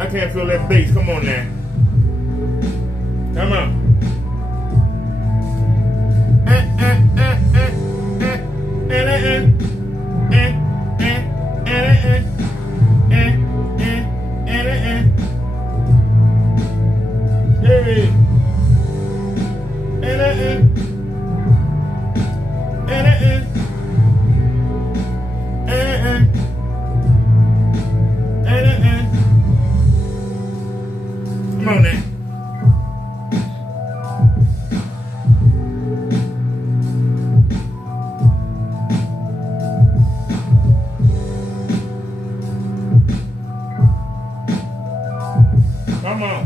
I can't feel that bass. Come on now. Come on. Come on now. Come on.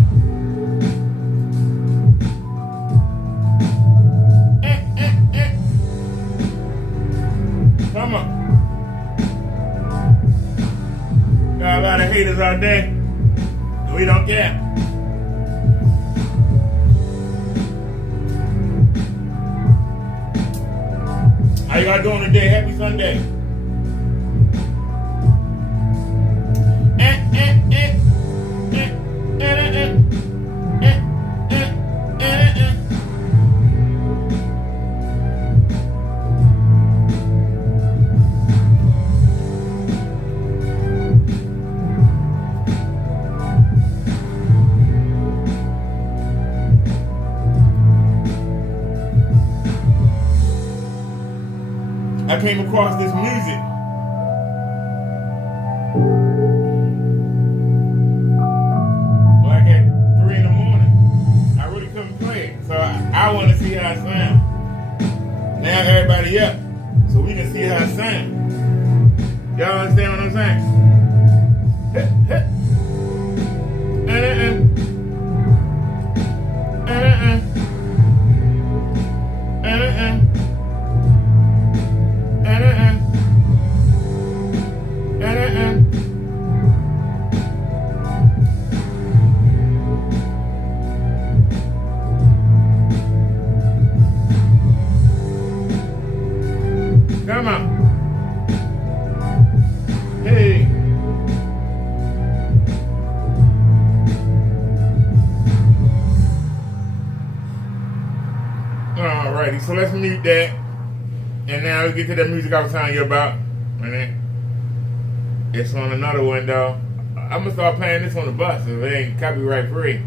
Come on. Got a lot of haters out there. We don't care. How you guys doing today? Happy Sunday. I came across this music. Like at 3 in the morning. I really couldn't play it. So I want to see how it sounds. Now everybody up. So we can see how it sounds. Y'all understand what I'm saying? Come on. Hey. Alrighty, so let's mute that. And now let's get to the music I was telling you about. And it's on another window. I'm gonna start playing this on the bus if it ain't copyright free.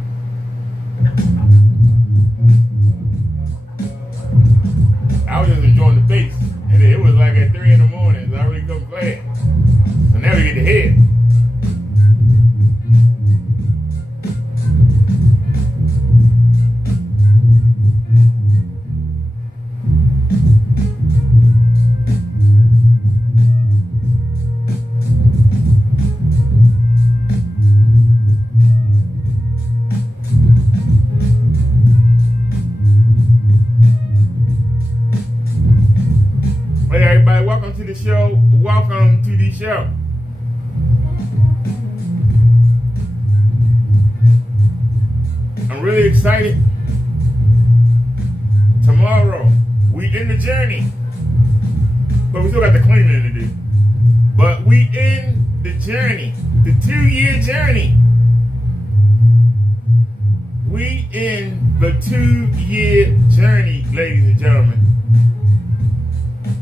I was just enjoying the bass. And it was like at 3 in the morning, so I really couldn't play it. So now we get to hear it. Hey everybody, welcome to the show. Welcome to the show. I'm really excited. Tomorrow, we in the journey. But we still got the cleaning to do. But we in the journey. The 2-year journey. We in the 2-year journey, ladies and gentlemen.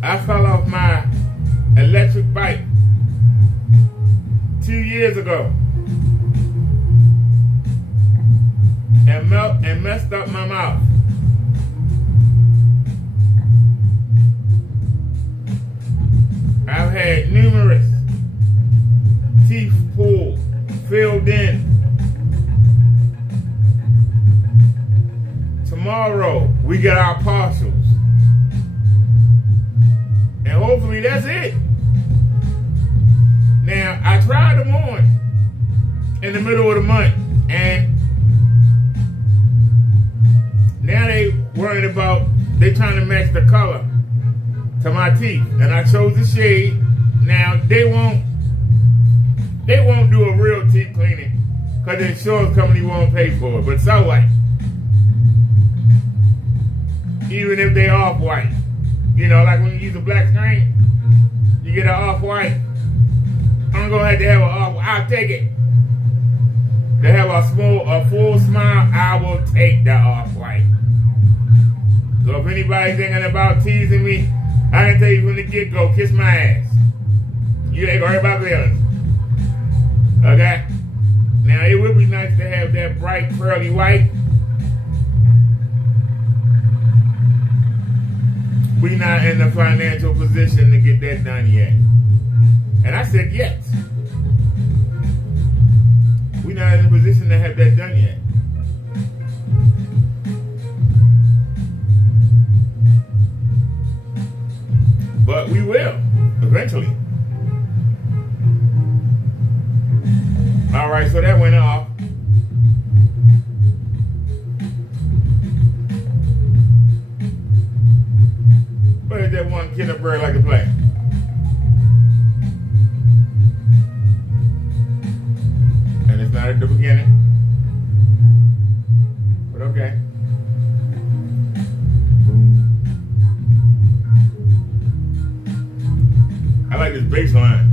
I fell off my electric bike 2 years ago and messed up my mouth. I've had numerous teeth pulled, filled in. Tomorrow we get our partials. And hopefully that's it. Now, I tried them on in the middle of the month, and now they worried about, they trying to match the color to my teeth. And I chose the shade. Now, they won't do a real teeth cleaning because the insurance company won't pay for it. But so what? Even if they off-white. You know, like when you use a black screen, you get an off-white. I'm going to have an off-white. I'll take it. They have a full smile, I will take that off-white. So if anybody's thinking about teasing me, I can tell you from the get-go, kiss my ass. You ain't gonna hurt my feelings. Okay? Now, it would be nice to have that bright, pearly white. We not in the financial position to get that done yet. And I said yes. We not in a position to have that done yet. But we will, eventually. All right, so that went off. What is that one killer bird like to play? And it's not at the beginning. But okay. I like this bass line.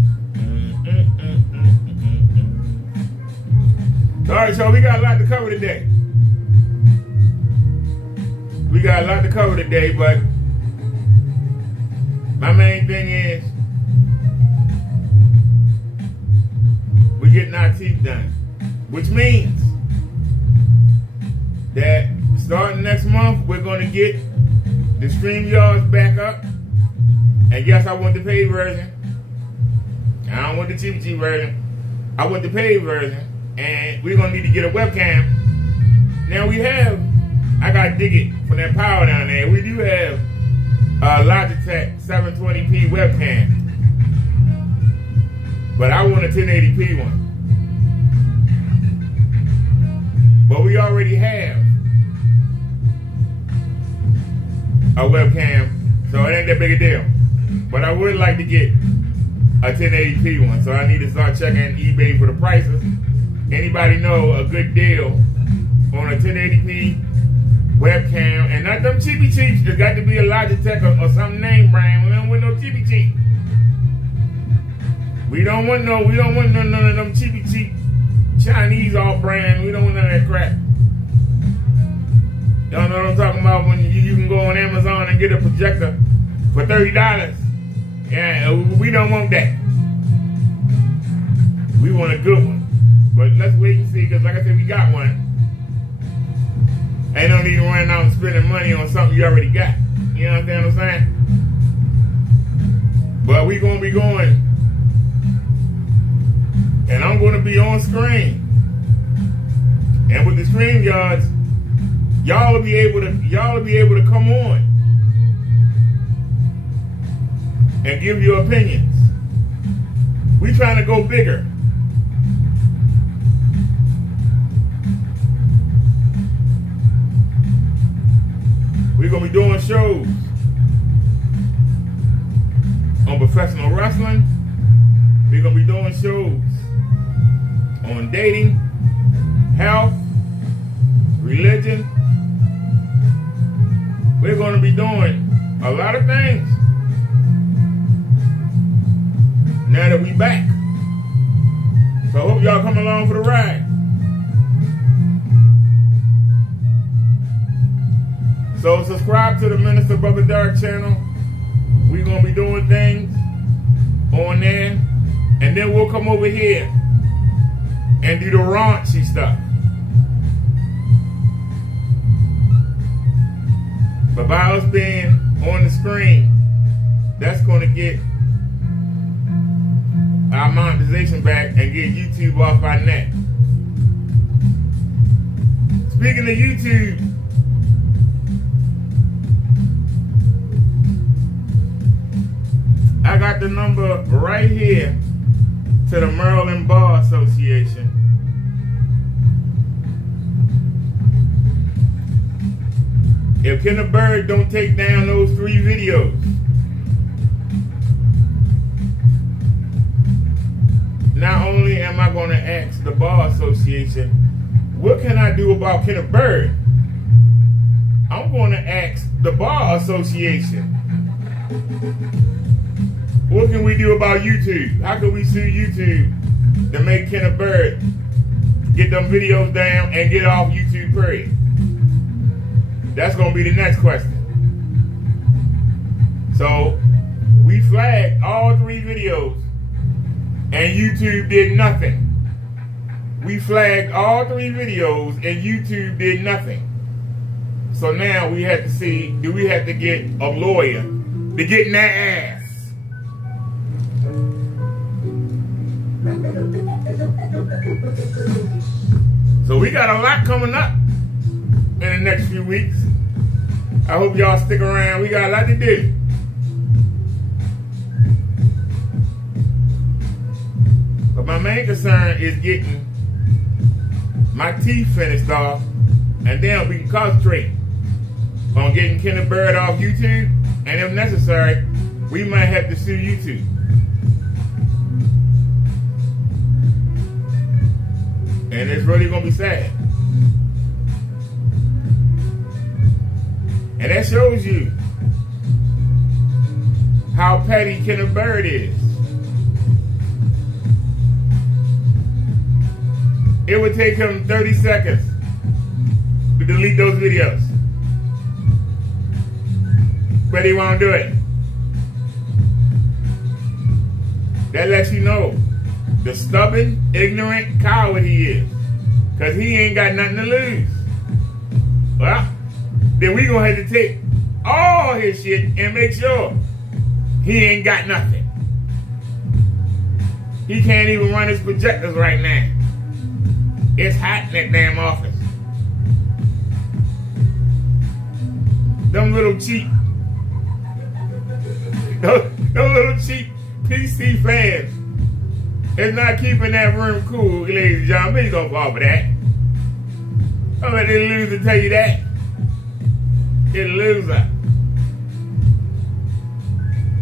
All right, so we got a lot to cover today. But my main thing is we're getting our teeth done, which means that starting next month, we're going to get the StreamYards back up. And yes, I want the paid version. I don't want the cheap version. I want the paid version. And we're going to need to get a webcam. Now I got to dig it from that power down there. We do have a Logitech 720p webcam. But I want a 1080p one. But we already have a webcam, so it ain't that big a deal. But I would like to get a 1080p one, so I need to start checking eBay for the prices. Anybody know a good deal on a 1080p webcam? And not them cheapy cheaps. It's got to be a Logitech or some name brand. We don't want no cheapy cheap. We don't want none of them cheapy cheap Chinese all brand. We don't want none of that crap. Y'all know what I'm talking about when you can go on Amazon and get a projector for $30. Yeah, we don't want that. We want a good one. But let's wait and see, because like I said, we got one. Ain't no need to run out and spending money on something you already got. You understand what I'm saying? But we going to be going. And I'm going to be on screen. And with the StreamYards, y'all will be able to come on and give your opinions. We trying to go bigger. We're going to be doing shows on professional wrestling. We're going to be doing shows on dating, health, religion. We're going to be doing a lot of things now that we back. So I hope y'all come along for the ride. So subscribe to the Minister Brother Derrick channel. We're going to be doing things on there. And then we'll come over here and do the raunchy stuff. But by us being on the screen, that's going to get our monetization back and get YouTube off our neck. Speaking of YouTube, I got the number right here to the Maryland Bar Association. If Kenneth Bird don't take down those 3 videos, not only am I going to ask the Bar Association, what can I do about Kenneth Bird? I'm going to ask the Bar Association, what can we do about YouTube? How can we sue YouTube to make Kenneth Bird get them videos down, and get off YouTube, period. That's going to be the next question. So, we flagged all 3 videos, and YouTube did nothing. We flagged all 3 videos, and YouTube did nothing. So now we have to see, do we have to get a lawyer to get in their ass? So we got a lot coming up in the next few weeks. I hope y'all stick around. We got a lot to do. But my main concern is getting my teeth finished off, and then we can concentrate on getting Kenneth Bird off YouTube, and if necessary, we might have to sue YouTube. And it's really going to be sad. And that shows you how petty Kenneth Bird is. It would take him 30 seconds to delete those videos. But he won't do it. That lets you know the stubborn, ignorant coward he is. Because he ain't got nothing to lose. Well, then we gonna have to take all his shit and make sure he ain't got nothing. He can't even run his projectors right now. It's hot in that damn office. Them little cheap PC fans is not keeping that room cool, ladies and gentlemen. Please don't fall for that. Don't let this loser tell you that. He's a loser.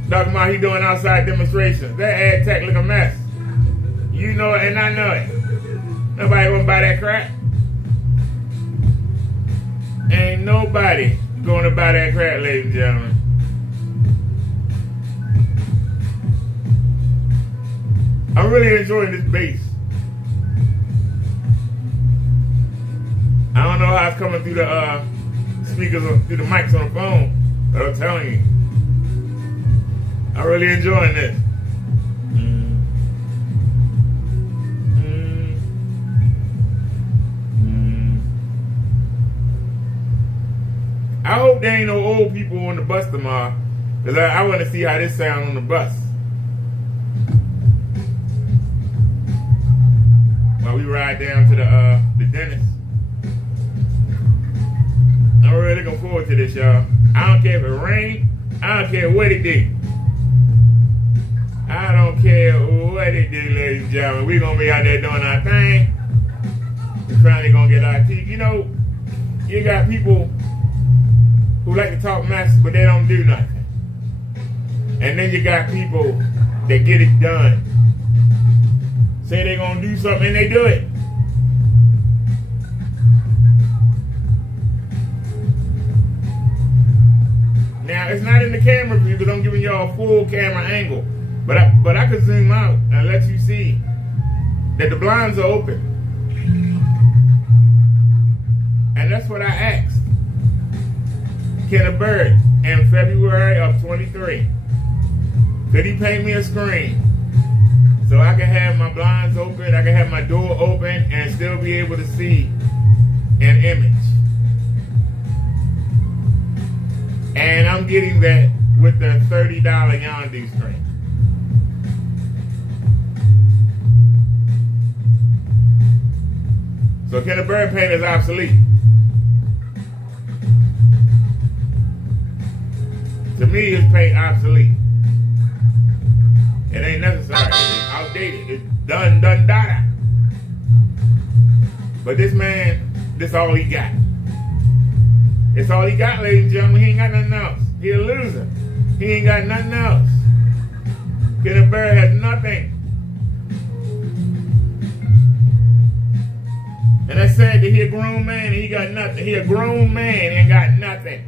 Talking about he doing outside demonstrations. That ad tech look a mess. You know it and I know it. Nobody gonna buy that crap. Ain't nobody gonna buy that crap, ladies and gentlemen. I'm really enjoying this bass. I don't know how it's coming through the speakers, through the mics on the phone, but I'm telling you, I'm really enjoying this. I hope there ain't no old people on the bus tomorrow, because I want to see how this sounds on the bus. While we ride down to the dentist. I'm really looking forward to this, y'all. I don't care if it rain. I don't care what it do. I don't care what it do, ladies and gentlemen. We're going to be out there doing our thing. We're finally going to get our teeth. You know, you got people who like to talk mess, but they don't do nothing. And then you got people that get it done. Say they're going to do something and they do it. Now, it's not in the camera view because I'm giving y'all a full camera angle. But I could zoom out and let you see that the blinds are open. And that's what I asked Kenneth Bird in February of 23. Could he paint me a screen so I can have my blinds open, I can have my door open, and still be able to see an image? And I'm getting that with the $30 Yondu screen. So Kenneth Bird paint is obsolete. To me, his paint obsolete. It ain't necessary. It's outdated. It's done, dada. But this man, this all he got. It's all he got, ladies and gentlemen. He ain't got nothing else. He a loser. He ain't got nothing else. Kenneth Bird has nothing. And I said that he a grown man and he got nothing. He a grown man and got nothing.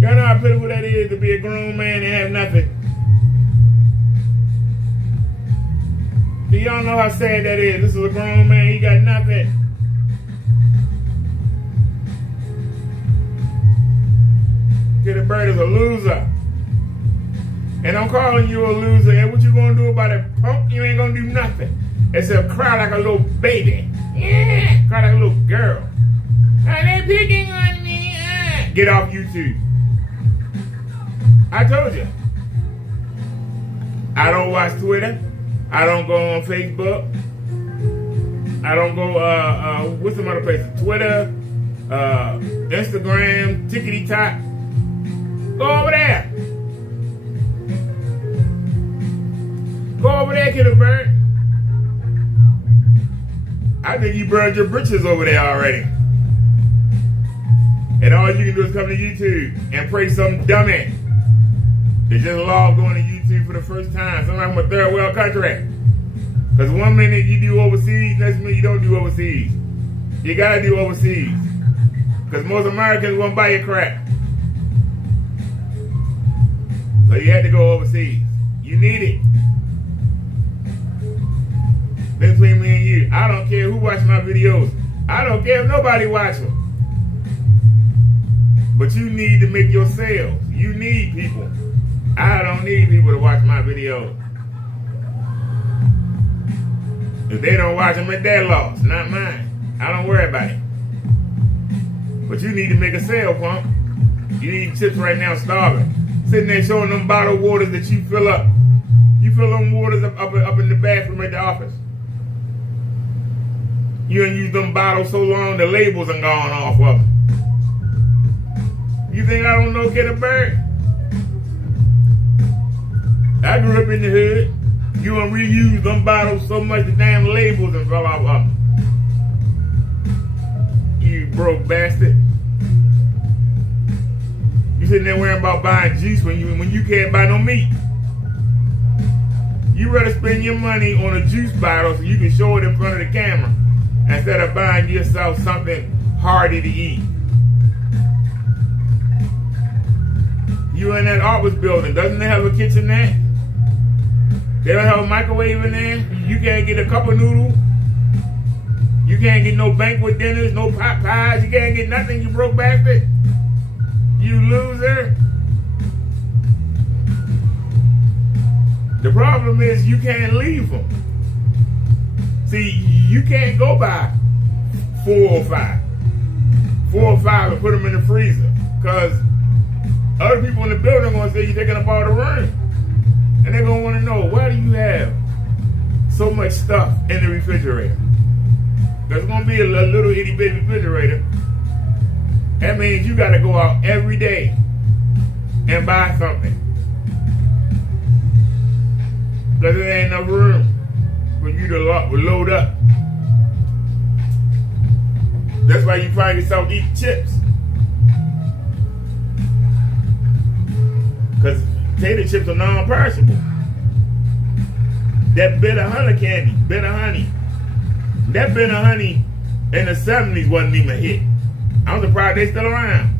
Y'all know how pitiful that is to be a grown man and have nothing. Do y'all know how sad that is? This is a grown man. He got nothing. Kid and Bird is a loser. And I'm calling you a loser. And what you gonna do about it, punk? You ain't gonna do nothing. Except cry like a little baby. Yeah, cry like a little girl. Are they picking on me? Get off YouTube. I told you. I don't watch Twitter. I don't go on Facebook. I don't go, what's some other places? Twitter, Instagram, Tickety Top. Go over there. Go over there, Kid and Bird. I think you burned your britches over there already. And all you can do is come to YouTube and pray some dummy. They just log on to YouTube for the first time. Sometimes from a third world country. Because one minute you do overseas, next minute you don't do overseas. You gotta do overseas. Because most Americans won't buy your crap. So you had to go overseas. You need it. Between me and you, I don't care who watches my videos. I don't care if nobody watches them. But you need to make your sales. You need people. I don't need people to watch my videos. If they don't watch them, it's their loss, not mine. I don't worry about it. But you need to make a sale, punk. You need chips right now, starving. Sitting there showing them bottled waters that you fill up. You fill them waters up in the bathroom at the office. You done used them bottles so long the labels done gone off of them. You think I don't know Kid and Bird? I grew up in the hood. You done reused them bottles so much the damn labels and fell off of them. You broke bastard. You sitting there worrying about buying juice when you can't buy no meat. You rather spend your money on a juice bottle so you can show it in front of the camera instead of buying yourself something hearty to eat. You in that office building, doesn't it have a kitchenette? They don't have a microwave in there. You can't get a cup of noodles. You can't get no banquet dinners, no pot pies. You can't get nothing, you broke bastard. You loser. The problem is you can't leave them. See, you can't go buy 4 or 5. 4 or 5 and put them in the freezer. Because other people in the building are going to say you're taking up all the room. And they're going to want to know, why do you have so much stuff in the refrigerator? There's going to be a little itty bitty refrigerator. That means you got to go out every day and buy something. Because there ain't enough room for you to load up. That's why you find yourself eating chips. Because potato chips are non-perishable. That bitter honey candy, bitter honey. That bitter honey in the 70s wasn't even a hit. I'm surprised they still around.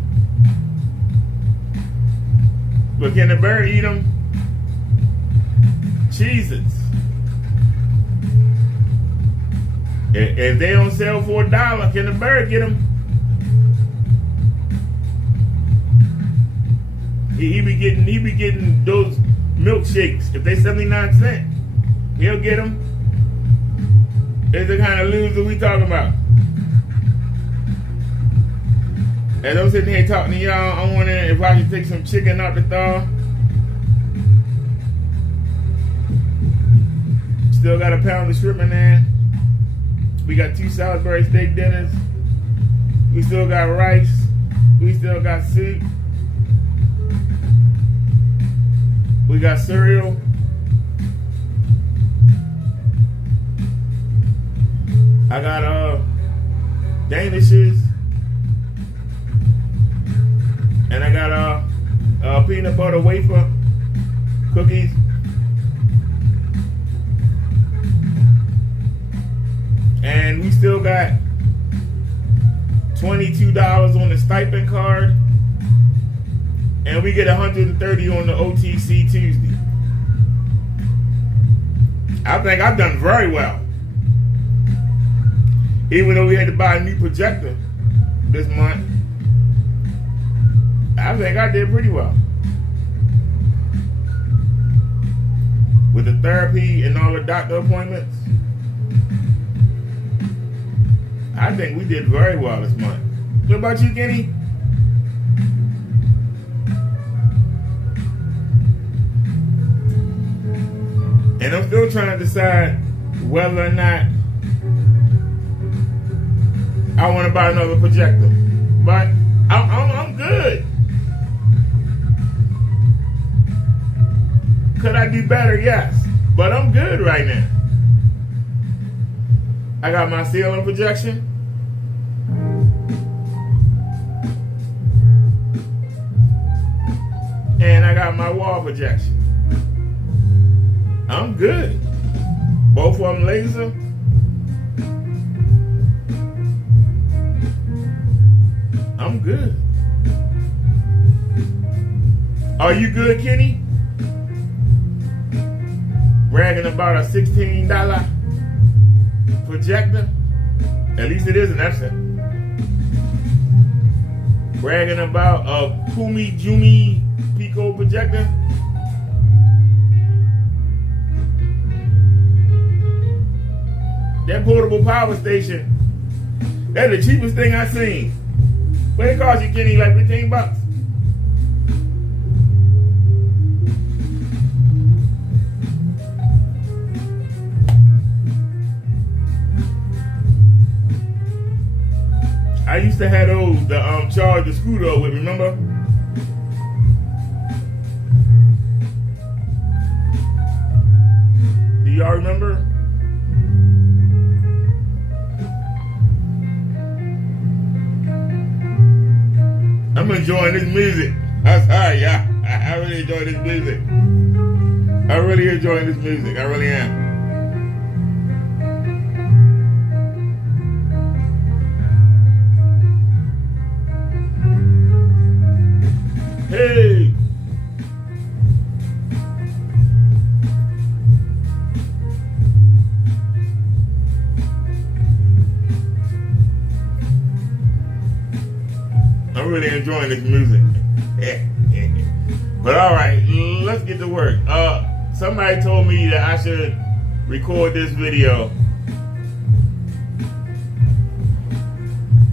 But can the bird eat them? Cheez-Its. If they don't sell for $1, can the bird get them? He be getting those milkshakes. If they 79 cents, he'll get them. It's the kind of loser we talking about. As I'm sitting here talking to y'all, I'm wondering if I should take some chicken out the thaw. Still got a pound of shrimp in there. We got 2 Salisbury steak dinners. We still got rice. We still got soup. We got cereal. I got Danishes. And I got peanut butter wafer cookies. And we still got $22 on the stipend card. And we get $130 on the OTC Tuesday. I think I've done very well. Even though we had to buy a new projector this month, I think I did pretty well. With the therapy and all the doctor appointments, I think we did very well this month. What about you, Kenny? And I'm still trying to decide whether or not I want to buy another projector. But I'm good. Could I do better? Yes. But I'm good right now. I got my ceiling projection. And I got my wall projection. I'm good. Both of them laser. I'm good. Are you good, Kenny? Bragging about a $16 projector? At least it is an Epson. Bragging about a Kumi Jumi Pico projector? That portable power station, that's the cheapest thing I've seen. What it cost you, Kenny? Like 15 bucks? I used to have those, the charge the scooter with, remember? Do y'all remember? I'm enjoying this music. I'm sorry, y'all. I really enjoy this music. I really enjoy this music. I really am. Hey! I'm really enjoying this music. But alright, let's get to work. Somebody told me that I should record this video.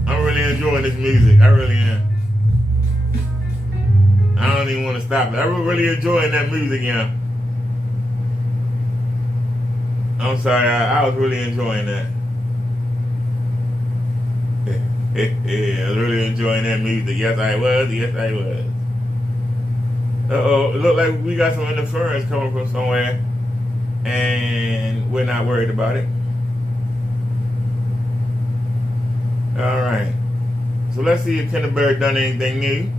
I'm really enjoying this music. I really am. I don't even want to stop it. I'm really enjoying that music, yeah. I'm sorry, I was really enjoying that. I was really enjoying that music. Yes, I was. Yes, I was. Uh-oh, it looked like we got some interference coming from somewhere, and we're not worried about it. All right. So let's see if Kenneberg done anything new.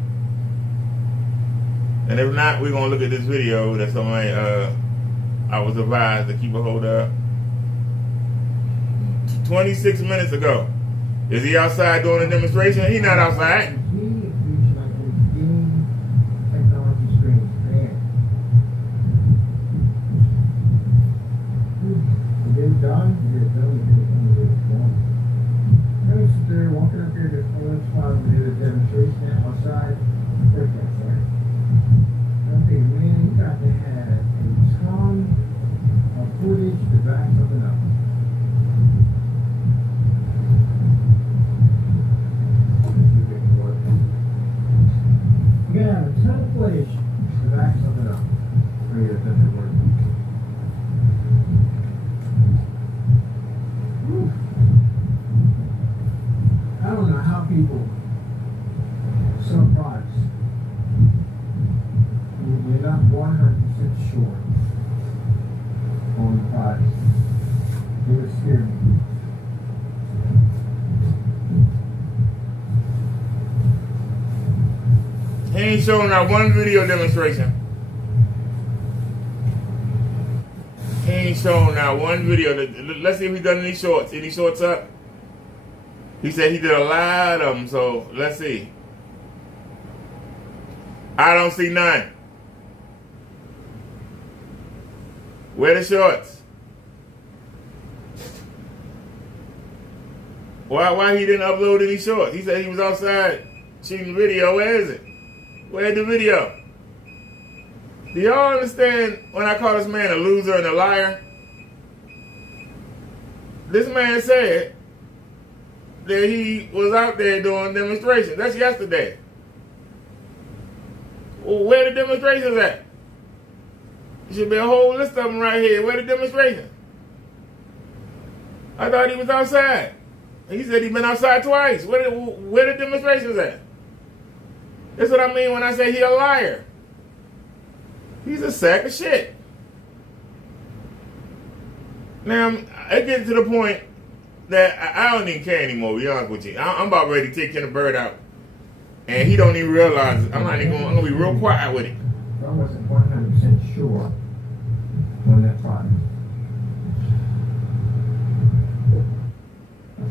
And if not, we're going to look at this video that somebody, I was advised to keep a hold of 26 minutes ago. Is he outside doing a demonstration? He's not outside. Walking up here to the spot to do the demonstration outside. Okay, man, you got to have a ton of footage to back something up. You gotta have a ton of footage to back something up for you to think it works. I don't know how people sell products. You're not 100% sure on the product. It would scare me. He ain't showing that one video demonstration. He ain't showing that one video. Let's see if he done any shorts. Any shorts up? He said he did a lot of them, so let's see. I don't see none. Where the shorts? Why he didn't upload any shorts? He said he was outside shooting video. Where is it? Where's the video? Do y'all understand when I call this man a loser and a liar? This man said that he was out there doing demonstrations. That's yesterday. Well, where the demonstrations at? There should be a whole list of them right here. Where the demonstrations? I thought he was outside. He said he'd been outside twice. Where the demonstrations at? That's what I mean when I say he a liar. He's a sack of shit. Now, I get to the point that I don't even care anymore, to be honest with you. I'm about ready to take Kenneth Bird out. And he don't even realize it. I'm going to be real quiet with it. I wasn't 100% sure on that product.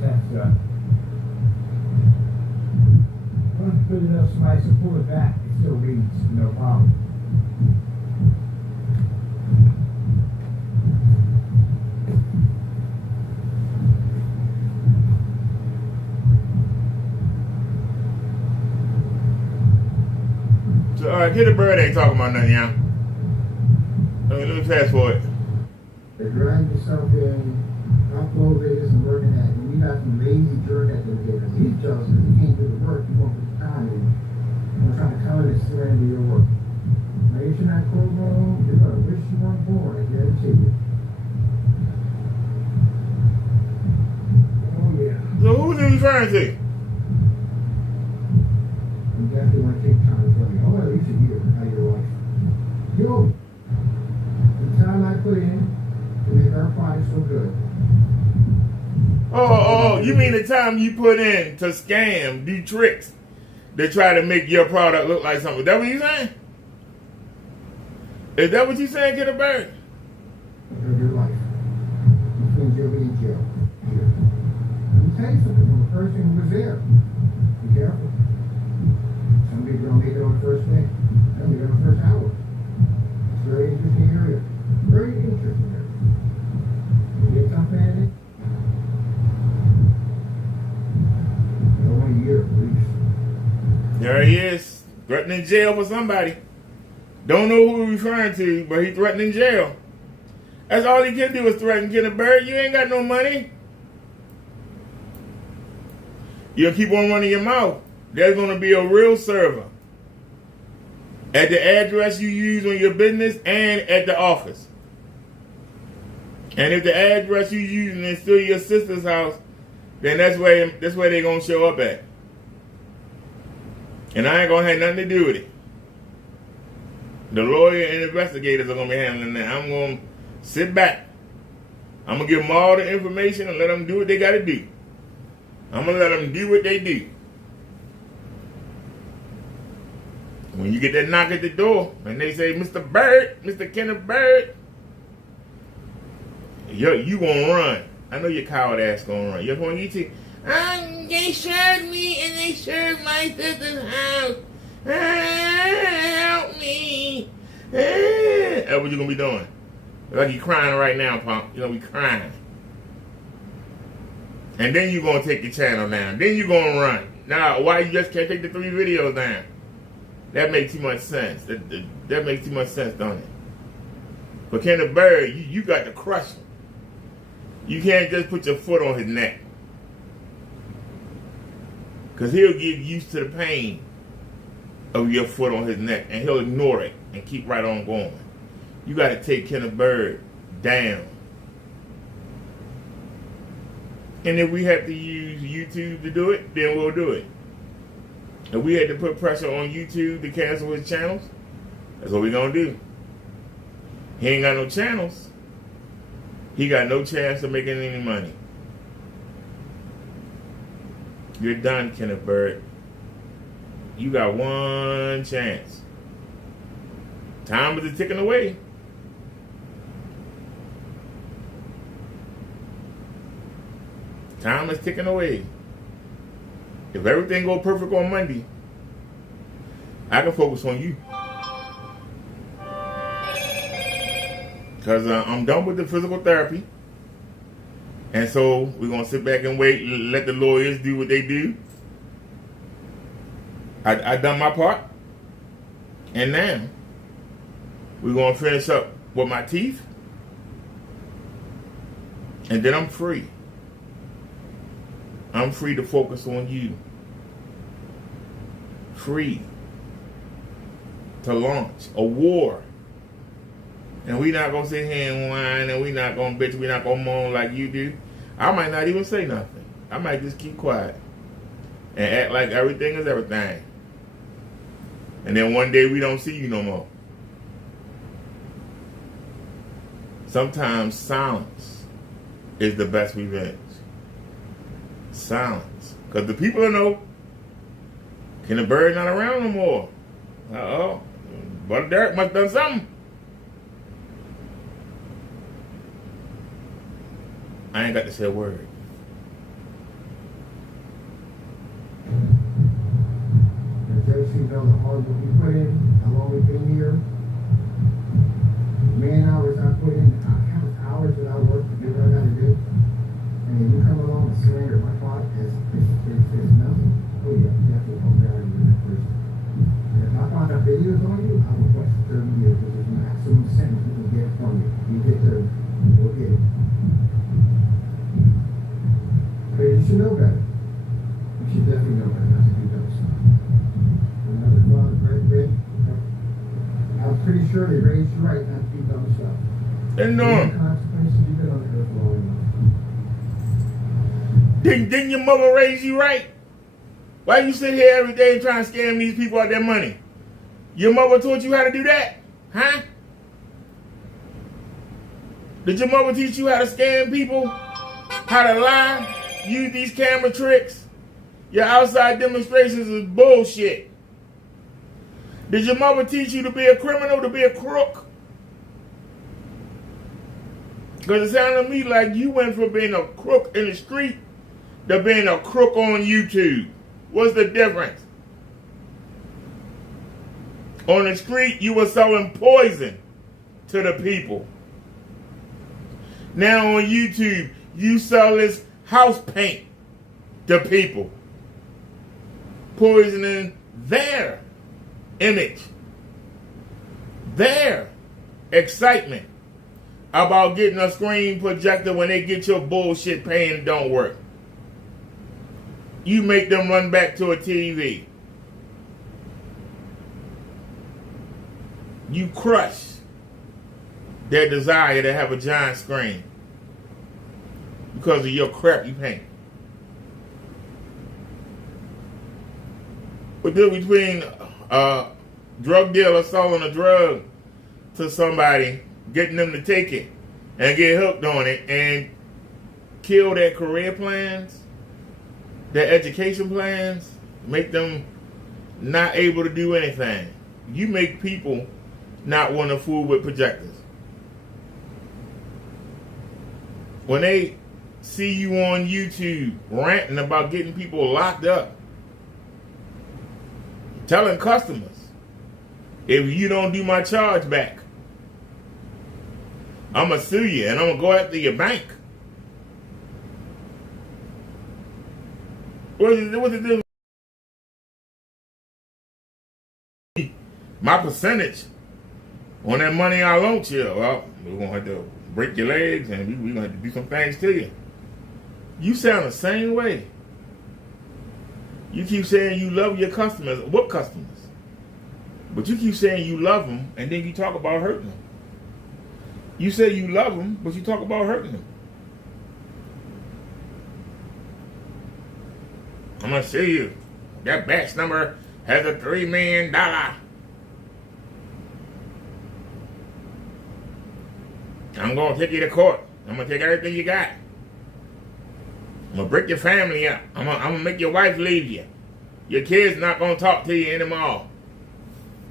That's once you put enough spice and pull it back, it still reads, no problem. So, all right, Kenneth Bird ain't talking about nothing, y'all. Let me fast forward. They drag yourself in, upload videos and working at it. And you got some lazy jerk at the because he's jealous because he can't do the work. You won't put the time in. I'm trying to cover this surrender your work. Now you should not quote wrong. You're going to wish you weren't born. I guarantee you. Oh, yeah. So who's he referring to? You definitely want to take time to tell me. Oh, at least a year how your life. Yo, the time I put in to make our product so good. Oh, you mean the time you put in to scam, do tricks, to try to make your product look like something. Is that what you saying? Is that what you saying, Kenneth Bird? Of your life. Which means you'll be in jail. Here. Let me tell you something. When the person who was there, be careful. Some people don't make it on the first day. They'll make it on the first hour. It's a very interesting area. Very interesting area. You get something in it? Year at least. There he is, threatening jail for somebody. Don't know who he's referring to, but he's threatening jail. That's all he can do is threaten Kenneth Bird. You ain't got no money. You'll keep on running your mouth. There's going to be a real server at the address you use on your business and at the office. And if the address you use is still your sister's house, then that's where they're going to show up at. And I ain't going to have nothing to do with it. The lawyer and investigators are going to be handling that. I'm going to sit back. I'm going to give them all the information and let them do what they got to do. I'm going to let them do what they do. When you get that knock at the door and they say, Mr. Bird, Mr. Kenneth Bird, you going to run. I know your coward ass going to run. You're going to eat it. They served me and they served my sister's house. Help me. That's what you're going to be doing. Like you're crying right now, punk. You're going to be crying. And then you're going to take your channel down. Then you're going to run. Now, why you just can't take the 3 videos down? That makes too much sense. That makes too much sense, don't it? For Kenneth Bird, you got to crush him. You can't just put your foot on his neck. Because he'll get used to the pain of your foot on his neck. And he'll ignore it and keep right on going. You got to take Kenneth Bird down. And if we have to use YouTube to do it, then we'll do it. If we had to put pressure on YouTube to cancel his channels, that's what we're going to do. He ain't got no channels. He got no chance of making any money. You're done, Kenneth Bird. You got one chance. Time is ticking away. Time is ticking away. If everything goes perfect on Monday, I can focus on you. Because I'm done with the physical therapy. And so we're going to sit back and wait, let the lawyers do what they do. I done my part. And now we're going to finish up with my teeth. And then I'm free. I'm free to focus on you. Free to launch a war. And we not going to sit here and whine, and we not going to bitch, we not going to moan like you do. I might not even say nothing. I might just keep quiet and act like everything is everything. And then one day we don't see you no more. Sometimes silence is the best revenge. Silence. Because the people know, can the bird not around no more? Uh-oh. Brother Derrick must have done something. I ain't got to say a word. You know the hard work we put in, how long we've been here, man hours I put in, countless hours that I work to do what I gotta do, and then you come along and slander my thought as nothing. Oh yeah, definitely don't value that person. And if I find out videos on you, I will watch 30 years, which is the maximum sentence we can get from you. You get 30, we'll get it. But you should know better. You should definitely know better not to do those stuff. I'm pretty sure they raised you right not to do dumb stuff. And no. Consequences you've been on the earth for long enough. Didn't your mother raise you right? Why you sit here every day trying to scam these people out their money? Your mother taught you how to do that? Huh? Did your mother teach you how to scam people? How to lie? Use these camera tricks? Your outside demonstrations is bullshit. Did your mother teach you to be a criminal, to be a crook? Because it sounded to me like you went from being a crook in the street to being a crook on YouTube. What's the difference? On the street, you were selling poison to the people. Now on YouTube, you sell this house paint to people, poisoning their image, their excitement about getting a screen projector when they get your bullshit paint and don't work. You make them run back to a TV. You crush their desire to have a giant screen because of your crap you paint. What's the difference between a drug dealer selling a drug to somebody, getting them to take it and get hooked on it and kill their career plans, their education plans, make them not able to do anything? You make people not want to fool with projectors. When they see you on YouTube ranting about getting people locked up, telling customers, if you don't do my charge back, I'm going to sue you and I'm going to go after your bank. What's the difference? My percentage on that money I loaned you, well, we're going to have to break your legs and we're going to have to do some things to you. You sound the same way. You keep saying you love your customers. What customers? But you keep saying you love them, and then you talk about hurting them. You say you love them, but you talk about hurting them. I'm going to show you. That batch number has a $3 million. I'm going to take you to court. I'm going to take everything you got. I'm going to break your family up. I'm going to make your wife leave you. Your kids not going to talk to you anymore.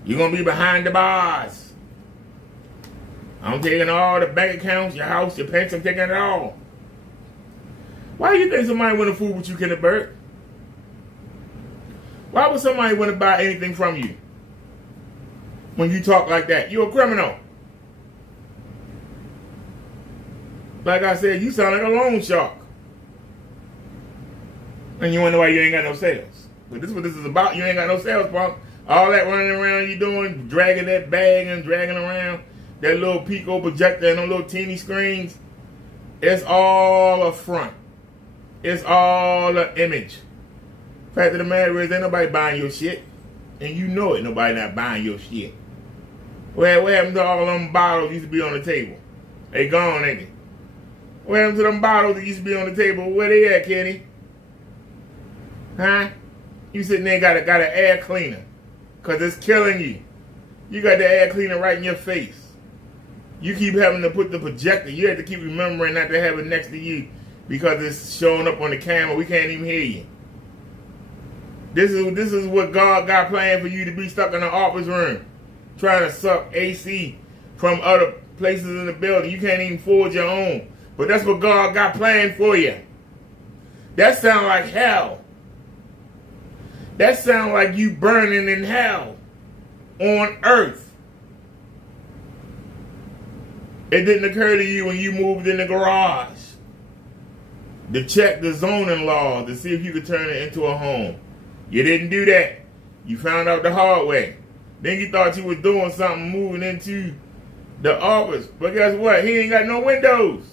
You're going to be behind the bars. I'm taking all the bank accounts, your house, your pension, I'm taking it all. Why do you think somebody want to fool with you, Kenneth Bird? Why would somebody want to buy anything from you when you talk like that? You're a criminal. Like I said, you sound like a loan shark. And you wonder why you ain't got no sales. But this is what this is about. You ain't got no sales, punk. All that running around you doing, dragging that bag and dragging around that little Pico projector and those little teeny screens, it's all a front. It's all an image. Fact of the matter is, ain't nobody buying your shit. And you know it, nobody not buying your shit. What happened to all them bottles that used to be on the table? They gone, ain't they? What happened to them bottles that used to be on the table? Where they at, Kenny? Huh? You sitting there got an air cleaner. Because it's killing you. You got the air cleaner right in your face. You keep having to put the projector. You have to keep remembering not to have it next to you because it's showing up on the camera. We can't even hear you. This is what God got planned for you to be stuck in an office room. Trying to suck AC from other places in the building. You can't even forge your own. But that's what God got planned for you. That sounds like hell. That sounds like you burning in hell on earth. It didn't occur to you when you moved in the garage to check the zoning law to see if you could turn it into a home. You didn't do that. You found out the hard way. Then you thought you was doing something moving into the office. But guess what? He ain't got no windows.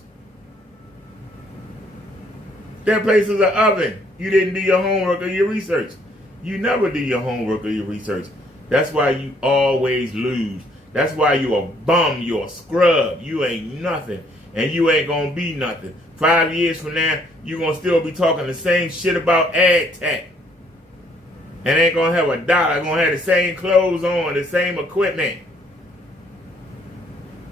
That place is an oven. You didn't do your homework or your research. You never do your homework or your research. That's why you always lose. That's why you a bum. You a scrub. You ain't nothing. And you ain't going to be nothing. 5 years from now, you going to still be talking the same shit about ag tech. And ain't going to have a dollar. Going to have the same clothes on, the same equipment.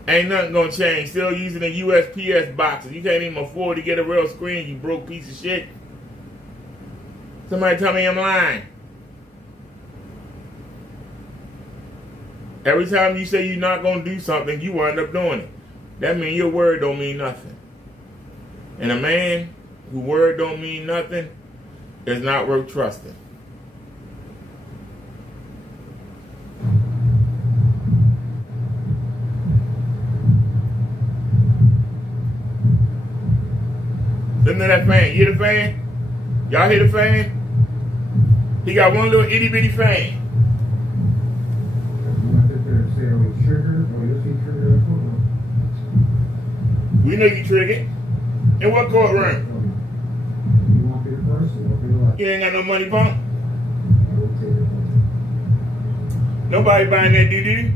Ain't nothing going to change. Still using the USPS boxes. You can't even afford to get a real screen, you broke piece of shit. Somebody tell me I'm lying. Every time you say you're not going to do something, you wind up doing it. That means your word don't mean nothing. And a man whose word don't mean nothing is not worth trusting. Listen to that fan. You hear the fan? Y'all hear the fan? He got one little itty bitty fan. We know you triggered. In what courtroom? You want to be the first or want to be the last? You ain't got no money, punk? Nobody buying that doo-doo.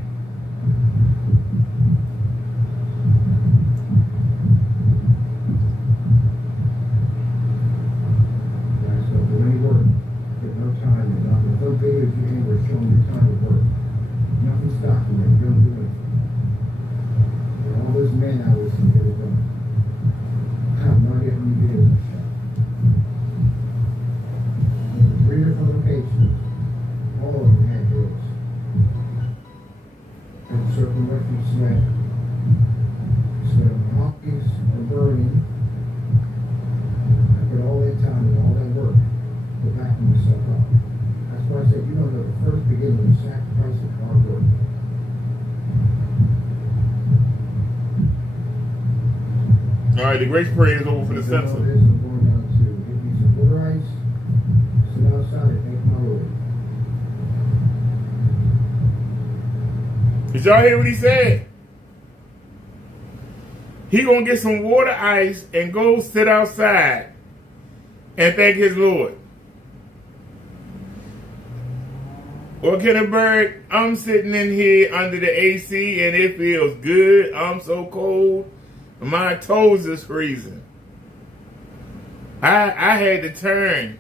All right, the grace parade is over for the Simpsons. Did y'all hear what he said? He gonna get some water ice and go sit outside and thank his Lord. Well, Kenneth Bird, I'm sitting in here under the AC and it feels good. I'm so cold. My toes is freezing. I had to turn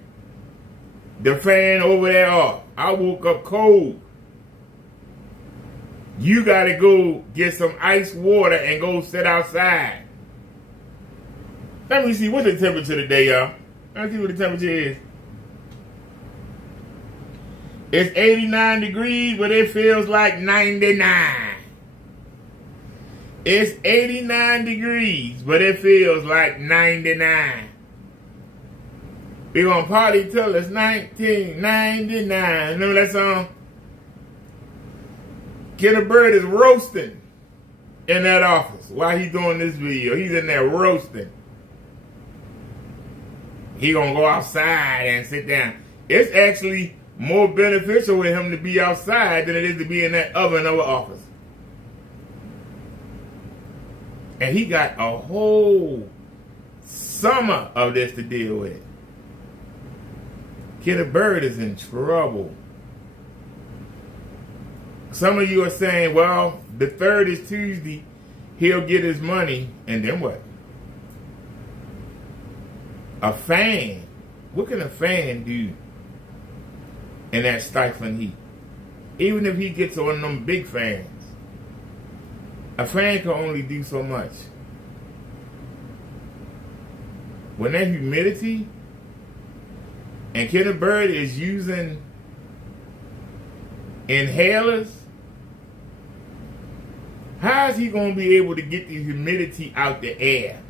the fan over there off. I woke up cold. You got to go get some ice water and go sit outside. Let me see, what's the temperature today, y'all? Let's see what the temperature is. It's 89 degrees, but it feels like 99. It's 89 degrees, but it feels like 99. We're going to party till it's 1999. Remember that song? Kenneth Bird is roasting in that office while he's doing this video. He's in there roasting. he gonna go outside and sit down. It's actually more beneficial for him to be outside than it is to be in that oven of an office. And he got a whole summer of this to deal with. Kenneth Bird is in trouble. Some of you are saying, well, the 3rd is Tuesday, he'll get his money, and then what? A fan. What can a fan do in that stifling heat? Even if he gets on them big fans, a fan can only do so much. When that humidity, and Kenneth Bird is using inhalers, how is he going to be able to get the humidity out the air?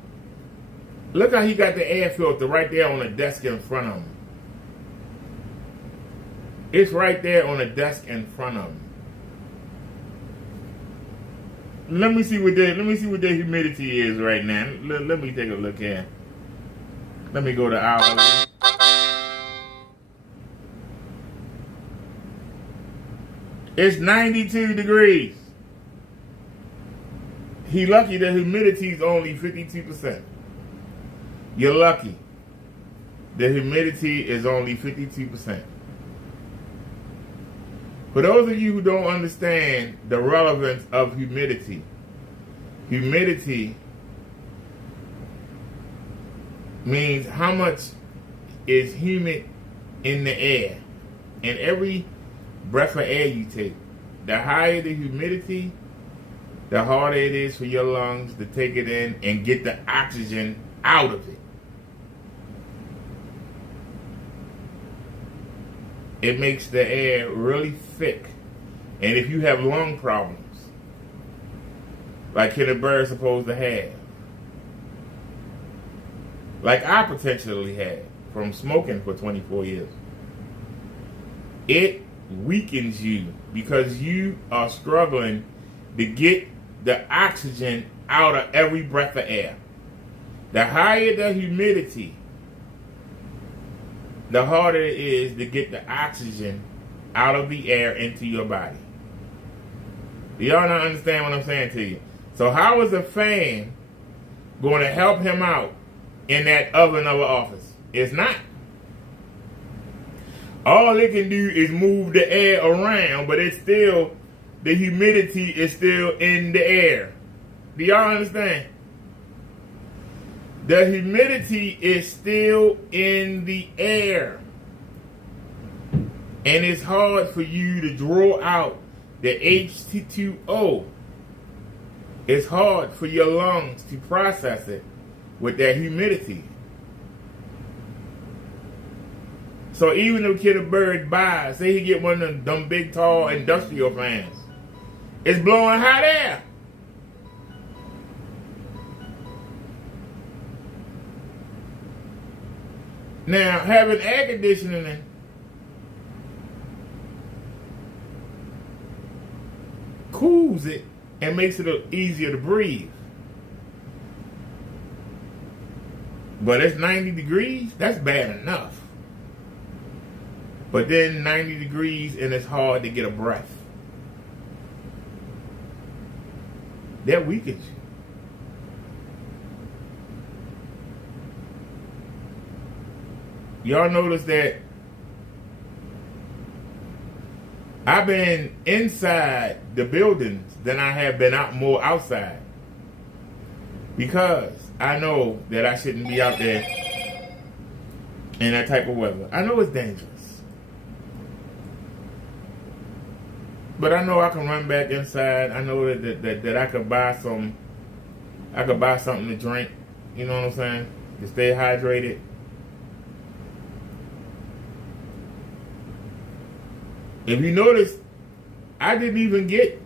Look how he got the air filter right there on the desk in front of him. It's right there on the desk in front of him. Let me see what the humidity is right now. Let me take a look here. Let me go to hourly. It's 92 degrees. He lucky the humidity is only 52%. You're lucky. The humidity is only 52%. For those of you who don't understand the relevance of humidity, humidity means how much is humid in the air. And every breath of air you take, the higher the humidity, the harder it is for your lungs to take it in and get the oxygen out of it. It makes the air really thick. And if you have lung problems, like Kenneth Bird is supposed to have, like I potentially had from smoking for 24 years, it weakens you because you are struggling to get the oxygen out of every breath of air. The higher the humidity, the harder it is to get the oxygen out of the air into your body. Do y'all not understand what I'm saying to you? So how is a fan going to help him out in that oven of an office? It's not. All it can do is move the air around, but it's still, the humidity is still in the air. Do y'all understand? The humidity is still in the air. And it's hard for you to draw out the H2O. It's hard for your lungs to process it with that humidity. So even if Kenneth Bird buys, say he get one of them big, tall industrial fans, it's blowing hot air. Now, having air conditioning cools it and makes it easier to breathe. But it's 90 degrees, that's bad enough. But then 90 degrees and it's hard to get a breath. That weakens you. Y'all notice that I've been inside the buildings than I have been out more outside. Because I know that I shouldn't be out there in that type of weather. I know it's dangerous. But I know I can run back inside. I know that I could buy something to drink. You know what I'm saying? To stay hydrated. If you notice, I didn't even get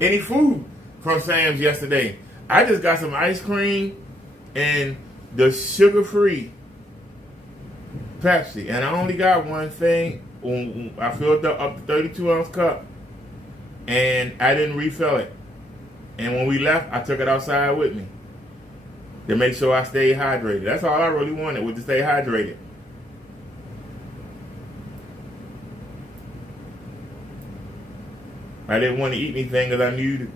any food from Sam's yesterday. I just got some ice cream and the sugar-free Pepsi. And I only got one thing. I filled up the 32-ounce cup. And I didn't refill it. And when we left, I took it outside with me. to make sure I stay hydrated. That's all I really wanted, was to stay hydrated. I didn't want to eat anything because I knew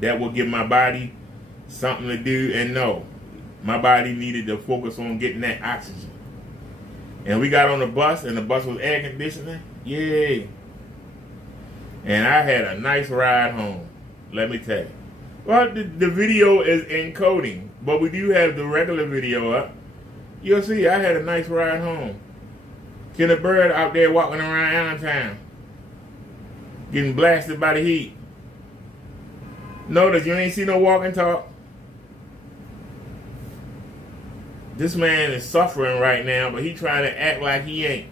that would give my body something to do. And no, my body needed to focus on getting that oxygen. And we got on the bus, and the bus was air conditioning. Yay. And I had a nice ride home, let me tell you. Well, the video is encoding, but we do have the regular video up. You'll see I had a nice ride home. Kenneth Bird out there walking around Allentown, getting blasted by the heat. Notice you ain't see no walk and talk. This man is suffering right now, but he trying to act like he ain't.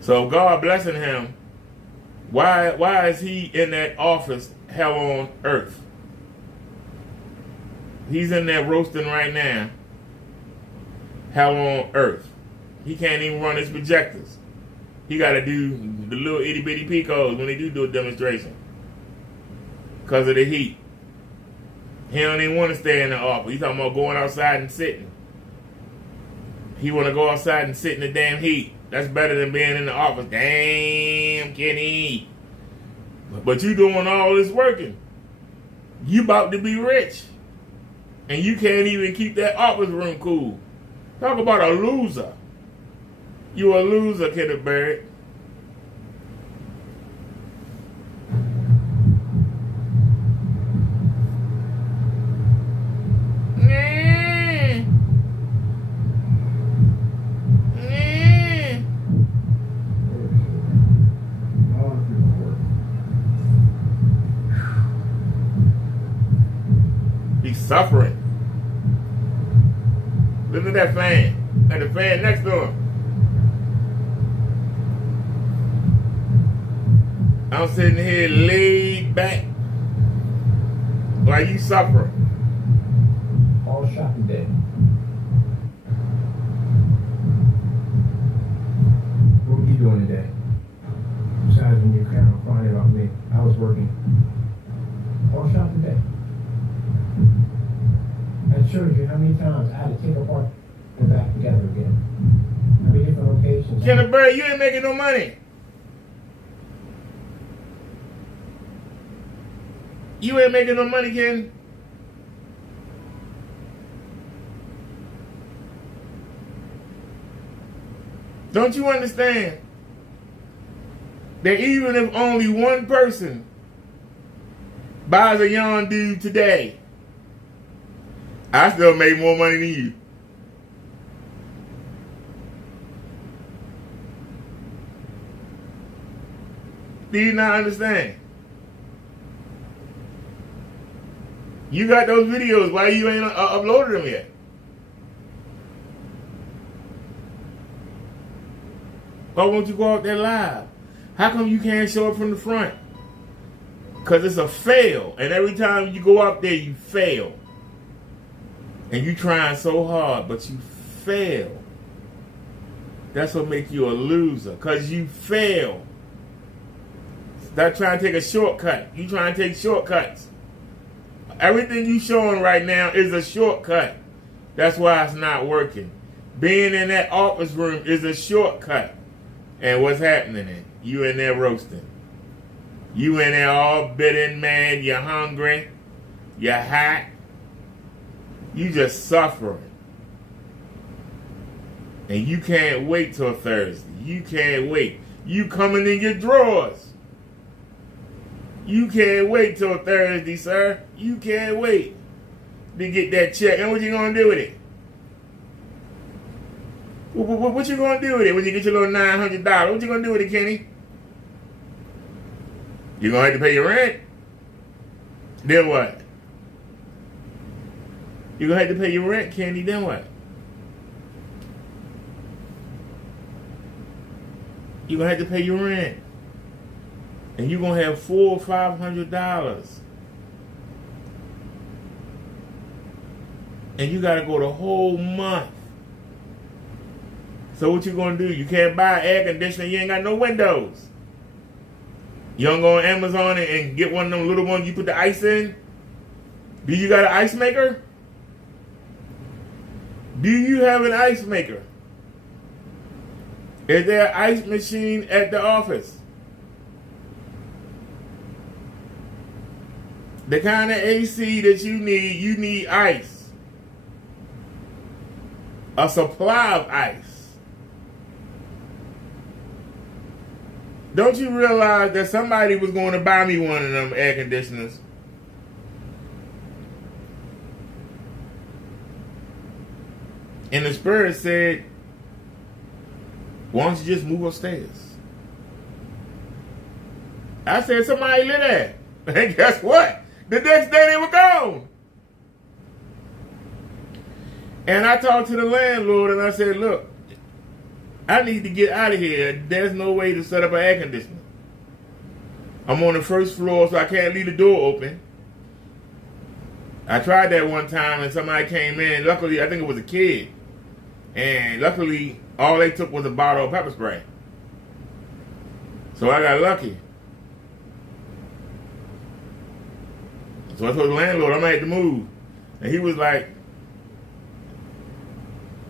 So God blessing him. Why is he in that office, hell on earth? He's in there roasting right now, hell on earth. He can't even run his projectors. He got to do the little itty bitty picos when they do a demonstration because of the heat. He don't even want to stay in the office. He's talking about going outside and sitting. He want to go outside and sit in the damn heat. That's better than being in the office. Damn, Kenny. But you doing all this working. You about to be rich. And you can't even keep that office room cool. Talk about a loser. You a loser, Kenneth Bird. He's suffering. Look at that fan. And the fan next to him. I'm sitting here laid back while you suffering. All shopping day. What were you doing today? Besides when you kind of crying about me, I was working. All shopping day. That shows you how many times I had to take apart and back together again. How many different locations. Kenneth Bird, you ain't making no money. You ain't making no money, Ken. Don't you understand that even if only one person buys a young dude today, I still make more money than you. Do you not understand? You got those videos. Why you ain't uploaded them yet? Why won't you go out there live? How come you can't show up from the front? Because it's a fail. And every time you go out there, you fail. And you trying so hard, but you fail. That's what makes you a loser. Because you fail. Stop trying to take a shortcut. You trying to take shortcuts. Everything you showing right now is a shortcut. That's why it's not working. Being in that office room is a shortcut. And what's happening then? You in there roasting. You in there all bitter and mad. You're hungry. You're hot. You just suffering. And you can't wait till Thursday. You can't wait. You coming in your drawers. You can't wait till Thursday, sir. You can't wait to get that check. And what you gonna do with it? What you gonna do with it when you get your little $900? What you gonna do with it, Kenny? You gonna have to pay your rent? Then what? You gonna have to pay your rent, Kenny. Then what? You gonna have to pay your rent. And you're going to have $400 or $500. And you got to go the whole month. So what you going to do? You can't buy air conditioner. You ain't got no windows. You don't go on Amazon and get one of them little ones you put the ice in? Do you got an ice maker? Do you have an ice maker? Is there an ice machine at the office? The kind of AC that you need ice. A supply of ice. Don't you realize that somebody was going to buy me one of them air conditioners? And the Spirit said, why don't you just move upstairs? I said, somebody live there. And guess what? The next day they were gone. And I talked to the landlord and I said, look, I need to get out of here. There's no way to set up an air conditioner. I'm on the first floor, so I can't leave the door open. I tried that one time and somebody came in. Luckily, I think it was a kid. And luckily, all they took was a bottle of pepper spray. So I got lucky. So I told the landlord, I'm going to have to move. And he was like,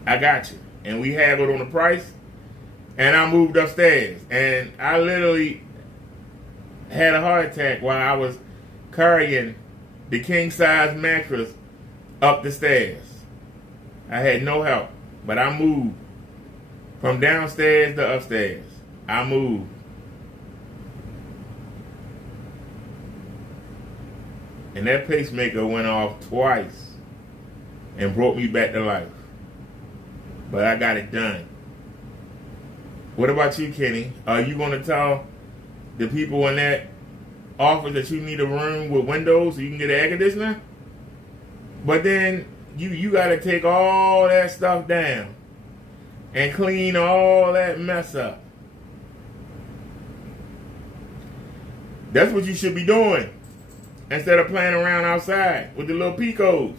I got you. And we haggled on the price. And I moved upstairs. And I literally had a heart attack while I was carrying the king-size mattress up the stairs. I had no help. But I moved from downstairs to upstairs. I moved. And that pacemaker went off twice and brought me back to life. But I got it done. What about you, Kenny? Are you going to tell the people in that office that you need a room with windows so you can get an air conditioner? But then you got to take all that stuff down and clean all that mess up. That's what you should be doing instead of playing around outside with the little picos.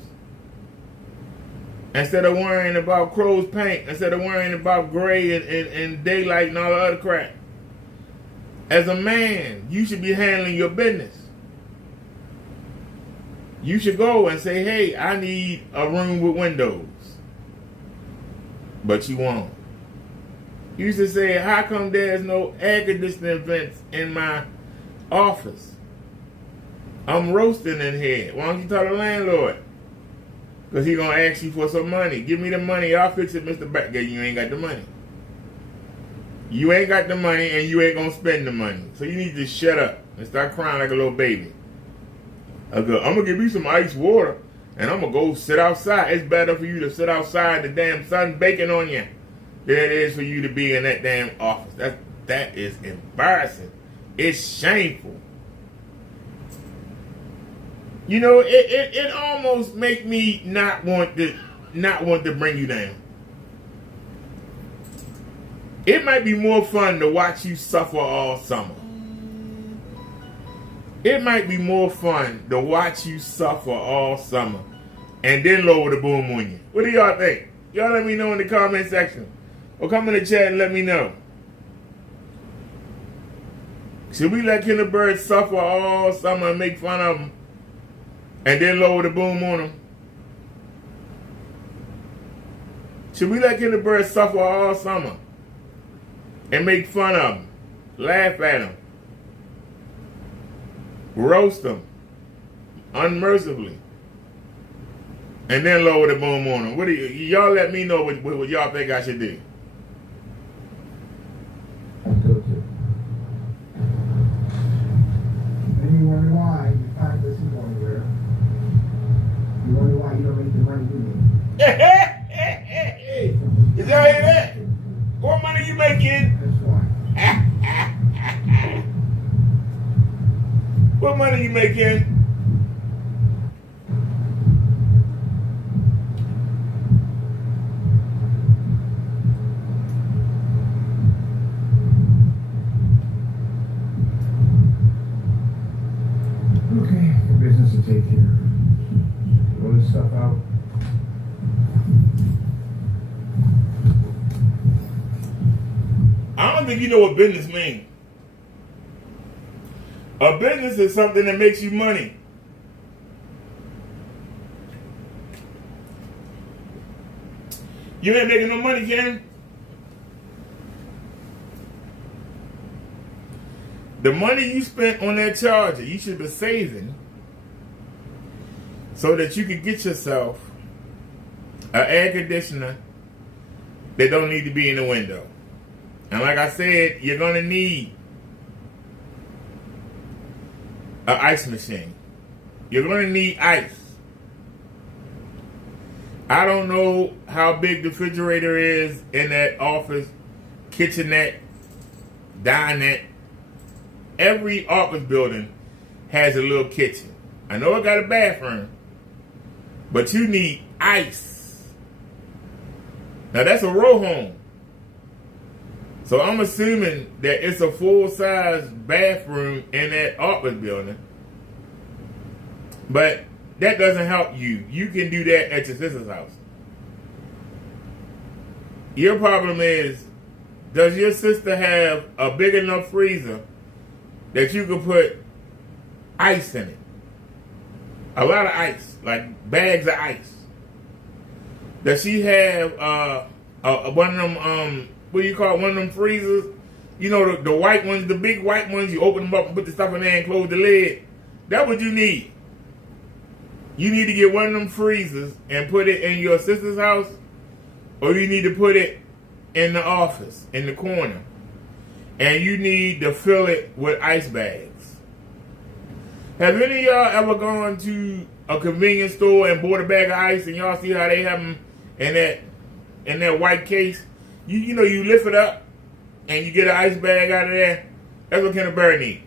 Instead of worrying about crow's paint, instead of worrying about gray and daylight and all the other crap. As a man, you should be handling your business. You should go and say, hey, I need a room with windows. But you won't. You should say, how come there's no air conditioning vents in my office? I'm roasting in here. Why don't you tell the landlord? Because he's going to ask you for some money. Give me the money. I'll fix it, Mr. Backgate. You ain't got the money. You ain't got the money and you ain't going to spend the money. So you need to shut up and start crying like a little baby. I'm going to give you some ice water and I'm going to go sit outside. It's better for you to sit outside, the damn sun baking on you, than it is for you to be in that damn office. That is embarrassing. It's shameful. You know, it almost make me not want to bring you down. It might be more fun to watch you suffer all summer. It might be more fun to watch you suffer all summer and then lower the boom on you. What do y'all think? Y'all let me know in the comment section. Or come in the chat and let me know. Should we let Kinderbird suffer all summer and make fun of them and then lower the boom on them? Should we let Kinderbird suffer all summer and make fun of them, laugh at them, roast them unmercifully, and then lower the boom on them? What do y'all let me know what y'all think I should do? That's good too. Then you wonder why your pocket isn't going anywhere. You wonder why you don't make the money you need. Is that it? What money you making? That's why. What money you making? Okay, the business to take care of. Roll this stuff out. I don't think you know what business means. A business is something that makes you money. You ain't making no money, Ken. The money you spent on that charger, you should be saving so that you could get yourself an air conditioner that don't need to be in the window. And like I said, you're going to need an ice machine. You're going to need ice. I don't know how big the refrigerator is in that office, kitchenette, dinette. Every office building has a little kitchen. I know it got a bathroom, but you need ice. Now that's a row home. So I'm assuming that it's a full-size bathroom in that office building. But that doesn't help you. You can do that at your sister's house. Your problem is, does your sister have a big enough freezer that you can put ice in it? A lot of ice, like bags of ice. Does she have one of them, what do you call it, one of them freezers? You know, the white ones, the big white ones, you open them up and put the stuff in there and close the lid. That's what you need. You need to get one of them freezers and put it in your sister's house, or you need to put it in the office, in the corner. And you need to fill it with ice bags. Have any of y'all ever gone to a convenience store and bought a bag of ice and y'all see how they have them in that white case? You know, you lift it up and you get an ice bag out of there. That's what Kenneth Bird needs.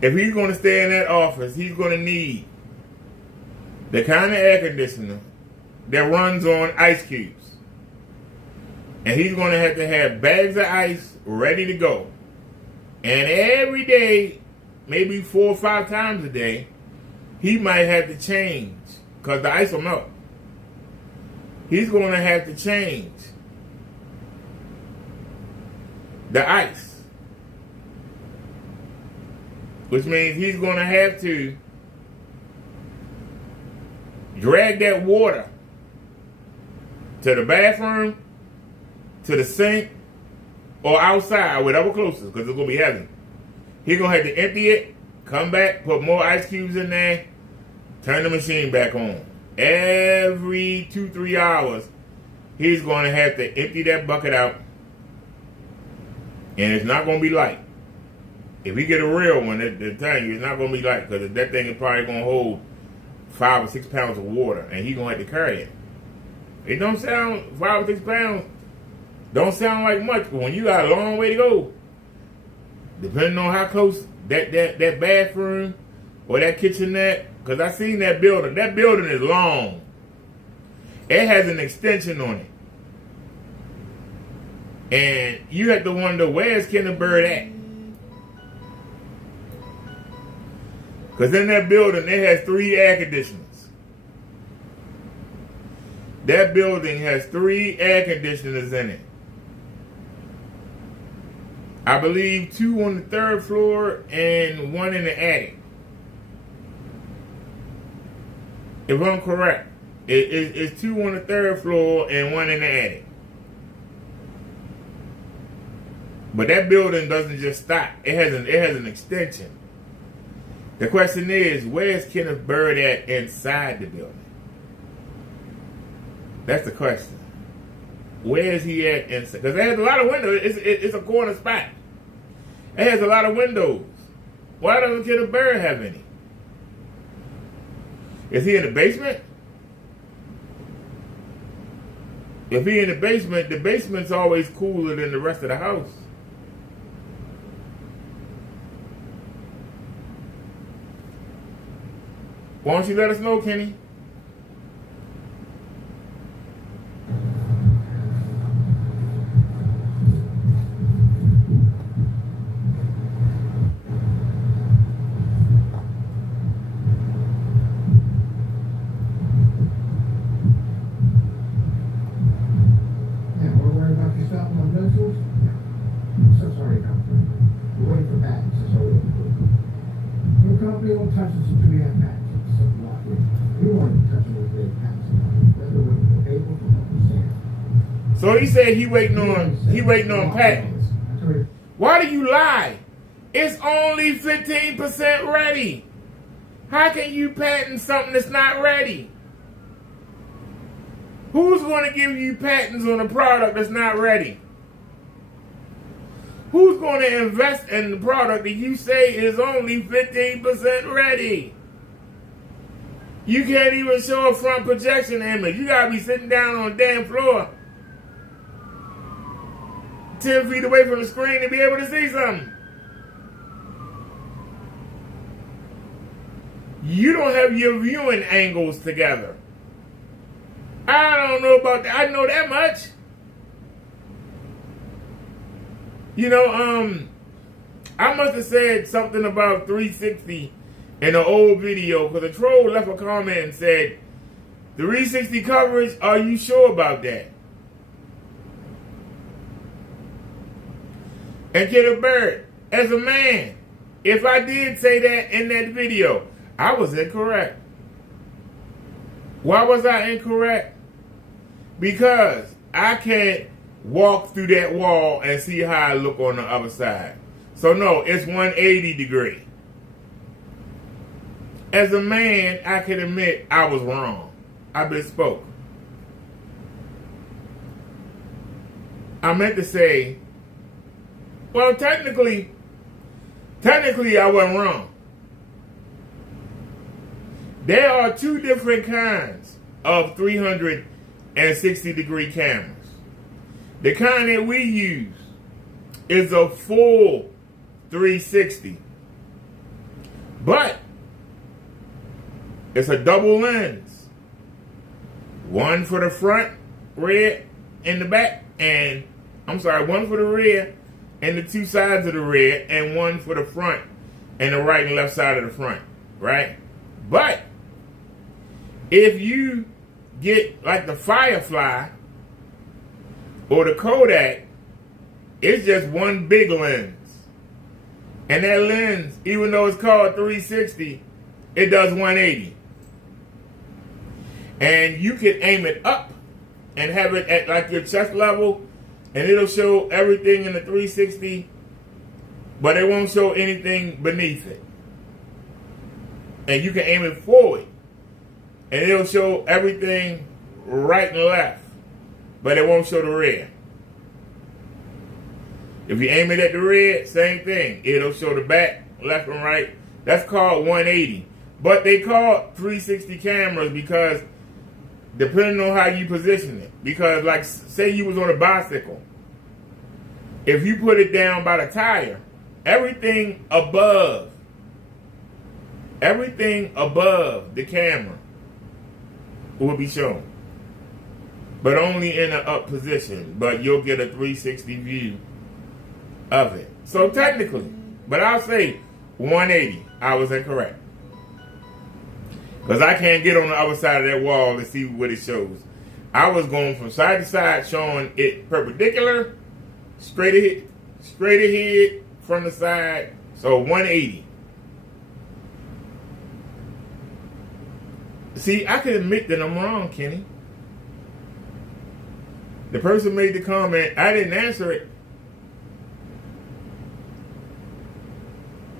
If he's going to stay in that office, he's going to need the kind of air conditioner that runs on ice cubes. And he's going to have bags of ice ready to go. And every day, maybe 4 or 5 times a day, he might have to change because the ice will melt. He's going to have to change the ice, which means he's going to have to drag that water to the bathroom, to the sink, or outside, whatever closest, because it's going to be heavy. He's going to have to empty it, come back, put more ice cubes in there, turn the machine back on. Every 2-3 hours, he's going to have to empty that bucket out, and it's not going to be light. If we get a real one, they're telling you it's not going to be light, because that thing is probably going to hold 5 or 6 pounds of water, and he's going to have to carry it. It don't sound 5 or 6 pounds. Don't sound like much, but when you got a long way to go, depending on how close that bathroom or that kitchenette, because I seen that building. That building is long. It has an extension on it. And you have to wonder, where's Kenneth Bird at? Because in that building, it has 3 air conditioners. That building has 3 air conditioners in it. I believe 2 on the 3rd floor and 1 in the attic. If I'm correct, it's 2 on the 3rd floor and 1 in the attic. But that building doesn't just stop. It has an extension. The question is, where's Kenneth Bird at inside the building? That's the question. Where is he at inside? Because it has a lot of windows. It's a corner spot. It has a lot of windows. Why doesn't Kenneth Bird have any? Is he in the basement? If he in the basement's always cooler than the rest of the house. Why don't you let us know, Kenny? Touches until we have patches. We want So he said he waiting on patents. Why do you lie? It's only 15% ready. How can you patent something that's not ready? Who's going to give you patents on a product that's not ready? Who's going to invest in the product that you say is only 15% ready? You can't even show a front projection image. You got to be sitting down on the damn floor 10 feet away from the screen to be able to see something. You don't have your viewing angles together. I don't know about that. I know that much. You know, I must have said something about 360 in an old video because a troll left a comment and said, 360 coverage, are you sure about that? And Kenneth Barrett, as a man, if I did say that in that video, I was incorrect. Why was I incorrect? Because I can't walk through that wall and see how I look on the other side. So no, it's 180 degree. As a man, I can admit I was wrong. I misspoke. I meant to say, well, technically I wasn't wrong. There are two different kinds of 360 degree cameras. The kind that we use is a full 360. But it's a double lens. One for the front rear and the back, and one for the rear and the two sides of the rear, and one for the front and the right and left side of the front, right? But if you get like the Firefly or the Kodak, it's just one big lens. And that lens, even though it's called 360, it does 180. And you can aim it up and have it at like your chest level, and it'll show everything in the 360, but it won't show anything beneath it. And you can aim it forward, and it'll show everything right and left, but it won't show the rear. If you aim it at the rear, same thing. It'll show the back, left and right. That's called 180. But they call 360 cameras because depending on how you position it. Because like say you was on a bicycle. If you put it down by the tire, everything above the camera will be shown. But only in an up position. But you'll get a 360 view of it. So technically, but I'll say 180. I was incorrect. Because I can't get on the other side of that wall to see what it shows. I was going from side to side showing it perpendicular, straight ahead from the side. So 180. See, I can admit that I'm wrong, Kenny. The person made the comment, I didn't answer it.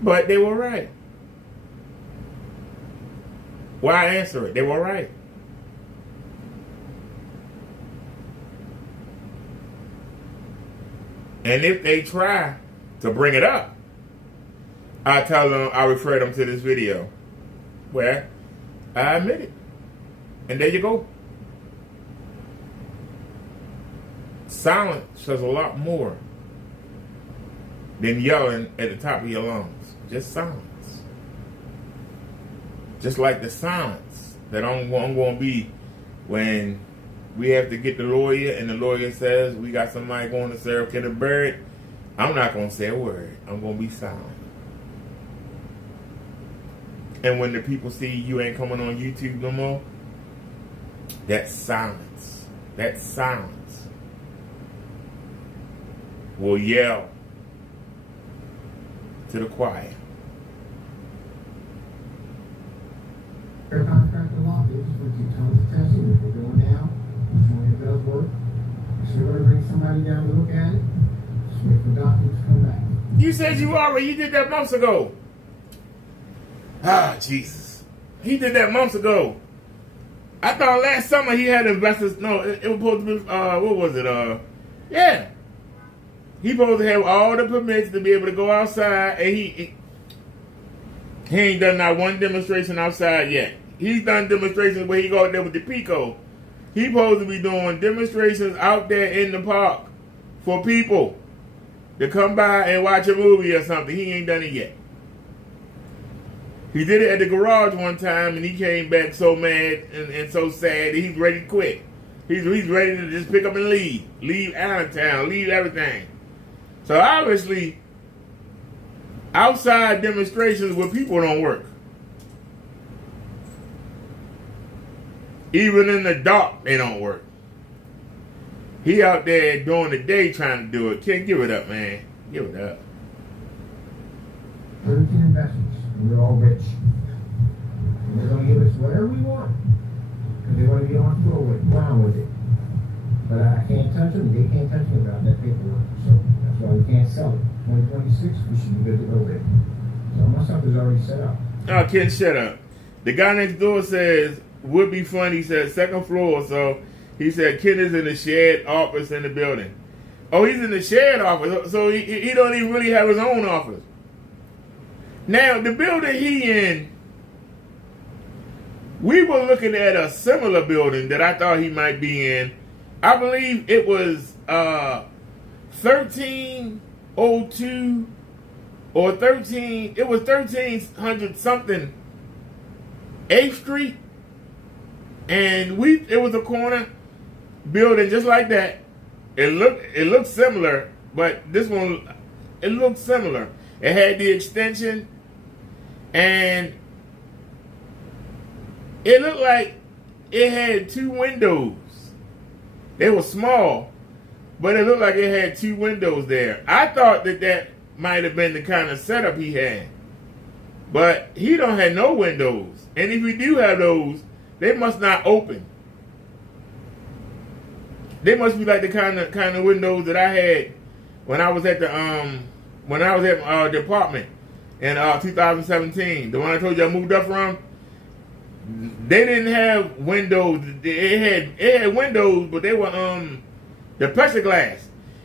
But they were right. Why answer it? They were right. And if they try to bring it up, I tell them, I refer them to this video where I admit it. And there you go. Silence says a lot more than yelling at the top of your lungs. Just silence. Just like the silence that I'm going to be when we have to get the lawyer and the lawyer says we got somebody going to serve Kenneth Barrett. I'm not going to say a word. I'm going to be silent. And when the people see you ain't coming on YouTube no more, that silence will yell to the choir. Fair contractor law is what you tell us testing, if we're doing now, it's when it does work, you see what everybody down to look at it. Just wait for documents to come back. You said you did that months ago. Ah, Jesus. He did that months ago. I thought last summer he had investors. No, it was supposed to be, what was it? Yeah. He supposed to have all the permits to be able to go outside, and he ain't done not one demonstration outside yet. He's done demonstrations where he go out there with the Pico. He supposed to be doing demonstrations out there in the park for people to come by and watch a movie or something. He ain't done it yet. He did it at the garage one time, and he came back so mad and so sad that he's ready to quit. He's ready to just pick up and leave. Leave Allentown. Leave everything. So obviously, outside demonstrations with people don't work. Even in the dark, they don't work. He out there during the day trying to do it. Can't give it up, man. Give it up. 13 investors, and we're all rich. And they're going to give us whatever we want. Because they want to be on floor with, around with it. But I can't touch them. They can't touch me about that paperwork. So that's why we can't sell it. 2026, we should be good to go with. So my stuff is already set up. Oh, Ken, shut up. The guy next door says, would be fun. He said, second floor. So he said, Ken is in the shared office in the building. Oh, he's in the shared office. So he don't even really have his own office. Now, the building he in, we were looking at a similar building that I thought he might be in. I believe it was 1302 or 1300 something 8th Street. And it was a corner building just like that. It looked similar, but this one, it looked similar. It had the extension, and it looked like it had 2 windows. They were small, but it looked like it had 2 windows there. I thought that might have been the kind of setup he had. But he don't have no windows. And if he do have those, they must not open. They must be like the kind of windows that I had when I was at the apartment in 2017. The one I told you I moved up from. They didn't have windows. It had windows, but they were the plexiglass.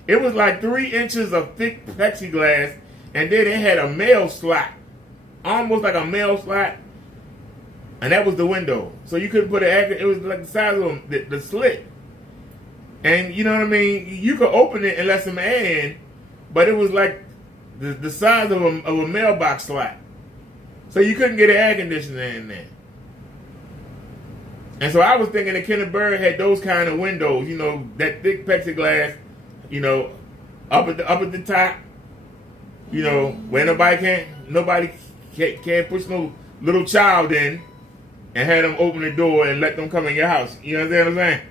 It was like 3 inches of thick plexiglass, and then it had a mail slot, almost like a mail slot, and that was the window. So you couldn't put it was like the size of the slit. And you know what I mean? You could open it and let some air in, but it was like the size of a mailbox slot. So you couldn't get an air conditioner in there. And so I was thinking that Kenneth Bird had those kind of windows, you know, that thick plexiglass, you know, up at the top, you know, where nobody can't push no little child in and have them open the door and let them come in your house. You understand what I'm saying?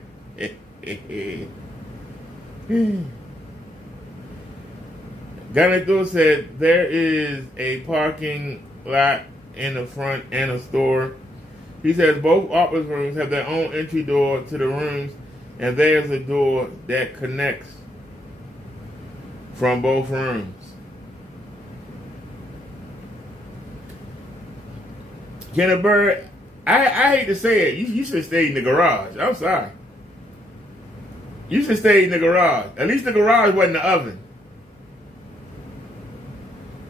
Ganador said there is a parking lot in the front and a store. He says both office rooms have their own entry door to the rooms, and there's a door that connects from both rooms. Kenneth Bird, I hate to say it, you should have stayed in the garage. I'm sorry. You should stay in the garage. At least the garage wasn't the oven.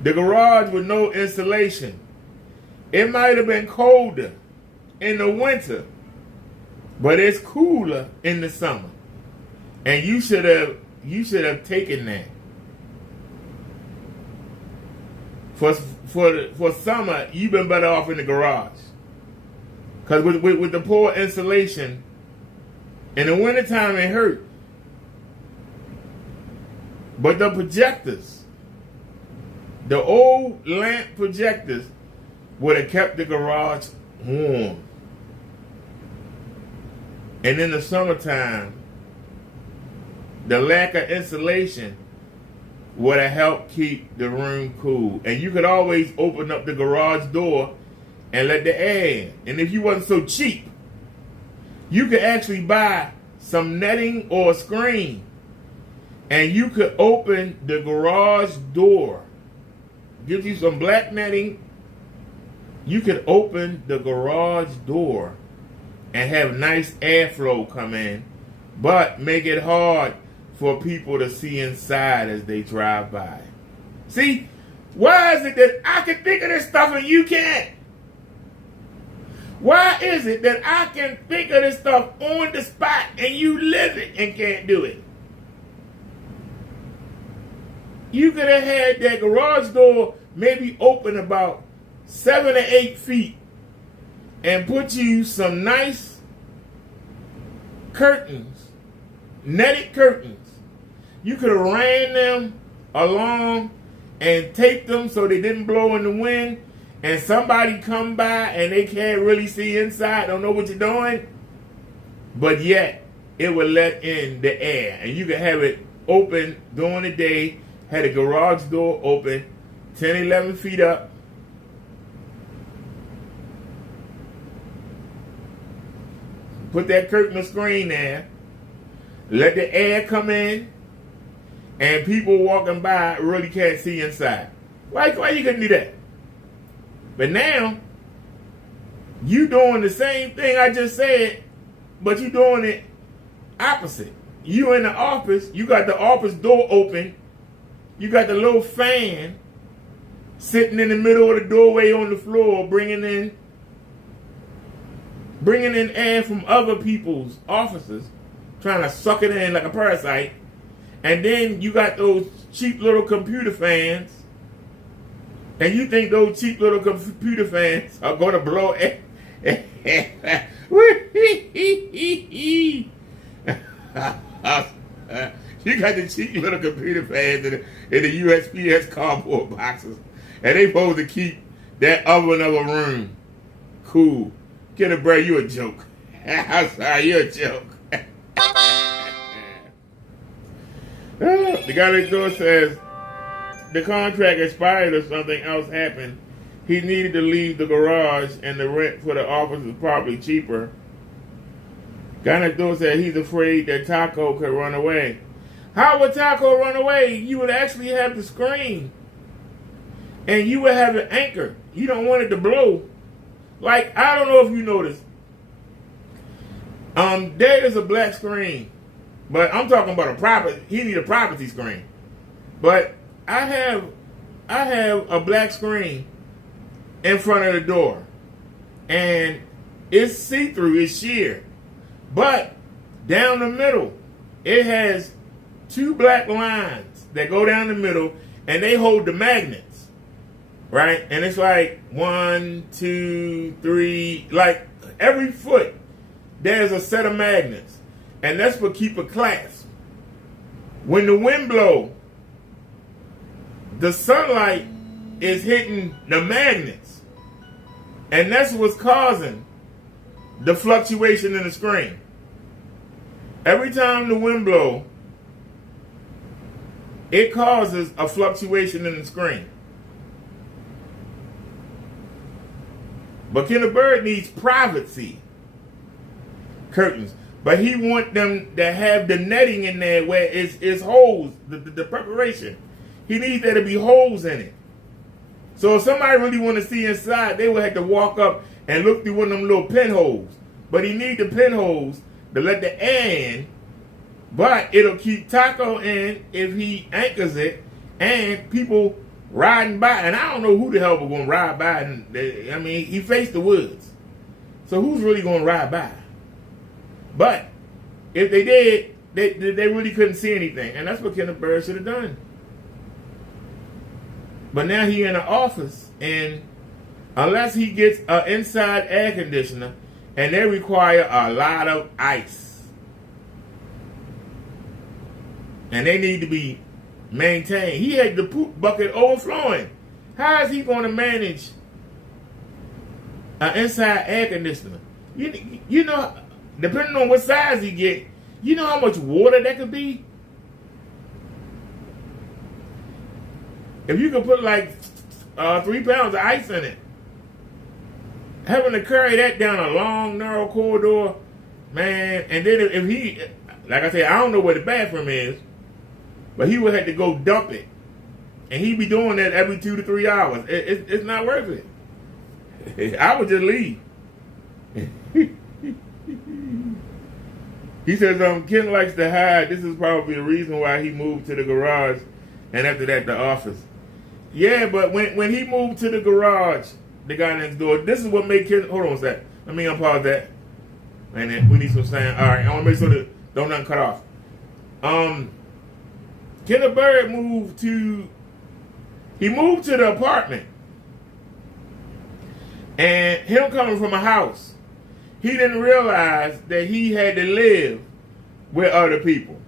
The garage with no insulation. It might have been colder in the winter, but it's cooler in the summer. And you should have taken that. For summer, you've been better off in the garage. Because with the poor insulation, in the wintertime it hurt. But the projectors, the old lamp projectors, would have kept the garage warm. And in the summertime, the lack of insulation would have helped keep the room cool. And you could always open up the garage door and let the air in. And if you wasn't so cheap, you could actually buy some netting or a screen and you could open the garage door. Give you some black netting. You could open the garage door and have nice airflow come in, but make it hard for people to see inside as they drive by. See, why is it that I can think of this stuff and you can't? Why is it that I can think of this stuff on the spot and you live it and can't do it? You could have had that garage door maybe open about 7 or 8 feet and put you some nice curtains, netted curtains. You could have ran them along and taped them so they didn't blow in the wind, and somebody come by and they can't really see inside, don't know what you're doing, but yet it will let in the air, and you can have it open during the day, had a garage door open 10, 11 feet up. Put that curtain or screen there, let the air come in, and people walking by really can't see inside. Why you couldn't do that? But now, you doing the same thing I just said, but you doing it opposite. You in the office, you got the office door open, you got the little fan sitting in the middle of the doorway on the floor, bringing in air from other people's offices, trying to suck it in like a parasite. And then you got those cheap little computer fans, and you think those cheap little computer fans are going to blow air. You got the cheap little computer fans in the USPS cardboard boxes, and they supposed to keep that oven of a room cool. Get a break, you a joke. I'm sorry, you're a joke. The guy next door says the contract expired or something else happened. He needed to leave the garage and the rent for the office is probably cheaper. Guy next door said he's afraid that Taco could run away. How would Taco run away? You would actually have the screen and you would have an anchor. You don't want it to blow. Like, I don't know if you noticed. There is a black screen. But I'm talking about a property. He need a property screen. But I have a black screen in front of the door. And it's see-through, it's sheer. But down the middle, it has 2 black lines that go down the middle and they hold the magnets. Right? And it's like 1, 2, 3, like every foot there's a set of magnets. And that's what keep it class. When the wind blows, the sunlight is hitting the magnets. And that's what's causing the fluctuation in the screen. Every time the wind blows, it causes a fluctuation in the screen. But Kenneth Bird needs privacy curtains. But he want them to have the netting in there where it's holes, the preparation. He needs there to be holes in it. So if somebody really want to see inside, they would have to walk up and look through one of them little pinholes. But he need the pinholes to let the air in, but it'll keep Taco in if he anchors it, and people riding by. And I don't know who the hell was going to ride by. I mean, he faced the woods. So who's really going to ride by? But if they did, they really couldn't see anything. And that's what Kenneth Bird should have done. But now he in the office, and unless he gets an inside air conditioner, and they require a lot of ice, and they need to be maintained. He had the poop bucket overflowing. How is he going to manage an inside air conditioner? You know, depending on what size he get, you know how much water that could be? If you could put like 3 pounds of ice in it, having to carry that down a long, narrow corridor, man, and then if he, like I said, I don't know where the bathroom is, But he would have to go dump it. And he'd be doing that every 2 to 3 hours. It's not worth it. I would just leave. He says, Ken likes to hide. This is probably the reason why he moved to the garage and after that the office. Yeah, but when he moved to the garage, the guy next door, this is what made Ken, hold on a sec. Let me unpause that. And then we need some sound. All right, I want to make sure that don't nothing cut off. Kenneth Bird moved to the apartment. And him coming from a house, he didn't realize that he had to live with other people.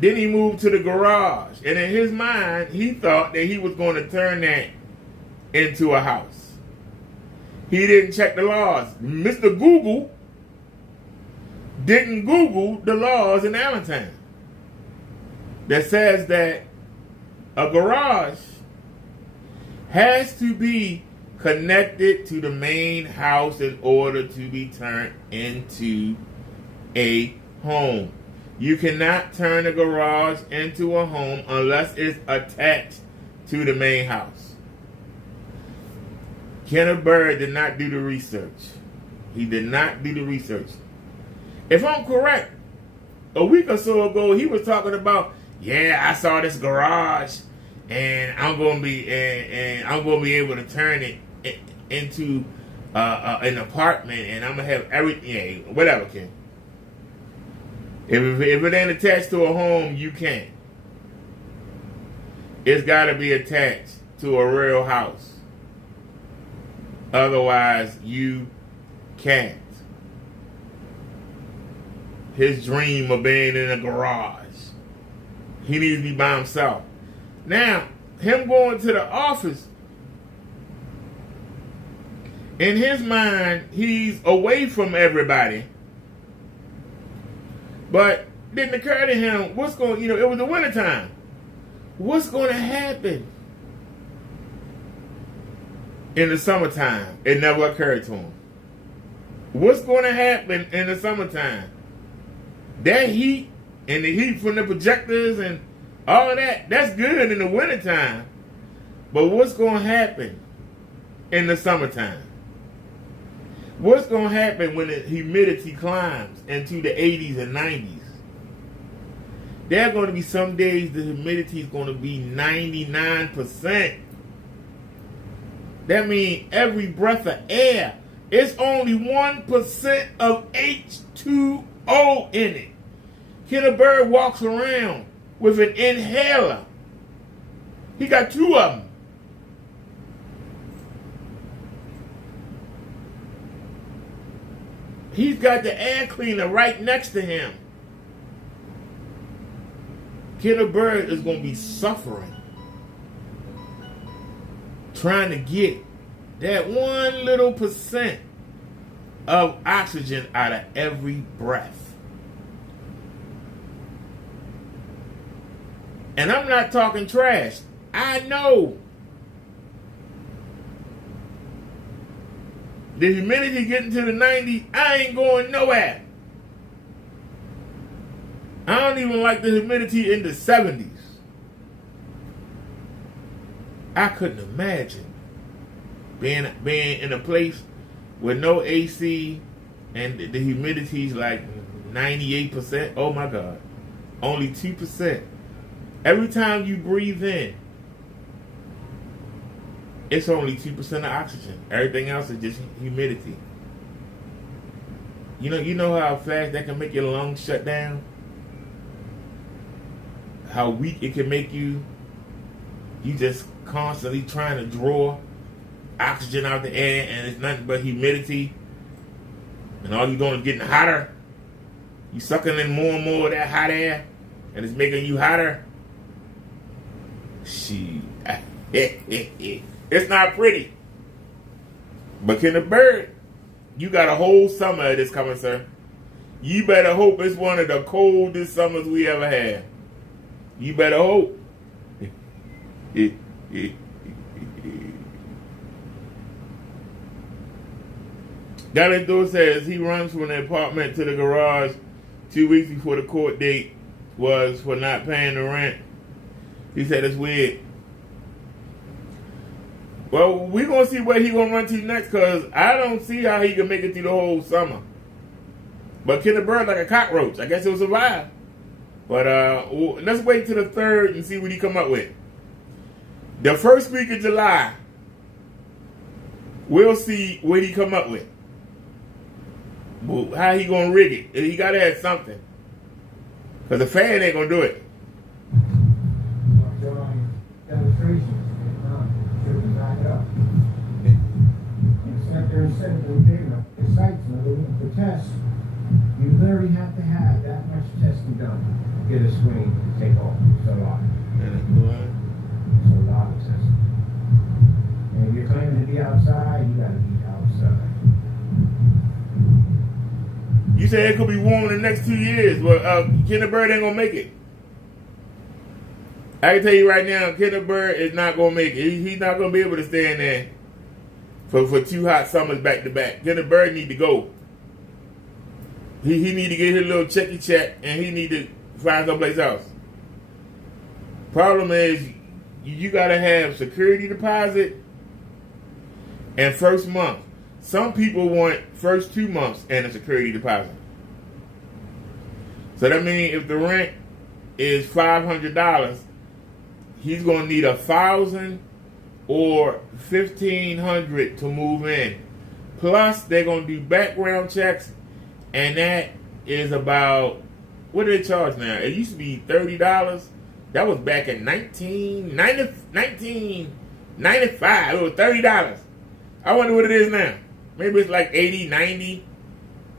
Then he moved to the garage. And in his mind, he thought that he was going to turn that into a house. He didn't check the laws. Mr. Google didn't Google the laws in Allentown that says that a garage has to be connected to the main house in order to be turned into a home. You cannot turn a garage into a home unless it's attached to the main house. Kenneth Bird did not do the research. He did not do the research. If I'm correct, a week or so ago, he was talking about, yeah, I saw this garage, and I'm gonna be able to turn it into an apartment, and I'm gonna have everything. Yeah, whatever, Ken. If it ain't attached to a home, you can't. It's got to be attached to a real house. Otherwise, you can't. His dream of being in a garage. He needs to be by himself. Now, him going to the office, in his mind, he's away from everybody. But it didn't occur to him, it was the wintertime. What's going to happen in the summertime? It never occurred to him. What's going to happen in the summertime? That heat and the heat from the projectors and all of that, that's good in the wintertime. But what's going to happen in the summertime? What's going to happen when the humidity climbs into the 80s and 90s? There are going to be some days the humidity is going to be 99%. That means every breath of air, it's only 1% of H2O in it. Kenneth Bird walks around with an inhaler. He got 2 of them. He's got the air cleaner right next to him. Kenneth Bird is going to be suffering, trying to get that 1 little % of oxygen out of every breath. And I'm not talking trash. I know. The humidity getting to the 90s, I ain't going nowhere. I don't even like the humidity in the 70s. I couldn't imagine being in a place with no AC and the humidity's like 98%. Oh my God. Only 2%. Every time you breathe in, it's only 2% of oxygen. Everything else is just humidity. You know how fast that can make your lungs shut down? How weak it can make you. You just constantly trying to draw oxygen out the air and it's nothing but humidity. And all you're doing is getting hotter. You sucking in more and more of that hot air and it's making you hotter. It's not pretty. But Kenneth Bird, you got a whole summer of this coming, sir. You better hope it's one of the coldest summers we ever had. You better hope. Galento says he runs from the apartment to the garage 2 weeks before the court date was for not paying the rent. He said it's weird. Well, we're going to see where he going to run to next, because I don't see how he can make it through the whole summer. But Kenneth Bird like a cockroach. I guess he'll survive. But let's wait till the 3rd and see what he come up with. The first week of July, we'll see what he come up with. How he going to rig it. He got to have something. Because the fan ain't going to do it. Demonstrations. Back it up. Except there's the sites the tests. You literally have to have that much testing done to get a swing to take off. It's a lot. It's a lot of testing. And if you're claiming to be outside, you gotta be outside. You say it could be warm in the next 2 years. Well, Kenneth Bird ain't gonna make it. I can tell you right now, Kenneth Bird is not gonna make it. He's not gonna be able to stay in there for 2 hot summers back to back. Kenneth Bird need to go. He need to get his little checky check, and he need to find someplace else. Problem is, you gotta have security deposit and first month. Some people want first 2 months and a security deposit. So that means if the rent is $500, he's gonna need $1,000 or $1,500 to move in. Plus, they're gonna do background checks. And that is about, what do they charge now? It used to be $30. That was back in 1995. It was $30. I wonder what it is now. Maybe it's like 80, 90.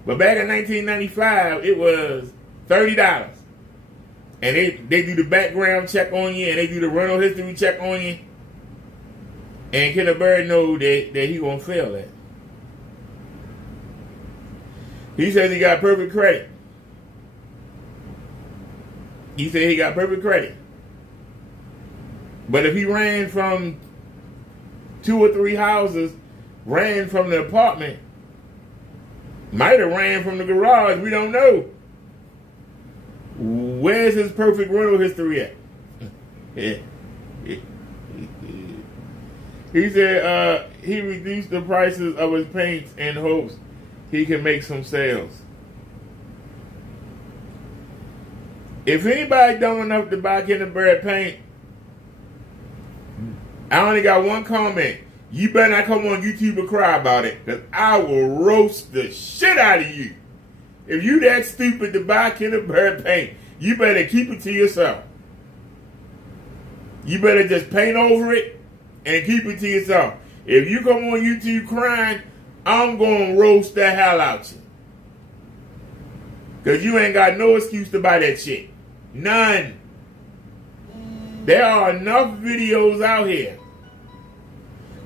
But back in 1995, it was $30. And they do the background check on you, and they do the rental history check on you. And Kenneth Bird know that he gonna fail that. He says he got perfect credit. He said he got perfect credit. But if he ran from 2 or 3 houses, ran from the apartment, might have ran from the garage, we don't know. Where's his perfect rental history at? He said he reduced the prices of his paints in hopes he can make some sales. If anybody dumb enough to buy Kenneth Bird paint, I only got one comment. You better not come on YouTube and cry about it, because I will roast the shit out of you. If you that stupid to buy Kenneth Bird paint, you better keep it to yourself. You better just paint over it and keep it to yourself. If you come on YouTube crying, I'm going to roast the hell out you. Because you ain't got no excuse to buy that shit. None. There are enough videos out here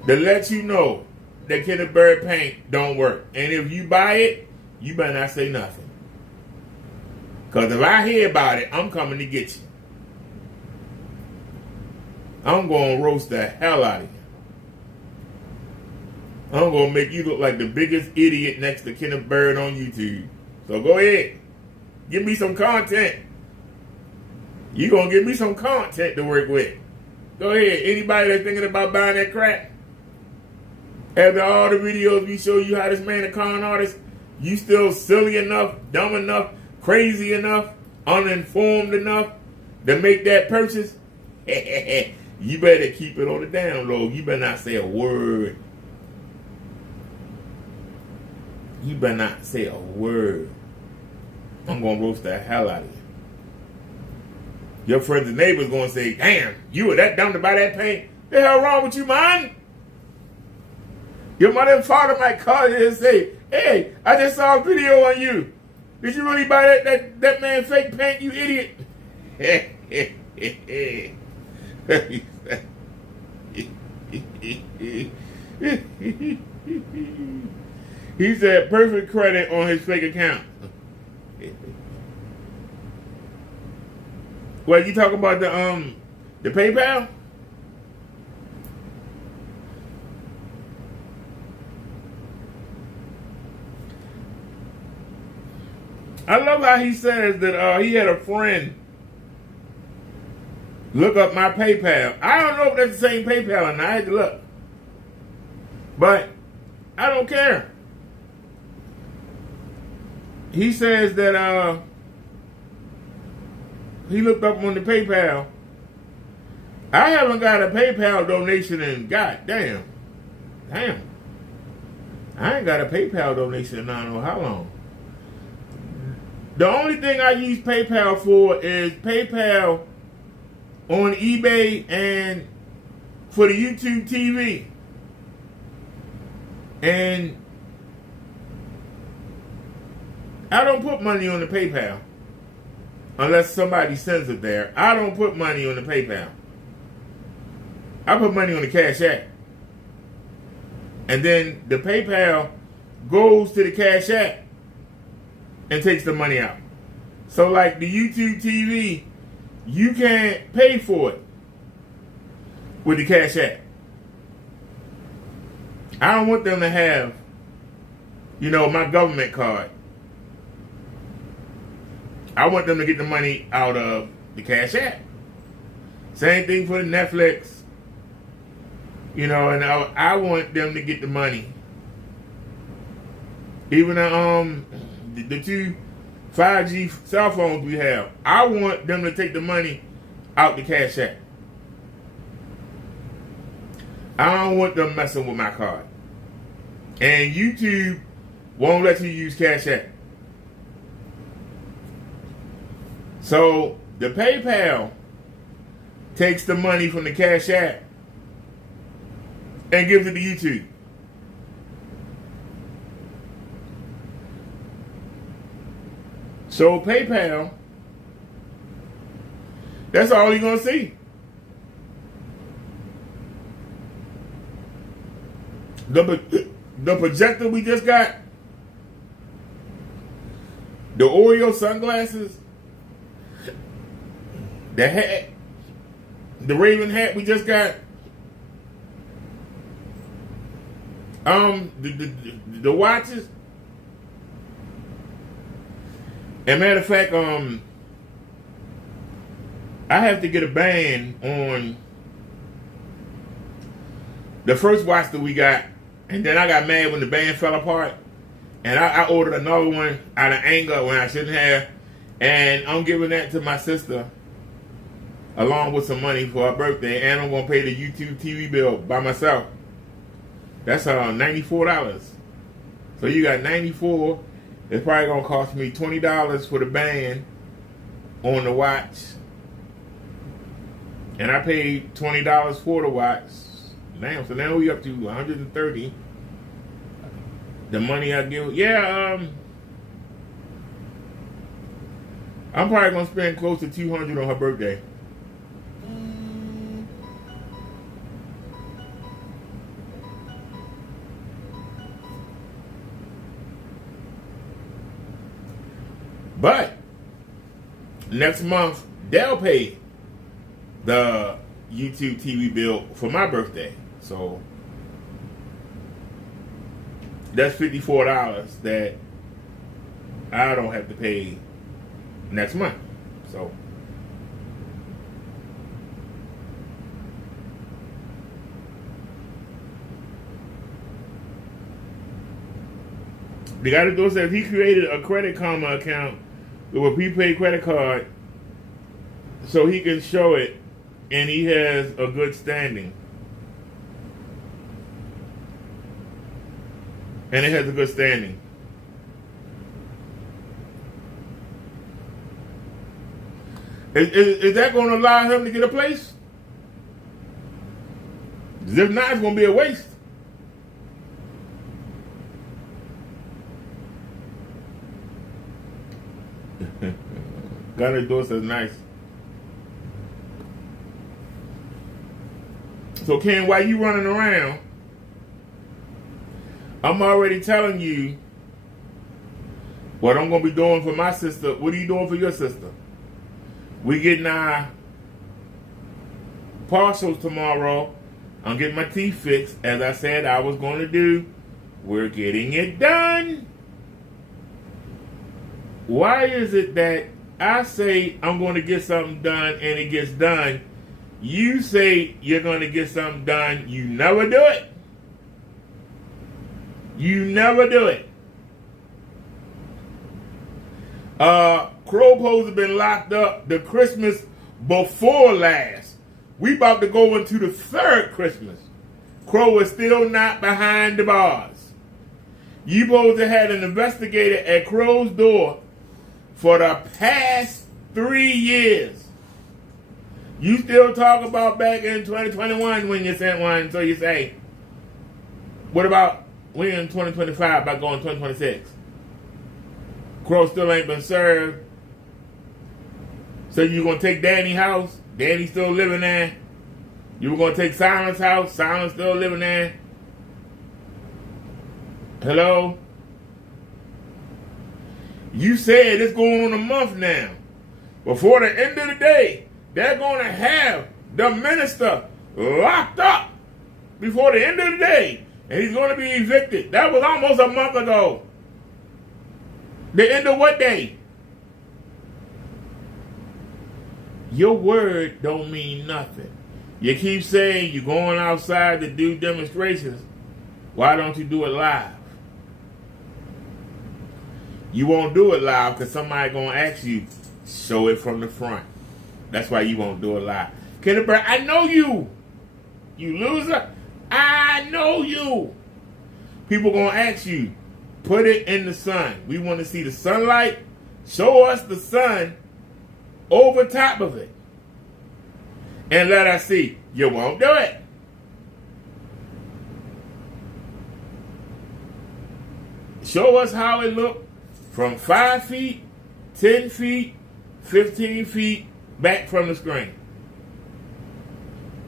to let you know that Kenneth Bird paint don't work. And if you buy it, you better not say nothing. Because if I hear about it, I'm coming to get you. I'm going to roast the hell out of you. I'm going to make you look like the biggest idiot next to Kenneth Bird on YouTube. So go ahead. Give me some content. You're going to give me some content to work with. Go ahead. Anybody that's thinking about buying that crap, after all the videos we show you how this man a con artist, you still silly enough, dumb enough, crazy enough, uninformed enough to make that purchase? You better keep it on the down low. You better not say a word. You better not say a word. I'm going to roast the hell out of you. Your friends and neighbors going to say, damn, you were that dumb to buy that paint? The hell wrong with you, man? Your mother and father might call you and say, hey, I just saw a video on you. Did you really buy that man fake paint, you idiot? He said perfect credit on his fake account. Well, you talking about the PayPal? I love how he says that he had a friend look up my PayPal. I don't know if that's the same PayPal, and I had to look. But I don't care. He says that he looked up on the PayPal. I haven't got a PayPal donation in damn. I ain't got a PayPal donation in I don't know how long. The only thing I use PayPal for is PayPal on eBay and for the YouTube TV. And I don't put money on the PayPal unless somebody sends it there. I don't put money on the PayPal. I put money on the Cash App. And then the PayPal goes to the Cash App and takes the money out. So like the YouTube TV, you can't pay for it with the Cash App. I don't want them to have, my government card. I want them to get the money out of the Cash App. Same thing for the Netflix. And I want them to get the money. Even the two 5G cell phones we have, I want them to take the money out the Cash App. I don't want them messing with my card. And YouTube won't let you use Cash App. So the PayPal takes the money from the Cash App and gives it to YouTube. So PayPal, that's all you're going to see. The projector we just got, the Oreo sunglasses, the hat, the Raven hat we just got, the watches. And matter of fact, I have to get a ban on the first watch that we got, and then I got mad when the band fell apart, and I ordered another one out of anger when I shouldn't have, and I'm giving that to my sister along with some money for her birthday, and I'm gonna pay the YouTube TV bill by myself. That's $94. So you got $94. It's probably gonna cost me $20 for the band on the watch, and I paid $20 for the watch. Damn, so now we up to $130. The money I give, I'm probably gonna spend close to $200 on her birthday. But next month they'll pay the YouTube TV bill for my birthday. So that's $54 that I don't have to pay next month. So the guy that does that, he created a Credit Karma account with a prepaid credit card so he can show it, and he has a good standing. And it has a good standing. Is that going to allow him to get a place? If not, it's going to be a waste. Gunner Dorset's nice. So Ken, while you running around, I'm already telling you what I'm going to be doing for my sister. What are you doing for your sister? We getting our partials tomorrow. I'm getting my teeth fixed, as I said I was going to do. We're getting it done. Why is it that I say I'm going to get something done and it gets done? You say you're going to get something done. You never do it. You never do it. Crow Pose have been locked up the Christmas before last. We about to go into the third Christmas. Crow is still not behind the bars. You supposed to have an investigator at Crow's door for the past 3 years. You still talk about back in 2021 when you sent one, so you say, what about we in 2025 about going 2026? Crow still ain't been served. So you gonna take Danny's house? Danny still living there. You were gonna take Silent's house? Silent still living there. Hello? You said it's going on a month now. Before the end of the day, they're gonna have the minister locked up before the end of the day. And he's gonna be evicted. That was almost a month ago. The end of what day? Your word don't mean nothing. You keep saying you're going outside to do demonstrations. Why don't you do it live? You won't do it live because somebody going to ask you, show it from the front. That's why you won't do it live. Kenneth, I know you. You loser. I know you. People going to ask you, put it in the sun. We want to see the sunlight. Show us the sun over top of it. And let us see. You won't do it. Show us how it looked from 5 feet, 10 feet, 15 feet back from the screen.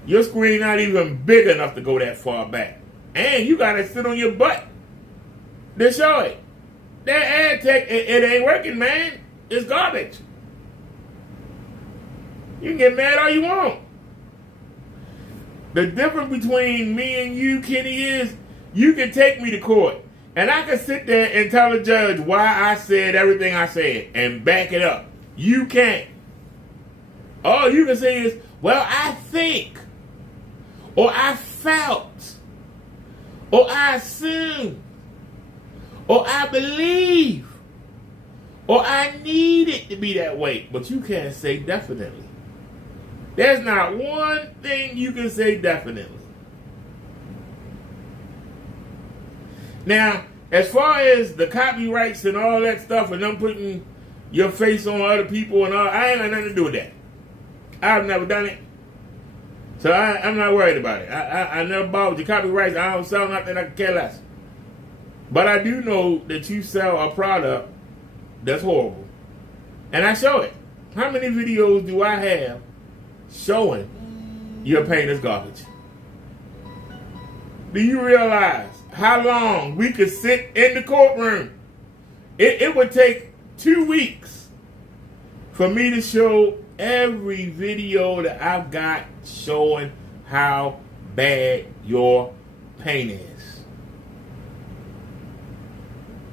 Your screen not even big enough to go that far back. And you got to sit on your butt to show it. That ad tech, it ain't working, man. It's garbage. You can get mad all you want. The difference between me and you, Kenny, is you can take me to court. And I can sit there and tell the judge why I said everything I said and back it up. You can't. All you can say is, well, I think, or I felt, or I assume, or I believe, or I need it to be that way. But you can't say definitely. There's not one thing you can say definitely. Now, as far as the copyrights and all that stuff and them putting your face on other people and all, I ain't got nothing to do with that. I've never done it. So I'm not worried about it. I never bought the copyrights. I don't sell nothing. I can care less. But I do know that you sell a product that's horrible. And I show it. How many videos do I have showing your paint is garbage? Do you realize how long we could sit in the courtroom? It would take 2 weeks for me to show every video that I've got showing how bad your paint is.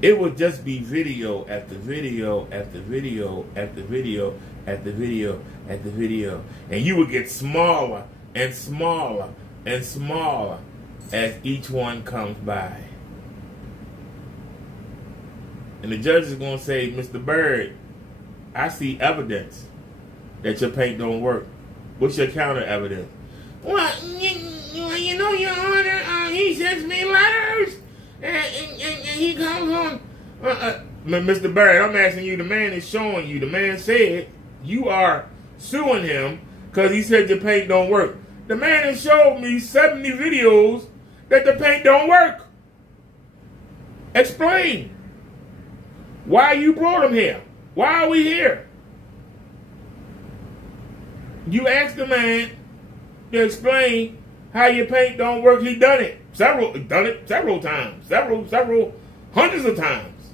It would just be video after video after video after video after video after video. And you would get smaller and smaller and smaller as each one comes by. And the judge is going to say, Mr. Bird, I see evidence that your paint don't work. What's your counter evidence? Well, you know, Your Honor, he sends me letters, and he comes on. Mr. Bird, I'm asking you, the man is showing you. The man said you are suing him because he said your paint don't work. The man has showed me 70 videos that the paint don't work. Explain. Why you brought him here? Why are we here? You asked the man to explain how your paint don't work. He done it several times, several hundreds of times.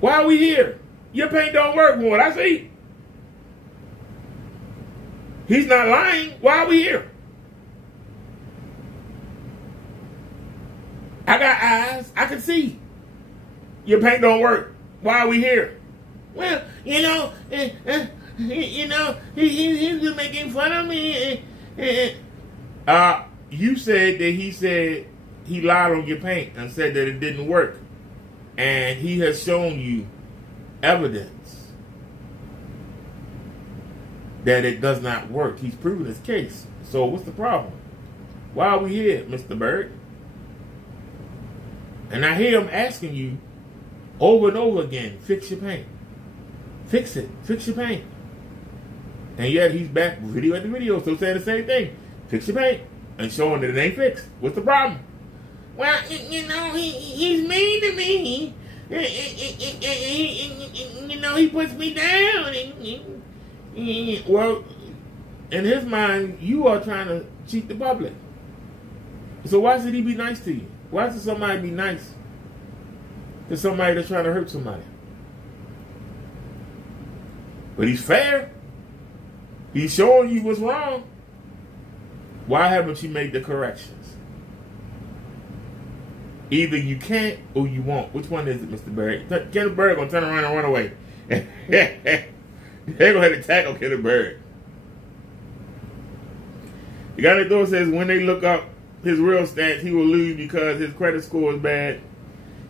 Why are we here? Your paint don't work from what I see. He's not lying. Why are we here? I got eyes. I can see. Your paint don't work. Why are we here? Well, you know, he's been making fun of me. You said that he said he lied on your paint and said that it didn't work. And he has shown you evidence that it does not work. He's proven his case. So what's the problem? Why are we here, Mr. Bird? And I hear him asking you over and over again, fix your paint. Fix it. Fix your paint. And yet he's back video after video still saying the same thing. Fix your paint. And showing that it ain't fixed. What's the problem? Well, you know, he's mean to me. You know, he puts me down. Well, in his mind, you are trying to cheat the public. So why should he be nice to you? Why should somebody be nice to somebody that's trying to hurt somebody? But he's fair. He's showing you what's wrong. Why haven't you made the corrections? Either you can't or you won't. Which one is it, Mr. Bird? Kenneth Bird gonna turn around and run away. They're gonna have to tackle Kenneth Bird. The guy next door says when they look up his real stats, he will lose because his credit score is bad.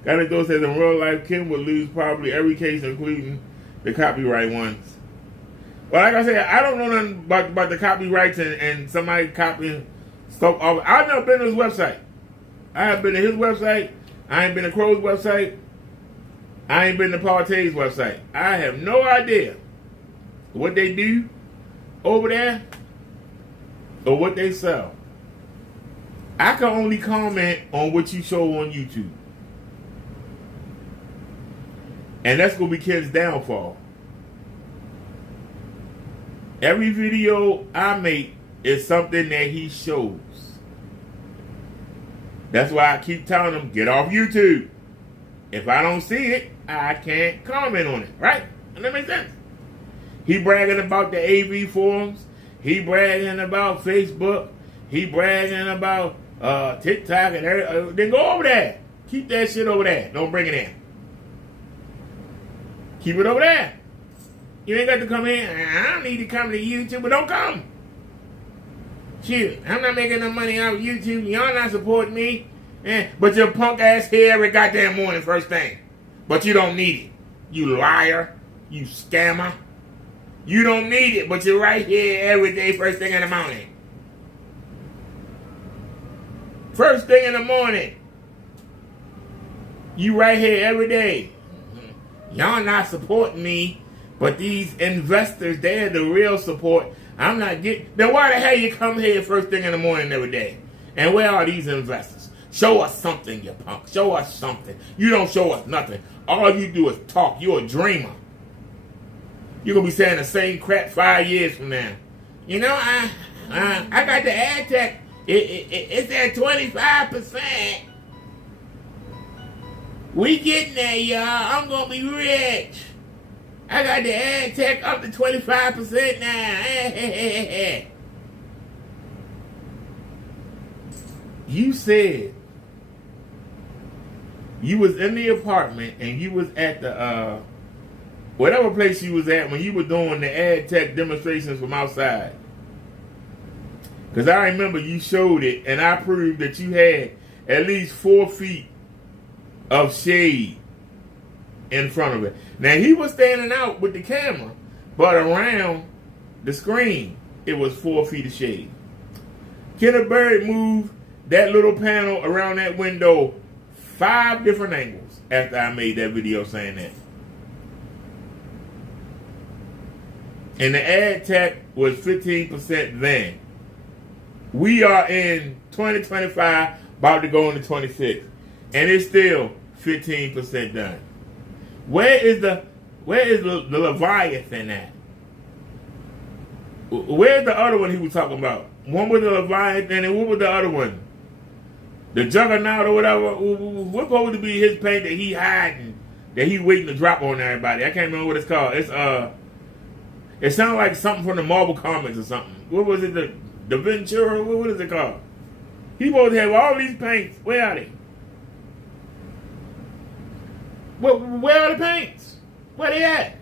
Guy next door says in real life, Ken will lose probably every case, including the copyright ones. Well, like I said, I don't know nothing about the copyrights and somebody copying stuff off. I've never been to his website. I have been to his website. I ain't been to Crow's website. I ain't been to Partay's website. I have no idea what they do over there or what they sell. I can only comment on what you show on YouTube. And that's going to be Ken's downfall. Every video I make is something that he shows. That's why I keep telling him, get off YouTube. If I don't see it, I can't comment on it. Right? Does that make sense? He bragging about the AV forums. He bragging about Facebook. He bragging about TikTok and everything. Then go over there. Keep that shit over there. Don't bring it in. Keep it over there. You ain't got to come in. I don't need to come to YouTube, but don't come. Shoot, I'm not making no money off YouTube. Y'all not supporting me. But your punk ass here every goddamn morning first thing. But you don't need it. You liar. You scammer. You don't need it, but you're right here every day first thing in the morning. First thing in the morning. You right here every day. Y'all not supporting me, but these investors, they're the real support. I'm not getting... Then why the hell you come here first thing in the morning every day? And where are these investors? Show us something, you punk. Show us something. You don't show us nothing. All you do is talk. You're a dreamer. You're going to be saying the same crap 5 years from now. You know, I got the ad tech. It's at 25%. We getting there, y'all. I'm going to be rich. I got the ad tech up to 25% now. You said you was in the apartment and you was at the whatever place you was at when you were doing the ad tech demonstrations from outside. Because I remember you showed it and I proved that you had at least 4 feet of shade in front of it. Now he was standing out with the camera, but around the screen it was 4 feet of shade. Kenneth Bird moved that little panel around that window 5 different angles after I made that video saying that. And the ad tech was 15% then. We are in 2025, about to go into 26, and it's still 15% done. Where is the Leviathan at? Where's the other one he was talking about? One with the Leviathan, and what was the other one? The Juggernaut or whatever. What's supposed to be his paint that he hiding, that he waiting to drop on everybody? I can't remember what it's called. It sounds like something from the Marvel comics or something. What was it? The Ventura? What is it called? He supposed to have all these paints. Where are they? Where are the paints? Where they at?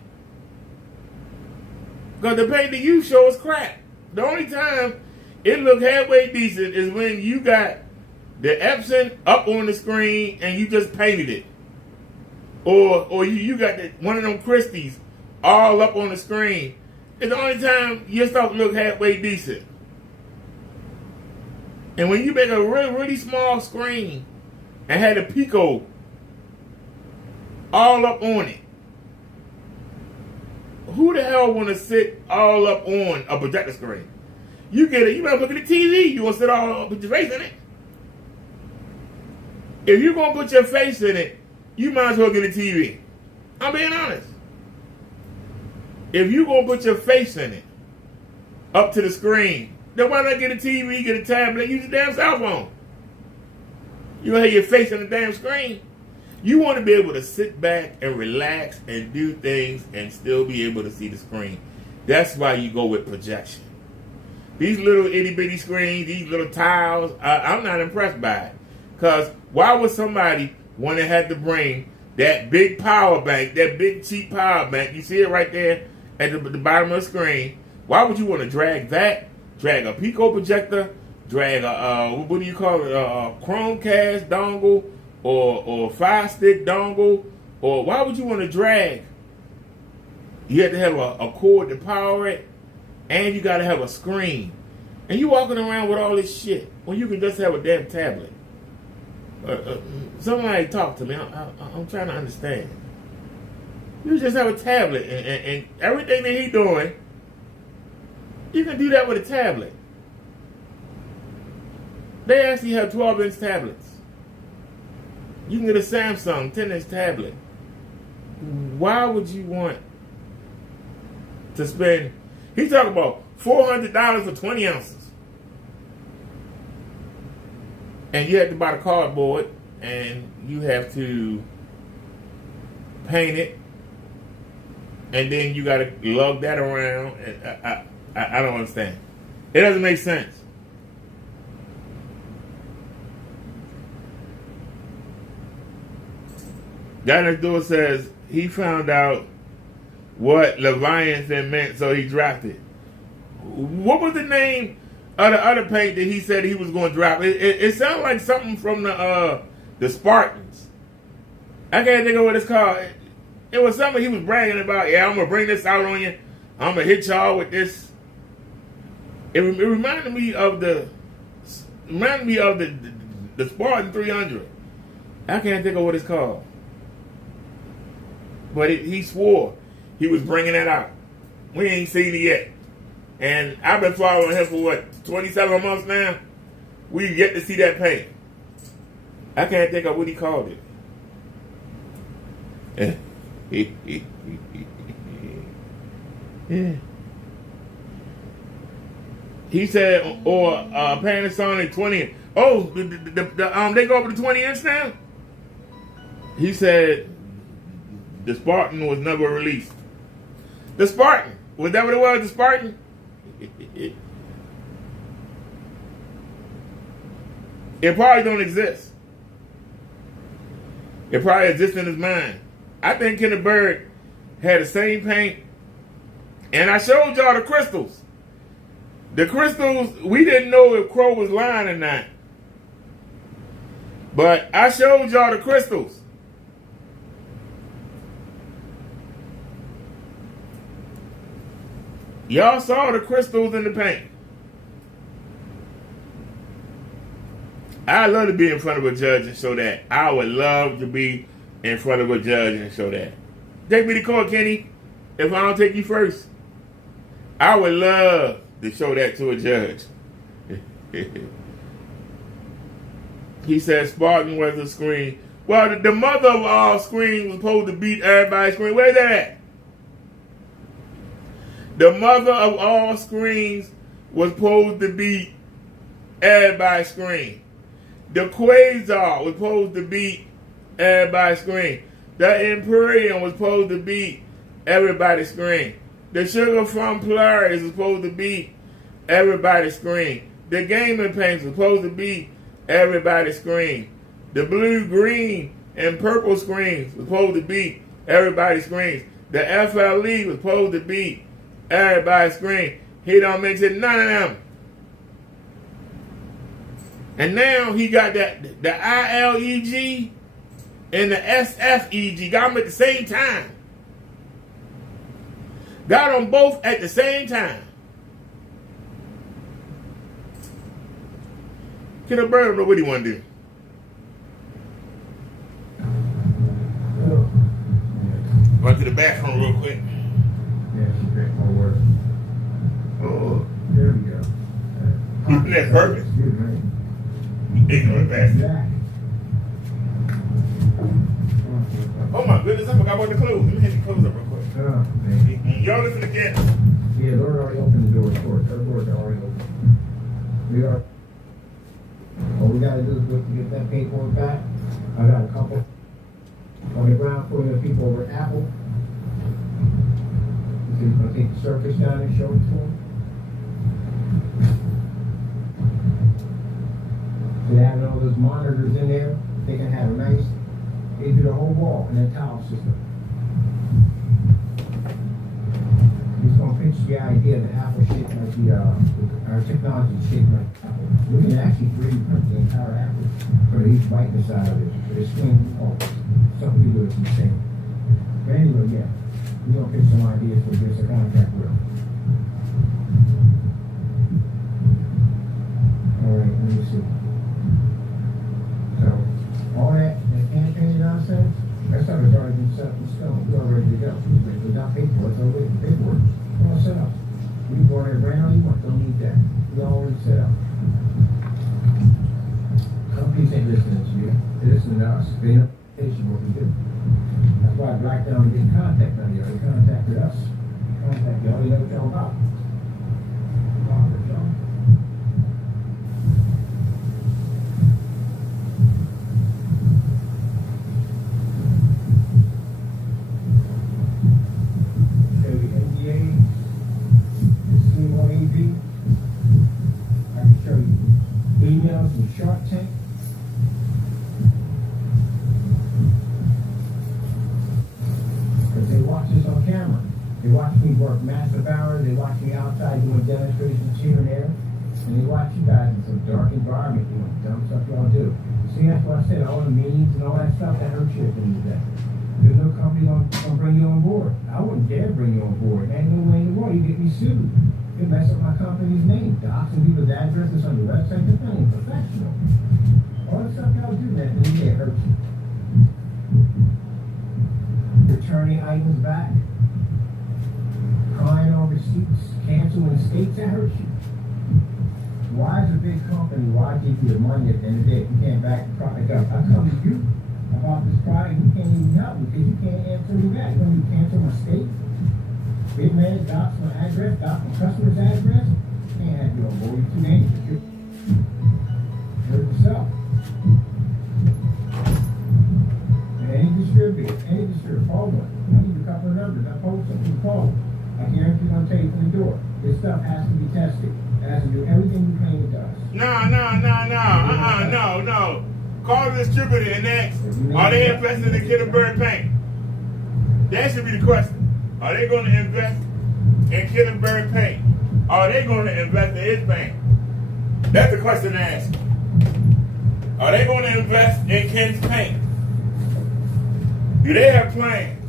Because the paint that you show is crap. The only time it look halfway decent is when you got the Epson up on the screen and you just painted it. Or you got one of them Christies all up on the screen. It's the only time your stuff look halfway decent. And when you make a really, really small screen and had a Pico all up on it, who the hell want to sit all up on a projector screen? You get it. You better look at the TV. You want to sit all up with your face in it? If you're going to put your face in it, you might as well get a TV. I'm being honest. If you're going to put your face in it, up to the screen, then why not get a TV, get a tablet, use a damn cell phone? You going to have your face on the damn screen. You want to be able to sit back and relax and do things and still be able to see the screen. That's why you go with projection. These little itty bitty screens, these little tiles, I'm not impressed by it. Because why would somebody want to have to bring that big power bank, that big cheap power bank, you see it right there at the bottom of the screen, why would you want to drag that, drag a Pico projector, drag a, what do you call it, a Chromecast dongle, or Fire Stick dongle, or why would you want to drag? You have to have a cord to power it, and you got to have a screen. And you walking around with all this shit when you can just have a damn tablet. Somebody talk to me. I'm trying to understand. You just have a tablet, and everything that he's doing, you can do that with a tablet. They actually have 12-inch tablets. You can get a Samsung 10-inch tablet. Why would you want to spend, he's talking about $400 for 20 ounces. And you have to buy the cardboard, and you have to paint it, and then you got to lug that around. And I don't understand. It doesn't make sense. Guy next door says he found out what Leviathan meant, so he dropped it. What was the name of the other paint that he said he was going to drop? It sounded like something from the Spartans. I can't think of what it's called. It was something he was bragging about. Yeah, I'm going to bring this out on you. I'm going to hit y'all with this. It reminded me of the Spartan 300. I can't think of what it's called. But he swore he was bringing that out. We ain't seen it yet. And I've been following him for 27 months now? We yet to see that paint. I can't think of what he called it. He said, or Panasonic 20. Oh, they go up to 20 inch now? He said the Spartan was never released. The Spartan. Was that what it was, the Spartan? It probably don't exist. It probably exists in his mind. I think Kenneth Bird had the same paint. And I showed y'all the crystals. The crystals, we didn't know if Crow was lying or not. But I showed y'all the crystals. Y'all saw the crystals in the paint. I'd love to be in front of a judge and show that. I would love to be in front of a judge and show that. Take me to court, Kenny, if I don't take you first. I would love to show that to a judge. He said Spartan was a screen. Well, the mother of all screens was supposed to beat everybody's screen. Where's that at? The mother of all screens was supposed to beat everybody's screen. The Quasar was supposed to beat everybody's screen. The Imperium was supposed to beat everybody's screen. The Sugar from Polaris was supposed to beat everybody's screen. The Gaming Paints was supposed to beat everybody's screen. The blue, green, and purple screens was supposed to beat everybody's screens. The FLE was supposed to beat Everybody scream. He don't mention none of them. And now he got the ILEG and the SFEG. Got them at the same time. Got them both at the same time. Kenneth Bird don't know what he want to do. Run to the bathroom real quick. Yeah, she drank more water. Oh, there we go. Isn't that perfect? Ignorant bastard. Oh my goodness, I forgot about the clothes. Let me hit the clothes up real quick. Oh, man. Y'all listen again. Yeah, Lord already opened the door for us. Our doors are already open. We are. All we gotta do is look to get that paperwork back. I got a couple on the ground for the people over at Apple. He's gonna take the circus down and show it to them. So they have all those monitors in there. They can have a nice, they do the whole wall in a tile system. He's gonna pitch the idea that Apple shaped like our technology is shaped like Apple. We can actually 3D print the entire Apple for each brightness side of it. For the screen, some people it's insane. But anyway, yeah, we're gonna pitch some ideas for this contract with. Alright, let me see. So, all that campaign nonsense, that stuff has already been set in stone. We're all ready to go. We got paperwork, so we're waiting for paperwork. We're all set up. We bought a brand new one, don't need that. We already set up. Companies ain't listening to you. They're listening to us. They know what we do. That's why Blackdown didn't contact them. They already contacted us. Contact y'all. They know what y'all about. Emails from Shark Tank. Because they watch this on camera. They watch me work massive hours. They watch me outside doing demonstrations here and there. And they watch you guys in some dark environment doing dumb stuff y'all do. See, that's what I said. All the meetings and all that stuff that hurts you at the end of the day. There's no company gonna bring you on board. I wouldn't dare bring you on board. There ain't no way in the world you get me sued. You mess up my company's name. Doxing people's addresses on your website. That's not even professional. All the stuff y'all do, man, it hurts you. Returning items back. Crying on receipts. Canceling estates, that hurts you. Why is a big company, why give you the money at the end of the day if you can't back the product up? I come to you about this product, you can't even help me because you can't answer me back. When you cancel my state, big man, docs my address, docs my customer's address, can't have you on board. You're too dangerous. Hurt yourself. And any distributor, call one. I need a couple of numbers. I post something, call. I guarantee I'm going to tell you from the door. This stuff has to be tested. It has to do everything you claim it does. No. Call the distributor and ask, are they investing in Kenneth Bird paint? That should be the question. Are they going to invest in Kenneth Bird paint? Are they going to invest in his paint? That's the question to ask. Are they going to invest in Ken's paint? Do they have plans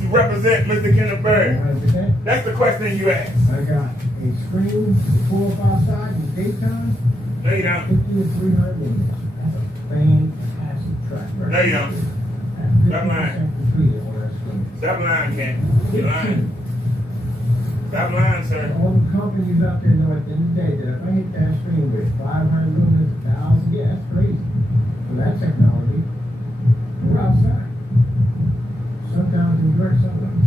to represent Mr. Kenneth Bird? 100%. That's the question you ask. I got a screen to pull up outside in the daytime. No, you don't. 50 to 300 minutes. That's a fantastic track record. No, you don't. Stop lying. Completed on that screen. Stop lying, Ken. You're lying. Stop lying, sir. All the companies out there know at the end of the day that if I hit that screen with 500 lumens, 1,000, yeah, that's crazy. For that technology, we're outside. Sometimes in New York, sometimes.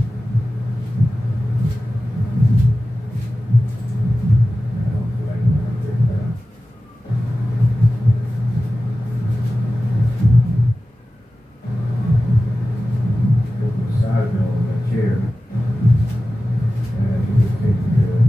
I don't feel like I'm going to get that. Put the side mill on that chair. And you just take care of it.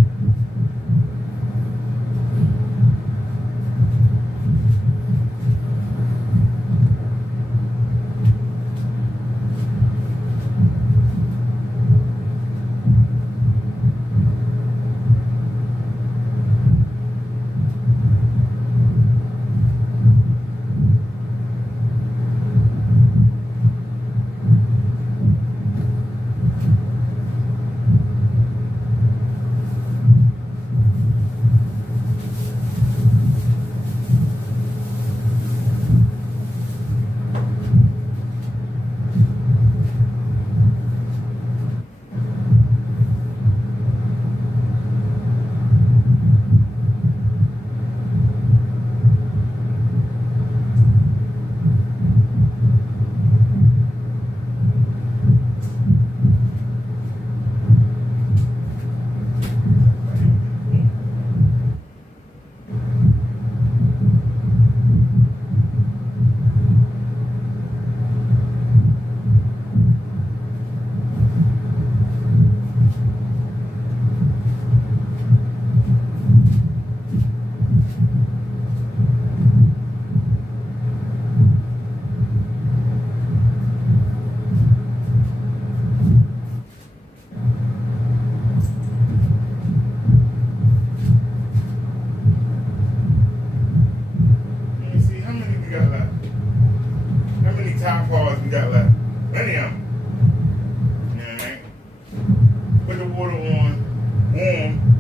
put the water on warm.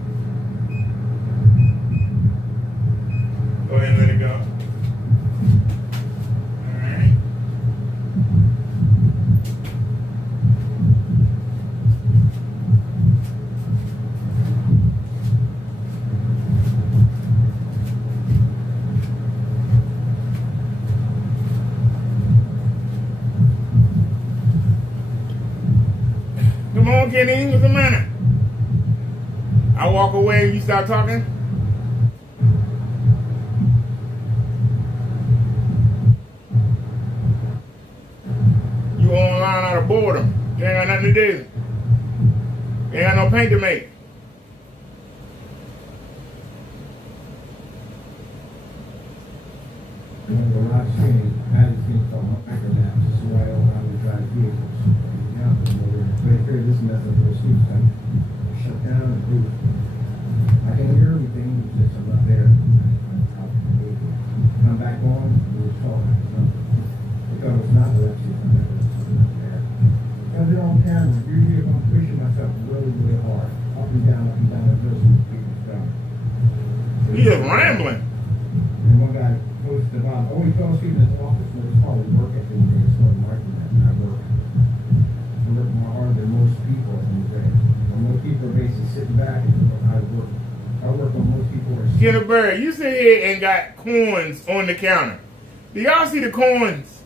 Go ahead and let it go. Alright. Come on, Kenny, what's the matter? I walk away and you start talking? You online out of boredom. You ain't got nothing to do. You ain't got no paint to make. The last thing, I just think from acronyms, this is why I don't have to drive vehicles. Yeah, right here, this method was used to shut down and move. I can hear everything, it's just I'm not there. Come back on, we were talking. Because it's not electric, I'm not there. Because they're on camera, usually if I'm pushing myself really, really hard, up and down, and just people's down. He just rambling. And one guy goes to the bottom. Oh, he fell asleep in his office. So it's probably work at the end of the day. So I'm working that. And I work more hard than most people in the day. And most people are basically sitting back and doing how to work. I work on most people are Get a bird. You sit here and got coins on the counter. Do y'all see the coins?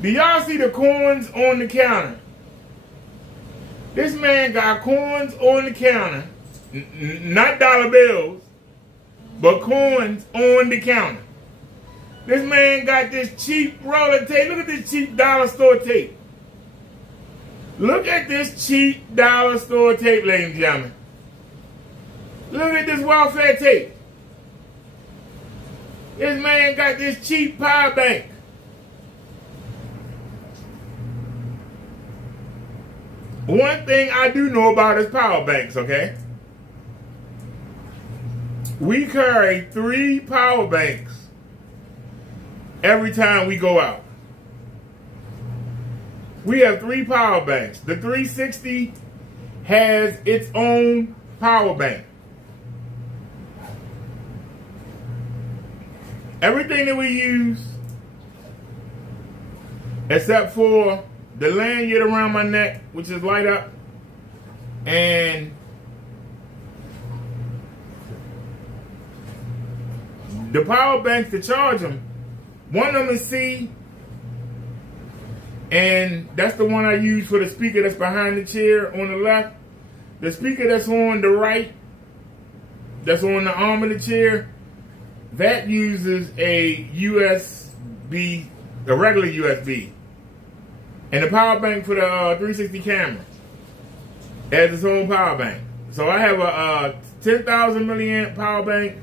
Do y'all see the coins on the counter? This man got coins on the counter. Not dollar bills, but coins on the counter. This man got this cheap roller tape. Look at this cheap dollar store tape. Look at this cheap dollar store tape, ladies and gentlemen. Look at this welfare tape. This man got this cheap power bank. One thing I do know about is power banks, okay? We carry 3 power banks every time we go out. We have 3 power banks. The 360 has its own power bank. Everything that we use, except for the lanyard around my neck, which is light up, and the power banks to charge them, one of them is C, and that's the one I use for the speaker that's behind the chair on the left. The speaker that's on the right, that's on the arm of the chair, that uses a USB, a regular USB. And the power bank for the 360 camera has its own power bank. So I have a 10,000 milliamp power bank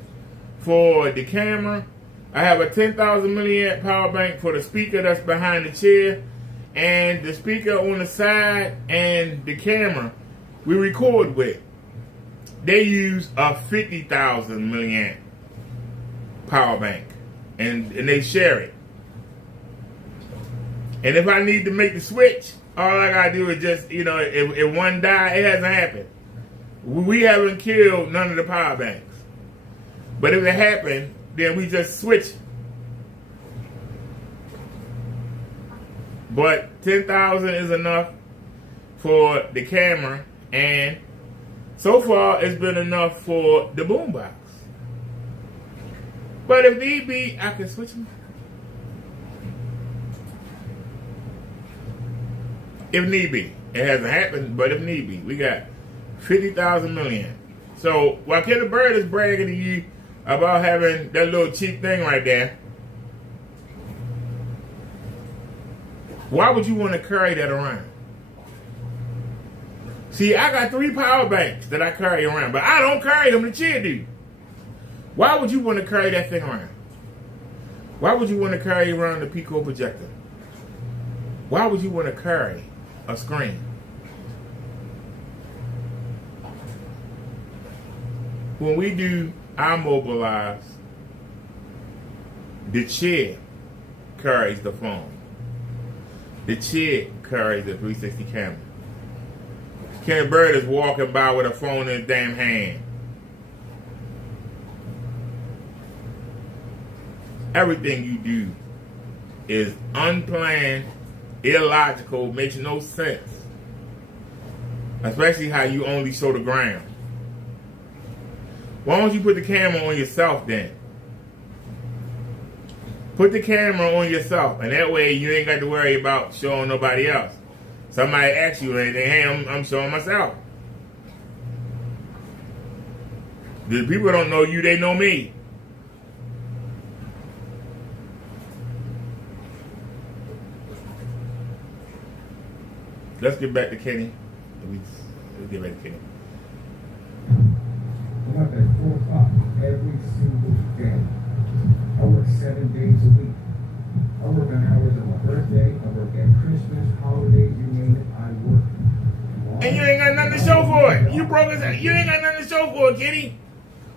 for the camera. I have a 10,000 milliamp power bank for the speaker that's behind the chair. And the speaker on the side and the camera we record with, they use a 50,000 milliamp power bank. And they share it. And if I need to make the switch, all I gotta do is just, if one die, it hasn't happened. We haven't killed none of the power banks. But if it happened, then we just switch. But 10,000 is enough for the camera, and so far it's been enough for the boombox. But if need be, I can switch them. If need be. It hasn't happened, but if need be. We got 50,000 milliamp. So while Killer Bird is bragging to you about having that little cheap thing right there, why would you want to carry that around? See, I got 3 power banks that I carry around, but I don't carry them, the chair do. Why would you want to carry that thing around? Why would you want to carry around the Pico projector? Why would you want to carry a screen? When we do our mobilize, the chair carries the phone. The chair carries the 360 camera. Kenny Bird is walking by with a phone in his damn hand. Everything you do is unplanned, illogical, makes no sense. Especially how you only show the ground. Why don't you put the camera on yourself then? Put the camera on yourself, and that way you ain't got to worry about showing nobody else. Somebody asks you anything, hey, I'm showing myself. The people don't know you, they know me. Let's get back to Kenny. Let's get back to Kenny. I'm up at 4 o'clock every single day. I work 7 days a week. I work on hours on my birthday. I work at Christmas, holidays, you name it, I work. And you ain't got nothing to show for it. You broke his ass. You ain't got nothing to show for it, Kenny.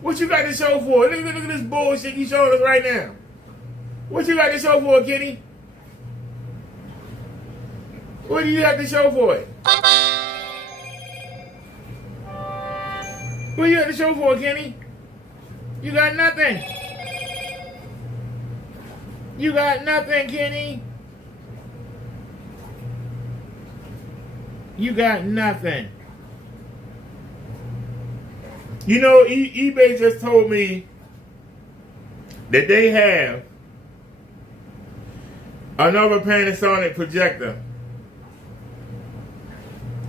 What you got to show for it? Look at this bullshit you showing us right now. What you got to show for it, Kenny? What do you have to show for it? What do you have to show for it, Kenny? You got nothing. You got nothing, Kenny. You got nothing. You know, eBay just told me that they have another Panasonic projector.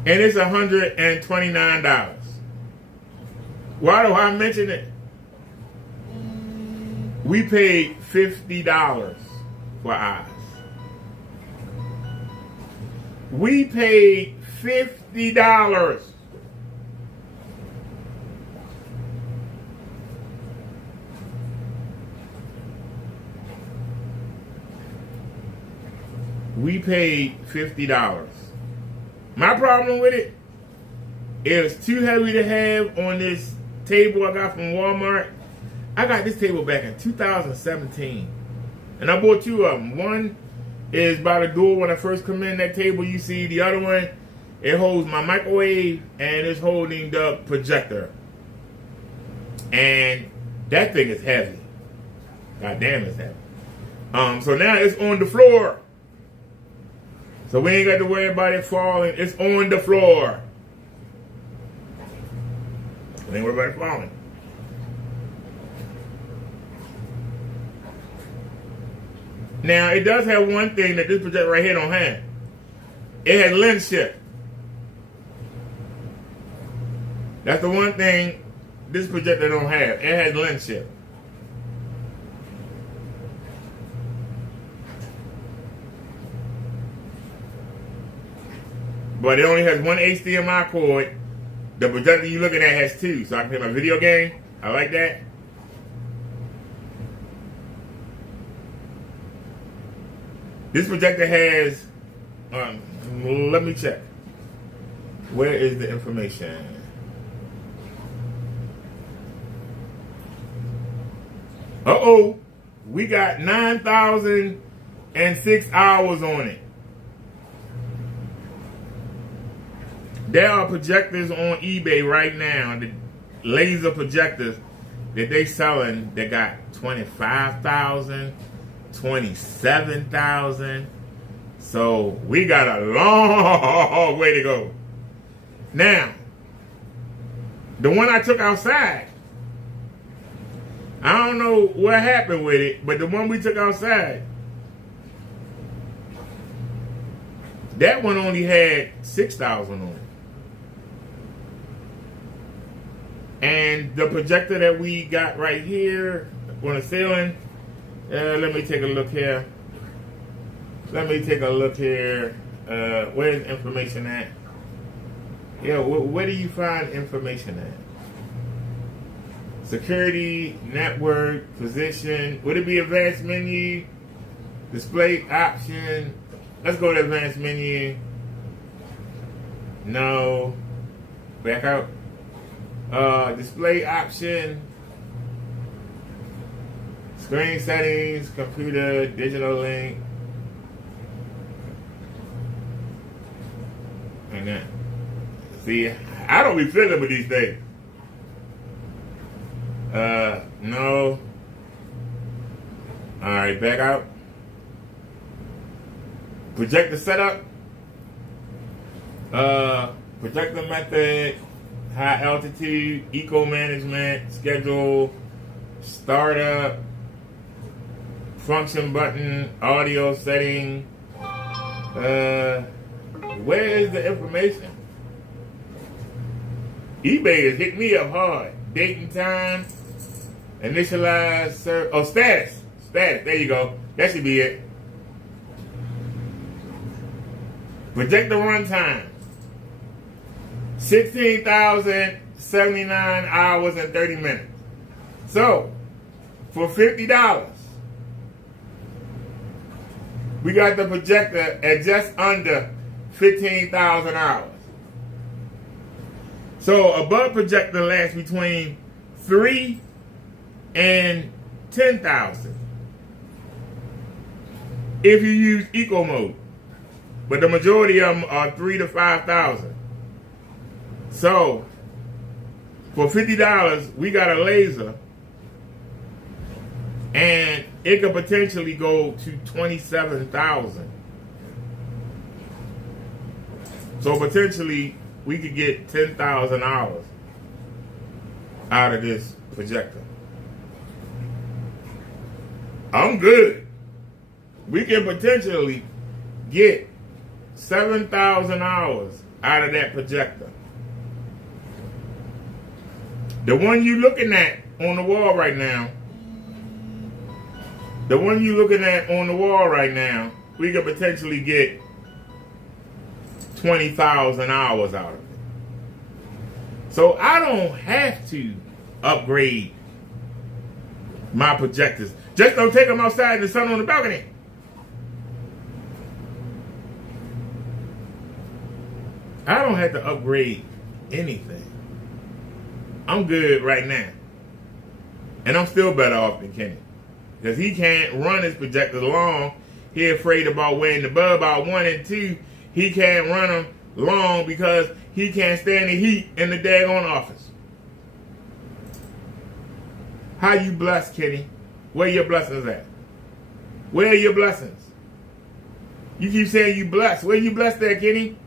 And it's $129. Why do I mention it? We paid $50 for ours. We paid $50. We paid $50. My problem with it is too heavy to have on this table I got from Walmart. I got this table back in 2017. And I bought 2 of them. One is by the door when I first come in that table you see. The other one, it holds my microwave and it's holding the projector. And that thing is heavy. God damn, it's heavy. So now it's on the floor. So we ain't got to worry about it falling. It's on the floor. We ain't worried about it falling. Now, it does have one thing that this projector right here don't have. It has lens shift. That's the one thing this projector don't have. It has lens shift. But it only has one HDMI cord. The projector you're looking at has 2, so I can play my video game. I like that. This projector has, let me check. Where is the information? Uh-oh. We got 9,006 hours on it. There are projectors on eBay right now, the laser projectors that they selling that got 25,000, 27,000. So we got a long way to go. Now, the one I took outside, I don't know what happened with it, but the one we took outside, that one only had 6,000 on it. And the projector that we got right here on the ceiling, let me take a look here. Where's the information at? Yeah, where do you find information at? Security, network, position. Would it be advanced menu? Display option. Let's go to advanced menu. No. Back out. Display option. Screen settings, computer, digital link. And that. See, I don't be fiddling with these things. No. Alright, back out. Projector setup. Projector method. High altitude. Eco management. Schedule. Startup. Function button. Audio setting. Where is the information? eBay has hit me up hard. Date and time. Initialize. Status. Status. There you go. That should be it. Projector runtime. 16,079 hours and 30 minutes. So, for $50, we got the projector at just under 15,000 hours. So, a bulb projector lasts between 3 and 10,000 if you use eco mode. But the majority of them are 3 to 5,000. So, for $50, we got a laser, and it could potentially go to 27,000. So potentially, we could get 10,000 hours out of this projector. I'm good. We can potentially get 7,000 hours out of that projector. The one you looking at on the wall right now, we could potentially get 20,000 hours out of it. So I don't have to upgrade my projectors. Just don't take them outside in the sun on the balcony. I don't have to upgrade anything. I'm good right now. And I'm still better off than Kenny. Because he can't run his projectors long. He's afraid about wearing the bulb out. 1 and 2, he can't run them long because he can't stand the heat in the daggone office. How you blessed, Kenny? Where your blessings at? Where are your blessings? You keep saying you blessed. Where you blessed at, Kenny?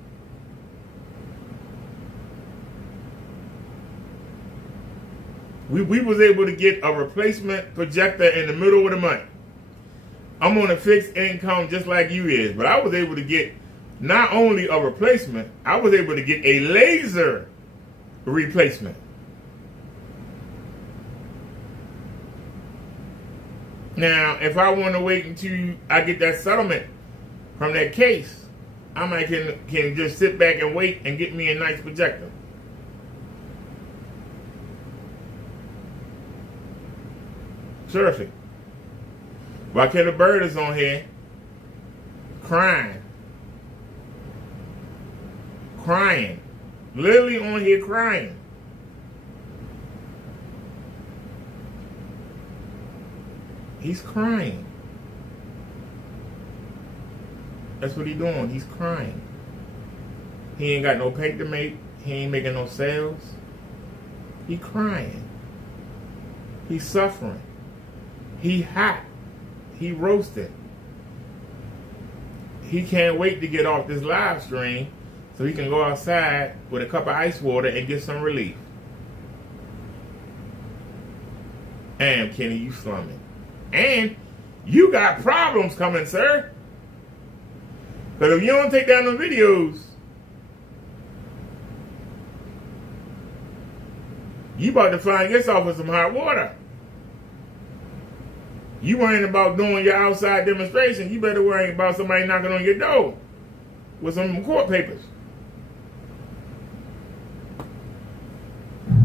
We was able to get a replacement projector in the middle of the month. I'm on a fixed income just like you is, but I was able to get not only a replacement, I was able to get a laser replacement. Now, if I want to wait until I get that settlement from that case, I might can just sit back and wait and get me a nice projector. Seriously. While Kenny Bird is on here crying. Literally on here crying. He's crying. That's what he's doing. He's crying. He ain't got no paint to make. He ain't making no sales. He crying. He's suffering. He hot. He roasted. He can't wait to get off this live stream so he can go outside with a cup of ice water and get some relief. Damn, Kenny, you slumming. And you got problems coming, sir. Because if you don't take down the videos, you about to find yourself with some hot water. You worrying about doing your outside demonstration, you better worry about somebody knocking on your door with some court papers.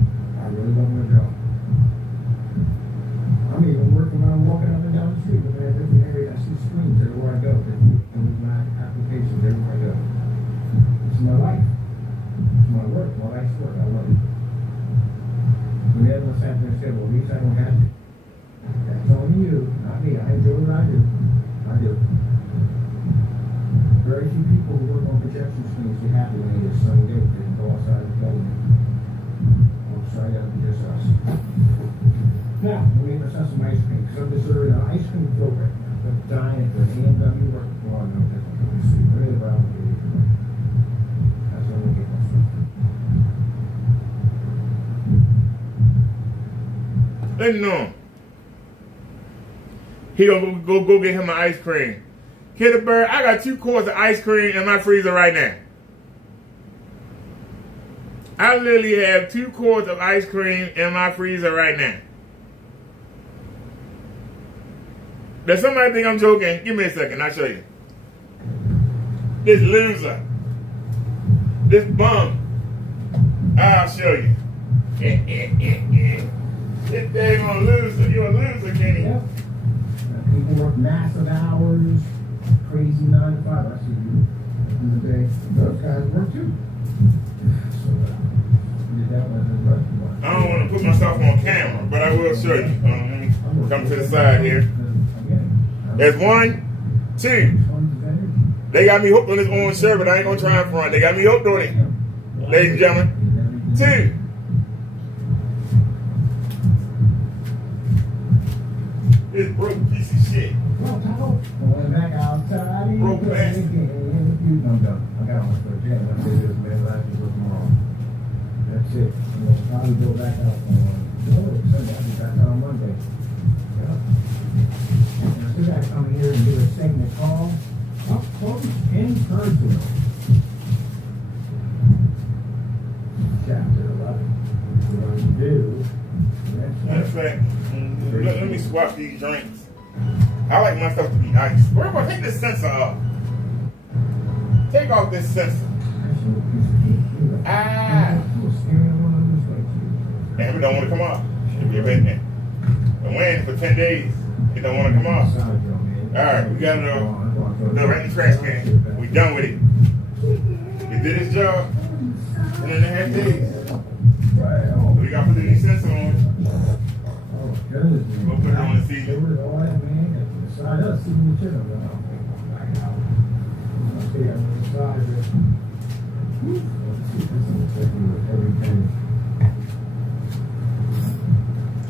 I really love my job. I'm even working when I'm walking up and down the street. Looking at different areas, I see screens everywhere I go. And with my applications everywhere I go. It's my life. It's my work. My life's work. I love it. When everyone sat there and said, well, at least I don't have to. That's only you, not me. I enjoy what I do. I do. Very few people who work on projection screens get happy when they get a sunny day. They can go outside couldn't go right now. I'm dying for BMW work. Oh, no, definitely. See, really about it. That's when we get myself. Let him know. He gonna go get him an ice cream. Kid a bird, I got 2 quarts of ice cream in my freezer right now. I literally have 2 quarts of ice cream in my freezer right now. Does somebody think I'm joking? Give me a second, I'll show you. This loser. This bum. I'll show you. This dang loser. You're a loser, Kenny. Yep. People work massive hours, crazy 9 to 5. I see you in the day. Those guys work too. So, did that one. I don't want to put myself on camera, but I will show you. Let me come to the side here. There's 1, 2. They got me hooked on this orange shirt, but I ain't gonna try in front. They got me hooked on it, ladies and gentlemen. 2. This broke piece of shit. Going back outside. Broke bastard. I'm done. I got one for a jam. That's it. This man last week was tomorrow. That's it. I'm gonna probably go back out on Sunday. I'll be back out on Monday. Yeah. And I still gotta come here and do a segment call. Up close and personal. Chapter 11. What do you do? Matter of fact, let me swap these drinks. I like my stuff to be iced. Where about take this sensor off? Take off this sensor. Ah. Damn, it don't want to come off. Should be a bit there. Been waiting for 10 days. It don't want to come off. Alright, we got it all. The right in the trash can. We done with it. We did this job in 1.5 days. We got to put the new sensor on. We'll put it on the season.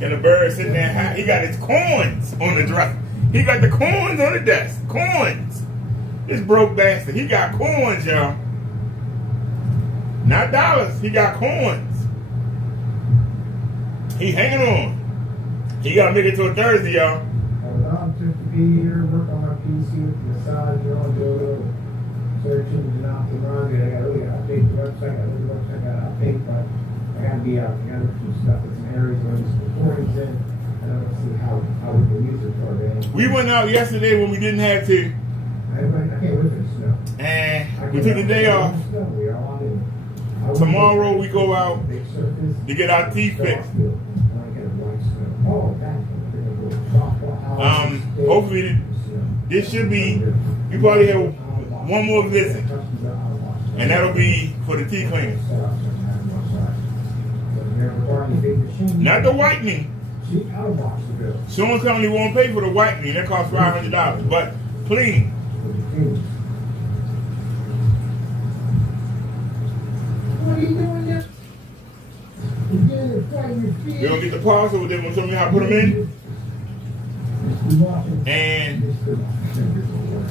And the bird sitting there high. He got his coins on the dresser. He got the coins on the desk. Coins. This broke bastard. He got coins, y'all. Not dollars. He got coins. He hanging on. He gotta make it till Thursday, y'all. I'm just to be here, work on my PC with the massage, do a little searching and optimizing. I gotta really update the website. I gotta update, but I gotta be out. I gotta do some stuff in some areas where there's recordings in. I don't see how we can use it for it. We went out yesterday when we didn't have to. I can't wait for the snow. And we took the day off. We are on it. Tomorrow we go out to get our teeth fixed. Hopefully this should be, we probably have one more visit, and that'll be for the teeth cleaning. Not the whitening. Someone currently won't pay for the whitening. That costs $500, but cleaning. What are you doing there? You're gonna get the parcel, then we'll show me how to put them in. And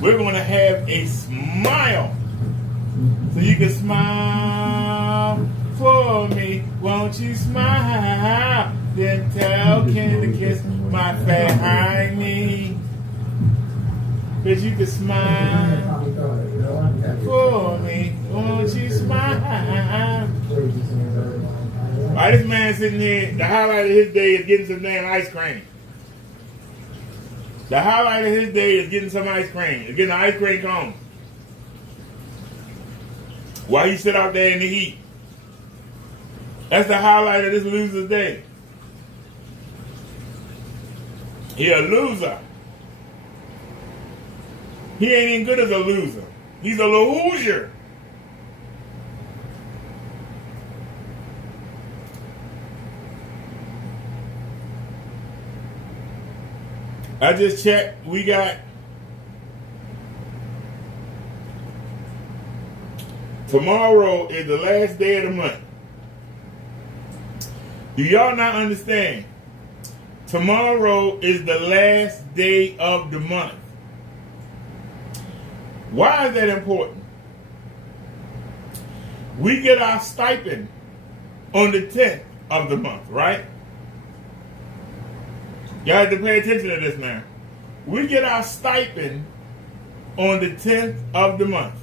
we're gonna have a smile. So you can smile for me. Won't you smile? Then tell Ken to kiss my fat knee. Cause you can smile for me. Won't you smile? Why this man sitting here, the highlight of his day is getting some damn ice cream. The highlight of his day is getting some ice cream. Is getting an ice cream cone. While you sit out there in the heat. That's the highlight of this loser's day. He a loser. He ain't even good as a loser. He's a loser. I just checked. We got tomorrow is the last day of the month. Do y'all not understand? Tomorrow is the last day of the month. Why is that important? We get our stipend on the 10th of the month, right? You have to pay attention to this now. We get our stipend on the 10th of the month.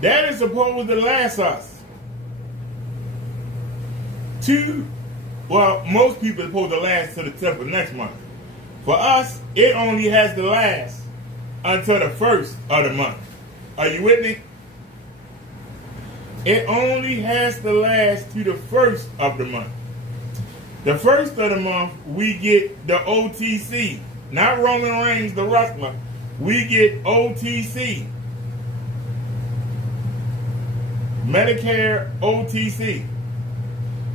That is supposed to last us most people are supposed to last to the 10th of next month. For us, it only has to last until the 1st of the month. Are you with me? It only has to last to the 1st of the month. The 1st of the month, we get the OTC. Not Roman Reigns, the wrestler. We get OTC. Medicare OTC.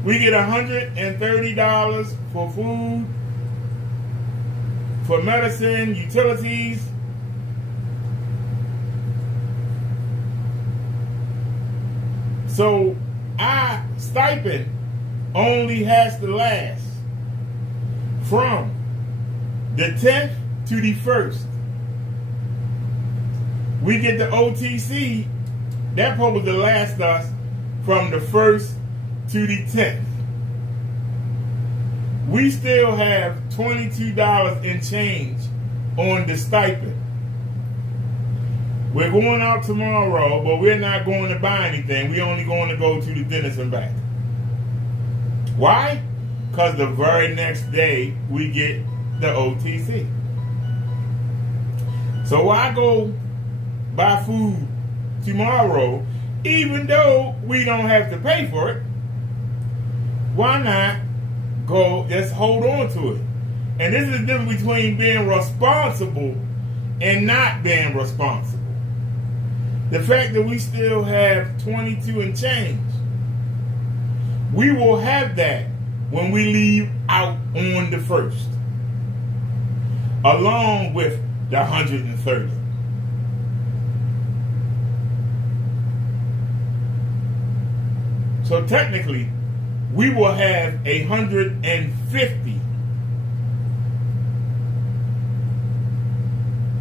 We get $130 for food, for medicine, utilities. So our stipend only has to last from the 10th to the 1st. We get the OTC, that's supposed to last us from the 1st to the 10th. We still have $22 in change on the stipend. We're going out tomorrow, but we're not going to buy anything. We're only going to go to the dentist and back. Why? Because the very next day, we get the OTC. So why go buy food tomorrow, even though we don't have to pay for it? Why not go, just hold on to it? And this is the difference between being responsible and not being responsible. The fact that we still have 22 and change. We will have that when we leave out on the 1st, along with the 130. So technically, we will have 150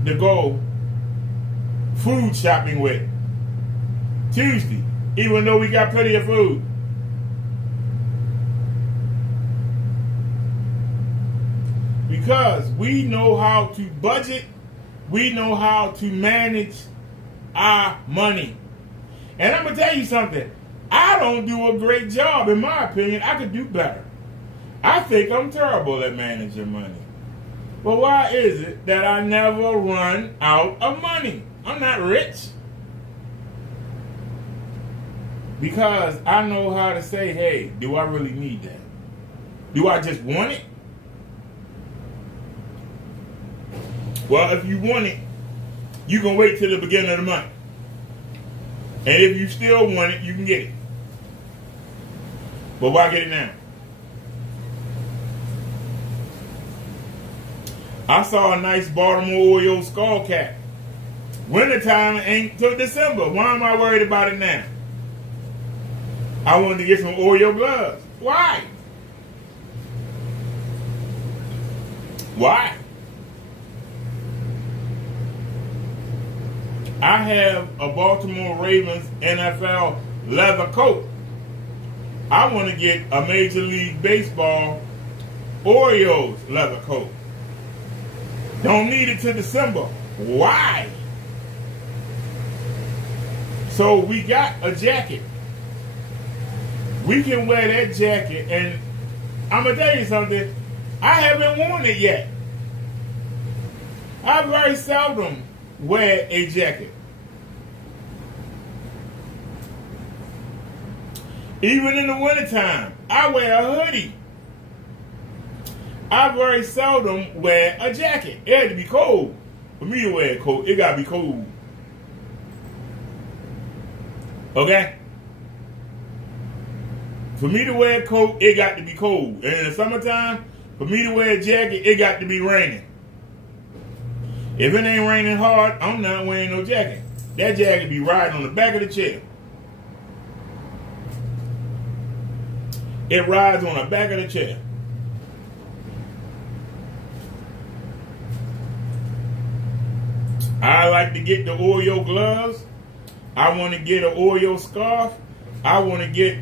to go food shopping with Tuesday, even though we got plenty of food. Because we know how to budget, we know how to manage our money. And I'm going to tell you something. I don't do a great job, in my opinion. I could do better. I think I'm terrible at managing money. But why is it that I never run out of money? I'm not rich. Because I know how to say, hey, do I really need that? Do I just want it? Well, if you want it, you can wait till the beginning of the month. And if you still want it, you can get it. But why get it now? I saw a nice Baltimore Oreo skull cap. Wintertime ain't till December. Why am I worried about it now? I wanted to get some Oreo gloves. Why? Why? I have a Baltimore Ravens NFL leather coat. I want to get a Major League Baseball Orioles leather coat. Don't need it till December. Why? So we got a jacket. We can wear that jacket, and I'm going to tell you something. I haven't worn it yet. I very seldom wear a jacket. Even in the wintertime, I wear a hoodie. I very seldom wear a jacket. It had to be cold for me to wear a coat. It got to be cold. Okay? For me to wear a coat, it got to be cold. And in the summertime, for me to wear a jacket, it got to be raining. If it ain't raining hard, I'm not wearing no jacket. That jacket be riding on the back of the chair. It rides on the back of the chair. I like to get the Oreo gloves. I want to get an Oreo scarf. I want to get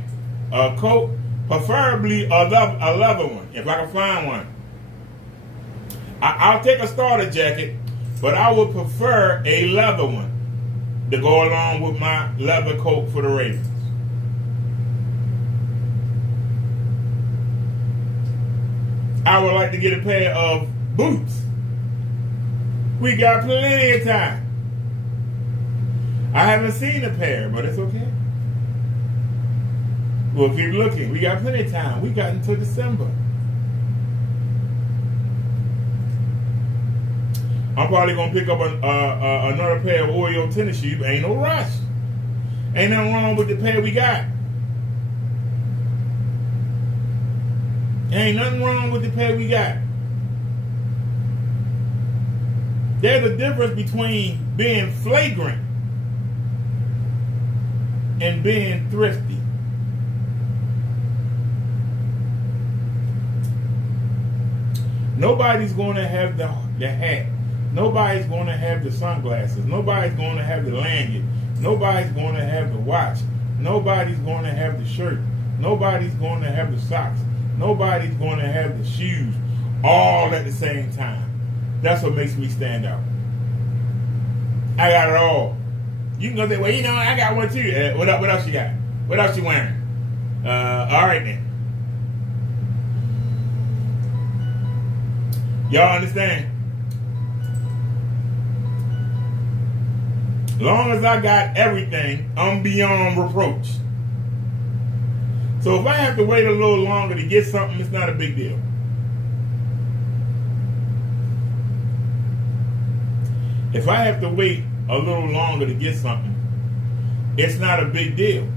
a coat, preferably a leather one, if I can find one. I'll take a starter jacket, but I would prefer a leather one to go along with my leather coat for the Ravens. I would like to get a pair of boots. We got plenty of time. I haven't seen a pair, but it's okay. We'll keep looking. We got plenty of time. We got until December. I'm probably going to pick up another pair of Oreo tennis shoes. Ain't no rush. Ain't nothing wrong with the pair we got. Ain't nothing wrong with the pair we got. There's a difference between being flagrant and being thrifty. Nobody's going to have the hat. Nobody's going to have the sunglasses. Nobody's going to have the lanyard. Nobody's going to have the watch. Nobody's going to have the shirt. Nobody's going to have the socks. Nobody's going to have the shoes all at the same time. That's what makes me stand out. I got it all. You can go say, well, you know, I got one too. What else you got? What else you wearing? All right then. Y'all understand? As long as I got everything, I'm beyond reproach. So if I have to wait a little longer to get something, it's not a big deal. If I have to wait a little longer to get something, it's not a big deal.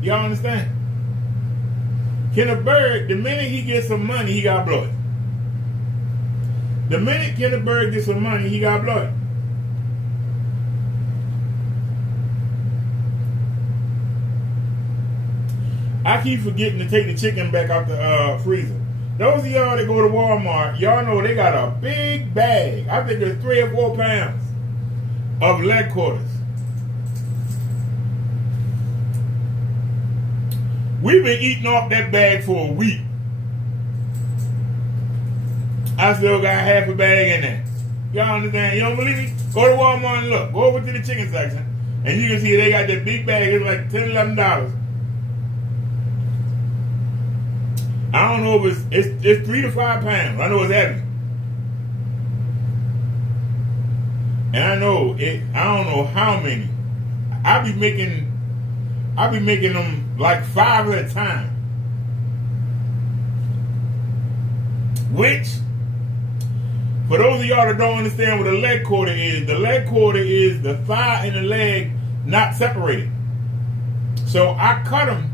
Y'all understand? Kenneth Bird, the minute he gets some money, he got blood. The minute Kenneth Bird gets some money, he got blood. I keep forgetting to take the chicken back out the freezer. Those of y'all that go to Walmart, y'all know they got a big bag. I think it's 3 or 4 pounds of leg quarters. We've been eating off that bag for a week. I still got half a bag in there. Y'all understand? You don't believe me? Go to Walmart and look. Go over to the chicken section, and you can see they got that big bag. It's like $10, $11. I don't know if it's 3 to 5 pounds. I know it's heavy. And I know it. I don't know how many. I be making them like 5 at a time. Which, for those of y'all that don't understand what a leg quarter is, the leg quarter is the thigh and the leg not separated. So I cut them.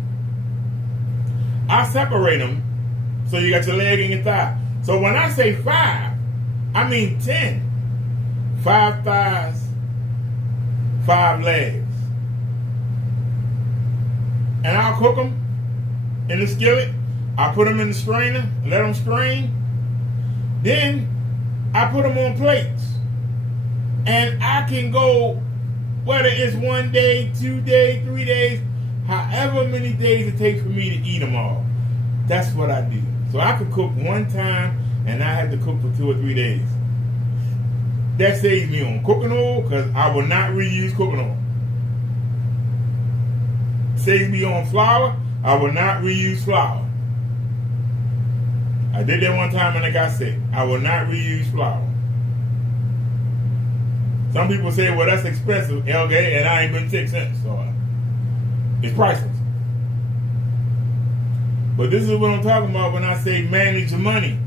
I separate them. So you got your leg and your thigh. So when I say 5, I mean 10. 5 thighs, 5 legs. And I'll cook them in the skillet. I put them in the strainer, let them strain. Then I put them on plates. And I can go, whether it's 1 day, 2 days, 3 days, however many days it takes for me to eat them all. That's what I do. So I could cook one time and I had to cook for 2 or 3 days. That saves me on cooking oil because I will not reuse cooking oil. Saves me on flour. I will not reuse flour. I did that one time and I got sick. I will not reuse flour. Some people say, well, that's expensive, okay, and I ain't been sick since. So it's priceless. But this is what I'm talking about when I say manage your money.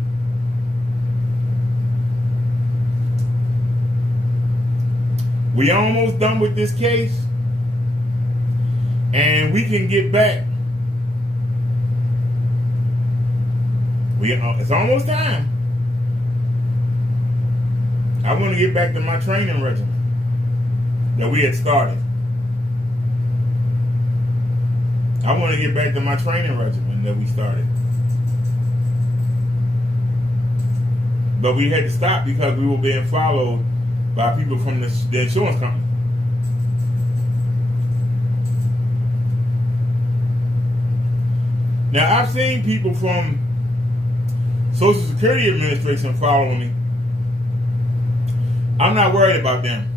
We almost done with this case, and we can get back. It's almost time. I want to get back to my training regimen that we had started. I want to get back to my training regimen that we started. But we had to stop because we were being followed by people from the insurance company. Now, I've seen people from Social Security Administration following me. I'm not worried about them.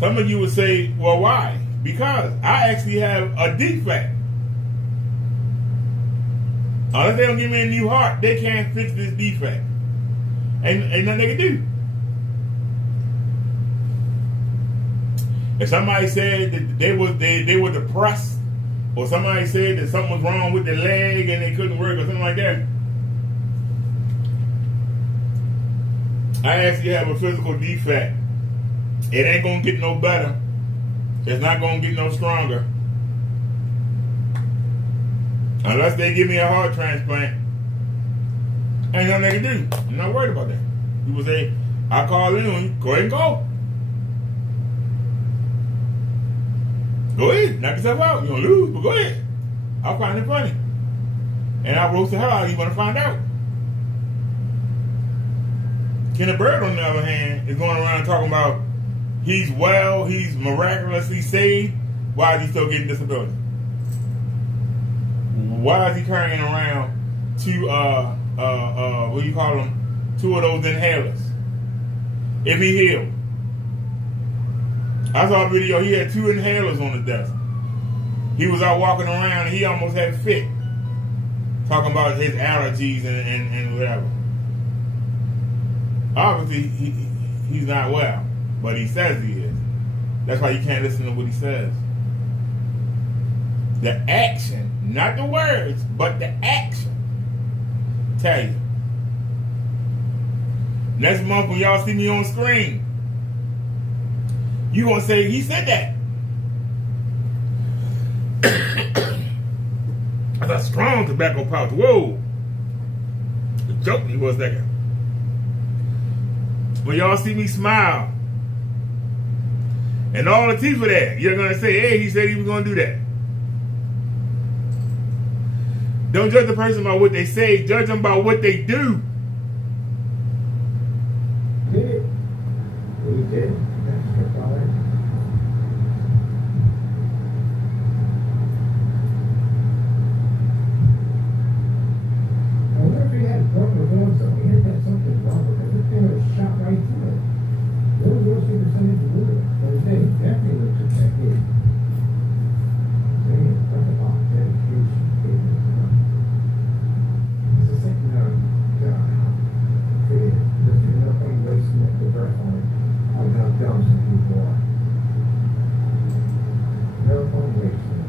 Some of you would say, well, why? Because I actually have a defect. Unless they don't give me a new heart, they can't fix this defect. Ain't nothing they can do. If somebody said that they were depressed, or somebody said that something was wrong with their leg and they couldn't work or something like that, I actually have a physical defect. It ain't gonna get no better. It's not gonna get no stronger. Unless they give me a heart transplant. Ain't nothing they can do. I'm not worried about that. People say, I call in, go ahead and go. Go ahead, knock yourself out. You're gonna lose, but go ahead. I'll find it funny. And I'll roast the hell out of you when I find out. Kenneth Bird, on the other hand, is going around talking about he's well, he's miraculously saved. Why is he still getting disability? Why is he carrying around two, what do you call them? Two of those inhalers. If he healed. I saw a video, he had 2 inhalers on his desk. He was out walking around and he almost had a fit. Talking about his allergies and whatever. Obviously, he's not well, but he says he is. That's why you can't listen to what he says. The action, not the words, but the action. Tell you. Next month when y'all see me on screen, you gonna say he said that. That's a strong tobacco pouch. Whoa. The joke he was that guy. When y'all see me smile and all the teeth of that, you're gonna say, hey, he said he was gonna do that. Don't judge the person by what they say, judge them by what they do. Did it? He did. That's the father. I wonder if he had broken bones though. He had that something wrong with it. This thing was shot right through it. What was the percentage of wood? But his name definitely took that hit. Damn, talk about dedication. It's the second time. God. There's no point wasting the breath on it. On how dumb some people are. No point wasting it.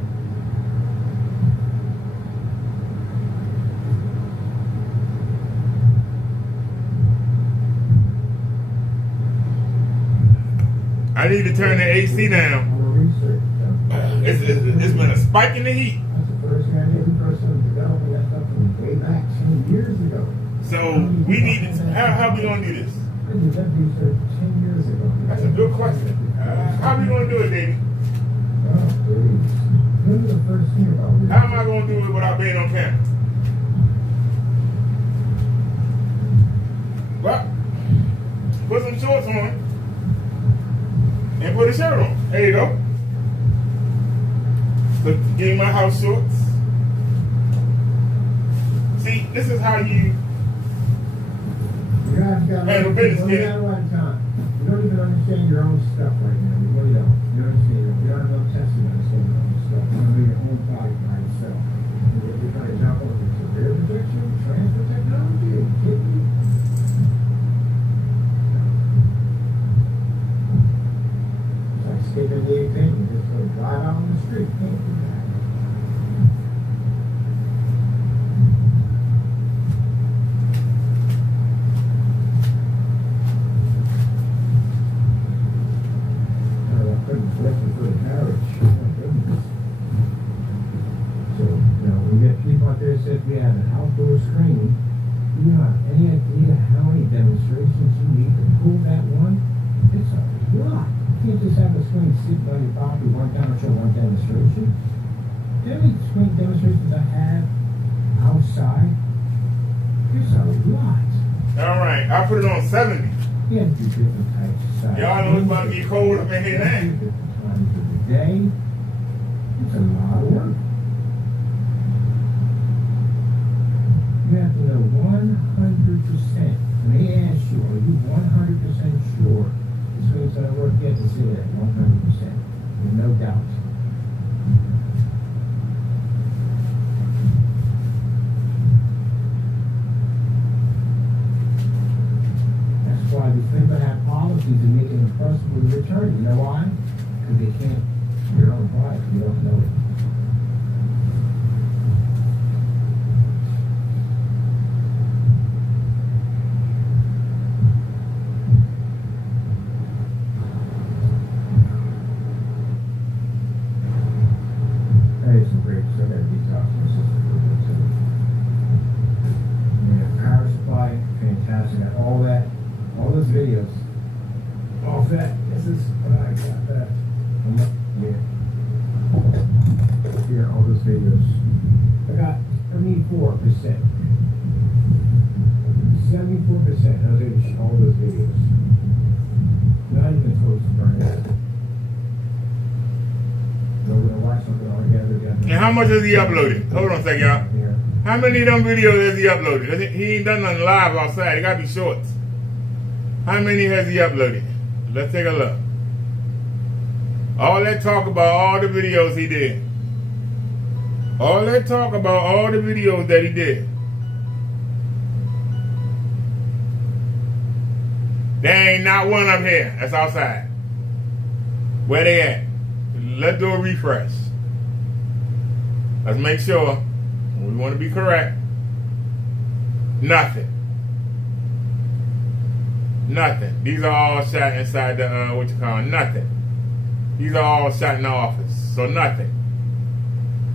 I need to turn the AC down. It's been a spike in the heat. That's the first thing I did. We first started developing that stuff from way back 10 years ago. So we need to, how we gonna do this? I did that research 10 years ago. That's a good question. How we gonna do it, baby? Oh, please. When was the first thing about this? How am I gonna do it without being on camera? Well, put some shorts on and put a shirt on. There you go. Give me my house shorts. See, this is how you handle business, kid. You don't even understand your own stuff right now. You really don't. You don't understand. You don't have no testament to understand your own stuff. You don't know your own body by yourself. You're trying to jump over to career protection, transfer technology. Are you kidding me? It's like skipping the exam. You just go drive out on the street. Can't do that. If we had an outdoor screen, do you have any idea how many demonstrations you need to pull that one? It's a can't just have a screen sitting on your property, one time show, one demonstration. The only screen demonstrations I have outside, here's how it lies. All right, I put it on 70. You have to do different types of size. Y'all know it's about to get cold up in here now. Different times of the day. It's a lot of work. You have to know 100%. When they ask you, are you 100% sure the screen's going to work? You have to say that 100%. With no doubt. That's why these people have policies and make it impossible to return. You know why? Because they can't. Your own product. You don't know it. That is some great stuff. I got to detox my system for a bit too. Yeah, power supply, fantastic. And all that, all those videos, all that. This is what I got. That. Yeah. Here, all those videos. I got 74%. 74%. I was able to show all those videos. Not even close to burning it. And how much has he uploaded? Hold on a second, y'all. How many of them videos has he uploaded? He ain't done nothing live outside. It gotta be shorts. How many has he uploaded? Let's take a look. All that talk about all the videos he did. All that talk about all the videos that he did. There ain't not one up here that's outside. Where they at? Let's do a refresh. Let's make sure. We want to be correct. Nothing. Nothing. These are all shot inside the, what you call it? Nothing. These are all shot in the office. So nothing.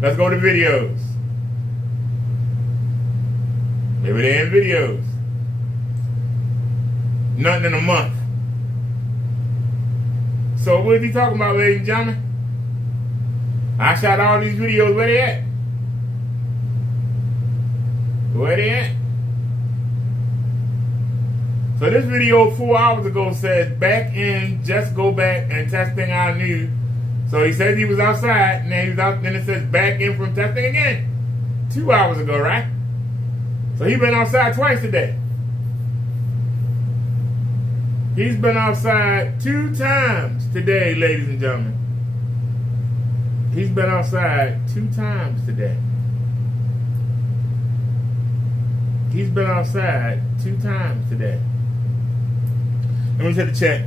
Let's go to videos. Maybe they're in videos. Nothing in a month. So what is he talking about, ladies and gentlemen? I shot all these videos. Where they at? Where they at? So this video 4 hours ago says back in, just go back and testing our new. So he says he was outside, and then he was out. Then it says back in from testing again. 2 hours ago, right? So he's been outside twice today. He's been outside 2 times today, ladies and gentlemen. He's been outside 2 times today. He's been outside 2 times today. Let me check the chat.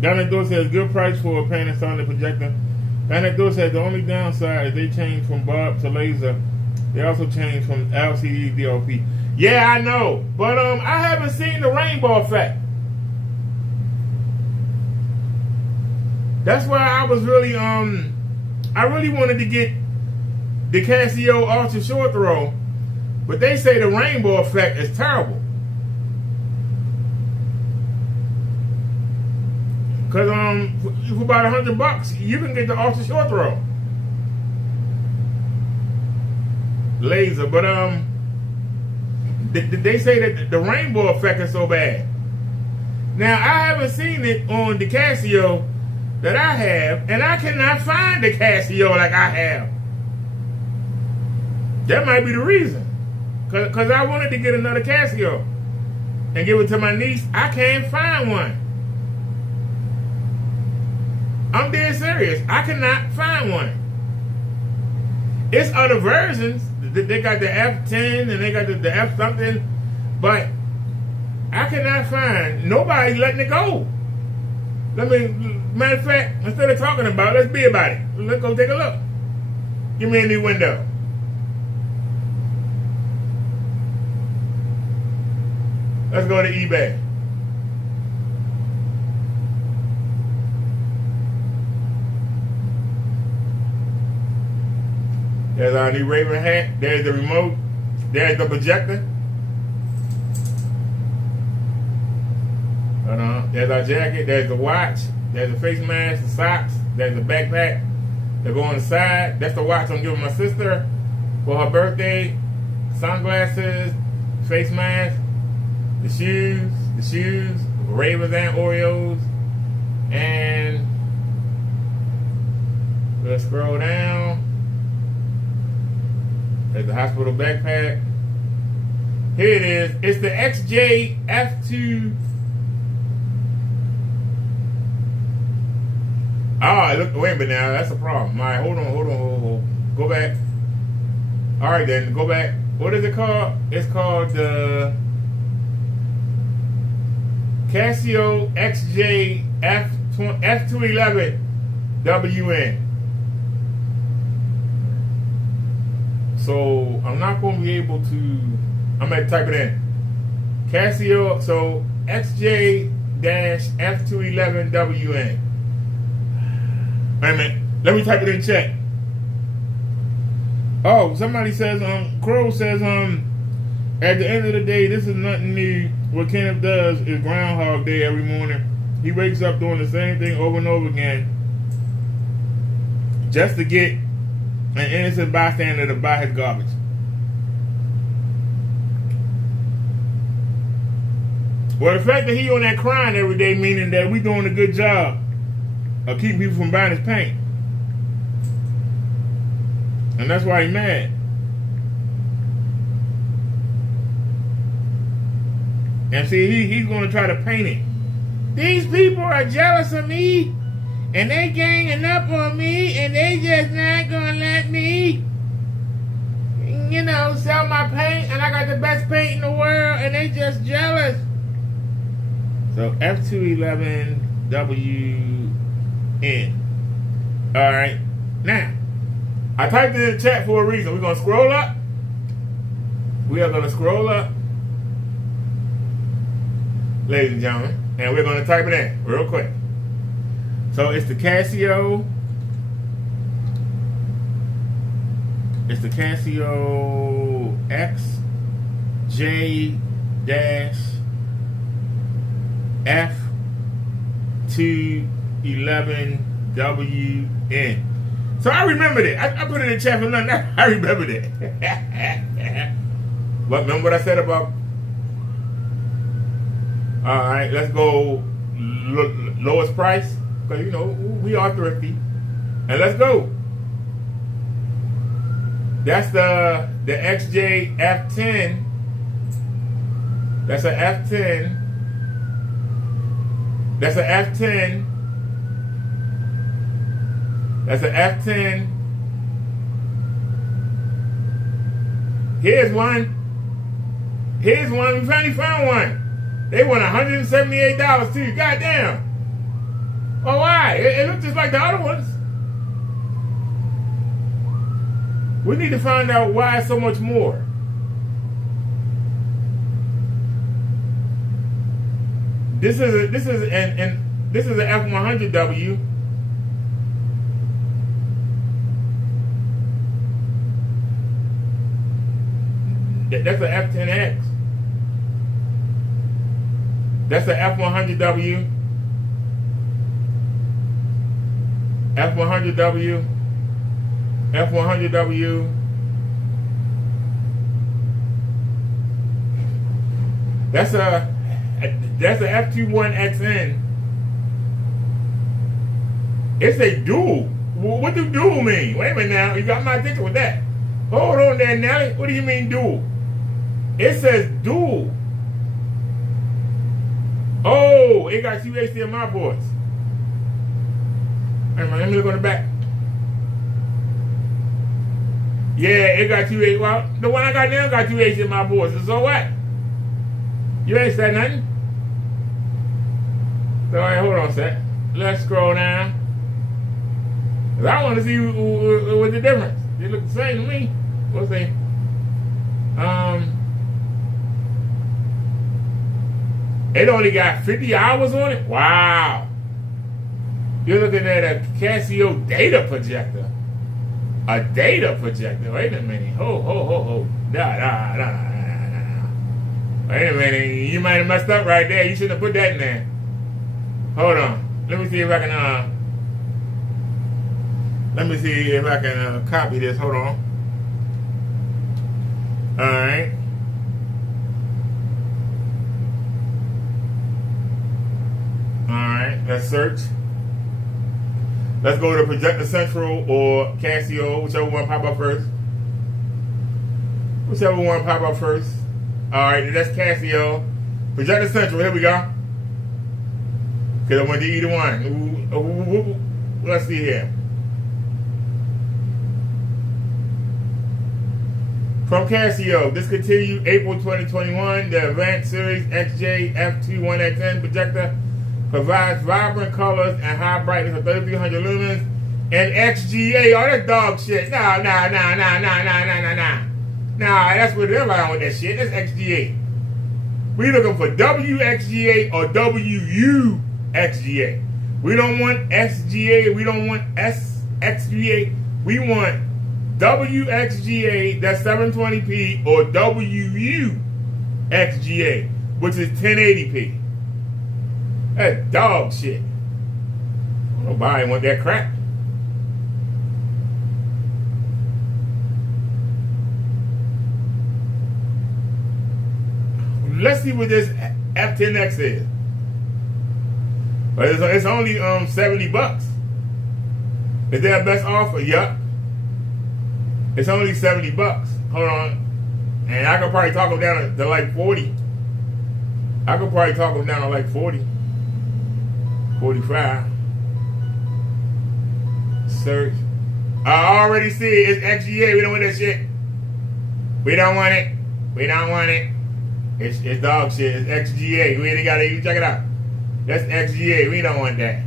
Down that door says good price for a Panasonic projector. Down that door says the only downside is they changed from bulb to laser. They also changed from LCD to DLP. Yeah, I know, but I haven't seen the rainbow effect. That's why I was really I really wanted to get the Casio Ultra Short Throw, but they say the rainbow effect is terrible. Cause for about $100 you can get the Ultra Short Throw laser, but they say that the rainbow effect is so bad. Now I haven't seen it on the Casio that I have, and I cannot find the Casio like I have. That might be the reason. Cause I wanted to get another Casio and give it to my niece. I can't find one. I'm dead serious. I cannot find one. It's other versions. They got the F10 and they got the F something, but I cannot find. Nobody's letting it go. Matter of fact, instead of talking about it, let's be about it. Let's go take a look. Give me a new window. Let's go to eBay. There's our new Raven hat. There's the remote. There's the projector. There's our jacket. There's the watch. There's the face mask, the socks. There's the backpack that go on the side. That's the watch I'm giving my sister for her birthday. Sunglasses, face mask, the shoes, Ravens and Oreos, and let's scroll down. There's the hospital backpack. Here it is. It's the XJF2. Look, wait a minute now. That's a problem. All right, hold on. Go back. All right, then go back. What is it called? It's called the Casio XJ F211 WN. So I'm not going to be able to. I'm going to type it in. Casio. So XJ-F211 WN. Wait a minute. Let me type it in chat. Oh, somebody says, Crow says, at the end of the day, this is nothing new. What Kenneth does is Groundhog Day every morning. He wakes up doing the same thing over and over again just to get an innocent bystander to buy his garbage. Well, the fact that he on that crying every day, meaning that we doing a good job of keeping people from buying his paint. And that's why he's mad. And see, he's going to try to paint it. These people are jealous of me, and they ganging up on me, and they just not going to let me, sell my paint, and I got the best paint in the world, and they just jealous. So F211WN. All right. Now, I typed it in the chat for a reason. We're going to scroll up. We are going to scroll up, ladies and gentlemen, and we're going to type it in real quick. So it's the Casio. It's the Casio XJ-F211WN. So I remembered it. I put it in the chat for nothing. I remembered it. But remember what I said about... All right, let's go lowest price. Because, we are thrifty. And let's go. That's the XJ F10. That's a F10. That's a F10. That's an F10. Here's one. We finally found one. They want $178 too. Goddamn. Well, why? It looks just like the other ones. We need to find out why so much more. This is an F100W. That's an F10X. That's an F100W. F100W. F100W. That's a F21XN. It's a dual. What do dual mean? Wait a minute now. You got my attention with that. Hold on there, Nelly. What do you mean dual? It says dual. Oh, it got two HDMI ports. Wait a minute, let me look on the back. Yeah, it got two HDMI. Well, the one I got now got two HDMI ports. So what? You ain't said nothing. So, all right, hold on a sec. Let's scroll down. Cause I want to see what's the difference. They look the same to me. We'll see. It only got 50 hours on it? Wow. You're looking at a Casio data projector. A data projector. Wait a minute. Ho. Nah. Wait a minute. You might have messed up right there. You shouldn't have put that in there. Hold on. Let me see if I can copy this. Hold on. Alright. Alright, let's search. Let's go to Projector Central or Casio, whichever one pop up first. Alright, that's Casio. Projector Central, here we go. Because I went to either one. Let's see here. From Casio, discontinued April 2021, the Advanced Series XJ F21X10 projector provides vibrant colors and high brightness of 3300 lumens and XGA. Oh, that's dog shit. Nah. Nah, that's what they're on with that shit. That's XGA. We looking for WXGA or WUXGA. We don't want SGA. We don't want SXGA. We want WXGA, that's 720p, or WUXGA, which is 1080p. That's dog shit. Nobody want that crap. Let's see what this F10X is. But it's only $70. Is that best offer? Yup. It's only $70. Hold on. And I could probably talk them down to like 40. I could probably talk them down to like 40. 45. Search. I already see it. It's XGA. We don't want that shit. We don't want it. It's dog shit. It's XGA. We ain't got to even check it out. That's XGA. We don't want that.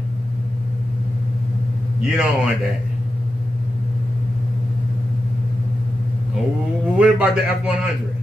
You don't want that. What about the F100?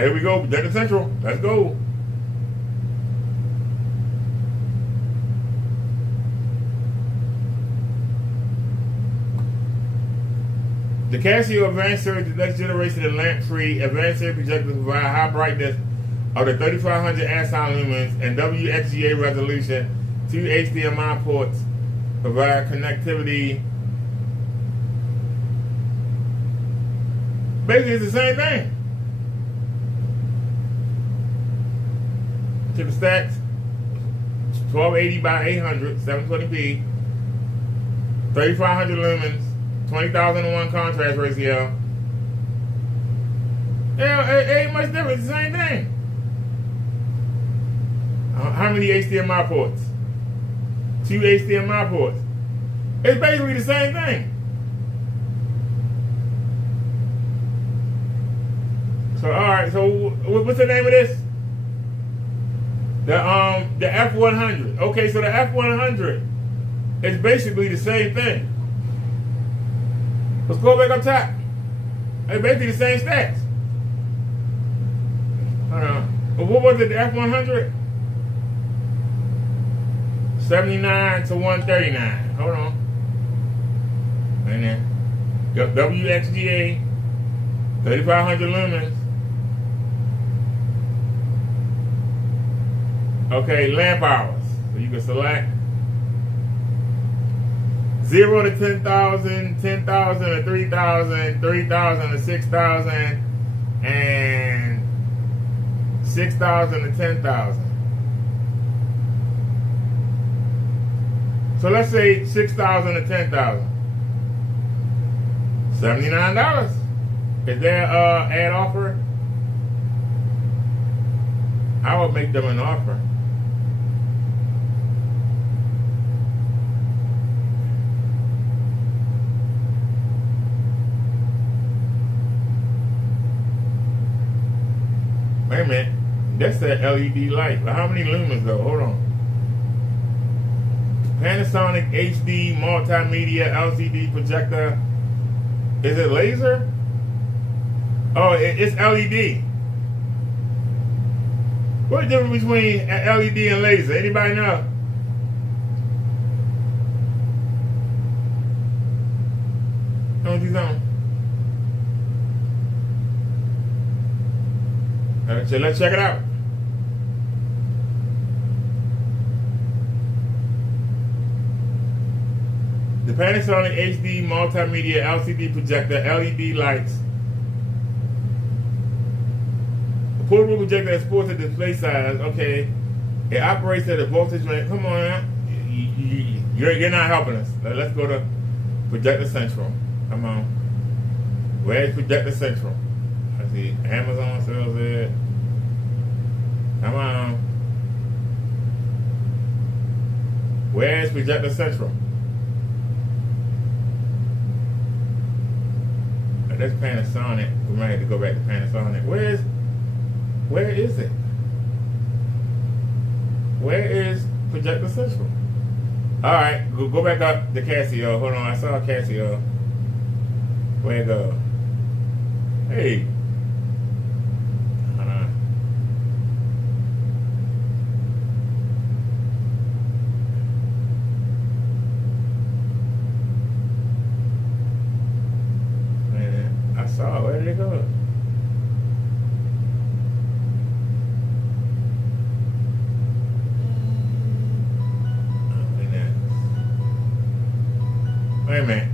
Here we go, Projector Central. Let's go. The Casio Advanced Series is the next generation of lamp-free advanced series projectors provide high brightness of the 3500 ASI lumens and WXGA resolution. 2 HDMI ports provide connectivity. Basically, it's the same thing. To the stats, 1280 by 800, 720p, 3500 lumens, 20,001 contrast ratio. Yeah, it ain't much different. It's the same thing. How many HDMI ports? 2 HDMI ports. It's basically the same thing. So, all right. So, what's the name of this? The F100. Okay, so the F100 is basically the same thing. Let's go back up top. It's basically the same stats. Hold on. But what was it, the F100? 79 to 139. Hold on. And then WXGA, 3500 lumens. Okay, lamp hours. So you can select 0 to 10,000, 10,000 to 3,000, 3,000 to 6,000, and 6,000 to 10,000. So let's say 6,000 to 10,000. $79. Is there ad offer? I would make them an offer. Wait a minute. That's that LED light. But how many lumens though? Hold on. Panasonic HD multimedia LCD projector. Is it laser? Oh, it's LED. What's the difference between LED and laser? Anybody know? Know what you know? So let's check it out. The Panasonic HD multimedia LCD projector, LED lights. A portable projector that supports a display size. Okay. It operates at a voltage range. Come on now. You're not helping us. Let's go to Projector Central. Come on. Where's Projector Central? I see Amazon sells it. Come on. Where's Projector Central? That's Panasonic. We might have to go back to Panasonic. Where is it? Where is Projector Central? Alright, go back up to Casio. Hold on, I saw Casio. Where it go? Hey. Hold on. I saw it. Where did it go? Wait a minute.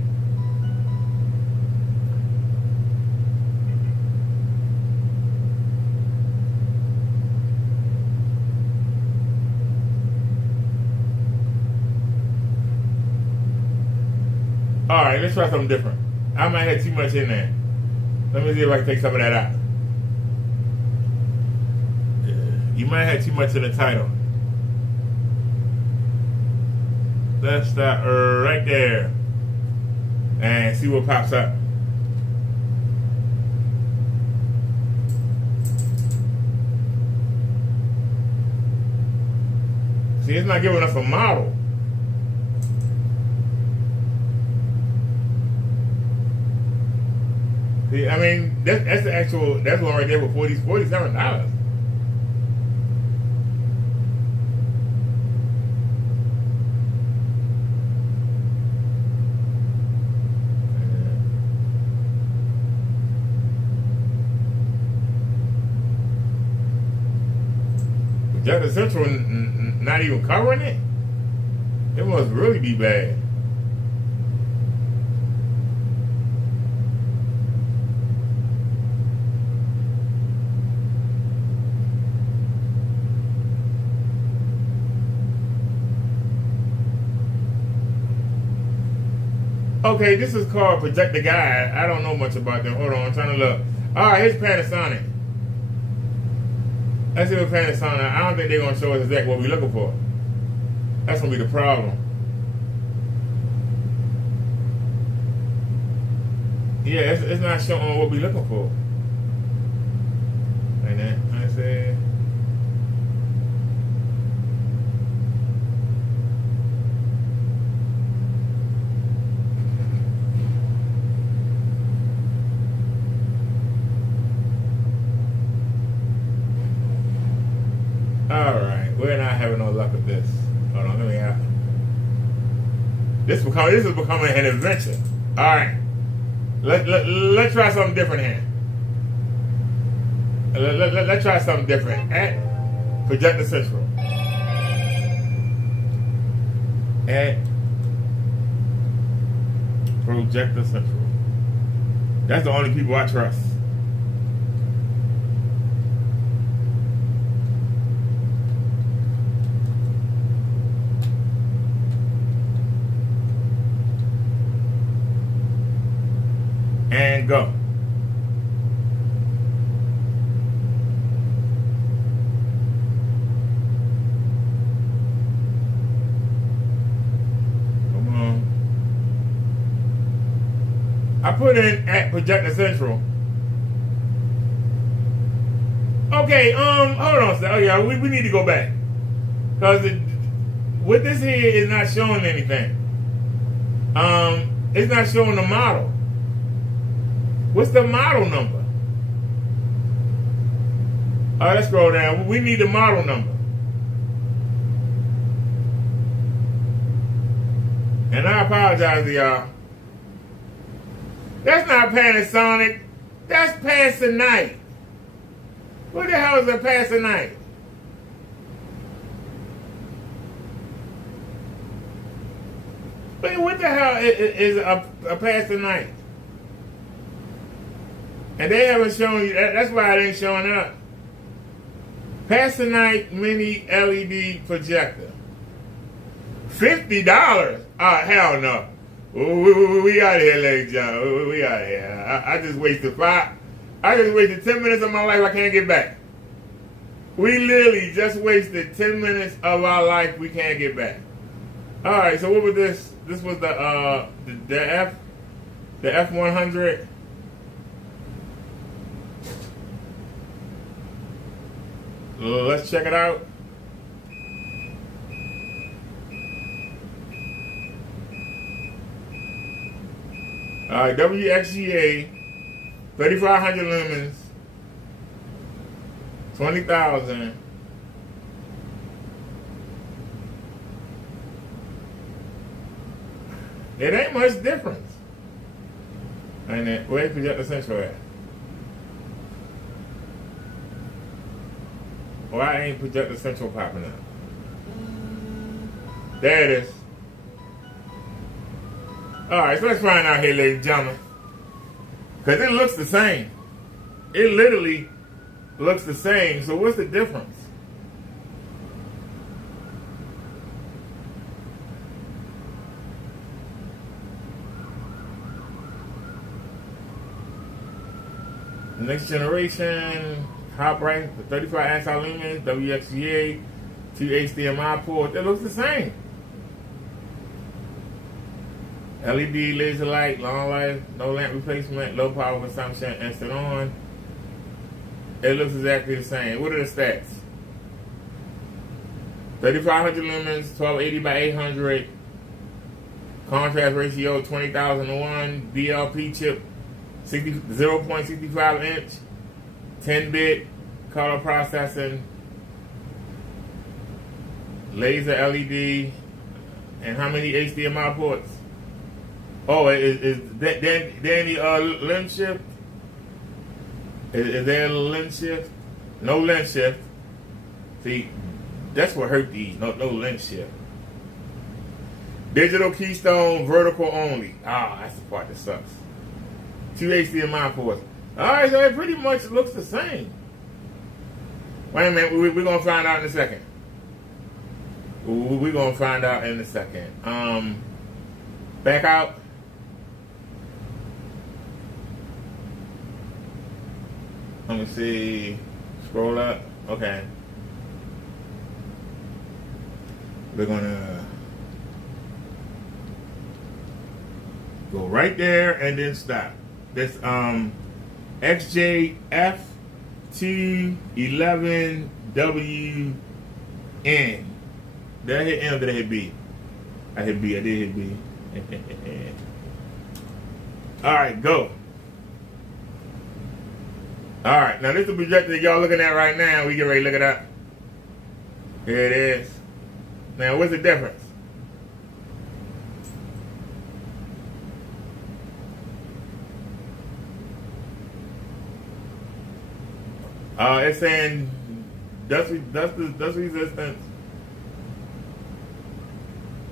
Alright, let's try something different. I might have too much in there. Let me see if I can take some of that out. You might have too much in the title. Let's start right there and see what pops up. See, it's not giving us a model. See, I mean, that's the actual, that's one right there for $47. Projector Central not even covering it? It must really be bad. Okay, this is called Projector Guide. I don't know much about them. Hold on, I'm trying to look. Alright, here's Panasonic. Let's see what Panasonic. I don't think they're going to show us exactly what we're looking for. That's going to be the problem. Yeah, it's not showing what we're looking for. Like that. I say. Alright, we're not having no luck with this. Hold on, let me out. This is becoming an adventure. Alright. Let's try something different here. Let's try something different. At Projector Central. At Projector Central. That's the only people I trust. And go. Come on. I put in at Projector Central. Okay, hold on, sir. Oh yeah, we need to go back. Because what this here is not showing anything. It's not showing the model. What's the model number? All right, let's scroll down. We need the model number. And I apologize to y'all. That's not Panasonic. That's Panasonic. What the hell is a Panasonic? Wait, what the hell is a Panasonic? And they haven't shown you. That's why it ain't showing up. Panasonic Mini LED projector. $50? Oh, hell no. We out of here, ladies and gentlemen. We out of here. I just wasted 10 minutes of my life I can't get back. We literally just wasted 10 minutes of our life we can't get back. Alright, so what was this? This was the F100. Let's check it out. Alright, WXGA, 3,500 lumens, 20,000. It ain't much difference. And then, where's projector central at? Why ain't projector central popping up? There it is. Alright, so let's find out here, ladies and gentlemen. Because it looks the same. It literally looks the same. So what's the difference? Next generation, hot bright, 35 ANSI lumens, WXGA, 2 HDMI ports. It looks the same. LED laser light, long life, no lamp replacement, low power consumption, instant on. It looks exactly the same. What are the stats? 3,500 lumens, 1280 by 800, contrast ratio 20,000 to 1, DLP chip 0.65 inch, 10-bit color processing, laser LED, and how many HDMI ports? Oh, is Danny lens shift? Is there a lens shift? No lens shift. See, that's what hurt these. No lens shift. Digital keystone, vertical only. Ah, that's the part that sucks. 2 HDMI ports. Alright, so it pretty much looks the same. Wait a minute, we're going to find out in a second. We're going to find out in a second. Back out. Let me see. Scroll up. Okay. We're going to go right there and then stop. This XJF211WN. Did I hit N or did I hit B? I hit B. I did hit B. Alright, go. Alright, now this is the projector that y'all looking at right now. We get ready to look it up. Here it is. Now, what's the difference? It's saying dust resistance,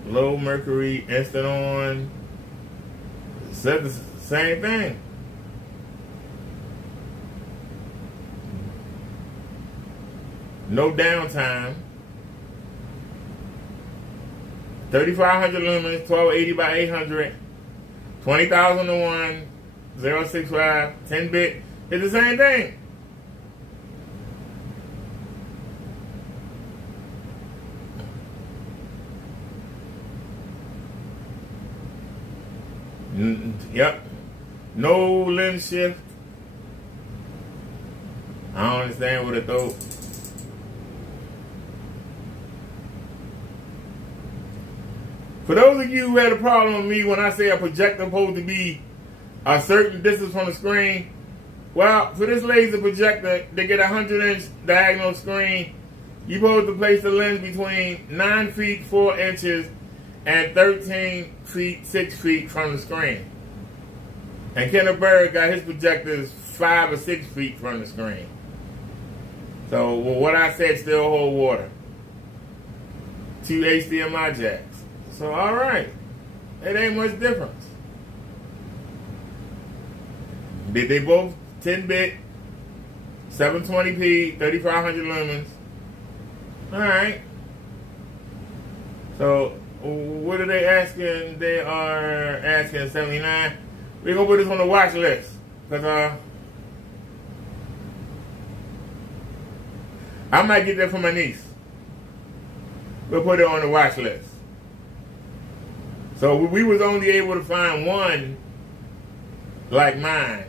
low mercury, instant on. It says the same thing. No downtime. 3,500 lumens, 1280 by 800, 20,000 to 1, 065, 10-bit. It's the same thing. Yep. No lens shift. I don't understand what it though. For those of you who had a problem with me when I say a projector supposed to be a certain distance from the screen, well, for this laser projector, they get a 100-inch diagonal screen. You're supposed to place the lens between 9 feet 4 inches and 13 feet 6 feet from the screen. And Kenneth Berg got his projectors 5 or 6 feet from the screen. So what I said still hold water. 2 HDMI jacks. So alright. It ain't much difference. They both 10-bit, 720p, 3500 lumens. Alright. So what are they asking? They are asking 79. We're gonna put this on the watch list. Because I might get that for my niece. We'll put it on the watch list. So we was only able to find one like mine.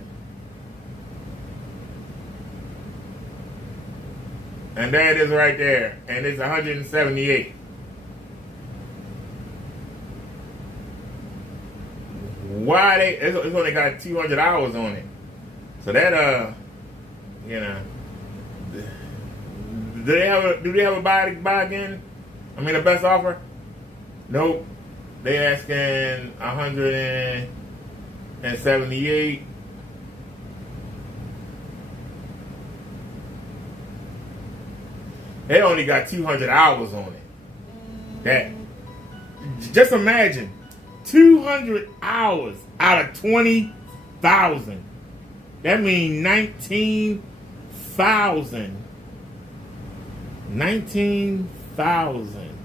And there it is right there. And it's 178. Why it's only got 200 hours on it. So that you know, do they have a buy again? I mean, the best offer? Nope. They asking 178. They only got 200 hours on it. That, just imagine, 200 hours out of 20,000. That means 19,000. 19,000.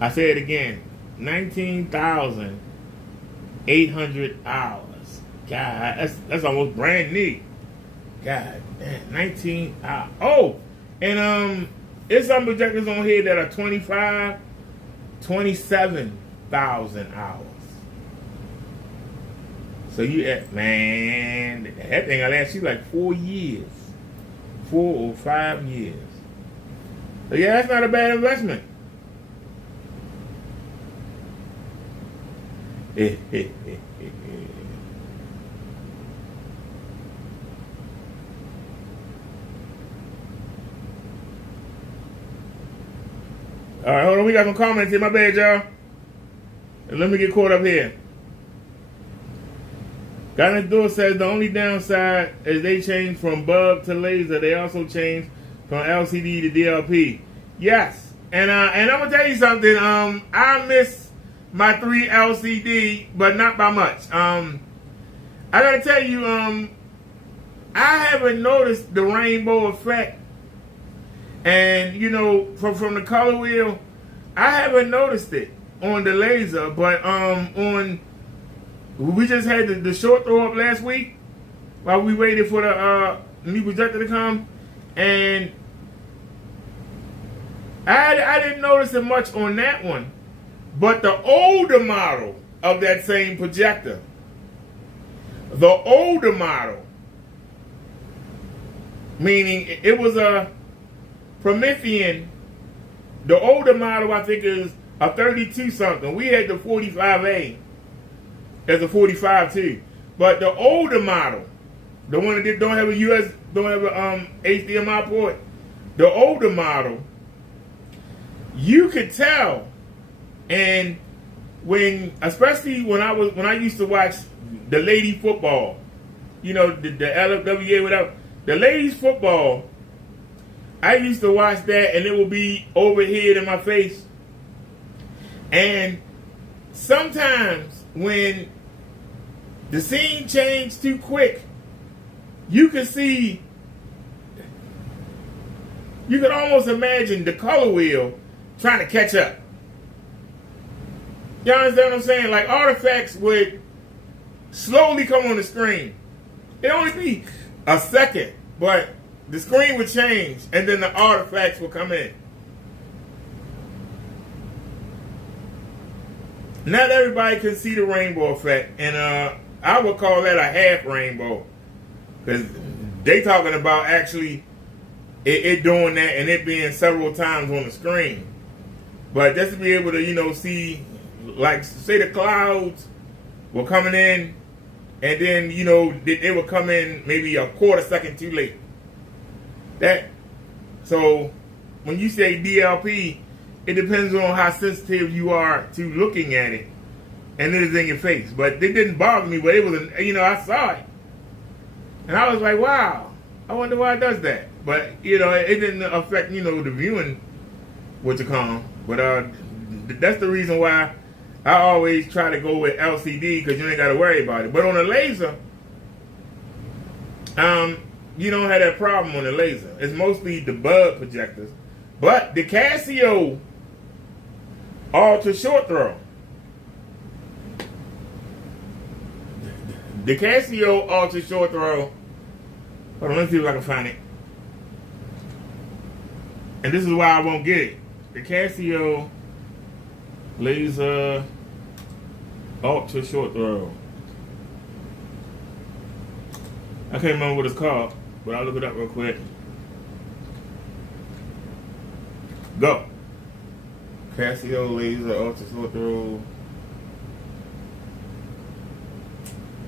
I say it again. 19,800 hours. God, that's almost brand new. God damn, 19 hours. Oh, and there's some projectors on here that are 27,000 hours. So man, that thing will last you like 4 years. 4 or 5 years. So yeah, that's not a bad investment. All right, hold on. We got some comments here. My bad, y'all. Let me get caught up here. Guy next door says the only downside is they changed from bulb to laser. They also changed from LCD to DLP. Yes, and I'm gonna tell you something. I miss my 3 LCD, but not by much. I gotta tell you, I haven't noticed the rainbow effect. And, you know, from the color wheel, I haven't noticed it on the laser. But we just had the short throw up last week while we waited for the new projector to come. And I didn't notice it much on that one. But the older model of that same projector, the older model, meaning it was a Promethean, the older model I think is a 32 something. We had the 45A as a 45 too. But the older model, the one that don't have a HDMI port, the older model, you could tell. And especially when I used to watch the lady football, you know, the LFWA, whatever, the ladies football, I used to watch that and it would be overhead in my face. And sometimes when the scene changed too quick, you could almost imagine the color wheel trying to catch up. You understand what I'm saying? Like artifacts would slowly come on the screen. It'd only be a second, but the screen would change and then the artifacts would come in. Not everybody can see the rainbow effect, and I would call that a half rainbow, because they talking about actually it doing that and it being several times on the screen. But just to be able to, you know, see, like say the clouds were coming in, and then they would come in maybe a quarter second too late. So when you say DLP, it depends on how sensitive you are to looking at it, and it is in your face. But it didn't bother me. But it was, I saw it, and I was like, wow, I wonder why it does that. But it didn't affect the viewing, what you call them. But that's the reason why I always try to go with LCD, because you ain't got to worry about it. But on a laser, you don't have that problem on the laser. It's mostly the bug projectors. But the Casio ultra short throw. The Casio ultra short throw. Hold on, let's see if I can find it. And this is why I won't get it. The Casio laser ultra short throw. I can't remember what it's called, but I'll look it up real quick. Go. Casio laser ultra short throw.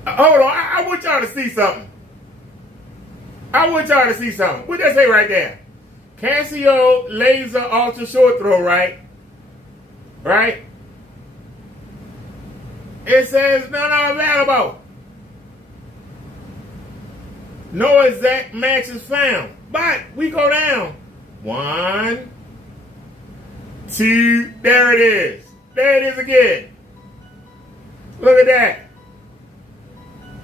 Hold on, I want y'all to see something. What does that say right there? Casio laser ultra short throw, right? Right? It says not available. No exact match is found. But we go down. 1, 2, there it is. There it is again. Look at that.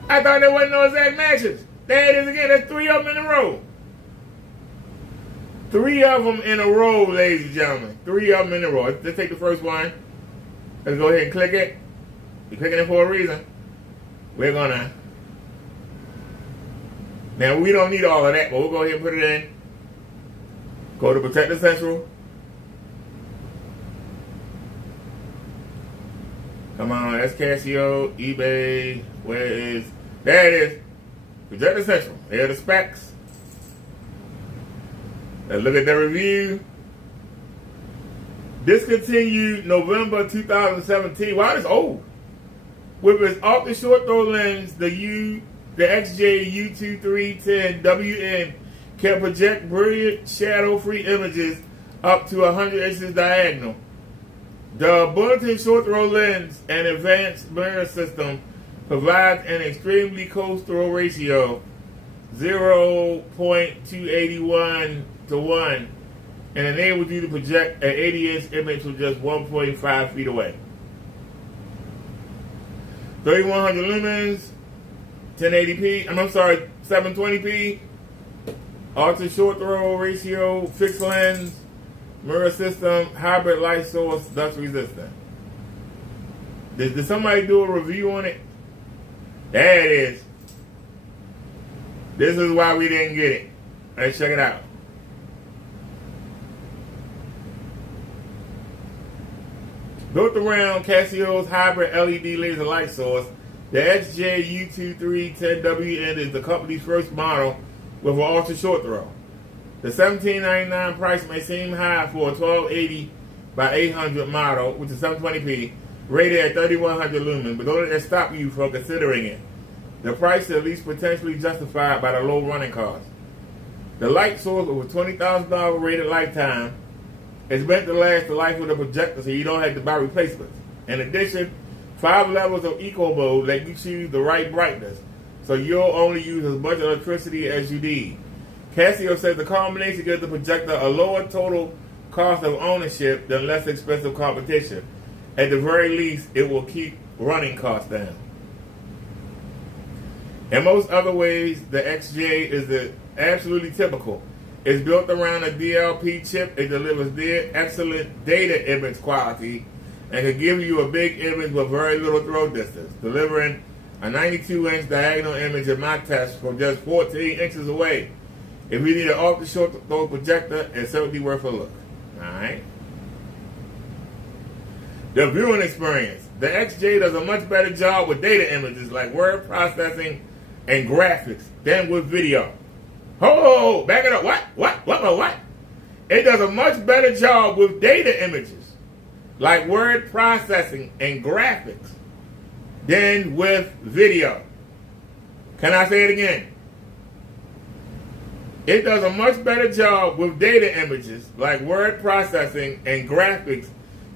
I thought there wasn't no exact matches. There it is again. There's 3 of them in a row. 3 of them in a row, ladies and gentlemen. 3 of them in a row. Let's take the first one. Let's go ahead and click it. You're clicking it for a reason. We're gonna. Now we don't need all of that, but we'll go ahead and put it in. Go to Protect Essential. Come on, that's Casio, eBay. Where is? There it is. Protect Essential. There are the specs. Let's look at the review. Discontinued November 2017. Wow, it's old. With its ultra short throw lens, the XJ U2310WN can project brilliant shadow-free images up to 100 inches diagonal. The bulletin short throw lens and advanced mirror system provides an extremely close throw ratio, 0.281 to 1, and enables you to project an 80-inch image from just 1.5 feet away. 3100 lumens, 1080p, 720p, ultra short throw ratio, fixed lens, mirror system, hybrid light source, dust resistant. Did somebody do a review on it? There it is. This is why we didn't get it. Let's check it out. Built around Casio's hybrid LED laser light source, the XJ U2310WN is the company's first model with an ultra short throw. The $17.99 price may seem high for a 1280 by 800 model, which is 720p, rated at 3100 lumens, but don't let that stop you from considering it. The price is at least potentially justified by the low running cost. The light source with a $20,000 rated lifetime is meant to last the life of the projector, so you don't have to buy replacements. In addition, 5 levels of eco mode let you choose the right brightness, so you'll only use as much electricity as you need. Casio says the combination gives the projector a lower total cost of ownership than less expensive competition. At the very least, it will keep running costs down. In most other ways, the XJ is absolutely typical. It's built around a DLP chip. It delivers excellent data image quality and can give you a big image with very little throw distance, delivering a 92-inch diagonal image in my test from just 14 inches away. If you need an ultra short throw projector, it's certainly worth a look. Alright. The viewing experience. The XJ does a much better job with data images like word processing and graphics than with video. Oh, back it up. What? It does a much better job with data images like word processing and graphics, than with video. Can I say it again? It does a much better job with data images, like word processing and graphics,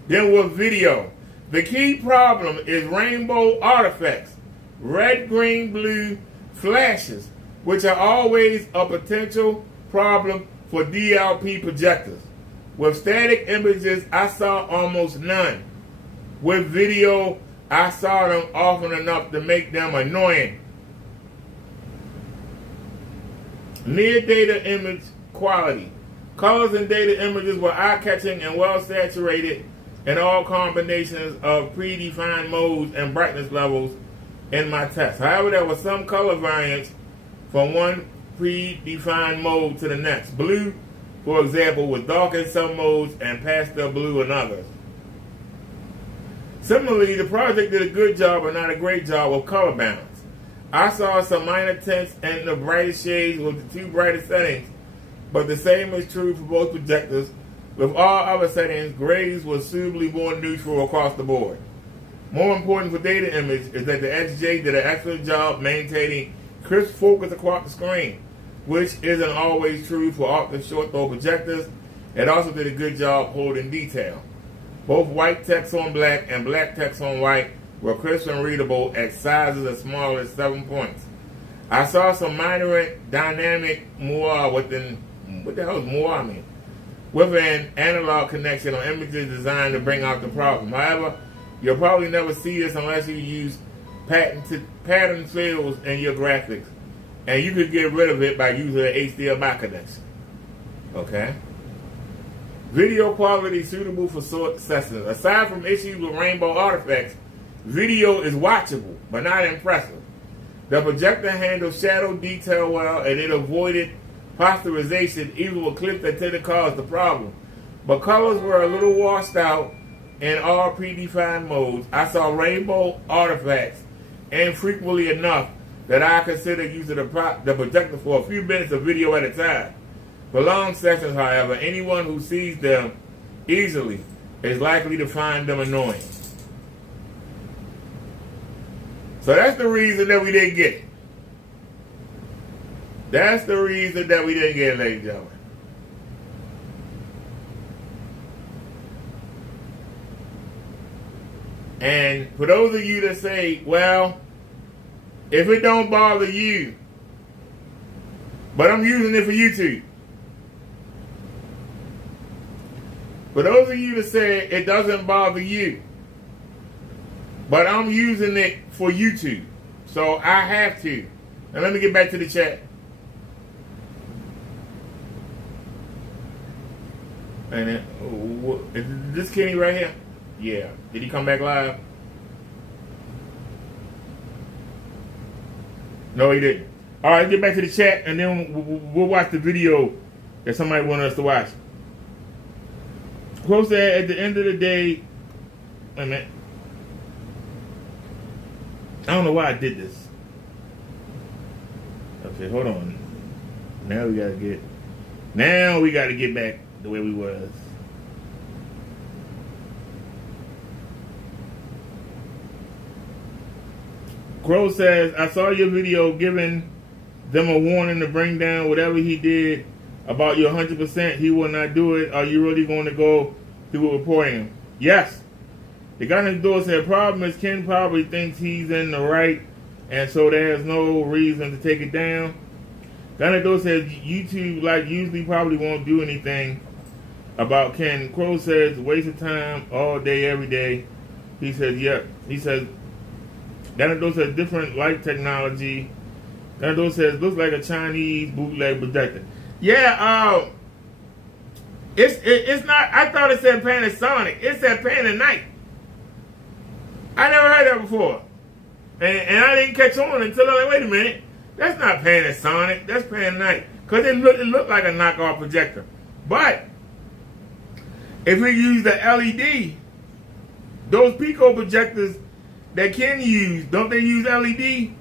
than with video. The key problem is rainbow artifacts, red, green, blue flashes, which are always a potential problem for DLP projectors. With static images, I saw almost none. With video, I saw them often enough to make them annoying. Near data image quality. Colors in data images were eye-catching and well-saturated in all combinations of predefined modes and brightness levels in my test. However, there was some color variance from one predefined mode to the next. Blue, for example, was dark in some modes and pastel blue in others. Similarly, the project did a good job but not a great job with color balance. I saw some minor tints and the brightest shades with the two brightest settings, but the same is true for both projectors. With all other settings, grays were suitably more neutral across the board. More important for data image is that the XJ did an excellent job maintaining crisp focus across the screen, which isn't always true for ultra short throw projectors. It also did a good job holding detail. Both white text on black and black text on white were crisp and readable at sizes as small as 7 points. I saw some minor dynamic moire within, what the hell does moire mean? With an analog connection on images designed to bring out the problem. However, you'll probably never see this unless you use pattern fills in your graphics. And you could get rid of it by using an HDMI connection. Okay? Video quality suitable for short sessions. Aside from issues with rainbow artifacts, video is watchable, but not impressive. The projector handled shadow detail well, and it avoided posterization even with clips that tend to cause the problem. But colors were a little washed out in all predefined modes. I saw rainbow artifacts infrequently enough that I consider using the projector for a few minutes of video at a time. For long sessions, however, anyone who sees them easily is likely to find them annoying. So that's the reason that we didn't get it. That's the reason that we didn't get it, ladies and gentlemen. And for those of you that say, well, if it don't bother you, but I'm using it for YouTube. For those of you that say it doesn't bother you, but I'm using it for YouTube, so I have to. Now let me get back to the chat. And is this Kenny right here? Yeah. Did he come back live? No, he didn't. All right, get back to the chat, and then we'll watch the video that somebody wanted us to watch. Close that at the end of the day. Wait a minute. I don't know why I did this. Okay, hold on. Now we gotta get back the way we was. Crow says, I saw your video giving them a warning to bring down whatever he did about your 100%. He will not do it. Are you really going to go through reporting him? Yes. The guy next door said, problem is Ken probably thinks he's in the right, and so there's no reason to take it down. Guy next door says, YouTube usually probably won't do anything about Ken. Crow says, waste of time all day, every day. He says, yep. He says, guy next door says, different light technology. Guy next door says, looks like a Chinese bootleg projector. Yeah, it's not, I thought it said Panasonic. It said Panasonic. I never heard that before. And I didn't catch on until I was like, wait a minute. That's not Panasonic. That's Panasonic. Because it looked like a knockoff projector. But if we use the LED, those Pico projectors that Ken use, don't they use LED?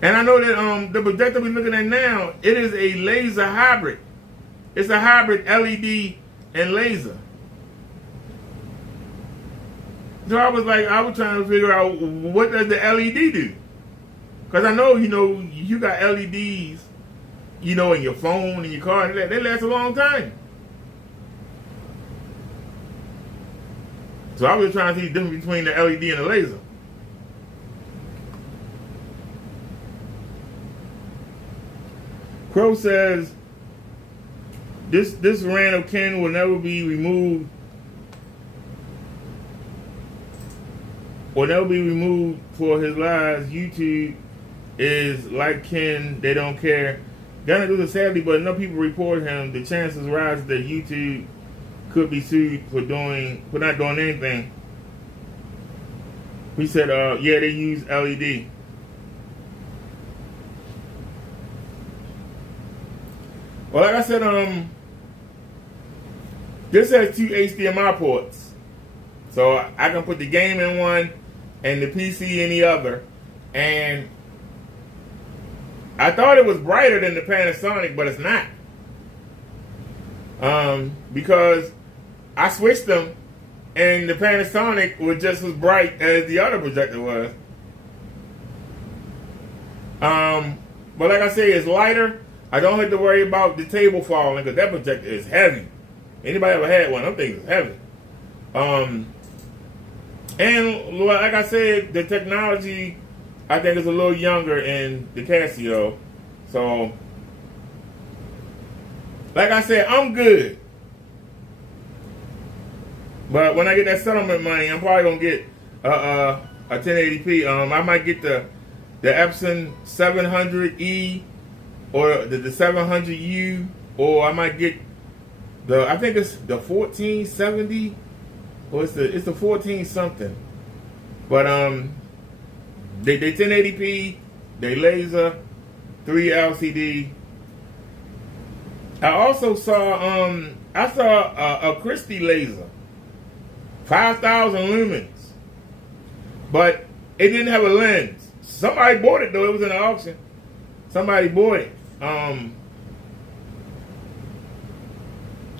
And I know that the projector we're looking at now, it is a laser hybrid. It's a hybrid LED and laser. So I was trying to figure out what does the LED do? Because I know, you got LEDs, in your phone and your car. They last a long time. So I was trying to see the difference between the LED and the laser. Crow says, this random Ken will never be removed. Will never be removed for his lies. YouTube is like Ken, they don't care. Gonna do this sadly, but enough people report him. The chances rise that YouTube could be sued for not doing anything. He said, yeah, they use LED. Well, like I said, this has 2 HDMI ports. So I can put the game in one and the PC in the other. And I thought it was brighter than the Panasonic, but it's not. Because I switched them and the Panasonic was just as bright as the other projector was. But like I say, it's lighter. I don't have to worry about the table falling because that projector is heavy. Anybody ever had one? Them things is heavy. And like I said, the technology I think is a little younger in the Casio. So, like I said, I'm good. But when I get that settlement money, I'm probably gonna get a 1080p. I might get the Epson 700E or the 700U, or I might get I think it's the 1470, or it's the 14 something. But they 1080p, they laser, 3 LCD. I also saw a Christie laser, 5,000 lumens, but it didn't have a lens. Somebody bought it though. It was in an auction. Somebody bought it.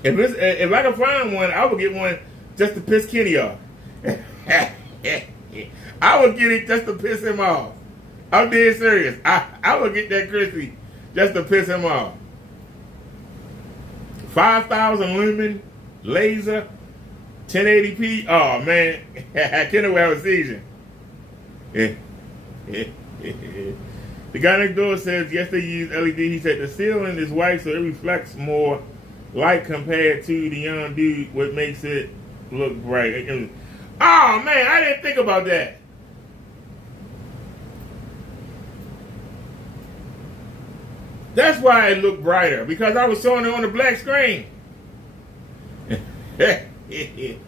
If I can find one, I would get one just to piss Kenny off. I would get it just to piss him off. I'm dead serious. I would get that Christie just to piss him off. 5,000 lumen laser, 1080p. Oh man, Kenny will have a seizure. The guy next door says, yes, they use LED. He said the ceiling is white, so it reflects more light compared to the young dude, what makes it look bright. Oh, man, I didn't think about that. That's why it looked brighter, because I was showing it on the black screen.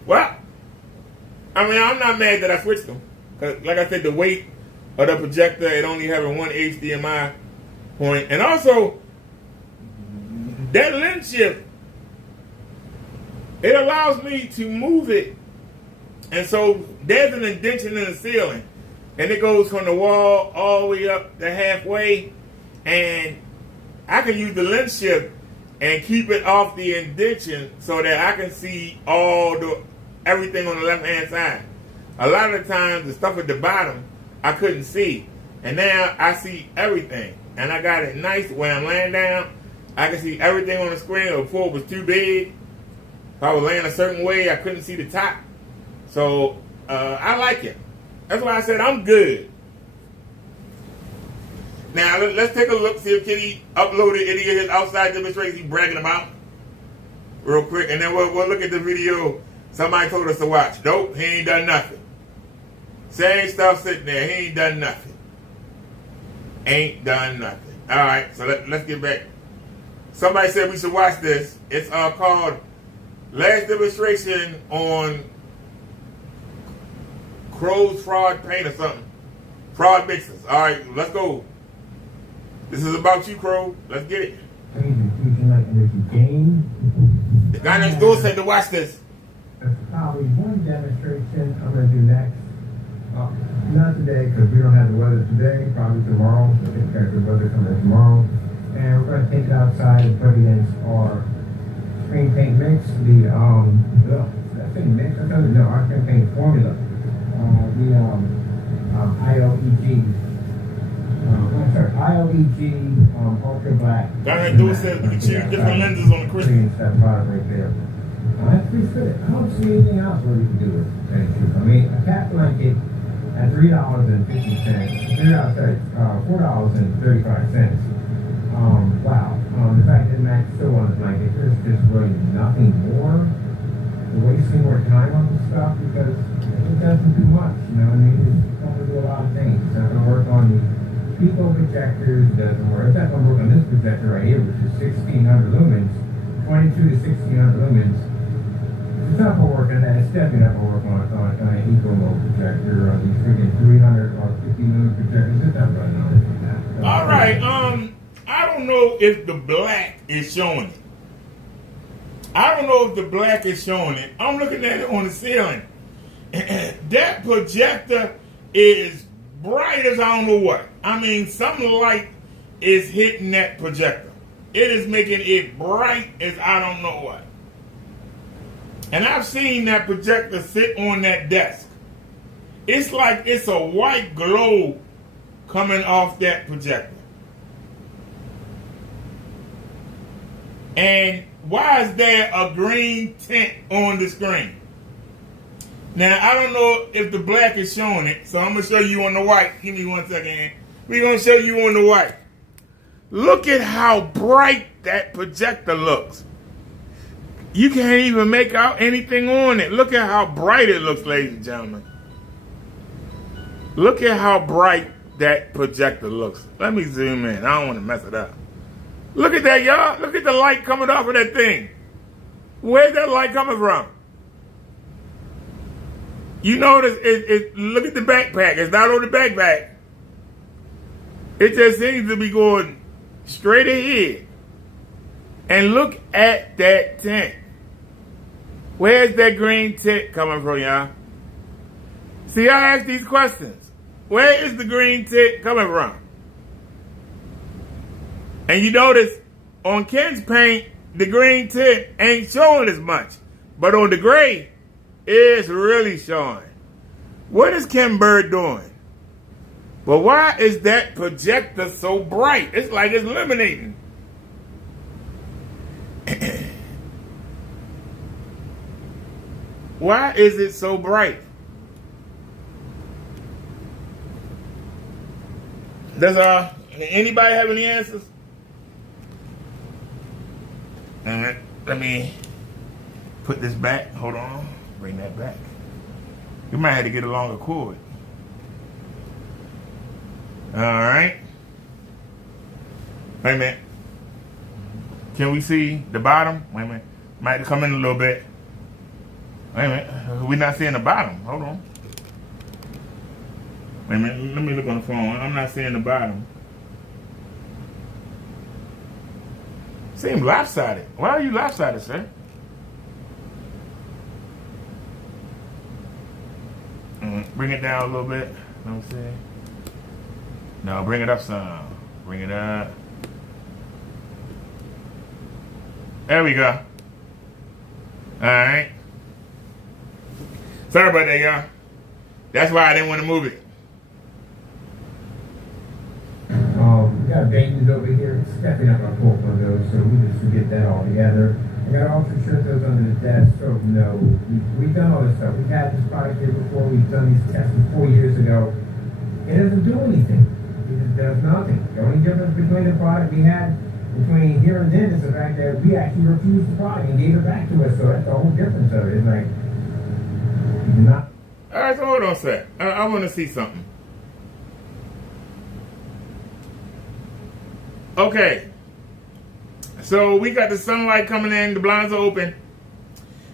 Well, I mean, I'm not mad that I switched them. Because, like I said, the weight of the projector, it only having one HDMI point. And also, that lens shift, it allows me to move it. And so, there's an indentation in the ceiling. And it goes from the wall all the way up to halfway. And I can use the lens shift and keep it off the indentation so that I can see everything on the left-hand side. A lot of the times, the stuff at the bottom, I couldn't see. And now I see everything. And I got it nice when I'm laying down. I can see everything on the screen. Before it was too big. If I was laying a certain way, I couldn't see the top. So, I like it. That's why I said I'm good. Now, let's take a look, see if Kitty uploaded any of his outside demonstrations he's bragging about. Real quick. And then we'll look at the video somebody told us to watch. Nope, he ain't done nothing. Same stuff sitting there. He ain't done nothing. Ain't done nothing. All right, so let's get back. Somebody said we should watch this. It's called Last Demonstration on Crow's Fraud Paint or something. Fraud Mixers. All right, let's go. This is about you, Crow. Let's get it. The guy next door said to watch this. That's probably one demonstration I'm going to do next. Not today, because we don't have the weather today. Probably tomorrow. I think the weather coming tomorrow. And we're going to take it outside and put it in our screen paint mix. I think mix. I don't know. Our screen paint formula. IOEG ultra black. Got to do it says we can choose different lenses on the crystal. That product right there. That's pretty good. I don't see anything else where you can do it. I mean, a cat blanket at $3.50. $4.35. Wow. The fact that Max still on the blanket, there's just really nothing more. We're wasting more time on this stuff because it doesn't do much. You know what I mean? It's going to do a lot of things. It's not going to work on the pico projectors. It doesn't work. It's not going to work on this projector right here, which is 1600 lumens, 22 to 1600 lumens. It's not going to work on that. It's definitely not going to work on an eco mode projector or these freaking 300 or 50 lumen projectors. It's not running on it like that. All right. I don't know if the black is showing it. I don't know if the black is showing it. I'm looking at it on the ceiling. That projector is bright as I don't know what. I mean, some light is hitting that projector. It is making it bright as I don't know what. And I've seen that projector sit on that desk. It's like it's a white glow coming off that projector. And why is there a green tint on the screen? Now, I don't know if the black is showing it, so I'm going to show you on the white. Give me 1 second. We're going to show you on the white. Look at how bright that projector looks. You can't even make out anything on it. Look at how bright it looks, ladies and gentlemen. Look at how bright that projector looks. Let me zoom in. I don't want to mess it up. Look at that, y'all. Look at the light coming off of that thing. Where's that light coming from? You notice, look at the backpack. It's not on the backpack. It just seems to be going straight ahead. And look at that tint. Where's that green tint coming from, y'all? See, I ask these questions. Where is the green tint coming from? And you notice on Ken's paint, the green tint ain't showing as much. But on the gray, it's really showing. What is Ken Bird doing? Well, why is that projector so bright? It's like it's illuminating. Why is it so bright? Does anybody have any answers? Let me put this back. Hold on. Bring that back. You might have to get a longer cord. All right. Wait a minute. Can we see the bottom? Wait a minute. Might come in a little bit. Wait a minute. We're not seeing the bottom. Hold on. Wait a minute. Let me look on the phone. I'm not seeing the bottom. Seems lopsided. Why are you lopsided, sir? Bring it down a little bit. Let me see. No, bring it up some. Bring it up. There we go. Alright. Sorry about that, y'all. That's why I didn't want to move it. We got babies over here. It's definitely not going to pull one of those, so we just forget that altogether. I got all the shirts those under the desk, so no. We've done all this stuff. We've had this product here before. We've done these tests 4 years ago. It doesn't do anything. It does nothing. The only difference between the product we had between here and then is the fact that we actually refused the product and gave it back to us. So that's the whole difference of it. It's like, you do not. All right, so hold on a sec. I want to see something. Okay. So we got the sunlight coming in. The blinds are open.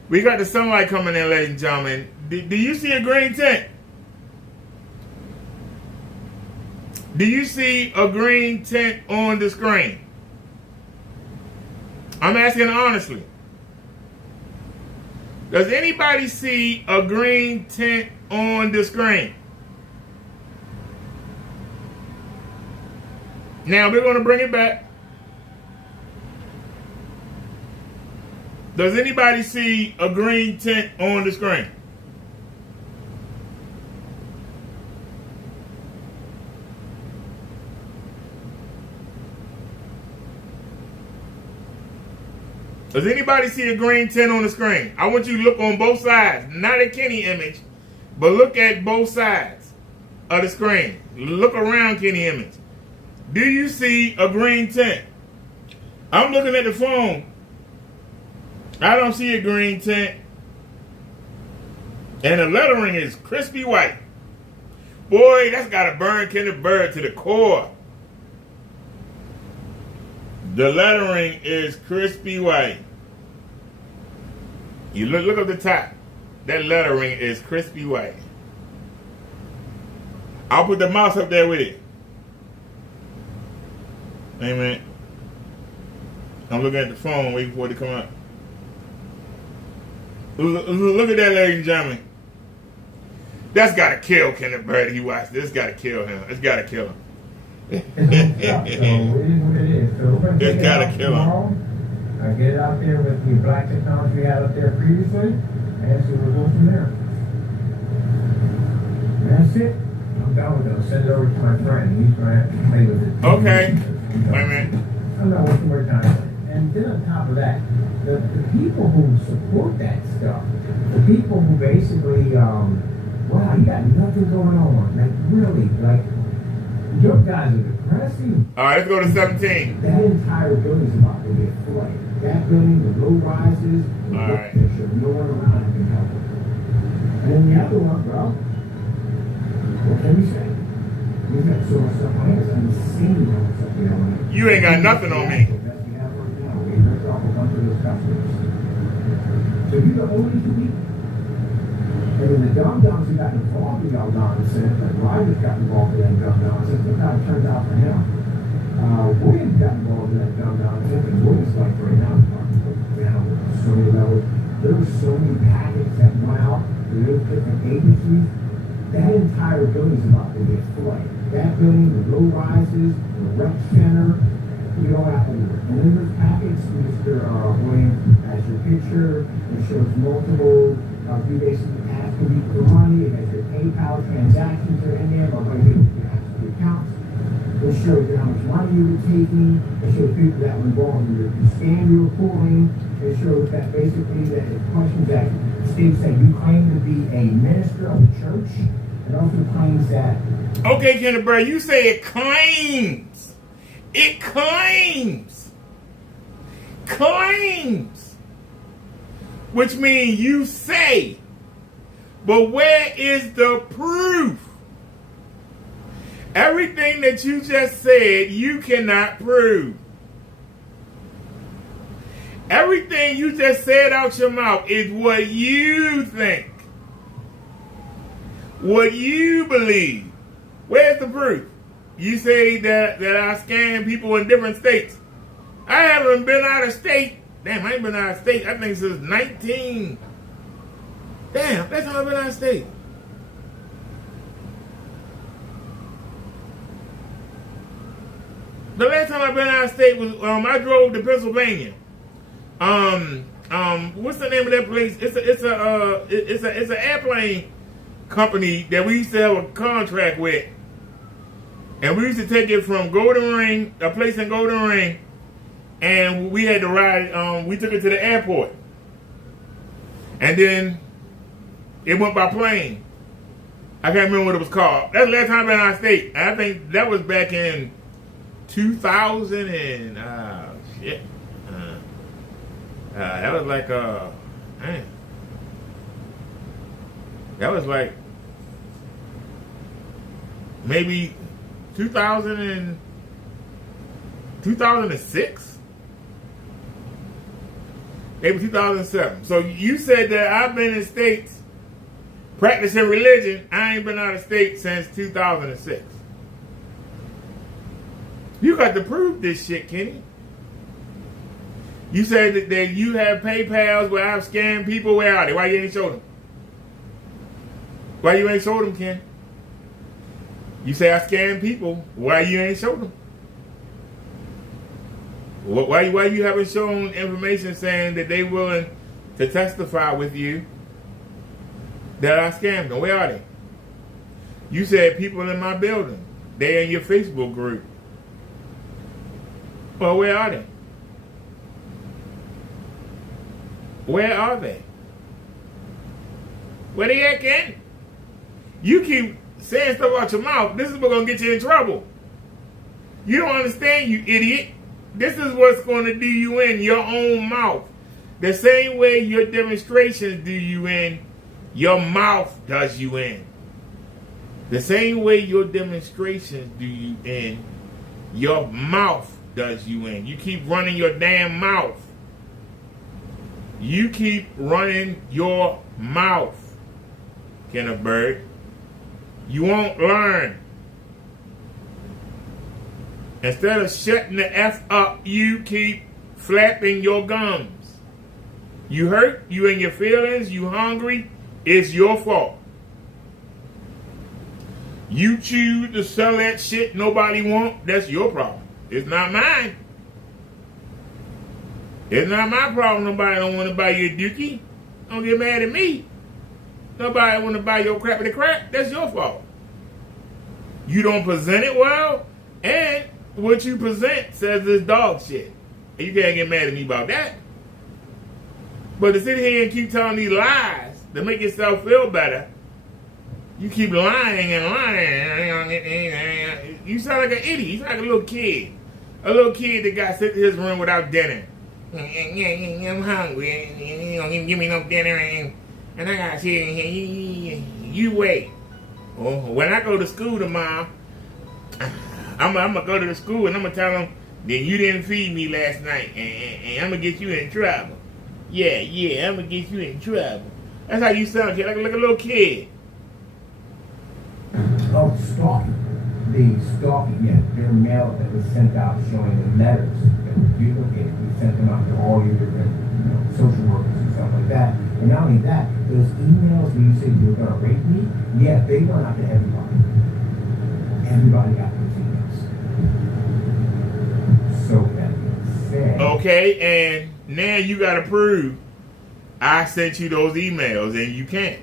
We got the sunlight coming in, ladies and gentlemen. Do you see a green tint? Do you see a green tint on the screen? I'm asking honestly. Does anybody see a green tint on the screen? Now we're going to bring it back. Does anybody see a green tint on the screen? Does anybody see a green tint on the screen? I want you to look on both sides. Not a Kenny image, but look at both sides of the screen. Look around Kenny image. Do you see a green tint? I'm looking at the phone. I don't see a green tint. And the lettering is crispy white. Boy, that's got to burn Kenneth Bird to the core. The lettering is crispy white. You look up the top. That lettering is crispy white. I'll put the mouse up there with it. Amen. I'm looking at the phone waiting for it to come up. Look at that, ladies and gentlemen. That's got to kill Kenneth Bird. He watched this. Got to kill him. It's got to kill him. It's got to kill him. Get it out there with the black technology we had up there previously, and so we'll go from there. That's it. I'm done with those. Send it over to my friend. He's going to have to play with it. Okay. Wait a minute. I'm not wasting more time. And then on top of that, the people who support that stuff, the people who basically, wow, you got nothing going on. Like, really, like, your guys are depressing. All right, let's go to 17. That entire building's about to get flooded. That building, the low rises, the right. picture, no one around can help it. And then the other one, bro, what can we say? We've got so much stuff on it, it's insane how much stuff we have on it. You ain't got nothing on me. So you're the only two people. And then the dum-dums who got involved in y'all nonsense, like Rogers got involved in that dumb nonsense, look how it turned out for him. Williams got involved in that dumb nonsense, and Williams like right now is talking down with so many levels. There were so many packets that went out to those different agencies. That entire building's about to get flooded. That building, the low rises, the rec center, you don't have to do it. And then there's packets, Mr. Williams, as your picture, it shows multiple, you basically ask for money, it has your PayPal transactions are in there, but you have your accounts. It shows you how much money you were taking, it shows people that were involved in your scam you were pulling, it shows that basically that it questions that states that you claim to be a minister of the church. It also claims that. Okay, Kenneth Bird, you say it claims. It claims. Claims. Which means you say. But where is the proof? Everything that you just said, you cannot prove. Everything you just said out your mouth is what you think. What you believe. Where's the proof? You say that I scam people in different states. I haven't been out of state. Damn, I ain't been out of state. I think since 19. Damn, that's how I've been out of state. The last time I've been out of state was I drove to Pennsylvania. What's the name of that place? It's an airplane company that we used to have a contract with, and we used to take it from Golden Ring, a place in Golden Ring, and we had to ride. We took it to the airport, and then it went by plane. I can't remember what it was called. That's the last time I've been out of state. I think that was back in 2000 and shit. That was like man. That was like maybe 2006? Maybe 2007. So you said that I've been in states practicing religion. I ain't been out of state since 2006. You got to prove this shit, Kenny. You said that you have PayPals where I've scammed people. Where are they? Why you ain't showed them? Why you ain't showed them, Ken? You say I scam people. Why you ain't showed them? Why you haven't shown information saying that they willing to testify with you that I scammed them? Where are they? You said people in my building. They're in your Facebook group. Well, where are they? Where are they? Where they at, Ken? You keep saying stuff out your mouth. This is what's going to get you in trouble. You don't understand, you idiot. This is what's going to do you in your own mouth. The same way your demonstrations do you in, your mouth does you in. The same way your demonstrations do you in, your mouth does you in. You keep running your damn mouth. You keep running your mouth, Kenneth Bird. You won't learn. Instead of shutting the F up, you keep flapping your gums. You hurt, you in your feelings, you hungry, it's your fault. You choose to sell that shit nobody want, that's your problem. It's not mine. It's not my problem nobody don't want to buy you a dookie. Don't get mad at me. Nobody want to buy your crappity crap, that's your fault. You don't present it well, and what you present says it's dog shit. And you can't get mad at me about that. But to sit here and keep telling these lies to make yourself feel better, you keep lying and lying. You sound like an idiot. You sound like a little kid. A little kid that got sent to his room without dinner. I'm hungry. You don't give me no dinner. And I got shit in here. You wait. Well, when I go to school tomorrow, I'm going to go to the school and I'm going to tell them that you didn't feed me last night. And I'm going to get you in trouble. Yeah, I'm going to get you in trouble. That's how you sound, kid. Like a little kid. Oh, stalking. The stalking, yeah. Their mail that was sent out showing the letters that were duplicated. We sent them out to all your different social workers and stuff like that. And not only that, those emails where you said you were going to rape me, yeah, they went out to everybody. Everybody got those emails. So that being said. Okay, and now you got to prove I sent you those emails, and you can't.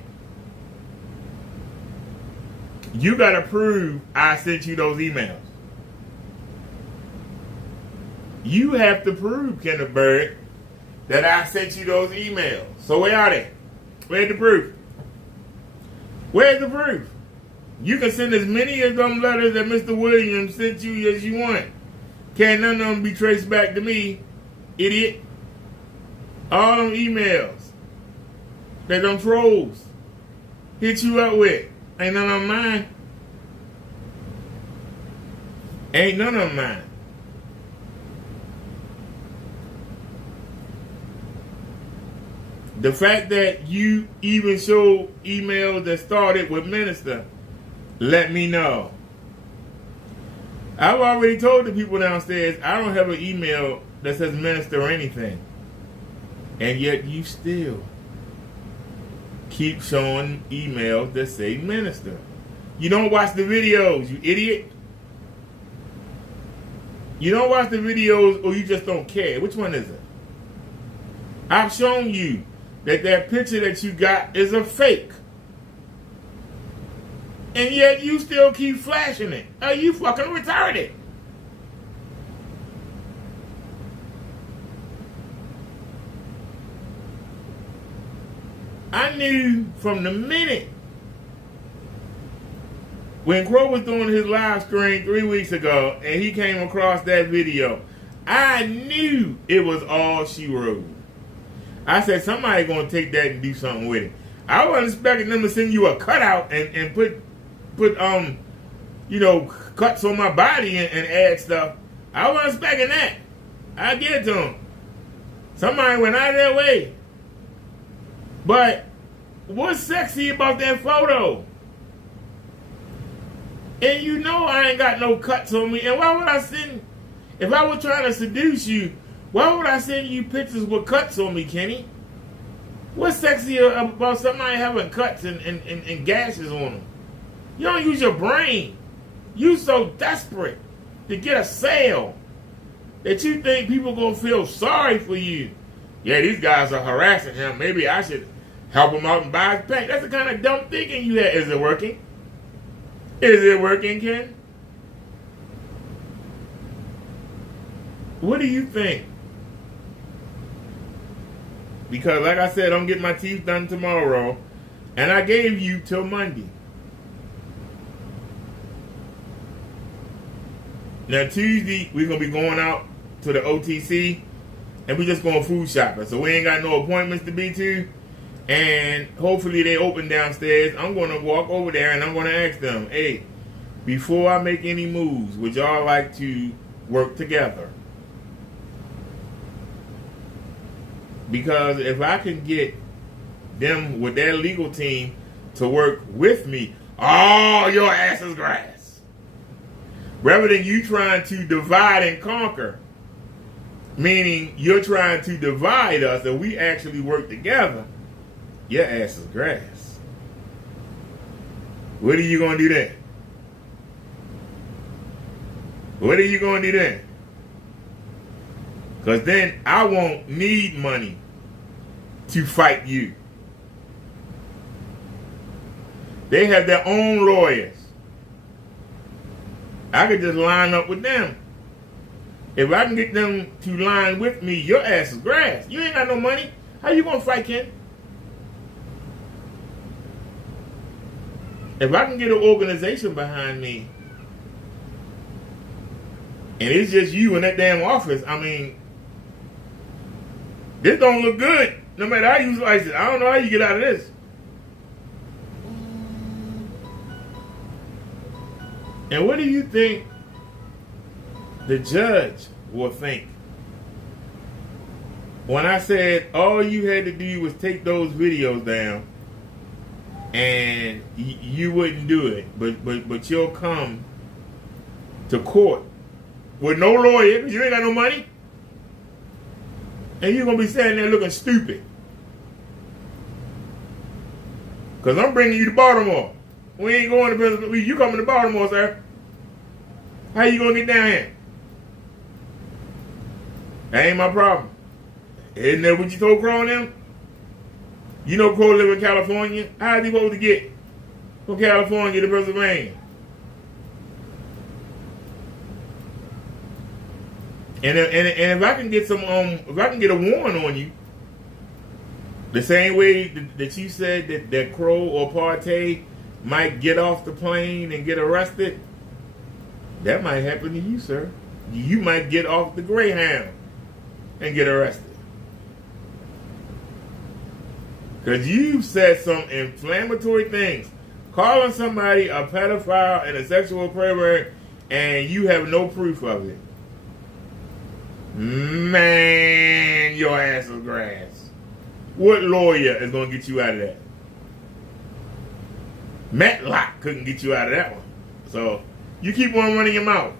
You got to prove I sent you those emails. You have to prove, Kenneth Bird, that I sent you those emails. So where are they? Where's the proof? Where's the proof? You can send as many of them letters that Mr. Williams sent you as you want. Can't none of them be traced back to me, idiot. All them emails that them trolls hit you up with, ain't none of them mine. Ain't none of them mine. The fact that you even show emails that started with Minister, let me know. I've already told the people downstairs I don't have an email that says Minister or anything. And yet you still keep showing emails that say Minister. You don't watch the videos, you idiot. You don't watch the videos or you just don't care. Which one is it? I've shown you that picture that you got is a fake. And yet you still keep flashing it. Are you fucking retarded? I knew from the minute when Crow was doing his live stream 3 weeks ago and he came across that video, I knew it was all she wrote. I said, somebody going to take that and do something with it. I wasn't expecting them to send you a cutout and put cuts on my body and add stuff. I wasn't expecting that. I get it to them. Somebody went out of their way. But what's sexy about that photo? And you know I ain't got no cuts on me. And why would I send, if I was trying to seduce you, why would I send you pictures with cuts on me, Kenny? What's sexy about somebody having cuts and gashes on them? You don't use your brain. You so desperate to get a sale that you think people gonna feel sorry for you. Yeah, these guys are harassing him. Maybe I should help him out and buy his paint. That's the kind of dumb thinking you have. Is it working? Is it working, Ken? What do you think? Because like I said, I'm getting my teeth done tomorrow. And I gave you till Monday. Now Tuesday, we're going to be going out to the OTC. And we just going food shopping. So we ain't got no appointments to be to. And hopefully they open downstairs. I'm going to walk over there and I'm going to ask them, hey, before I make any moves, would y'all like to work together? Because if I can get them with their legal team to work with me, oh, your ass is grass. Rather than you trying to divide and conquer, meaning you're trying to divide us and we actually work together, your ass is grass. What are you going to do then? What are you going to do then? Because then I won't need money to fight you. They have their own lawyers. I could just line up with them. If I can get them to line with me, your ass is grass. You ain't got no money. How you going to fight, Ken? If I can get an organization behind me, and it's just you in that damn office, I mean, this don't look good. No matter how you slice it, I don't know how you get out of this. And what do you think the judge will think? When I said all you had to do was take those videos down and you wouldn't do it, but you'll come to court with no lawyer because you ain't got no money, and you're going to be standing there looking stupid. Because I'm bringing you to Baltimore. We ain't going to Pennsylvania. You coming to Baltimore, sir. How you going to get down here? That ain't my problem. Isn't that what you told Crow and them? You know Crow live in California. How is he supposed to get from California to Pennsylvania? And if I can get some, if I can get a warrant on you, the same way that you said that Crow or Partey might get off the plane and get arrested, that might happen to you, sir. You might get off the Greyhound and get arrested. Because you said some inflammatory things, calling somebody a pedophile and a sexual pervert, and you have no proof of it. Man, your ass is grass. What lawyer is going to get you out of that? Matlock couldn't get you out of that one. So, you keep on running your mouth.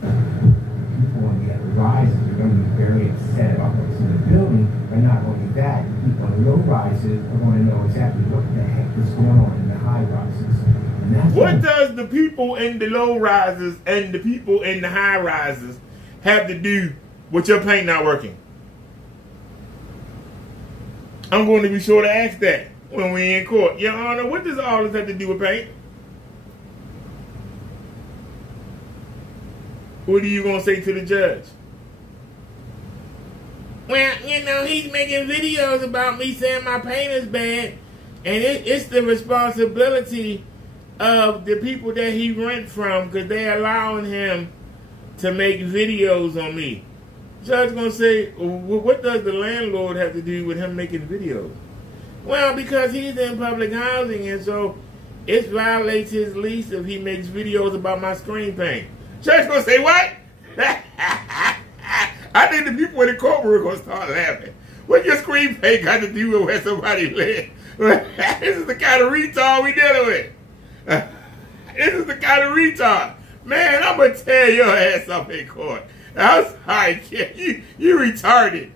People on the rises are going to be very upset about what's in the building, but not only that, people on the low rises are going to know exactly what the heck is going on in the high rises. What does the people in the low rises and the people in the high rises have to do with your paint not working? I'm going to be sure to ask that when we're in court. Your Honor, what does all this have to do with paint? What are you going to say to the judge? Well, you know, he's making videos about me saying my paint is bad, and it's the responsibility of the people that he rent from because they're allowing him to make videos on me. Judge gonna say, well, what does the landlord have to do with him making videos? Well, because he's in public housing, and so it violates his lease if he makes videos about my screen paint. Judge gonna say, what? I think the people in the courtroom are gonna start laughing. What your screen paint got to do with where somebody lives? This is the kind of retard we dealing with. This is the kind of retard. Man, I'm going to tear your ass up in court. I'm sorry, kid. You retarded.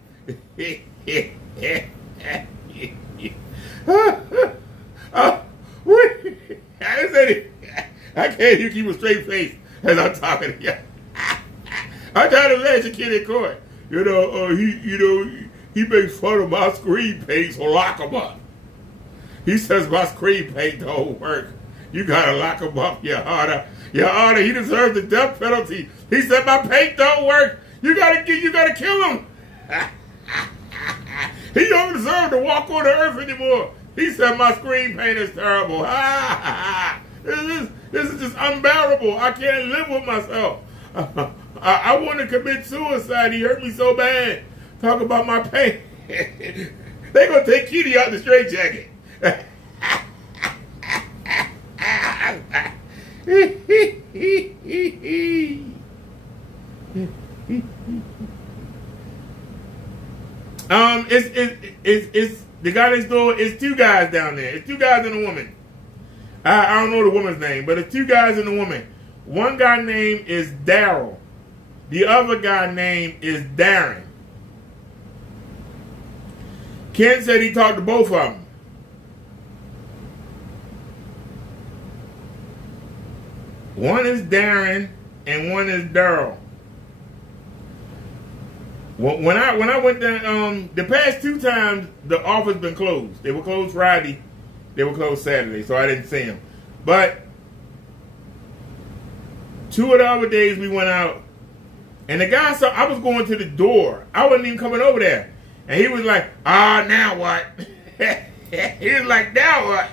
I can't even keep a straight face as I'm talking to you. I'm trying to let your kid in court. He makes fun of my screen paint, so lock him up. He says my screen paint don't work. You gotta lock him up, Your Honor. Your Honor, he deserves the death penalty. He said my paint don't work. You gotta kill him. He don't deserve to walk on the earth anymore. He said my screen paint is terrible. This is just unbearable. I can't live with myself. I want to commit suicide. He hurt me so bad. Talk about my pain. They gonna take Kitty out the straitjacket. It's the guy next door. It's two guys down there. It's two guys and a woman. I don't know the woman's name, but it's two guys and a woman. One guy name is Daryl. The other guy name is Darren. Ken said he talked to both of them. One is Darren and one is Daryl. When I went down, the past two times the office been closed. They were closed Friday. They were closed Saturday, so I didn't see them. But two of the other days we went out, and the guy saw I was going to the door. I wasn't even coming over there, and he was like, now what?" He was like, "Now what?"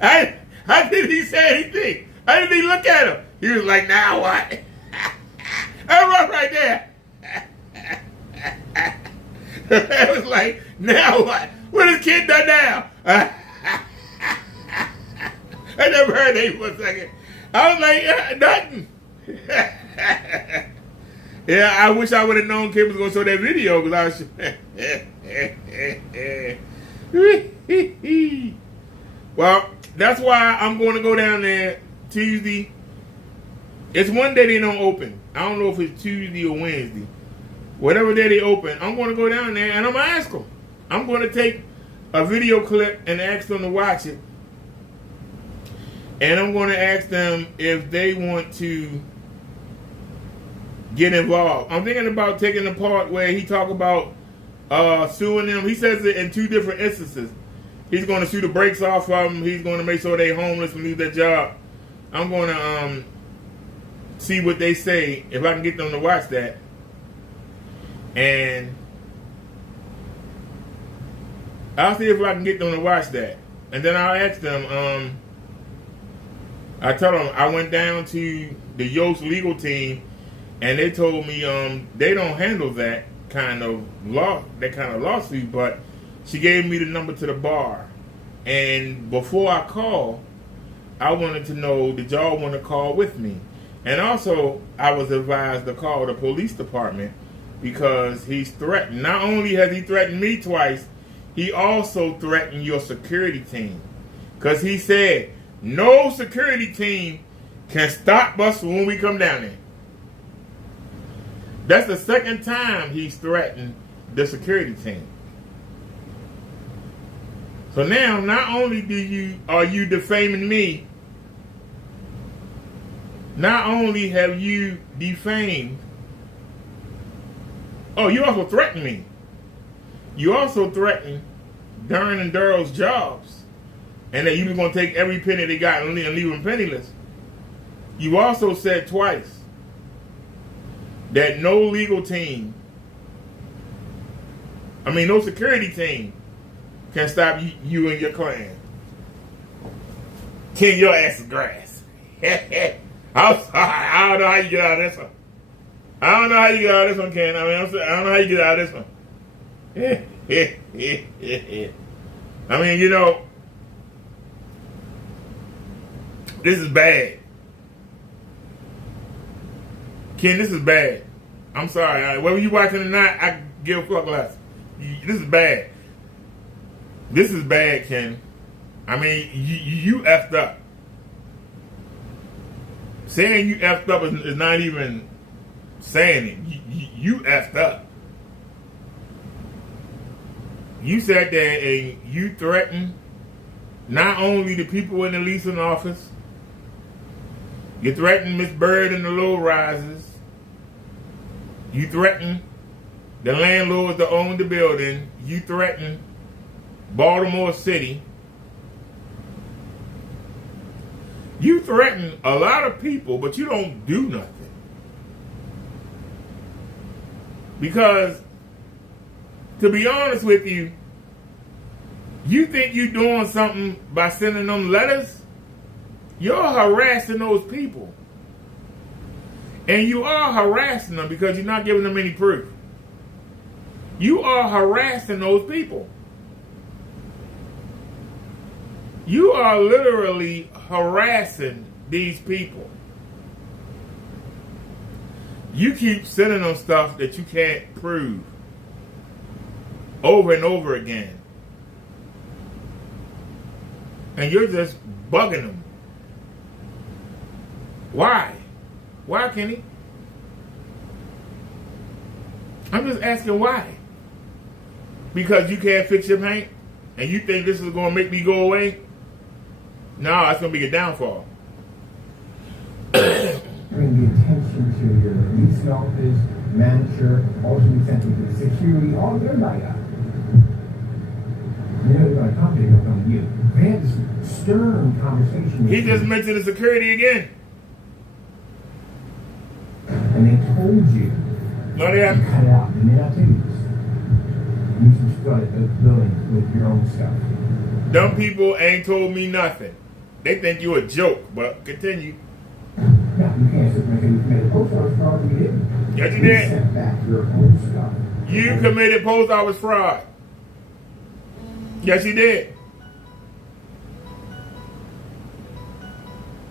I didn't even say anything. I didn't even look at him. He was like, "Now what?" I was right there. I was like, "Now what? What has kid done now?" I never heard that for a second. I was like, nothing. Yeah, I wish I would have known Kim was going to show that video because I was. Well, that's why I'm going to go down there Tuesday. It's one day they don't open. I don't know if it's Tuesday or Wednesday. Whatever day they open, I'm going to go down there and I'm going to ask them. I'm going to take a video clip and ask them to watch it. And I'm going to ask them if they want to get involved. I'm thinking about taking the part where he talk about suing them. He says it in two different instances. He's going to sue the brakes off of them. He's going to make sure they're homeless and lose their job. I'm going to see what they say, if I can get them to watch that. And I'll see if I can get them to watch that. And then I'll ask them, I tell them I went down to the Yost legal team and they told me they don't handle that kind of lawsuit, but she gave me the number to the bar. And before I call, I wanted to know, did y'all want to call with me? And also, I was advised to call the police department because he's threatened. Not only has he threatened me twice, he also threatened your security team. Because he said, no security team can stop us when we come down there. That's the second time he's threatened the security team. So now, not only are you defaming me, not only have you defamed, you also threatened me. You also threatened Darren and Daryl's jobs, and that you were going to take every penny they got and leave them penniless. You also said twice that no security team can stop you and your clan. King, your ass is grass. I'm sorry. I don't know how you get out of this one. I don't know how you get out of this one, Ken. I don't know how you get out of this one. This is bad. Ken, this is bad. I'm sorry. Whether you watching or not, I give a fuck less. This is bad. This is bad, Ken. You effed up. Saying you effed up is not even saying it. You effed up. You sat there and you threatened not only the people in the leasing office, you threatened Miss Bird and the low rises. You threatened the landlords that own the building. You threatened Baltimore City. You threaten a lot of people, but you don't do nothing. Because, to be honest with you, you think you're doing something by sending them letters? You're harassing those people. And you are harassing them because you're not giving them any proof. You are harassing those people. You are literally harassing these people. You keep sending them stuff that you can't prove over and over again. And you're just bugging them. Why? Why, Kenny? I'm just asking why. Because you can't fix your paint? And you think this is going to make me go away? No, it's going to be a downfall. Bring the attention to your leasing office, manager, ultimately sent to the security, all of everybody got. You know they're going to come, they're going to come to you. They had this stern conversation. He just mentioned the security again. And they told you. No, they haven't. Cut it out. And they not tell you this. You should flood the building with your own stuff. Dumb people ain't told me nothing. They think you a joke, but continue. Yeah, you can't sit there and say you committed post office fraud. You didn't. Yes, you You did. sent back your own stuff. You committed post office fraud. Yes, you did.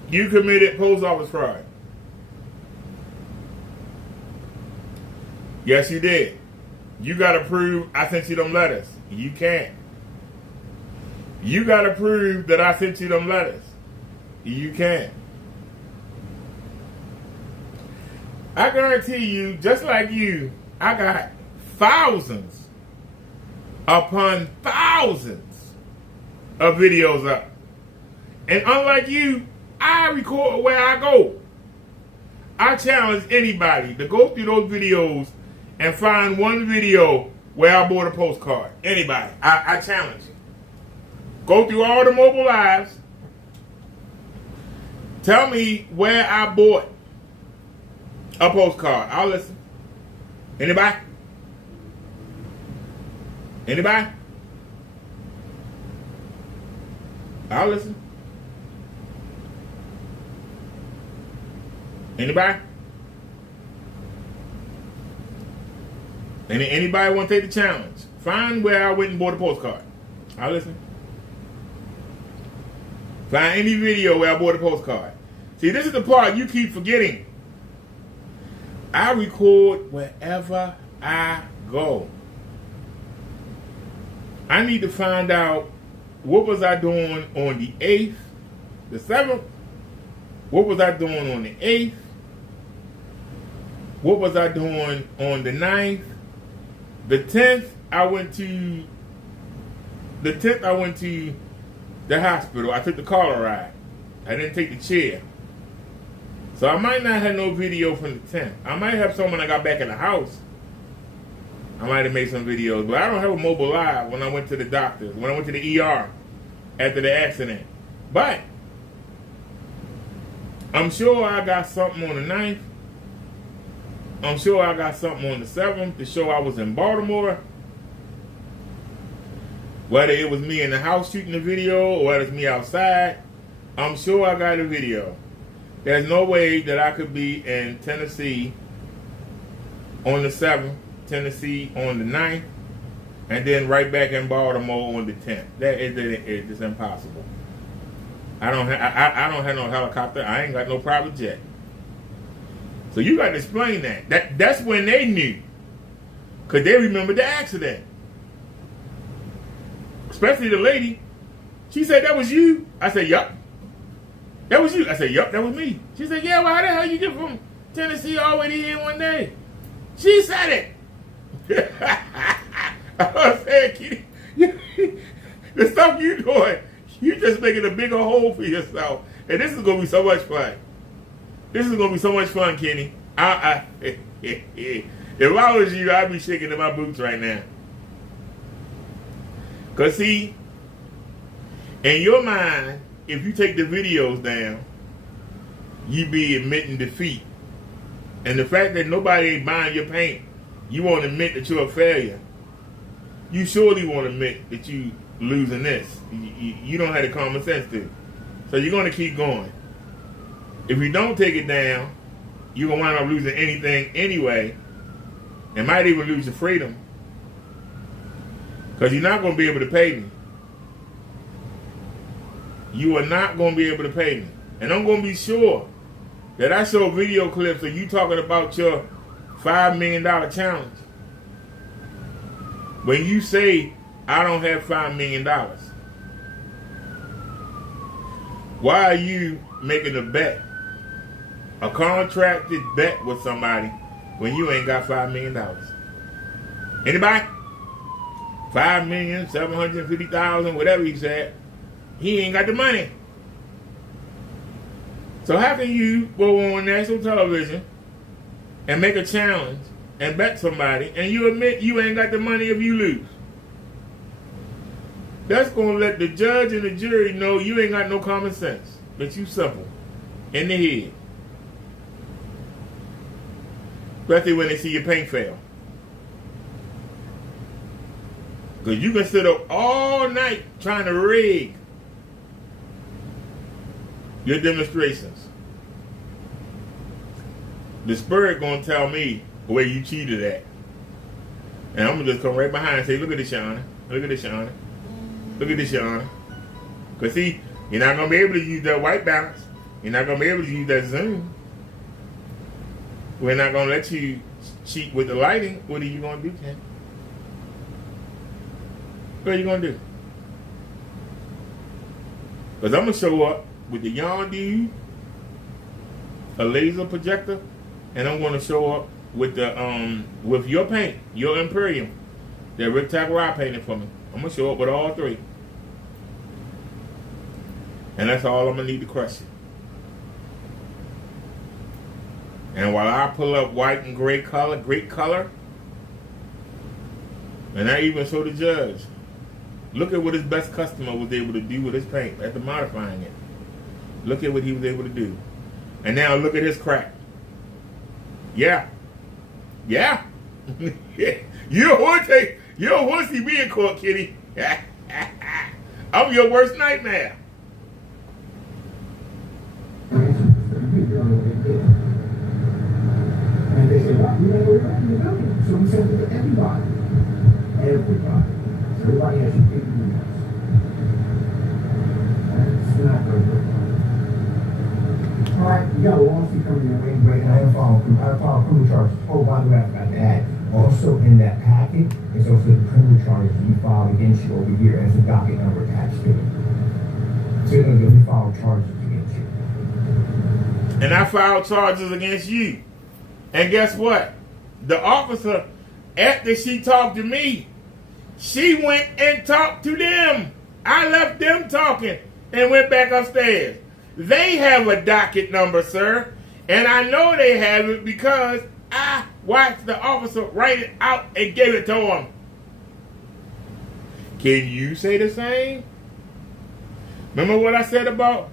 You committed post office fraud. Yes, you did. You got to prove I sent you them letters. You can't. You got to prove that I sent you them letters. You can't. I guarantee you, just like you, I got thousands upon thousands of videos up. And unlike you, I record where I go. I challenge anybody to go through those videos and find one video where I bought a postcard. Anybody. I challenge you. Go through all the mobile lives. Tell me where I bought a postcard. I'll listen. Anybody? Anybody? I'll listen. Anybody? Anybody want to take the challenge? Find where I went and bought a postcard. I'll listen. Find any video where I bought a postcard. See, this is the part you keep forgetting. I record wherever I go. I need to find out what was I doing on the 8th, the 7th. What was I doing on the 8th? What was I doing on the 9th? The 10th, I went to the hospital. I took the car ride. I didn't take the chair. So I might not have no video from the 10th. I might have some when I got back in the house. I might have made some videos, but I don't have a mobile live when I went to the doctors, when I went to the ER after the accident. But I'm sure I got something on the 9th. I'm sure I got something on the 7th to show I was in Baltimore. Whether it was me in the house shooting the video or whether it's me outside, I'm sure I got a video. There's no way that I could be in Tennessee on the 7th, Tennessee on the 9th, and then right back in Baltimore on the 10th. That is just impossible. I don't have no helicopter. I ain't got no private jet. So you got to explain that. That's when they knew. Because they remembered the accident. Especially the lady. She said, "That was you?" I said, "Yup." "That was you?" I said, "Yup, that was me." She said, "Yeah, well, how the hell you get from Tennessee all the way to here in one day?" She said it. I was saying, Kitty, the stuff you doing, you just making a bigger hole for yourself. And this is going to be so much fun. This is going to be so much fun, Kenny. If I was you, I'd be shaking in my boots right now. Because, see, in your mind, if you take the videos down, you be admitting defeat. And the fact that nobody ain't buying your paint You won't admit that you're a failure. You surely won't admit that you losing this. You don't have the common sense to. So you're going to keep going. If you don't take it down, you're going to wind up losing anything anyway, and might even lose your freedom, because you're not going to be able to pay me. You are not going to be able to pay me. And I'm going to be sure that I show video clips of you talking about your $5 million challenge. When you say, I don't have $5 million, why are you making a bet, a contracted bet with somebody, when you ain't got $5 million? Anybody? $5,750,000, whatever he said. He ain't got the money. So how can you go on national television and make a challenge and bet somebody and you admit you ain't got the money if you lose? That's going to let the judge and the jury know you ain't got no common sense, that you simple in the head. Especially when they see your paint fail. Because you can sit up all night trying to rig your demonstrations. The spirit gonna tell me where you cheated at. And I'm gonna just come right behind and say, look at this, Your Honor. Look at this, Your Honor. Look at this, Your Honor. Because see, you're not gonna be able to use that white balance. You're not gonna be able to use that zoom. We're not gonna let you cheat with the lighting. What are you gonna do, Ken? What are you gonna do? Because I'm gonna show up with the yarn dude, a laser projector, and I'm gonna show up with the with your paint, your Imperium, that Rick Tacklery painted for me. I'm gonna show up with all three, and that's all I'm gonna need to crush it. And while I pull up white and gray color, great color, and I even show the judge, look at what his best customer was able to do with his paint after modifying it. Look at what he was able to do. And now look at his crack. Yeah. Yeah. Yeah. You don't want to see me in court, kitty. I'm your worst nightmare. And they say, well, we don't know where you're building. So we sent it to everybody. Everybody. So everybody has to pay the bills. It's not going to work. All right, you got a lawsuit coming your way, and I have filed criminal charges. Oh, by the way, I forgot to add. Also in that packet is also the criminal charges you filed against you over here as a docket number attached to it. So you're going to be filed charges against you. And I filed charges against you. And guess what? The officer, after she talked to me, she went and talked to them. I left them talking and went back upstairs. They have a docket number, sir. And I know they have it because I watched the officer write it out and gave it to him. Can you say the same? Remember what I said about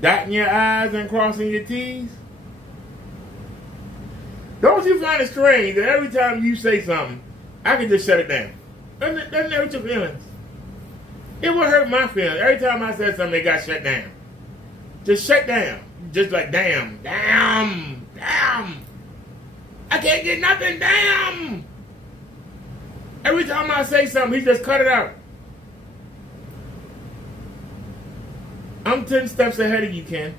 dotting your I's and crossing your T's? Don't you find it strange that every time you say something, I can just shut it down? Doesn't that hurt your feelings? It would hurt my feelings. Every time I said something, it got shut down. Just shut down. Just like, damn. I can't get nothing, damn. Every time I say something, he just cut it out. I'm 10 steps ahead of you, Ken.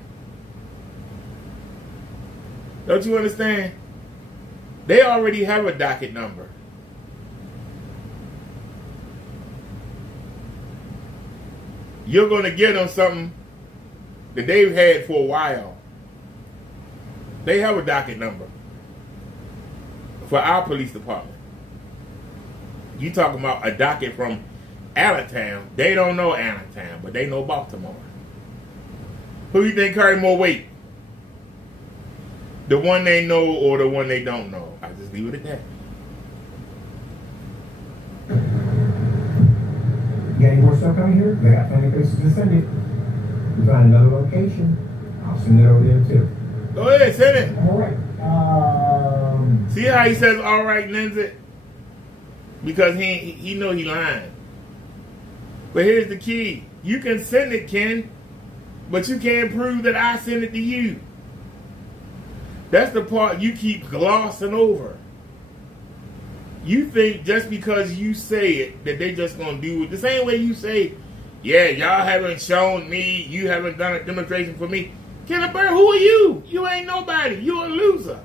Don't you understand? They already have a docket number. You're going to give them something that they've had for a while. They have a docket number for our police department. You talking about a docket from Allentown. They don't know Allentown, but they know Baltimore. Who you think carry more weight? The one they know or the one they don't know? I just leave it at that. You got any more stuff coming here? They got plenty of places to send it. We find another location, I'll send it over there too. Go ahead, send it. All right. See See how he says all right, Lindsay? Because he know he lying. But here's the key. You can send it, Ken, but you can't prove that I sent it to you. That's the part you keep glossing over. You think just because you say it that they just gonna do it the same way you say, yeah, y'all haven't shown me, you haven't done a demonstration for me. Kenneth Bird, who are you? You ain't nobody. You're a loser.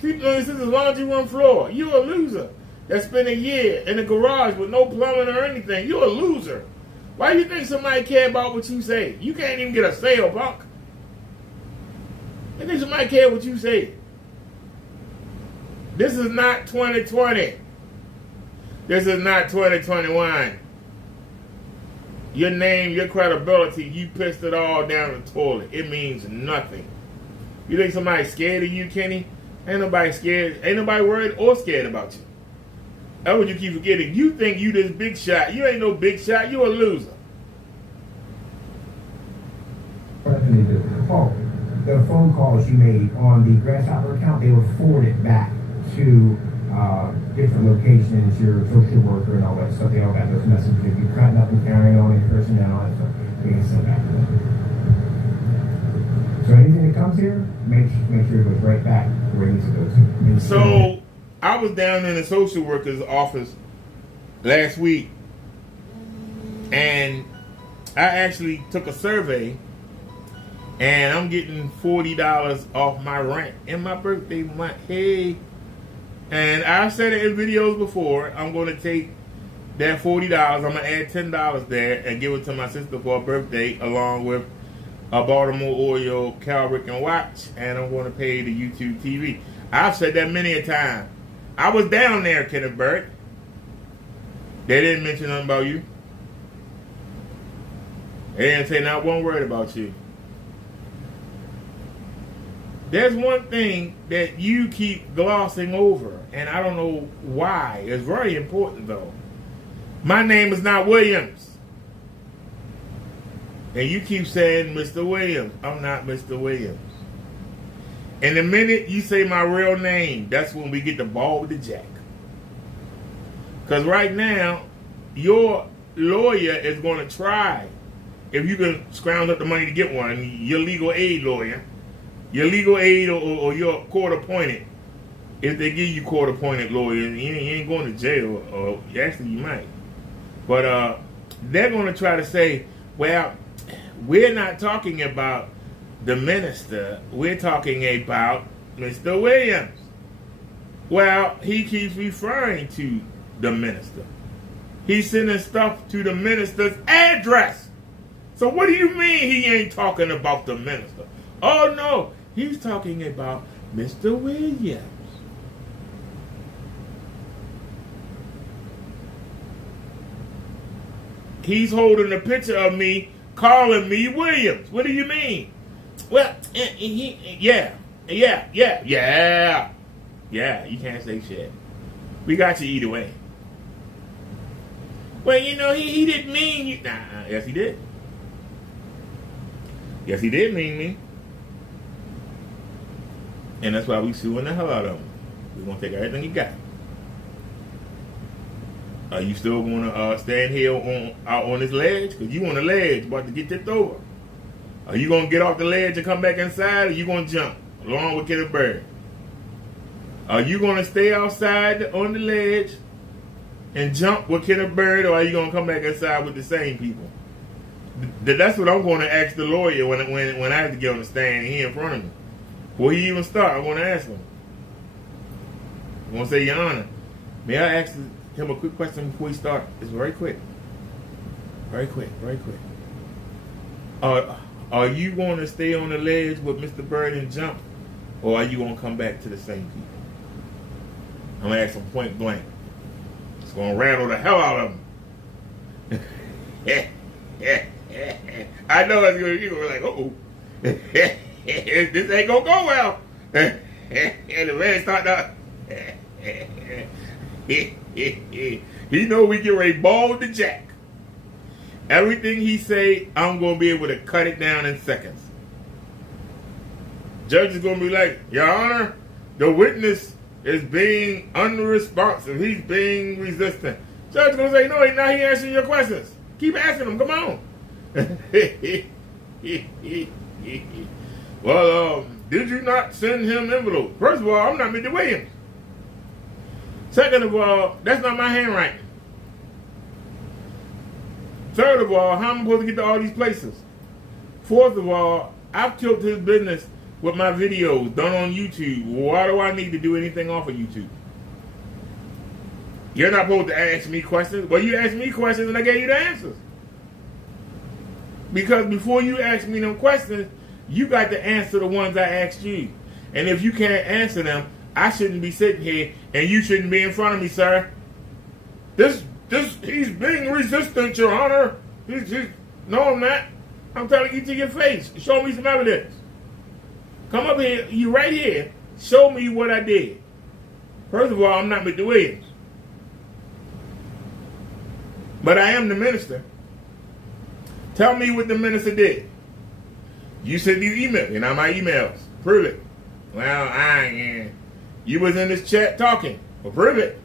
Sleeping on your sister's laundry room floor. You're a loser. That spent a year in the garage with no plumbing or anything. You're a loser. Why do you think somebody care about what you say? You can't even get a sale, punk. I think somebody care what you say. This is not 2020. This is not 2021. Your name, your credibility, you pissed it all down the toilet. It means nothing. You think somebody's scared of you, Kenny? Ain't nobody scared. Ain't nobody worried or scared about you. That's what you keep forgetting. You think you this big shot. You ain't no big shot. You a loser. Oh, the phone calls you made on the Grasshopper account, they were forwarded back to different locations, your social worker and all that stuff. They all got those messages. If you're cutting up and carrying on in person and all that stuff, they can send back to them. So anything that comes here, make sure it goes right back to where it needs to go to. So I was down in the social worker's office last week, and I actually took a survey, and I'm getting $40 off my rent in my birthday month. Hey. And I've said it in videos before. I'm going to take that $40. I'm going to add $10 there and give it to my sister for her birthday, along with a Baltimore Oreo Calrick and watch. And I'm going to pay the YouTube TV. I've said that many a time. I was down there, Kenneth Burke. They didn't mention nothing about you. They didn't say not one word about you. There's one thing that you keep glossing over, and I don't know why. It's very important, though. My name is not Williams. And you keep saying Mr. Williams. I'm not Mr. Williams. And the minute you say my real name, that's when we get the ball with the jack. Because right now, your lawyer is going to try, if you can scrounge up the money to get one, your legal aid lawyer, your legal aid or your court-appointed, if they give you court-appointed lawyers, you ain't going to jail, or actually you might. But they're going to try to say, well, we're not talking about the minister, we're talking about Mr. Williams. Well, he keeps referring to the minister. He's sending stuff to the minister's address. So what do you mean he ain't talking about the minister? Oh, no. He's talking about Mr. Williams. He's holding a picture of me, calling me Williams. What do you mean? Well, yeah. Yeah, you can't say shit. We got you either way. Well, you know, he didn't mean you. Nah, yes, he did. Yes, he did mean me. And that's why we suing the hell out of him. We're going to take everything you got. Are you still going to stand here out on this ledge? Because you on the ledge about to get tipped over. Are you going to get off the ledge and come back inside, or you going to jump along with Kenneth Bird? Are you going to stay outside on the ledge and jump with Kenneth Bird, or are you going to come back inside with the same people? That's what I'm going to ask the lawyer when I have to get on the stand here in front of me. Before he even start, I'm going to ask him. I'm going to say, Your Honor, may I ask him a quick question before we start? It's very quick. Very quick. Are you going to stay on the ledge with Mr. Bird and jump, or are you going to come back to the same people? I'm going to ask him point blank. It's going to rattle the hell out of him. I know you're going to be like, uh-oh. This ain't going to go well. And the man start to... He know we get ready ball with the jack. Everything he say, I'm going to be able to cut it down in seconds. Judge is going to be like, Your Honor, the witness is being unresponsive. He's being resistant. Judge gonna say, no, he's not. He answering your questions. Keep asking him. Come on. Well, did you not send him envelope? First of all, I'm not Mr. Williams. Second of all, that's not my handwriting. Third of all, how am I supposed to get to all these places? Fourth of all, I've killed his business with my videos done on YouTube. Why do I need to do anything off of YouTube? You're not supposed to ask me questions. Well, you asked me questions and I gave you the answers. Because before you ask me them questions, you got to answer the ones I asked you. And if you can't answer them, I shouldn't be sitting here and you shouldn't be in front of me, sir. He's being resistant, Your Honor. No, I'm not. I'm telling you to your face. Show me some evidence. Come up here, you right here. Show me what I did. First of all, I'm not Mr. Williams. But I am the minister. Tell me what the minister did. You sent these emails, and now my emails. Prove it. Well, I ain't. You was in this chat talking. Well, prove it.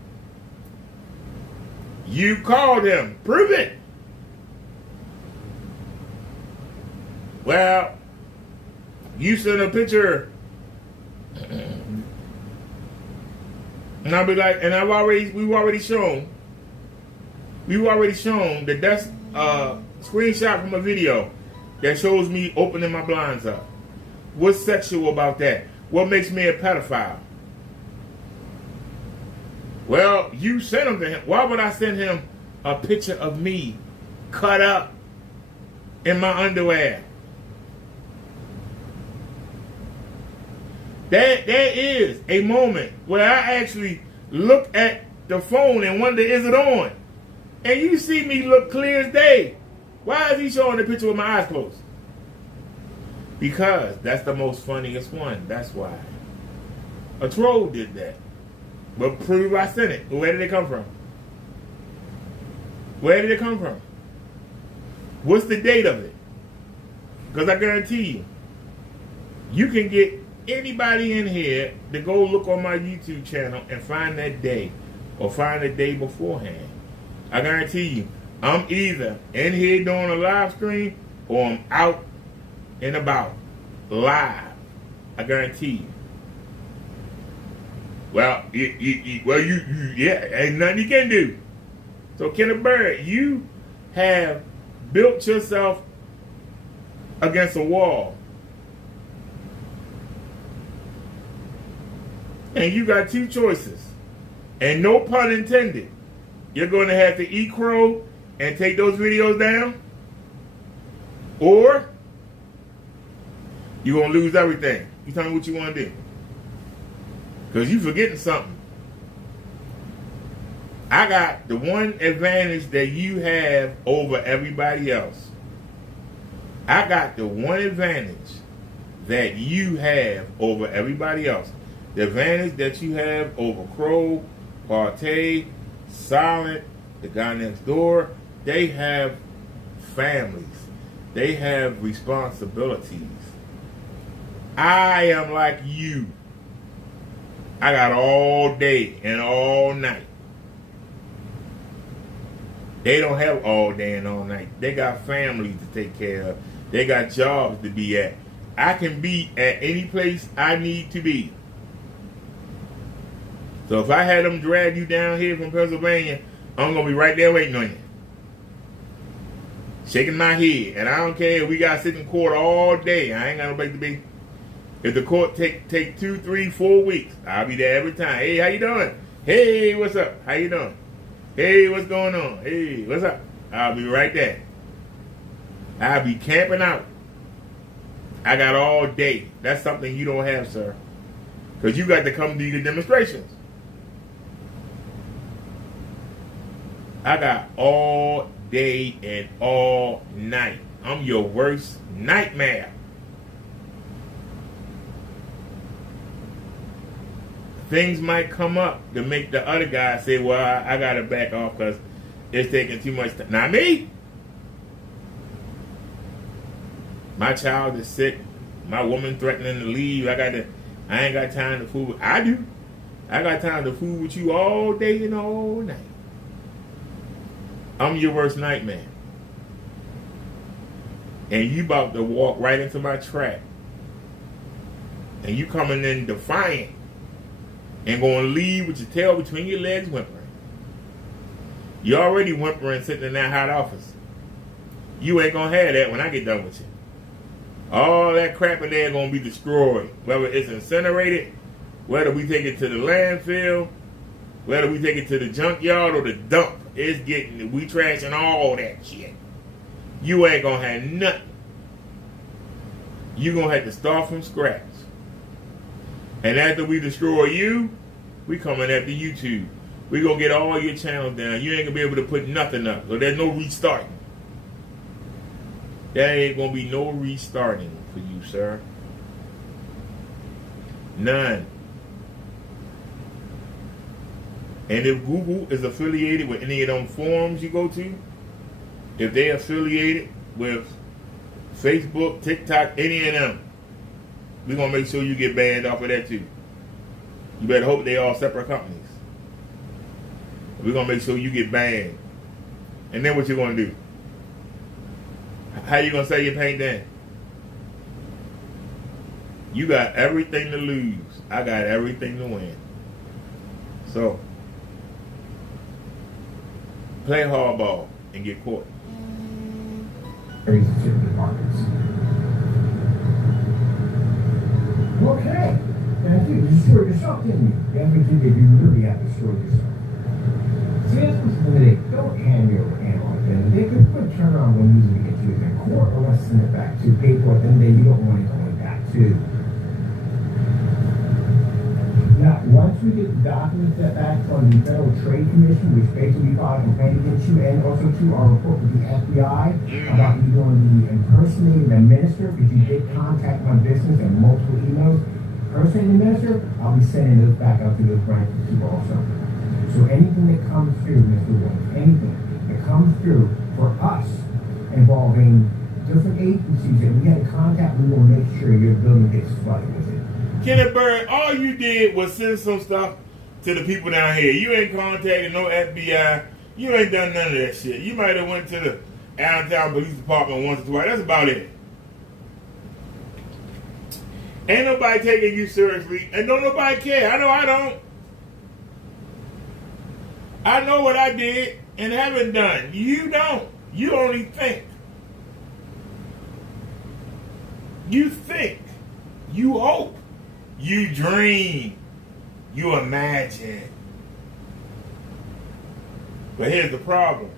You called him. Prove it. Well, you sent a picture. And I'll be like, and we've already shown that that's a screenshot from a video that shows me opening my blinds up. What's sexual about that? What makes me a pedophile? Well, you sent him to him. Why would I send him a picture of me cut up in my underwear? There is a moment where I actually look at the phone and wonder, is it on? And you see me look clear as day. Why is he showing the picture with my eyes closed? Because that's the most funniest one. That's why. A troll did that. But prove I sent it. Where did it come from? Where did it come from? What's the date of it? Because I guarantee you, you can get anybody in here to go look on my YouTube channel and find that day or find the day beforehand. I guarantee you, I'm either in here doing a live stream or I'm out and about live. I guarantee you. Well, ain't nothing you can do. So, Kenneth Bird, you have built yourself against a wall. And you got two choices. And no pun intended. You're going to have to eat crow and take those videos down. Or you're going to lose everything. You tell me what you want to do. Because you're forgetting something. I got the one advantage that you have over everybody else. I got the one advantage that you have over everybody else. The advantage that you have over Crow, Partey, Silent, the guy next door, they have families. They have responsibilities. I am like you. I got all day and all night. They don't have all day and all night. They got families to take care of. They got jobs to be at. I can be at any place I need to be. So if I had them drag you down here from Pennsylvania, I'm going to be right there waiting on you. Shaking my head. And I don't care if we got to sit in court all day. I ain't got no place to be. If the court take 2, 3, 4 weeks, I'll be there every time. Hey, how you doing? Hey, what's up? How you doing? Hey, what's going on? Hey, what's up? I'll be right there. I'll be camping out. I got all day. That's something you don't have, sir. Because you got to come to the demonstrations. I got all day and all night. I'm your worst nightmare. Things might come up to make the other guy say, well, I got to back off because it's taking too much time. Not me. My child is sick. My woman threatening to leave. I ain't got time to fool. I do. I got time to fool with you all day and all night. I'm your worst nightmare. And you about to walk right into my trap. And you coming in defiant. And going to leave with your tail between your legs whimpering. You already whimpering sitting in that hot office. You ain't going to have that when I get done with you. All that crap in there going to be destroyed. Whether it's incinerated, whether we take it to the landfill, whether we take it to the junkyard or the dump. It's getting, we trashing all that shit. You ain't going to have nothing. You going to have to start from scratch. And after we destroy you, we coming after you too. We going to get all your channels down. You ain't going to be able to put nothing up. So there's no restarting. There ain't going to be no restarting for you, sir. None. And if Google is affiliated with any of them forums you go to, if they're affiliated with Facebook, TikTok, any of them, we're going to make sure you get banned off of that too. You better hope they all separate companies. We're going to make sure you get banned. And then what you going to do? How you going to sell your paint then? You got everything to lose. I got everything to win. So, play hardball and get caught. Very specific departments. Okay. Now, you destroyed yourself, didn't you? That's what you did. You really have destroyed yourself. See, that's something that they don't hand you over analog then. They could put turn on when usually get you in court or let's send it back to paper, then you don't want it going back to. Now, once we get the documents that back from the Federal Trade Commission, which basically filed a complaint against you, and also to our report with the FBI about you doing the impersonating the minister, because you did contact my business and multiple emails. Impersonating the minister, I'll be sending those back out to those branches too also. So anything that comes through, Mr. Williams, anything that comes through for us involving different agencies that we had to contact, we will make sure your building gets flooded with it. Kenneth Bird, all you did was send some stuff to the people down here. You ain't contacted no FBI. You ain't done none of that shit. You might have went to the Allentown Police Department once or twice. That's about it. Ain't nobody taking you seriously, and don't nobody care. I know I don't. I know what I did and haven't done. You don't. You only think. You think. You hope. You dream. You imagine. But here's the problem.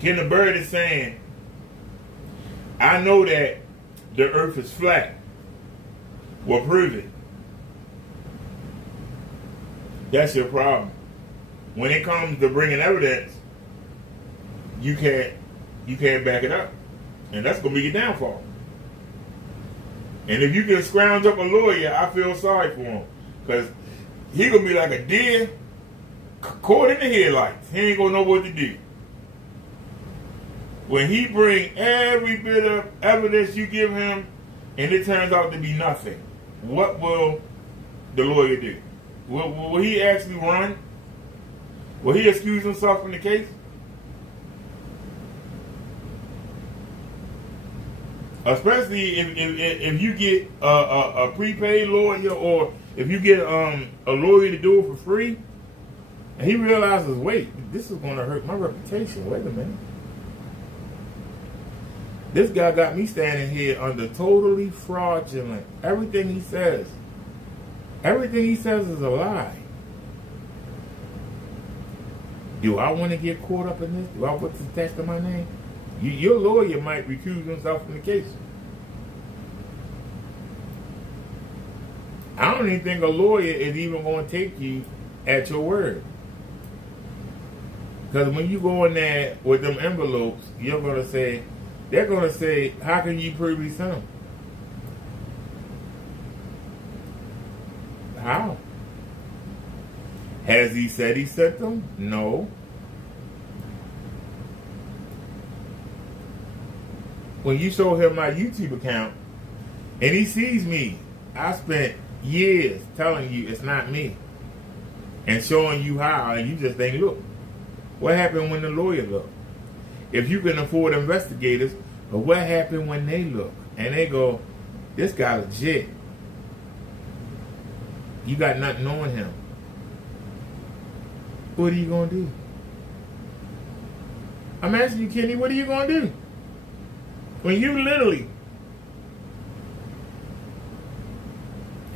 Kenneth Bird is saying, I know that the earth is flat. Well, prove it. That's your problem. When it comes to bringing evidence, you can't back it up. And that's going to be your downfall. And if you can scrounge up a lawyer, I feel sorry for him. Because he going to be like a deer caught in the headlights. He ain't going to know what to do. When he bring every bit of evidence you give him, and it turns out to be nothing, what will the lawyer do? Will he actually run? Will he excuse himself from the case? Especially if you get a prepaid lawyer, or if you get a lawyer to do it for free, and he realizes, wait, this is going to hurt my reputation. Wait a minute. This guy got me standing here under totally fraudulent. Everything he says is a lie. Do I want to get caught up in this? Do I want to attach to my name? Your lawyer might recuse himself from the case. I don't even think a lawyer is even going to take you at your word. Because when you go in there with them envelopes, they're going to say, how can you prove he sent them? How? Has he said he sent them? No. When you show him my YouTube account and he sees me I spent years telling you it's not me and showing you how, and you just ain't look. What happened when the lawyer looked? If you can afford investigators, but what happened when they look and they go, this guy legit? You got nothing on him. What are you gonna do? I'm asking you, Kenny, what are you gonna do? When you literally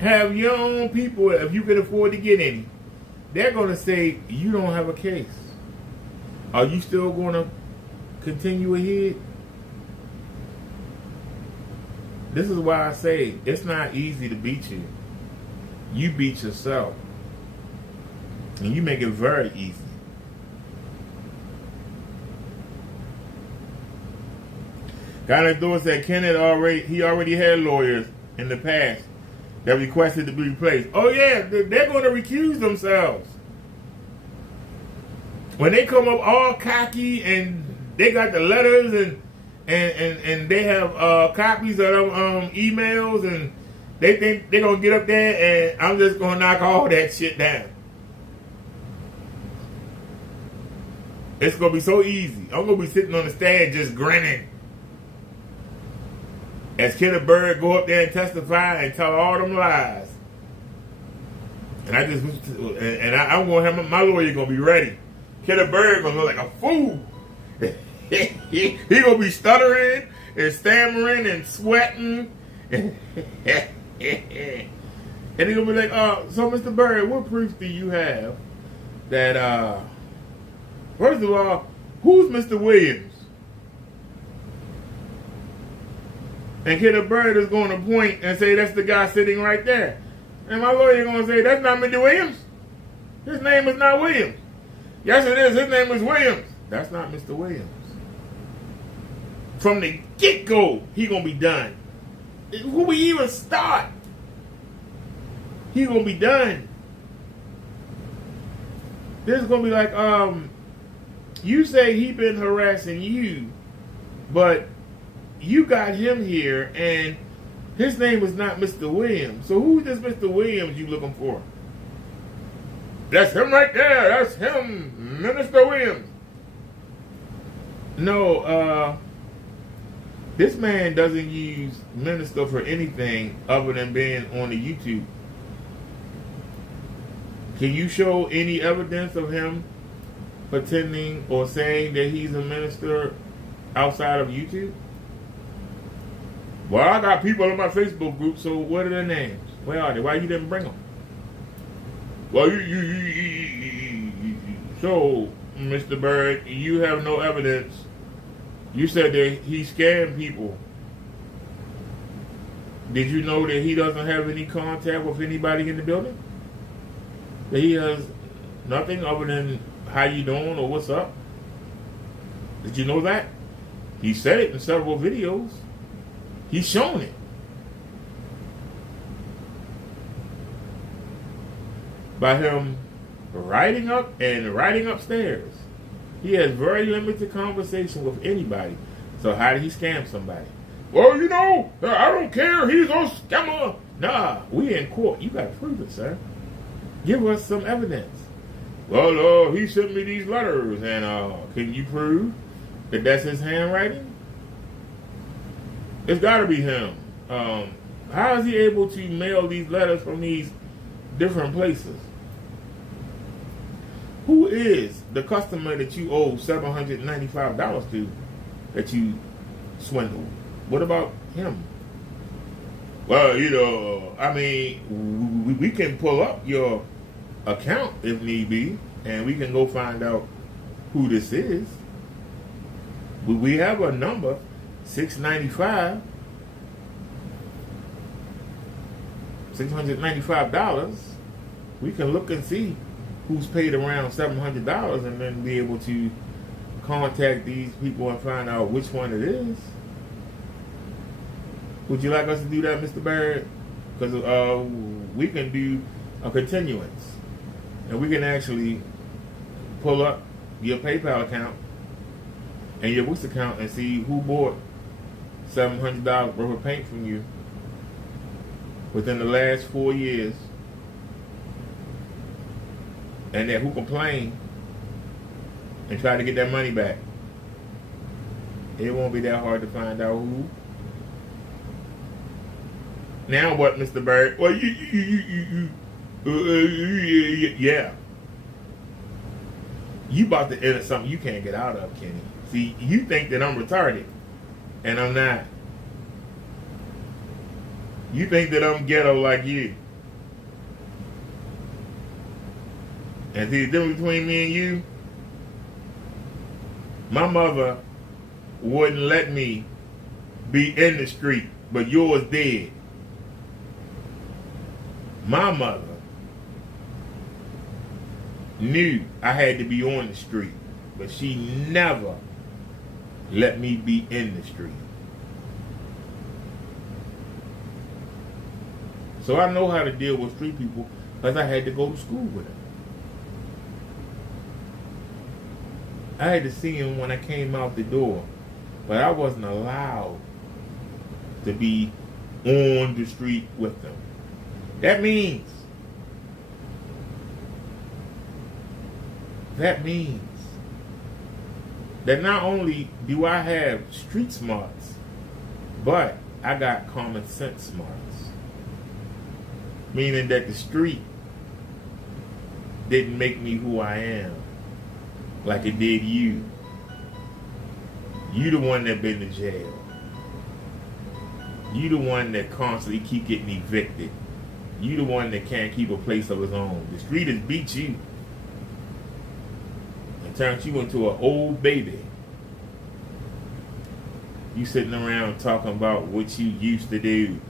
have your own people, if you can afford to get any, they're gonna say you don't have a case. Are you still gonna continue ahead? This is why I say it's not easy to beat you. You beat yourself. And you make it very easy. Guy next door said Kenneth already had lawyers in the past that requested to be replaced. Oh yeah, they're going to recuse themselves. When they come up all cocky and they got the letters and they have copies of them emails, and they think they're going to get up there and I'm just going to knock all that shit down. It's going to be so easy. I'm going to be sitting on the stand just grinning as Kenneth Bird go up there and testify and tell all them lies. And I want him, my lawyer going to be ready. Kenneth Bird going to look like a fool. he going to be stuttering and stammering and sweating. And he going to be like, so Mr. Bird, what proof do you have that, first of all, who's Mr. Williams? And Kenneth Bird is going to point and say, that's the guy sitting right there. And my lawyer is going to say, that's not Mr. Williams. His name is not Williams. Yes, it is. His name is Williams. That's not Mr. Williams. From the get-go, he going to be done. Who we even start? He going to be done. This is going to be like, you say he been harassing you, but you got him here, and his name is not Mr. Williams. So who's this Mr. Williams you looking for? That's him right there. That's him, Minister Williams. No, this man doesn't use minister for anything other than being on the YouTube. Can you show any evidence of him pretending or saying that he's a minister outside of YouTube? Well, I got people in my Facebook group, so what are their names? Where are they? Why you didn't bring them? Well, so, Mr. Bird, you have no evidence. You said that he scammed people. Did you know that he doesn't have any contact with anybody in the building? That he has nothing other than how you doing or what's up? Did you know that? He said it in several videos. He's shown it. By him writing up and writing upstairs. He has very limited conversation with anybody. So how did he scam somebody? Well, you know, I don't care. He's a scammer. Nah, we in court. You got to prove it, sir. Give us some evidence. Well, he sent me these letters, and can you prove that that's his handwriting? It's got to be him. How is he able to mail these letters from these different places? Who is the customer that you owe $795 to that you swindled? What about him? Well, you know, I mean, we can pull up your account if need be, and we can go find out who this is. We have a number, $695. $695. We can look and see who's paid around $700 and then be able to contact these people and find out which one it is. Would you like us to do that, Mr. Barrett? Because we can do a continuance. And we can actually pull up your PayPal account and your Wix account and see who bought $700 worth of paint from you. within the last 4 years, and that who complain and try to get that money back. It won't be that hard to find out who. Now what, Mr. Bird? Well, yeah. You about to enter something you can't get out of, Kenny. See, you think that I'm retarded, and I'm not. You think that I'm ghetto like you. And see, the difference between me and you, my mother wouldn't let me be in the street, but yours did. My mother knew I had to be on the street, but she never let me be in the street. So I know how to deal with street people because I had to go to school with them. I had to see them when I came out the door, but I wasn't allowed to be on the street with them. That means that not only do I have street smarts, but I got common sense smarts. Meaning that the street didn't make me who I am like it did you. You the one that been to jail. You the one that constantly keep getting evicted. You the one that can't keep a place of his own. The street has beat you and turned you into an old baby. You sitting around talking about what you used to do.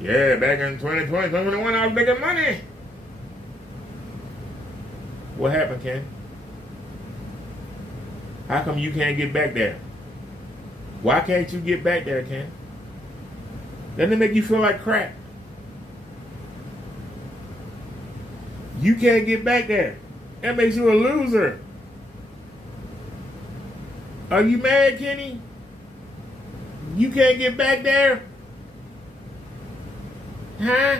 Yeah, back in 2020, 2021, I was making money. What happened, Ken? How come you can't get back there? Why can't you get back there, Ken? Doesn't it make you feel like crap? You can't get back there. That makes you a loser. Are you mad, Kenny? You can't get back there? Huh?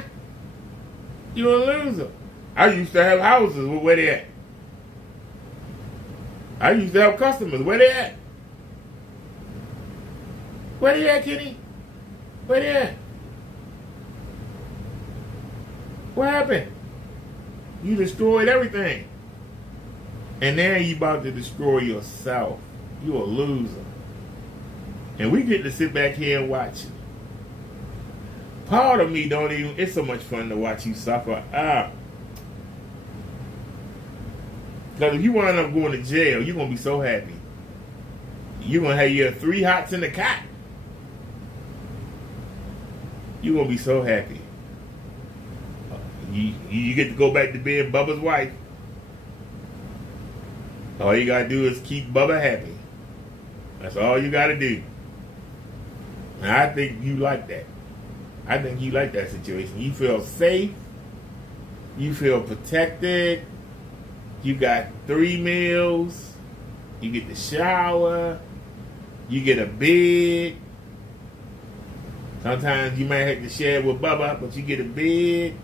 You're a loser. I used to have houses. Where they at? I used to have customers. Where they at? Where they at, Kenny? Where they at? What happened? You destroyed everything. And now you about to destroy yourself. You're a loser. And we get to sit back here and watch you. Part of me don't even, it's so much fun to watch you suffer. Because if you wind up going to jail, you're going to be so happy. You're going to have your 3 hots in the cot. You're going to be so happy. You get to go back to being Bubba's wife. All you got to do is keep Bubba happy. That's all you got to do. And I think you like that. I think you like that situation. You feel safe. You feel protected. You got 3 meals. You get the shower. You get a bed. Sometimes you might have to share it with Bubba, but you get a bed.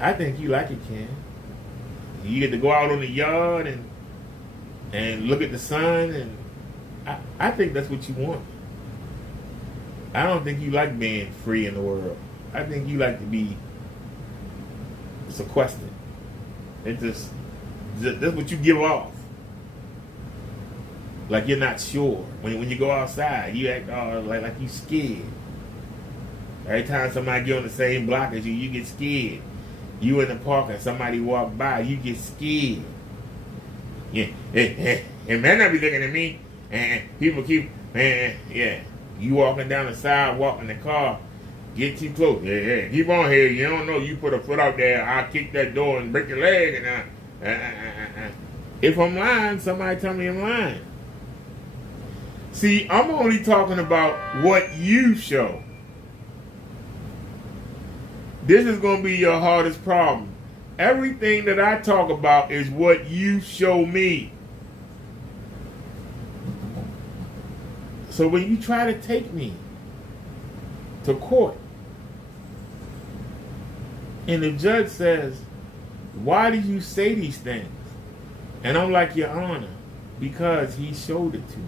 I think you like it, Ken. You get to go out on the yard and look at the sun, and I think that's what you want. I don't think you like being free in the world. I think you like to be sequestered. It's that's what you give off. Like you're not sure. When you go outside, you act like you scared. Every time somebody get on the same block as you, you get scared. You in the park and somebody walk by, you get scared. Yeah, and man, not be looking at me, and people keep, yeah. You walking down the sidewalk in the car, get too close. Yeah, keep on here. You don't know. You put a foot out there, I'll kick that door and break your leg. And if I'm lying, somebody tell me I'm lying. See, I'm only talking about what you show. This is going to be your hardest problem. Everything that I talk about is what you show me. So when you try to take me to court And the judge says, why do you say these things? And I'm like, Your Honor, because he showed it to me.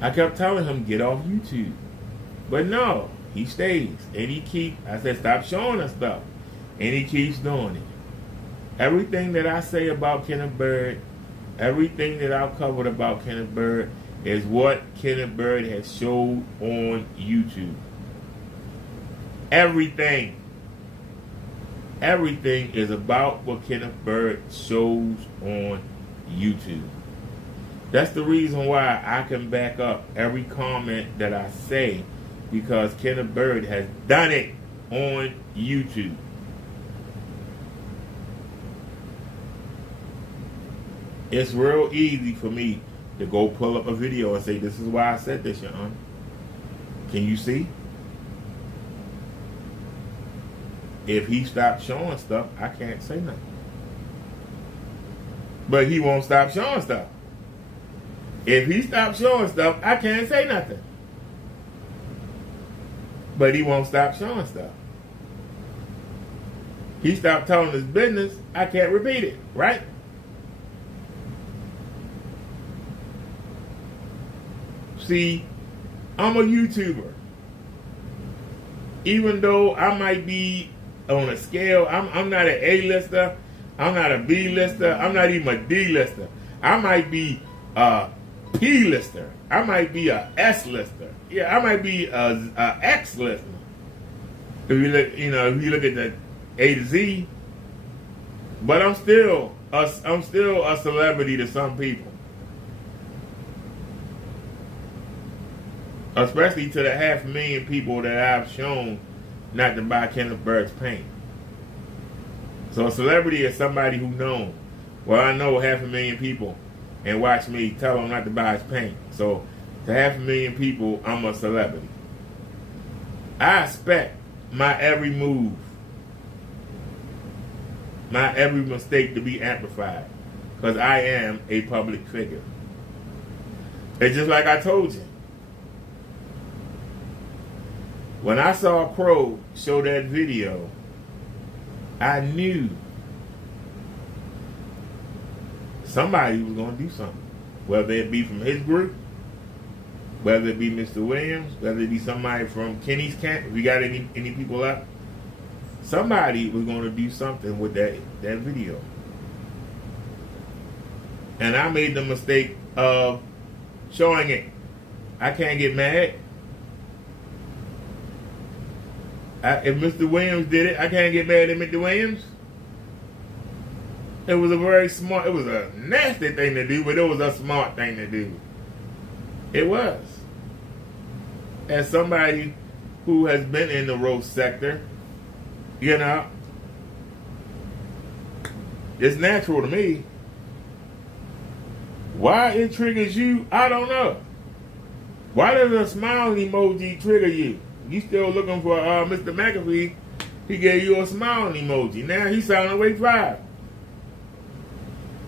I kept telling him, get off YouTube. But no, he stays. And I said, stop showing us stuff. And he keeps doing it. Everything that I say about Kenneth Bird, everything that I've covered about Kenneth Bird is what Kenneth Bird has showed on YouTube. Everything is about what Kenneth Bird shows on YouTube. That's the reason why I can back up every comment that I say, because Kenneth Bird has done it on YouTube. It's real easy for me to go pull up a video and say, this is why I said this, Your Honor. Can you see? If he stops showing stuff, I can't say nothing. But he won't stop showing stuff. If he stops showing stuff, I can't say nothing. But he won't stop showing stuff. He stopped telling his business, I can't repeat it, right? See, I'm a YouTuber. Even though I might be on a scale, I'm not an A-lister, I'm not a B-lister, I'm not even a D-lister. I might be a P-lister. I might be a S-lister. Yeah, I might be a X-lister. If you look at the A to Z, but I'm still a celebrity to some people. Especially to the 500,000 people that I've shown not to buy Kenneth Bird's paint. So a celebrity is somebody who knows. Well, I know 500,000 people and watch me tell them not to buy his paint. So to 500,000 people, I'm a celebrity. I expect my every move, my every mistake to be amplified, because I am a public figure. It's just like I told you. When I saw Crow show that video, I knew somebody was going to do something. Whether it be from his group, whether it be Mr. Williams, whether it be somebody from Kenny's camp, if we got any people up, somebody was going to do something with that video. And I made the mistake of showing it. I can't get mad. If Mr. Williams did it, I can't get mad at Mr. Williams. It was a nasty thing to do, but it was a smart thing to do. It was. As somebody who has been in the roast sector, it's natural to me. Why it triggers you, I don't know. Why does a smiling emoji trigger you? You still looking for Mr. McAfee? He gave you a smiling emoji. Now he's sounding away drive.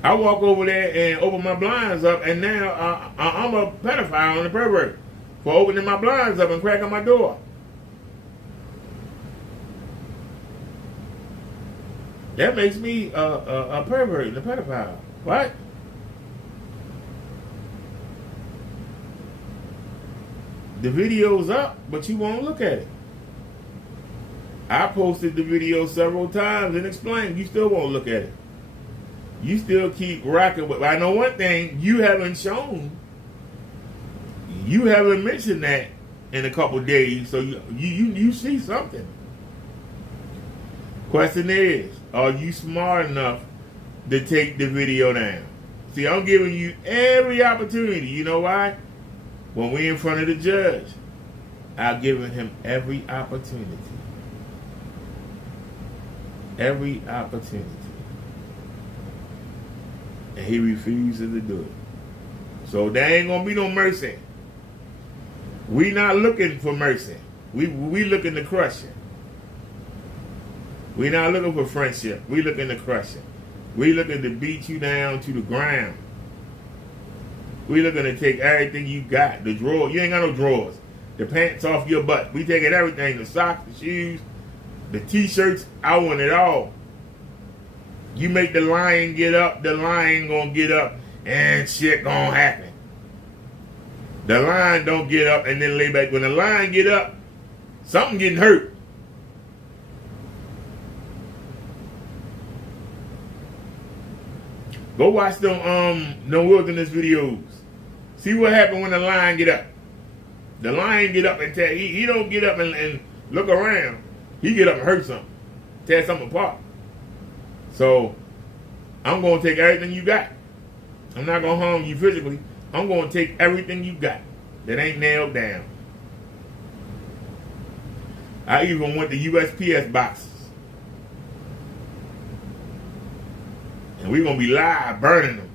I walk over there and open my blinds up, and now I'm a pedophile and a pervert for opening my blinds up and cracking my door. That makes me a pervert and a pedophile. What? The video's up, but you won't look at it. I posted the video several times and explained. You still won't look at it. You still keep rocking with. I know one thing you haven't shown. You haven't mentioned that in a couple days, so you see something. Question is, are you smart enough to take the video down? See, I'm giving you every opportunity. You know why? When we're in front of the judge, I've given him every opportunity. Every opportunity. And he refuses to do it. So there ain't going to be no mercy. We not looking for mercy. We looking to crush it. We not looking for friendship. We looking to crush it. We looking to beat you down to the ground. We looking to take everything you got. The drawer, you ain't got no drawers. The pants off your butt. We taking everything, the socks, the shoes, The t-shirts, I want it all. You make the lion get up, the lion gonna get up, and shit gonna happen. The lion don't get up and then lay back. When the lion get up, something getting hurt. Go watch them wilderness videos. See what happened when the lion get up. The lion get up and tear. He don't get up and look around. He get up and hurt something. Tear something apart. So, I'm going to take everything you got. I'm not going to harm you physically. I'm going to take everything you got that ain't nailed down. I even went to USPS boxes. And we're going to be live burning them.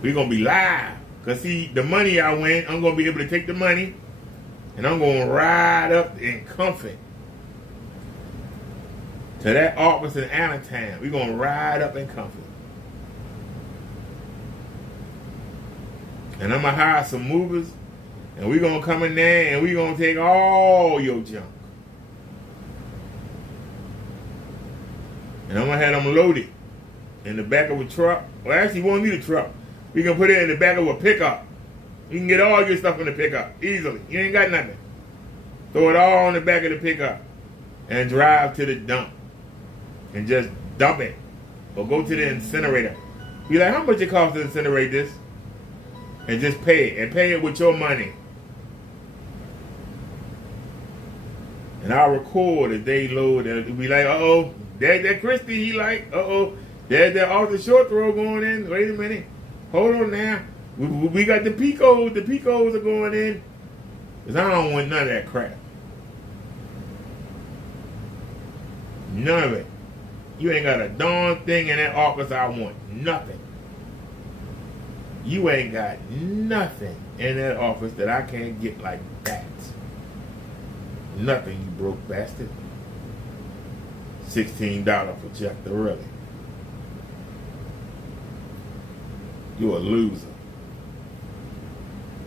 We're going to be live. Because see, the money I win, I'm going to be able to take the money and I'm going to ride up in comfort to that office in Allentown. We're going to ride up in comfort. And I'm going to hire some movers and we're going to come in there and we're going to take all your junk. And I'm going to have them loaded in the back of a truck. Well, actually, we won't need a truck. We can put it in the back of a pickup. You can get all your stuff in the pickup easily. You ain't got nothing. Throw it all in the back of the pickup and drive to the dump and just dump it. Or go to the incinerator. Be like, how much it costs to incinerate this? And just pay it. And pay it with your money. And I'll record as they load. It'll be like, uh-oh, there's that Christie he like. Uh-oh, there's that off the short throw going in. Wait a minute. Hold on now. We got the Picos. The Picos are going in. Because I don't want none of that crap. None of it. You ain't got a darn thing in that office I want. Nothing. You ain't got nothing in that office that I can't get like that. Nothing, you broke bastard. $16 for Jeff the Really. You're a loser.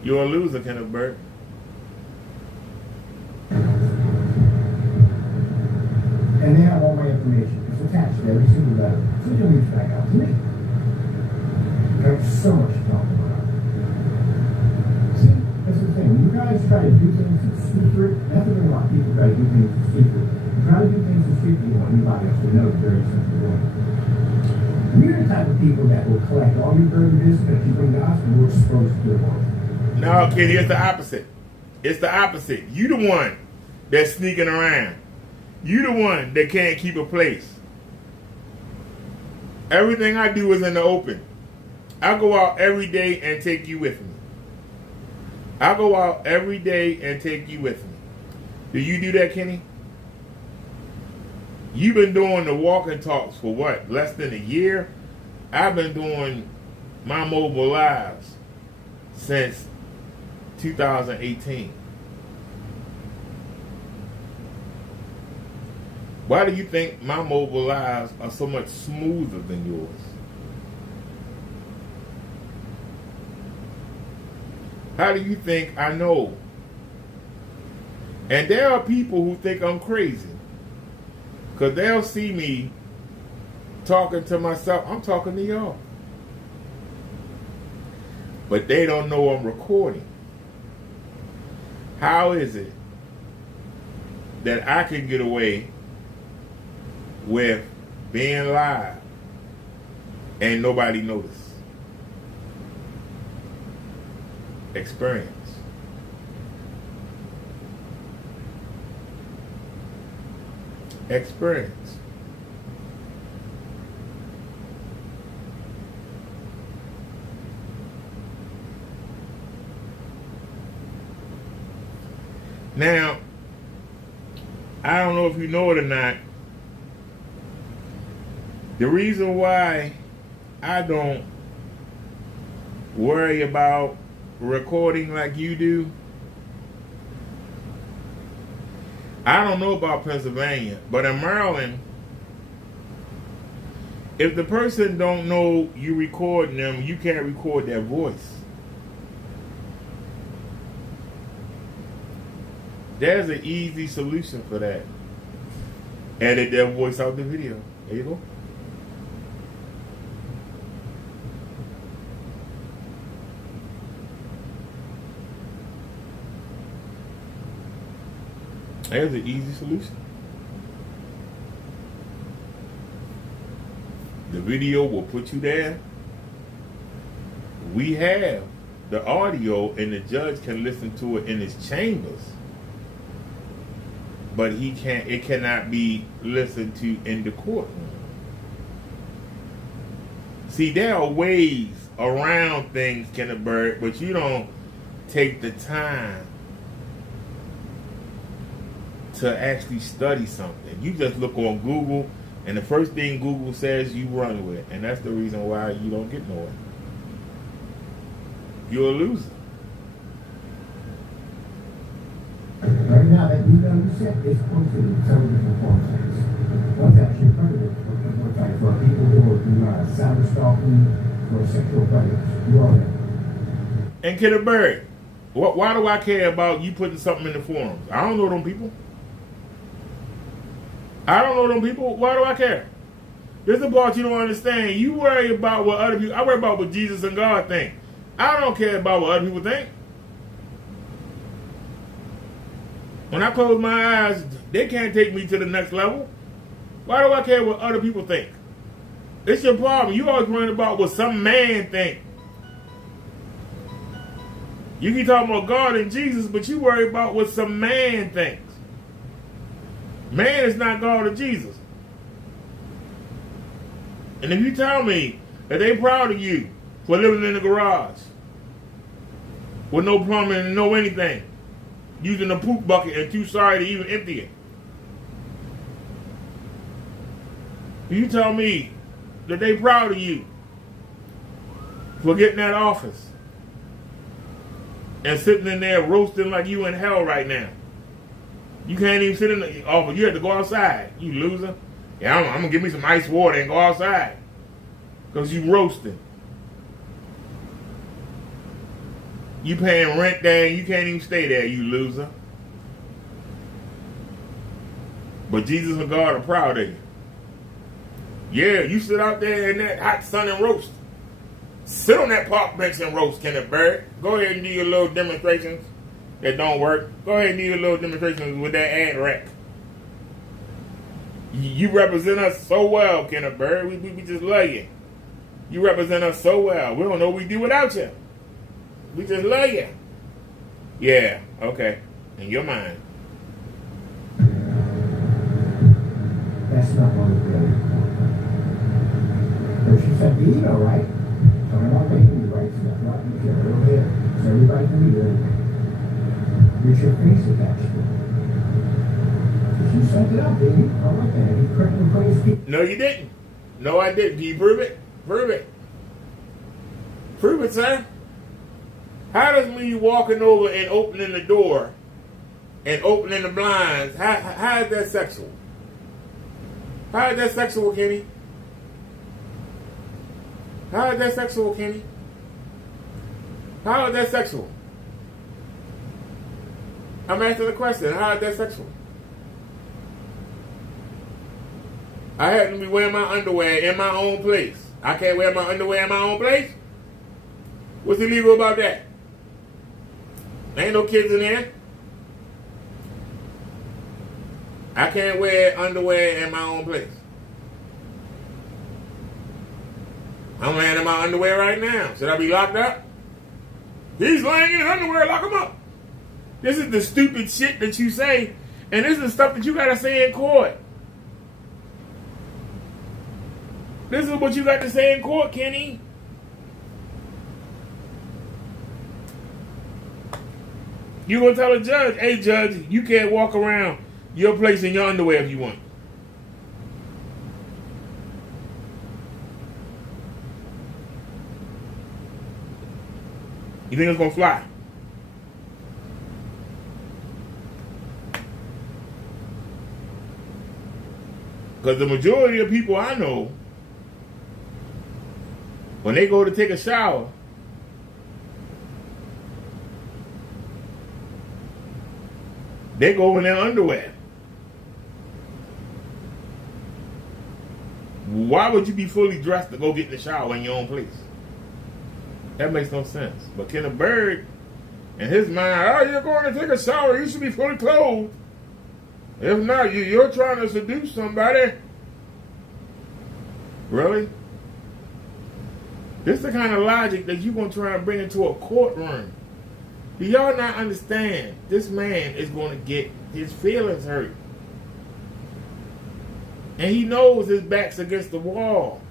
You're a loser, Kenneth Burke. And they have all my information. It's attached to every single letter. So you'll reach back out to me. There's so much to talk about. See, that's the thing. When you guys try to do things in secret, that's the thing a lot of people try to do things in secret. You try to do things in secret, you want anybody else to know it's very simple way. We're the type of people that will collect all your dirty business that you bring to us and we're supposed to do it. No, Kitty, it's the opposite. It's the opposite. You the one that's sneaking around. You the one that can't keep a place. Everything I do is in the open. I go out every day and take you with me. I go out every day and take you with me. Do you do that, Kenny? You've been doing the walk and talks for what? Less than a year? I've been doing my mobile lives since 2018. Why do you think my mobile lives are so much smoother than yours? How do you think I know? And there are people who think I'm crazy. Because they'll see me talking to myself. I'm talking to y'all. But they don't know I'm recording. How is it that I can get away with being live and nobody notice? Experience. Experience. Now, I don't know if you know it or not. The reason why I don't worry about recording like you do, I don't know about Pennsylvania, but in Maryland, if the person don't know you recording them, you can't record their voice. There's an easy solution for that. edit their voice out the video. There you go. There's an easy solution. The video will put you there. We have the audio, and the judge can listen to it in his chambers. But it cannot be listened to in the courtroom. See, there are ways around things, Kenneth Bird, but you don't take the time to actually study something. You just look on Google, and the first thing Google says, you run with. And that's the reason why you don't get nowhere. You're a loser. Right now, that you understand is posted in several different formats. One's actually predator, one type for people who are cyber stalking or sexual predators. You all know. And Kenneth Bird, why do I care about you putting something in the forums? I don't know them people. I don't know them people. Why do I care? This is the part you don't understand. You worry about what other people. I worry about what Jesus and God think. I don't care about what other people think. When I close my eyes, they can't take me to the next level. Why do I care what other people think? It's your problem. You always worrying about what some man think. You keep talking about God and Jesus, but you worry about what some man thinks. Man is not God or Jesus. And if you tell me that they proud of you for living in the garage with no plumbing and no anything, using a poop bucket and too sorry to even empty it. If you tell me that they proud of you for getting that office and sitting in there roasting like you in hell right now. You can't even sit in the office. You have to go outside. You loser. Yeah, I'm going to give me some ice water and go outside. Because you roasting. You paying rent there and you can't even stay there, you loser. But Jesus and God are proud of you. Yeah, you sit out there in that hot sun and roast. Sit on that park bench and roast, Kenneth Bird. Go ahead and do your little demonstrations that don't work. Go ahead and do your little demonstrations with that ad rec. You represent us so well, Kenneth Bird. We just love you. You represent us so well. We don't know what we do without you. We just love you. Yeah, okay. In your mind. That's not what it's really for. She said, you know, right? Talking about baby rights, that's not you can go ahead. So everybody can read it. Here's your face attached to it. You set it up, baby. I like that. You correctly put his feet. No, you didn't. No, I didn't. Can you prove it? Prove it. Prove it, sir. How does me walking over and opening the door and opening the blinds, how is that sexual? How is that sexual, Kenny? How is that sexual, Kenny? How is that sexual? I'm asking the question. How is that sexual? I happen to be wearing my underwear in my own place. I can't wear my underwear in my own place? What's illegal about that? There ain't no kids in there. I can't wear underwear in my own place. I'm laying in my underwear right now. Should I be locked up? He's laying in his underwear, lock him up. This is the stupid shit that you say, and this is stuff that you gotta say in court. This is what you got to say in court, Kenny. You gonna tell a judge, hey judge, you can't walk around your place in your underwear if you want. You think it's gonna fly? Because the majority of people I know, when they go to take a shower, they go in their underwear. Why would you be fully dressed to go get in the shower in your own place? That makes no sense. But Kenneth Bird, in his mind, oh, you're going to take a shower, you should be fully clothed. If not, you're trying to seduce somebody. Really? This is the kind of logic that you're going to try and bring into a courtroom. Do y'all not understand? This man is going to get his feelings hurt. And he knows his back's against the wall.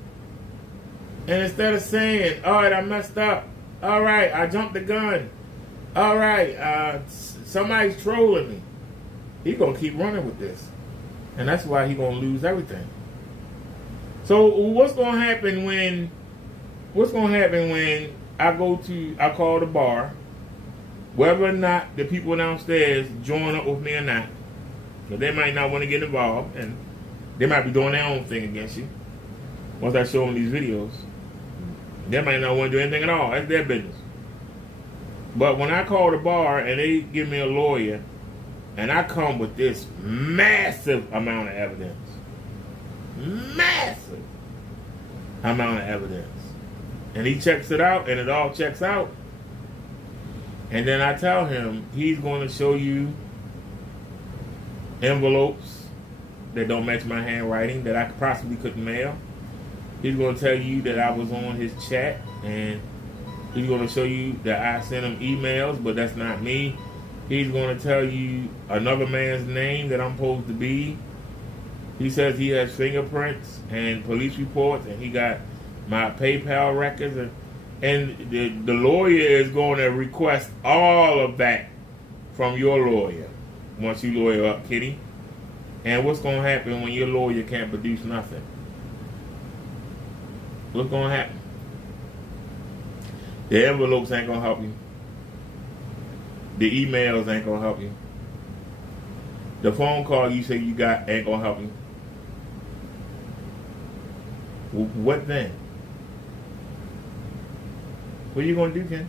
And instead of saying, all right, I messed up. All right, I jumped the gun. All right, somebody's trolling me. He's going to keep running with this. And that's why he's going to lose everything. So what's going to happen when I call the bar, whether or not the people downstairs join up with me or not, because they might not want to get involved, and they might be doing their own thing against you. Once I show them these videos, they might not want to do anything at all. That's their business. But when I call the bar and they give me a lawyer, and I come with this massive amount of evidence, and he checks it out, and it all checks out, and then I tell him he's going to show you envelopes that don't match my handwriting that I possibly couldn't mail. He's going to tell you that I was on his chat, and he's going to show you that I sent him emails, but that's not me. He's going to tell you another man's name that I'm supposed to be. He says he has fingerprints and police reports, and he got my PayPal records, and the lawyer is going to request all of that from your lawyer once you lawyer up, Kitty. And what's going to happen when your lawyer can't produce nothing? What's going to happen? The envelopes ain't going to help you. The emails ain't going to help you. The phone call you say you got ain't going to help you. What then? What are you going to do, Ken?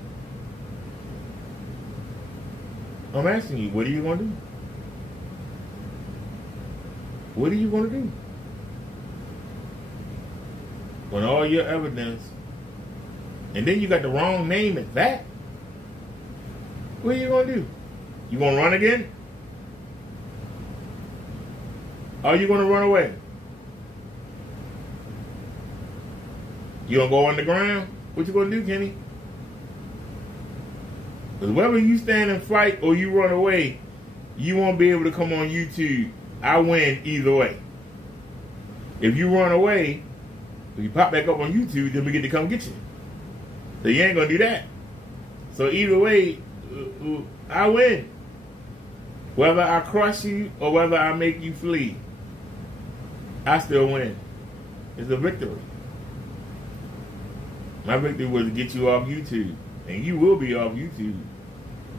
I'm asking you, what are you going to do? What are you going to do? When all your evidence, and then you got the wrong name at that, what are you going to do? You going to run again? Are you going to run away? You going to go on the ground? What you going to do, Kenny? Because whether you stand and fight or you run away, you won't be able to come on YouTube. I win either way. If you run away, if you pop back up on YouTube, then we get to come get you. So you ain't going to do that. So either way, I win. Whether I crush you or whether I make you flee, I still win. It's a victory. My victory was to get you off YouTube. And you will be off YouTube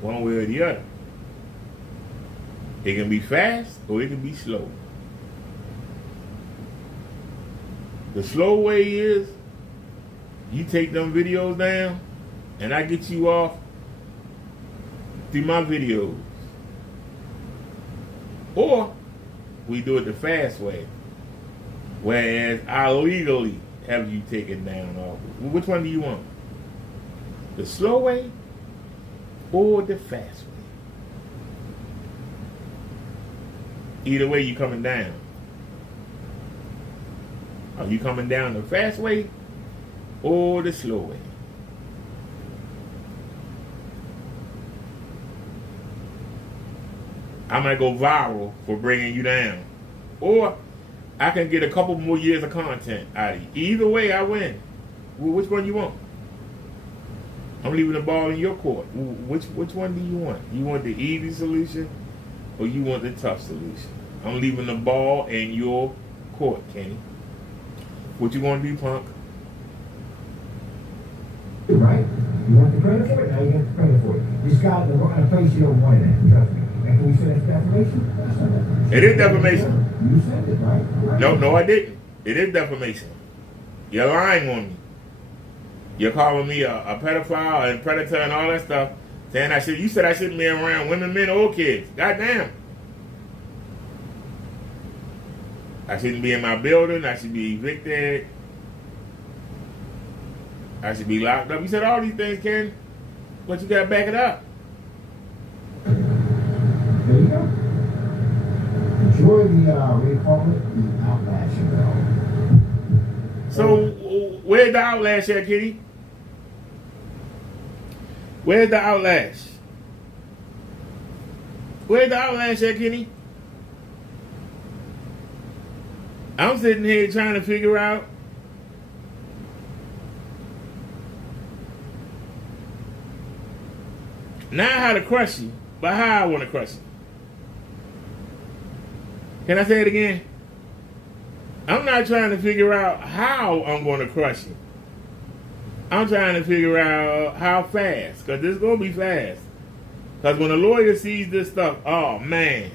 one way or the other. It can be fast or it can be slow. The slow way is you take them videos down and I get you off through my videos. Or we do it the fast way. Whereas I legally have you taken down off. Which one do you want? The slow way or the fast way? Either way, you coming down. Are you coming down the fast way or the slow way? I might go viral for bringing you down. Or I can get a couple more years of content out of you. Either way, I win. Which one you want? I'm leaving the ball in your court. Which one do you want? You want the easy solution or you want the tough solution? I'm leaving the ball in your court, Kenny. What you want to do, punk? Right? You want the credit for it? Now you get the credit for it. This guy's in a place you don't want it at. Trust me. And can you say that's defamation? It is defamation. You said it, right? No, I didn't. It is defamation. You're lying on me. You're calling me a pedophile and predator and all that stuff. Saying you said I shouldn't be around women, men, or kids. Goddamn. I shouldn't be in my building. I should be evicted. I should be locked up. You said all these things, Ken, but you got to back it up. There you go. Enjoy the, what do you call it? The outlash, you know. So, where's the outlash at, Kitty? Where's the outlash? Where's the outlash at, Kenny? I'm sitting here trying to figure out not how to crush you, but how I want to crush you. Can I say it again? I'm not trying to figure out how I'm going to crush you. I'm trying to figure out how fast, because this is going to be fast. Because when a lawyer sees this stuff, oh man.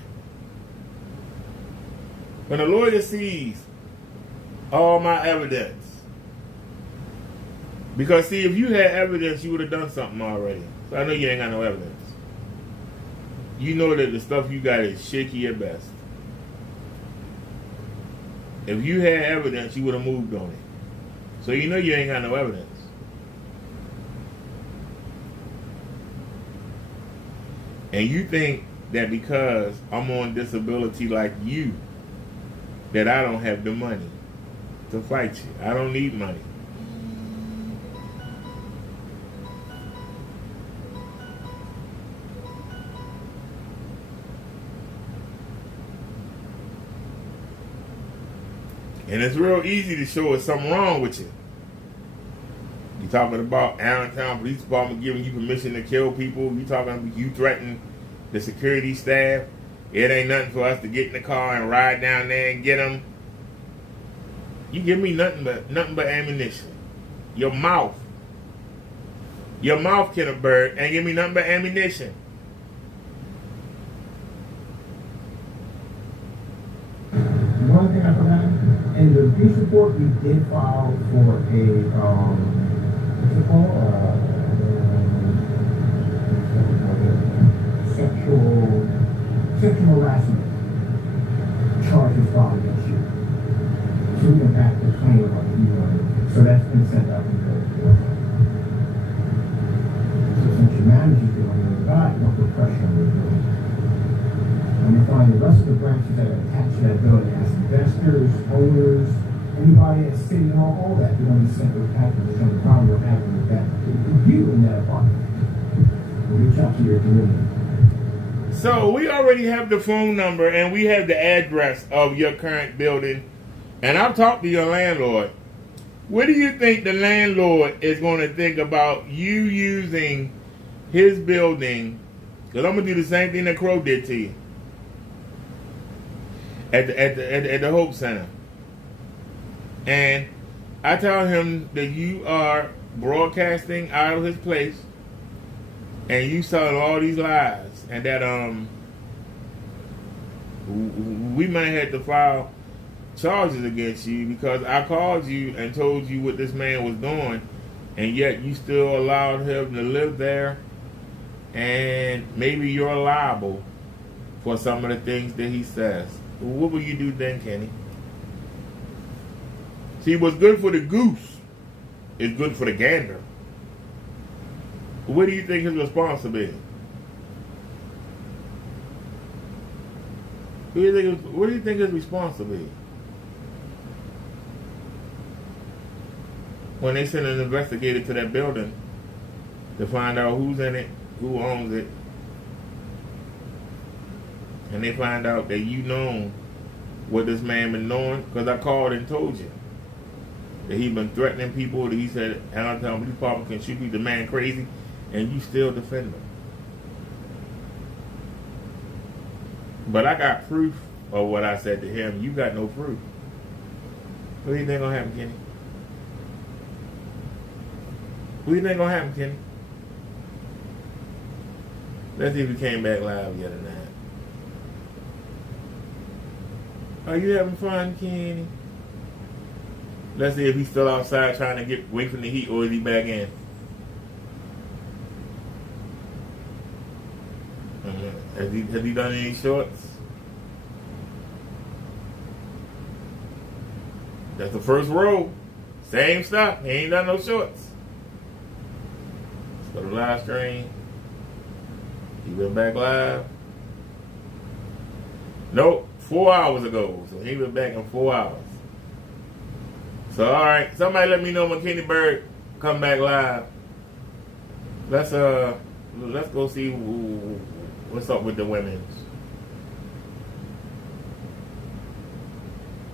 When a lawyer sees all my evidence. Because see, if you had evidence, you would have done something already. So I know you ain't got no evidence. You know that the stuff you got is shaky at best. If you had evidence, you would have moved on it. So you know you ain't got no evidence. And you think that because I'm on disability like you, that I don't have the money to fight you. I don't need money. And it's real easy to show us something wrong with you. You talking about Allentown Police Department giving you permission to kill people. You talking you threaten the security staff. It ain't nothing for us to get in the car and ride down there and get them. You give me nothing but ammunition. Your mouth can a bird and give me nothing but ammunition. One thing I forgot, in the police report, we did file for a, what's it called? Sexual harassment charges filed against you. So we can back the claim of you. So that's been sent out to the court. So since your manager's doing it, God, you don't put pressure on your building. And we find the rest of the branches that are attached to that building as investors, owners, anybody at City Hall, all that, you're going to be sent with packages on the problem you're having with that. You in that apartment. We'll reach out to your community. So we already have the phone number and we have the address of your current building. And I've talked to your landlord. What do you think the landlord is going to think about you using his building? Because I'm going to do the same thing that Crow did to you at the Hope Center. And I tell him that you are broadcasting out of his place and you selling all these lies. And that we might have to file charges against you because I called you and told you what this man was doing, and yet you still allowed him to live there, and maybe you're liable for some of the things that he says. What will you do then, Kenny? See, what's good for the goose is good for the gander. What do you think his response will be? What do you think his response will be? When they send an investigator to that building to find out who's in it, who owns it, and they find out that you know what this man been doing, because I called and told you that he been threatening people, that he said Allentown Police Department can shoot the man crazy, and you still defend him. But I got proof of what I said to him. You got no proof. What do you think gonna happen, Kenny? What do you think gonna happen, Kenny? Let's see if he came back live yet or not. Are you having fun, Kenny? Let's see if he's still outside trying to get away from the heat, or is he back in? Has he done any shorts? That's the first row. Same stuff. He ain't done no shorts. Let's go to live stream. He went back live. Nope, 4 hours ago. So he went back in 4 hours. So all right, somebody let me know when Kenny Bird come back live. Let's go see what's up with the women's.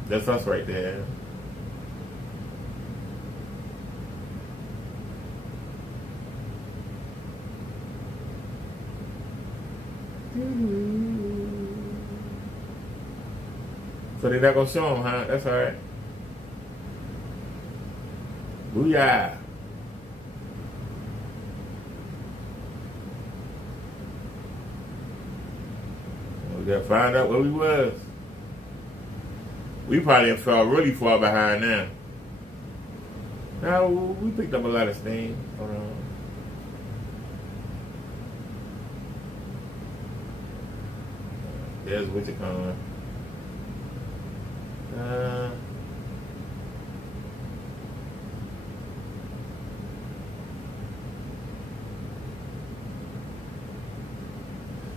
That's us right there. So they're not gonna show them, huh? That's all right. Booyah. We gotta find out where we was. We probably fell really far behind now. Now we picked up a lot of steam. Hold on. There's what you call it.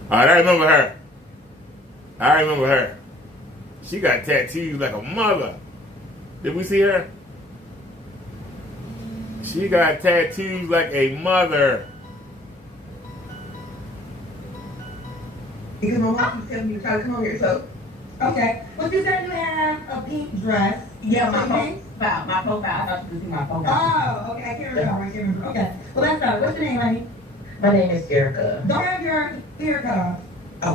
Alright, I remember her. She got tattoos like a mother. Did we see her? She got tattoos like a mother. Because my mom keeps telling me to try to come over here, so. Okay. Well, you said you have a pink dress. Yeah, my pink. profile. I thought you could see my profile. Oh, okay. I can't remember. Okay. Well, let's start. What's your name, honey? My name is Erica. Don't have your hair cut off.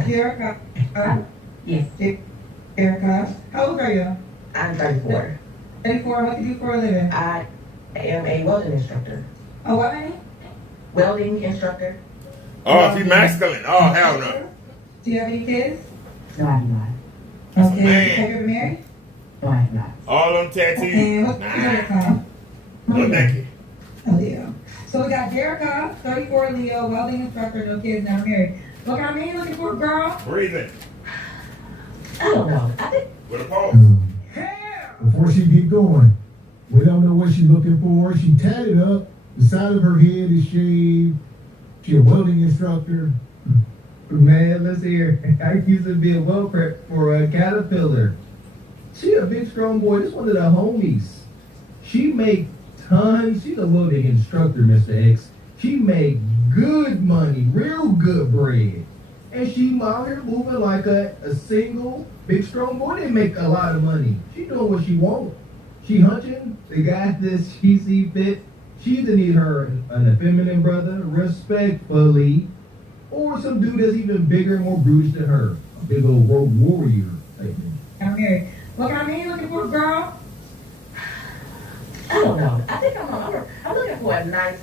Okay. Erica. Yes. Erica. How old are you? I'm 34. 34. What do you do for a living? I am a welding instructor. Oh, what, honey? Welding instructor. Oh, she's masculine. Oh, hell no. Do you have any kids? No, I do not. Okay. Man. Have you ever married? No, I do not. All them tattoos. And what's your Erica? No, thank you. Oh, Leo. So we got Erica, 34, Leo, welding instructor, no kids, not married. Look how many looking for a girl? Breathing. I don't know. I think With a pulse. Before she get going, we don't know what she's looking for. She tatted up. The side of her head is shaved. She a welding instructor. Man, let's hear. I used to be a weld prep for a Caterpillar. She a big strong boy. This one of the homies. She make tons. She's a welding instructor, Mr. X. She make good money, real good bread. And she out here moving like a single big strong boy. They make a lot of money. She doing what she want. She hunching the guy that she see fit. She either need her an effeminate brother, respectfully, or some dude that's even bigger and more brutish than her. A big old road warrior type thing. Not married. Look how many looking for a girl? I don't know. I think I'm looking for a nice,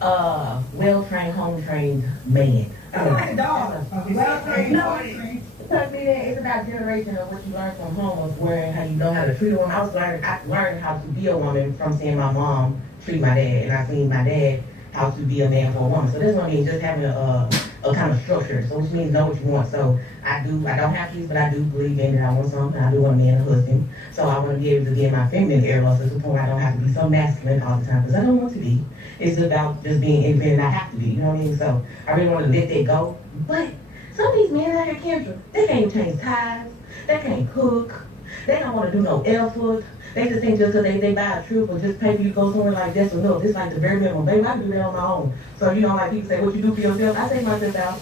well-trained, home-trained man. Like a dog. Well-trained, No. home-trained. Because it's about generation of what you learn from home of where how you know how to treat a woman. I learned how to be a woman from seeing my mom treat my dad, and I seen my dad how to be a man for a woman. So this one means just having a kind of structure. So which means know what you want. So I don't have kids, but I do believe in that I want something. I do want a man and a husband. So I want to be able to get my feminine air loss to the point I don't have to be so masculine all the time because I don't want to be. It's about just being independent. I have to be. You know what I mean? So I really want to let that go. But some of these men out here, Kendra, they can't change ties. They can't cook. They don't want to do no effort. They just think just because they buy a trip or just pay for you to go somewhere like this or no. This like the very minimum. Baby, I can do that on my own. So, you know, like people say, what you do for yourself? I take myself out.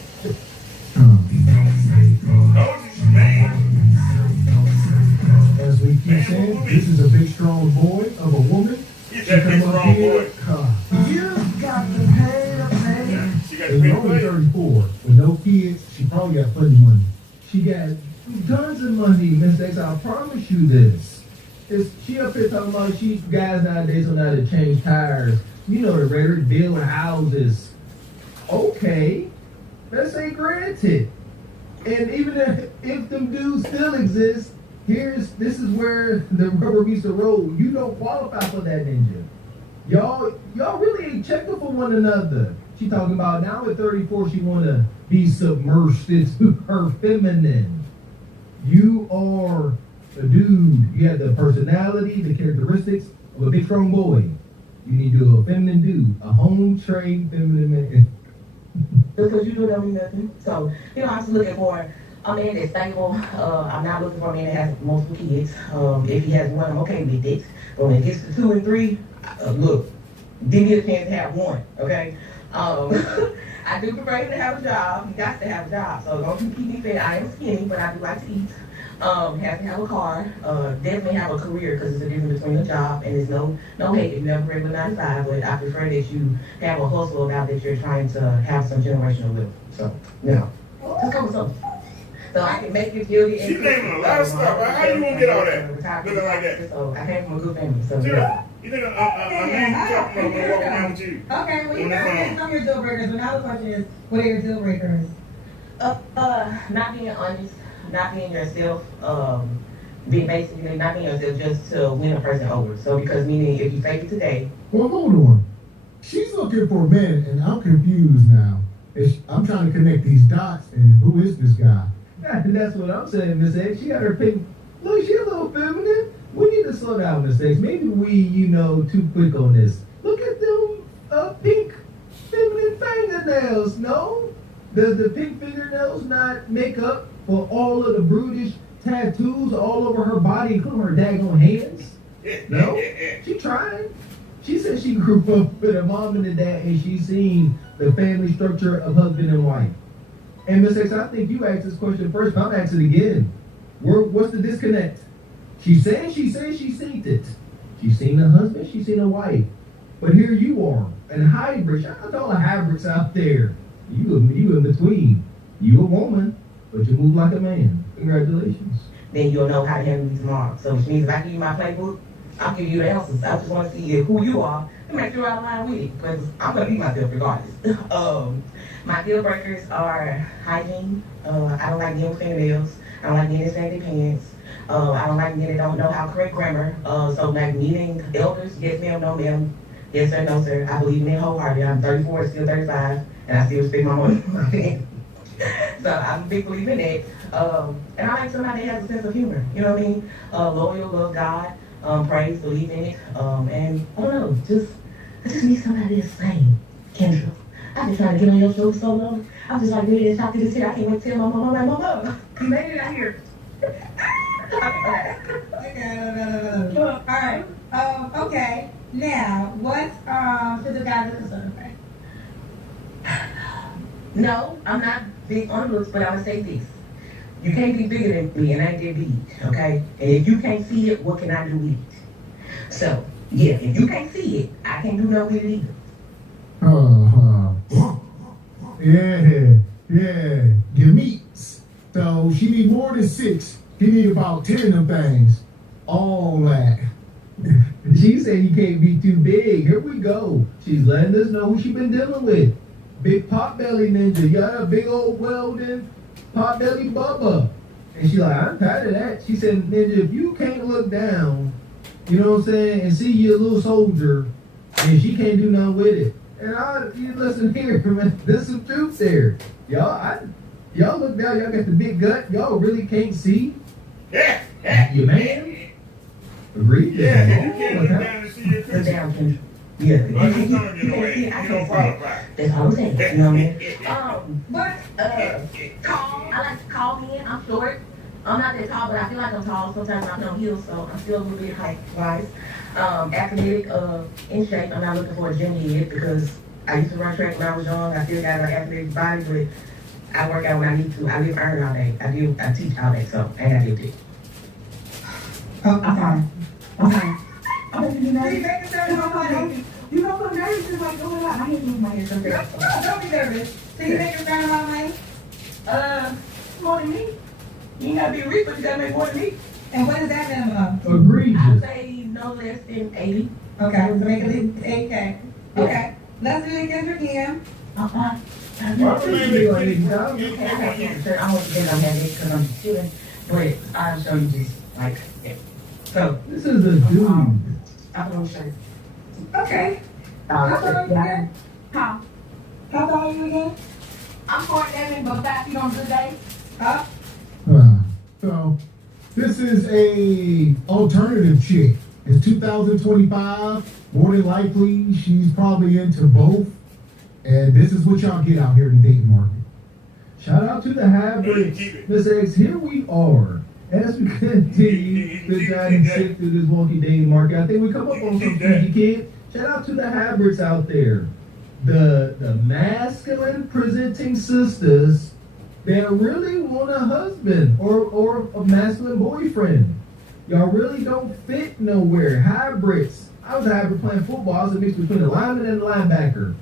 As we keep saying, this is a big strong boy of a woman. He's that big strong boy. You got to pay the man. She got to She's pay only the 34. With no kids, she probably got plenty of money. She got tons of money, Miss X. I promise you this. She up here talking about guys nowadays don't know how to change tires. You know the rhetoric, building houses. Okay, let's say granted. And even if them dudes still exist, this is where the rubber meets the road. You don't qualify for that, ninja. Y'all really ain't checking for one another. She talking about now at 34, she want to be submersed into her feminine. You are a dude. You have the personality, the characteristics of a big strong boy. You need to do a feminine dude, a home trained feminine man. Because you do that with nothing. So, you know, I'm just looking for a man that's stable. I'm not looking for a man that has multiple kids. If he has one, I'm okay with it. But when it gets to 2 and 3, look, give me a chance to have one, okay? I do prefer him to have a job. He got to have a job. So don't you keep me fed. I am skinny, but I do like to eat. Has to have a car. Definitely have a career because there's a difference between a job and there's no hate if you have a regular 9 to 5. But I prefer that you have a hustle about that you're trying to have some generational wealth. So, you know, just come with something. So I can make you feel the She naming a lot of stuff. How you gonna get all that? Looking like that. So I came from a good family. So Sure. You think a man you talking about will walk around with you? Okay, well, you got some of your deal breakers, but now the question is, what are your deal breakers? Not being honest, not being yourself, being basically not being yourself just to win a person over. So because meaning if you fake it today. Well, hold on. She's looking for men, and I'm confused now. I'm trying to connect these dots, and who is this guy? And that's what I'm saying, Miss X. She got her pink. Look, she a little feminine. We need to slow down, Miss X. Maybe we, too quick on this. Look at them pink feminine fingernails. No? Does the pink fingernails not make up for all of the brutish tattoos all over her body, including her daggone hands? No? She trying. She said she grew up with a mom and a dad, and she's seen the family structure of husband and wife. And Miss X, I think you asked this question first, but I'm asking it again. What's the disconnect? She said she seen it. She's seen a husband, she's seen a wife. But here you are, an hybrid. Shout out to all the hybrids out there. You in between. You a woman, but you move like a man. Congratulations. Then you'll know how to handle these marks. So which means if I give you my playbook, I'll give you the answers. I just want to see who you are and make sure you're out of line with it. Because I'm going to be myself regardless. My deal breakers are hygiene. I don't like men with fingernails. I don't like men that say their pants. I don't like men that don't know how to correct grammar. So like meeting elders, yes ma'am, no ma'am. Yes sir, no sir. I believe in it wholeheartedly. I'm 34, still 35, and I still respect my mom. So I'm a big believer in that. And I like somebody that has a sense of humor. You know what I mean? Loyal, love God, praise, believe in it. And I don't know, I just need somebody that's sane. Kendra, I've been trying to get on your show so long. I'm just like ready to talk to this here. I can't wait to tell my mom, my mom, you made it out here. Okay. All right. Okay. Now, what should the guy look concerned about? No, I'm not big on looks, but I'm gonna say this. You can't be bigger than me, and I ain't that big, okay? And if you can't see it, what can I do with it? So, yeah, if you can't see it, I can't do nothing with it either. Yeah. Your meats. So she need more than 6. He need about 10 of them things. All that. She said you can't be too big. Here we go. She's letting us know who she been dealing with. Big pot belly ninja. You got a big old welding pot belly bubba. And she like, I'm tired of that. She said, ninja, if you can't look down, you know what I'm saying, and see your little soldier, and she can't do nothing with it. And you listen here, man. There's some truth there. Y'all look down, y'all got the big gut. Y'all really can't see. Your man. Agreed? Yeah, you can't look down and see your Look picture. down, Kendra. Yeah. Well, you can't get away. I You don't can't qualify. That's all I'm saying. You know what I mean? But tall. I like to call men. I'm short. I'm not that tall, but I feel like I'm tall. Sometimes I'm no heels, so I'm still a little bit height-wise. Athletic, in shape. I'm not looking for a gym head because I used to run track when I was young. I still got an athletic body, but I work out when I need to. I live earn all day. I teach all day, so I ain't got to get I'm fine. You know what nervous is like going out. I hate moving my hair so fast. Don't be nervous. So you make a sound about money? More than me. You ain't gotta be rich, but you gotta make more than me. And what is that minimum? Agreed. I'd say no less than 80. Okay, so make at least 8K. Okay, let's do it again for Kim. What's the name of it? I want to think I'm having because I'm chilling, but I'll show you just like it. So, This is a dude. I'll put on the shirt. Okay. How tall are you again? How tall are you again? I'm 4'11", but 5 feet on good days. Up. So This is a alternative chick. It's 2025. More than likely, she's probably into both. And this is what y'all get out here in the dating market. Shout out to the hybrids. Miss X, here we are. As we continue to try and sift through this wonky dating market, I think we come up on some sneaky kid. Shout out to the hybrids out there. The masculine presenting sisters that really want a husband or a masculine boyfriend. Y'all really don't fit nowhere. Hybrids. I was a hybrid playing football. I was a mix between a lineman and a linebacker.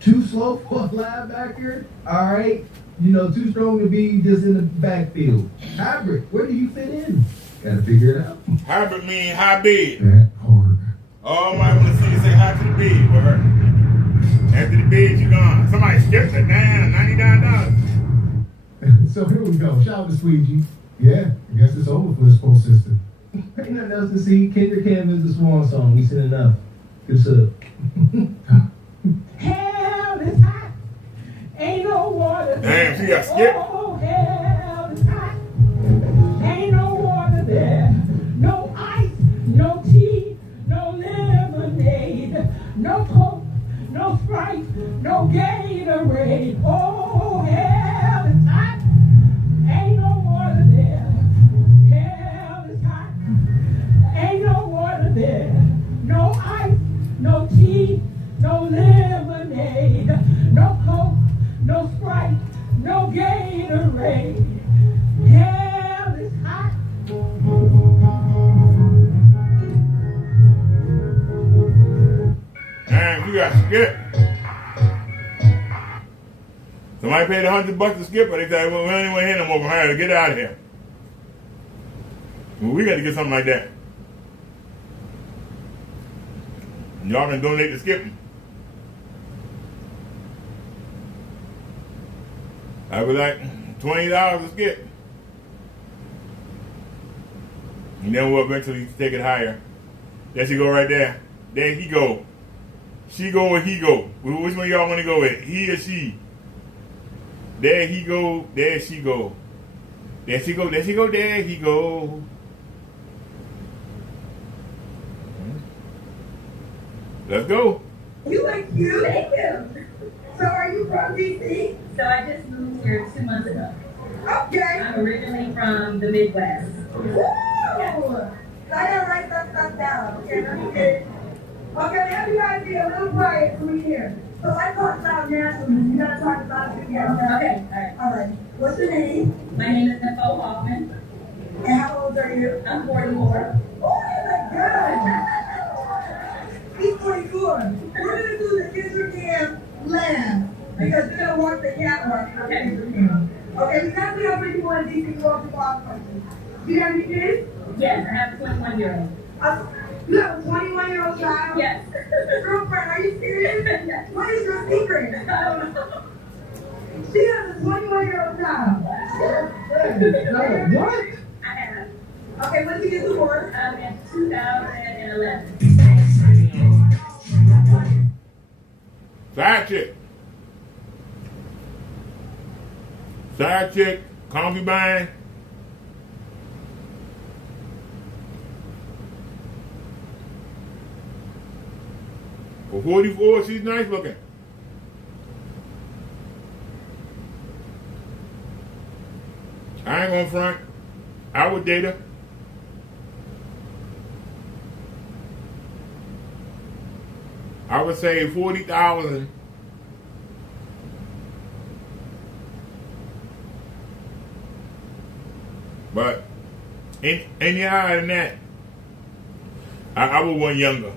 Too slow for a linebacker. All right. You know, too strong to be just in the backfield. Hybrid, where do you fit in? Gotta figure it out. Hybrid mean high bid. That hard. Oh, my, want to see you say hi to the bid with her. After the bid, you gone. Somebody skipped it down, $99. So here we go. Shout out to Squeegee. Yeah, I guess it's over for this post system. Ain't nothing else to see. Kendrick Canvas, the swan song. We seen enough. Good stuff. Hell is hot. Ain't no water there. Damn, she got skipped. Oh, hell is hot. Ain't no water there. No ice, no tea, no lemonade, no Coke, no Sprite, no Gatorade. Oh, hell is hot. Ain't no water there. Hell is hot. Ain't no water there. No ice, no tea, no lemonade, no Coke, no Sprite, no Gatorade. Hell is hot. Damn, you got skipped. Somebody paid $100 to skip, but they said, well, we ain't want to hit them over here. Get out of here. Well, we got to get something like that. Y'all can donate to skipping. I was like, $20 to skip. And then we'll eventually take it higher. There she go right there. There he go. She go or he go. Which one y'all want to go with? He or she? There he go. There she go. There she go. There she go. There he go. Let's go. You look cute. Thank you. So are you from DC? So I just moved here 2 months ago. Okay. I'm originally from the Midwest. Woo! I gotta write that stuff down. Okay, let me get. Okay, everybody be a little quiet for me here. So I talk about nationalism. You gotta talk about it together. Okay, All right. What's your name? my name is Nicole Hoffman. And how old are you? I'm 44. Oh my God! He's 24. We're gonna do the Instagram laugh because we're gonna walk the catwalk for Instagram. Okay, we got to know where you want to DC walk the walk questions. Do you have any kids? Yes, I have a 21-year-old. You have a 21-year-old child? Yes. Girlfriend, are you serious? What is your secret? I don't know. She has a 21-year-old child. What? I have. Okay, when did you get divorced? In 2011. Side chick. Side chick. Concubine. For 44, she's nice looking. I ain't gonna front. I would date her. I would say 40,000. But any higher than that, I would want younger.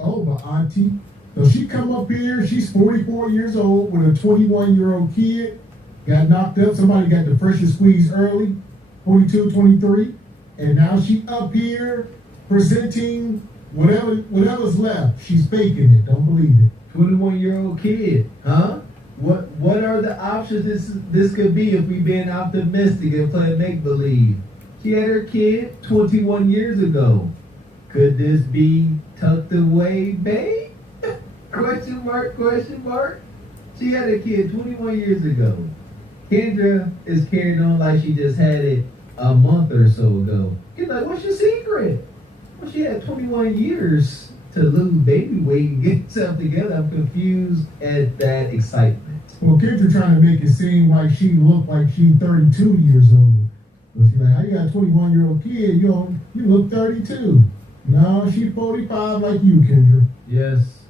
Oh, my auntie. So she come up here, she's 44 years old with a 21-year-old kid. Got knocked up. Somebody got the freshest squeeze early, 22, 23. And now she up here presenting whatever's left. She's faking it. Don't believe it. 21-year-old kid, huh? What are the options this could be if we being optimistic and playing make-believe? She had her kid 21 years ago. Could this be tucked away, babe? Question mark, question mark. She had a kid 21 years ago. Kendra is carrying on like she just had it a month or so ago. You're like, what's your secret? Well, she had 21 years to lose baby weight and get herself together. I'm confused at that excitement. Well, Kendra trying to make it seem like she looked like she's 32 years old. But she's like, how you got a 21-year-old kid? You look 32. No, she's 45 like you, Kendra. Yes.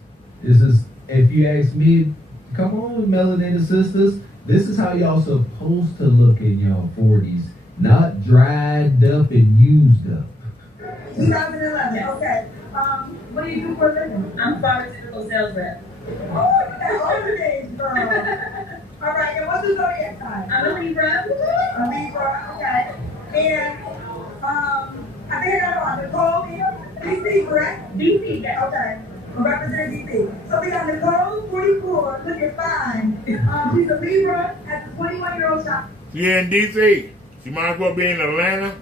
This is, if you ask me, come on, melanated sisters. This is how y'all supposed to look in y'all 40s. Not dried up and used up. 2011, okay. What do you do for a living? I'm pharmaceutical sales rep. Oh, you got older days, girl. All right, and what's the zodiac sign? I'm a Libra. A Libra, okay. And, I think I got Nicole here. DC, correct? DC, yes. Okay. Represent DC. So we got Nicole, 44, looking fine. She's a Libra, has a 21-year-old shop. She in DC. She might as well be in Atlanta.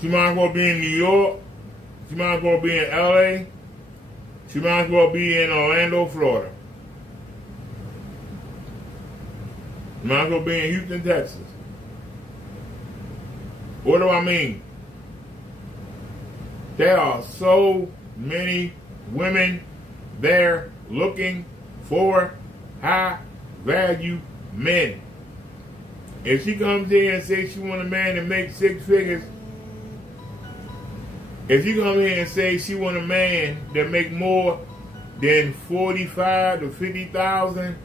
She might as well be in New York. She might as well be in LA. She might as well be in Orlando, Florida. She might as well be in Houston, Texas. What do I mean? There are so many women there looking for high value men. If she comes in and says she want a man to make 6 figures, if you come here and say she want a man that make more than 45 to 50,000,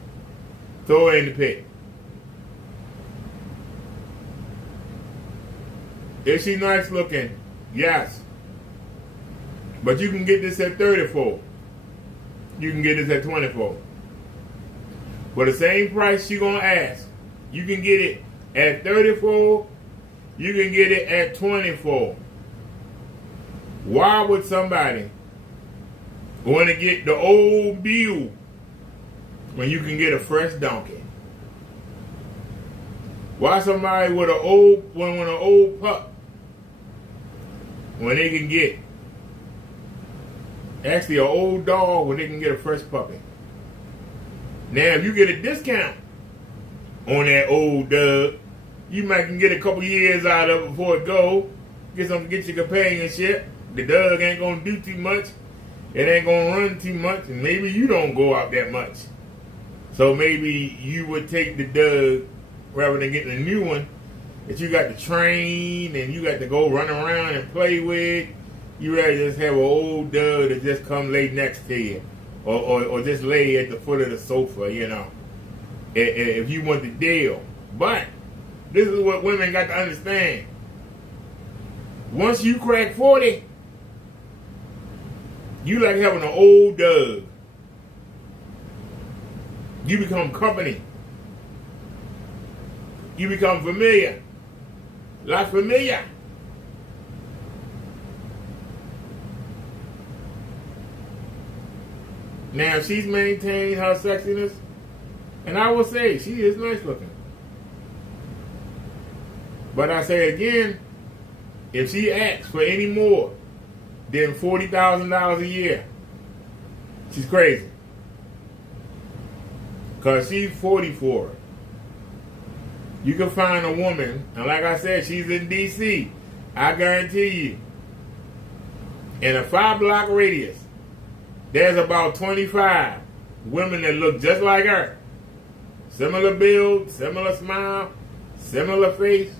throw her in the pit. Is she nice looking? Yes. But you can get this at 34. You can get this at 24. For the same price she gonna ask, you can get it at 34. You can get it at 24. Why would somebody want to get the old mule when you can get a fresh donkey? Why somebody with an old pup when they can get actually an old dog when they can get a fresh puppy? Now, if you get a discount on that old dog, you might can get a couple years out of it before it go. Get your companionship. The dog ain't gonna do too much. It ain't gonna run too much, and maybe you don't go out that much. So maybe you would take the dog rather than getting a new one that you got to train and you got to go run around and play with. You rather just have an old dog that just come lay next to you, or just lay at the foot of the sofa, you know. If you want the deal, but this is what women got to understand. Once you crack 40, you like having an old dog. You become company. You become familiar. La familia. Now, she's maintained her sexiness, and I will say she is nice looking. But I say again, if she asks for any more than $40,000 a year, she's crazy. Because she's 44. You can find a woman, and like I said, she's in D.C. I guarantee you, in a 5-block radius, there's about 25 women that look just like her. Similar build, similar smile, similar face.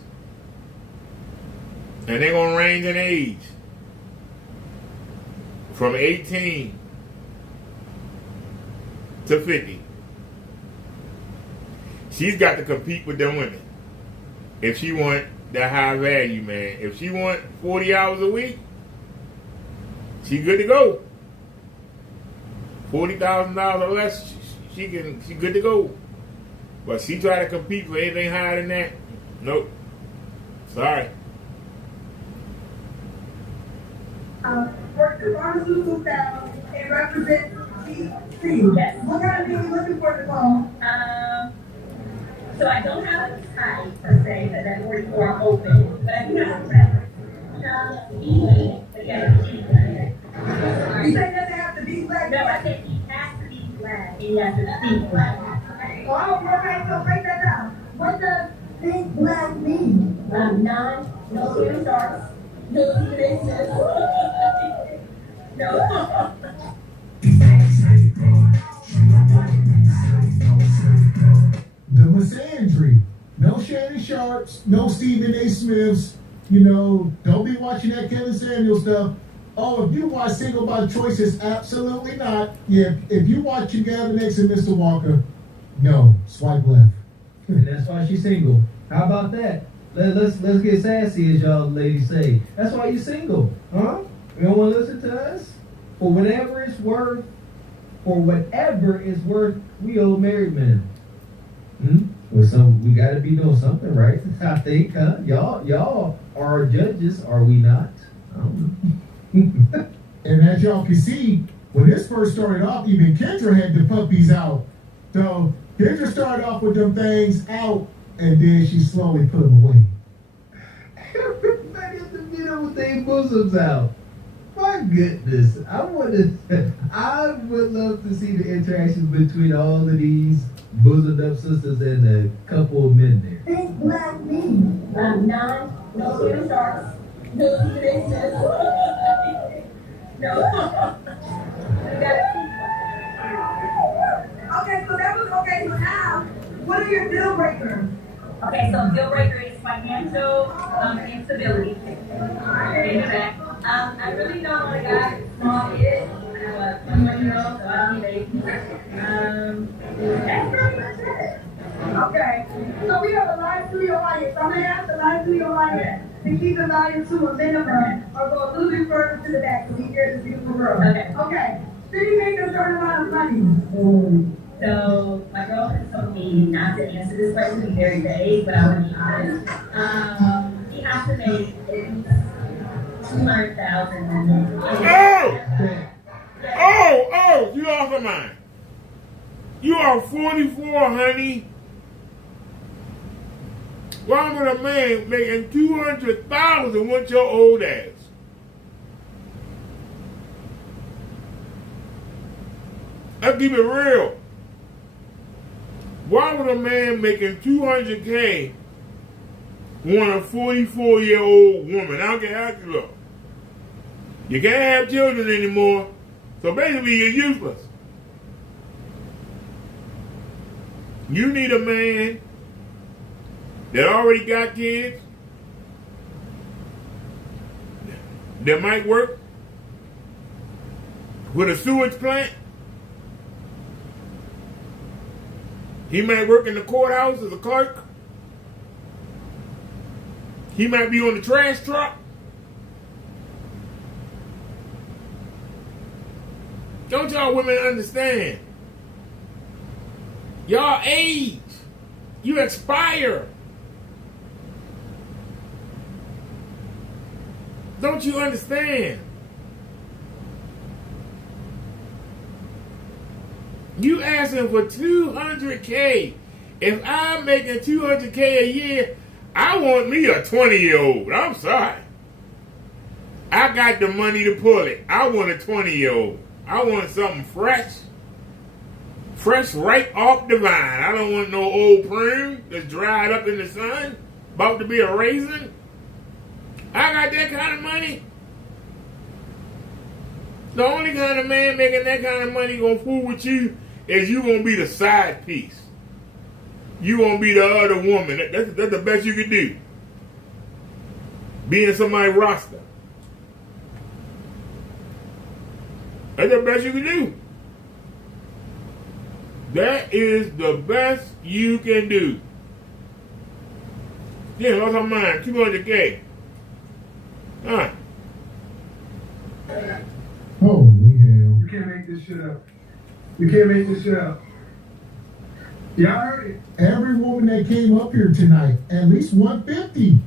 And they're going to range in age from 18 to 50. She's got to compete with them women. If she want that high value, man. If she want 40 hours a week, she good to go. $40,000 or less, she good to go. But she try to compete for anything higher than that, nope. Sorry. Work the pharmaceutical sales and represent DC. Yes. What kind of thing are you looking for, Nicole? So I don't have a type per se, but that 44 are open. But I do have a preference. But yeah, You say it doesn't have to be black? no, I said he has to be black and he has to speak black. Oh, okay, so break that down. What does think black mean? None, no shooting stars, no Stephen no. The misandry. No Shannon Sharps, no Stephen A. Smiths. You know, don't be watching that Kevin Samuel stuff. Oh, if you watch Single by Choice, it's absolutely not. Yeah, if you watch You Gavin X and Mr. Walker, no, swipe left. And that's why she's single. How about that? Let's get sassy, as y'all ladies say. That's why you single, huh? You don't want to listen to us? For whatever it's worth, we old married men. Well, we got to be doing something, right? I think, huh? Y'all are our judges, are we not? I don't know. And as y'all can see, when this first started off, even Kendra had the puppies out. So Kendra started off with them things out, and then she slowly put them away. Everybody at the video with their bosoms out. My goodness, I would love to see the interactions between all of these bosomed up sisters and a couple of men there. Think black mean? None, no shooting stars, no Stephen no. Okay, so that was okay. So now, what are your deal breakers? Okay, so deal breaker is financial instability. I really don't want a guy with small kids. I have a 21-year-old, so I don't need that's pretty much it. Okay, so we have a live studio audience. I'm going to ask the live studio audience to keep the volume to a minimum or go a little bit further to the back so we hear this beautiful girl. Okay. Okay, City make a certain amount of money. So my girlfriend told me not to answer this question, be very vague, but I want to be honest. He has to make at least 200,000. Oh, you off of mine. You are 44, honey. Why would a man making 200,000 want your old ass? Let's keep it real. Why would a man making $200K want a 44-year-old woman? I don't care how you look. You can't have children anymore, so basically you're useless. You need a man that already got kids, that might work with a sewage plant. He might work in the courthouse as a clerk. He might be on the trash truck. Don't y'all women understand? Y'all age. You expire. Don't you understand? You asking for $200K. If I'm making $200K a year, I want me a 20-year-old. I'm sorry. I got the money to pull it. I want a 20-year-old. I want something fresh. Fresh right off the vine. I don't want no old prune that's dried up in the sun, about to be a raisin. I got that kind of money. The only kind of man making that kind of money gonna fool with you is you gonna be the side piece. You gonna be the other woman. That's the best you can do. Being somebody's roster. That's the best you can do. That is the best you can do. Yeah, lost my mind. 200K. Huh. Holy hell. You can't make this shit up. You can't make this shit up. Y'all heard it. Every woman that came up here tonight, at least 150.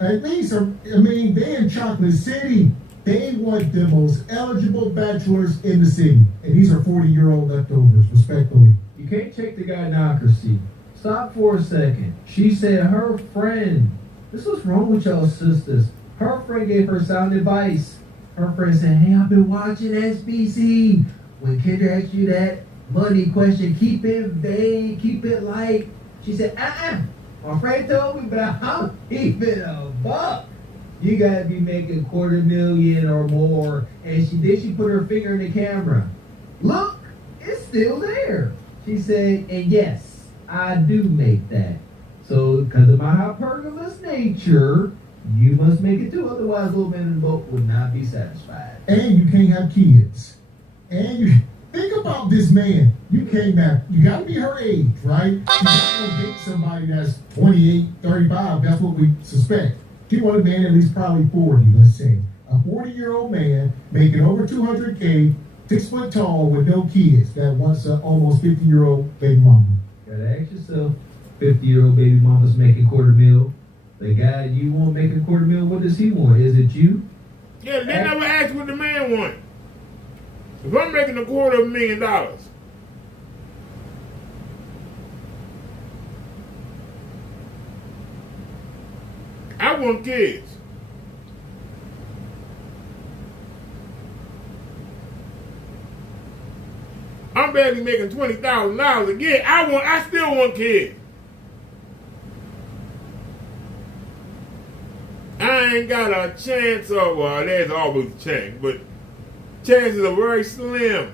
At least, I mean, they in Chocolate City. They want the most eligible bachelors in the city. And these are 40-year-old leftovers, respectfully. You can't take the gynocracy. Stop for a second. She said her friend. This was wrong with y'all sisters. Her friend gave her sound advice. Her friend said, hey, I've been watching SBC. When Kendra asked you that, money question, keep it vague, keep it light. She said, my friend told me, but I'm keeping a buck. You gotta be making $250,000 or more. And she put her finger in the camera. Look, it's still there. She said, and yes, I do make that. So, because of my hypergamous nature, you must make it too. Otherwise, little man in the boat would not be satisfied. And you can't have kids. And you think about this man. You came back. You got to be her age, right? You got to date somebody that's 28, 35. That's what we suspect. She wanted a man at least probably 40, let's say. A 40-year-old man making over $200K, 6 foot tall with no kids that wants an almost 50-year-old baby mama. Gotta ask yourself, 50-year-old baby mama's making $250,000. The guy you want making $250,000, what does he want? Is it you? Yeah, they never asked what the man wanted. If I'm making $250,000, I want kids. I'm barely making $20,000 again. I still want kids. I ain't got a chance of, well, there's always a chance, but chances are very slim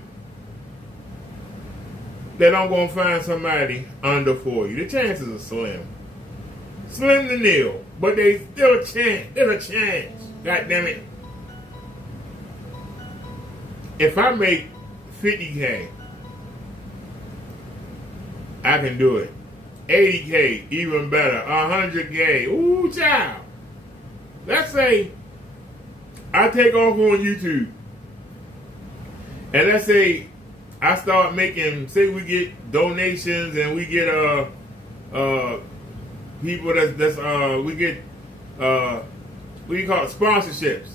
that I'm going to find somebody under 40. The chances are slim. Slim to nil, but there's still a chance. There's a chance. God damn it. If I make $50K, I can do it. $80K, even better. $100K, ooh, child. Let's say I take off on YouTube, and let's say I start making, say we get donations and we get people we get what do you call it, sponsorships.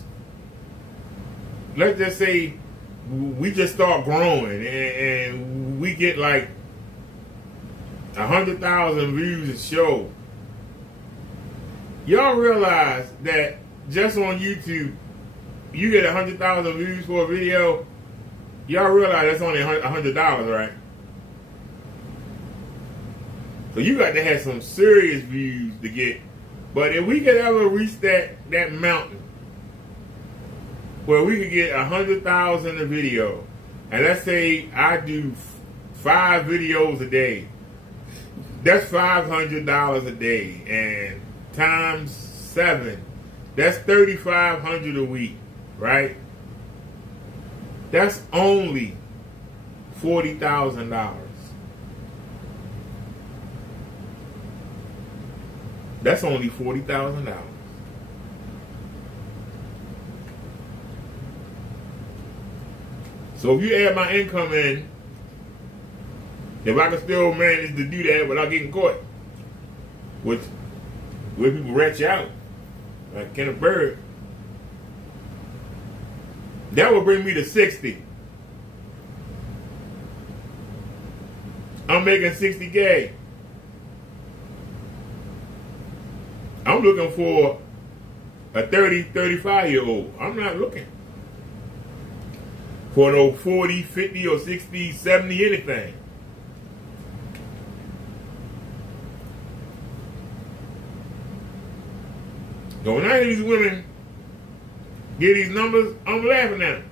Let's just say we just start growing and we get like 100,000 views a show. Y'all realize that just on YouTube, you get 100,000 views for a video. Y'all realize that's only $100, right? So you got to have some serious views to get. But if we could ever reach that mountain where we could get 100,000 a video, and let's say I do 5 videos a day, that's $500 a day, and times 7, that's $3,500 a week, right? That's only $40,000. That's only $40,000. So if you add my income in, if I can still manage to do that without getting caught, which where people rat you out, like Kenneth Bird, that would bring me to 60. I'm making 60K. I'm looking for a 30, 35-year-old. I'm not looking for no 40, 50, or 60, 70, anything. So when I hear these women get these numbers, I'm laughing at them.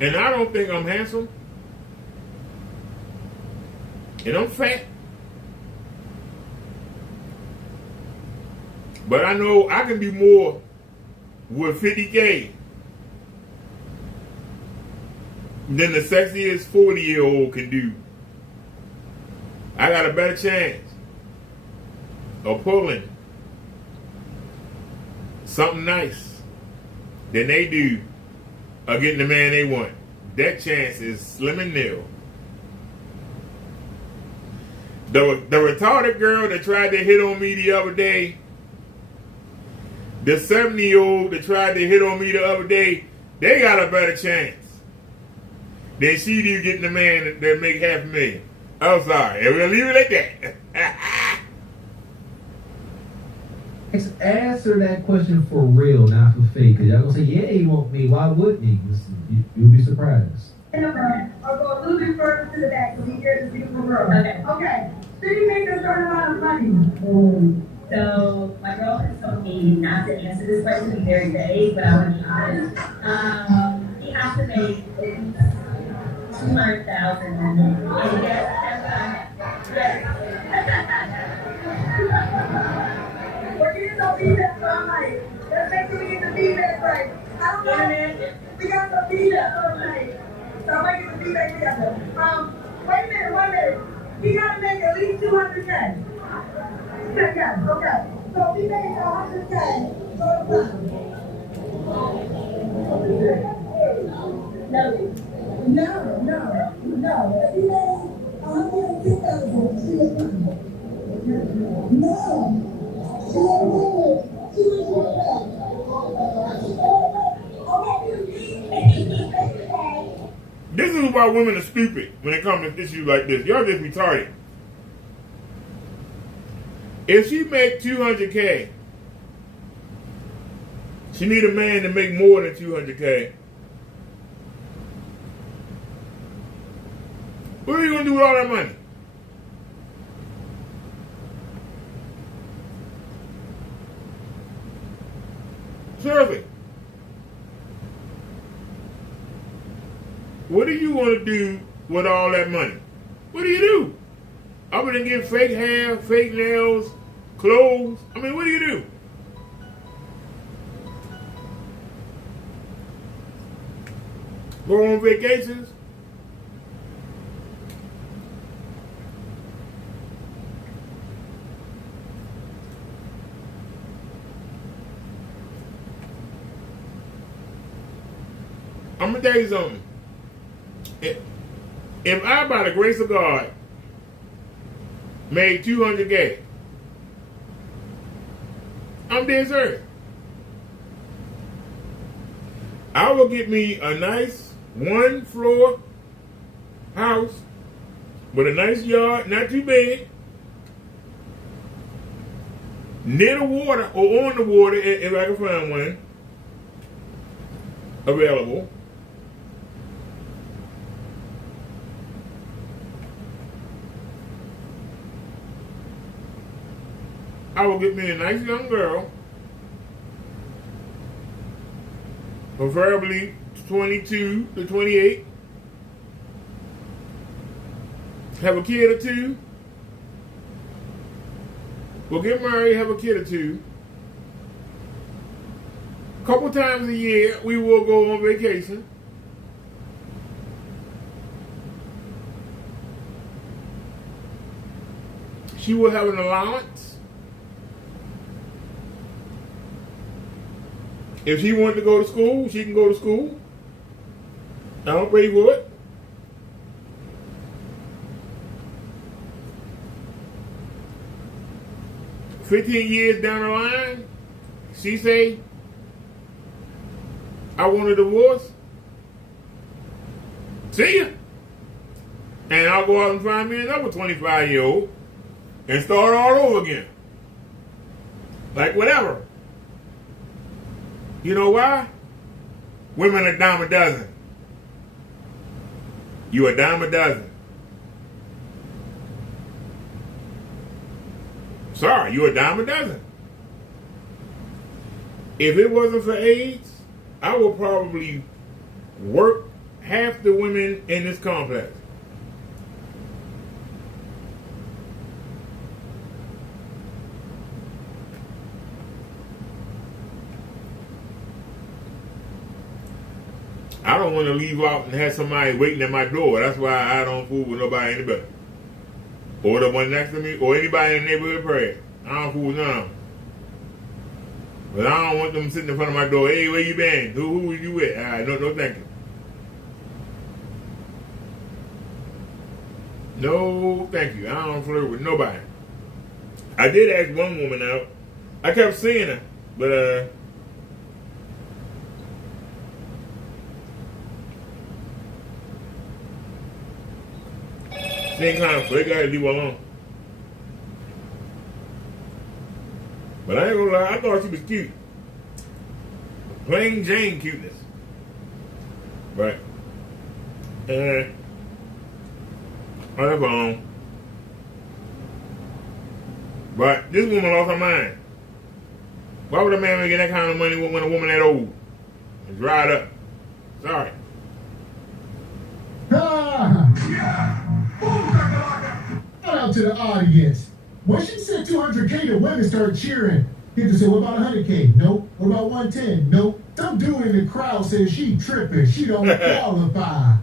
And I don't think I'm handsome. And I'm fat. But I know I can do more with 50K than the sexiest 40-year-old can do. I got a better chance of pulling something nice than they do of getting the man they want. That chance is slim and nil. The retarded girl that tried to hit on me the other day, the 70-year-old that tried to hit on me the other day, they got a better chance than she do getting the man that make $500,000. I'm sorry. We're going to leave it at that. Answer that question for real, not for fake. Cause y'all gonna say, yeah, he want me. Why wouldn't he? You'll be surprised. I'll go a little bit further to the back so we hear this beautiful girl. Okay. City make a certain amount of money. So my girlfriend told me not to answer this question, be very vague, but I want to be honest. He has to make at least 200,000. And yes, that's what I have. Yes. We're getting some feedback, so I'm like, let's make sure we get the feedback right. I don't know. We got some feedback on night. So I might get the feedback together. Wait a minute. He gotta make at least 200K. Okay. So if he makes 100K, go to No. If he made 102,000, she is fine. No. She was This is why women are stupid when it comes to issues like this. Y'all just retarded. If she make 200K, she need a man to make more than 200K. What are you gonna do with all that money? Seriously. What are you gonna do with all that money? What do you do? Other than get fake hair, fake nails, clothes. I mean, what do you do? Go on vacations? I'm gonna tell you something. If I, by the grace of God, made 200K, I'm dead serious. I will get me a nice 1-floor house with a nice yard, not too big, near the water or on the water if I can find one available. I will get me a nice young girl, preferably 22 to 28, have a kid or two, we'll get married, have a kid or two. A couple times a year, we will go on vacation. She will have an allowance. If she wanted to go to school, she can go to school. I don't pay for it. "15 years down the line, she say, I want a divorce. See ya. And I'll go out and find me another 25-year-old and start all over again. Like whatever. You know why? Women a dime a dozen. You a dime a dozen. Sorry, you a dime a dozen. If it wasn't for AIDS, I would probably work half the women in this complex. I don't want to leave out and have somebody waiting at my door. That's why I don't fool with nobody in the building. Or the one next to me, or anybody in the neighborhood prayer. I don't fool with none of them. But I don't want them sitting in front of my door. Hey, where you been? Who was you with? No, thank you. No, thank you. I don't flirt with nobody. I did ask one woman out. I kept seeing her, but same time, so they gotta leave her alone. But I ain't gonna lie, I thought she was cute. Plain Jane cuteness. But, on her phone. But this woman lost her mind. Why would a man get that kind of money when a woman that old and dried up? Sorry. Shout out to the audience. When she said 200K, the women started cheering. People said, what about 100K? Nope. What about 110? Nope. Some dude in the crowd said she tripping. She don't qualify.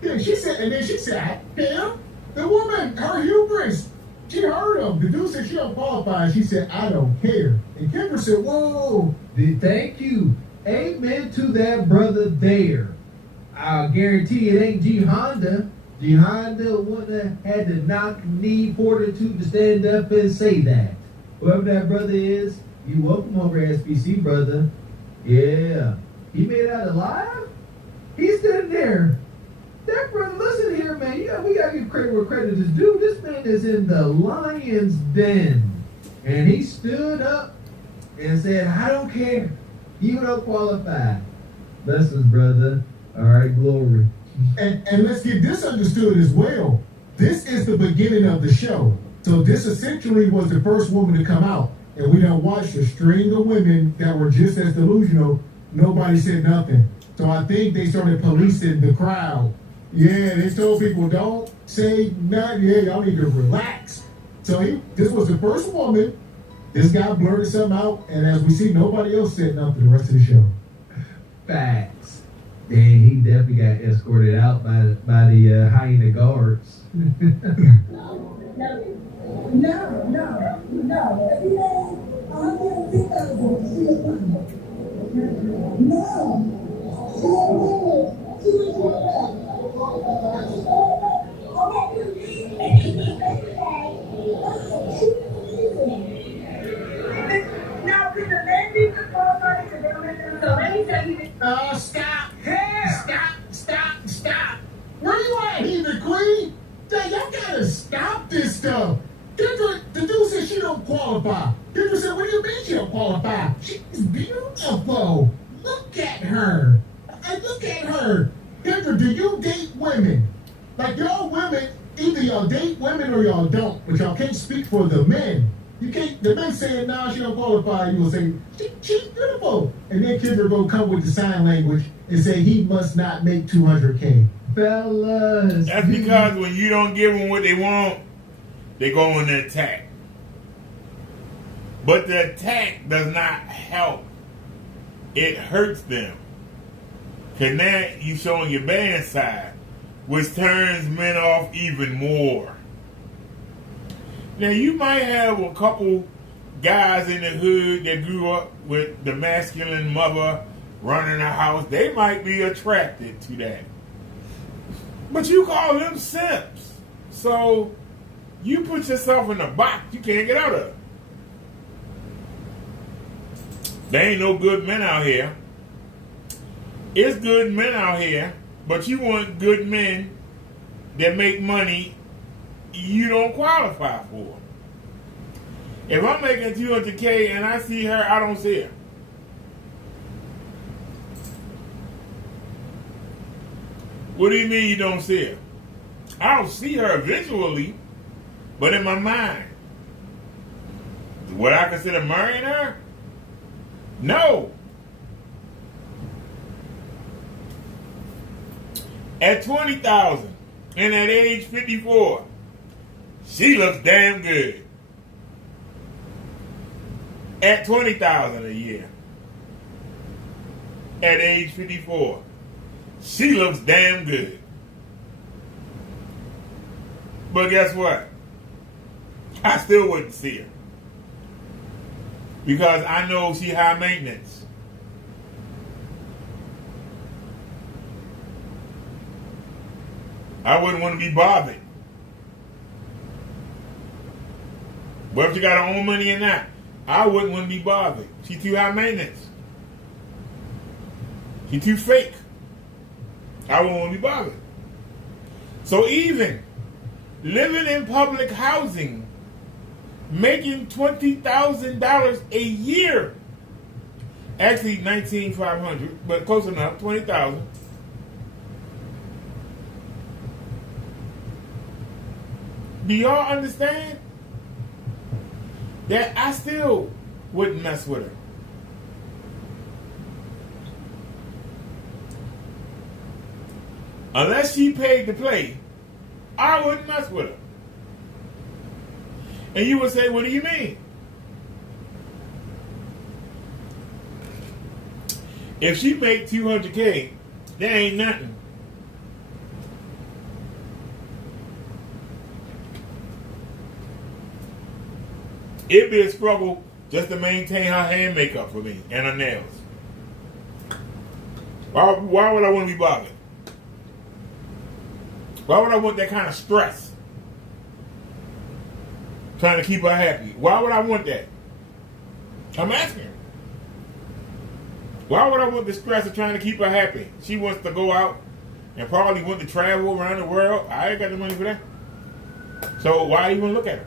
Yeah, she said, and then she said, damn, the woman, her hubris. She heard him. The dude said she don't qualify. She said, I don't care. And Kendra said, whoa. Thank you. Amen to that brother there. I guarantee it ain't G Honda. G Honda had to knock knee fortitude to stand up and say that. Whoever that brother is, you welcome over SBC, brother. Yeah. He made it out alive? He's standing there. That brother, listen here, man. We gotta give credit where credit is due. This man is in the lion's den. And he stood up and said, I don't care. You don't qualify. Blessings, brother. All right, glory. And let's get this understood as well. This is the beginning of the show. So this essentially was the first woman to come out. And we done watched a string of women that were just as delusional. Nobody said nothing. So I think they started policing the crowd. Yeah, they told people, don't say nothing. Yeah, y'all need to relax. So this was the first woman. This guy blurted something out. And as we see, nobody else said nothing the rest of the show. Facts. And he definitely got escorted out by the hyena guards. No. If he ain't 150,000, she is fine. No. She ain't winning. She was winning. Now, could the man be the qualified to them? So let me tell you this. Stop. Stop. Where you at, Heathen Queen? Y'all gotta stop this stuff. Kendra, the dude said she don't qualify. Kendra said, what do you mean she don't qualify? She's beautiful. Look at her. Kendra, do you date women? Like, y'all women, either y'all date women or y'all don't, but y'all can't speak for the men. You can't, the men saying, nah, she don't qualify, you will say, she's beautiful. And then Kendra will come with the sign language and say he must not make 200K. Fellas. That's because when you don't give them what they want, they go on the attack. But the attack does not help. It hurts them. Because now you showing your bad side, which turns men off even more. Now you might have a couple guys in the hood that grew up with the masculine mother running a house. They might be attracted to that. But you call them simps. So you put yourself in a box you can't get out of. There ain't no good men out here. It's good men out here, but you want good men that make money you don't qualify for. If I'm making 200K and I see her, I don't see her. What do you mean you don't see her? I don't see her visually, but in my mind. Would I consider marrying her? No. At 20,000 and at age 54, she looks damn good. At 20,000 a year, at age 54, she looks damn good. But guess what? I still wouldn't see her. Because I know she high maintenance. I wouldn't want to be bothered. But if she got her own money or not, I wouldn't want to be bothered. She too high maintenance. She too fake. I wouldn't want to be bothered. So even living in public housing making $20,000 a year. Actually, $19,500, but close enough, $20,000. Do y'all understand that I still wouldn't mess with her? Unless she paid to play, I wouldn't mess with her. And you would say, what do you mean? If she make $200K, that ain't nothing. It'd be a struggle just to maintain her hand makeup for me and her nails. Why would I want to be bothered? Why would I want that kind of stress? Trying to keep her happy. Why would I want that? I'm asking. Why would I want the stress of trying to keep her happy? She wants to go out and probably want to travel around the world. I ain't got the money for that. So why even look at her?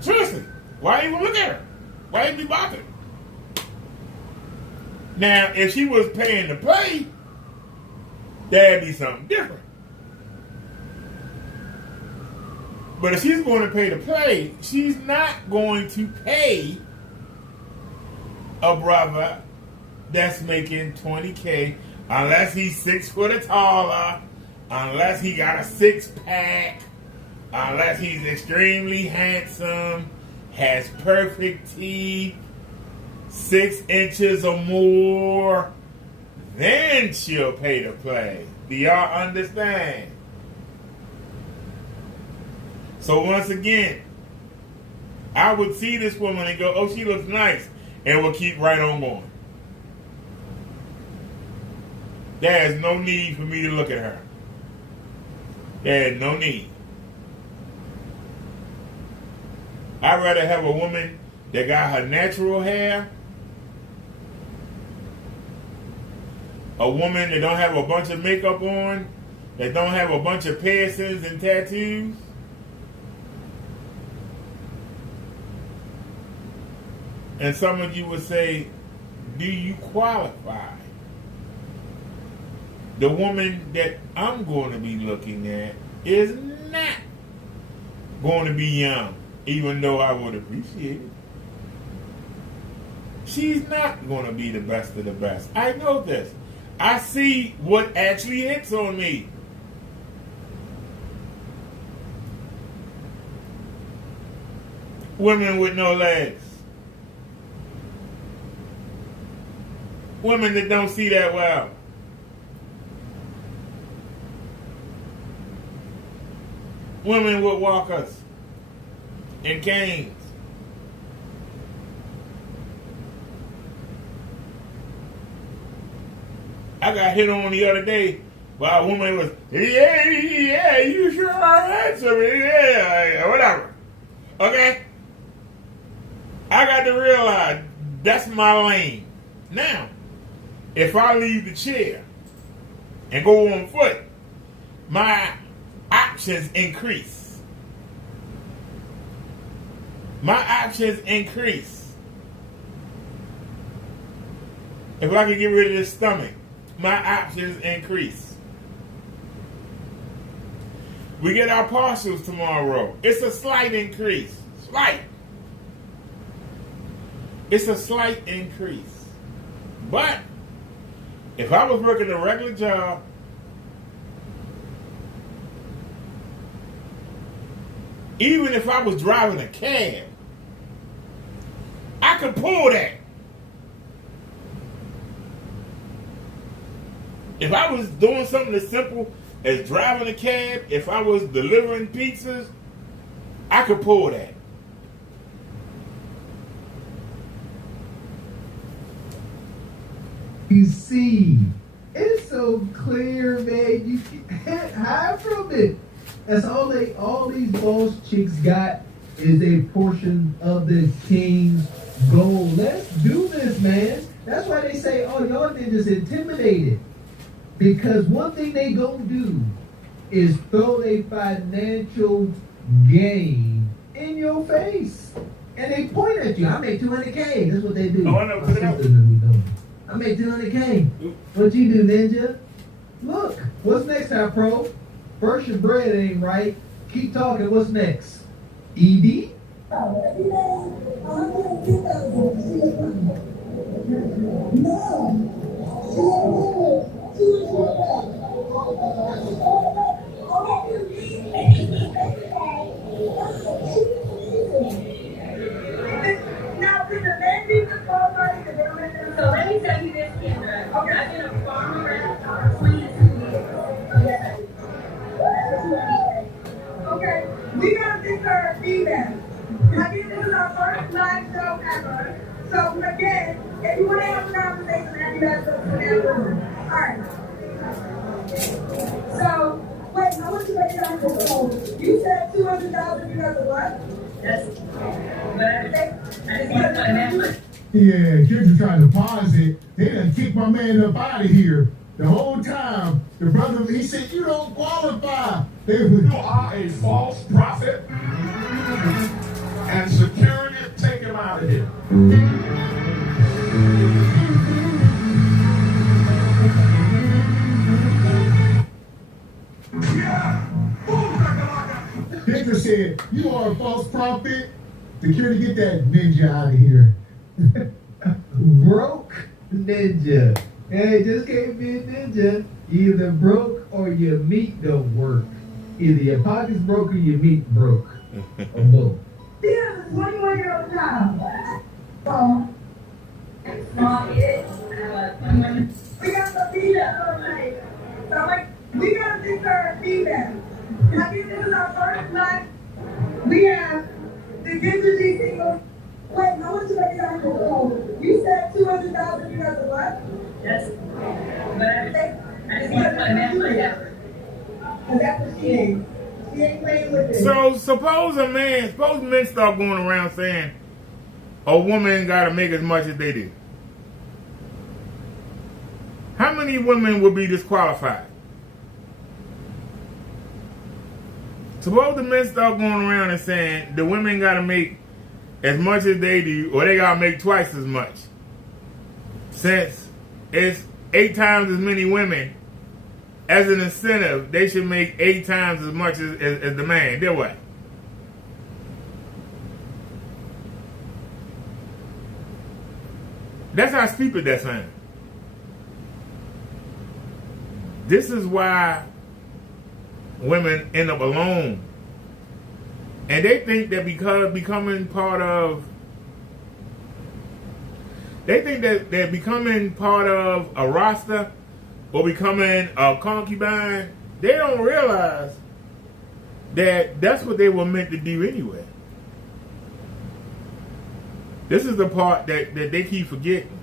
Seriously, why even look at her? Why even be bothered? Now, if she was paying to play, that'd be something different. But if she's going to pay to play, she's not going to pay a brother that's making $20K unless he's 6 foot or taller, unless he got a 6-pack, unless he's extremely handsome, has perfect teeth, 6 inches or more, then she'll pay to play. Do y'all understand? So once again, I would see this woman and go, oh, she looks nice, and we'll keep right on going. There is no need for me to look at her. There is no need. I'd rather have a woman that got her natural hair, a woman that don't have a bunch of makeup on, that don't have a bunch of piercings and tattoos. And some of you would say, do you qualify? The woman that I'm going to be looking at is not going to be young, even though I would appreciate it. She's not going to be the best of the best. I know this. I see what actually hits on me. Women with no legs. Women that don't see that well. Women with walkers and canes. I got hit on the other day by a woman who was, yeah, you sure are handsome, yeah, whatever. Okay? I got to realize that's my lane. Now, if I leave the chair and go on foot, my options increase. My options increase. If I can get rid of this stomach, my options increase. We get our partials tomorrow. It's a slight increase. Slight. It's a slight increase. But if I was working a regular job, even if I was driving a cab, I could pull that. If I was doing something as simple as driving a cab, if I was delivering pizzas, I could pull that. You see, it's so clear, man. You can't hide from it. That's all these boss chicks got is a portion of the king's gold. Let's do this, man. That's why they say, oh, y'all niggas intimidated. Because one thing they gonna do is throw their financial game in your face. And they point at you. I made 200K. That's what they do. Oh, I know. My sister really doing. I made 200K. What you do, Ninja? Look, what's next, Half Pro? First, your bread ain't right. Keep talking. What's next? ED? Now, could the man be the small party? Because they don't make them. So let me tell you this, Kendra. Okay, I've been a farmer around for 22 years. Okay, we gotta think her feedback. Again, this is our first live show ever. So again, if you want to have a conversation, then you guys go to that room. Alright. So, wait, I want you to make sure you said 200,000 because of what? That's but I just want to put that much. Yeah, kids are trying to pause it. They done kicked my man up out of here. The whole time, the brother, he said, you don't qualify. You are a false prophet. And security, take him out of here. Victor said, you are a false prophet. Security, get that ninja out of here. Broke ninja. Hey, just can't be a ninja. You either broke or your meat don't work. Either your pocket's broke or your meat broke. Or both. Yeah, 21-year-old child. Oh. Small kids. We got some feedback for tonight. So like, we gotta think her feedback. Again, this is our first live. We have the Ginger G single. Wait, I want you to make that call. You said 200,000 because of what? Yes. But I just want to put that much effort. Because that's what she is. She ain't playing with it. So suppose men start going around saying a woman gotta make as much as they do. How many women would be disqualified? Suppose the men start going around and saying the women gotta make as much as they do, or they gotta make twice as much. Since it's 8 times as many women, as an incentive, they should make 8 times as much as the man. Then what? That's how stupid that sounds. This is why women end up alone. And they think that because becoming part of a roster or becoming a concubine, they don't realize that that's what they were meant to do anyway. This is the part that they keep forgetting.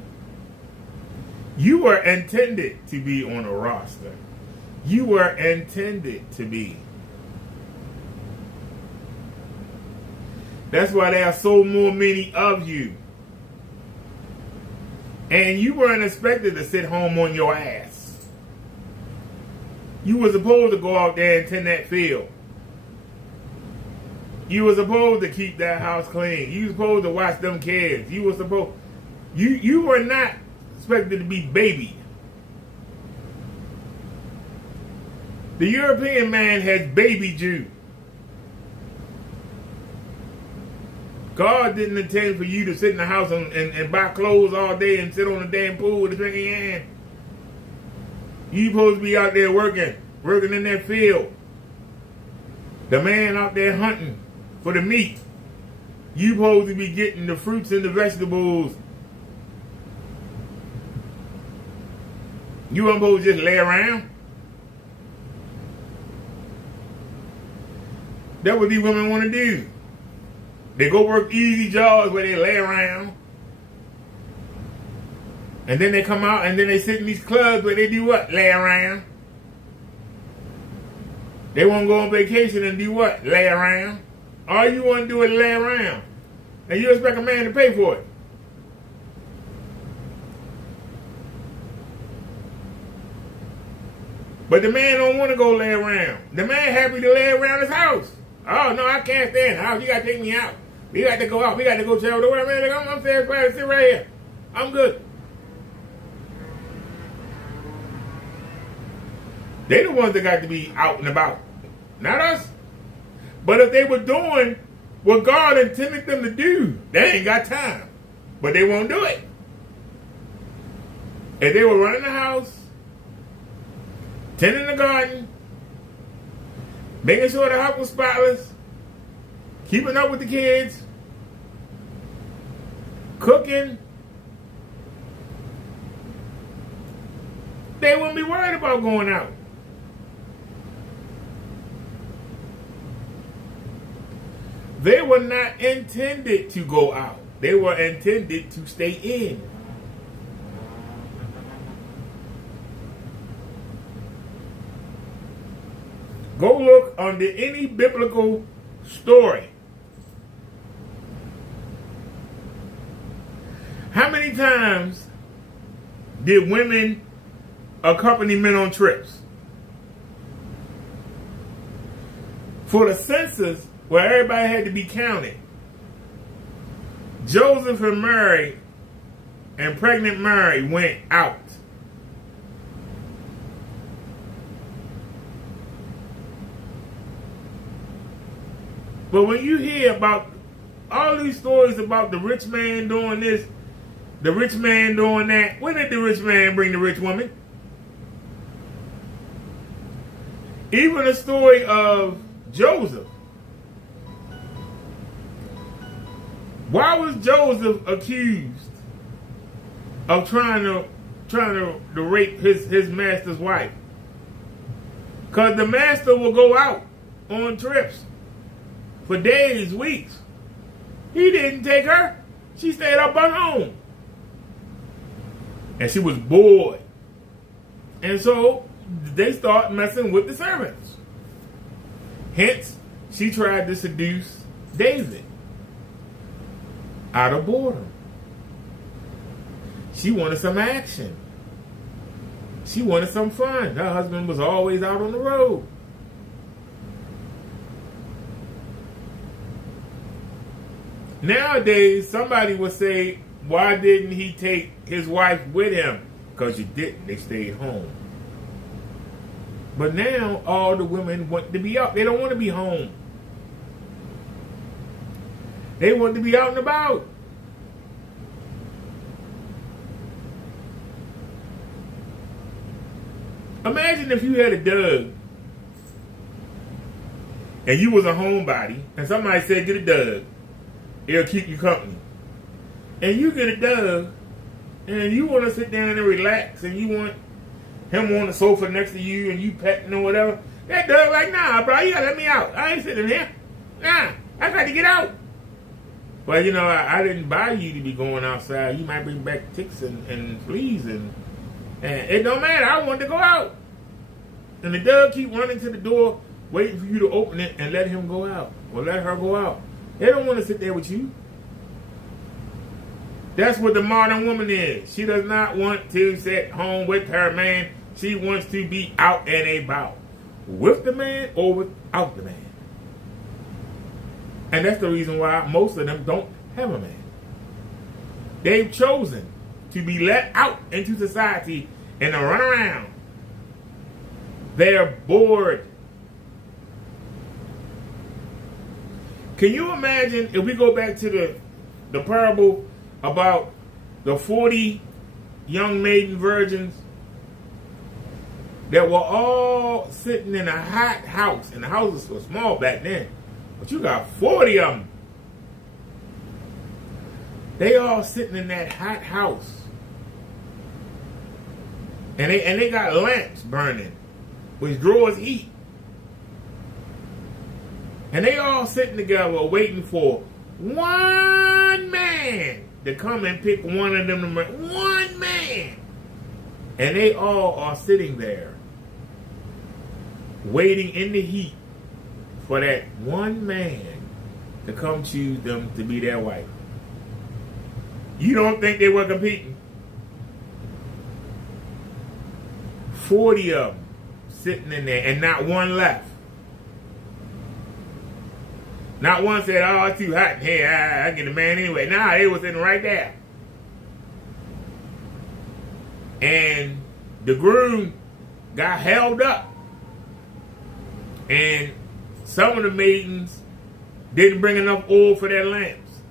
You were intended to be on a roster. You were intended to be. That's why there are so many of you. And you weren't expected to sit home on your ass. You were supposed to go out there and tend that field. You were supposed to keep that house clean. You were supposed to watch them kids. You were not expected to be baby. The European man has babied you. God didn't intend for you to sit in the house and buy clothes all day and sit on the damn pool with a drink in your hand. You supposed to be out there working in that field. The man out there hunting for the meat. You supposed to be getting the fruits and the vegetables. You weren't supposed to just lay around. That's what these women want to do. They go work easy jobs where they lay around. And then they come out and then they sit in these clubs where they do what? Lay around. They want to go on vacation and do what? Lay around. All you want to do is lay around. And you expect a man to pay for it. But the man don't want to go lay around. The man happy to lay around his house. Oh, no, I can't stay in the house. You got to take me out. We got to go out. We got to go travel the world. Man, I'm satisfied to sit right here. I'm good. They the ones that got to be out and about. Not us. But if they were doing what God intended them to do, they ain't got time. But they won't do it. If they were running the house, tending the garden, making sure the house was spotless, keeping up with the kids, cooking, they wouldn't be worried about going out. They were not intended to go out. They were intended to stay in. Go look under any biblical story. How many times did women accompany men on trips? For the census, where everybody had to be counted, Joseph and Mary and pregnant Mary went out. But when you hear about all these stories about the rich man doing this, the rich man doing that, when did the rich man bring the rich woman? Even the story of Joseph. Why was Joseph accused of trying to rape his master's wife? Because the master will go out on trips for days, weeks. He didn't take her. She stayed up at home. And she was bored. And so they start messing with the servants. Hence, she tried to seduce David out of boredom. She wanted some action. She wanted some fun. Her husband was always out on the road. Nowadays, somebody would say, why didn't he take his wife with him? Because you didn't. They stayed home. But now, all the women want to be out. They don't want to be home. They want to be out and about. Imagine if you had a Doug and you was a homebody and somebody said, get a Doug. It'll keep you company. And you get a Doug and you want to sit down and relax and you want him on the sofa next to you and you petting or whatever. That Doug like, nah, bro, you gotta let me out. I ain't sitting here. Nah, I got to get out. Well, you know, I didn't buy you to be going outside. You might bring back ticks and fleas and it don't matter. I want to go out. And the Doug keep running to the door waiting for you to open it and let him go out or let her go out. They don't want to sit there with you. That's what the modern woman is. She does not want to sit home with her man. She wants to be out and about. With the man or without the man. And that's the reason why most of them don't have a man. They've chosen to be let out into society and to run around. They're bored. Can you imagine if we go back to the parable about the 40 young maiden virgins that were all sitting in a hot house, and the houses were small back then, but you got 40 of them. They all sitting in that hot house, and they got lamps burning, which draws heat. And they all sitting together waiting for one man to come and pick one of them. One man. And they all are sitting there waiting in the heat for that one man to come choose them to be their wife. You don't think they were competing? 40 of them sitting in there and not one left. Not one said, oh, it's too hot. Hey, I get a man anyway. Nah, they was sitting right there. And the groom got held up. And some of the maidens didn't bring enough oil for their lamps.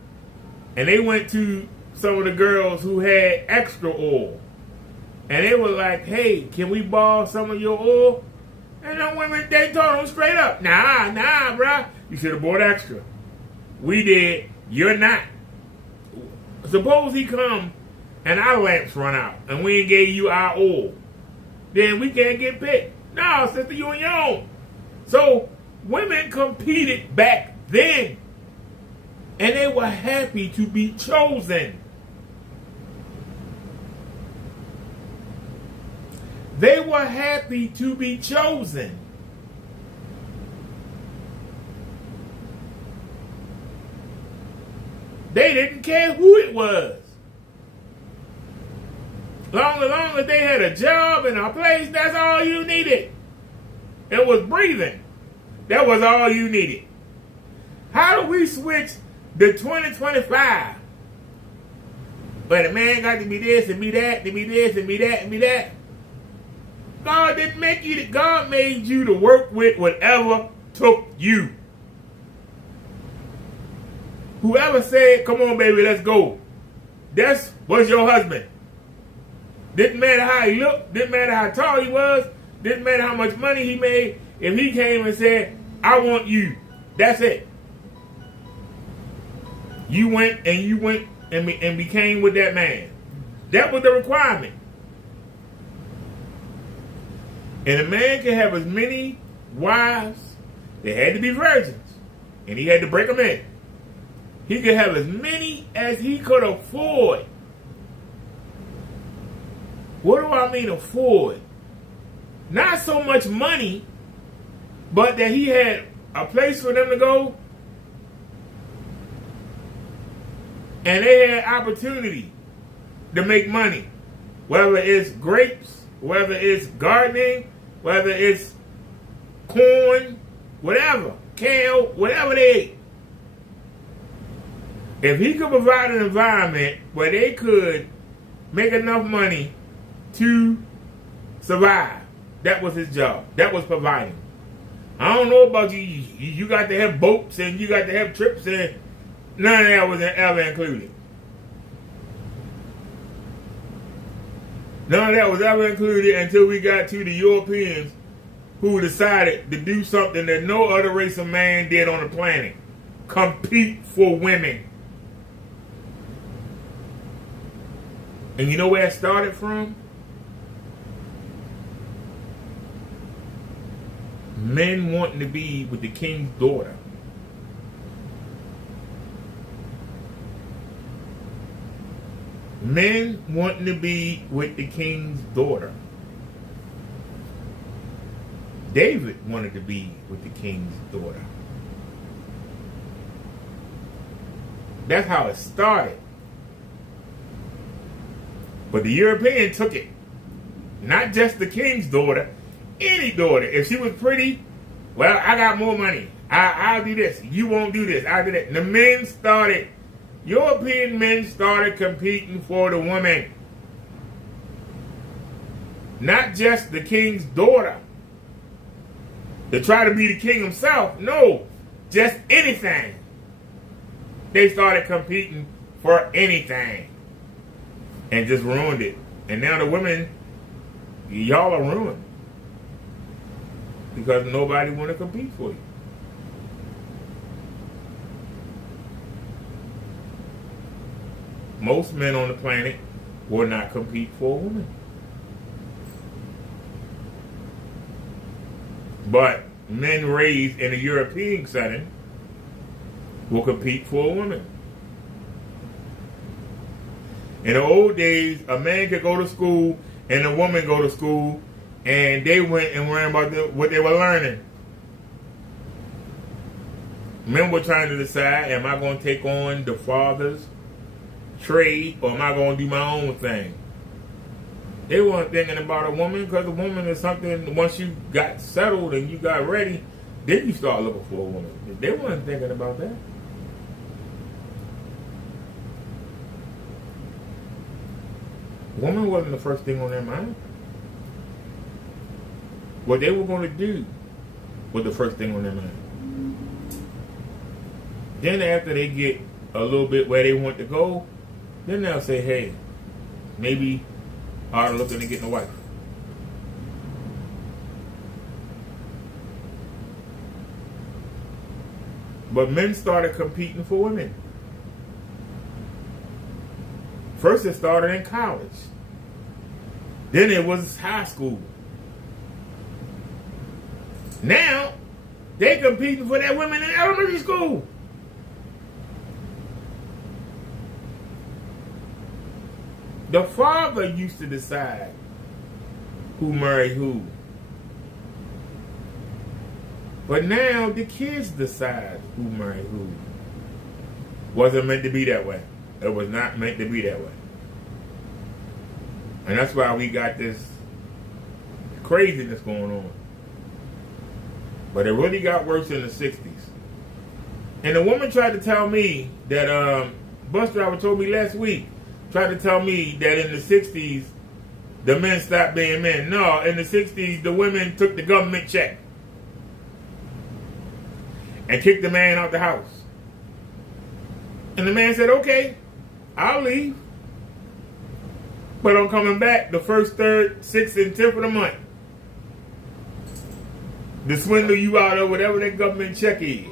And they went to some of the girls who had extra oil. And they were like, hey, can we borrow some of your oil? And the women, they told them straight up, nah, bruh. You should have bought extra. We did. You're not. Suppose he come and our lamps run out and we ain't gave you our oil. Then we can't get picked. No, sister, you on your own. So women competed back then. And they were happy to be chosen. They were happy to be chosen. They didn't care who it was. Long as they had a job and a place, that's all you needed. It was breathing. That was all you needed. How do we switch the 2025? But a man got to be this and be that, to be this and be that and be that. God didn't make you. God made you to work with whatever took you. Whoever said, come on, baby, let's go. That was your husband. Didn't matter how he looked. Didn't matter how tall he was. Didn't matter how much money he made. If he came and said, I want you. That's it. You went and became with that man. That was the requirement. And a man can have as many wives. They had to be virgins. And he had to break them in. He could have as many as he could afford. What do I mean afford? Not so much money, but that he had a place for them to go. And they had opportunity to make money. Whether it's grapes, whether it's gardening, whether it's corn, whatever, kale, whatever they ate. If he could provide an environment where they could make enough money to survive, that was his job. That was providing. I don't know about you. You got to have boats and you got to have trips and none of that was ever included. None of that was ever included until we got to the Europeans who decided to do something that no other race of man did on the planet. Compete for women. And you know where it started from? Men wanting to be with the king's daughter. Men wanting to be with the king's daughter. David wanted to be with the king's daughter. That's how it started. But the European took it. Not just the king's daughter, any daughter. If she was pretty, well, I got more money. I'll do this. You won't do this. I'll do that. The men started, European men started competing for the woman. Not just the king's daughter. To try to be the king himself. No, just anything. They started competing for anything. And just ruined it. And now the women, y'all are ruined. Because nobody want to compete for you. Most men on the planet will not compete for a woman. But men raised in a European setting will compete for a woman. In the old days, a man could go to school and a woman go to school, and they went and learned about what they were learning. Men were trying to decide, am I going to take on the father's trade or am I going to do my own thing? They weren't thinking about a woman, because a woman is something, once you got settled and you got ready, Then you start looking for a woman. They weren't thinking about that. Woman wasn't the first thing on their mind. What they were going to do was the first thing on their mind. Then after they get a little bit where they want to go, then they'll say, hey, maybe I ought to look into getting a wife. But men started competing for women. First it started in college. Then it was high school. Now, they competing for that women in elementary school. The father used to decide who married who. But now the kids decide who married who. Wasn't meant to be that way. It was not meant to be that way. And that's why we got this craziness going on. But it really got worse in the 60s. And the woman tried to tell me that, bus driver told me last week, tried to tell me that in the 60s, the men stopped being men. No, in the 60s, the women took the government check and kicked the man out the house. And the man said, okay, I'll leave. But I'm coming back the 1st, 3rd, 6th, and 10th of the month to swindle you out of whatever that government check is.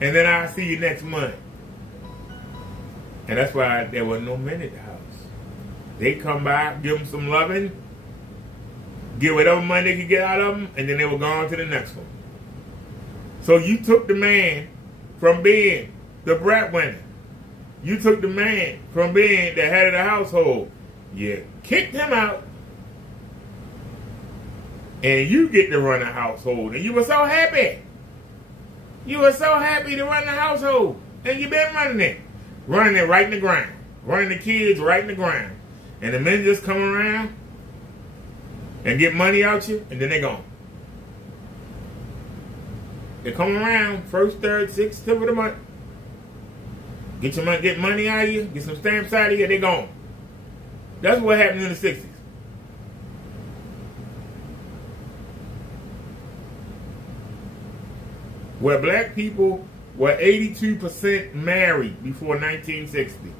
And then I'll see you next month. And that's why there were no men at the house. They come by, give them some loving, get whatever money they could get out of them, and then they were gone to the next one. So you took the man from being the breadwinner. You took the man from being the head of the household. You kicked him out. And you get to run the household. And you were so happy. You were so happy to run the household. And you've been running it. Running it right in the ground. Running the kids right in the ground. And the men just come around and get money out you, and then they're gone. They come around 1st, 3rd, 6th, 10th of the month. Get your money, get money out of you, get some stamps out of you, they're gone. That's what happened in the 60s. Where black people were 82% married before 1960.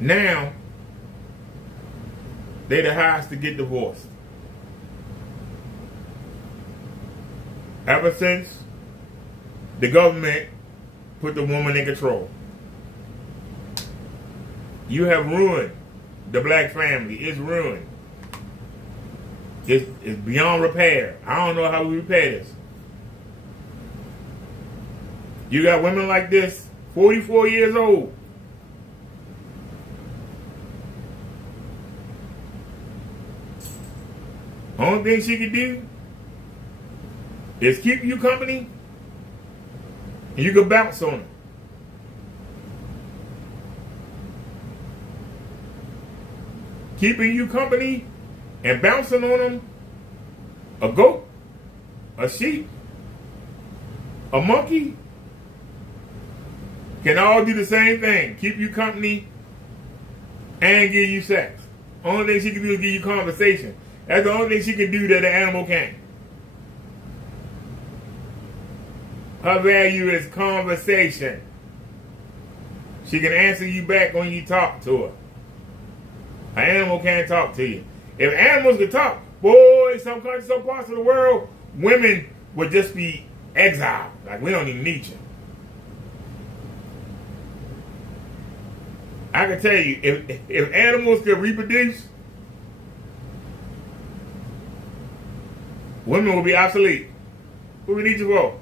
Now, they're the highest to get divorced. Ever since the government put the woman in control. You have ruined the black family. It's ruined. It's beyond repair. I don't know how we repair this. You got women like this, 44 years old. Only thing she can do is keep you company, and you can bounce on her. Keeping you company and bouncing on them, a goat, a sheep, a monkey, can all do the same thing. Keep you company and give you sex. Only thing she can do is give you conversation. That's the only thing she can do that the animal can't. Her value is conversation. She can answer you back when you talk to her. An animal can't talk to you. If animals could talk, boy, some countries, some parts of the world, women would just be exiled. Like, we don't even need you. I can tell you, if animals could reproduce, women will be obsolete. What we need you for?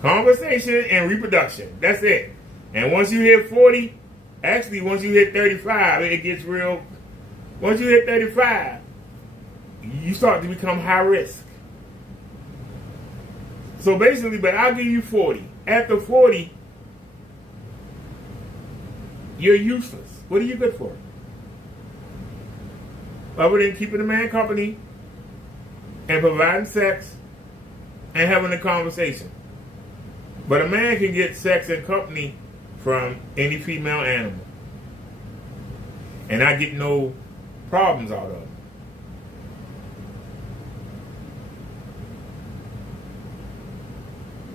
Conversation and reproduction. That's it. And once you hit 40, actually once you hit 35, it gets real. Once you hit 35, you start to become high risk. So basically, but I'll give you 40. After 40, you're useless. What are you good for? Other than keeping a man company and providing sex and having a conversation. But a man can get sex and company from any female animal. And I get no problems out of it.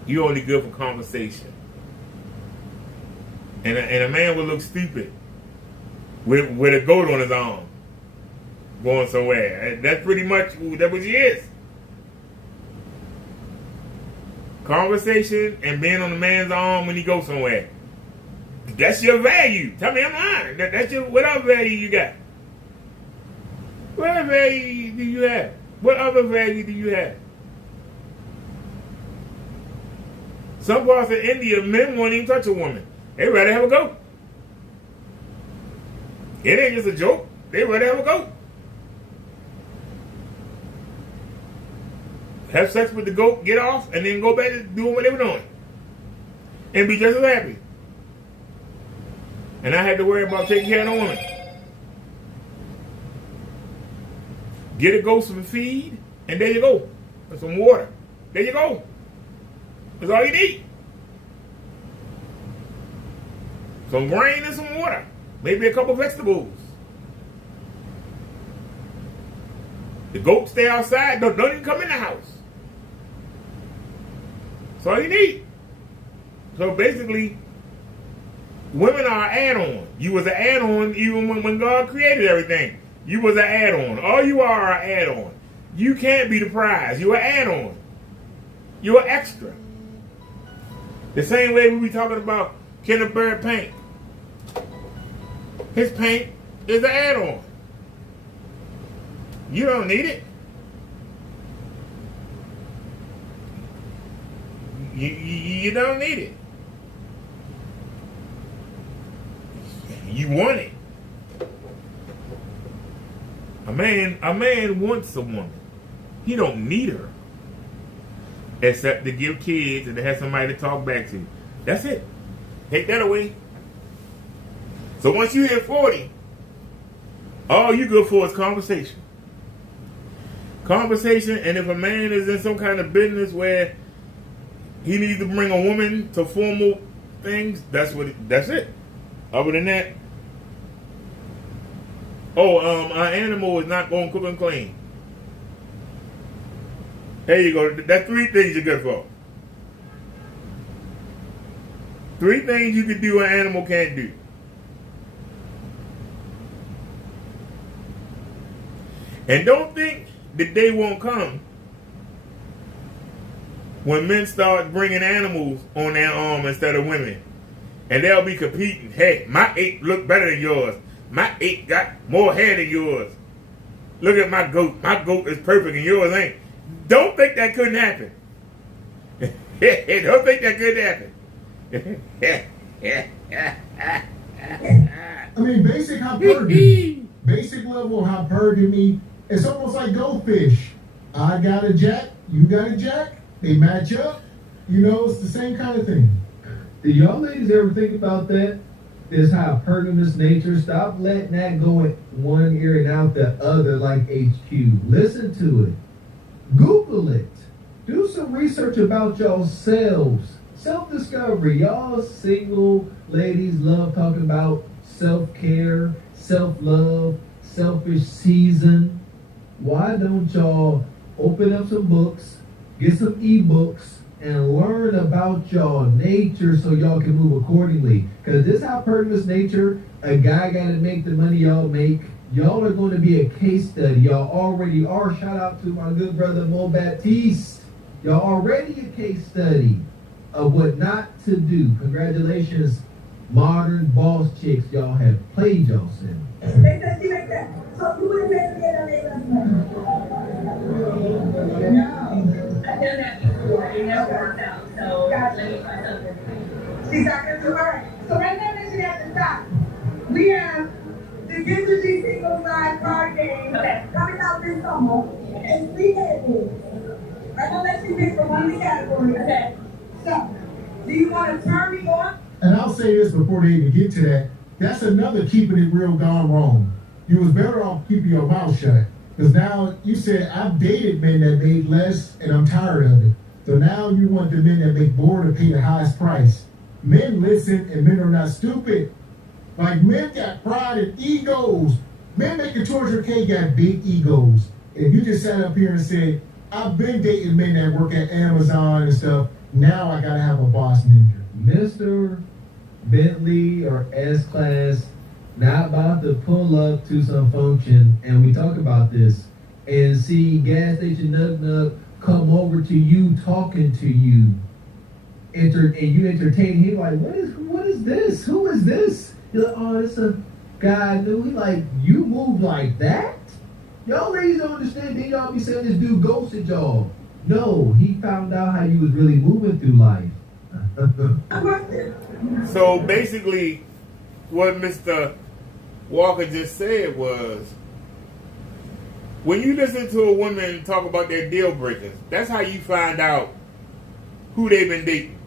You only good for conversation. And a man will look stupid with a goat on his arm going somewhere. And that's pretty much that what he is. Conversation and being on the man's arm when he goes somewhere. That's your value. Tell me I'm lying. That's your, what other value you got? What other value do you have? What other value do you have? Some parts of India, men won't even touch a woman. They rather have a goat. It ain't just a joke. They rather have a goat. Have sex with the goat, get off, and then go back to doing what they were doing. And be just as happy. And I had to worry about taking care of the woman. Get a goat some feed, and there you go. And some water. There you go. That's all you need. Some grain and some water. Maybe a couple vegetables. The goats stay outside. Don't even come in the house. That's all you need. So basically, women are an add-on. You was an add-on even when God created everything. You was an add-on. All you are an add-on. You can't be the prize. You're an add-on. You're an extra. The same way we be talking about Kenneth Bird paint. His paint is an add-on. You don't need it. You don't need it. You want it. A man wants a woman. He don't need her. Except to give kids and to have somebody to talk back to. That's it. Take that away. So once you hit 40, all you good for is conversation. Conversation, and if a man is in some kind of business where he needs to bring a woman to formal things, that's it. Other than that, our animal is not going to cook and clean. There you go. That's 3 things you're good for. 3 things you can do an animal can't do. And don't think the day won't come when men start bringing animals on their arm instead of women. And they'll be competing. Hey, my ape look better than yours. My ape got more hair than yours. Look at my goat. My goat is perfect and yours ain't. Don't think that couldn't happen. Don't think that couldn't happen. I mean, basic hypergamy. Basic level of hypergamy. It's almost like goldfish. I got a jack, you got a jack. They match up. You know, it's the same kind of thing. Do y'all ladies ever think about that? This hypergamous nature. Stop letting that go in one ear and out the other like HQ. Listen to it. Google it. Do some research about yourselves. Self-discovery. Y'all single ladies love talking about self-care, self-love, selfish season. Why don't y'all open up some books, get some ebooks, and learn about y'all nature so y'all can move accordingly? Because this hypergamous nature, a guy got to make the money y'all make. Y'all are going to be a case study. Y'all already are. Shout out to my good brother Mo Baptiste. Y'all already a case study of what not to do. Congratulations, modern boss chicks. Y'all have played yourself. They said she like that. So you would have made me last night. No. I've done that before. It never worked out. So let me try something. She's not going to do right. So right now, make sure you have to stop. We have the Get the G Single Side card game coming out this summer. And 3 categories. I'm going to let you pick from one of the categories. Okay. So, do you want to turn me on? And I'll say this before they even get to that. That's another keeping it real gone wrong. You was better off keeping your mouth shut. Because now you said, I've dated men that made less and I'm tired of it. So now you want the men that make more to pay the highest price. Men listen and men are not stupid. Like men got pride and egos. Men making Georgia K got big egos. If you just sat up here and said, I've been dating men that work at Amazon and stuff, now I gotta have a boss ninja. Mr. Bentley or S-Class not about to pull up to some function, and we talk about this, and see gas station nug come over to you talking to you. And you entertain him like, what is this? Who is this? You're like, oh, it's a guy I knew. He like, you move like that? Y'all ladies don't understand. Then y'all be saying this dude ghosted y'all. No, he found out how you was really moving through life. So basically, what Mr. Walker just said was, when you listen to a woman talk about their deal breakers, that's how you find out who they've been dating.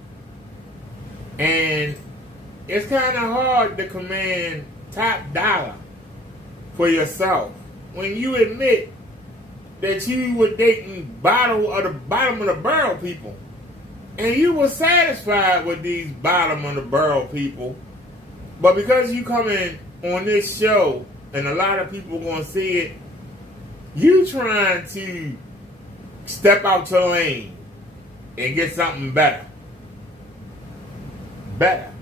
And it's kind of hard to command top dollar for yourself when you admit that you were dating bottom of the barrel people. And you were satisfied with these bottom of the barrel people. But because you come in on this show, and a lot of people going to see it, you trying to step out your lane and get something better. Better.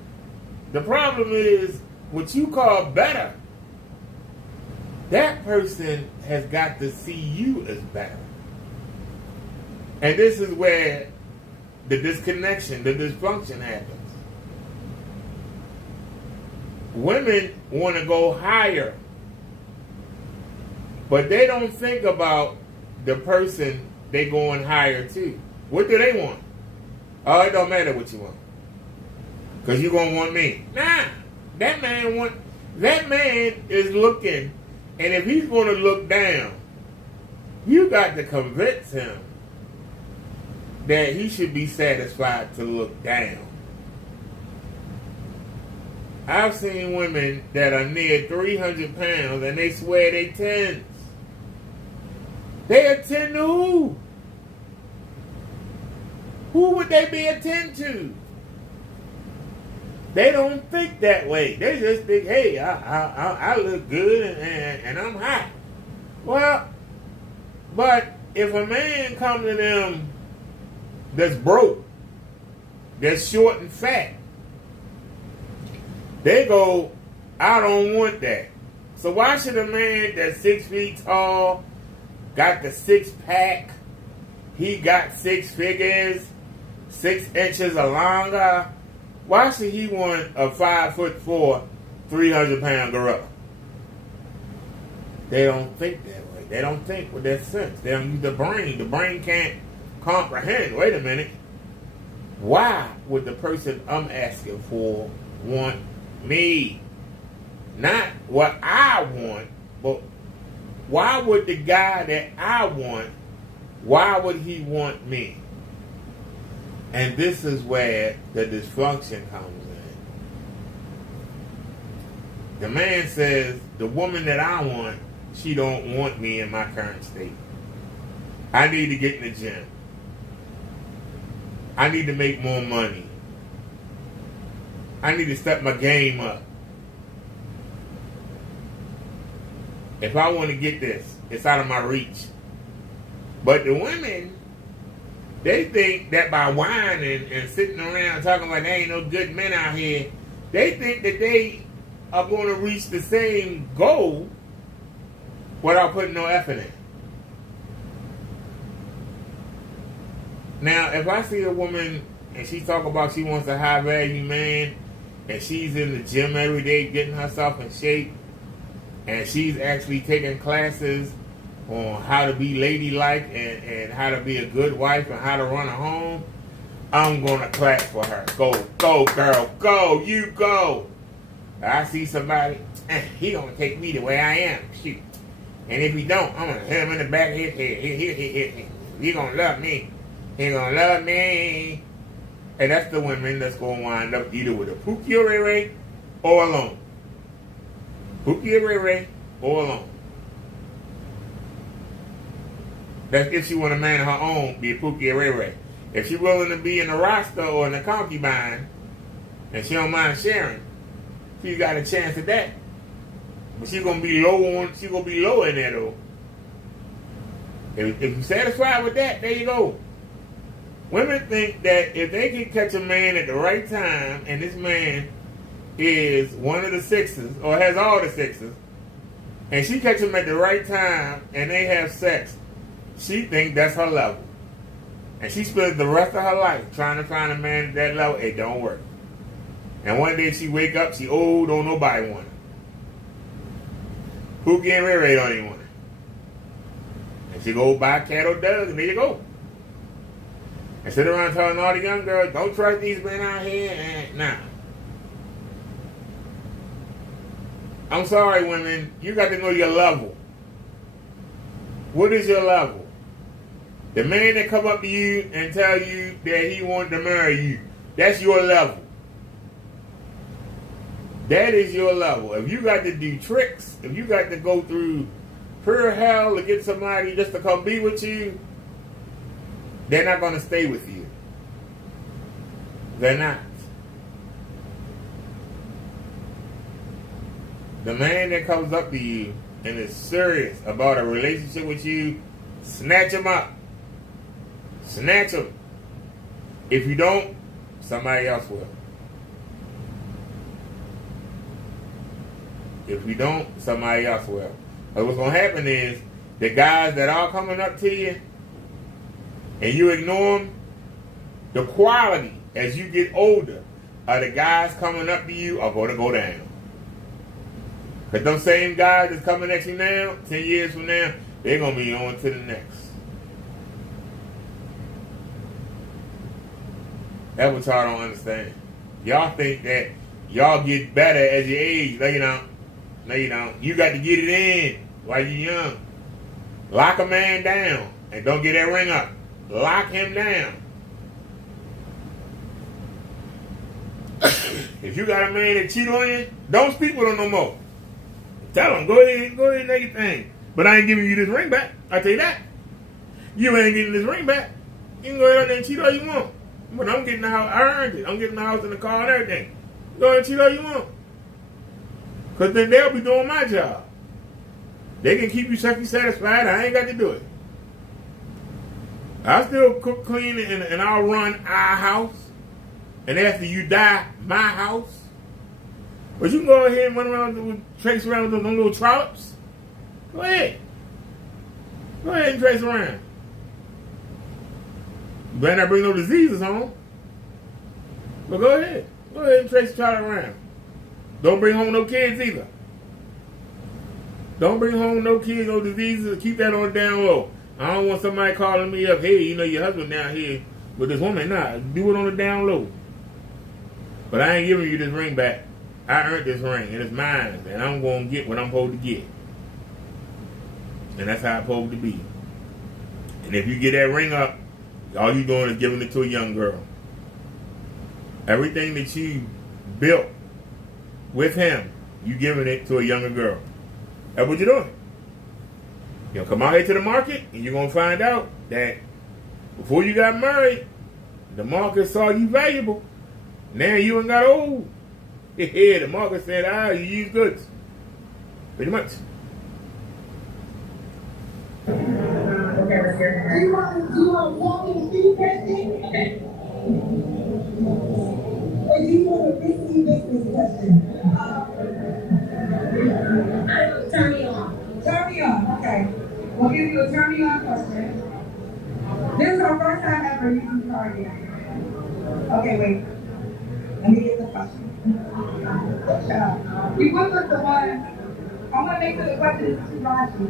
The problem is, what you call better, that person has got to see you as better. And this is where the disconnection, the dysfunction happens. Women want to go higher, but they don't think about the person they going higher to. What do they want? Oh, it don't matter what you want, because you're going to want me. Nah, that man is looking, and if he's going to look down, you got to convince him that he should be satisfied to look down. I've seen women that are near 300 pounds and they swear they 10s. They a 10 to who? Who would they be a 10 to? They don't think that way. They just think, hey, I look good and I'm hot. Well, but if a man comes to them that's broke, that's short and fat, they go, I don't want that. So why should a man that's 6 feet tall, got the 6-pack, he got 6 figures, 6 inches or longer, why should he want a 5'4", 300-pound gorilla? They don't think that way. They don't think with their sense. They don't use the brain. The brain can't comprehend. Wait a minute. Why would the person I'm asking for want me? Not what I want, but why would the guy that I want, why would he want me? And this is where the dysfunction comes in. The man says, the woman that I want, she don't want me in my current state. I need to get in the gym. I need to make more money. I need to step my game up. If I want to get this, it's out of my reach. But the women, they think that by whining and sitting around talking about there ain't no good men out here, they think that they are going to reach the same goal without putting no effort in. Now, if I see a woman and she talk about she wants a high-value man and she's in the gym every day getting herself in shape and she's actually taking classes on how to be ladylike and how to be a good wife and how to run a home, I'm going to clap for her. Go, girl, go, you go. I see somebody, he going to take me the way I am. Shoot. And if he don't, I'm going to hit him in the back of his head. He going to love me. He going to love me. And that's the women that's going to wind up either with a Pookie or Ray or alone. Pookie or Ray or alone. That's if she want a man of her own, be a Pookie or Ray. If she's willing to be in the roster or in the concubine, and she don't mind sharing, she got a chance at that. But she's gonna be low on. She's gonna be low in there though. If you're satisfied with that, there you go. Women think that if they can catch a man at the right time, and this man is one of the sixes or has all the sixes, and she catch him at the right time, and they have sex, she think that's her level, and she spends the rest of her life trying to find a man at that level. It don't work. And one day she wake up, she old, don't nobody want her. Who getting ready don't even want her? And she go buy a cat or dog, and there you go. And sit around telling all the young girls, don't trust these men out here, and nah. I'm sorry, women, you got to know your level. What is your level? The man that come up to you and tell you that he wants to marry you, that's your level. That is your level. If you got to do tricks, if you got to go through pure hell to get somebody just to come be with you, they're not going to stay with you. They're not. The man that comes up to you and is serious about a relationship with you, snatch him up. Snatch him. If you don't, somebody else will. If you don't, somebody else will. But what's going to happen is the guys that are coming up to you and you ignore them, the quality as you get older of the guys coming up to you are going to go down. Because those same guys that's coming at you now, 10 years from now, they're going to be on to the next. That's what y'all don't understand. Y'all think that y'all get better as you age. No, you don't. No, you don't. You got to get it in while you're young. Lock a man down and don't get that ring up. Lock him down. If you got a man that cheat on you, don't speak with him no more. Tell him, go ahead and do your thing. But I ain't giving you this ring back. I tell you that. You ain't getting this ring back. You can go ahead and cheat all you want. But I'm getting the house. I earned it. I'm getting the house and the car and everything. Go ahead and cheat all you want. Because then they'll be doing my job. They can keep you sexually satisfied. I ain't got to do it. I still cook, clean, and I'll run our house. And after you die, my house. But you can go ahead and run around, trace around with those little trollops. Go ahead. Go ahead and trace around. You better not bring no diseases home. But go ahead. Go ahead and trace the child around. Don't bring home no kids either. Don't bring home no kids, no diseases. Keep that on the down low. I don't want somebody calling me up, hey, you know your husband down here with this woman. Nah, do it on the down low. But I ain't giving you this ring back. I earned this ring, and it's mine, and I'm going to get what I'm supposed to get. And that's how it's supposed to be. And if you get that ring up, all you're doing is giving it to a young girl. Everything that you built with him, you giving it to a younger girl. That's what you're doing. You'll come out here to the market, and you're going to find out that before you got married, the market saw you valuable. Now you ain't got old. Yeah, the market said, you use goods. Pretty much. Okay, let's hear it. Do you want to walk in the speed testing? Okay. Or do you want a risky business question? Turn me on. Turn me on, okay. We'll give you a turn me on question. This is our first time ever using Target. Okay, wait. Let me get the question. You would look the one. I'm going to make sure the question is too rashi.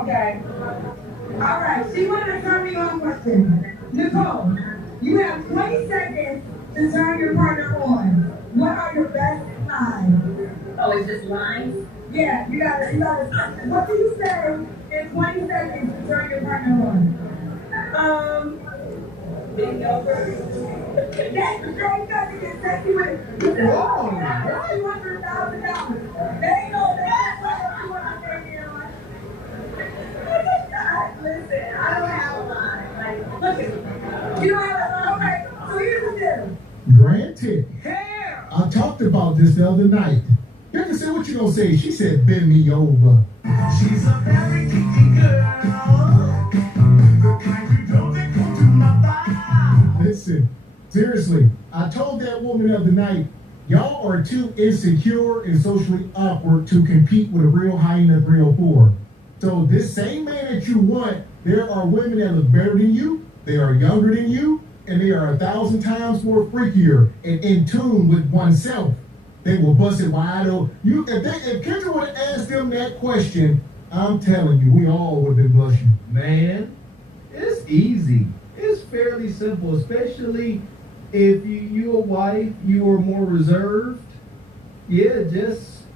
Okay. All right. She wanted to turn me on question. Nicole, you have 20 seconds to turn your partner on. What are your best lines? Oh, it's just lines? Yeah, you gotta, what do you say in 20 seconds to turn your partner on? Bend over. Yes, the girl got to get sexy with $200,000. They ain't no damn $200,000. Listen, I don't have a lot. Like, look at me. You don't have a lot. Okay, so here's the deal. Granted. I talked about this the other night. You have to say what you gonna say. She said, bend me over. She's a very kinky girl. The kind you don't take home to my bar. Listen, seriously, I told that woman the other night, y'all are too insecure and socially awkward to compete with a real hyena 304. So this same man that you want, there are women that look better than you, they are younger than you, and they are 1,000 times more freakier and in tune with oneself. They will bust it wide open. If Kendra would have asked them that question, I'm telling you, we all would have been blushing. Man, it's easy. It's fairly simple, especially if you a wife, you are more reserved. Yeah, just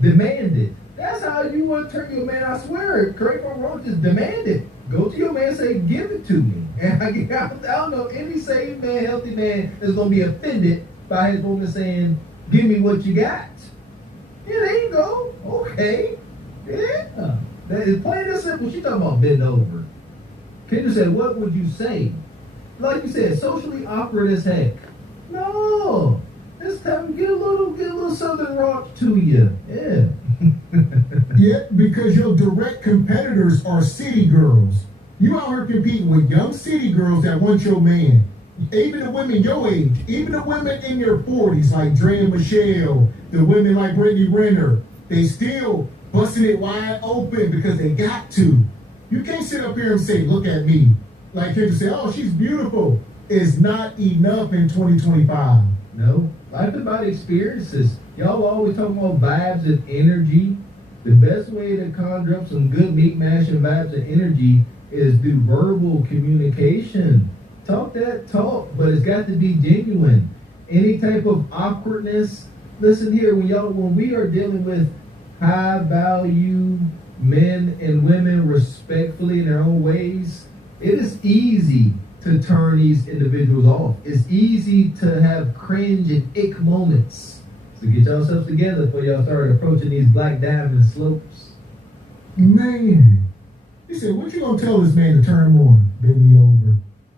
demand it. That's how you want to turn your man. I swear, correct me if I'm wrong, just demand it. Go to your man and say, give it to me. And I don't know any sane man, healthy man is going to be offended by his woman saying, give me what you got. Yeah, there you go. Okay. Yeah. That is plain and simple. She talking about bend over. Kendra said, what would you say? Like you said, socially awkward as heck. No. This time get a little southern rock to you. Yeah. Yeah, because your direct competitors are city girls. You out here competing with young city girls that want your man. Even the women your age, even the women in their 40s, like Dre and Michelle, the women like Brittany Renner, they still busting it wide open because they got to. You can't sit up here and say, look at me. Like Kendra said, oh, she's beautiful. It's not enough in 2025. No. Life about experiences. Y'all always talking about vibes and energy. The best way to conjure up some good meat mashing vibes and energy is through verbal communication. Talk that talk, but it's got to be genuine. Any type of awkwardness. Listen here, when we are dealing with high value men and women respectfully in their own ways, it is easy to turn these individuals off. It's easy to have cringe and ick moments. So get yourselves together before y'all start approaching these black diamond slopes. Man. He said, what you gonna tell this man to turn him on? Bend me over.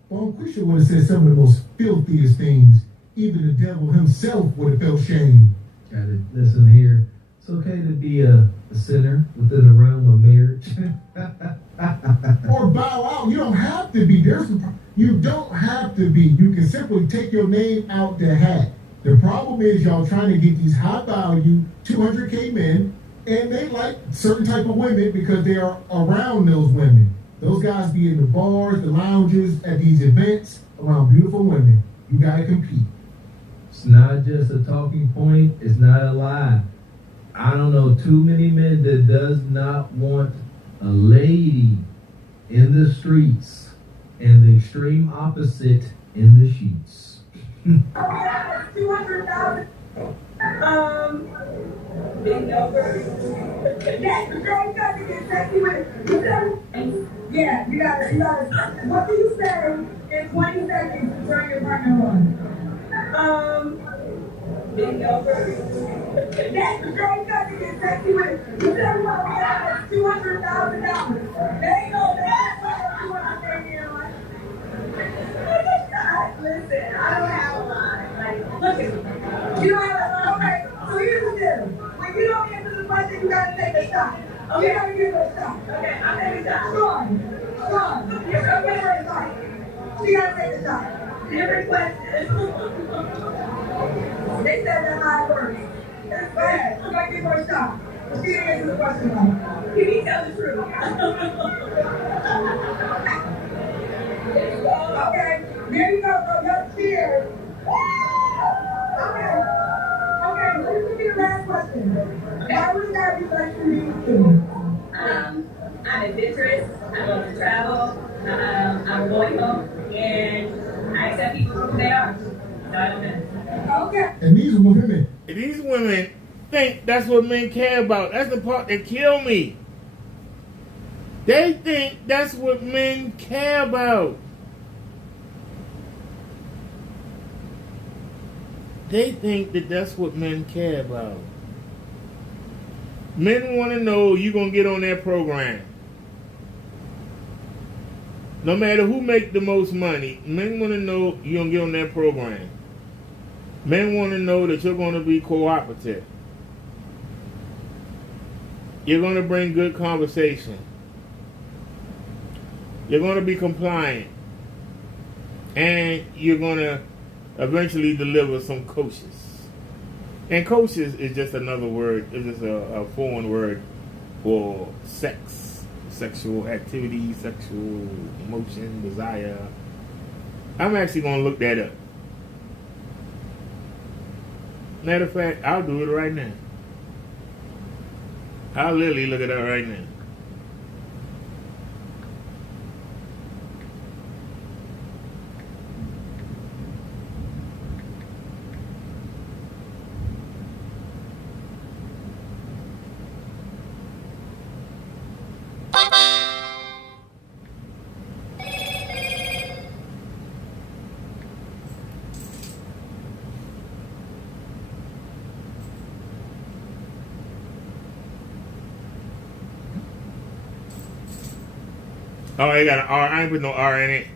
Well, Quisha would have said some of the most filthiest things. Even the devil himself would have felt shame. Gotta listen here. It's okay to be a sinner within the realm of marriage. Or bow out. You don't have to be. You don't have to be. You can simply take your name out the hat. The problem is y'all trying to get these high value 200K men, and they like certain type of women because they are around those women. Those guys be in the bars, the lounges, at these events around beautiful women. You gotta compete. It's not just a talking point. It's not a lie. I don't know too many men that does not want a lady in the streets and the extreme opposite in the sheets. $200,000. Bend over. Yes, the girl got to get sexy with Yeah, you gotta. What do you say in 20 seconds to turn your partner on? Bend over. Yes, the girl got to get sexy with $200,000. They ain't no damn $200,000. Listen, I don't have a lot. Like, look at me. You don't have a. Okay, so here's the deal. When you don't answer the question, you gotta take a shot. You gotta give it a shot. Okay, I'm taking a shot. Sean, give her a shot. She gotta take a shot. Different question. They said that's how it works. Go ahead. You gotta give her a shot. She didn't answer the question right. Can you tell the truth? Okay, there you go, bro. Your cheers. Okay, so this will be the last question. Why would that be like for you? I'm adventurous. I love to travel. I'm going home, and I accept people for who they are. So I don't know. Okay. And these women think that's what men care about. That's the part that kill me. They think that's what men care about. They think that that's what men care about. Men want to know you're going to get on their program. No matter who make the most money, men want to know you're going to get on their program. Men want to know that you're going to be cooperative. You're going to bring good conversation. You're going to be compliant. And you're going to eventually deliver some kosher. And kosher is just another word. It's just a foreign word for sex, sexual activity, sexual emotion, desire. I'm actually going to look that up. Matter of fact, I'll do it right now. I'll literally look it up right now. Oh, I got an R. I ain't put no R in it.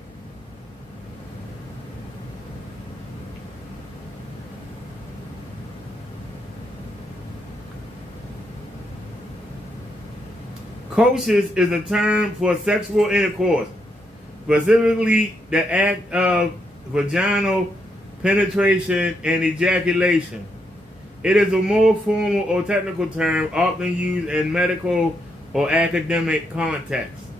Kosher is a term for sexual intercourse, specifically the act of vaginal penetration and ejaculation. It is a more formal or technical term often used in medical or academic contexts.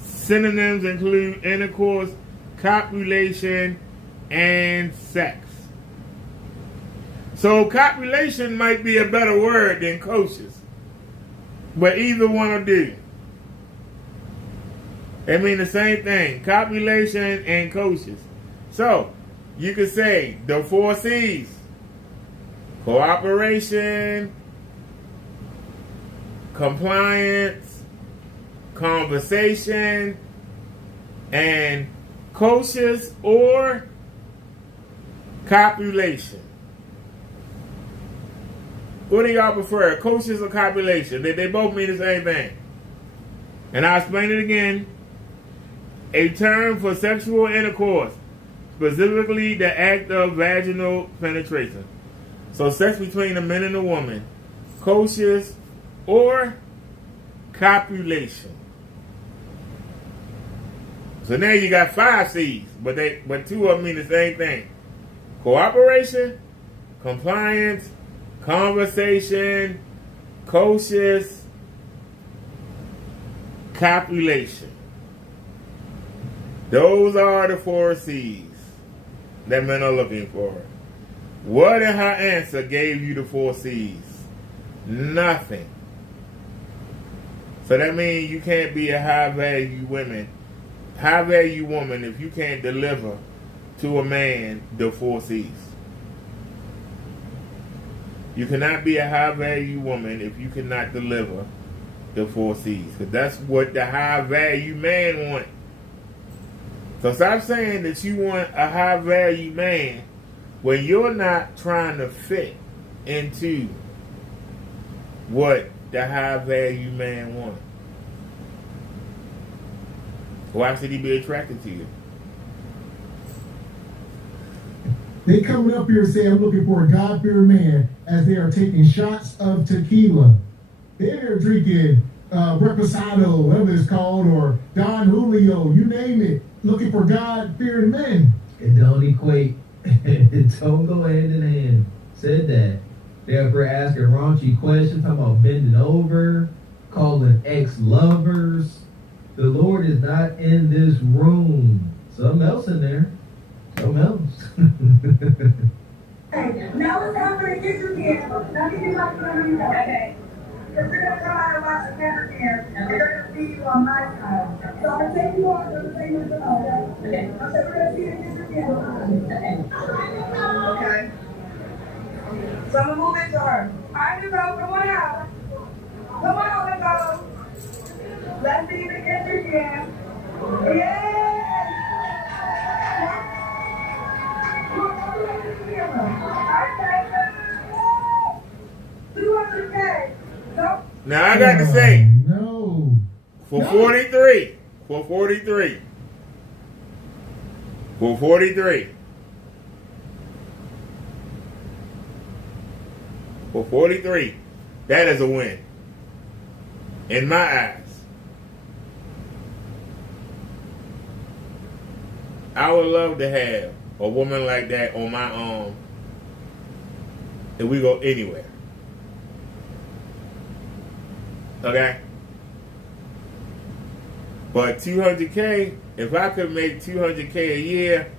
Synonyms include intercourse, copulation, and sex. So copulation might be a better word than kosher, but either one will do. They mean the same thing, copulation and kosher. So you could say the 4 C's: cooperation, compliance, conversation, and kosher or copulation. What do y'all prefer, kosher or copulation? They both mean the same thing. And I'll explain it again. A term for sexual intercourse, specifically the act of vaginal penetration. So sex between a man and a woman, kosher or copulation. So now you got 5 C's, but 2 of them mean the same thing. Cooperation, compliance, conversation, kosher, copulation. Those are the 4 C's that men are looking for. What in her answer gave you the 4 C's? Nothing. So that means you can't be a high-value woman if you can't deliver to a man the 4 C's. You cannot be a high-value woman if you cannot deliver the 4 C's. Because that's what the high-value man wants. So stop saying that you want a high-value man when you're not trying to fit into what the high-value man wants. Why should he be attracted to you? They coming up here saying, I'm looking for a God-fearing man, as they are taking shots of tequila. They're drinking Reposado, whatever it's called, or Don Julio, you name it, looking for God-fearing men. It don't equate. It don't go hand in hand. Said that. They're asking raunchy questions, talking about bending over, calling ex-lovers. The Lord is not in this room. Something else in there. Something else. Hey, now it's time for the kitchen again. Now give me my phone. Okay. Because we're going to come out and watch the camera here. And we're going to see you on my side. So I'm going to take you on to the same with the other. Okay. I said we're going to see the kitchen again. Okay. So I'm going to move it to her. All right, Nicole, come on out. Come on out, Nicole. Let's see the kitchen again. Yeah! All right, Now I got to say, No. for 43, for 43, that is a win. In my eyes. I would love to have a woman like that on my arm if we go anywhere. Okay? But $200K, if I could make $200K a year,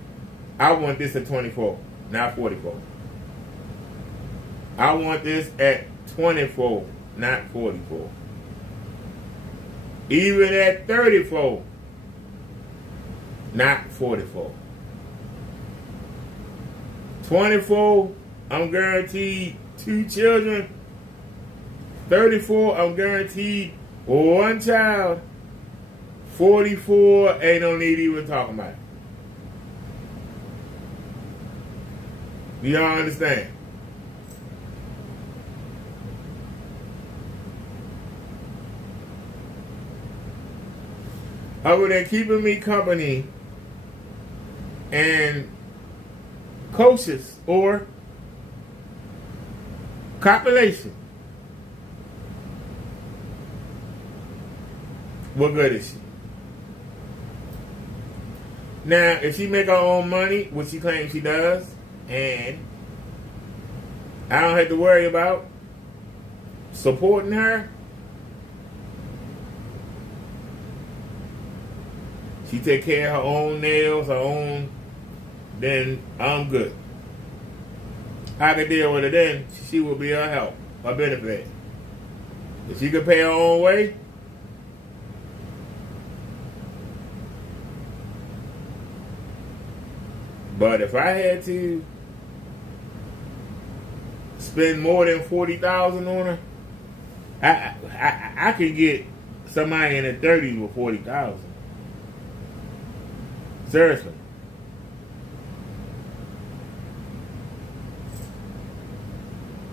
I want this at 24, not 44. I want this at 24, not 44. Even at 34, not 44. 24, I'm guaranteed 2 children. 34, I'm guaranteed 1 child. 44, ain't no need even talking about it. Do y'all understand? Other than keeping me company and coaches or copulation, what good is she? Now, if she make her own money, which she claims she does, and I don't have to worry about supporting her, she take care of her own nails, her own, then I'm good. I can deal with her then. She will be a help, a benefit. If she could pay her own way, but if I had to spend more than $40,000 on her, I could get somebody in the 30s with $40,000. Seriously.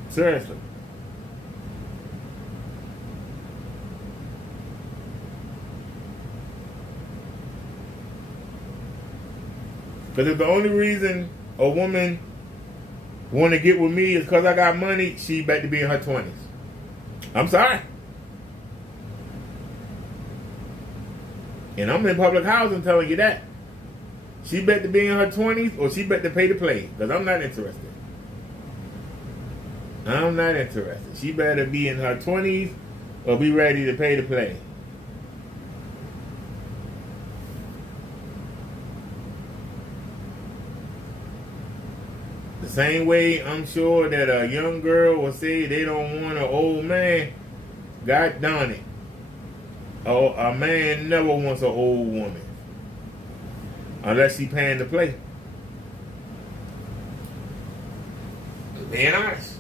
Seriously. Because if the only reason a woman want to get with me is because I got money, she better be in her 20s. I'm sorry. And I'm in public housing telling you that. She better be in her 20s or she better pay to play. Because I'm not interested. I'm not interested. She better be in her 20s or be ready to pay to play. The same way I'm sure that a young girl will say they don't want an old man. God darn it. Oh, a man never wants an old woman. Unless she paying to play. Being honest.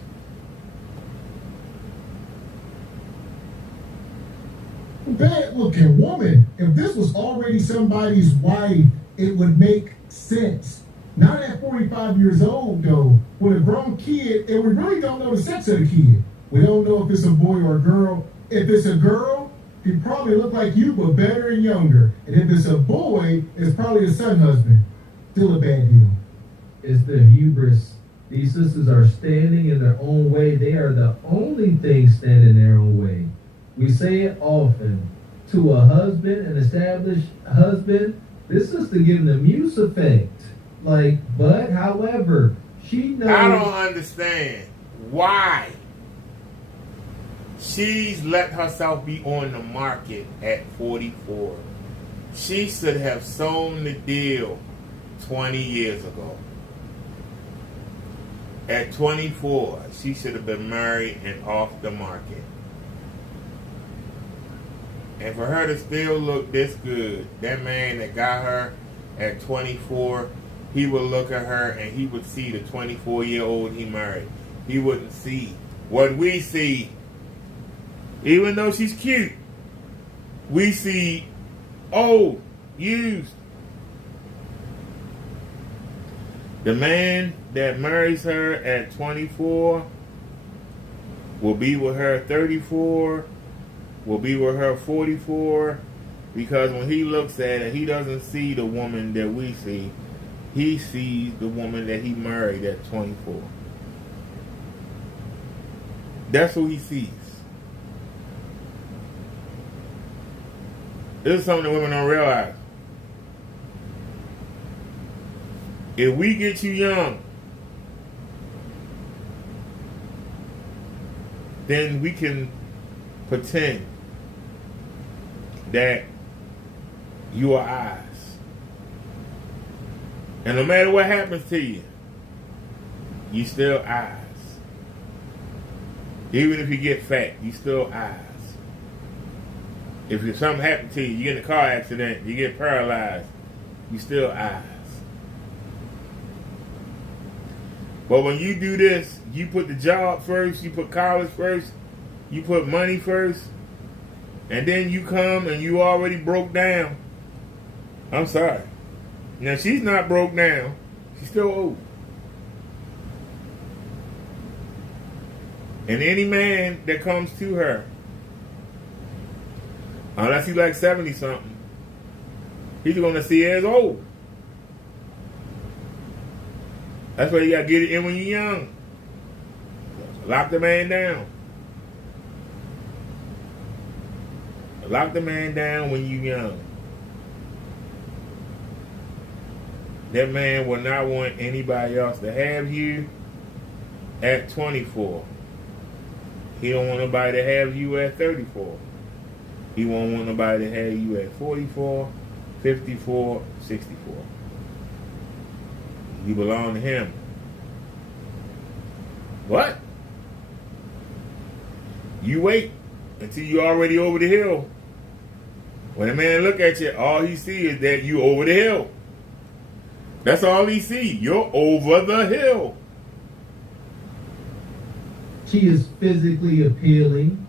Bad looking woman. If this was already somebody's wife, it would make sense. Not at 45 years old, though. With a grown kid, and we really don't know the sex of the kid. We don't know if it's a boy or a girl. If it's a girl, he probably look like you, but better and younger. And if it's a boy, it's probably a son husband. Still a bad deal. It's the hubris. These sisters are standing in their own way. They are the only thing standing in their own way. We say it often. To a husband, an established husband, this sister giving the muse effect. Like, but however, she knows. I don't understand why she's let herself be on the market at 44. She should have sown the deal 20 years ago. At 24, she should have been married and off the market. And for her to still look this good, that man that got her at 24, he would look at her and he would see the 24-year-old he married. He wouldn't see what we see. Even though she's cute, we see old, used. The man that marries her at 24 will be with her 34, will be with her 44, because when he looks at it, he doesn't see the woman that we see. He sees the woman that he married at 24. That's who he sees. This is something that women don't realize. If we get you young, then we can pretend that you are ours. And no matter what happens to you, you still ours. Even if you get fat, you still ours. If something happened to you, you get in a car accident, you get paralyzed, you still ours. But when you do this, you put the job first, you put college first, you put money first, and then you come and you already broke down. I'm sorry. Now, she's not broke down. She's still old. And any man that comes to her, unless he's like 70-something, he's going to see her as old. That's why you got to get it in when you're young. Lock the man down. Lock the man down when you're young. That man will not want anybody else to have you at 24. He don't want nobody to have you at 34. He won't want nobody to have you at 44, 54, 64. You belong to him. What? You wait until you already over the hill. When a man look at you, all he see is that you over the hill. That's all he see. You're over the hill. She is physically appealing.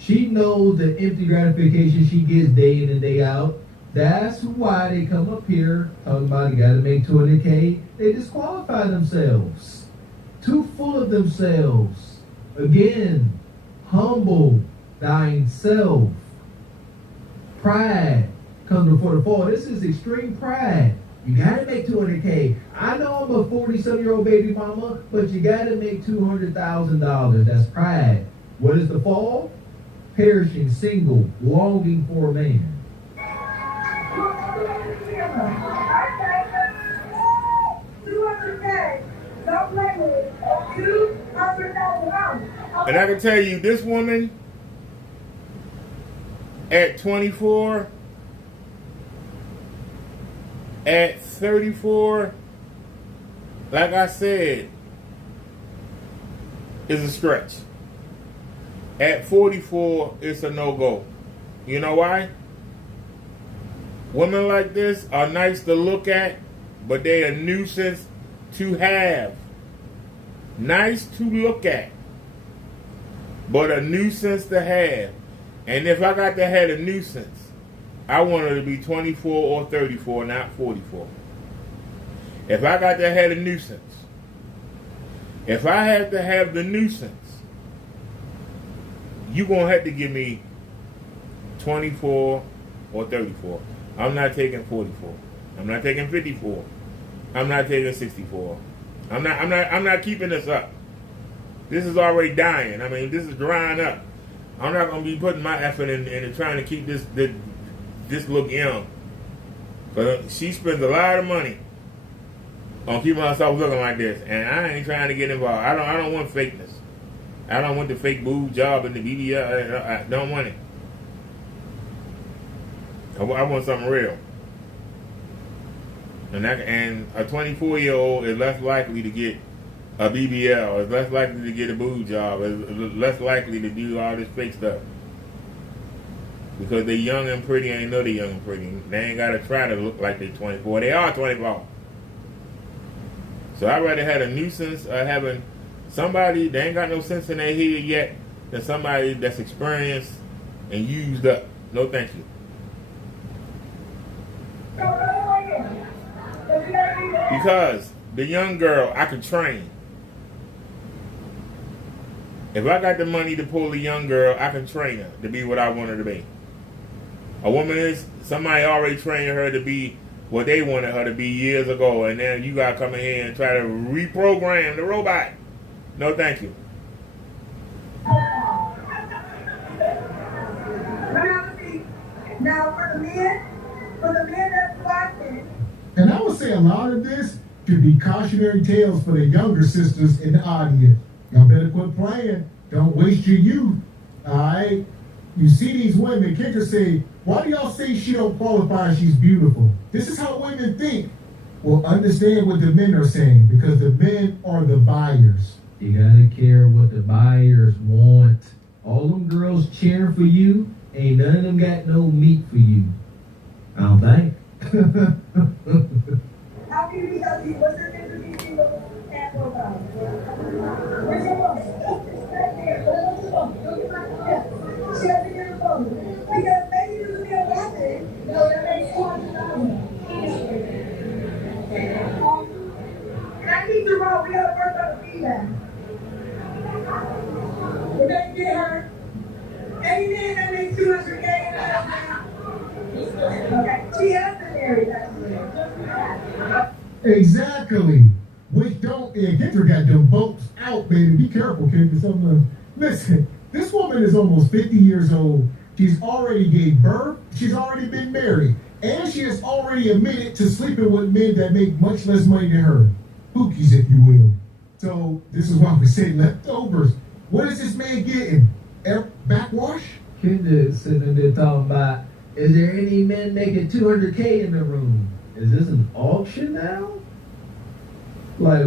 She knows the empty gratification she gets day in and day out. That's why they come up here talking about you gotta make 200K. They disqualify themselves. Too full of themselves. Again, humble thine self. Pride comes before the fall. This is extreme pride. You gotta make 200K. I know I'm a 47-year-old baby mama, but you gotta make $200,000. That's pride. What is the fall? Perishing, single, longing for a man. And I can tell you, this woman at 24, at 34, like I said, is a stretch. At 44, it's a no-go. You know why? Women like this are nice to look at, but they a nuisance to have. Nice to look at, but a nuisance to have. And if I got to have a nuisance, I want her to be 24 or 34, not 44. If I got to have a nuisance, if I have to have the nuisance, you're going to have to give me 24 or 34. I'm not taking 44. I'm not taking 54. I'm not taking 64. I'm not keeping this up. This is already dying. I mean, this is drying up. I'm not going to be putting my effort in trying to keep this look young. But she spends a lot of money on keeping herself looking like this, and I ain't trying to get involved. I don't want fakeness. I don't want the fake boob job and the BBL. I don't want it. I want something real. And a 24-year-old is less likely to get a BBL, is less likely to get a boob job, is less likely to do all this fake stuff. Because they're young and pretty, and they know they're young and pretty. They ain't got to try to look like they're 24. They are 24. So I'd rather have a nuisance of having somebody that ain't got no sense in their head yet than somebody that's experienced and used up. No thank you. Because the young girl I can train. If I got the money to pull a young girl, I can train her to be what I want her to be. A woman is somebody already trained her to be what they wanted her to be years ago, and then you gotta come in here and try to reprogram the robot. No, thank you. Now for the men that's watching. And I would say a lot of this could be cautionary tales for the younger sisters in the audience. Y'all better quit playing. Don't waste your youth. Alright? You see these women, Kendra say, why do y'all say she don't qualify, she's beautiful? This is how women think. Well, understand what the men are saying, because the men are the buyers. You gotta care what the buyers want. All them girls cheering for you, ain't none of them got no meat for you. I don't think. How can you tell me what's your name to be single and profile? Where's your phone? Right there. Look at my phone. She has to get her phone. Because maybe you could be a weapon. No, that makes $200. And I need to roll. We gotta work on the feedback. We're gonna get her. Any man that makes $200K. Okay, she has to marry that. Exactly. Which don't, Kendra got them bolts out, baby. Be careful, Kendra. Listen, this woman is almost 50 years old. She's already gave birth. She's already been married. And she has already admitted to sleeping with men that make much less money than her. Hookies, if you will. So, this is why we say leftovers. What is this man getting? Backwash? Kendra is sitting there talking about, is there any men making $200K in the room? Is this an auction now? Have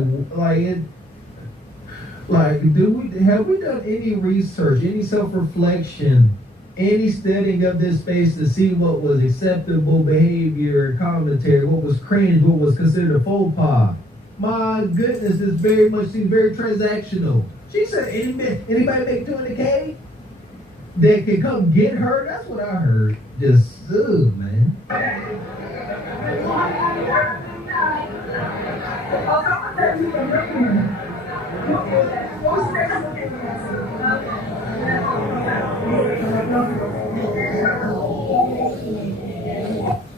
we done any research, any self-reflection, any studying of this space to see what was acceptable behavior, commentary, what was cringe, what was considered a faux pas? My goodness, this very much seems very transactional. She said, anybody make $200K that can come get her? That's what I heard. Just, man.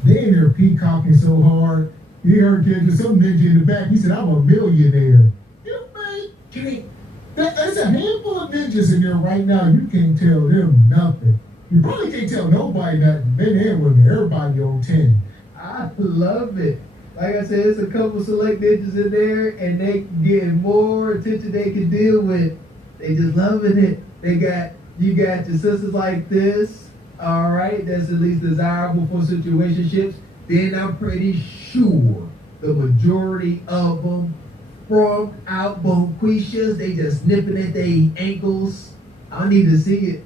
They in there peacocking so hard. You heard Kendra, some ninja in the back. He said, I'm a millionaire. You man, there's a handful of ninjas in there right now. You can't tell them nothing. You probably can't tell nobody nothing. Men and women, everybody on 10. I love it. Like I said, it's a couple select ninjas in there, and they getting more attention they can deal with. They just loving it. You got your sisters like this, all right, that's at least desirable for situationships. Then I'm pretty sure the majority of them from out Bonquishas, they just nipping at their ankles. I need to see it.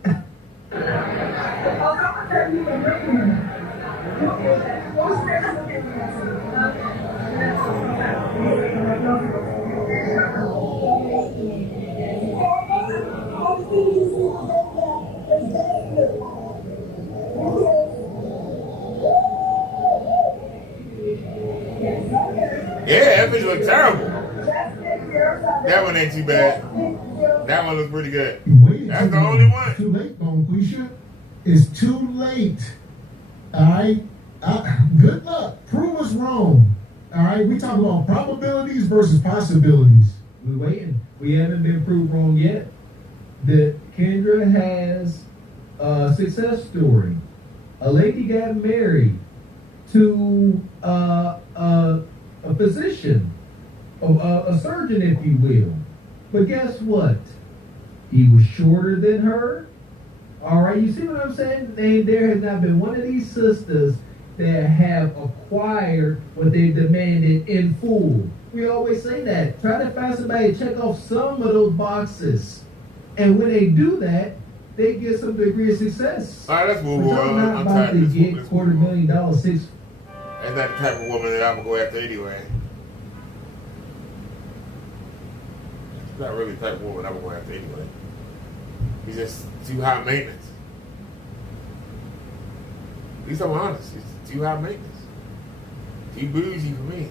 Yeah, that bitch look terrible. That one ain't too bad. That one looks pretty good. That's the only one. Too late, Bonquisha. It's too late. All right? Good luck. Prove us wrong. All right? We talk about probabilities versus possibilities. We're waiting. We haven't been proved wrong yet. That Kendra has a success story. A lady got married to a physician, a surgeon, if you will. But guess what? He was shorter than her. All right, you see what I'm saying? There has not been one of these sisters that have acquired what they demanded in full. We always say that. Try to find somebody to check off some of those boxes. And when they do that, they get some degree of success. All right, let's move on. I'm not about to get $250,000, six. That's not the type of woman that I'm going to go after anyway. It's not really the type of woman I'm going to go after anyway. He's just too high maintenance. At least I'm honest. It's too high maintenance. Too bougie for me.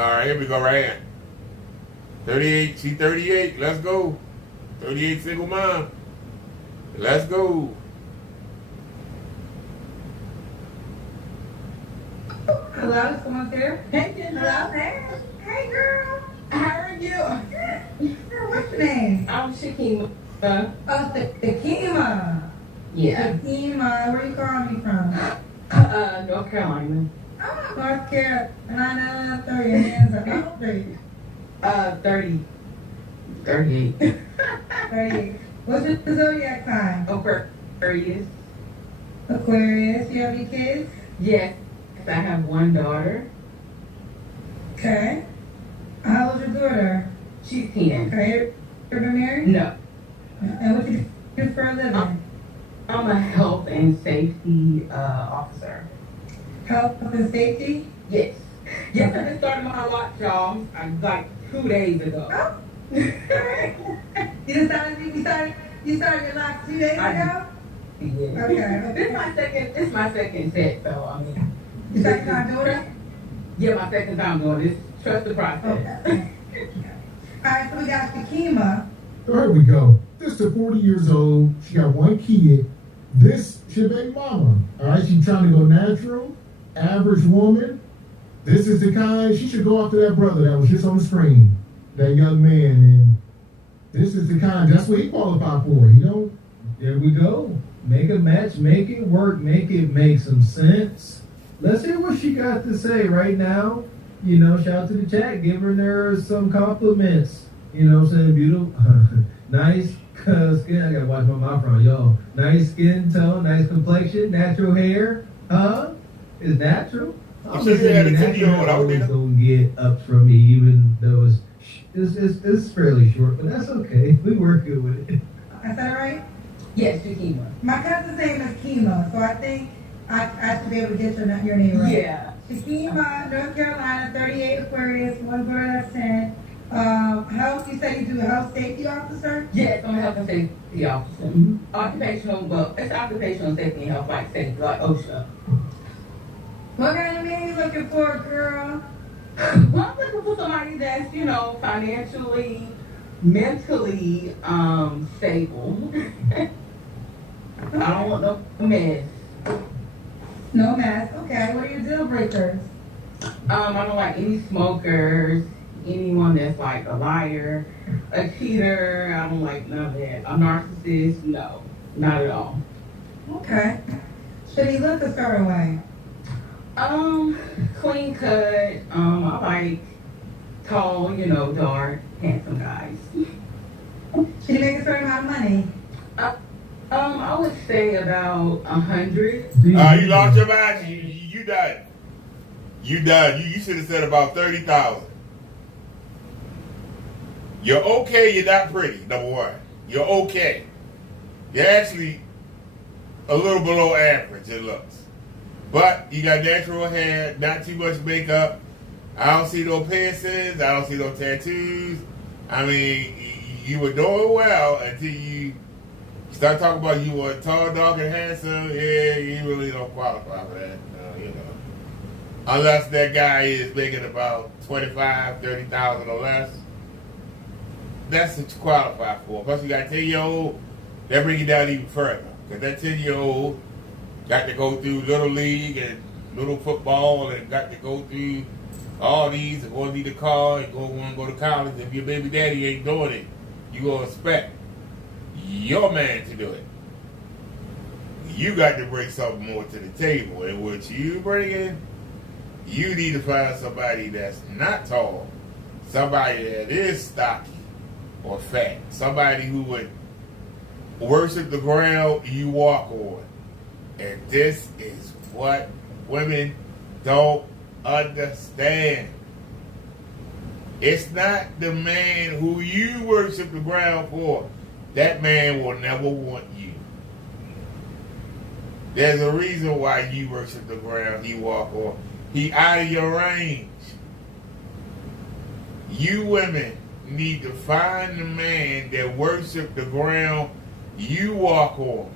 right, here we go right here. 38, she 38, let's go. 38 single mom. Let's go. Hello, someone's there? Hey, Kendra. Hello? Hey, girl. How are you? What's your name? I'm Shakima. Oh, Takima. Yeah. Takima, where you calling me from? North Carolina. Oh, North Carolina. Throw your hands up. How old are you? 30. 38. 38. What's your zodiac sign? Aquarius. Aquarius. You have any kids? Yes. I have one daughter. Okay. How old's your daughter? She's 10. Okay. You ever been married? No. And what do you do for a living? I'm a health and safety officer. Health and safety? Yes. Yes, I just started my watch, y'all. Like 2 days ago. Oh. You started your last 2 days ago? Yeah. Okay. This is my second set, so I mean. You second time doing it? Yeah, my second time doing this. Trust the process. Okay. Alright, so we got Shakima. There we go. This is 40 years old. She got one kid. This is your baby mama. All right, she's trying to go natural, average woman. This is the kind, she should go after that brother that was just on the screen, that young man. And this is the kind, that's what he qualified for, you know? There we go. Make a match, make it work, make it make some sense. Let's hear what she got to say right now. You know, shout out to the chat, giving her some compliments. You know what I'm saying? Beautiful, nice skin. I gotta watch my mouth around, y'all. Nice skin tone, nice complexion, natural hair. It's natural. I'm just saying natural always gonna get ups from me, even though it's fairly short, but that's okay. We work good with it. Is that right? Yes, Shakima. My cousin's name is Kima, so I think I should be able to get your name right. Yeah. Shakima, North Carolina, 38 Aquarius, one bird that's 10. Health, you say you do a health safety officer? Yes, I'm a health and safety officer. Mm-hmm. It's occupational safety and health, like safety, like OSHA. What kind of man you looking for, girl? Well, I'm looking for somebody that's, you know, financially, mentally stable. I don't want no mess. No mess. Okay, what are your deal breakers? I don't like any smokers, anyone that's like a liar, a cheater. I don't like none of that. A narcissist, no, not at all. Okay. Should he look a certain way? Clean cut. I like tall, you know, dark, handsome guys. Should he make a certain amount of money? I would say about 100. You lost your mind. You died. You died. You should have said about 30,000. You're okay. You're not pretty. Number one. You're okay. You're actually a little below average in looks. But you got natural hair, not too much makeup. I don't see no piercings. I don't see no tattoos. I mean, you were doing well until you start talking about you were tall, dark, and handsome. Yeah, you really don't qualify for that. No, you know. Unless that guy is making about 25, 30,000 or less. That's what you qualify for. Plus, you got a 10-year-old. That bring you down even further. Because that 10-year-old got to go through Little League and Little Football and got to go through all these and going to need a car and want to go to college. If your baby daddy ain't doing it, you going to expect your man to do it. You got to bring something more to the table. And what you bring in, you need to find somebody that's not tall, somebody that is stocky or fat, somebody who would worship the ground you walk on. And this is what women don't understand. It's not the man who you worship the ground for. That man will never want you. There's a reason why you worship the ground he walk on. He out of your range. You women need to find the man that worship the ground you walk on.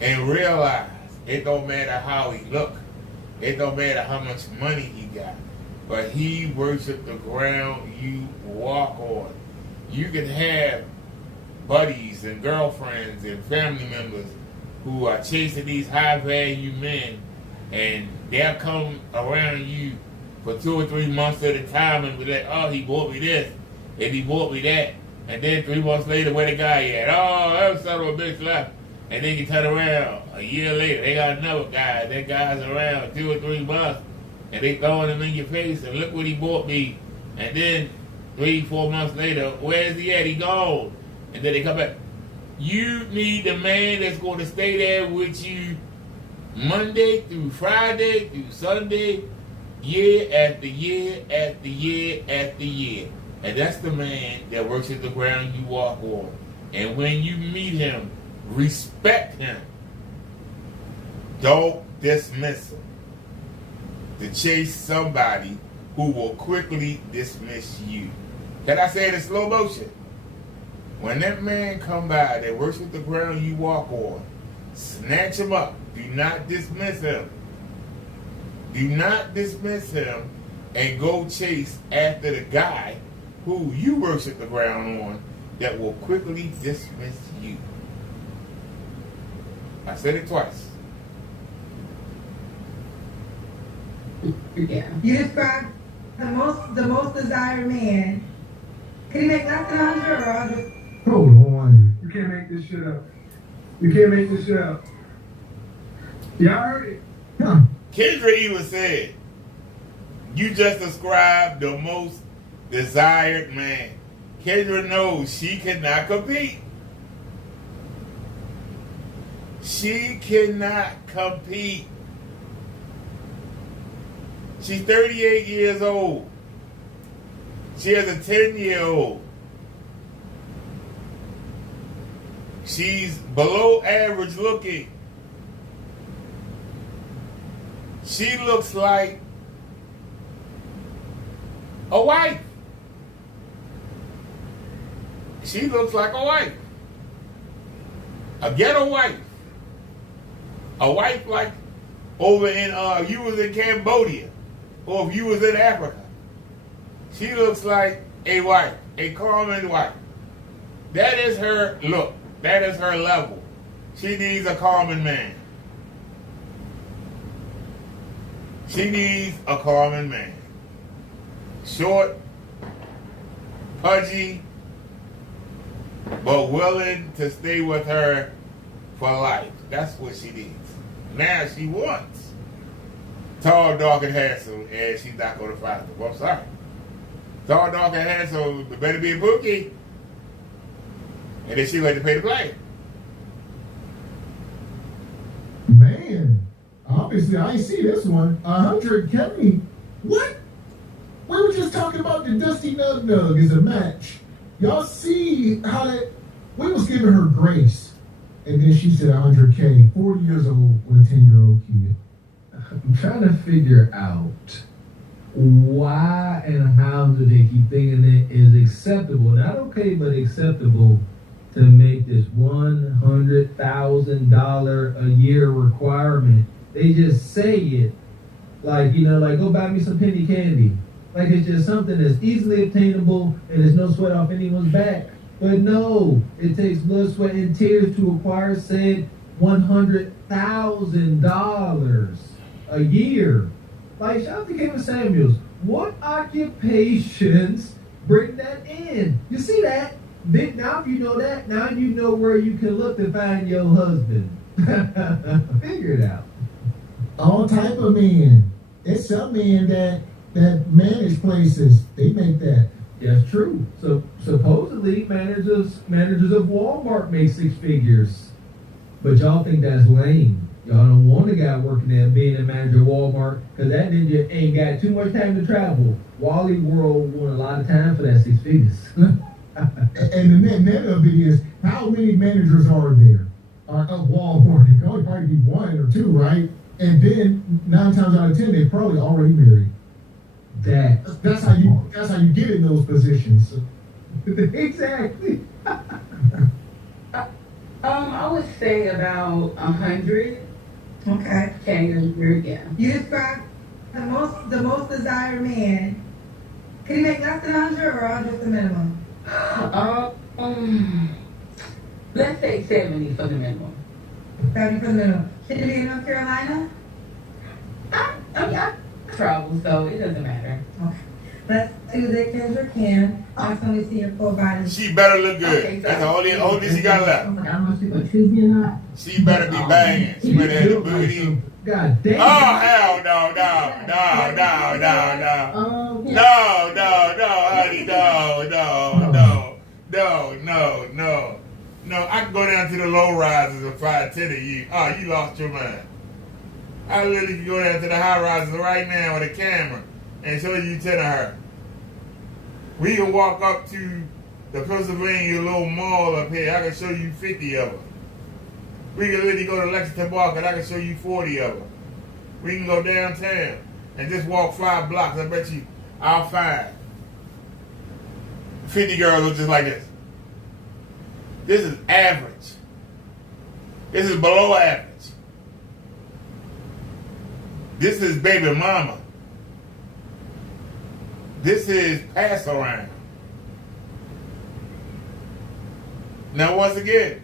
And realize it don't matter how he look. It don't matter how much money he got. but he worshiped the ground you walk on. You can have buddies and girlfriends and family members who are chasing these high value men, and they'll come around you for 2 or 3 months at a time and be like, oh, he bought me this and he bought me that. And then 3 months later, where the guy at? Oh, that son of a bitch left. And then you turn around a year later, they got another guy. That guy's around 2 or 3 months, and they throwing him in your face, and look what he bought me. And then 3, 4 months later, where's he at? He gone. And then they come back. You need the man that's going to stay there with you Monday through Friday through Sunday, year after year after year after year. And that's the man that works at the ground you walk on. And when you meet him, respect him. Don't dismiss him. To chase somebody who will quickly dismiss you. Can I say it in slow motion? When that man come by that works with the ground you walk on, snatch him up. Do not dismiss him. Do not dismiss him and go chase after the guy who you worship the ground on that will quickly dismiss you. I said it twice. Yeah. You described the most desired man. Can he make less than 100 or 100? Hold on. You can't make this shit up. You can't make this shit up. Y'all heard it? Huh. Kendra even said, you just described the most desired man. Kendra knows she cannot compete. She cannot compete. She's 38 years old. She has a 10-year-old. She's below average looking. She looks like a wife. She looks like a wife. A ghetto wife. A wife like over in, you was in Cambodia, or if you was in Africa. She looks like a wife, a common wife. That is her look. That is her level. She needs a common man. She needs a common man. Short, pudgy, but willing to stay with her for life. That's what she needs. Now she wants tall, dark, and handsome, and she's not going to find them. Well, I'm sorry. Tall, dark, and handsome, but better be a Pookie. And then she ready to pay the play. Man, obviously I ain't see this one. 100K. What? We were just talking about the Dusty Nug Nug as a match. Y'all see how that, we was giving her grace. And then she said 100K, 40 years old with a 10-year-old kid. I'm trying to figure out why and how do they keep thinking it is acceptable, not okay, but acceptable to make this $100,000 a year requirement. They just say it like, you know, like go buy me some penny candy. Like it's just something that's easily obtainable and there's no sweat off anyone's back. But no, it takes blood, sweat, and tears to acquire said $100,000 a year. Like, shout out to Kevin Samuels. What occupations bring that in? You see that? Now if you know that, now you know where you can look to find your husband. Figure it out. All type of men. There's some men that manage places. They make that. That's true. So supposedly managers of Walmart make 6 figures. But y'all think that's lame. Y'all don't want a guy working there being a manager of Walmart because that ninja ain't got too much time to travel. Wally World want a lot of time for that 6 figures. And the net of it is, how many managers are there of Walmart? It can only probably be 1 or 2, right? And then 9 times out of 10, they're probably already married. That's how you get in those positions. Exactly. I would say about 100. Okay. K a year, yeah. You described the most desired man. Can he make less than 100 or just the minimum? Let's say 70 for the minimum. 70 for the minimum. Should it be in North Carolina? I travel, so it doesn't matter. Okay. Let's do that, Kendra can. That's when we see your full body. She better look good. Okay, so That's the only she got left. I don't know if she's gonna choose me or not. She better be banging. She better have the booty. God damn. Oh, hell no, no, honey, no. I can go down to the low rises and find 10 of you. Oh, you lost your mind. I literally can go down to the high rises right now with a camera and show you 10 of her. We can walk up to the Pennsylvania little mall up here. I can show you 50 of them. We can literally go to Lexington Market. I can show you 40 of them. We can go downtown and just walk 5 blocks. I bet you I'll find 50 girls look just like this. This is average. This is below average. This is baby mama. This is pass around. Now once again,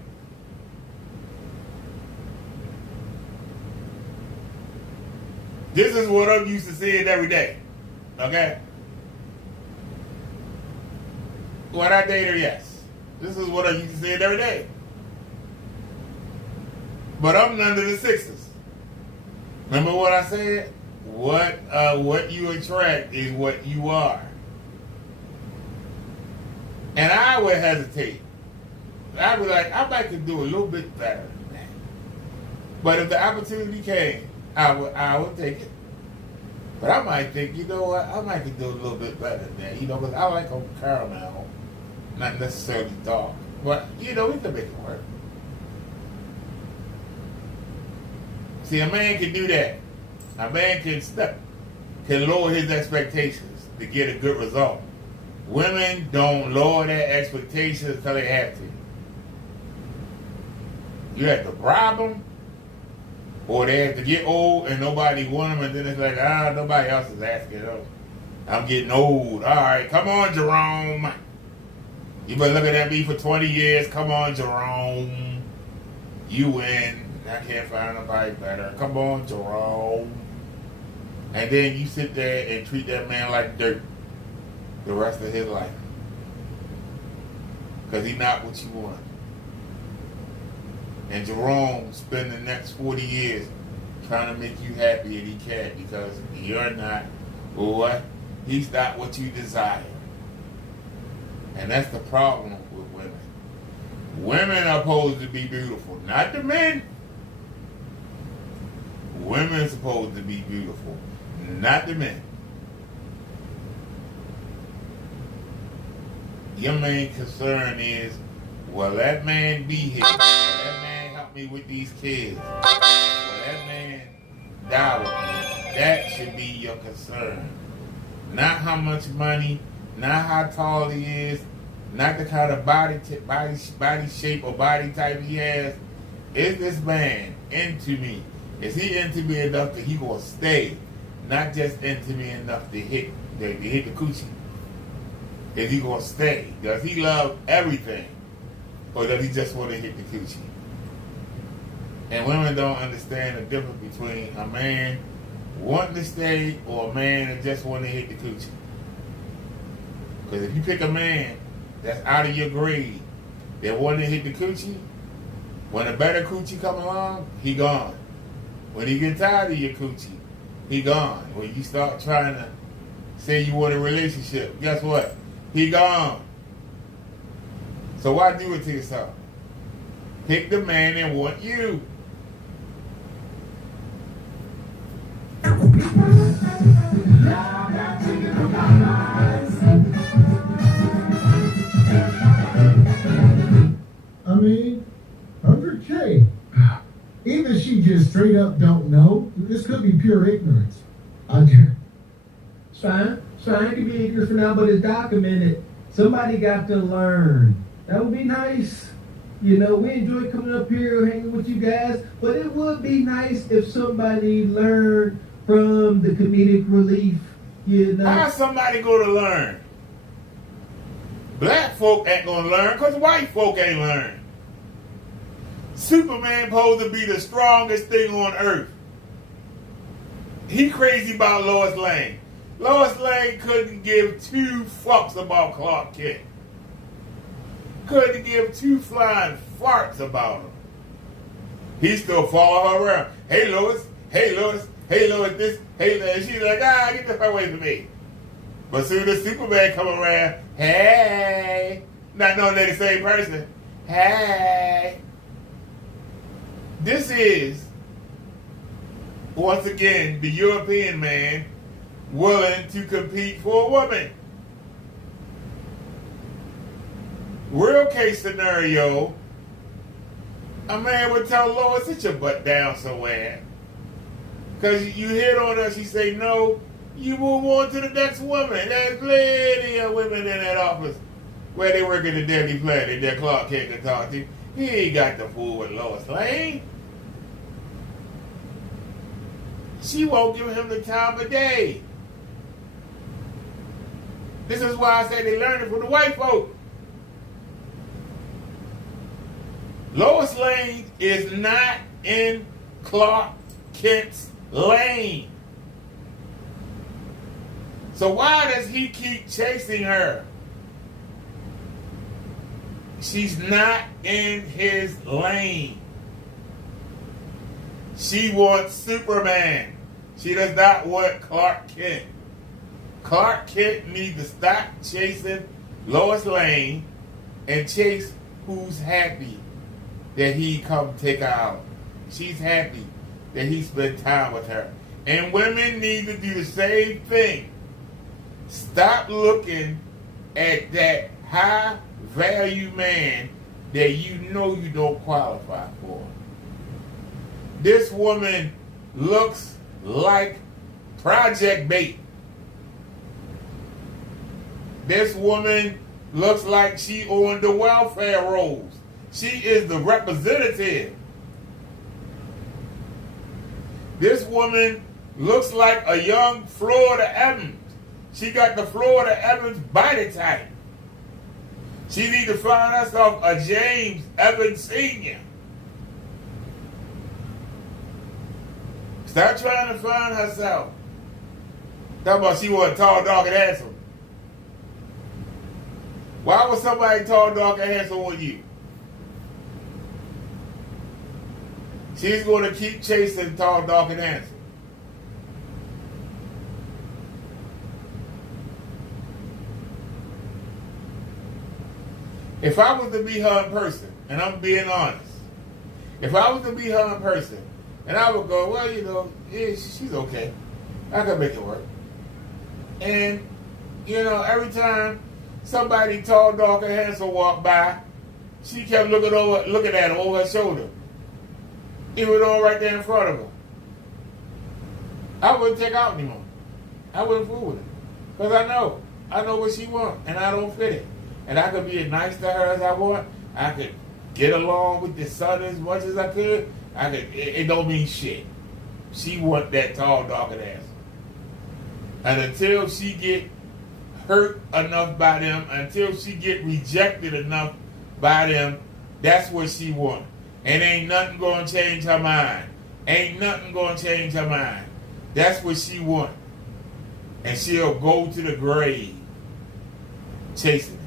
this is what I'm used to seeing every day. Okay? When I date her, yes. This is what I used to seeing every day. But I'm under the 60s. Remember what I said? What you attract is what you are. And I would hesitate. I'd be like, I'd like to do a little bit better than that. But if the opportunity came, I would take it. But I might think, you know what, I might could do a little bit better than that. You know, because I like them caramel, not necessarily dark. But, you know, we can make it work. See, a man can do that. A man can lower his expectations to get a good result. Women don't lower their expectations until they have to. You have to bribe them, or they have to get old and nobody want them, and then it's like, nobody else is asking. Oh, I'm getting old. All right, come on, Jerome. You been looking at me for 20 years. Come on, Jerome. You win. I can't find nobody better. Come on, Jerome. And then you sit there and treat that man like dirt the rest of his life. Because he's not what you want. And Jerome spend the next 40 years trying to make you happy, and he can't because you're not what? He's not what you desire. And that's the problem with women. Women are supposed to be beautiful, not the men. Women are supposed to be beautiful, not the men. Your main concern is, will that man be here? Will that man help me with these kids? Will that man die with me? That should be your concern. Not how much money, not how tall he is, not the kind of body shape or body type he has. Is this man into me? Is he into me enough that he gonna stay? Not just into me enough to hit the coochie. Is he gonna stay? Does he love everything? Or does he just want to hit the coochie? And women don't understand the difference between a man wanting to stay or a man that just want to hit the coochie. Because if you pick a man that's out of your grade that want to hit the coochie, when a better coochie come along, he gone. When he get tired of your coochie, he gone. When you start trying to say you want a relationship, guess what? He gone. So why do it to yourself? Pick the man that want you. I mean, 100K. Either she just straight up don't know. This could be pure ignorance. It's fine. It can be ignorant for now, but it's documented. Somebody got to learn. That would be nice. You know, we enjoy coming up here hanging with you guys, but it would be nice if somebody learned from the comedic relief, you know. How somebody go to learn? Black folk ain't gonna learn because white folk ain't learn. Superman supposed to be the strongest thing on earth. He crazy about Lois Lane. Lois Lane couldn't give two fucks about Clark Kent. Couldn't give two flying farts about him. He still follow her around. Hey Lois, hey Lois, hey Lois, this, hey Lois. And she's like, get the fuck away from me. But soon as Superman come around, hey, not knowing they're the same person, hey. This is, once again, the European man willing to compete for a woman. Real case scenario, a man would tell Lois, sit your butt down somewhere. Because you hit on her, she say no, you move on to the next woman. There's plenty of women in that office where they work at the Deadly Planet that Clark Kent can talk to. He ain't got to fool with Lois Lane. She won't give him the time of day. This is why I say they learned it from the white folk. Lois Lane is not in Clark Kent's lane. So why does he keep chasing her? She's not in his lane. She wants Superman. She does not want Clark Kent. Clark Kent needs to stop chasing Lois Lane and chase who's happy that he come take her out. She's happy that he spent time with her. And women need to do the same thing. Stop looking at that high value man that you know you don't qualify for. This woman looks like project bait. This woman looks like she on the welfare rolls. She is the representative. This woman looks like a young Florida Evans. She got the Florida Evans body type. She need to find herself a James Evans Sr. Stop trying to find herself. Talk about she was tall, dark, and handsome. Why would somebody tall, dark, and handsome with you? She's going to keep chasing tall, dark, and handsome. If I was to be her in person, and I'm being honest, if I was to be her in person, and I would go, well, you know, yeah, she's okay. I can make it work. And, you know, every time somebody tall, dark, and handsome walked by, she kept looking at him over her shoulder. He was all right there in front of her. I wouldn't take out anymore. I wouldn't fool with it. Because I know what she wants, and I don't fit it. And I could be as nice to her as I want. I could get along with the son as much as I could. It don't mean shit. She want that tall, dark, and handsome. And until she get hurt enough by them, until she get rejected enough by them, that's what she want. And ain't nothing gonna change her mind. Ain't nothing gonna change her mind. That's what she want. And she'll go to the grave chasing it.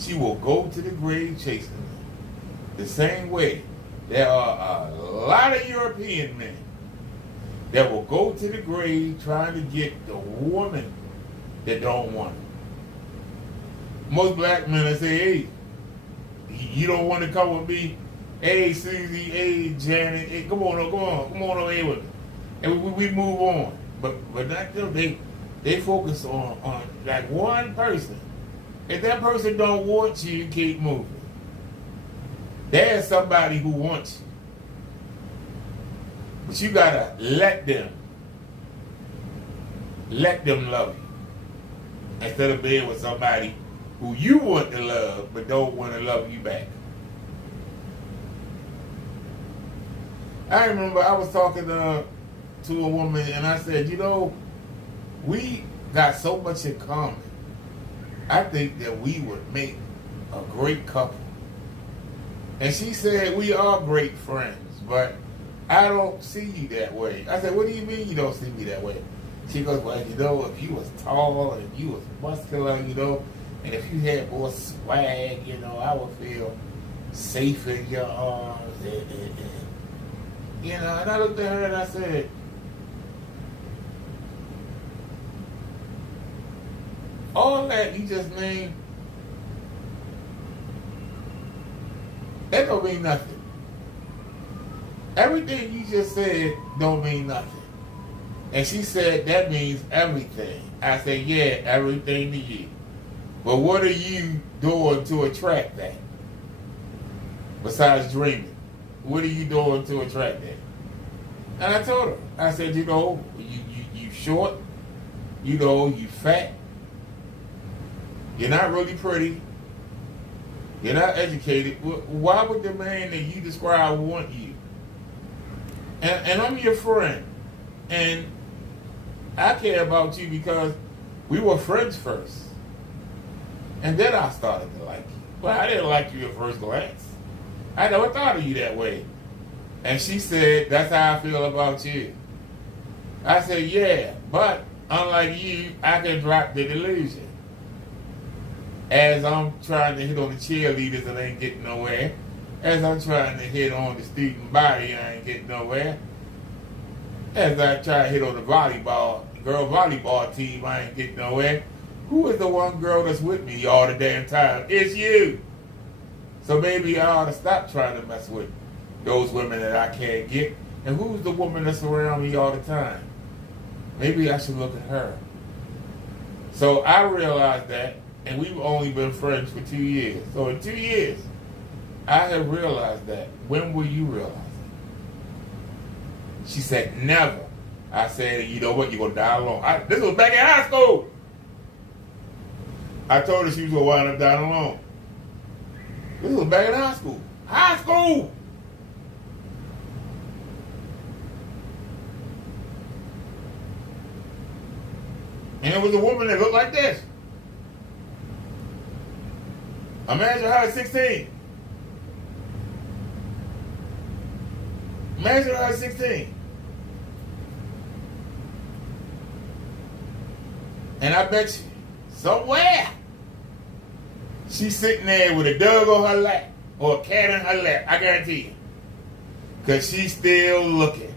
She will go to the grave chasing it. The same way there are a lot of European men that will go to the grave trying to get the woman that don't want it. Most black men will say, hey, you don't want to come with me? Hey, Susie, hey, Janet, hey, come on over here with me. And we move on. But not them. They focus on like one person. If that person don't want you, keep moving. There's somebody who wants you. But you gotta let them love you. Instead of being with somebody who you want to love but don't want to love you back. I remember I was talking to to a woman and I said, we got so much in common. I think that we would make a great couple. And she said, we are great friends, but I don't see you that way. I said, what do you mean you don't see me that way? She goes, well, if you was tall and if you was muscular, and if you had more swag, I would feel safe in your arms. And I looked at her and I said, all that you just named, that don't mean nothing. Everything you just said don't mean nothing. And she said, that means everything. I said, yeah, everything to you. But what are you doing to attract that? Besides dreaming. What are you doing to attract that? And I told her, I said, you short, you fat, you're not really pretty, you're not educated. Why would the man that you describe want you? And I'm your friend. And I care about you because we were friends first. And then I started to like you. Well, I didn't like you at first glance. I never thought of you that way. And she said, that's how I feel about you. I said, yeah, but unlike you, I can drop the delusion. As I'm trying to hit on the cheerleaders and ain't getting nowhere. As I'm trying to hit on the student body, I ain't getting nowhere. As I try to hit on the girl volleyball team, I ain't getting nowhere. Who is the one girl that's with me all the damn time? It's you. So maybe I ought to stop trying to mess with those women that I can't get. And who's the woman that's around me all the time? Maybe I should look at her. So I realized that, and we've only been friends for 2 years. So in 2 years, I have realized that. When will you realize it? She said, never. I said, you know what, you're going to die alone. This was back in high school. I told her she was going to wind up dying alone. This was back in high school. High school! And it was a woman that looked like this. Imagine her at 16. Imagine her at 16. And I bet you, somewhere, she's sitting there with a dog on her lap or a cat on her lap. I guarantee you. Because she's still looking.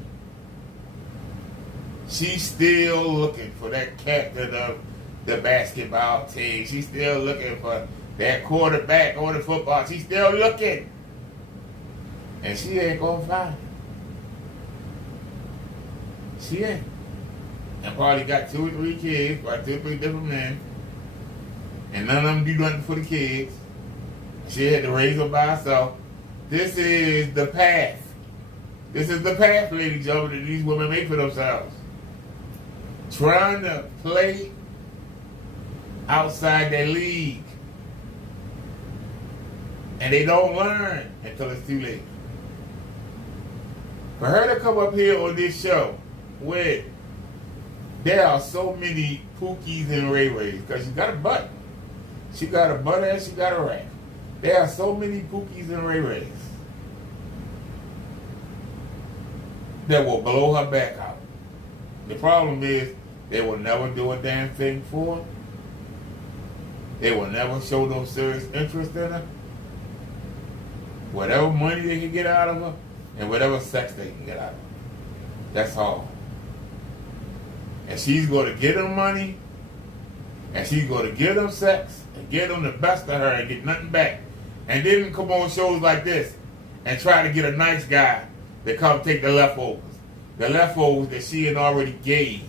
She's still looking for that captain of the basketball team. She's still looking for that quarterback on the football. She's still looking. And she ain't going to find it. She ain't. And probably got 2 or 3 kids, by 2 or 3 different men. And none of them do nothing for the kids. She had to raise them by herself. This is the path. This is the path, ladies and gentlemen, that these women make for themselves. Trying to play outside their league. And they don't learn until it's too late. For her to come up here on this show with there are so many Pookies and Ray Rays, because she got a butt. She got a butt and she got a rat. There are so many Pookies and Ray Rays that will blow her back out. The problem is they will never do a damn thing for her. They will never show no serious interest in her. Whatever money they can get out of her and whatever sex they can get out of her. That's all. And she's going to get them money, and she's going to give them sex, and give them the best of her and get nothing back. And then come on shows like this and try to get a nice guy to come take the leftovers. The leftovers that she had already gave.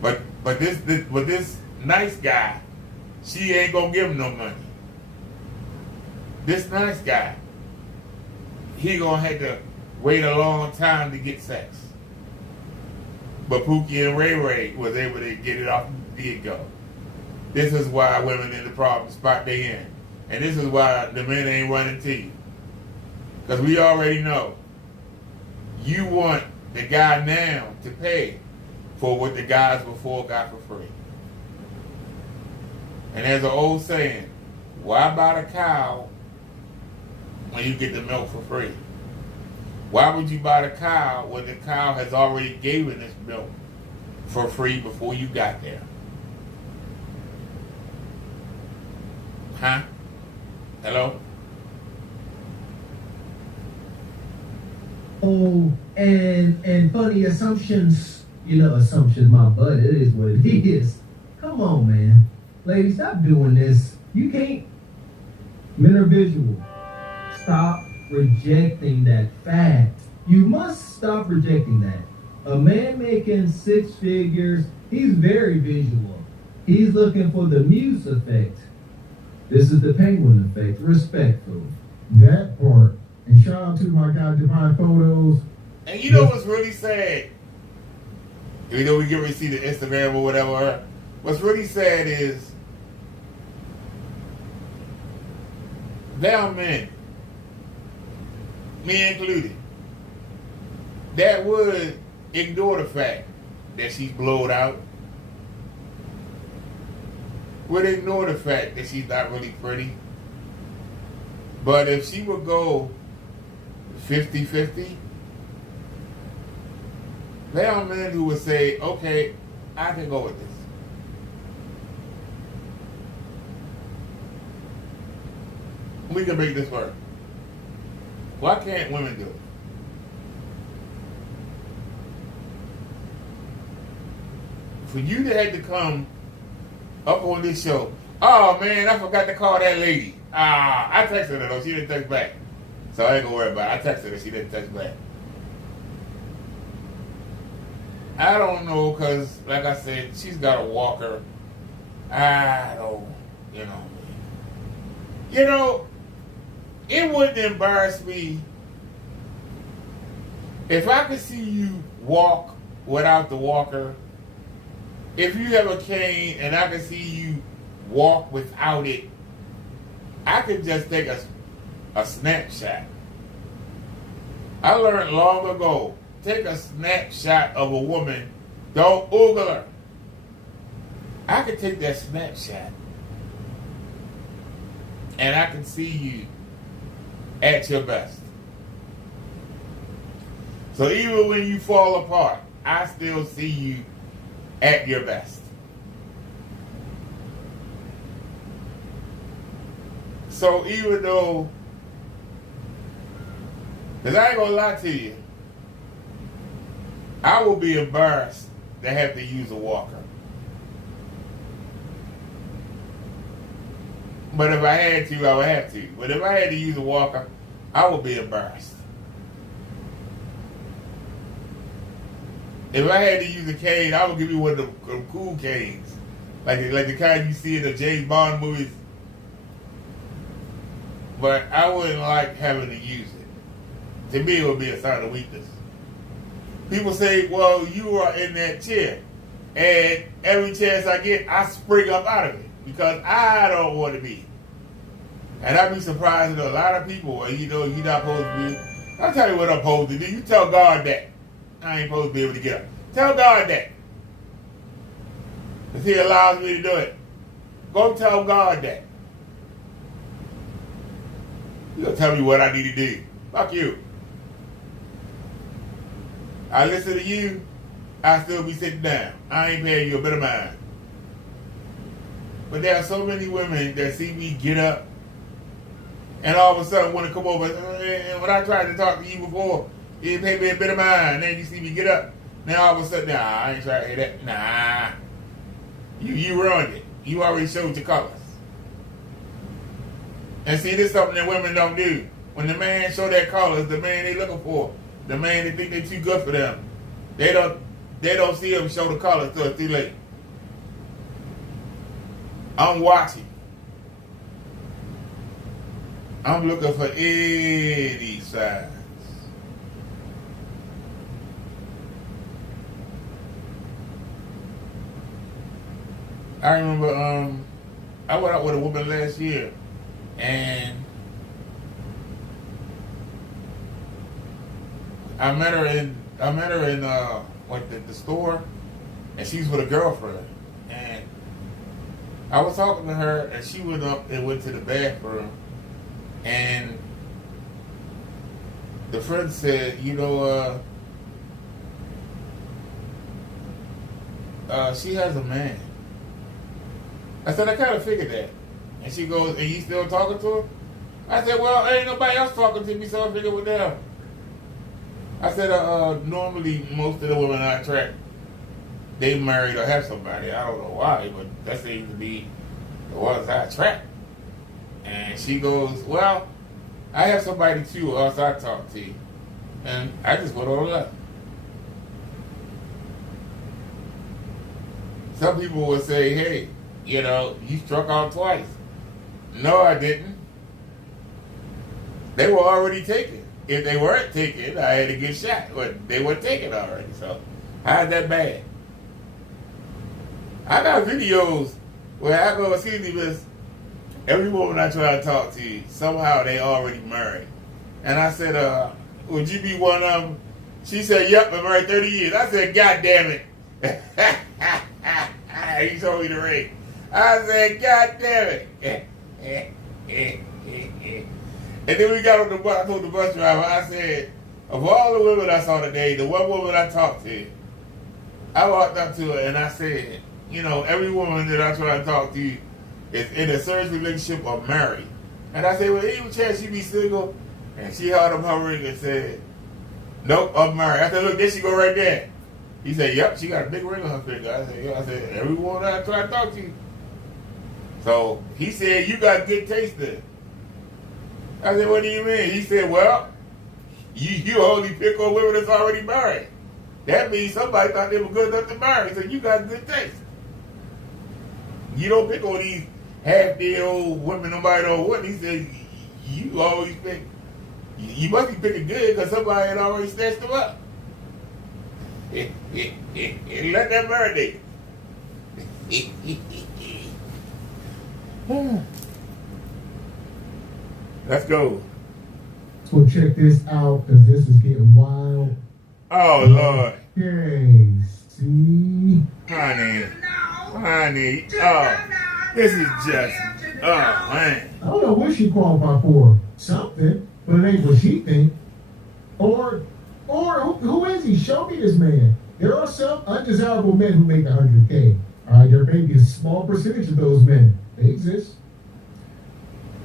But this nice guy, she ain't going to give him no money. This nice guy, he going to have to wait a long time to get sex. But Pookie and Ray Ray was able to get it off the get-go. This is why women in the problem spot they in. And this is why the men ain't running to you. Because we already know you want the guy now to pay for what the guys before got for free. And there's an old saying, why buy the cow when you get the milk for free? Why would you buy the cow when the cow has already given its milk for free before you got there? Huh? Hello? Oh, and funny assumptions. You know, assumptions, my butt. It is what it is. Come on, man. Ladies, stop doing this. You can't. Men are visual. Stop rejecting that fact. You must stop rejecting that. A man making 6 figures, he's very visual. He's looking for the muse effect. This is the penguin effect. Respectful. That part. And shout out to my guy Divine Photos. And you know what's really sad? Even though we get ready to see the Instagram or whatever, what's really sad is there are men, me included, that would ignore the fact that she's blowed out, would ignore the fact that she's not really pretty. But if she would go 50-50, there are men who would say, okay, I can go with this. We can make this work. Why can't women do it? For you to have to come up on this show, oh man, I forgot to call that lady. I texted her though, she didn't text back. So I ain't gonna worry about it. I texted her, she didn't text back. I don't know, because like I said, she's got a walker. I don't, you know, it wouldn't embarrass me if I could see you walk without the walker. If you have a cane and I could see you walk without it, I could just take a snapshot. I learned long ago, take a snapshot of a woman, don't oogle her. I could take that snapshot and I can see you at your best. So even when you fall apart, I still see you at your best. So even though, because I ain't gonna lie to you, I will be embarrassed to have to use a walker. But if I had to, I would have to. But if I had to use a walker, I would be embarrassed. If I had to use a cane, I would give you one of the cool canes. Like the kind you see in the James Bond movies. But I wouldn't like having to use it. To me, it would be a sign of weakness. People say, well, you are in that chair. And every chance I get, I spring up out of it. Because I don't want to be. And I'd be surprised that a lot of people, and you know, you're not supposed to be. I'll tell you what I'm supposed to do. You tell God that. I ain't supposed to be able to get up. Tell God that. Because He allows me to do it. Go tell God that. You're going to tell me what I need to do. Fuck you. I listen to you, I still be sitting down. I ain't paying you a bit of mind. But there are so many women that see me get up and all of a sudden want to come over. And when I tried to talk to you before, you didn't pay me a bit of mind. Then you see me get up. Now all of a sudden, nah, I ain't trying to hear that. Nah. You ruined it. You already showed your colors. And see, this is something that women don't do. When the man show their colors, the man they looking for, the man they think they too good for them, they don't see him show the colors till it's too late. I'm watching. I'm looking for any signs. I remember I went out with a woman last year and I met her in I met her in the store, and she's with a girlfriend. And I was talking to her, and she went up and went to the bathroom, and the friend said, you know, she has a man. I said, I kind of figured that. And she goes, and you still talking to her? I said, well, ain't nobody else talking to me, so I figured with them. I said, normally most of the women I attract, they married or have somebody. I don't know why, but that seems to be the ones I attract. And she goes, well, I have somebody too, or else I talk to you. And I just went on left. Some people would say, hey, you know, you struck out twice. No, I didn't. They were already taken. If they weren't taken, I had to get shot. But they were taken already, so how's that bad? I got videos where I go, excuse me, miss, every woman I try to talk to, somehow they already married. And I said, would you be one of them? She said, yep, I'm married 30 years. I said, God damn it. He told me the rate. I said, God damn it. And then we got on the bus, I told the bus driver, I said, of all the women I saw today, the one woman I talked to, I walked up to her and I said, you know, every woman that I try to talk to is in a serious relationship or married. And I said, well, any chance she be single? And she held up her ring and said, nope, I'm married. I said, look, there she go right there. He said, yep, she got a big ring on her finger. I said, yeah. I said, every woman I try to talk to. So he said, you got good taste there. I said, what do you mean? He said, well, you only pick on women that's already married. That means somebody thought they were good enough to marry. He said, you got good taste. You don't pick on these half-dead old women nobody don't want. He said, you always pick. You must be picking good because somebody had already snatched them up. And let that marinate. Let's go. So check this out, because this is getting wild. Oh, Lord. Okay, see? Honey. Oh, this is just, oh, man. I don't know what she qualified for. Something, but it ain't what she think. Or who is he? Show me this man. There are some undesirable men who make 100K. All right, there may be a small percentage of those men. They exist.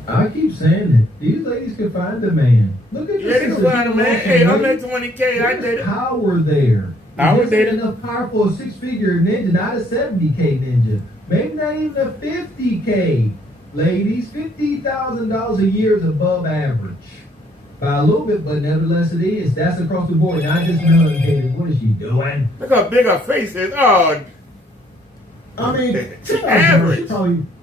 I keep saying it. These ladies can find a man. Look at Yeah, this. they can find a man. Hey, I'm at 20K. I did it. Power there. I was there. Enough power for a 6-figure ninja, not a 70K ninja. Maybe not even a 50K. Ladies, $50,000 a year is above average. By a little bit, but nevertheless it is. That's across the board, not just melanated. What is she doing? Look how big her face is. Oh, I mean, average.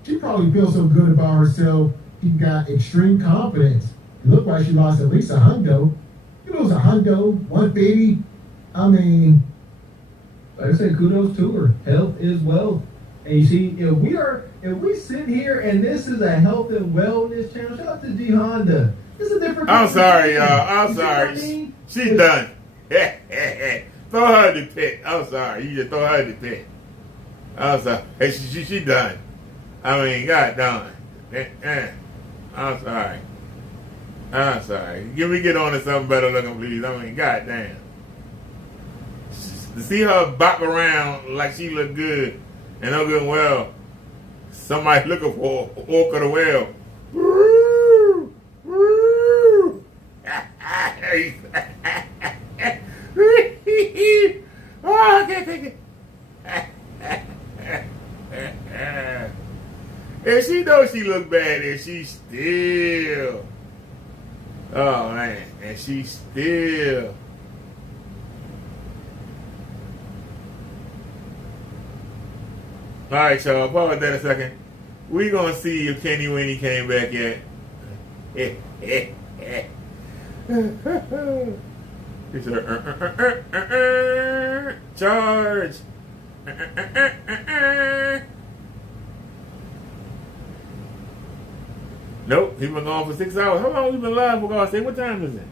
She probably feels so good about herself. She got extreme confidence. It looked like she lost at least a hundo. You lose a hundo, 150. I mean, like I said, kudos to her. Health is wealth. And you see, if we sit here and this is a health and wellness channel, shout out to G Honda. It's a different. I'm sorry, y'all. I'm sorry. I mean? She done. Throw her in the pit. I'm sorry. You just throw her in the pit. I'm sorry. Hey, she done. I mean, God darn. I'm sorry. I'm sorry. Can we get on to something better looking, please? I mean, God damn. To see her bop around like she look good and no good and well, somebody looking for a walk of the well. Woo! Woo! Oh, I can't take it. And she knows she look bad, and she still. Oh man, and she still. All right, y'all. Pause that a second. We gonna see if Kenny Winnie came back yet. It's her charge. Nope, he been gone for 6 hours. How long we been live for God's sake? What time is it?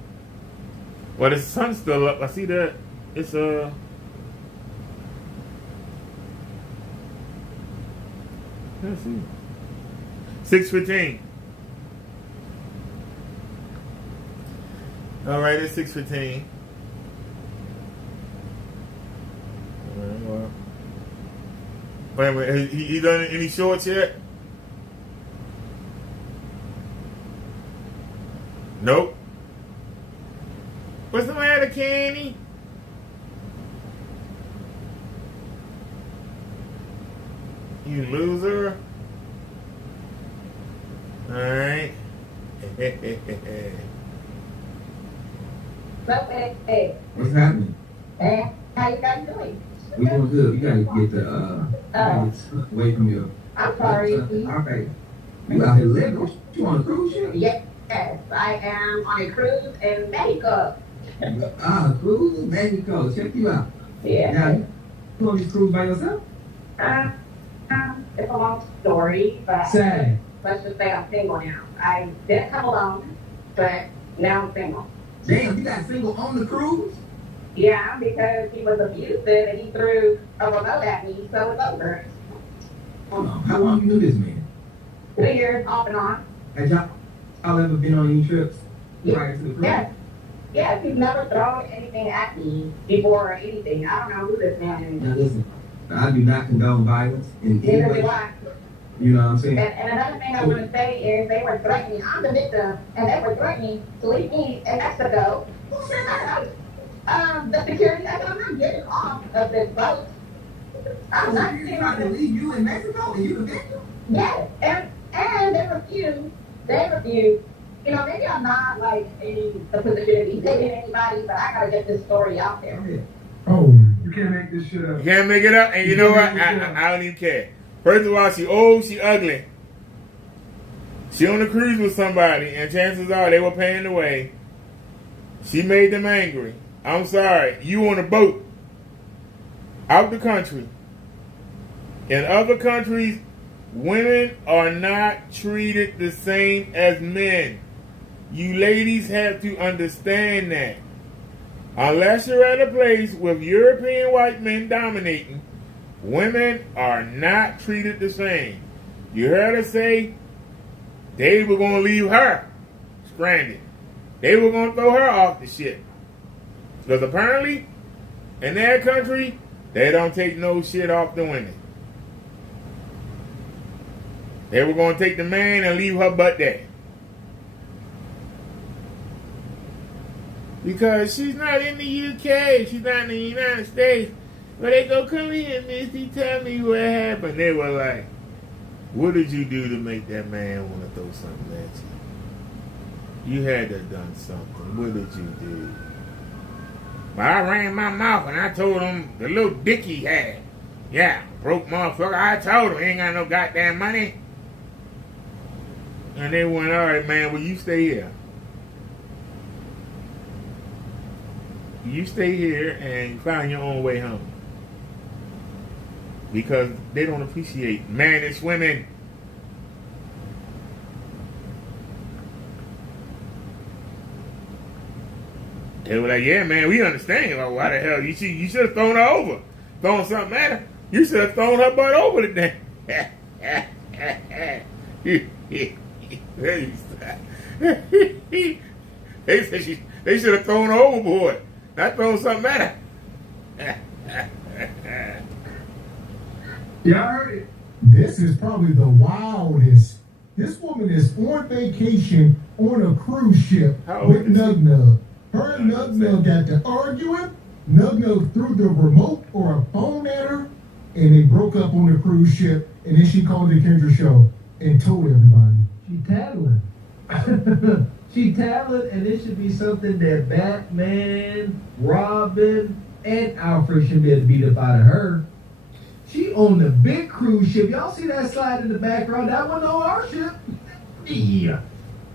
Well, the sun's still up. I see that. It's let's see. 6:15. All right, it's 6:15. Well, wait a minute. He done any shorts yet? Nope. What's the matter, Kenny? You loser. Alright. Hey, What's happening? hey, how you guys doing? We doing good. You gotta get the away from your. I'm sorry. Alright. You out here living? What you on a cruise ship? Yes, I am on a cruise in Mexico. Cruise in Mexico. Check you out. Yeah. Now, you on this cruise by yourself? It's a long story, but Sad. let's just say I'm single now. I didn't come alone, but now I'm single. Damn, you got single on the cruise? Yeah, because he was abusive and he threw a remote at me, so it's over. Hold on. How long you knew this man? 2 years off and on. Had y'all ever been on any trips prior to the cruise? Yes. Yes, he's never thrown anything at me before or anything. I don't know who this man is. Now listen, I do not condone violence in any Neither do way. I. You know what I'm saying? And another thing I want to say is they were threatening. I'm the victim, and they were threatening to leave me in Mexico. Who said that? The security. I said, I'm not getting off of this boat. I'm not You're getting trying off to of leave you in Mexico and you the victim? Yes, and they refuse. They refuse. You know, maybe I'm not like in the position to be dating anybody, but I gotta get this story out there. Oh, you can't make this shit up. You can't make it up, and you know what? I don't even care. First of all, she old, she ugly. She on a cruise with somebody, and chances are they were paying the way. She made them angry. I'm sorry. You on a boat. Out the country. In other countries, women are not treated the same as men. You ladies have to understand that. Unless you're at a place with European white men dominating, women are not treated the same. You heard her say they were going to leave her stranded. They were going to throw her off the ship. Because apparently, in their country, they don't take no shit off the women. They were going to take the man and leave her butt there. Because she's not in the UK. She's not in the United States. But they go, come here, Missy, tell me what happened. They were like, what did you do to make that man want to throw something at you? You had to have done something. What did you do? But I ran my mouth and I told him the little dick he had. Yeah, broke motherfucker. I told him he ain't got no goddamn money. And they went, all right, man, well, you stay here. You stay here and find your own way home. Because they don't appreciate mannish women. They were like, yeah, man, we understand. Like, why the hell? You should have thrown her over. Thrown something at her. You should have thrown her butt over today. They should have thrown her overboard. Not thrown something at her. Y'all heard it. This is probably the wildest. This woman is on vacation on a cruise ship with Nug Nug. Her and Nug Nug got to arguing. Nug Nug threw the remote or a phone at her, and they broke up on the cruise ship. And then she called the Kendra show and told everybody. She tattling. She tattling, and it should be something that Batman, Robin, and Alfred should be able to beat up out of her. She on the big cruise ship. Y'all see that slide in the background? That one on our ship. Yeah.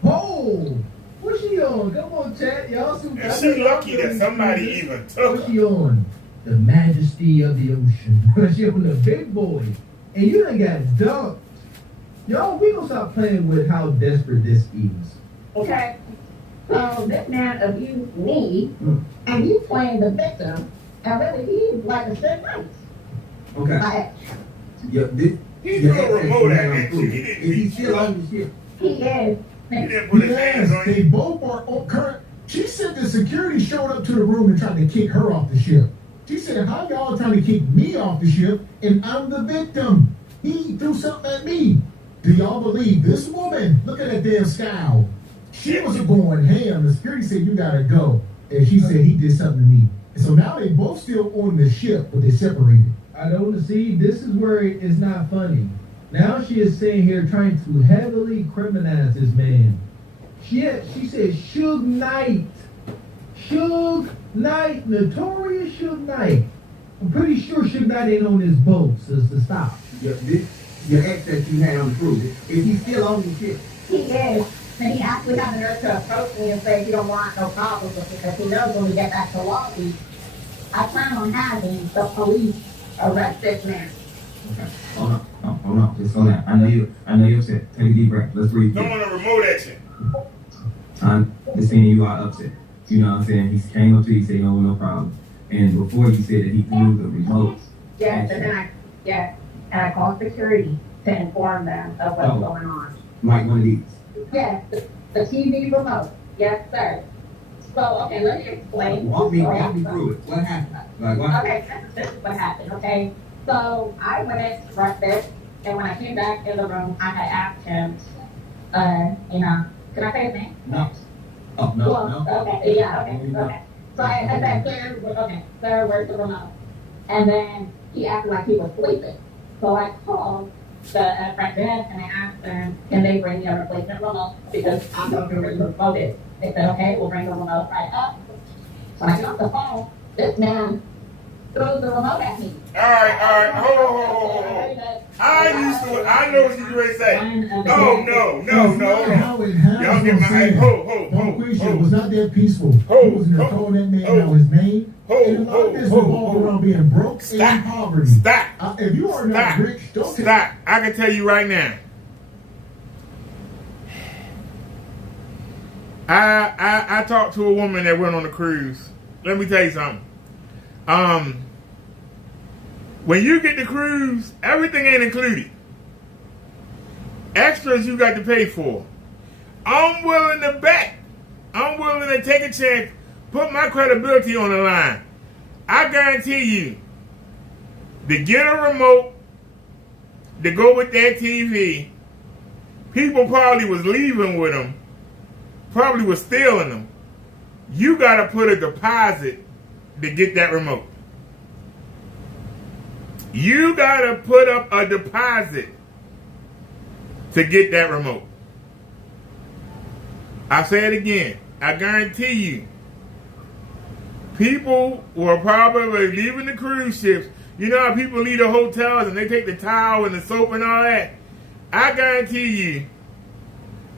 Oh, what's she on? Come on, chat. Y'all see? And she lucky that somebody even took What's her. she on? The Majesty of the Ocean. She on the big boy. And you done got dumped. Y'all, we gonna stop playing with how desperate this is. Okay? So this man abused me, and you playing the victim, And really, he's like a shit nice. Okay. Like, Yeah, this. He your threw a access remote you at have that on shit. proof. He didn't- Is he still on the ship? he is. He didn't put his hands Yes, on they you. both are on current. She said the security showed up to the room and tried to kick her off the ship. She said, how y'all trying to kick me off the ship and I'm the victim? He threw something at me. Do y'all believe this woman? Look at that damn scowl. She was going ham. The security said, you gotta go. And she said, he did something to me. And so now they both still on the ship, but they separated. I don't see. This is where it is not funny. Now she is sitting here trying to heavily criminalize this man. She said Suge Knight. Suge Knight, notorious Suge Knight. I'm pretty sure Suge Knight ain't on this boat, so stop. Your ex that you had on the cruise, is he still on the ship? He is. And he actually got the nerve to approach me and say he don't want no problems with it because he knows when we get back to Long Beach, I plan on having the police arrest this man. Okay. Hold on. Just slow down. I know you're upset. Take a deep breath. Let's breathe. Don't want to remote action. I'm just saying you are upset. You know what I'm saying? He came up to you, he said, no, no problem. And before you said that he threw the remote. Yes, and then I called security to inform them of what's going on. Like one of these. Yes, the TV remote. Yes, sir. So, okay, let me explain. Walk me through it. What happened? Like what? Okay, this is what happened, okay? So, I went in to breakfast, and when I came back in the room, I had asked him, can I say his name? No. Oh, no, Well, no. okay, yeah, okay. So I said, sir, where's the remote? And then he acted like he was sleeping. So I called the front desk and I asked them, can they bring me a replacement remote? Because I'm going to remote it. They said, okay, we'll bring the remote right up. So I get off the phone, this man throws the remote at me. All right. Hold. I know what you're ready to say. No. How it happened. Y'all get my It was not that peaceful. Hold, He was in there hold, calling that man hold, out his name. hold, And a lot of this hold, revolved hold. around being broke Stop. and poverty. Stop. If you are not rich, don't Stop. I can tell you right now. I talked to a woman that went on a cruise. Let me tell you something. When you get the cruise, everything ain't included. Extras you got to pay for. I'm willing to bet. I'm willing to take a chance, put my credibility on the line. I guarantee you, to get a remote to go with that TV, people probably was leaving with them, probably was stealing them. You got to put a deposit to get that remote. You got to put up a deposit to get that remote. I'll say it again. I guarantee you, people were probably leaving the cruise ships. You know how people leave the hotels and they take the towel and the soap and all that? I guarantee you,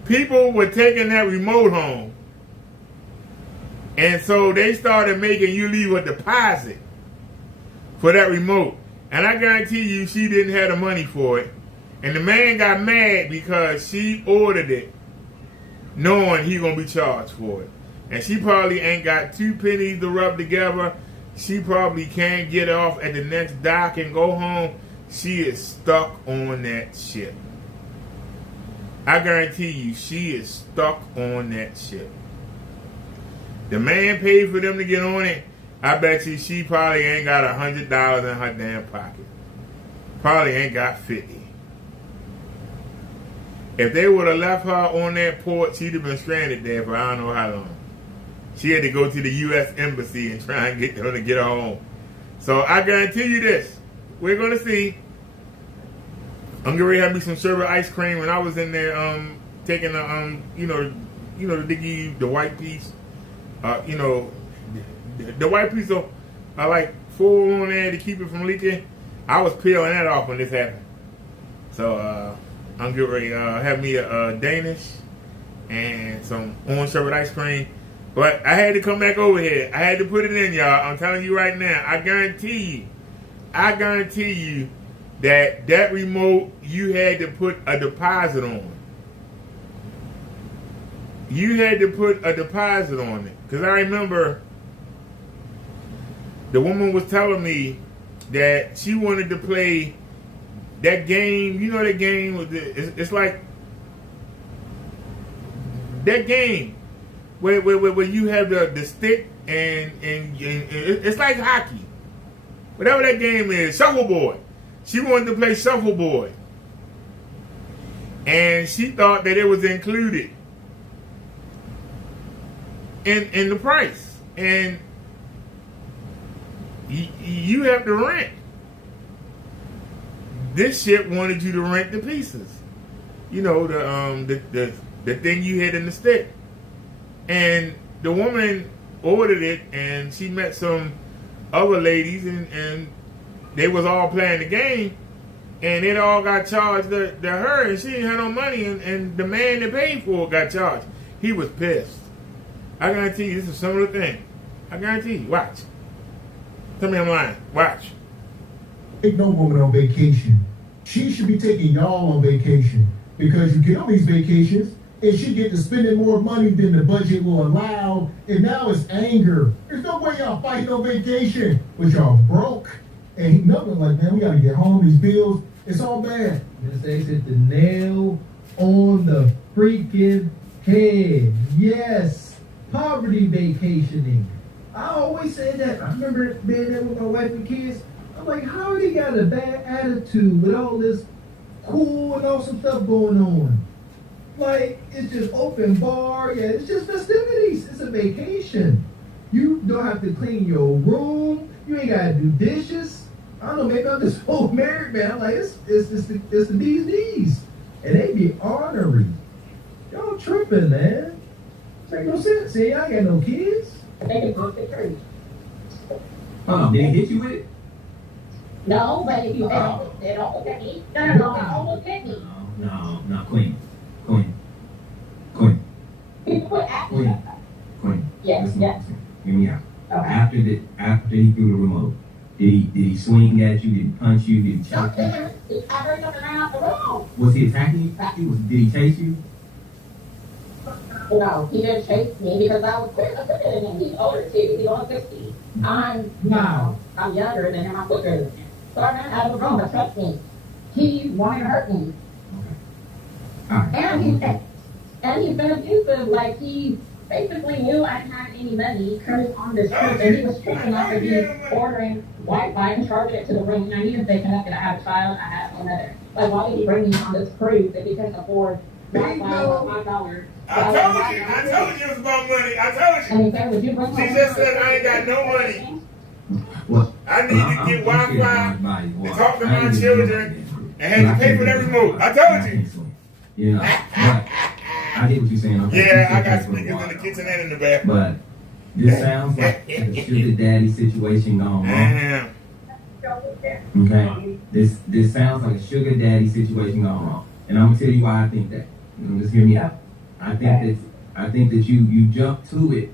people were taking that remote home. And so they started making you leave a deposit for that remote. And I guarantee you she didn't have the money for it. And the man got mad because she ordered it knowing he gonna be charged for it. And she probably ain't got 2 pennies to rub together. She probably can't get off at the next dock and go home. She is stuck on that ship. I guarantee you she is stuck on that ship. The man paid for them to get on it. I bet you she probably ain't got $100 in her damn pocket. Probably ain't got 50. If they would have left her on that port, she'd have been stranded there for I don't know how long. She had to go to the U.S. Embassy and try and get them to get her home. So I guarantee you this. We're going to see. I'm getting ready to have me some sherbet ice cream. When I was in there taking the, the diggy, the white piece. The white piece of like full on there to keep it from leaking. I was peeling that off when this happened. So I'm getting ready to have me a Danish and some orange sherbet ice cream. But I had to come back over here. I had to put it in, y'all. I'm telling you right now. I guarantee you that remote you had to put a deposit on. You had to put a deposit on it. Because I remember the woman was telling me that she wanted to play that game. You know that game with it's like that game where you have the stick and it's like hockey. Whatever that game is, shuffleboard. She wanted to play shuffleboard. And she thought that it was included in the price. And you have to rent. This shit wanted you to rent the pieces. You know, the thing you hit in the stick. And the woman ordered it, and she met some other ladies, and they was all playing the game, and it all got charged to her, and she didn't have no money, and the man that paid for it got charged. He was pissed. I guarantee you, this is a similar thing. I guarantee you. Watch. Tell me I'm lying. Watch. Take no woman on vacation. She should be taking y'all on vacation, because you get on these vacations and she get to spending more money than the budget will allow, and now it's anger. There's no way y'all fighting on vacation, but y'all broke. And nothing like, man, we gotta get home, these bills, it's all bad. They hit the nail on the freaking head. Yes, poverty vacationing. I always say that. I remember being there with my wife and kids. I'm like, how they got a bad attitude with all this cool and awesome stuff going on? Like, it's just open bar. Yeah, it's just festivities. It's a vacation. You don't have to clean your room. You ain't got to do dishes. I don't know, maybe I'm just old married, man. I'm like, it's the D's. And they be ornery. Y'all tripping, man. It's like no sense. See, I ain't got no kids. They can book the tree. Hold on, did he hit you with it? No, but if you they don't look at me. No, they don't look at me. No, Queen. People put after Queen. Yes, Listen, yes. Hear me out. Okay. After he threw the remote, did he swing at you? Did he punch you? Did he choke you? I heard something around the room. Was he attacking you? Did he chase you? No, he didn't chase me because I was quicker than him. He's older too. He's on 60. I'm younger than him. I'm quicker than him. So I ran out of the room, but trust me, he wanted to hurt me. All right. And he's been abusive. Like, he basically knew I didn't have any money coming on this trip, and he was tripping off of me ordering Wi-Fi and charging it to the room. And I needed to stay connected. I have a child, I have another. Like, why did he bring me on this cruise if he couldn't afford Wi-Fi for $5? I told you it was about money. I told you. And he said, would you bring She just said I ain't got no money. Well, I need to get Wi-Fi and talk to my children and have to pay for that remote. I told you. You know, but I get what you're saying. Okay, Yeah, I got speakers in the kitchen and in the bathroom. But this sounds like a sugar daddy situation gone wrong. Okay, this sounds like a sugar daddy situation gone wrong, and I'm gonna tell you why I think that. Just hear me out. I think that you jump to it.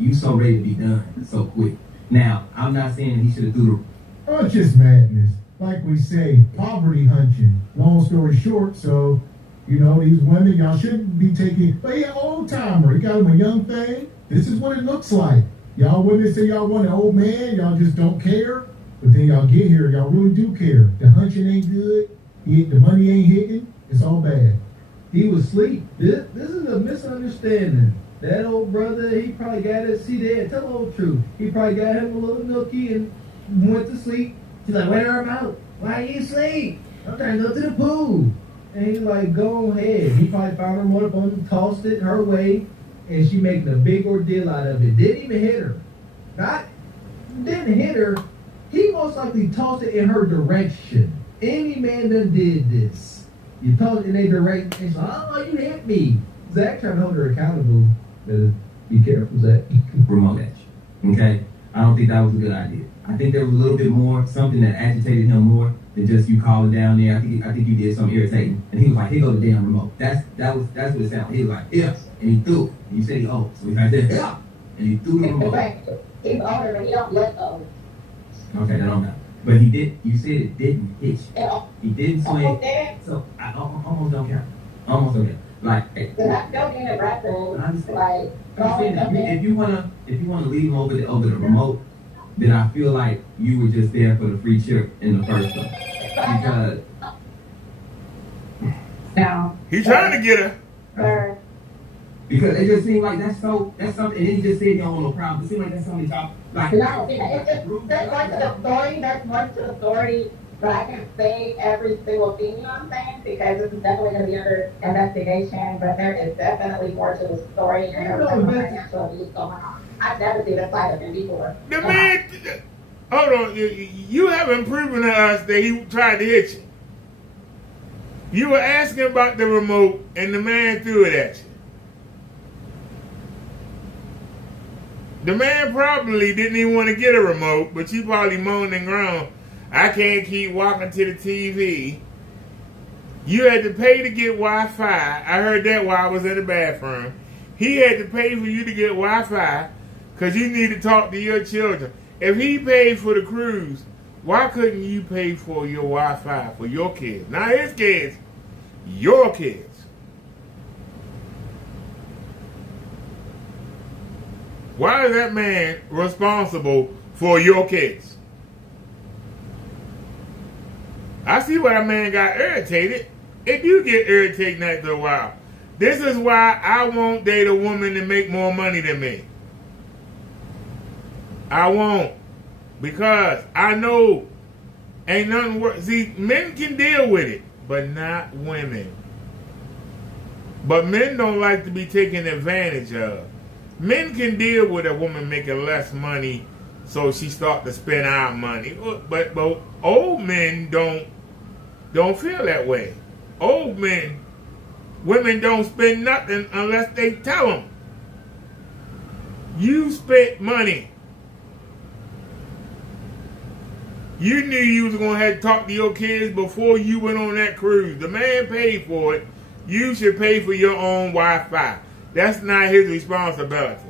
You so ready to be done so quick. Now, I'm not saying he should have threw the. Oh, it's just madness. Like we say, poverty hunting. Long story short, so, you know, these women, y'all shouldn't be taking, but yeah, old timer, he got him a young thing. This is what it looks like. Y'all women say y'all want an old man, y'all just don't care. But then y'all get here, y'all really do care. The hunching ain't good. The money ain't hitting. It's all bad. He was asleep. This is a misunderstanding. That old brother, he probably got it. See there, tell the whole truth. He probably got him a little nookie and went to sleep. She's like, wear him out. Why you sleep? I'm trying to go to the pool. And he's like, go ahead. He probably found her one up on him, tossed it her way, and she making a big ordeal out of it. Didn't even hit her. Didn't hit her. He most likely tossed it in her direction. Any man done did this. You toss it in their direction, and she's like, oh, you hit me. Zach trying to hold her accountable. Better be careful, Zach. Remote action. Okay? I don't think that was a good idea. I think there was a little bit more, something that agitated him more than just you calling down there. I think you did something irritating. And he was like, here go the damn remote. That's what it sounded. He was like, yeah. And he threw it. And you said he owed. So he right there, yeah. And he threw the remote. He's older, but he don't let go. Okay, that don't matter. But he did, you said it didn't hit you. Yeah. He didn't swing. So I almost don't count. Almost don't count. Like, Don't be in the bathroom. I understand. Like, I'm saying if you wanna leave him over the remote, then I feel like you were just there for the free chip in the first place. Because Now, He's trying to get her. Sir, Because it just seemed like that's something, and then he just said he don't want no problem. It seemed like that's something talk, like, no, that's going to the story, that's going to the story, but I can't say every single thing, you know what I'm saying? Because this is definitely going to be under investigation, but there is definitely more to the story, and there's some financial abuse going on. I've never seen a side of him before. The man, hold on, you haven't proven to us that he tried to hit you. You were asking about the remote, and the man threw it at you. The man probably didn't even want to get a remote, but you probably moaned and groaned, I can't keep walking to the TV. You had to pay to get Wi-Fi. I heard that while I was in the bathroom. He had to pay for you to get Wi-Fi because you need to talk to your children. If he paid for the cruise, why couldn't you pay for your Wi-Fi for your kids? Not his kids, your kids. Why is that man responsible for your kids? I see why that man got irritated. It do get irritating after a while. This is why I won't date a woman that make more money than me. I won't. Because I know ain't nothing worse. See, men can deal with it, but not women. But men don't like to be taken advantage of. Men can deal with a woman making less money, so she start to spend our money. But old men don't feel that way. Old men, women don't spend nothing unless they tell them. You spent money. You knew you was going to have to talk to your kids before you went on that cruise. The man paid for it. You should pay for your own Wi-Fi. That's not his responsibility.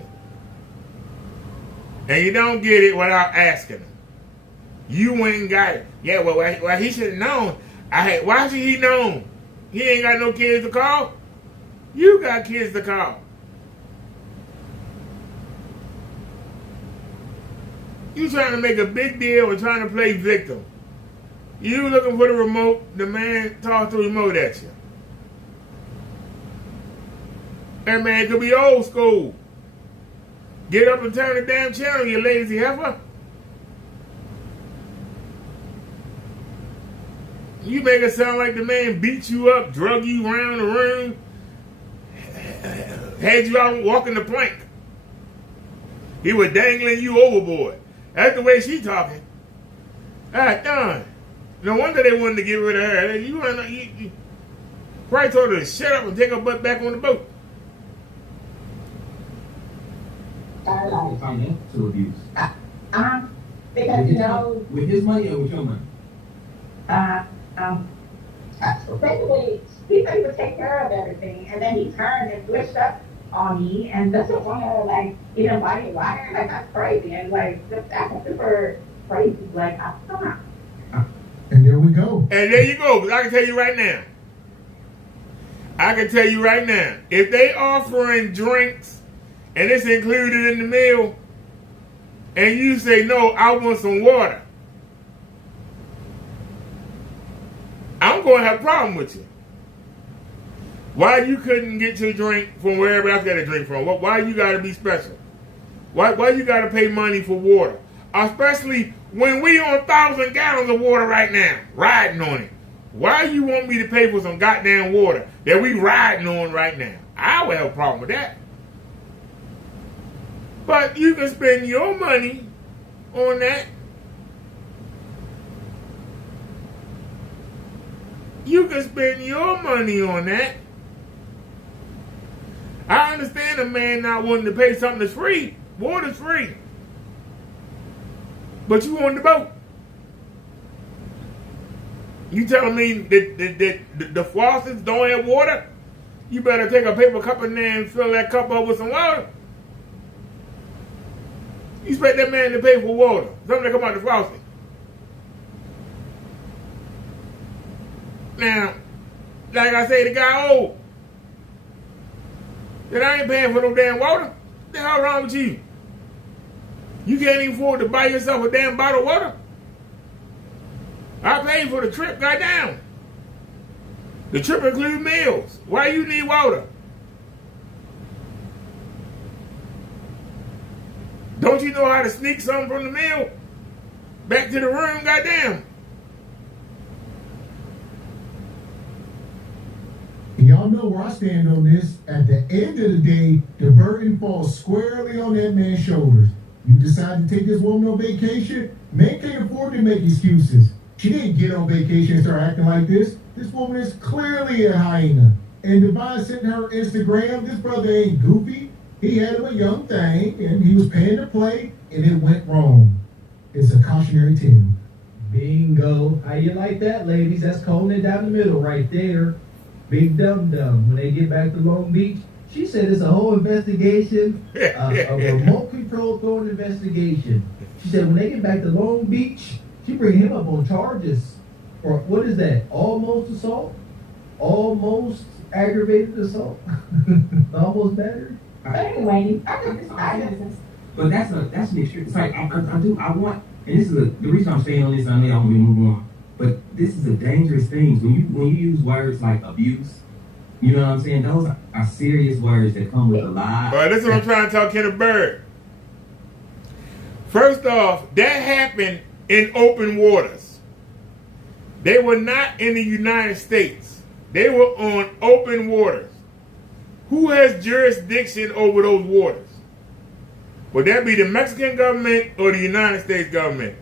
And you don't get it without asking him. You went and got it. Yeah, well he should have known. Why should he know? He ain't got no kids to call. You got kids to call. You trying to make a big deal and trying to play victim. You looking for the remote, the man tossed the remote at you. That man could be old school. Get up and turn the damn channel, you lazy heifer. You make it sound like the man beat you up, drug you around the room, had you out walking the plank. He was dangling you overboard. That's the way she talking. Darn. No wonder they wanted to get rid of her. You probably told her to shut up and take her butt back on the boat. Financial abuse. Because, you know, With his money or with your money? basically, he said he would take care of everything, and then he turned and switched up on me, and doesn't want to, like, even buy me water. Like, that's crazy, and, like, just acting super crazy. Like, I don't know. And there we go. And there you go. 'Cause I can tell you right now, if they offering drinks and it's included in the meal, and you say, no, I want some water, I'm going to have a problem with you. Why you couldn't get your drink from wherever else got a drink from? Why you got to be special? Why you got to pay money for water? Especially when we on 1,000 gallons of water right now, riding on it. Why you want me to pay for some goddamn water that we riding on right now? I would have a problem with that. But you can spend your money on that. You can spend your money on that. I understand a man not wanting to pay something that's free. Water's free. But you on the boat. You telling me that the faucets don't have water? You better take a paper cup in there and fill that cup up with some water. You expect that man to pay for water. Something that come out the faucet. Now, like I say, the guy old. That I ain't paying for no damn water. What the hell wrong with you? You can't even afford to buy yourself a damn bottle of water. I paid for the trip, goddamn. The trip includes meals. Why you need water? Don't you know how to sneak something from the meal back to the room, goddamn? And y'all know where I stand on this. At the end of the day, the burden falls squarely on that man's shoulders. You decide to take this woman on vacation, man can't afford to make excuses. She didn't get on vacation and start acting like this. This woman is clearly a hyena. And Devon sent her Instagram. This brother ain't goofy. He had him a young thing, and he was paying to play, and it went wrong. It's a cautionary tale. Bingo. How you like that, ladies? That's calling it down the middle right there. Big dum-dum. When they get back to Long Beach, she said it's a whole investigation, a remote control throwing investigation. She said when they get back to Long Beach, she bring him up on charges for, what is that, almost assault? Almost aggravated assault? Almost battery? Anyway, But that's an extreme. It's like I want, and this is the reason I'm staying on this. I know y'all want me to move on, but this is a dangerous thing. When you use words like abuse, you know what I'm saying? Those are serious words that come with a lie. All right, this is what I'm trying to tell Kenneth Bird. First off, that happened in open waters. They were not in the United States. They were on open waters. Who has jurisdiction over those waters? Would that be the Mexican government or the United States government?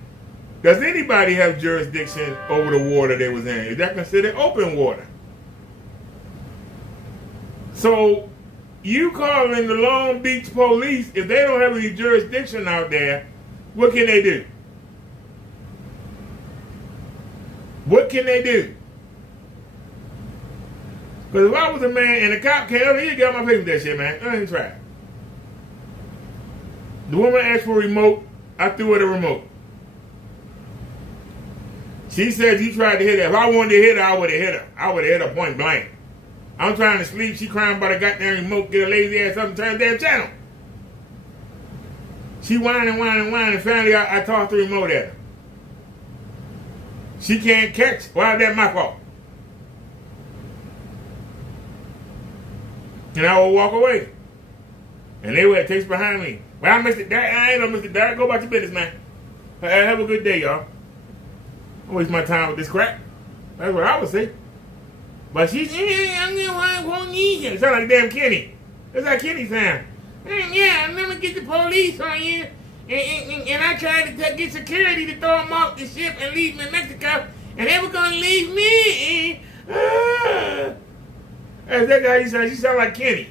Does anybody have jurisdiction over the water they was in? Is that considered open water? So you calling the Long Beach police, if they don't have any jurisdiction out there, what can they do? What can they do? Because if I was a man and a cop came over, he'd get on my face with that shit, man. I ain't try. The woman asked for a remote. I threw her the remote. She said you tried to hit her. If I wanted to hit her, I would have hit her. I would have hit her point blank. I'm trying to sleep. She crying about a goddamn remote. Get a lazy ass up and turn the damn channel. She whining. Finally, I tossed the remote at her. She can't catch. Why is that my fault? And I would walk away. And they would text behind me. Well, Mr. Derrick, I ain't no Mr. Derrick. Go about your business, man. Have a good day, y'all. Don't waste my time with this crap. That's what I would say. But she's, I'm going to need you. It sounds like damn Kenny. That's how Kenny sound. Yeah, I'm going to get the police on you. And I tried to get security to throw them off the ship and leave them in Mexico. And they were going to leave me. That's that guy you sound. She sound like Kenny.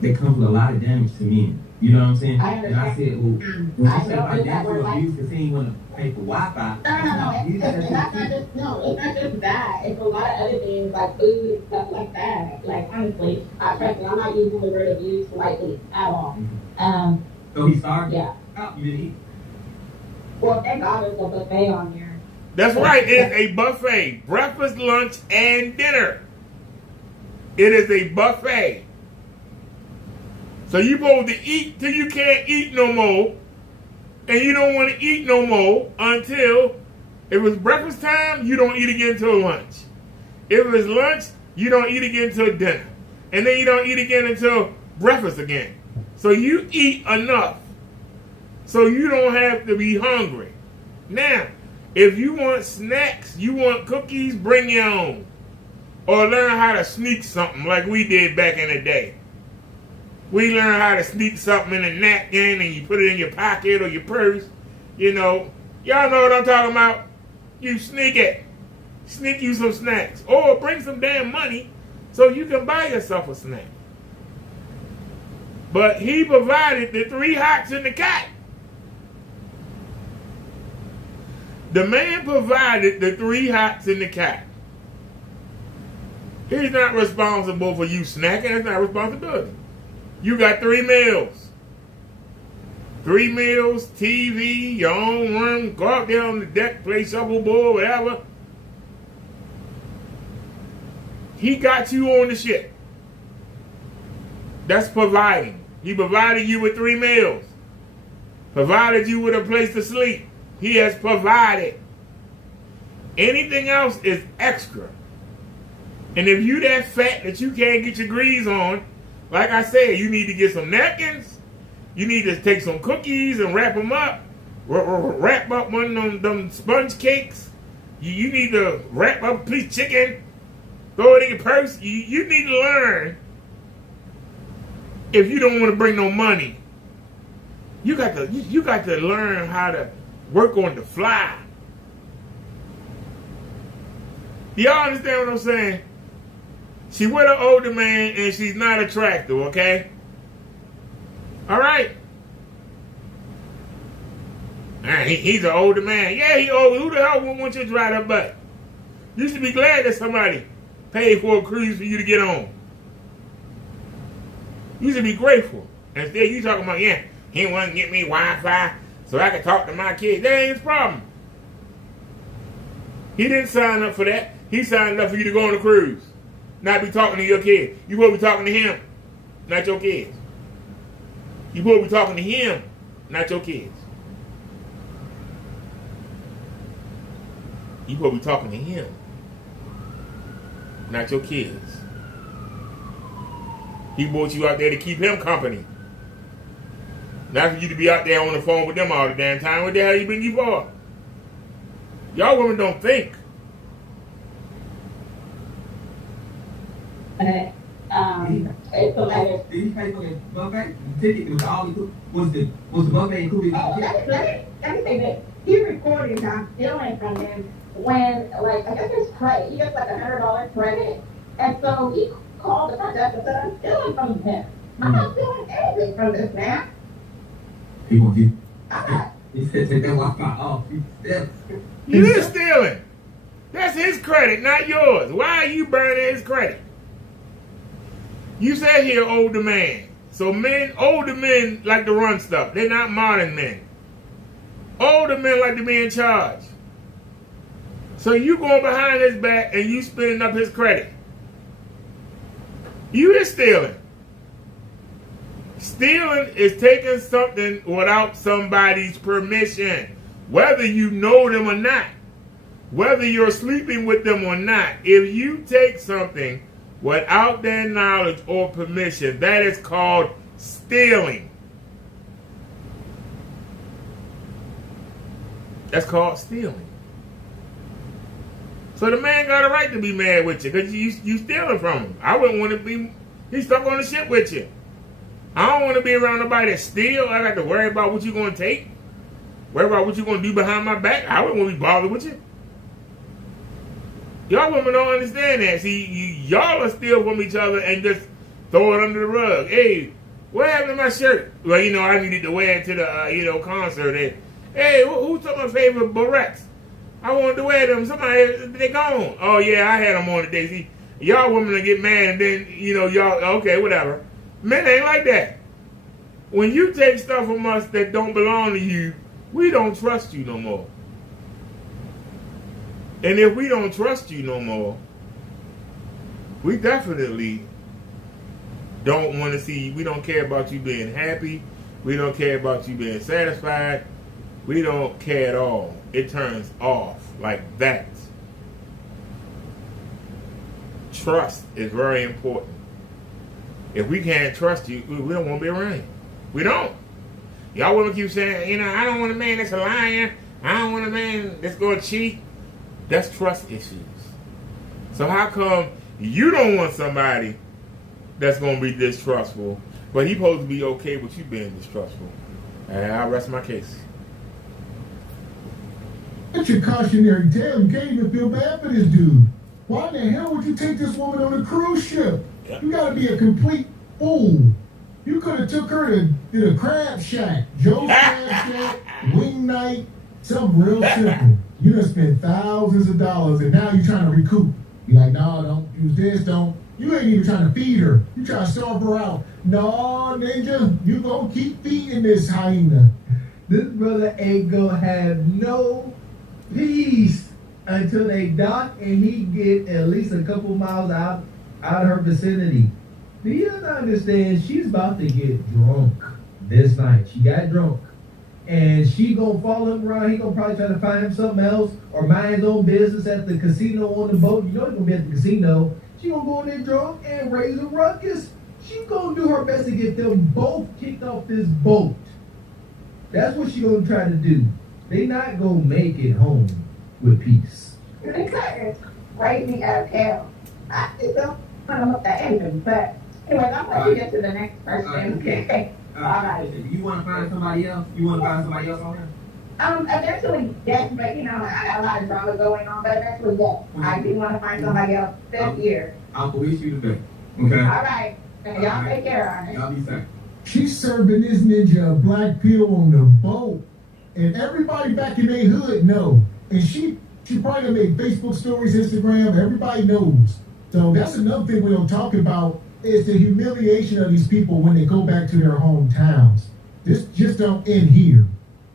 They come with a lot of damage to men. You know what I'm saying? I And I said, well, when you said financial abuse because he didn't want to pay for Wi-Fi. No. It's not just that. It's a lot of other things like food and stuff like that. Like honestly, I'm not using the word abuse lightly at all. So he starved? Yeah. Oh, you didn't eat? Well, thank God there's a buffet on here. That's right. It's a buffet. Breakfast, lunch, and dinner. It is a buffet. So you're supposed to eat till you can't eat no more. And you don't want to eat no more until, if it's breakfast time, you don't eat again until lunch. If it's lunch, you don't eat again until dinner. And then you don't eat again until breakfast again. So you eat enough so you don't have to be hungry. Now, if you want snacks, you want cookies, bring your own. Or learn how to sneak something like we did back in the day. We learned how to sneak something in a napkin and you put it in your pocket or your purse. You know, y'all know what I'm talking about. You sneak it. Sneak you some snacks. Or bring some damn money so you can buy yourself a snack. But he provided the 3 hots and the cat. The man provided the 3 hots and the cat. He's not responsible for you snacking. That's not responsibility. You got 3 meals. 3 meals, TV, your own room, go out there on the deck, play shuffleboard, whatever. He got you on the ship. That's providing. He provided you with 3 meals. Provided you with a place to sleep. He has provided. Anything else is extra. And if you that fat that you can't get your grease on, like I said, you need to get some napkins. You need to take some cookies and wrap them up. Wrap up one of them sponge cakes. You need to wrap up a piece of chicken. Throw it in your purse. You need to learn. If you don't want to bring no money, you got to learn how to work on the fly. Y'all understand what I'm saying? She with an older man and she's not attractive, okay? All right. He's an older man. Yeah, he old. Who the hell would want you to drive that butt? You should be glad that somebody paid for a cruise for you to get on. You should be grateful. Instead, you talking about, yeah, he wanted to get me Wi-Fi so I could talk to my kids. That ain't his problem. He didn't sign up for that. He signed up for you to go on a cruise. Not be talking to your kids. You supposed to be talking to him, not your kids. You supposed to be talking to him, not your kids. You supposed to be talking to him, not your kids. He brought you out there to keep him company. Not for you to be out there on the phone with them all the damn time. What the hell you been you for? Y'all women don't think. It's a letter. Did he pay for the buffet? The ticket was all was the buffet included? Let me say this. He recorded I'm stealing from him when, like, I guess it's credit. He gets like $100 credit. And so he called the front desk and said, I'm stealing from him. I'm not stealing anything from this man. He wants you. He said, take that Wi-Fi off. You're stealing. That's his credit, not yours. Why are you burning his credit? You said here, older man. So older men like to run stuff. They're not modern men. Older men like to be in charge. So you going behind his back and you spending up his credit. You is stealing. Stealing is taking something without somebody's permission. Whether you know them or not. Whether you're sleeping with them or not. If you take something without their knowledge or permission, that is called stealing. That's called stealing. So the man got a right to be mad with you because you stealing from him. I wouldn't want to be, he's stuck on the ship with you. I don't want to be around nobody that steal. I got to worry about what you're going to take. Worry about what you're going to do behind my back. I wouldn't want to be bothered with you. Y'all women don't understand that. See, y'all are steal from each other and just throw it under the rug. Hey, what happened to my shirt? Well, I needed to wear it to the, concert. Hey, who took my favorite barrettes? I wanted to wear them. Somebody, they gone. Oh, yeah, I had them on today. See, y'all women will get mad and then, y'all, okay, whatever. Men ain't like that. When you take stuff from us that don't belong to you, we don't trust you no more. And if we don't trust you no more, we definitely don't want to see, we don't care about you being happy. We don't care about you being satisfied. We don't care at all. It turns off like that. Trust is very important. If we can't trust you, we don't want to be around you. We don't. Y'all women keep saying, I don't want a man that's a liar. I don't want a man that's going to cheat. That's trust issues. So how come you don't want somebody that's going to be distrustful, but he's supposed to be okay with you being distrustful? And I'll rest my case. That's your cautionary tale. You can't even feel bad for this dude. Why the hell would you take this woman on a cruise ship? Yep. You gotta be a complete fool. You could have took her to the Crab Shack, Joe's Crab Shack, Wing Night, something real simple. You done spent thousands of dollars and now you're trying to recoup. You're like, no, don't use this, don't. You ain't even trying to feed her. You trying to starve her out. No, ninja, you gonna keep feeding this hyena. This brother ain't gonna have no peace until they dock and he get at least a couple miles out of her vicinity. Do you not understand? She's about to get drunk this night. She got drunk. And she gonna follow him around. He gonna probably try to find him something else or mind his own business at the casino on the boat. You know he's gonna be at the casino. She gonna go in there drunk and raise a ruckus. She gonna do her best to get them both kicked off this boat. That's what she gonna try to do. They not gonna make it home with peace. It's crazy as hell. I just don't want to look at anything, but anyway, I'm going to get to the next person. Okay. All right. You want to find somebody else? You want to find somebody else on here? Eventually, yes, but you know, I got a lot of drama going on, but eventually, yes. I do want to find somebody else this year. I'll police you today. Okay? All right. And y'all take care, all right? Y'all be safe. She's serving this ninja a black pill on the boat. And everybody back in their hood know. And she probably gonna make Facebook stories, Instagram, everybody knows. So that's another thing we don't talk about is the humiliation of these people when they go back to their hometowns. This just don't end here.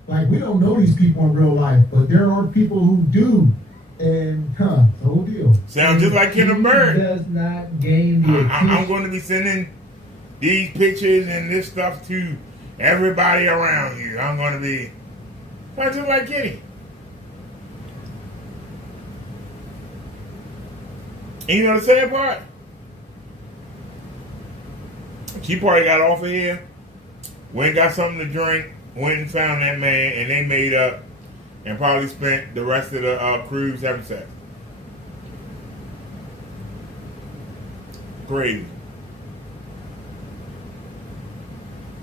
Like, we don't know these people in real life, but there are people who do. And, the whole deal. Sounds just like Kenneth Bird. Does not gain the attention. I'm going to be sending these pictures and this stuff to everybody around you. I'm going to be just like Kenny. And you know the sad part? She probably got off of here, went and got something to drink, went and found that man, and they made up and probably spent the rest of the cruise having sex. Crazy.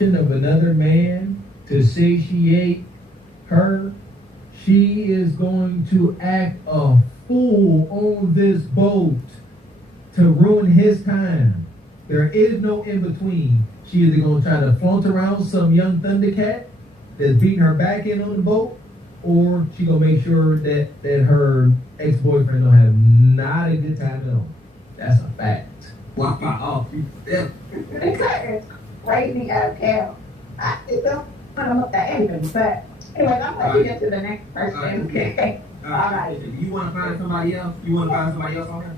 Of another man to satiate her, she is going to act a fool on this boat to ruin his time. There is no in between. She is going to try to flaunt around some young Thundercat that's beating her back in on the boat, or she gonna make sure that her ex-boyfriend don't have not a good time at all. That's a fact. Wi-Fi off. It's crazy as hell. I just don't want to look at anything, but anyway, I'm going to get to the next person. Okay. All right. You want to find somebody else? You want to find somebody else on here?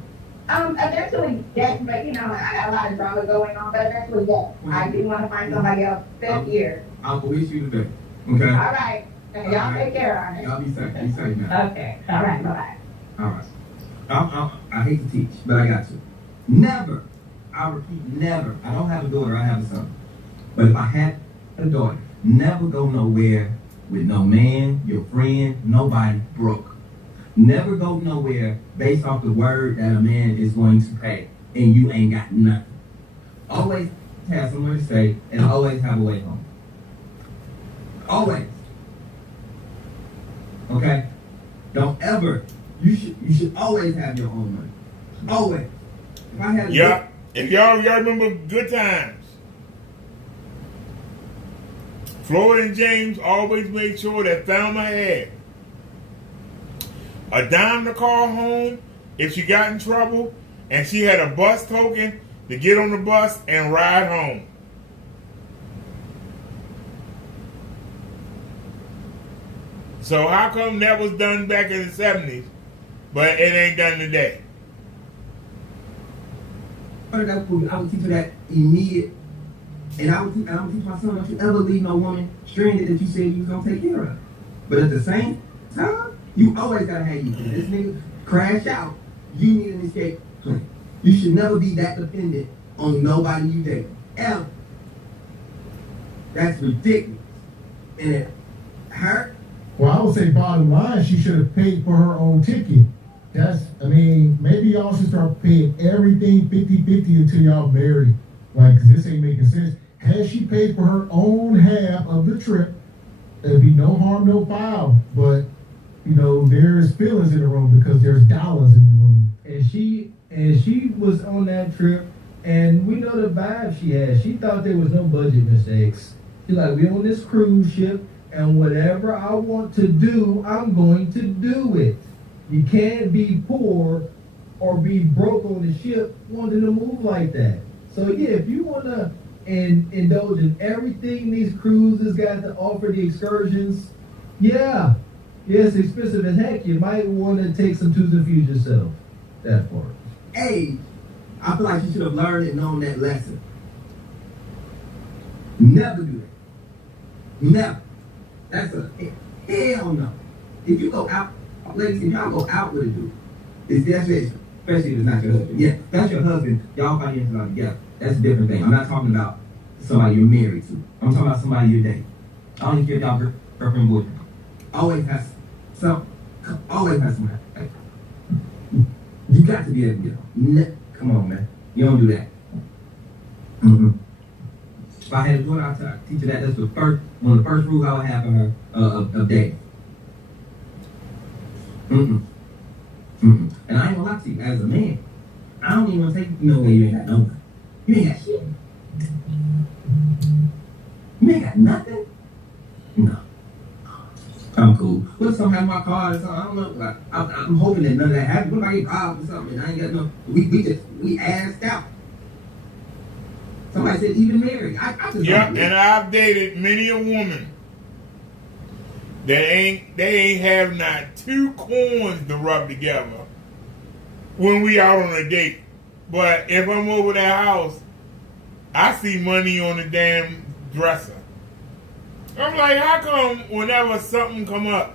Eventually, yes, but you know, I got a lot of drama going on, but eventually, yes. I do want to find somebody else this year. I'll police you today. Okay? All right. And y'all take care, all right? Y'all be safe. Be safe now. Okay. All right. Bye-bye. All right. I hate to teach, but I got to. Never, I repeat, never. I don't have a daughter, I have a son. But if I had a daughter, never go nowhere with no man, your friend, nobody broke. Never go nowhere based off the word that a man is going to pay and you ain't got nothing. Always have somewhere to stay and always have a way home. Always. Okay? Don't ever. You should always have your own money. Always. If I had if y'all remember good times, Floyd and James always made sure that Thelma had a dime to call home if she got in trouble, and she had a bus token to get on the bus and ride home. So how come that was done back in the 70s, but it ain't done today? I would teach her that immediate, and I would teach my son, don't you ever leave no woman stranded that you said you was going to take care of. But at the same time, you always got to have you. If this nigga crash out, you need an escape plan. You should never be that dependent on nobody you date. Ever. That's ridiculous. And it hurt. Well, I would say bottom line, she should have paid for her own ticket. Maybe y'all should start paying everything 50-50 until y'all married. Like, 'cause this ain't making sense. Had she paid for her own half of the trip, there'd be no harm, no foul. But, you know, there's feelings in the room because there's dollars in the room. And she was on that trip, and we know the vibe she had. She thought there was no budget mistakes. She's like, we on this cruise ship, and whatever I want to do, I'm going to do it. You can't be poor or be broke on the ship wanting to move like that. So yeah, if you want to indulge in everything these cruises got to offer, the excursions, yeah, it's expensive as heck. You might want to take some twos and fews yourself. That part. Hey, I feel like she should have learned and known that lesson. Never do that. Never. That's a hell no. If you go out, ladies, if y'all go out with a dude, it's especially if it's not your husband. Yeah, that's your husband. Y'all financially are together. That's a different thing. I'm not talking about somebody you're married to. I'm talking about somebody you're dating. I don't even care if y'all girlfriend, boyfriend. Always has some. Always has some. Like, you got to be able to get on. Come on, man. You don't do that. Mm-hmm. If I had a daughter, I'd teach her that. That's one of the first rules I would have for her of dating. Mm-mm. Mm-mm. And I ain't gonna lie to you, as a man, I don't even want to take you nowhere you ain't got nobody. You ain't got shit. You ain't got nothing? No. I'm cool. What if something happened to my car or something? I don't know. Like, I'm hoping that none of that happens. What if I get robbed or something? And I ain't got no. We asked out. Somebody said even married. I just Yep, and I've dated many a woman that ain't have not 2 coins to rub together when we out on a date. But if I'm over their house, I see money on the damn dresser. I'm like, how come whenever something come up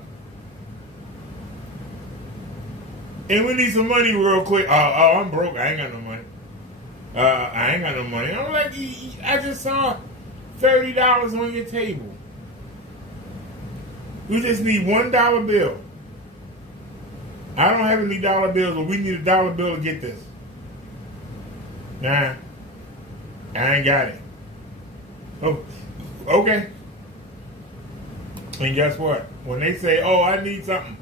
and we need some money real quick, I'm broke, I ain't got no money. I ain't got no money. I'm like, I just saw $30 on your table. We just need $1 bill. I don't have any dollar bills, but we need a dollar bill to get this. Nah, I ain't got it. Oh, okay. And guess what? When they say, "Oh, I need something,"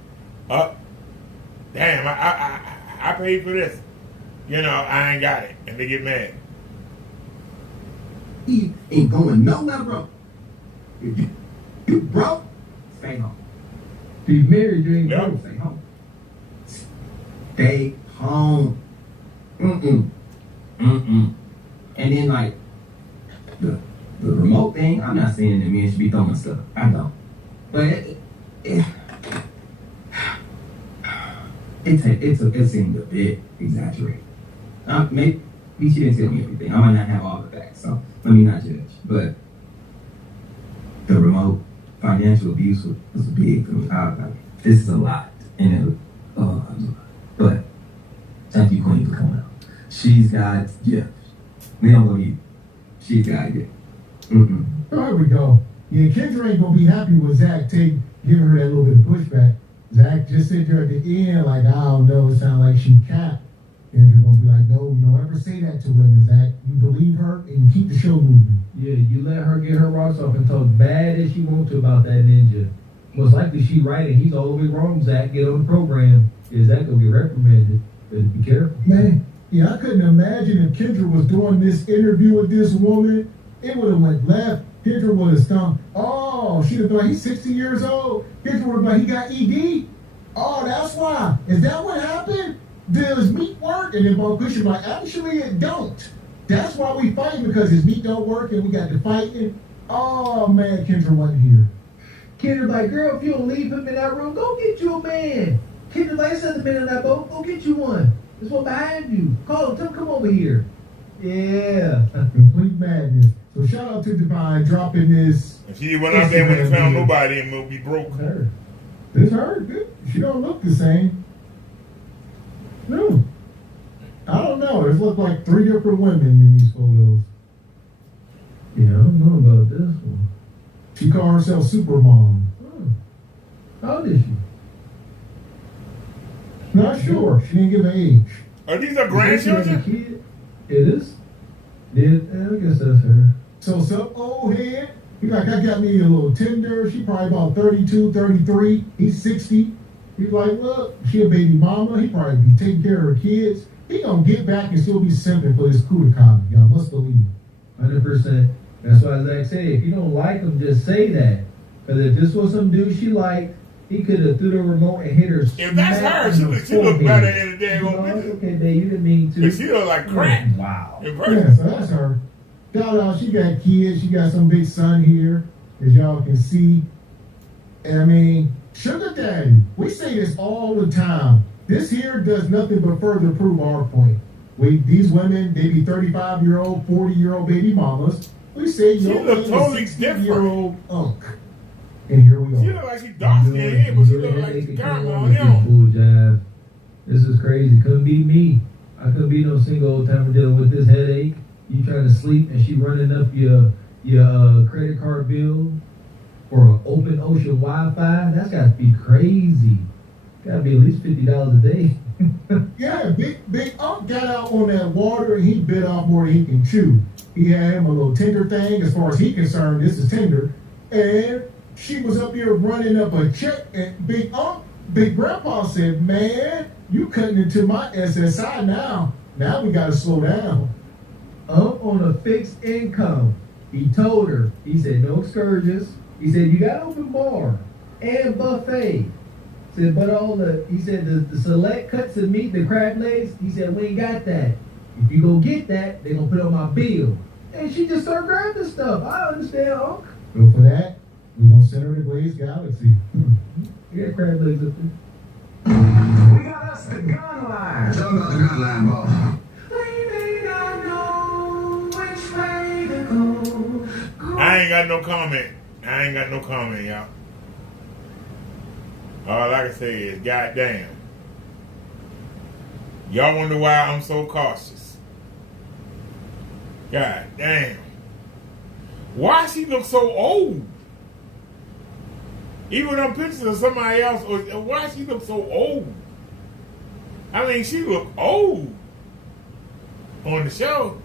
damn, I paid for this. You know, I ain't got it, and they get mad. He ain't going nowhere, bro. If you broke, stay home. If you married, you ain't Yep. broke. Stay home. Stay home. And then like the remote thing, I'm not saying that men should be throwing stuff. I don't. But it seemed a bit exaggerated. Maybe she didn't tell me everything. I might not have all the facts, so let me not judge. But the remote financial abuse was big for me. This is a lot, and but thank you, Queen, for coming out. She's got gifts. We don't believe she's got gifts. There we go. Yeah, Kendra ain't gonna be happy with Zach giving her that little bit of pushback. Zach just said there at the end, like, I don't know, it sounds like she capped. Kendra gonna be like, no, you don't ever say that to women, Zach. You believe her and you keep the show moving. Yeah, you let her get her rocks off and talk bad as she wants to about that ninja. Most likely she right and he's all the way wrong, Zach. Get on the program. Is Zach gonna get reprimanded? Better be careful. Man, yeah, I couldn't imagine if Kendra was doing this interview with this woman. It would have went left. Kendra would have stung. Oh, she'd have been like, he's 60 years old. Kendra would have been like, he got ED. Oh, that's why. Is that what happened? Does meat work? And then Bo Cushing like, actually it don't. That's why we fighting, because his meat don't work and we got to fighting. Oh man, Kendra wasn't here. Kendra like, girl, if you don't leave him in that room, go get you a man. Kendra like, there's a man in that boat, go get you one. There's one behind you. Call him, tell him come over here. Yeah. Complete madness. So shout out to Divine dropping this. If she went out there when they found nobody and we'll be broke. Her. It's her. Good. She don't look the same. No. I don't know. It looked like 3 different women in these photos. Yeah, I don't know about this one. She called herself Supermom. How old is she? Not sure. She didn't give an age. Are these her grandchildren? Kid? It is? Yeah, I guess that's her. So some old head. He's like, I got me a little tender. She probably about 32, 33. He's 60. He's like, well, she a baby mama. He probably be taking care of her kids. He gonna get back and still be simping for his coup de cop. Y'all must believe. 100%. That's why Zach said, if you don't like him, just say that. Because if this was some dude she liked, he could have threw the remote and hit her. If that's her, she look better in the day. Okay, Dave, you didn't mean to. She look like crack. Wow. Yeah, so that's her. Shout out, she got kids. She got some big son here, as y'all can see. And I mean, sugar daddy. We say this all the time. This here does nothing but further prove our point. These women, they be 35-year-old, 40-year-old baby mamas. We say, She yo, look totally 60-year-old unk. And here we She are. look like she dark skinned here, but she look like she caramel on him. Bull jive. This is crazy. Couldn't be me. I couldn't be no single old timer dealing with this headache. You trying to sleep and she running up your credit card bill for an open ocean Wi-Fi. That's got to be crazy. Got to be at least $50 a day. Yeah, Big Unk got out on that water and he bit off more than he can chew. He had him a little Tinder thing. As far as he concerned, this is Tinder. And she was up here running up a check, and Big Grandpa said, man, you cutting into my SSI now. Now we got to slow down. On a fixed income. He told her, he said, no excursions. He said, you got open bar and buffet. Said, but he said, the select cuts of meat, the crab legs, he said, we ain't got that. If you go get that, they gonna put it on my bill. And she just started grabbing stuff. I understand, Unc. So for that, we gonna send her to Glaze Galaxy. You got crab legs up there. We got us the gun line. Tell about the gun line, boss. We may not know which way to go. I ain't got no comment, y'all. All I can say is, goddamn. Y'all wonder why I'm so cautious. God damn. Why she look so old? Even on pictures of somebody else, or why she look so old? I mean, she look old on the show.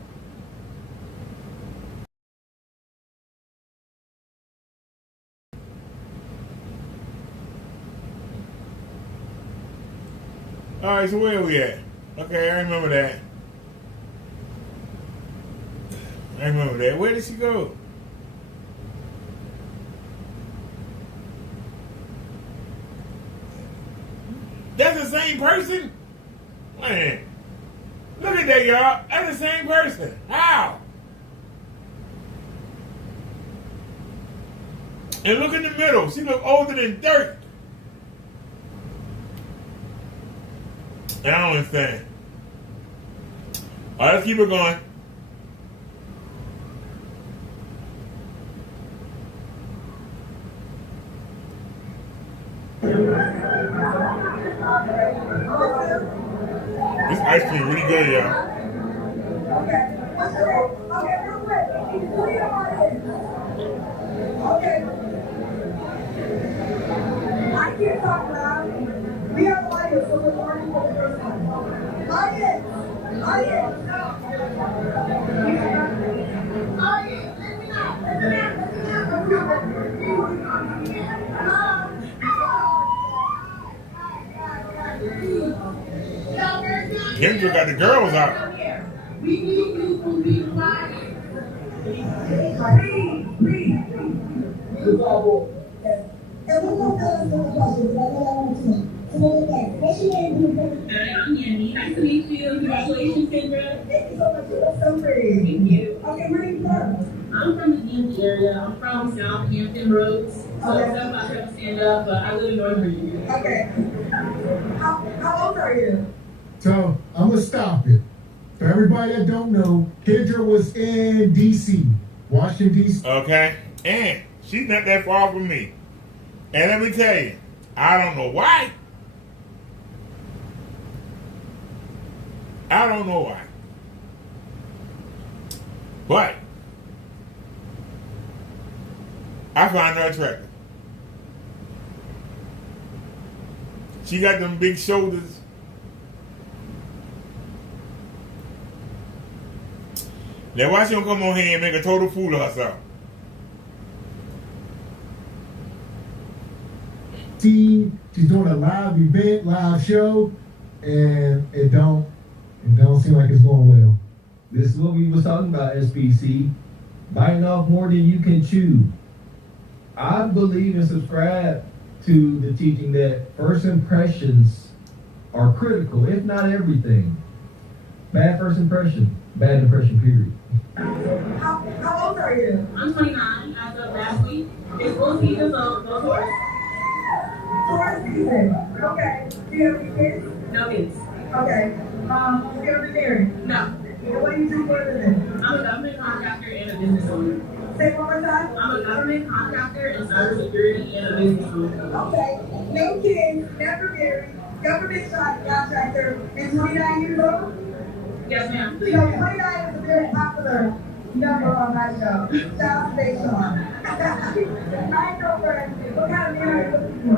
All right, so where are we at? Okay, I remember that. Where did she go? That's the same person? Man, look at that, y'all. That's the same person. How? And look in the middle. She look older than dirt. And I don't understand. All right, let's keep it going. This ice cream really good, y'all. Okay, real quick. Who are your audience? Okay. I can't talk loud. We have audience, so we're learning for the first time. Audience. Kendra got the girls out. We need you to be quiet. Please. And we're going to ask some questions, but I know I want to. So what's your name? Hi, I'm Yanni. Nice to meet you. Congratulations, Kendra. Thank you so much. You look so pretty. Thank you. Okay, where are you from? I'm from the DMV area. I'm from Southampton Roads. So Okay. I'm not trying to stand up, but I live in North Virginia. Okay. How old are you? So I'm gonna stop it. For everybody that don't know, Kendra was in D.C., Washington, D.C. Okay? And she's not that far from me. And let me tell you, I don't know why. But I find her attractive. She got them big shoulders. Now why she don't come on here and make a total fool of herself? She's doing a live show, and it don't seem like it's going well. This is what we was talking about, SBC. Biting off more than you can chew. I believe and subscribe to the teaching that first impressions are critical, if not everything. Bad first impression, bad impression, period. How old are you? I'm 29 as of last week. It's full season, so go for it. Taurus season. Okay. Do you have any kids? No kids. Okay. Have you ever been married? you do for a living? I'm a government contractor and a business owner. Say one more time. I'm a government contractor in cybersecurity and a business owner. Okay. No kids, never married, government contractor, and 29 years old? Yes, ma'am. You know, 29 is a very popular number on my show. Shout out to Deshaun. I know her. What kind of man are you looking for?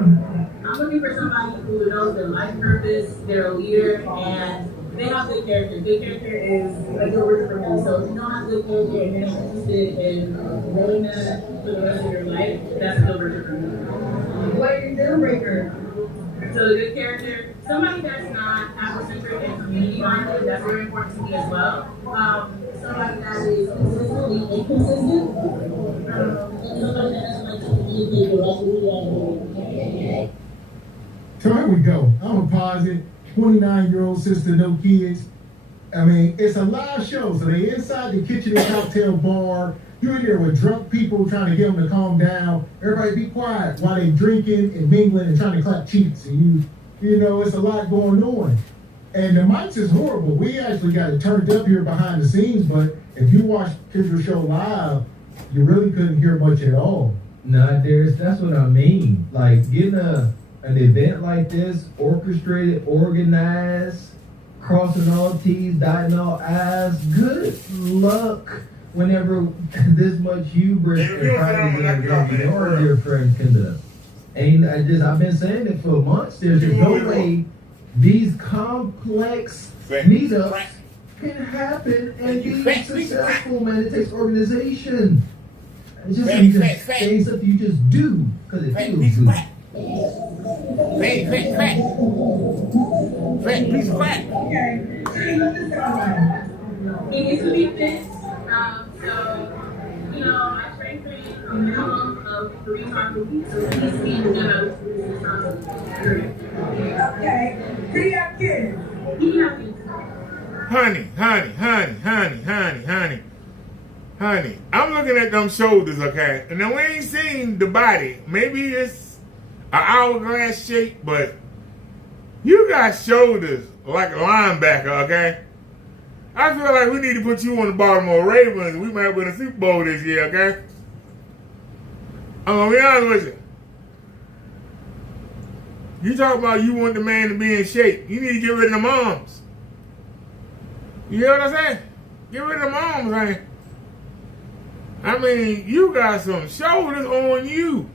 I'm looking for somebody who knows their life purpose, they're a leader, and they have good character. Good character is a deal breaker for me. So if you don't have good character and you're not interested in growing that for the rest of your life, that's a deal breaker for me. What are your deal breakers? So the good character, somebody that's not Afrocentric and community minded, that's very important to me as well. Somebody that is consistently inconsistent. And somebody that doesn't like to communicate with us. So here we go. I'm a positive 29-year-old sister, no kids. I mean, it's a live show, so they inside the kitchen and cocktail bar. You're in there with drunk people trying to get them to calm down. Everybody be quiet while they drinking and mingling and trying to clap cheeks. And you know, it's a lot going on. And the mics is horrible. We actually got it turned up here behind the scenes, but if you watch Kendra show live, you really couldn't hear much at all. Nah, Darius, that's what I mean. Like, getting an event like this, orchestrated, organized, crossing all T's, dotting all I's, good luck whenever this much hubris and pride is going to be our dear friend Kendra. And I've been saying it for months. There's no way these complex meetups can happen and be successful, man. It takes organization. It's just saying something you just do because it feels good. Fat piece of fat. Okay. He needs to be fit. So, you know, I train for a minimum of 3 times a week. So he needs to be in the gym 3 times a week. Okay. Do you have kids? He has kids. Honey, I'm looking at them shoulders, okay? And then we ain't seen the body. Maybe it's an hourglass shape, but you got shoulders like a linebacker, okay? I feel like we need to put you on the Baltimore Ravens. We might win a Super Bowl this year, okay? I'm gonna be honest with you. You talk about you want the man to be in shape. You need to get rid of them arms. You hear what I'm saying? Get rid of them arms, man. I mean, you got some shoulders on you.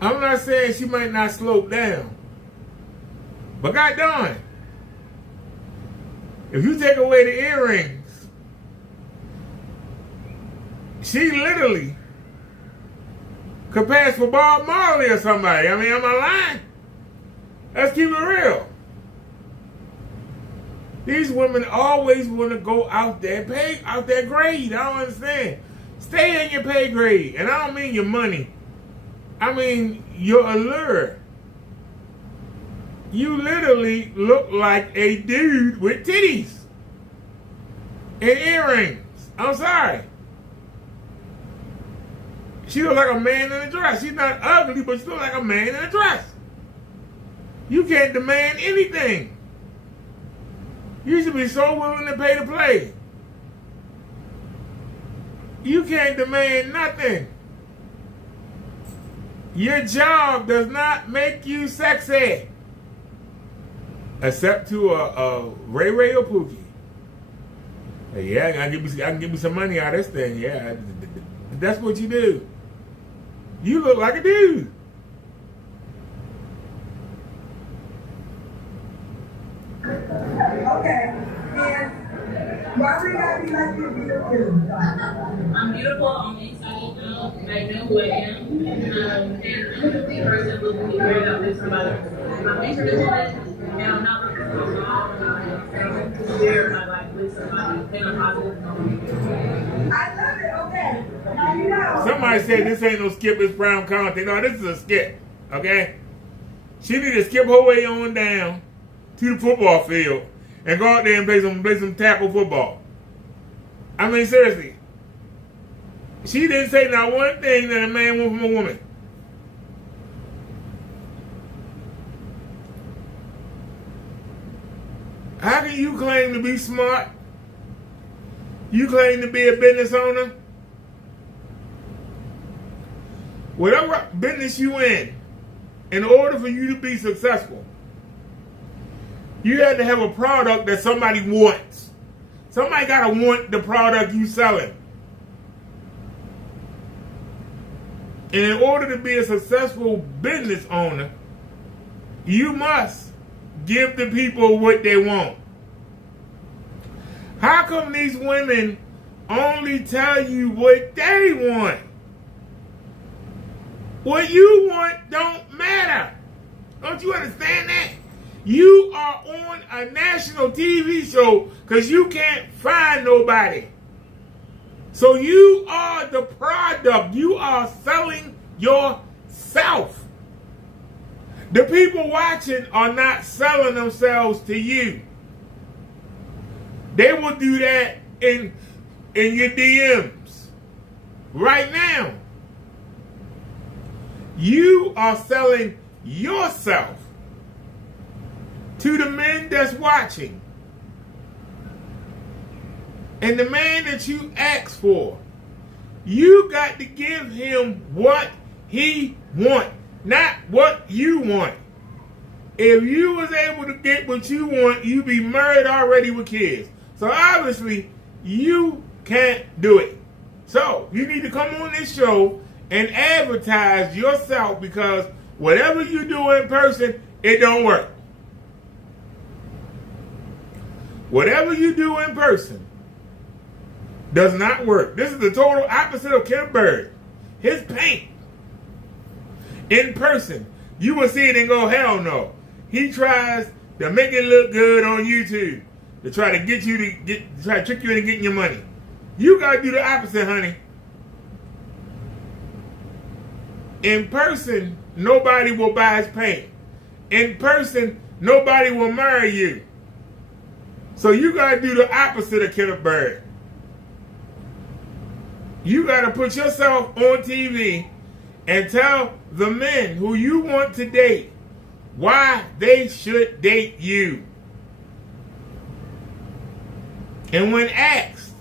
I'm not saying she might not slope down. But God darn, if you take away the earrings, she literally could pass for Bob Marley or somebody. I mean, am I lying? Let's keep it real. These women always want to go out their grade. I don't understand. Stay in your pay grade. And I don't mean your money. I mean your allure. You literally look like a dude with titties and earrings. I'm sorry. She look like a man in a dress. She's not ugly, but she look like a man in a dress. You can't demand anything. You should be so willing to pay to play. You can't demand nothing. Your job does not make you sexy. Except to a Ray Ray or Pookie. Hey, yeah, I can give me some money out of this thing. Yeah, that's what you do. You look like a dude. Okay. And why we gotta be like you beautiful? I'm beautiful on the inside and out. I know who I am. And I'm a complete person looking to wear that with somebody. I'm interdependent, and I'm not looking for a job. I'm looking to share my life with somebody in a positive way. I love it. Okay. Now you know. Somebody said this ain't no skip, it's prime content. No, this is a skip. Okay? She need to skip her way on down to the football field and go out there and play some tackle football. I mean, seriously. She didn't say not one thing that a man wants from a woman. How can you claim to be smart? You claim to be a business owner? Whatever business you in order for you to be successful, you have to have a product that somebody wants. Somebody gotta want the product you selling. And in order to be a successful business owner, you must give the people what they want. How come these women only tell you what they want? What you want don't matter. Don't you understand that? You are on a national TV show because you can't find nobody. So you are the product. You are selling yourself. The people watching are not selling themselves to you. They will do that in your DMs right now. You are selling yourself to the men that's watching. And the man that you ask for, you got to give him what he wants, not what you want. If you was able to get what you want, you'd be married already with kids. So obviously, you can't do it. So you need to come on this show and advertise yourself, because whatever you do in person, it don't work. Whatever you do in person does not work. This is the total opposite of Kim Bird. His paint in person, you will see it and go, hell no. He tries to make it look good on YouTube to try to get you to try to trick you into getting your money. You gotta do the opposite, honey. In person, nobody will buy his paint. In person, nobody will marry you. So you gotta do the opposite of Kenneth Bird. You gotta put yourself on TV and tell the men who you want to date why they should date you. And when asked,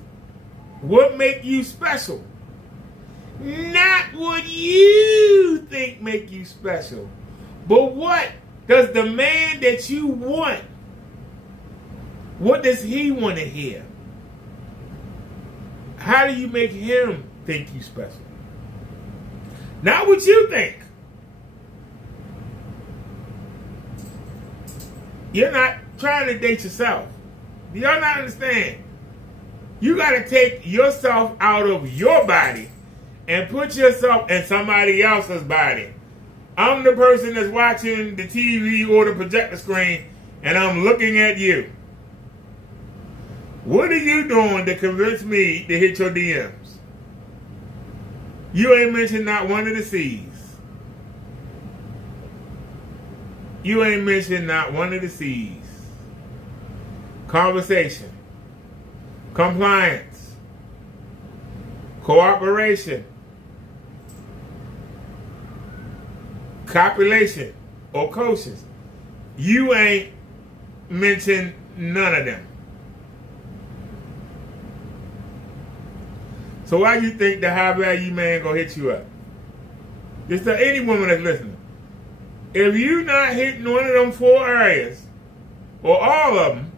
what make you special? Not what you think make you special, but what does the man that you want, what does he want to hear? How do you make him think you special? Not what you think. You're not trying to date yourself. Do y'all not understand? You got to take yourself out of your body and put yourself in somebody else's body. I'm the person that's watching the TV or the projector screen, and I'm looking at you. What are you doing to convince me to hit your DMs? You ain't mentioned not one of the C's. You ain't mentioned not one of the C's. Conversation, compliance, cooperation, copulation, or kosher. You ain't mentioned none of them. So why you think the high value man gonna hit you up? Just to any woman that's listening. If you not hitting one of them 4 areas, or all of them,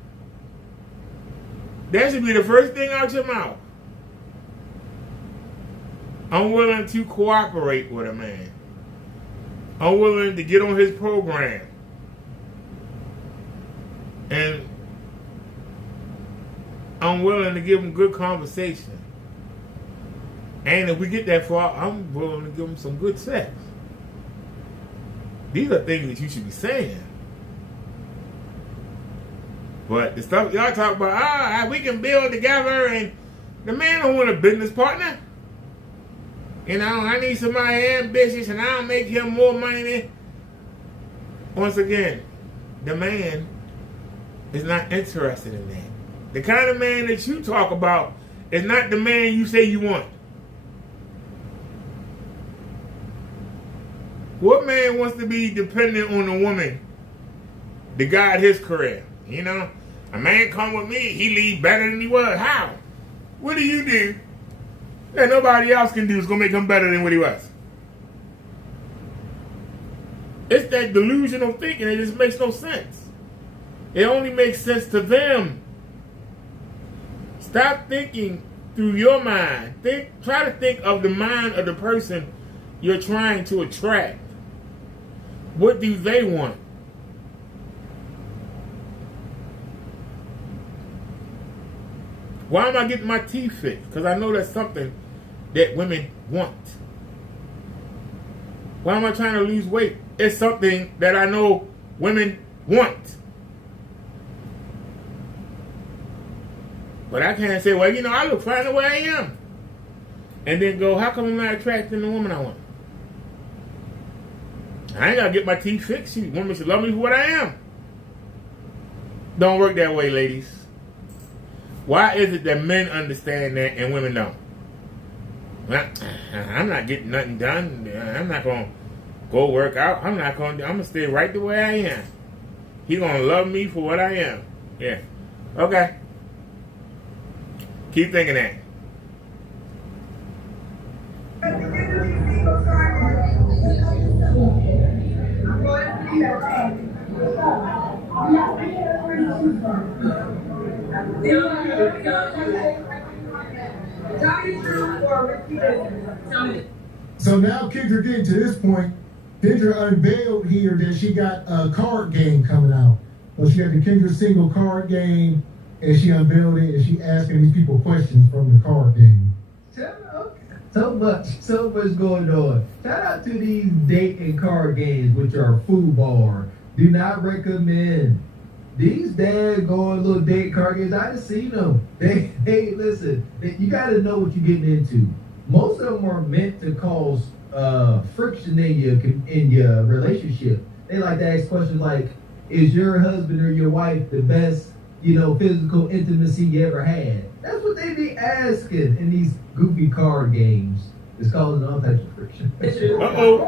that should be the first thing out your mouth. I'm willing to cooperate with a man. I'm willing to get on his program. And I'm willing to give him good conversation. And if we get that far, I'm willing to give him some good sex. These are things that you should be saying. But the stuff y'all talk about, we can build together, and the man don't want a business partner. You know, I need somebody ambitious, and I'll make him more money than. Once again, the man is not interested in that. The kind of man that you talk about is not the man you say you want. What man wants to be dependent on a woman to guide his career? You know, A man come with me, he leave better than he was. How? What do you do that nobody else can do is going to make him better than what he was? It's that delusional thinking. It just makes no sense. It only makes sense to them. Stop thinking through your mind. Try to think of the mind of the person you're trying to attract. What do they want? Why am I getting my teeth fixed? Because I know that's something that women want. Why am I trying to lose weight? It's something that I know women want. But I can't say, well, you know, I look fine the way I am. And then go, how come I'm not attracting the woman I want? I ain't got to get my teeth fixed. Women should love me for what I am. Don't work that way, ladies. Why is it that men understand that and women don't? Well, I'm not getting nothing done. I'm not going to go work out. I'm going to stay right the way I am. He's going to love me for what I am. Yeah. Okay. Keep thinking that. So now Kendra getting to this point, Kendra unveiled here that she got a card game coming out. So she got the Kendra single card game, and she unveiled it, and she asking these people questions from the card game. So much going on. Shout out to these date and card games, which are FUBAR. Do not recommend. These daggone little date card games, I just seen them. Listen, you got to know what you're getting into. Most of them are meant to cause friction in your relationship. They like to ask questions like, is your husband or your wife the best, physical intimacy you ever had? That's what they be asking in these goofy card games. It's causing all types of friction. Uh-oh.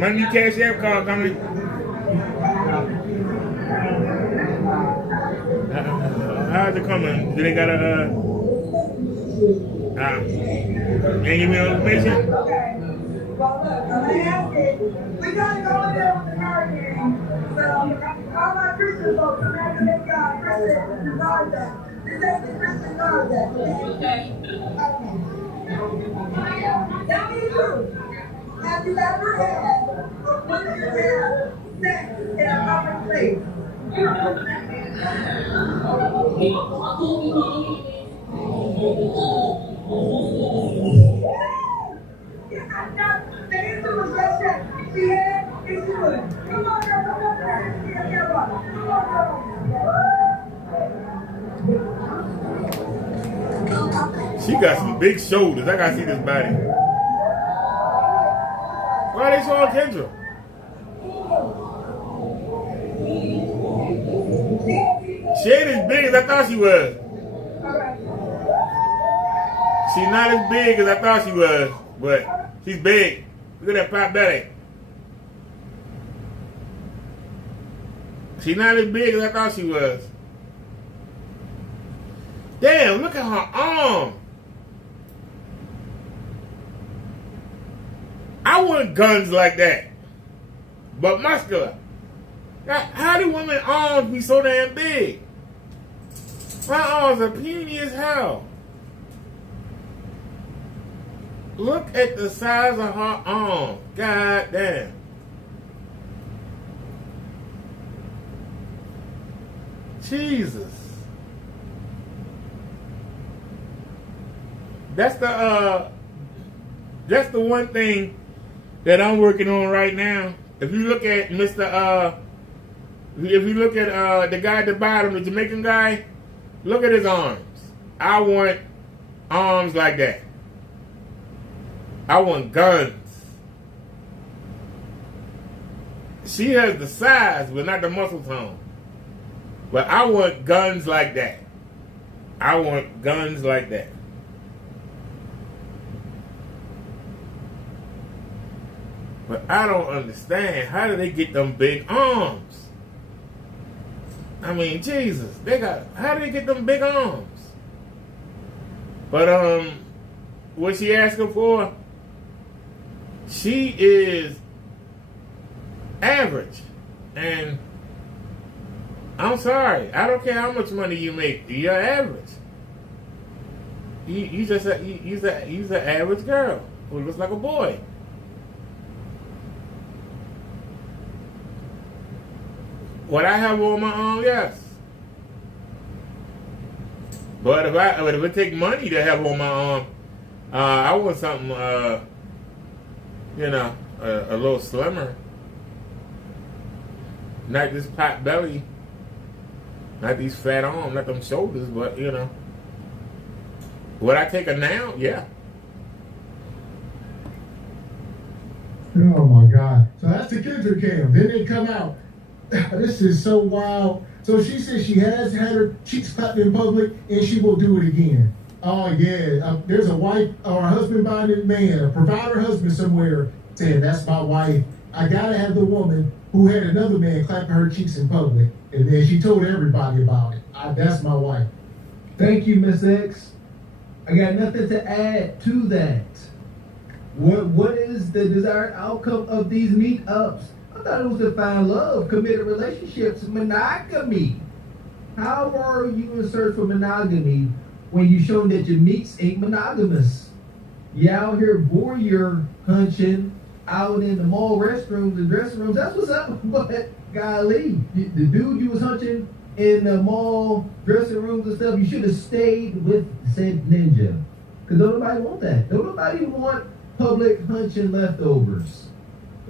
My new Cash App card coming. How's it coming? Do they got a can you give me information? Okay. Well, look, I'm gonna ask it. We gotta go in there with the card game. So, all my Christian folks, I'm asking this guy, Christian card that. This ain't the Christian card that. Okay. Tell me the truth. Have you ever had or would you have sex in a public place? The answer was yes, yes. She had, and she would. Come on, girl, come on, girl. Come on, girl. She got some big shoulders. I gotta see this body. Why are they showing Kendra? She ain't as big as I thought she was. She's not as big as I thought she was, but she's big. Look at that pot belly. She's not as big as I thought she was. Damn, look at her arm. I want guns like that, but muscular. How do women's arms be so damn big? My arms are puny as hell. Look at the size of her arm. God damn. Jesus. That's the one thing that I'm working on right now. If you look at the guy at the bottom, the Jamaican guy, look at his arms. I want arms like that. I want guns. She has the size, but not the muscle tone. But I want guns like that. I want guns like that. But I don't understand. How do they get them big arms? I mean, Jesus, how did they get them big arms? But what she asking for? She is average, and I'm sorry, I don't care how much money you make, you're average. You just you's an average girl who looks like a boy. Would I have on my arm? Yes. But if it take money to have on my arm, I want something, a little slimmer. Not this pot belly, not these fat arms, not them shoulders, but Would I take her now? Yeah. Oh my God. So that's the Kendra cam. Then they come out. This is so wild. So she says she has had her cheeks clapped in public and she will do it again. Oh yeah. There's a wife or a husband-minded man, a provider husband somewhere saying, that's my wife. I gotta have the woman who had another man clapping her cheeks in public. And then she told everybody about it. That's my wife. Thank you, Miss X. I got nothing to add to that. What is the desired outcome of these meetups? I thought it was to find love, committed relationships, monogamy. How are you in search for monogamy when you shown that your meets ain't monogamous? You out here voyeur hunching out in the mall restrooms and dressing rooms. That's what's up. But golly, the dude you was hunching in the mall dressing rooms and stuff, you should have stayed with said ninja. Because don't nobody want that. Don't nobody want public hunching leftovers.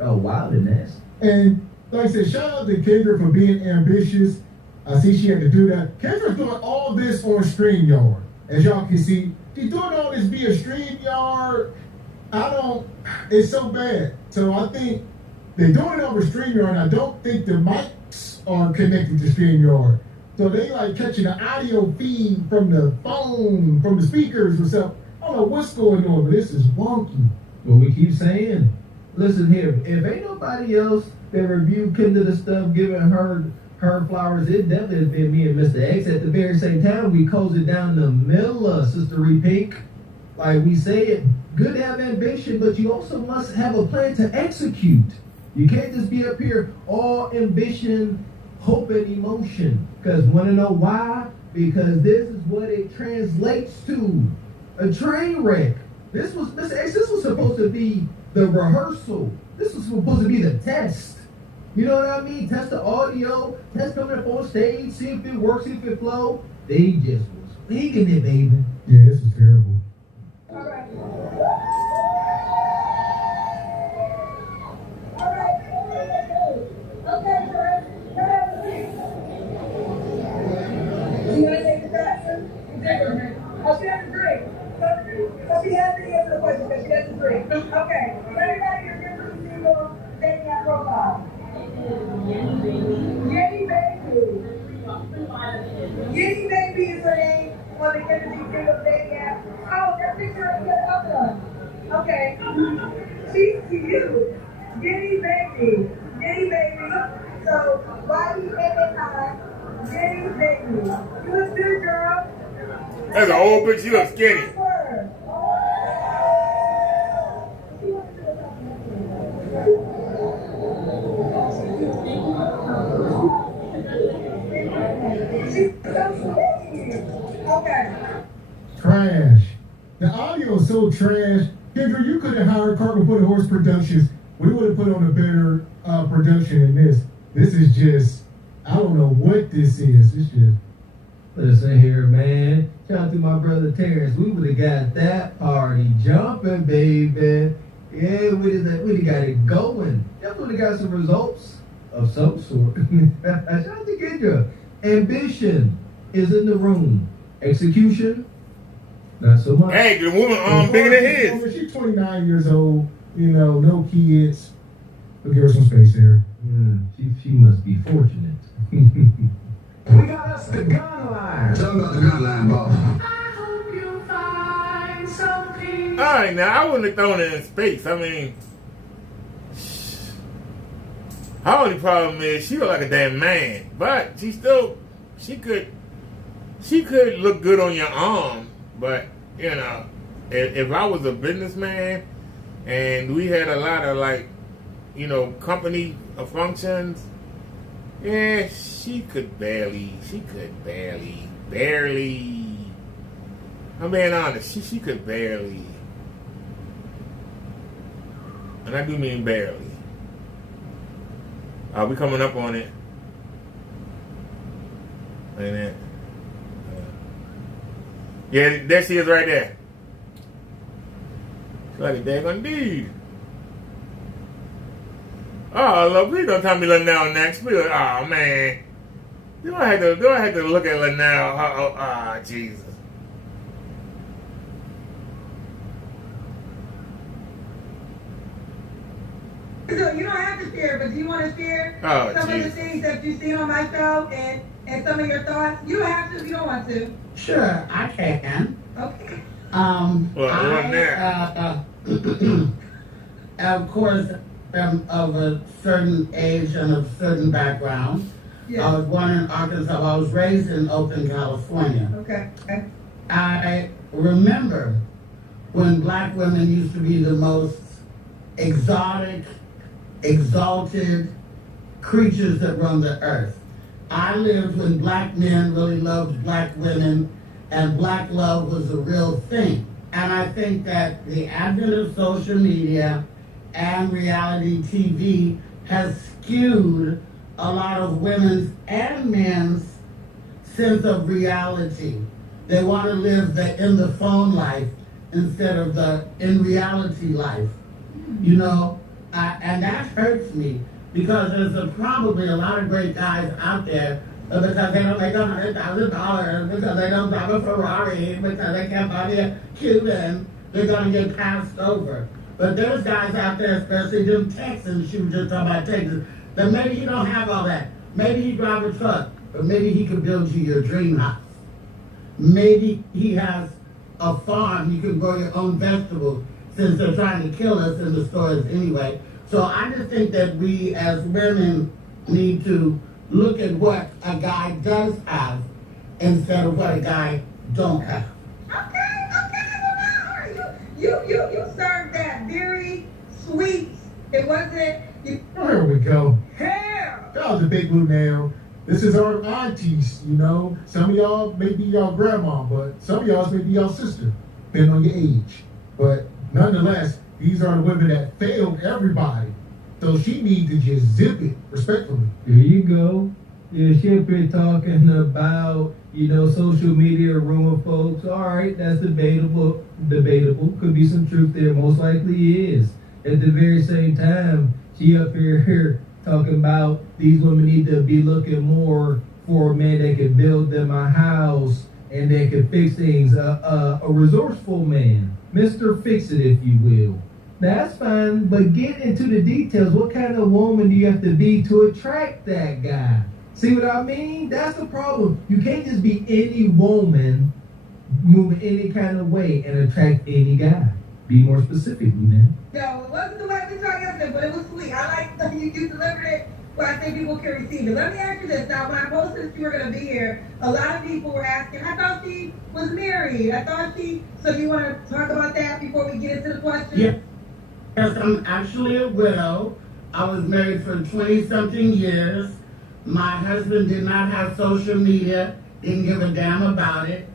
Oh, wild and nasty. And like I said, shout out to Kendra for being ambitious. I see she had to do that. Kendra's doing all this on StreamYard. As y'all can see, she's doing all this via StreamYard. It's so bad. So I think they're doing it over StreamYard, and I don't think the mics are connected to StreamYard. So they like catching the audio feed from the phone, from the speakers or something. I don't know what's going on, but this is wonky. Well, we keep saying, listen here, if ain't nobody else that reviewed Kendra the stuff, giving her flowers, it definitely has been me and Mr. X. At the very same time, we close it down to Miller, Sister Pink. Like we said, good to have ambition, but you also must have a plan to execute. You can't just be up here all ambition, hope, and emotion. Because want to know why? Because this is what it translates to. A train wreck. This was, Mr. X, this was supposed to be the rehearsal. This was supposed to be the test. You know what I mean? Test the audio, test coming up on stage, see if it works, see if it flow. They just was thinking it, baby. Yeah, this is terrible. All right. Okay, sir. You want to take the bathroom? Oh, she has a drink. So she has to answer the question because she has a drink. Okay. Everybody remember the single dating app profile? Jenny Baby. Jenny Baby is her name on the Kennedy single dating app. Oh, that picture is good. Okay. She's cute. Jenny Baby. Jenny Baby. So, Y-E-N-N-I. Jenny Baby. You look good, girl. That's an old bitch. She looks skinny. Okay. Trash. The audio is so trash. Kendra, you could have hired Carbon Foot Horse Productions. We would have put on a better production than this. This is just, I don't know what this is. It's just. Listen here, man. Shout out to my brother Terrence. We would have got that party jumping, baby. Yeah, we would have got it going. Definitely got some results of some sort. Shout out to Kendra. Ambition is in the room. Execution, not so much. Hey, the woman bigger than his. She's 29 years old. No kids. We'll give her some space here. Yeah, she must be fortunate. We got us the gun line. Tell about the gun line, boss. I hope you find some peace. All right, now I wouldn't have thrown it in space. I mean, her only problem is she look like a damn man, but she still she could look good on your arm, but you know, if I was a businessman and we had a lot of like, you know, company functions, yeah, she could barely. I'm being honest, she could barely, and I do mean barely. We coming up on it. Ain't it? Yeah, there she is right there. She's like a daggone dude. Oh, look, please don't tell me Linnell next. Please, oh, man. Do I have to look at Linnell? Oh, Jesus. So you don't have to share, but do you want to share Oh, some of the Jesus. things that you've seen on my show and some of your thoughts? You don't have to if you don't want to. Sure, I can. Okay. Of course, am of a certain age and a certain background. Yeah. I was born in Arkansas. I was raised in Oakland, California. Okay. I remember when black women used to be the most exotic, exalted creatures that roamed the earth. I lived when black men really loved black women and black love was a real thing. And I think that the advent of social media and reality TV has skewed a lot of women's and men's sense of reality. They want to live the in the phone life instead of the in reality life. You know, and that hurts me because there's probably a lot of great guys out there because they don't make $100,000, because they don't drive a Ferrari, because they can't buy a Cuban, they're going to get passed over. But there's guys out there, especially them Texans, she was just talking about Texas, that maybe he don't have all that. Maybe he drive a truck, but maybe he could build you your dream house. Maybe he has a farm, you can grow your own vegetables, since they're trying to kill us in the stores anyway. So I just think that we as women need to look at what a guy does have instead of what a guy don't have. You served that very sweet. It wasn't. There we go. Hair. That was a big blue nail. This is our aunties, you know. Some of y'all may be y'all grandma, but some of y'all may be y'all sister, depending on your age. But nonetheless, these are the women that failed everybody. So she needs to just zip it, respectfully. There you go. Yeah, she up here talking about, you know, social media ruin folks. All right, that's debatable. Could be some truth there. Most likely is. At the very same time, she up here talking about these women need to be looking more for a man that can build them a house and that can fix things. A resourceful man. Mr. Fix It, if you will. That's fine, but get into the details. What kind of woman do you have to be to attract that guy? See what I mean? That's the problem. You can't just be any woman moving any kind of way and attract any guy. Be more specific, man. No, it wasn't the way we talked yesterday, but it was sweet. I like that you delivered it where I think people can receive it. Let me ask you this. Now, when I posted that you were going to be here, a lot of people were asking, I thought she was married. So you want to talk about that before we get into the question? Yeah. Yes, I'm actually a widow. I was married for 20-something years. My husband did not have social media, didn't give a damn about it.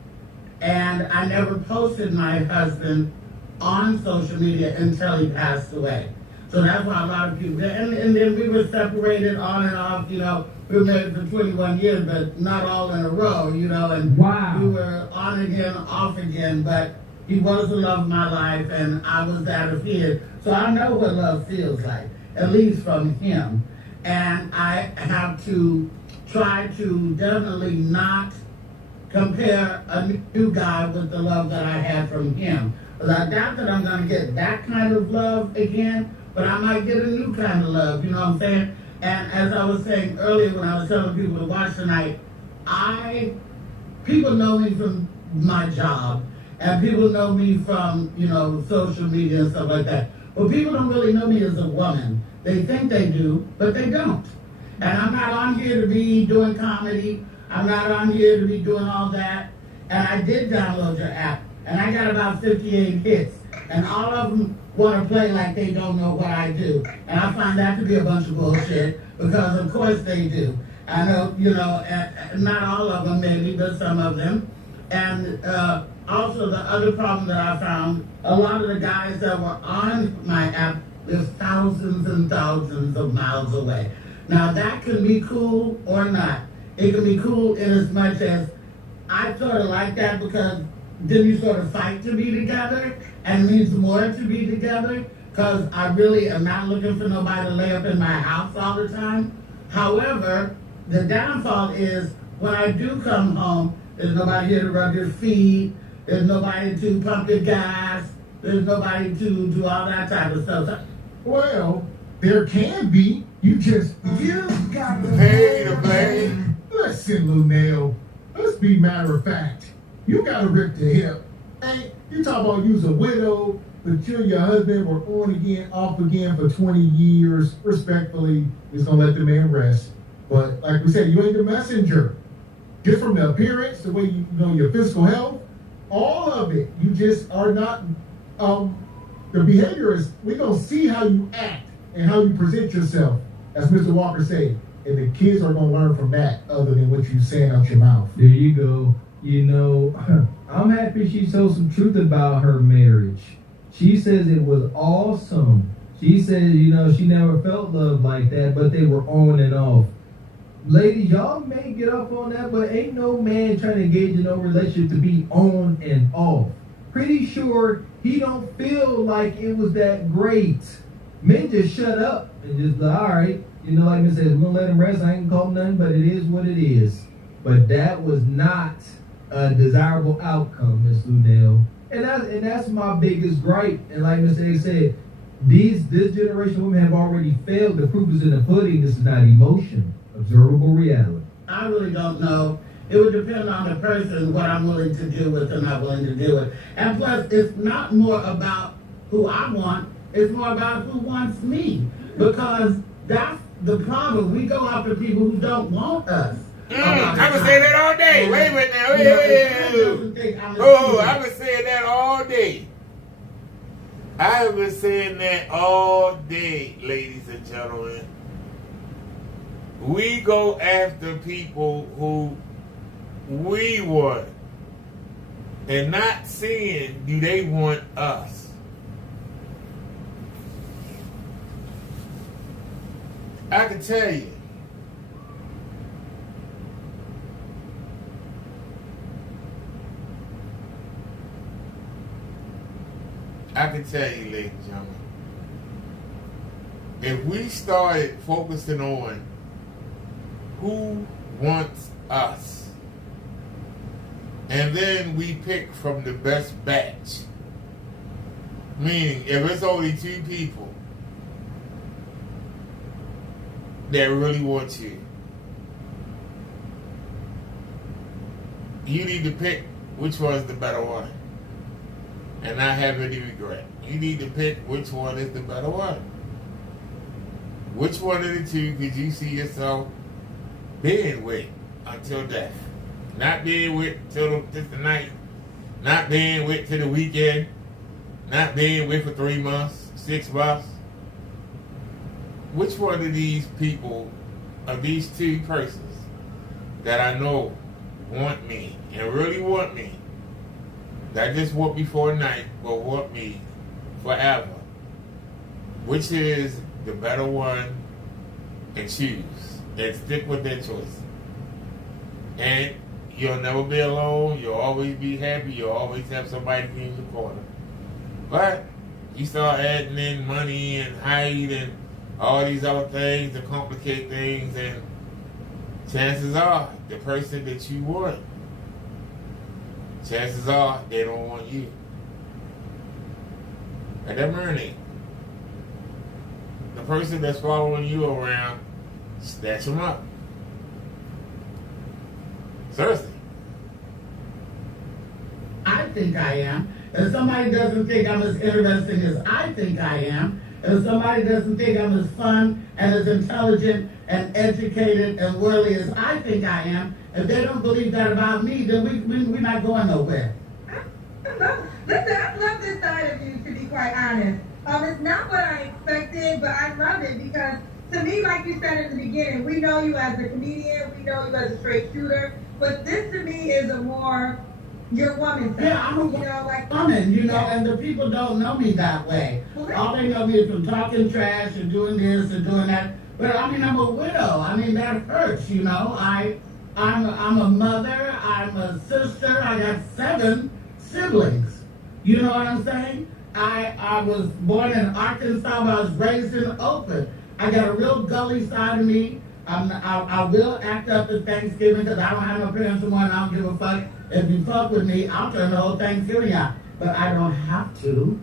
And I never posted my husband on social media until he passed away. So that's why a lot of people, and then we were separated on and off, you know, we were married for 21 years, but not all in a row, you know, and wow. We were on again, off again, but he was the love of my life, and I was that of his. So I know what love feels like, at least from him. And I have to try to definitely not compare a new guy with the love that I had from him. Because I doubt that I'm going to get that kind of love again, but I might get a new kind of love, you know what I'm saying? And as I was saying earlier when I was telling people to watch tonight, people know me from my job, and people know me from, you know, social media and stuff like that. But people don't really know me as a woman. They think they do, but they don't. And I'm not on here to be doing comedy. I'm not on here to be doing all that. And I did download your app, and I got about 58 hits, and all of them want to play like they don't know what I do. And I find that to be a bunch of bullshit, because of course they do. I know, not all of them maybe, but some of them. And also the other problem that I found, a lot of the guys that were on my app live thousands and thousands of miles away. Now that can be cool or not. It can be cool in as much as I sort of like that, because then you sort of fight to be together, and it means more to be together, because I really am not looking for nobody to lay up in my house all the time. However, the downfall is when I do come home, there's nobody here to rub your feet, there's nobody to pump your gas, there's nobody to do all that type of stuff. Well, there can be. You got to pay to play. Listen, Lunel, let's be matter of fact. You got to rip the hip. Hey, you talk about you's a widow, but you and your husband were on again, off again for 20 years. Respectfully, just gonna let the man rest. But like we said, you ain't the messenger. Just from the appearance, the way you know your physical health, all of it, you just are not. The behavior is, we're gonna see how you act and how you present yourself, as Mr. Walker said. And the kids are gonna learn from that, other than what you saying out your mouth. There you go. I'm happy she told some truth about her marriage. She says it was awesome. She says, she never felt love like that, but they were on and off. Ladies, y'all may get up on that, but ain't no man trying to engage in no relationship to be on and off. Pretty sure he don't feel like it was that great. Men just shut up and just like, all right, like I said, we're gonna let him rest. I ain't call nothing, but it is what it is. But that was not a desirable outcome, Miss Lunel. And that's my biggest gripe. And like Mr. A said, this generation of women have already failed. The proof is in the pudding. This is not emotion, observable reality. I really don't know. It would depend on the person, what I'm willing to deal with and not willing to deal with. And plus, it's not more about who I want. It's more about who wants me. Because that's the problem. We go after people who don't want us. I been saying that all day. Wait a minute now. Oh, I've been saying that all day. I have been saying that all day, ladies and gentlemen. We go after people who we want and not seeing do they want us. I can tell you. Ladies and gentlemen, if we started focusing on who wants us, and then we pick from the best batch, meaning if it's only 2 people that really want you, you need to pick which one's the better one and not have any regret. You need to pick which one is the better one. Which one of the 2 could you see yourself being with until death? Not being with till just the night. Not being with till the weekend. Not being with for 3 months, 6 months. Which one of these people, of these 2 persons that I know want me and really want me, not just want me for a night, but want me forever, which is the better one, and choose and stick with that choice. And you'll never be alone. You'll always be happy. You'll always have somebody in your corner. But you start adding in money and height and all these other things to complicate things, and chances are the person that you want, chances are they don't want you. And that marinate. The person that's following you around, snatch them up. Seriously. I think I am. If somebody doesn't think I'm as interesting as I think I am, If somebody doesn't think I'm as fun and as intelligent and educated and worldly as I think I am, if they don't believe that about me, then we're not going nowhere. Listen, I love this side of you, to be quite honest. It's not what I expected, but I love it because, to me, like you said in the beginning, we know you as a comedian, we know you as a straight shooter, but this to me is a more your woman side. Yeah, I'm a woman, and the people don't know me that way. All they know me is from talking trash and doing this and doing that. But I mean, I'm a widow. I mean, that hurts, I'm a mother, I'm a sister, I got 7 siblings. You know what I'm saying? I was born in Arkansas, but I was raised in Oakland. I got a real gully side of me. I will act up at Thanksgiving because I don't have no parents anymore and I don't give a fuck. If you fuck with me, I'll turn the whole Thanksgiving out. But I don't have to.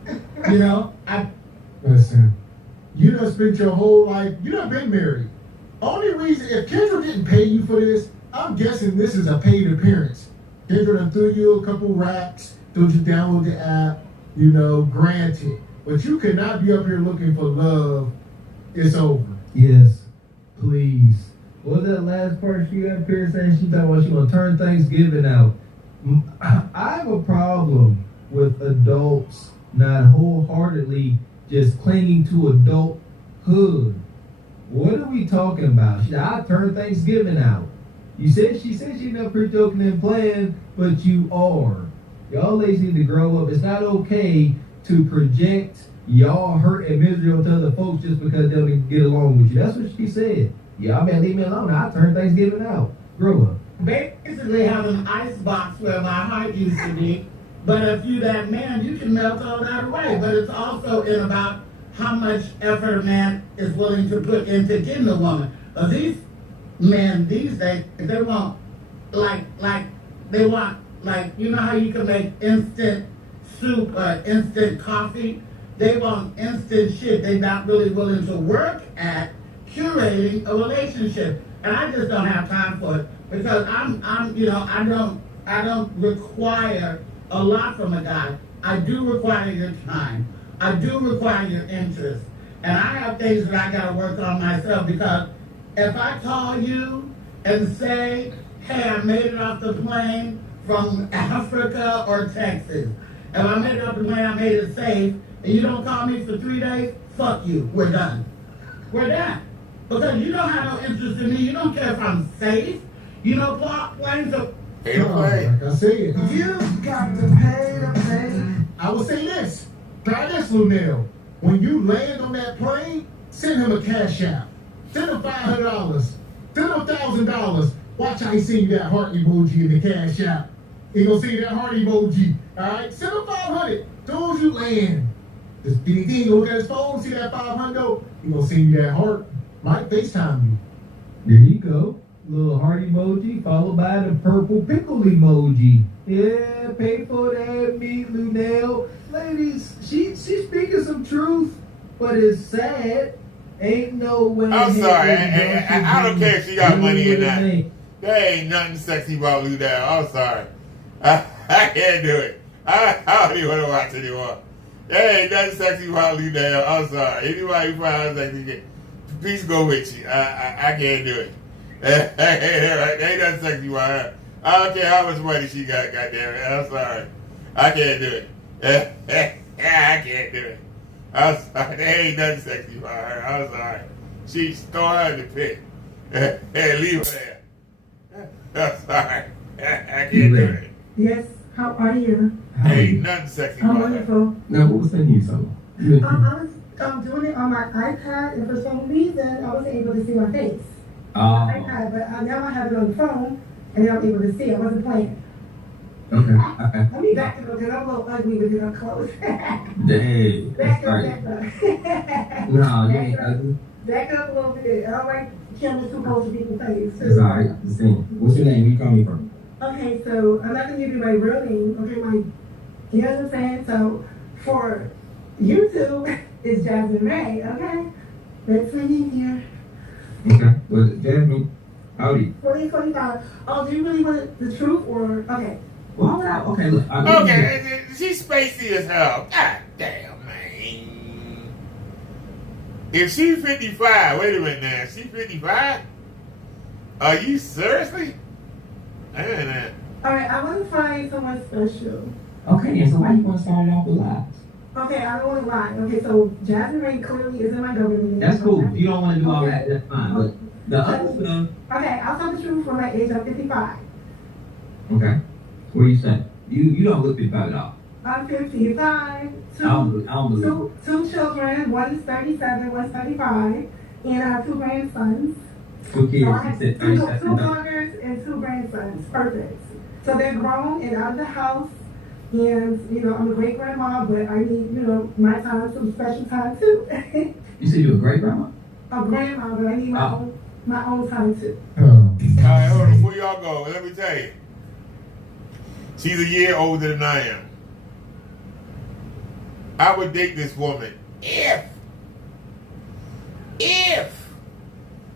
Listen, you done spent your whole life, you done been married. Only reason, if Kendra didn't pay you for this, I'm guessing this is a paid appearance. Kendra done threw you a couple racks, told you download the app, granted. But you could not be up here looking for love. It's over. Yes, please. What was that last part she got up here saying? She thought she gonna turn Thanksgiving out. I have a problem with adults not wholeheartedly just clinging to adulthood. What are we talking about? She said, I turn Thanksgiving out. She said she's up here joking and playing, but you are. Y'all ladies need to grow up. It's not okay to project y'all hurt and misery onto other folks just because they don't get along with you. That's what she said. Y'all better leave me alone. I turn Thanksgiving out. Grow up. Basically have an ice box where my heart used to be. But if you that man, you can melt all that away. But it's also in about how much effort a man is willing to put into getting a woman. These men these days, they want you know how you can make instant soup or instant coffee? They want instant shit. They're not really willing to work at curating a relationship. And I just don't have time for it because I don't require a lot from a guy. I do require your time. I do require your interest. And I have things that I got to work on myself because if I call you and say, hey, I made it off the plane from Africa or Texas. If I made it off the plane, I made it safe, and you don't call me for 3 days, fuck you. We're done. We're done. Because you don't have no interest in me. You don't care if I'm safe. Planes are... Pay to play. Like I said. You've got to pay to play. I will say this. Try this, Lunel. When you land on that plane, send him a cash app. Send him $500. Send him $1,000. Watch how he send you that heart emoji in the cash app. He gonna send you that heart emoji. Alright? Send him $500. Soon as you land. Just he gonna look at his phone, see that $500. He gonna send you that heart. Might FaceTime you. There you go. Little heart emoji followed by the purple pickle emoji. Yeah, pay for that meat, Lunel. Ladies, she's speaking some truth, but it's sad. Ain't no way. I'm sorry. I don't care if she got money or not. There ain't nothing sexy about Lunel. I'm sorry. I can't do it. I don't even want to watch anymore. There ain't nothing sexy about Lunel. I'm sorry. Anybody who finds sexy, please go with you. I can't do it. There ain't nothing sexy about her. I don't care how much money she got, goddammit. I'm sorry. I can't do it. I can't do it. I'm sorry. There ain't nothing sexy about her. I'm sorry. She's throwing her in the pit. Hey, leave her there. I'm sorry. I can't do it. Yes, how are you? Ain't nothing sexy I'm about her. wonderful. Now, what was that you so? I was doing it on my iPad, and for some reason, I wasn't able to see my face. Oh. iPad, but now I have it on the phone, and I'm able to see. I wasn't playing. Okay. Let me back it up, because I'm a little ugly with it up close. Dang. Back it Right. up. No, you ain't ugly. Back it up a little bit. I don't like cameras too close to people's faces. It's alright. Just saying. What's your name? Where you coming from? Okay, so I'm not going to give you my real name. Okay, you know what I'm saying? So for YouTube, it's Jasmine Ray, okay? That's my name here. Okay. Well, Jasmine, how old are you? 45. Oh, do you really want the truth or, okay. Well, okay, look. Okay, she's spacey as hell. God damn, man. If she's 55, wait a minute now. She's 55? Are you seriously? Man, Alright, I want to find someone special. Okay, and so why you want to start it off with lies? Okay, I don't want to lie. Okay, so Jasmine Ray clearly is in my government. That's cool. If you don't want to do all that, that's fine. But the other stuff. Okay, I'll tell the truth for my age. I'm 55. Okay. What are you saying? You don't look 55 at all. I'm 55. I don't believe it. Two children. One is 37, one's 35. And I have 2 grandsons. 2 kids. So I have You said 2 37. daughters and 2 grandsons. Perfect. So they're grown and out of the house. And, you know, I'm a great grandma, but I need, you know, my time, some special time too. You said you're a great grandma? A grandma, but I need my own time too. All right, hold on. Before y'all go, let me tell you. She's a year older than I am. I would date this woman if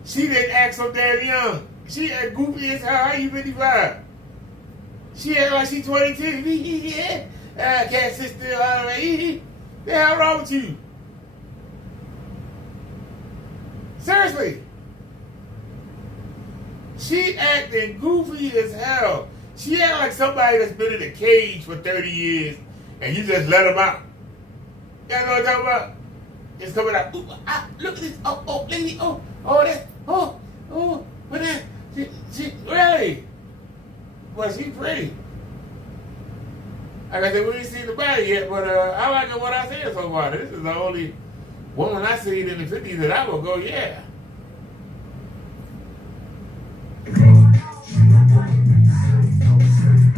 she didn't act so damn young. She act goofy as hell. How you 55? She act like she 22. Yeah. Can't sit still out of it. The hell wrong with you? Seriously. She acting goofy as hell. She act like somebody that's been in a cage for 30 years and you just let them out. You know what I'm talking about? It's coming out. Ooh, look at this. Oh, let me. That. What that? She really? Well, she's pretty. Like I said, we ain't seen the body yet, but I like what I seen so far. This is the only woman I seen in the 50s that I will go, yeah.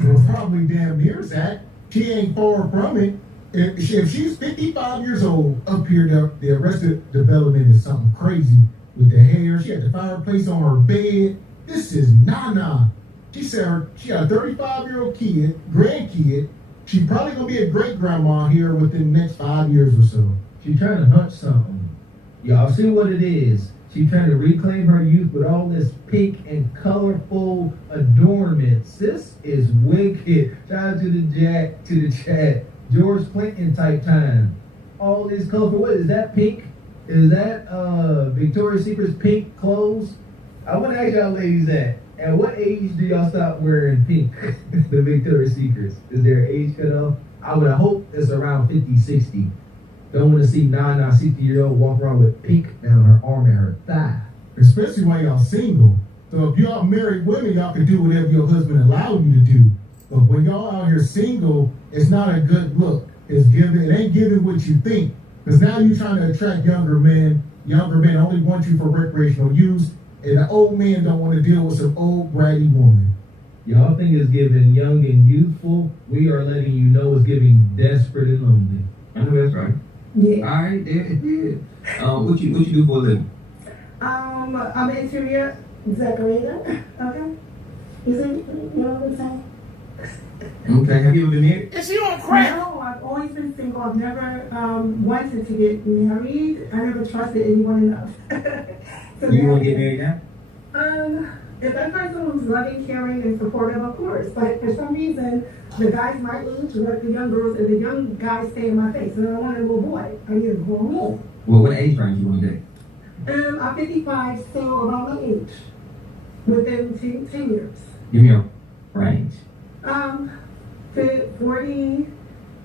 Well, probably damn near that. She ain't far from it. If she's 55 years old, up here, the arrested development is something crazy with the hair. She had the fireplace on her bed. This is Nana. She said she got a 35-year-old grandkid. She's probably going to be a great-grandma here within the next 5 years or so. She trying to hunt something. Y'all see what it is. She trying to reclaim her youth with all this pink and colorful adornments. This is wicked. Shout out to the chat. George Clinton type time. All this colorful. What is that? Pink? Is that Victoria's Secret's pink clothes? I want to ask y'all ladies that. At what age do y'all stop wearing pink? The Victoria's Secrets. Is there an age cutoff? I would hope it's around 50, 60. Don't want to see 60-year-old walk around with pink down her arm and her thigh. Especially while y'all single. So if y'all married women, y'all can do whatever your husband allowed you to do. But when y'all out here single, it's not a good look. It ain't giving what you think. Because now you're trying to attract younger men. Younger men only want you for recreational use. And the old men don't want to deal with some old bratty woman. Y'all think it's giving young and youthful. We are letting you know it's giving desperate and lonely. I know that's right. Yeah. All right, yeah. What you do for a living? I'm an interior decorator. Okay. You know what I'm saying? Okay, have you ever been married? Is she on crack? No, I've always been single. I've never wanted to get married. I never trusted anyone enough. You want to get married now? If I find someone who's loving, caring, and supportive, of course. But for some reason, the guys might lose to let the young girls, and the young guys stay in my face. And I don't want a little boy. I need a grown woman. Well, what age range you want to date? I'm 55, so around my age. Within 10 years. Give me a range. 40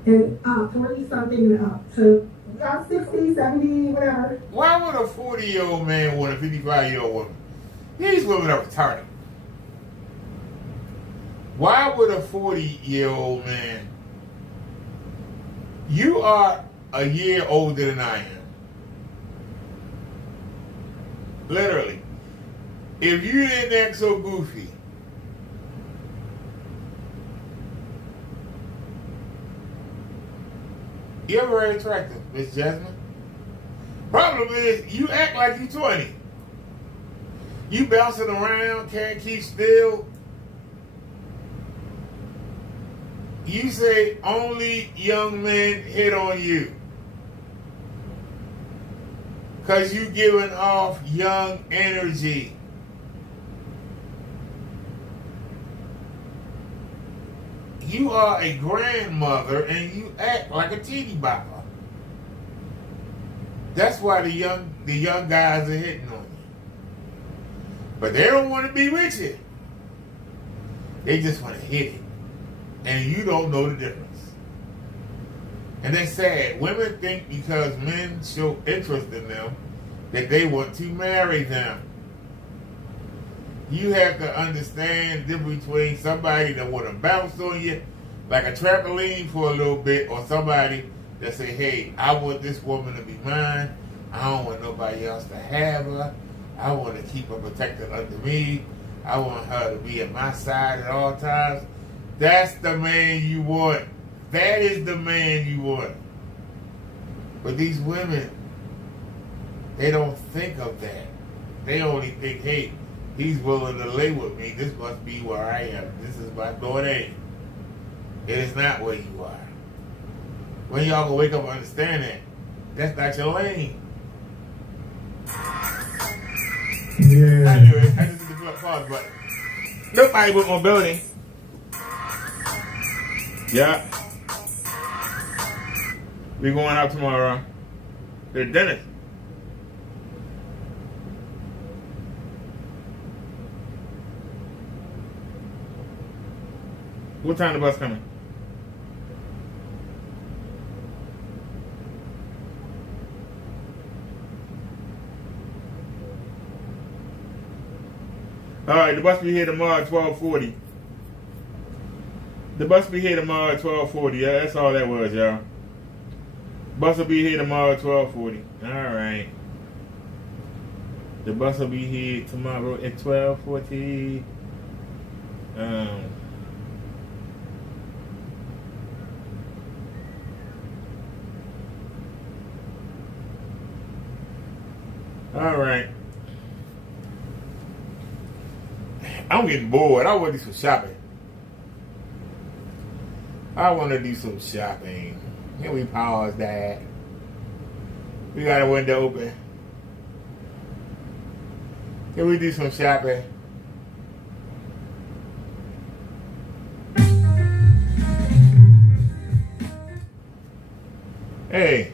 and 40 something and up to 60, 70, whatever. Why would a 40-year-old man want a 55-year-old woman? These women are retarded. Why would a 40-year-old man? You are a year older than I am. Literally. If you didn't act so goofy, you're very attractive, Miss Jasmine. Problem is, you act like you 20. You bouncing around, can't keep still. You say only young men hit on you. Because you giving off young energy. You are a grandmother and you act like a teeny bopper. That's why the young guys are hitting on you. But they don't want to be with you. They just want to hit it. And you don't know the difference. And that's sad. Women think because men show interest in them that they want to marry them. You have to understand the difference between somebody that want to bounce on you like a trampoline for a little bit, or somebody that say, hey, I want this woman to be mine. I don't want nobody else to have her. I want to keep her protected under me. I want her to be at my side at all times. That's the man you want. That is the man you want. But these women, they don't think of that. They only think, hey, he's willing to lay with me. This must be where I am. This is my daughter. It is not where you are. When y'all gonna wake up and understand that, that's not your lane. Yeah. I knew it. I just did the pause button. Nobody with mobility. Yeah. We going out tomorrow. The dentist. What time the bus coming? All right, the bus be here tomorrow at 12:40. The bus be here tomorrow at 12:40. Yeah, that's all that was, y'all. Bus will be here tomorrow at 12:40. All right. The bus will be here tomorrow at 12:40. All right. I'm getting bored. I want to do some shopping. Can we pause that? We got a window open. Can we do some shopping? Hey.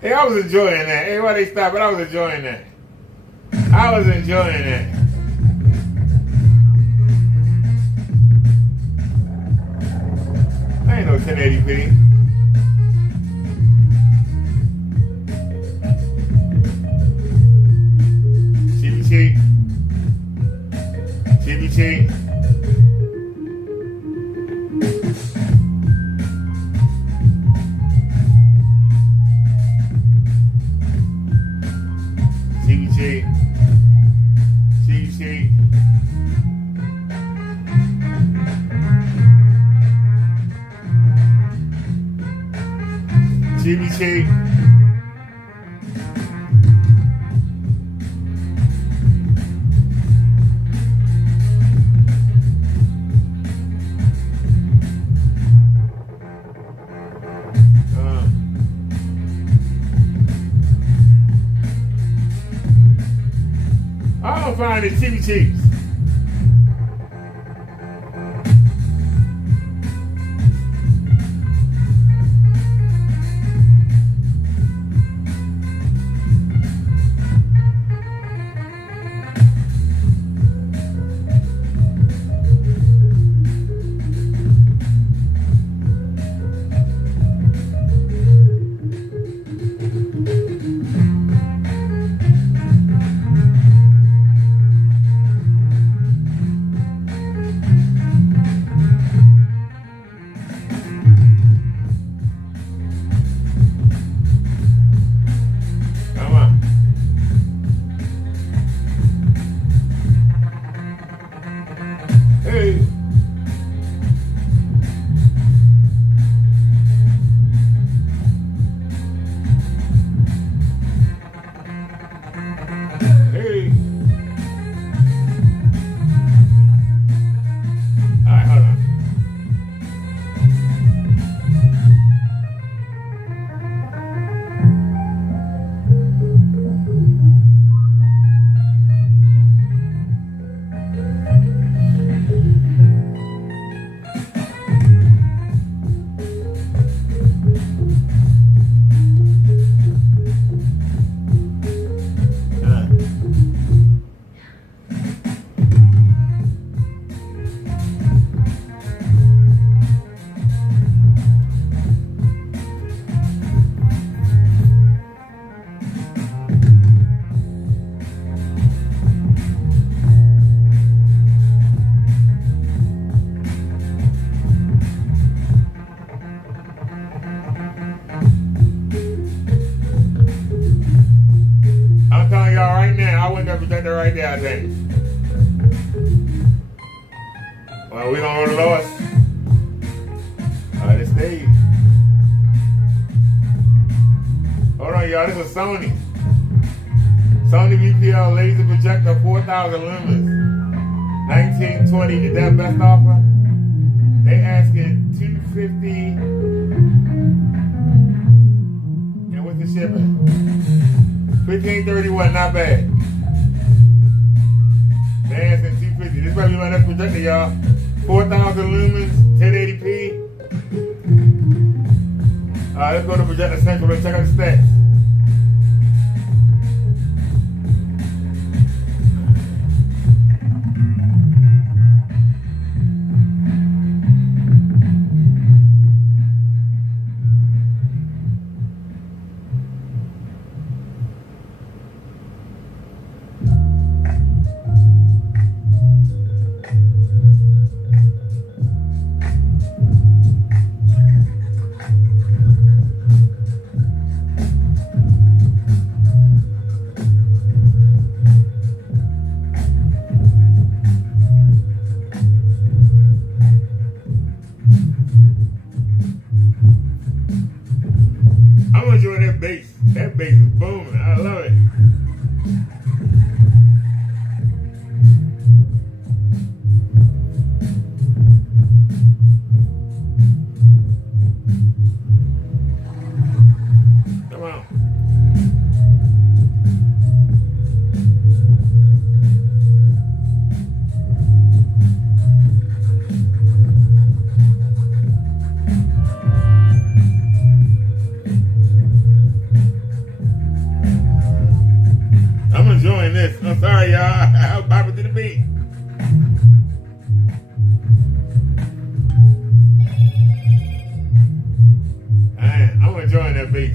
Hey, I was enjoying that. Hey, why they stop? But I was enjoying that. I was enjoying that. I ain't no 1080p. Chibi cheek. GBT. I don't find it chibi cheeks. projector right there, I think. Well, we gonna roll the lowest. Alright, it stayed. Hold on, y'all. This is Sony. Sony VPL laser projector, 4,000 lumens. 1920. Is that best offer? They asking $250. And what's the shipping? $15.31. Not bad. They asking $250. This might be my next projector, y'all. 4,000 lumens, 1080p. Let's go to Projector Central and check out the stats. I'm enjoying that bass. That bass is booming. I love it. Come on. I'm enjoying this. I'm sorry, y'all. I'll bop it to the beat. Man, I'm enjoying that beat.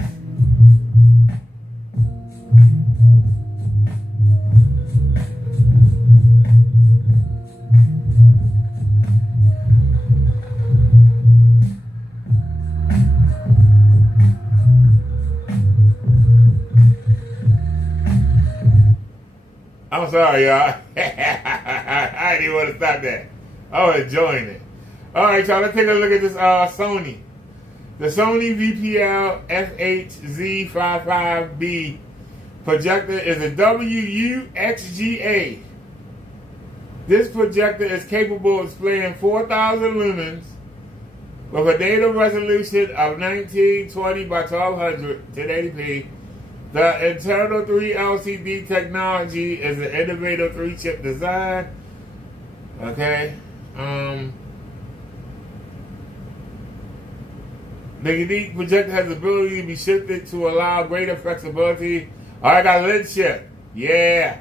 I'm sorry, y'all. I didn't even want to stop that. I was enjoying it. All right, y'all. Let's take a look at this Sony. The Sony VPL FHZ55B projector is a WUXGA. This projector is capable of displaying 4,000 lumens with a data resolution of 1920 by 1200 1080p. The internal 3 LCD technology is an innovative 3-chip design. Okay. The unique projector has the ability to be shifted to allow greater flexibility. Oh, I got a lens shift. Yeah.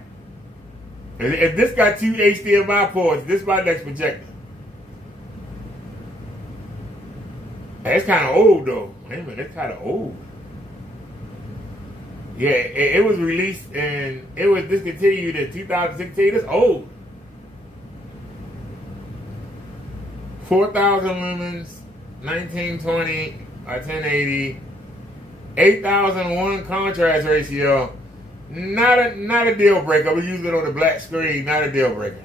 If this got 2 HDMI ports, this is my next projector. Hey, it's kind of old though. Wait a minute, it's kind of old. Yeah, it was released and it was discontinued in 2016. It's old. 4,000 lumens, 1920 by 1080, 8,001 contrast ratio. Not a deal breaker. We use it on the black screen. Not a deal breaker.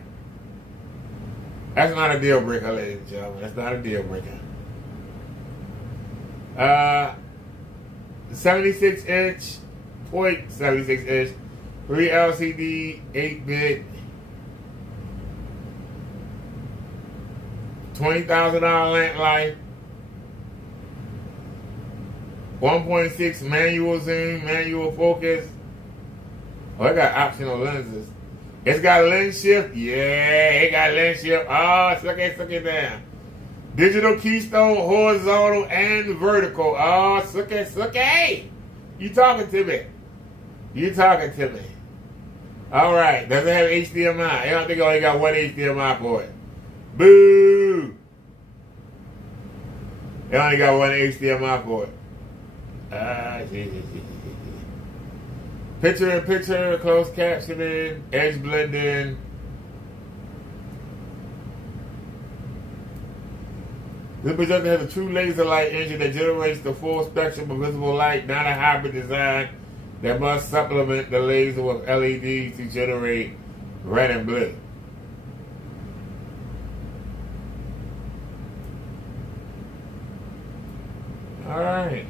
That's not a deal breaker, ladies and gentlemen. That's not a deal breaker. 76 inch. 0.76 inch, 3 LCD, 8-bit, $20,000 lamp life, 1.6 manual zoom, manual focus. Oh, it got optional lenses. It's got lens shift. Yeah, it got lens shift. Oh, suck it down. Digital keystone, horizontal and vertical. Oh, suck it. You talking to me? You talking to me? All right. Does it have HDMI? I don't think it only got one HDMI port. Boo! It only got one HDMI port. Picture-in-picture, closed captioning, edge blending. This projector has a true laser light engine that generates the full spectrum of visible light, not a hybrid design. that must supplement the laser with LEDs to generate red and blue. Alright.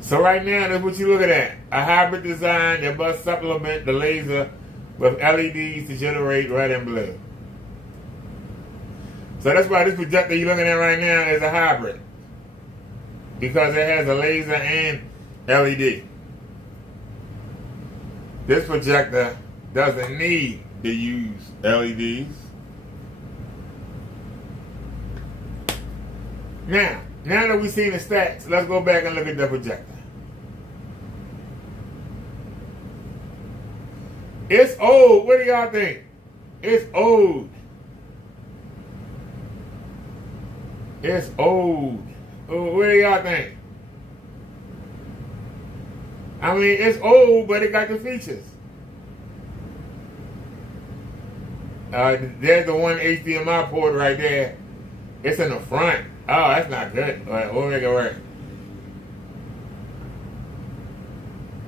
So right now, that's what you're looking at. A hybrid design that must supplement the laser with LEDs to generate red and blue. So that's why this projector you're looking at right now is a hybrid. Because it has a laser and LED. This projector doesn't need to use LEDs. Now that we've seen the stats, let's go back and look at the projector. It's old. What do y'all think? It's old. It's old. What do y'all think? I mean, it's old, but it got the features. There's the one HDMI port right there. It's in the front. Oh, that's not good. All right, we'll make it work.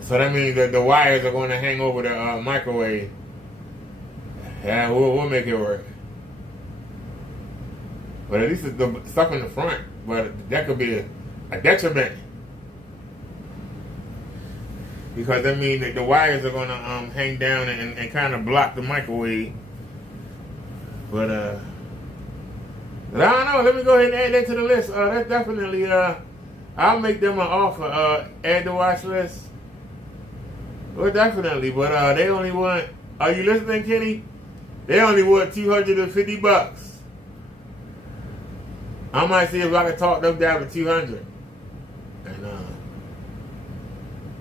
So that means that the wires are going to hang over the microwave. Yeah, we'll make it work. But at least it's the stuff in the front. But that could be a detriment. Because that means that the wires are going to hang down and kind of block the microwave. But I don't know. Let me go ahead and add that to the list. That's definitely, I'll make them an offer. Add to watch list. Well, definitely. But they only want, are you listening, Kenny? They only want $250. I might see if I can talk them down to 200. And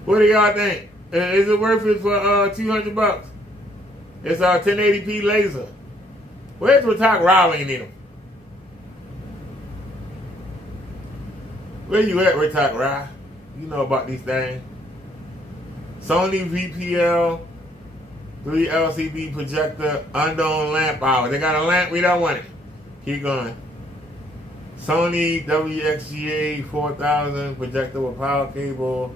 what do y'all think? Is it worth it for $200? It's a 1080p laser. Where's Ratak Rowling in them? Where you at, Ratak Rowling? You know about these things. Sony VPL 3 LCD projector, unknown lamp hour. They got a lamp, we don't want it. Keep going. Sony WXGA 4000 projector with power cable.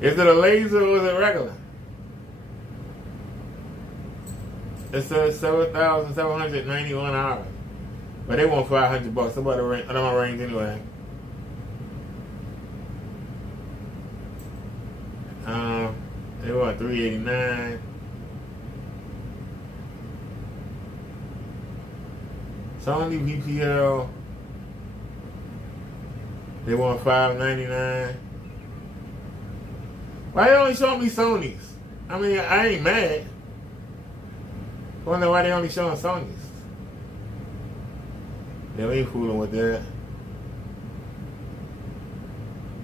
Is it a laser or is it regular? It says 7,791 hours. But they want $500. Somebody range, I don't know range anyway. They want $389. Sony VPL. They want $599. Why they only showing me Sony's? I mean, I ain't mad. I wonder why they only showing Sony's. They ain't fooling with that.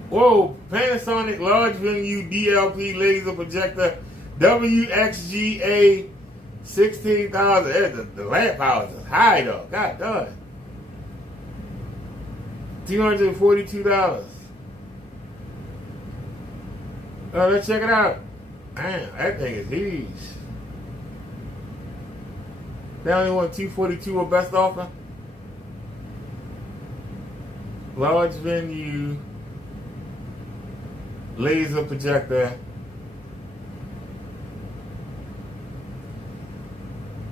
Whoa, Panasonic large venue DLP laser projector WXGA 16,000. The lamp power is high though. God darn. $242. Let's check it out. Man, that thing is huge. They only want $242 or best offer. Large venue laser projector.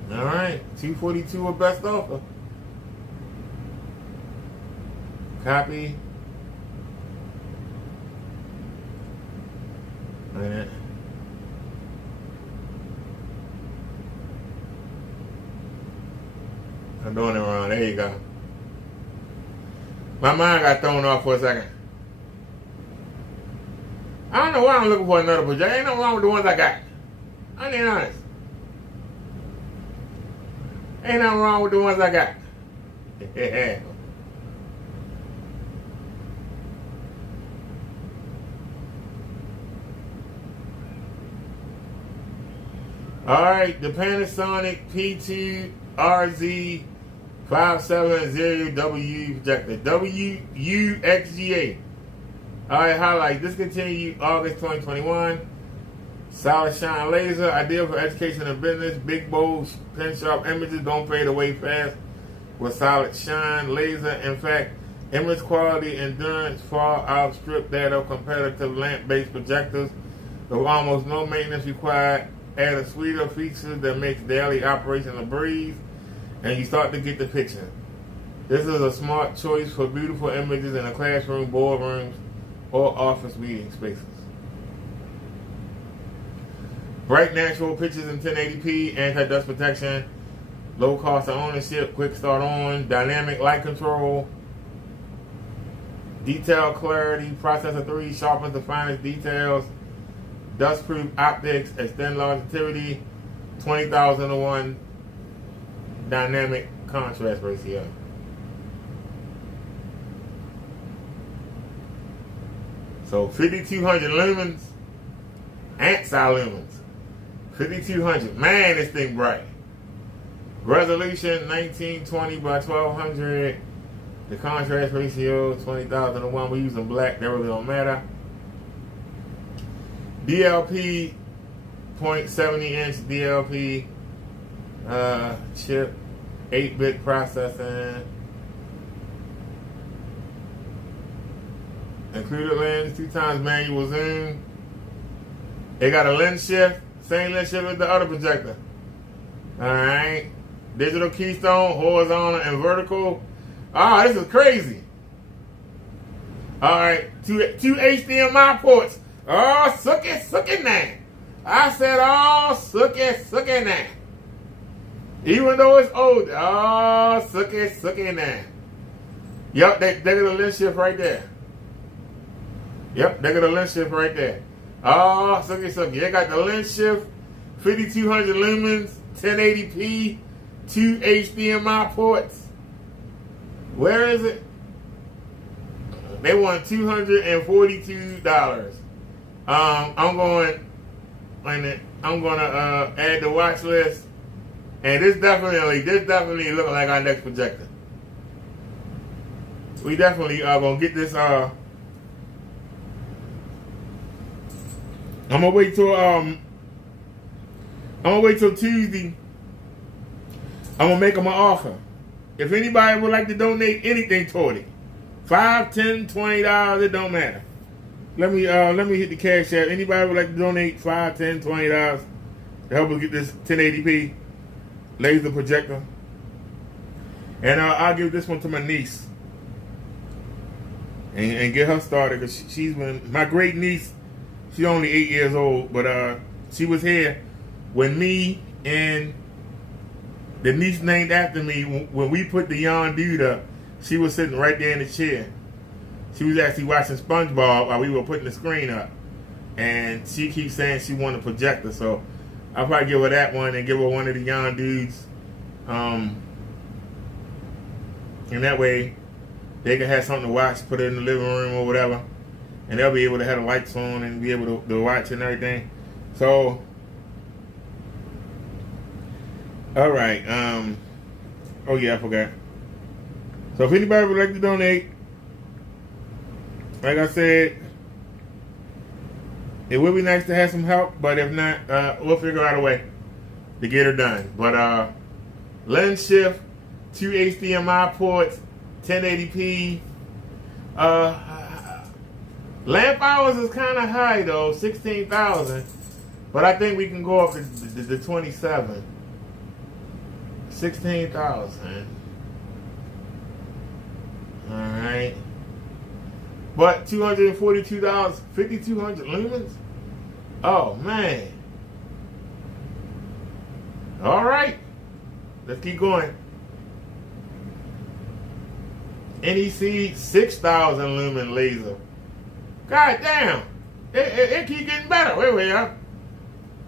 All right, $242 or best offer. Copy. Minute. I'm doing it wrong. There you go. My mind got thrown off for a second. I don't know why I'm looking for another projector. Ain't nothing wrong with the ones I got. I'm being honest. Ain't nothing wrong with the ones I got. Yeah. Alright, the Panasonic P2RZ 570W projector. WUXGA. Alright, highlight. Discontinued August 2021. Solid shine laser. Ideal for education and business. Big, bold, pen sharp images. Don't fade away fast with solid shine laser. In fact, Image quality endurance far outstrip that of competitive lamp-based projectors, with almost no maintenance required. Add a suite of features that makes daily operation a breeze, and you start to get the picture. This is a smart choice for beautiful images in a classroom, boardrooms, or office meeting spaces. Bright natural pictures in 1080p, anti-dust protection, low cost of ownership, quick start on, dynamic light control, detail clarity, processor 3 sharpens the finest details, dust-proof optics, extend longevity, 20,000:1 dynamic contrast ratio. So 5200 lumens, anti-lumens. 5200. Man, this thing bright. Resolution 1920 by 1200. The contrast ratio 20,000:1. We're using black. That really don't matter. DLP 0.70-inch DLP chip, 8-bit processing. Included lens, 2x manual zoom. It got a lens shift, same lens shift as the other projector. Alright. Digital keystone, horizontal and vertical. Ah, this is crazy. Alright, two HDMI ports. Oh, suck it now. I said, oh, suck it now. Even though it's old, oh, suck it now. Yep, they got a lens shift right there. Yep, they got a lens shift right there. Oh, suck it. They got the lens shift, 5200 lumens, 1080p, 2 HDMI ports. Where is it? They want $242. I'm going to add the watch list, and this definitely looking like our next projector. We definitely are gonna get this. I'm gonna wait till Tuesday. I'm gonna make them an offer. If anybody would like to donate anything toward it, $5, $10, $20, it don't matter. Let me hit the cash app. Anybody would like to donate $5, $10, $20 to help us get this 1080p laser projector? And I'll give this one to my niece and get her started, because she's been my great niece. She's only 8 years old, but she was here when me and the niece named after me, when we put the Yon dude up. She was sitting right there in the chair. She was actually watching SpongeBob while we were putting the screen up. And she keeps saying she wanted a projector, so I'll probably give her that one and give her one of the Yon dudes. And that way they can have something to watch, put it in the living room or whatever. And they'll be able to have the lights on and be able to watch and everything. So, all right. Oh yeah, I forgot. So if anybody would like to donate, like I said, it would be nice to have some help, but if not, we'll figure out a way to get her done. But lens shift, 2 HDMI ports, 1080p. Lamp hours is kind of high though, 16,000. But I think we can go up to 27. 16,000. Alright. But $242, 5,200 lumens? Oh man. Alright. Let's keep going. NEC 6,000 lumen laser. God damn. It keep getting better. Wait, y'all.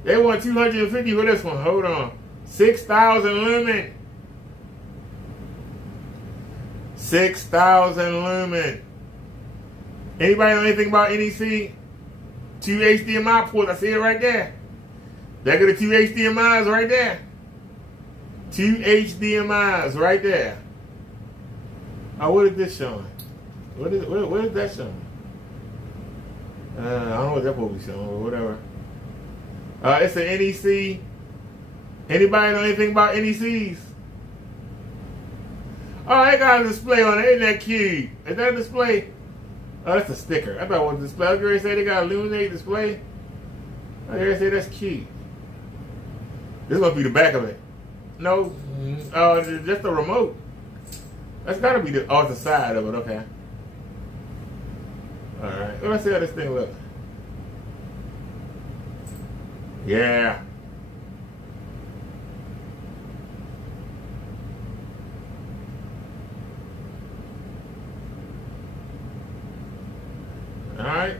They want 250 for this one. Hold on. 6,000 lumen. 6,000 lumen. Anybody know anything about NEC? 2 HDMI ports. I see it right there. There go the 2 HDMIs right there. 2 HDMIs right there. Oh, what is this showing? What is that showing? I don't know what that's supposed to be showing, or whatever. It's an NEC. Anybody know anything about NECs? Oh, they got a display on it. Isn't that cute? Is that a display? Oh, that's a sticker. I thought it was a display. I was going to say they got a illuminated display. I was going to say that's cute. This must be the back of it. No. Oh, just the remote. That's got to be the, oh, it's the side of it. Okay. All right. Well, let's see how this thing looks. Yeah. All right.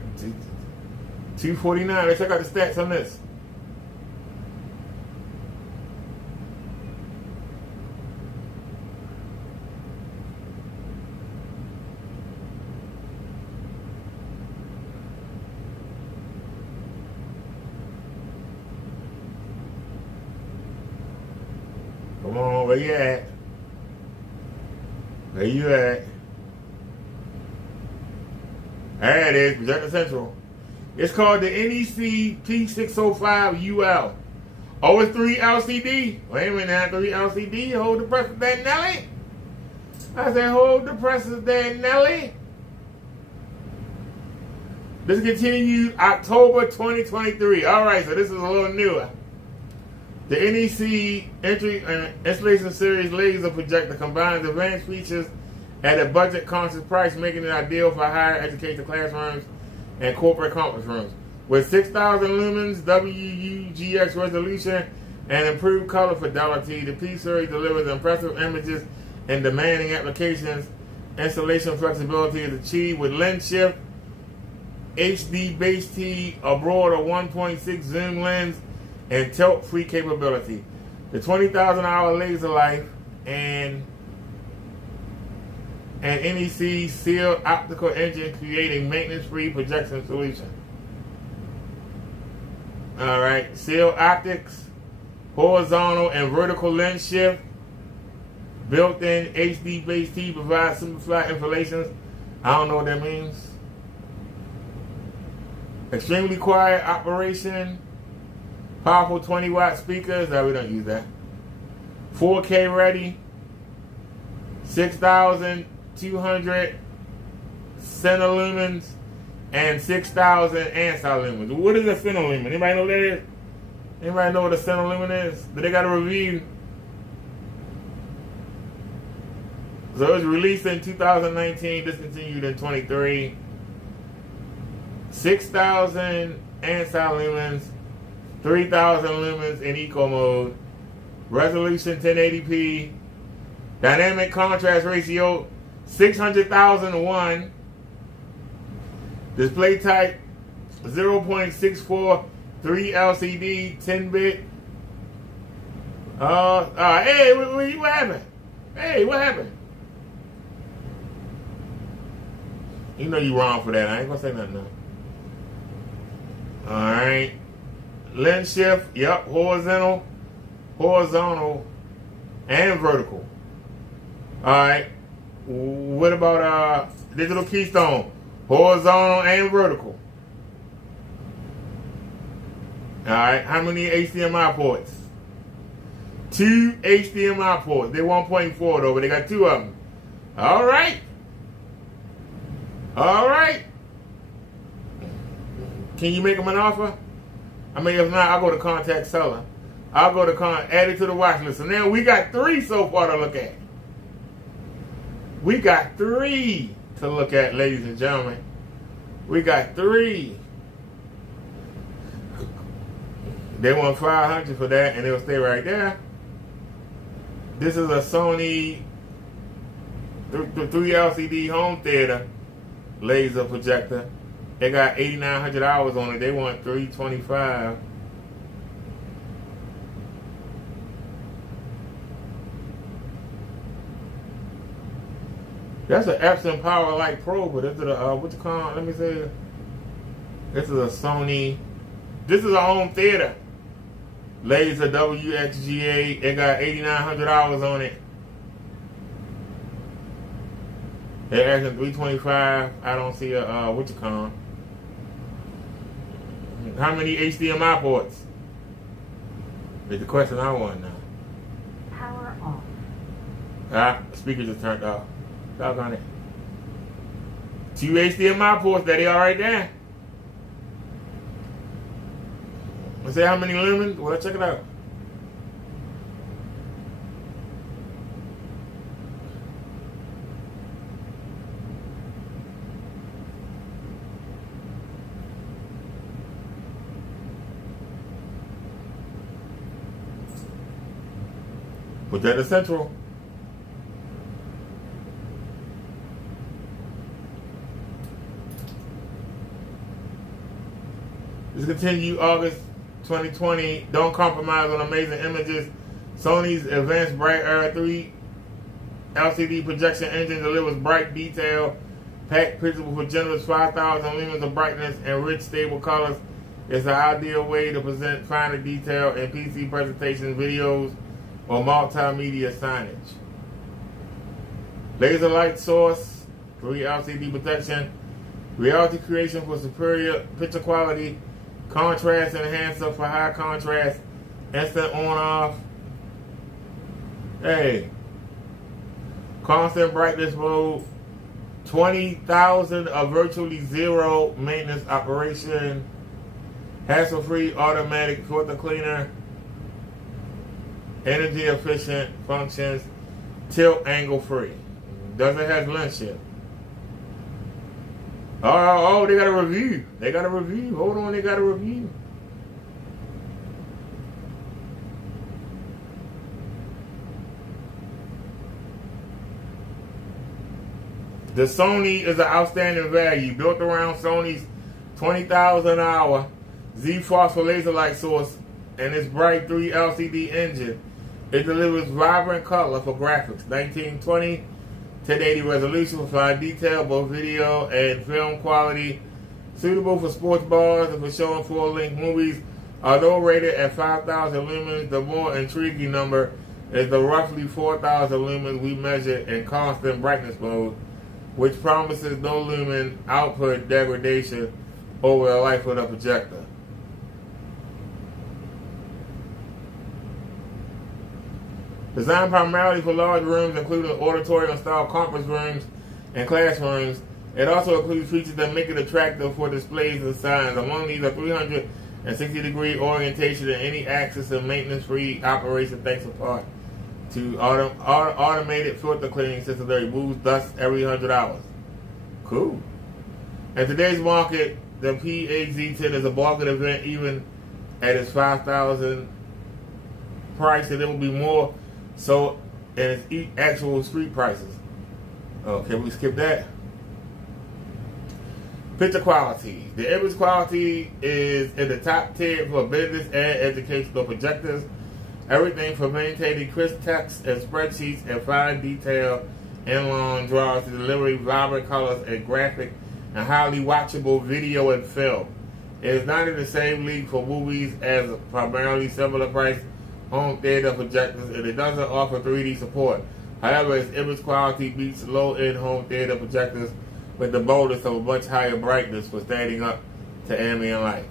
249. Let's check out the stats on this. Come on, where you at? Where you at? There it is, Projector Central. It's called the NEC P605UL. Oh, it's 3 LCD. Wait a minute now, 3 LCD. Hold the presses there, Nelly. I said, hold the presses there, Nelly. This continued October 2023. All right, so this is a little newer. The NEC Entry and Installation Series laser projector combines advanced features at a budget-conscious price, making it ideal for higher education classrooms and corporate conference rooms. With 6,000 lumens, WUGX resolution, and improved color fidelity, the P-Series delivers impressive images in demanding applications. Installation flexibility is achieved with lens shift, HD base T, a broader 1.6 zoom lens, and tilt-free capability. The 20,000 hour laser life and NEC sealed optical engine create a maintenance-free projection solution. All right, sealed optics, horizontal and vertical lens shift, built-in HD base T provides simplified installations. I don't know what that means. Extremely quiet operation. Powerful 20-watt speakers. No, we don't use that. 4K ready. 6,200 center lumens and 6,000 ANSI lumens. What is a center lumen? Anybody know what that is? Anybody know what a center lumen is? But they got a review. So it was released in 2019, discontinued in 23. 6,000 ANSI lumens. 3,000 lumens in eco mode, resolution 1080p, dynamic contrast ratio 600,001, display type 0.64 3 LCD 10-bit. Hey, what happened? Hey, what happened? You know you wrong for that. I ain't gonna say nothing now. All right. Lens shift, yep, horizontal, and vertical. Alright. What about digital keystone? Horizontal and vertical. Alright, how many HDMI ports? 2 HDMI ports. They're 1.4 though, but they got 2 of them. Alright. Alright. Can you make them an offer? I mean, if not, I'll go to contact seller. I'll go to add it to the watch list. So now we got 3 so far to look at. We got 3 to look at, ladies and gentlemen. We got 3. They want $500 for that, and it'll stay right there. This is a Sony 3 LCD home theater laser projector. They got 8,900 hours on it. They want $325. That's an Epson Power Light Pro, but this is a what you call? Let me see. This is a Sony. This is a home theater laser WXGA. It got 8,900 hours on it. They're asking $325. I don't see a what you call? How many HDMI ports? Is the question I want now. Power off. Speaker just turned off. Doggone it. 2 HDMI ports that they are right there. Let's see how many lumens. Well, let's check it out. Projector Central. Discontinue August 2020. Don't compromise on amazing images. Sony's advanced Bright Air 3 LCD projection engine delivers bright detail, packed pictures with generous 5,000 lumens of brightness and rich, stable colors. It's an ideal way to present finer detail in PC presentations, videos, or multimedia signage. Laser light source, 3 LCD protection, reality creation for superior picture quality, contrast enhancer for high contrast, instant on off. Hey, constant brightness mode, 20,000 of virtually zero maintenance operation, hassle-free automatic filter cleaner, energy efficient functions, tilt angle free. Doesn't have lens shift. Oh, they got a review. They got a review. Hold on, they got a review. The Sony is an outstanding value built around Sony's 20,000 hour Z-phosphor laser light source and its bright 3 LCD engine. It delivers vibrant color for graphics, 1920 1080 resolution for fine detail, both video and film quality, suitable for sports bars and for showing full-length movies. Although rated at 5,000 lumens, the more intriguing number is the roughly 4,000 lumens we measured in constant brightness mode, which promises no lumen output degradation over the life of the projector. Designed primarily for large rooms, including auditorium-style conference rooms and classrooms, it also includes features that make it attractive for displays and signs. Among these are 360-degree orientation in any axis and maintenance-free operation thanks in part to automated filter cleaning system that removes dust every 100 hours. Cool. In today's market, the PAZ10 is a bargain event even at its 5,000 price, and it will be more so in its actual street prices. Okay, we skip that. Picture quality. The image quality is in the top tier for business and educational projectors. Everything from maintaining crisp text and spreadsheets and fine detail and long draws to delivering vibrant colors and graphic and highly watchable video and film. It is not in the same league for movies as primarily similar priced home theater projectors, and it doesn't offer 3D support. However, its image quality beats low-end home theater projectors with the bonus of a much higher brightness for standing up to ambient light.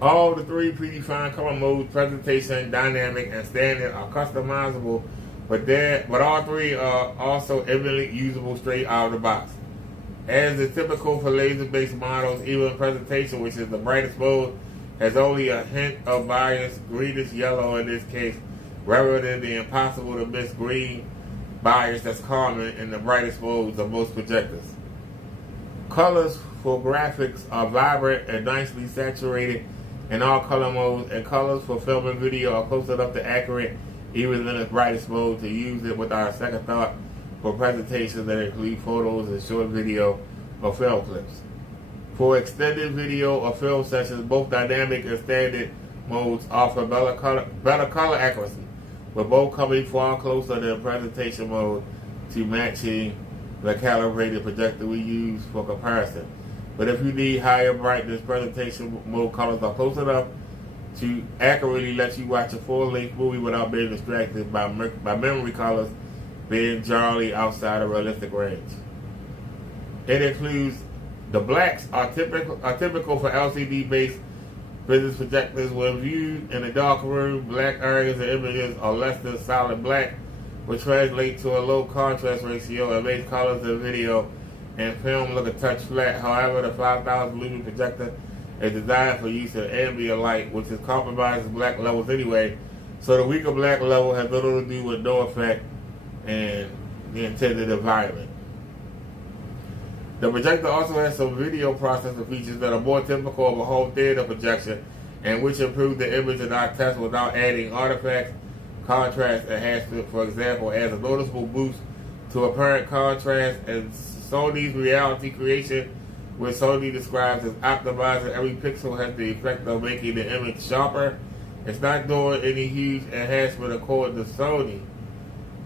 All the 3 predefined color modes, presentation, dynamic, and standard, are customizable, but all 3 are also eminently usable straight out of the box. As is typical for laser-based models, even presentation, which is the brightest mode, has only a hint of bias, greenish yellow in this case, rather than the impossible to miss green bias that's common in the brightest modes of most projectors. Colors for graphics are vibrant and nicely saturated in all color modes, and colors for film and video are close enough to accurate even in its brightest mode to use it with our second thought for presentations that include photos and short video or film clips. For extended video or film sessions, both dynamic and standard modes offer better color accuracy, with both coming far closer than presentation mode to matching the calibrated projector we use for comparison. But if you need higher brightness, presentation mode colors are close enough to accurately let you watch a full-length movie without being distracted by memory colors being generally outside of realistic range. It includes the blacks are typical for LCD-based business projectors. When viewed in a dark room, black areas of images are less than solid black, which translates to a low contrast ratio and makes colors of the video and film look a touch flat. However, the 5,000 lumen projector is designed for use of ambient light, which is compromises black levels anyway, so the weaker black level has little to do with no effect and the intended environment. The projector also has some video processing features that are more typical of a home theater projection and which improve the image in our test without adding artifacts, contrast enhancement, for example, adds a noticeable boost to apparent contrast, and Sony's reality creation, which Sony describes as optimizing every pixel, has the effect of making the image sharper. It's not doing any huge enhancement according to Sony,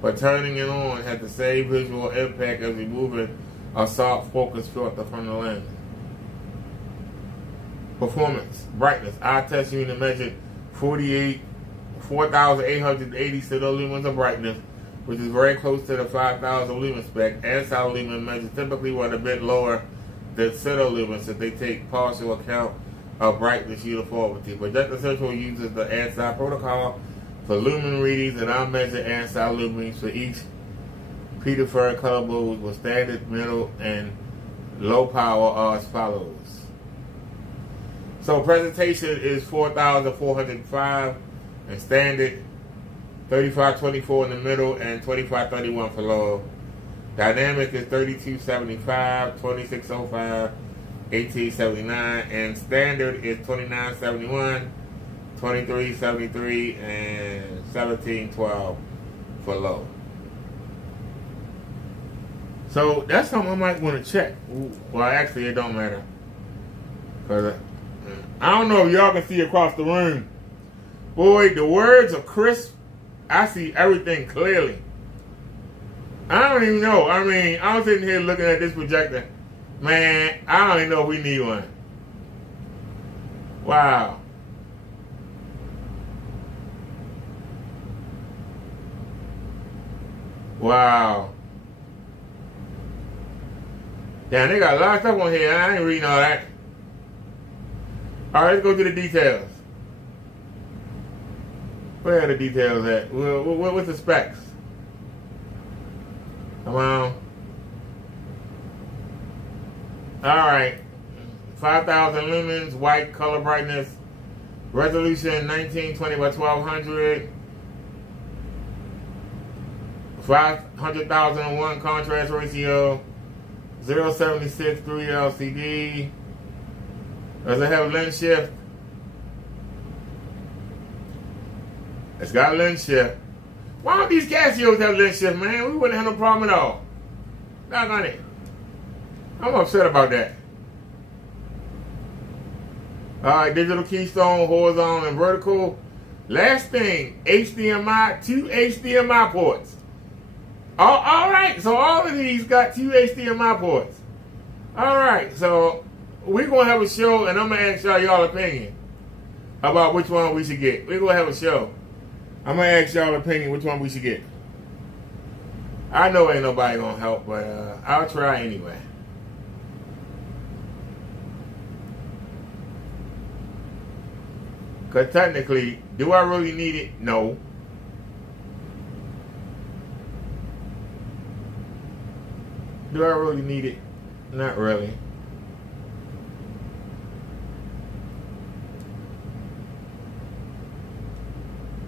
but turning it on has the same visual impact as removing a soft focus filter from the lens. Performance, brightness. Our test unit measured 4,880 lumens of brightness, which is very close to the 5,000 lumen spec. Ansel lumen measures typically run a bit lower than Center lumens since they take partial account of brightness uniformity. Projector Central uses the Ansel protocol for lumen readings, and I'll measure Ansel lumens for each predefined color modes with standard, middle, and low power are as follows. So presentation is 4,405 and standard, 3524 in the middle, and 2531 for low. Dynamic is 3275, 2605, 1879, and standard is 2971, 2373, and 1712 for low. So that's something I might want to check. Well, actually, it don't matter. Because I don't know if y'all can see across the room. Boy, the words are crisp. I see everything clearly. I don't even know. I mean, I'm sitting here looking at this projector. Man, I don't even know if we need one. Wow. Wow. Damn, they got a lot of stuff on here. I ain't reading all that. All right, let's go to the details. Where are the details at? What's the specs? Come on. All right. 5,000 lumens, white color brightness, resolution 1920 by 1200, 500,001 contrast ratio, 0.76 3 LCD. Does it have lens shift? It's got lens shift. Why don't these Casios have lens shift, man? We wouldn't have no problem at all. Not on it. I'm upset about that. Alright, digital keystone, horizontal and vertical. Last thing, HDMI, 2 HDMI ports. Alright, so all of these got 2 HDMI ports. Alright, so we're going to have a show, and I'm going to ask y'all opinion about which one we should get. We're going to have a show. I'm going to ask y'all opinion which one we should get. I know ain't nobody going to help, but I'll try anyway. Because technically, do I really need it? No. Do I really need it? Not really.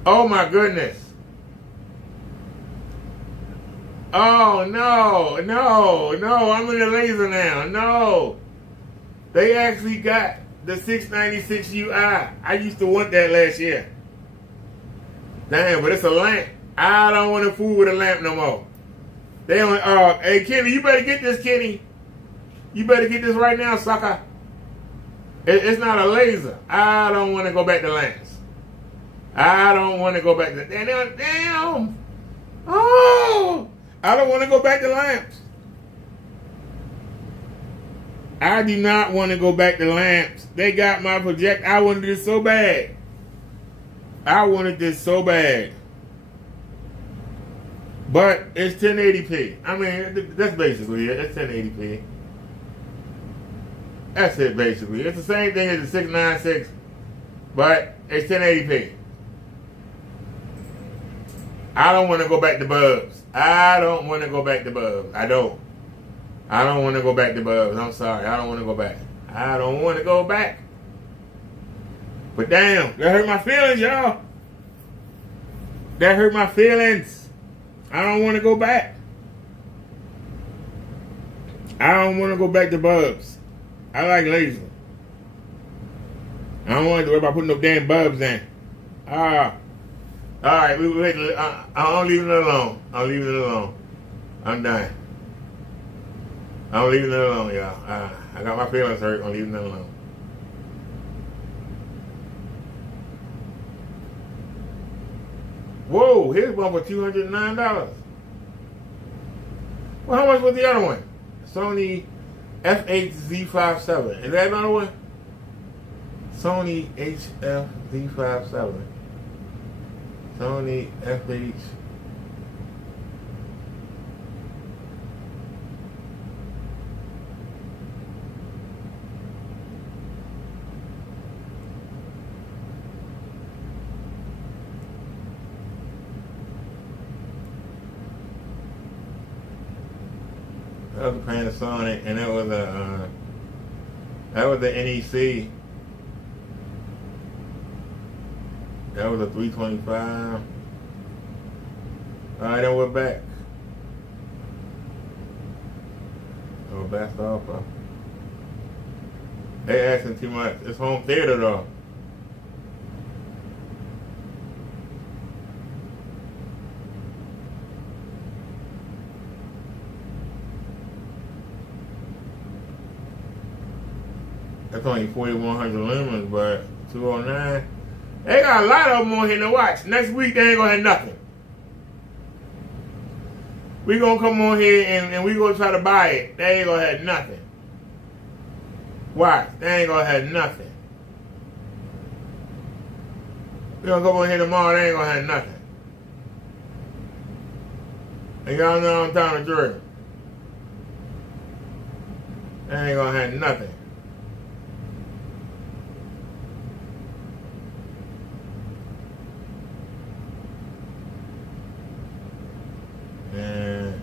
Oh my goodness. Oh no, I'm in the laser now. No. They actually got the 696 UI. I used to want that last year. Damn, but it's a lamp. I don't want to fool with a lamp no more. They only, hey Kenny, you better get this, Kenny. You better get this right now, sucker. It's not a laser. I don't want to go back to lamps. I don't want to go back to damn. Oh, I don't want to go back to lamps. I do not want to go back to lamps. They got my project. I wanted this so bad. But it's 1080p. I mean, that's basically it. It's 1080p. That's it, basically. It's the same thing as the 696, but it's 1080p. I don't want to go back to Bubs. I don't want to go back to Bubs. I don't want to go back to Bubs. I'm sorry. I don't want to go back. I don't want to go back. But damn, that hurt my feelings, y'all. That hurt my feelings. I don't want to go back. I don't want to go back to Bubs. I like laser. I don't want to worry about putting no damn Bubs in. Alright, I'm leaving it alone. I'm leaving it alone. I'm done. I'm leaving it alone, y'all. I got my feelings hurt. I'm leaving it alone. Whoa, here's one for $209. Well, how much was the other one? Sony FH-Z57. Is that another one? Sony HF-Z57. Sony FH. That was a Panasonic, and that was the NEC. That was a 325. Alright, then we're back. Oh, best offer. They asking too much. It's home theater though. That's only 4,100 lumens, but 209. They got a lot of them on here to watch. Next week they ain't gonna have nothing. We gonna come on here and we gonna try to buy it. They ain't gonna have nothing. Watch, they ain't gonna have nothing. We gonna come on here tomorrow, they ain't gonna have nothing. And y'all know I'm telling the truth. They ain't gonna have nothing. And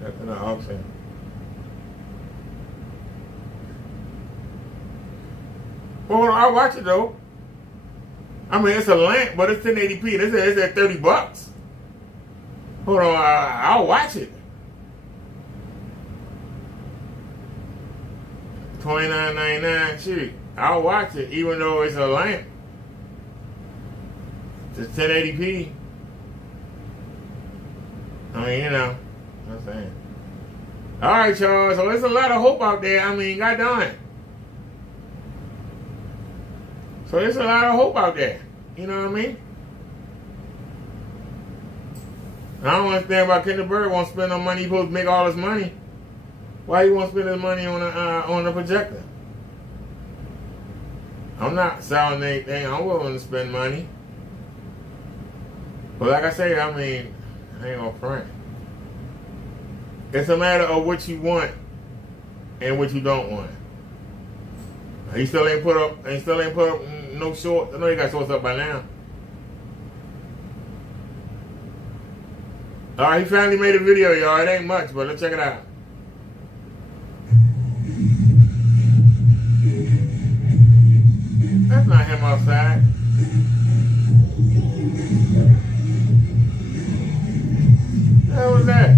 that's an auction. Well, I'll watch it though. I mean, it's a lamp, but it's 1080p. It's at $30. Hold on, I'll watch it. $29.99. Shoot, I'll watch it, even though it's a lamp. It's 1080p. I mean, you know, I'm saying. All right, y'all. So there's a lot of hope out there. I mean, God darn it. So there's a lot of hope out there. You know what I mean? I don't understand why Kendall Bird won't spend no money. He's supposed to make all his money. Why he won't spend his money on a projector? I'm not selling anything. I'm willing to spend money. But like I say, I mean, I ain't gonna front. It's a matter of what you want and what you don't want. He still ain't put up no shorts. I know he got shorts up by now. Alright, he finally made a video, y'all. It ain't much, but let's check it out. That's not him outside. What the hell was that?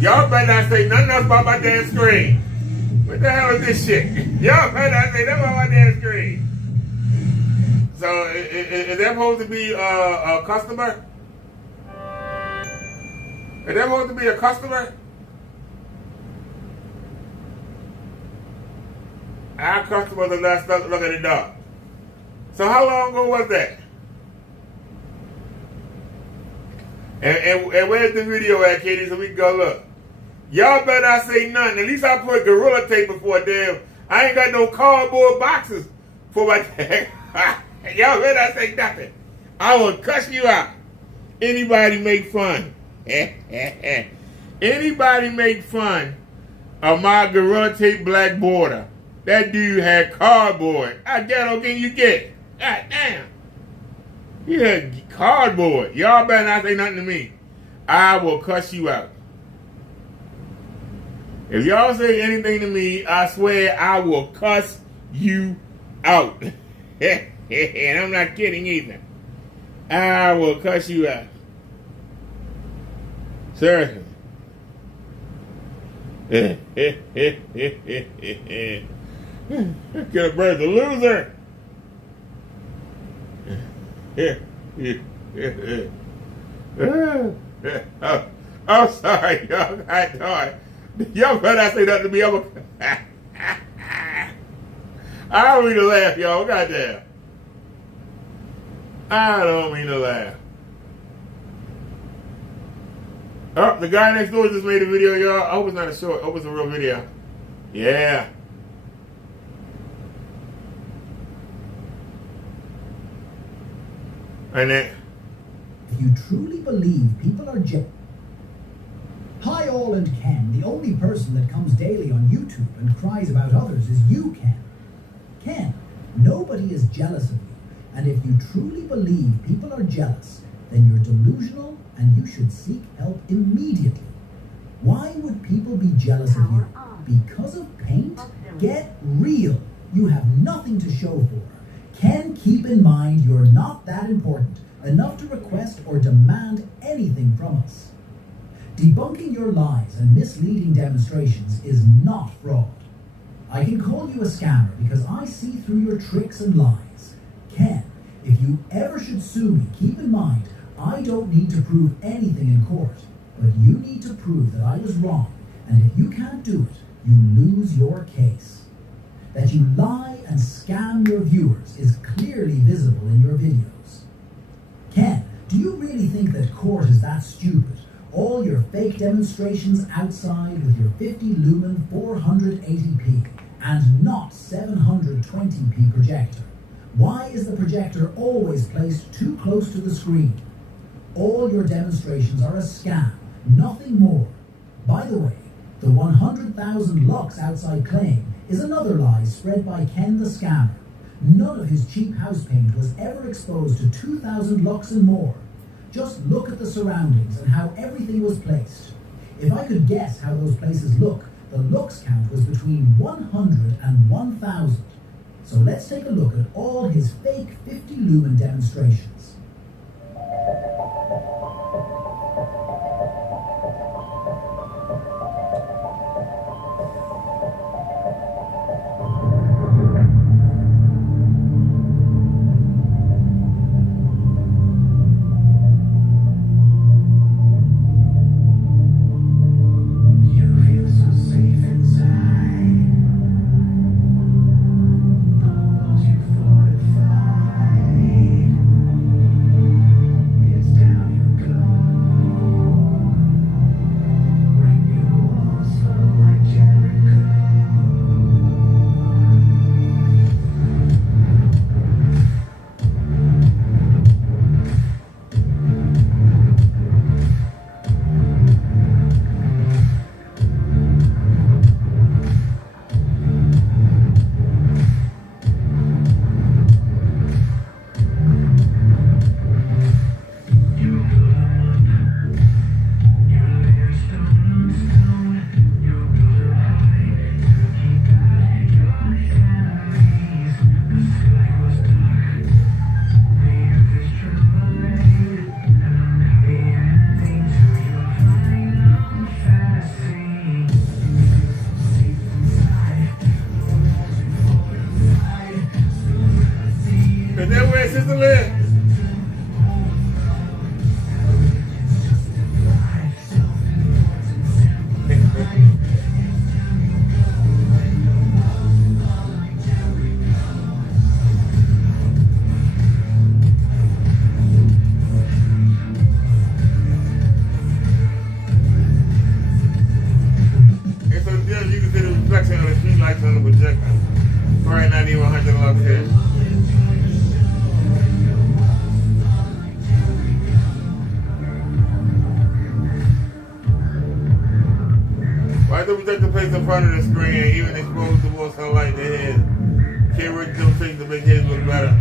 Y'all better not say nothing else about my damn screen. What the hell is this shit? Y'all better not say nothing about my damn screen. So, is that supposed to be a customer? Is that supposed to be a customer? Our customers are not stuck looking at the dog. So how long ago was that? And where's the video at, Katie, so we can go look? Y'all better not say nothing. At least I put Gorilla Tape before damn. I ain't got no cardboard boxes for my tag. Y'all better not say nothing. I will cuss you out. Anybody make fun. Anybody make fun of my Gorilla Tape black border. That dude had cardboard. How ghetto can you get? God damn. He had cardboard. Y'all better not say nothing to me. I will cuss you out. If y'all say anything to me, I swear I will cuss you out. And I'm not kidding either. I will cuss you out. Seriously. Get a bird, the loser. I'm sorry, y'all. I thought y'all better not say nothing to me. I don't mean to laugh, y'all. Goddamn. I don't mean to laugh. Oh, the guy next door just made a video, y'all. I hope it's not a short. I hope it's a real video. Yeah. And then, if you truly believe people are Hi all and Ken, the only person that comes daily on YouTube and cries about others is you, Ken. Ken, nobody is jealous of you. And if you truly believe people are jealous, then you're delusional and you should seek help immediately. Why would people be jealous of you? Because of paint? Get real. You have nothing to show for. Ken, keep in mind you're not that important enough to request or demand anything from us. Debunking your lies and misleading demonstrations is not fraud. I can call you a scammer because I see through your tricks and lies. Ken, if you ever should sue me, keep in mind I don't need to prove anything in court, but you need to prove that I was wrong, and if you can't do it, you lose your case. That you lie and scam your viewers is clearly visible in your videos. Ken, do you really think that court is that stupid? All your fake demonstrations outside with your 50 lumen 480p and not 720p projector. Why is the projector always placed too close to the screen? All your demonstrations are a scam, nothing more. By the way, the 100,000 lux outside claim is another lie spread by Ken the Scammer. None of his cheap house paint was ever exposed to 2,000 lux and more. Just look at the surroundings and how everything was placed. If I could guess how those places look, the lux count was between 100 and 1,000. So let's take a look at all his fake 50 lumen demonstrations. Is that where Sister lives? projector. Probably not even 100 lux here. Why the projector placed in front of the screen and even expose the more sunlight to his? Can't reach those things to make his look better.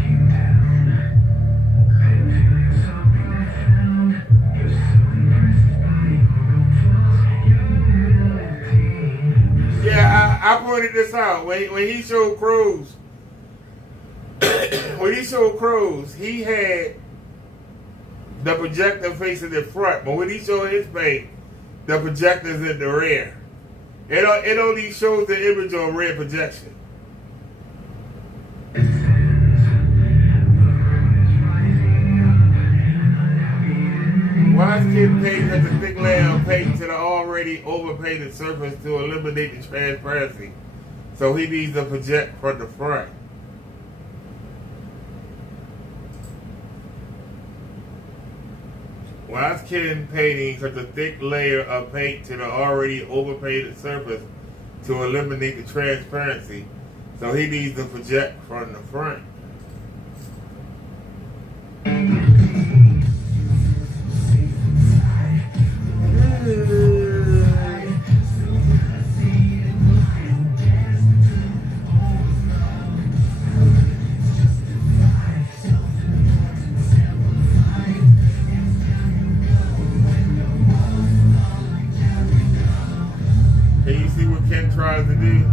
Yeah, I pointed this out. When he showed Crows, he had the projector facing the front. But when he showed his face, the projector's in the rear. It only shows the image on rear projection. Why is Kid paint such a thick layer of paint to the already overpainted surface to eliminate the transparency? So he needs to project from the front. Why is Ken painting such a thick layer of paint to the already overpainted surface to eliminate the transparency? So he needs to project from the front. Can you see what Ken tries to do?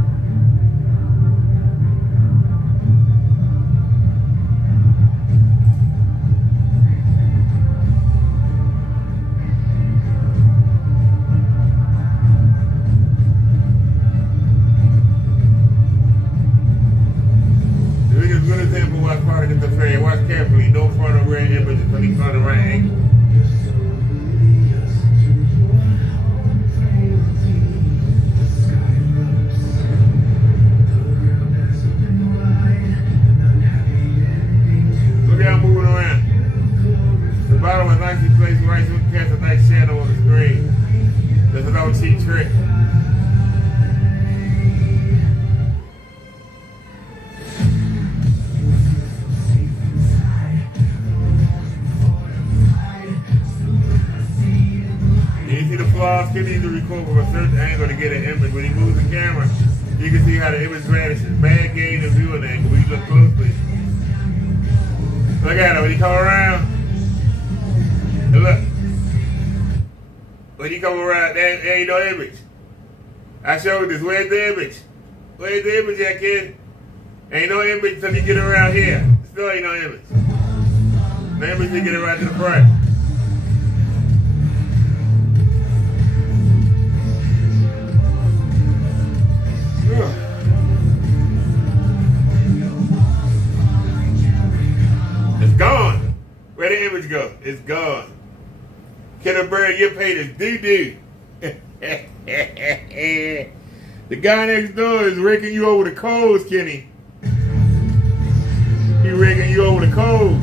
Watch carefully. Don't front a red image until he front a right angle. Look at how I'm moving around. The bottom is nicely placed right so we can cast a nice shadow on the screen. That's another cheap trick. Can need to record from a certain angle to get an image. When he moves the camera, you can see how the image vanishes. Bad gain of viewing angle when you look closely. Look at it when you come around. And look. When you come around, there ain't no image. I showed this. Where's the image? Where's the image at, kid? Ain't no image until you get around here. Still ain't no image. The image you get around to the front. It's gone. Where the image go? It's gone. Kenneth Bird, your paint is doo-doo. The guy next door is raking you over the coals, Kenny. He raking you over the coals.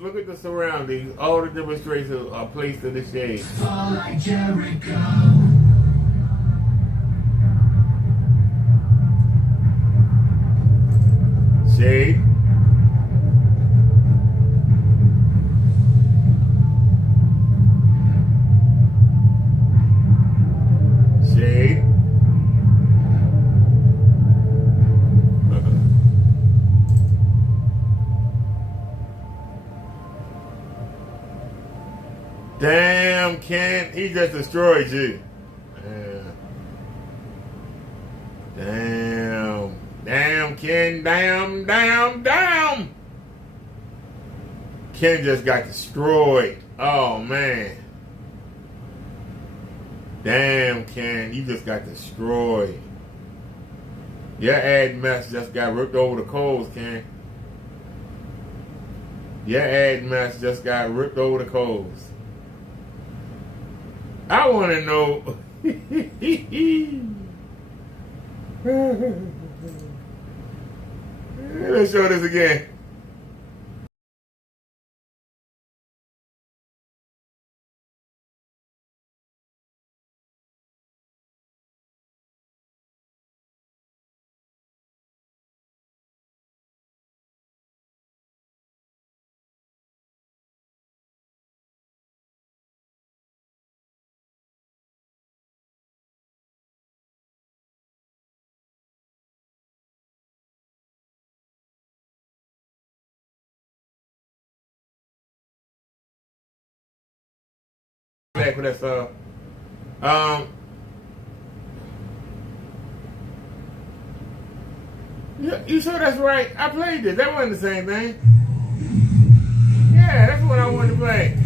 Look at the surroundings. All the demonstrations are placed in the shade. Fall like Jericho. Shade. Shade. Damn, Ken, he just destroyed you. Damn. Damn, Ken, damn. Ken just got destroyed. Oh, man. Damn, Ken, you just got destroyed. Your ad mess just got ripped over the coals, Ken. Your ad mess just got ripped over the coals. I want to know. Let's show this again. back for that song. You sure that's right? I played it. That wasn't the same thing. Yeah, that's what I wanted to play.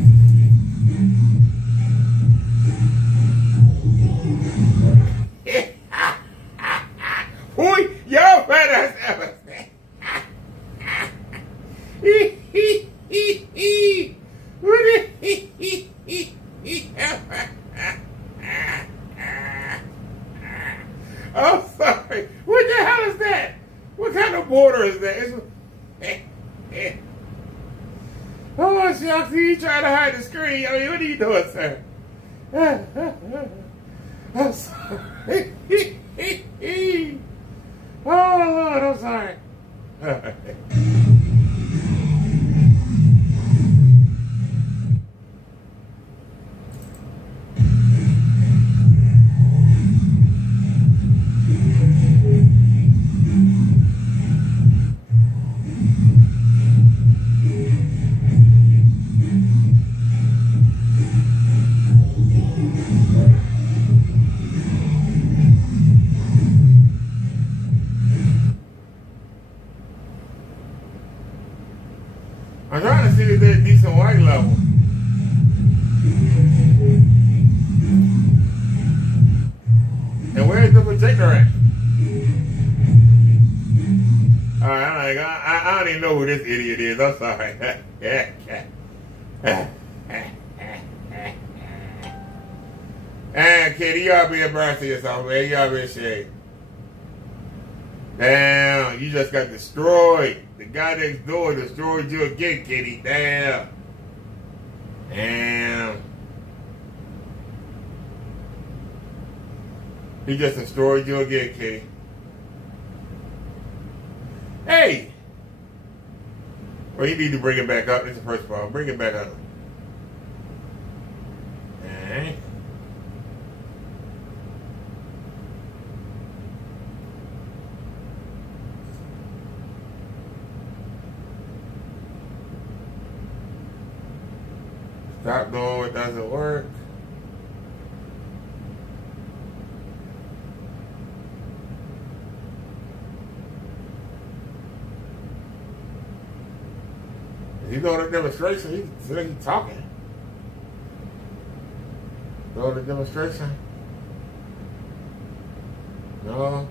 Boy, y'all better. I'm sorry. What the hell is that? What kind of border is that? Oh, shucks, you trying to hide the screen. I mean, what are you doing, sir? I'm sorry. Oh, Lord, I'm sorry. I'm trying to see if there's a decent white level. And where's the projector at? Alright, I don't even know who this idiot is. I'm sorry. And Kitty, you ought to be embarrassed of yourself, man. You ought to be ashamed. Damn, you just got destroyed. The guy next door destroyed you again, Kitty. Damn. Damn. He just destroyed you again, Kitty. Hey! Well, you need to bring it back up. This is the first problem. Bring it back up. Alright. Stop doing what doesn't work. If you go to a demonstration, he's talking. Go to a demonstration. No.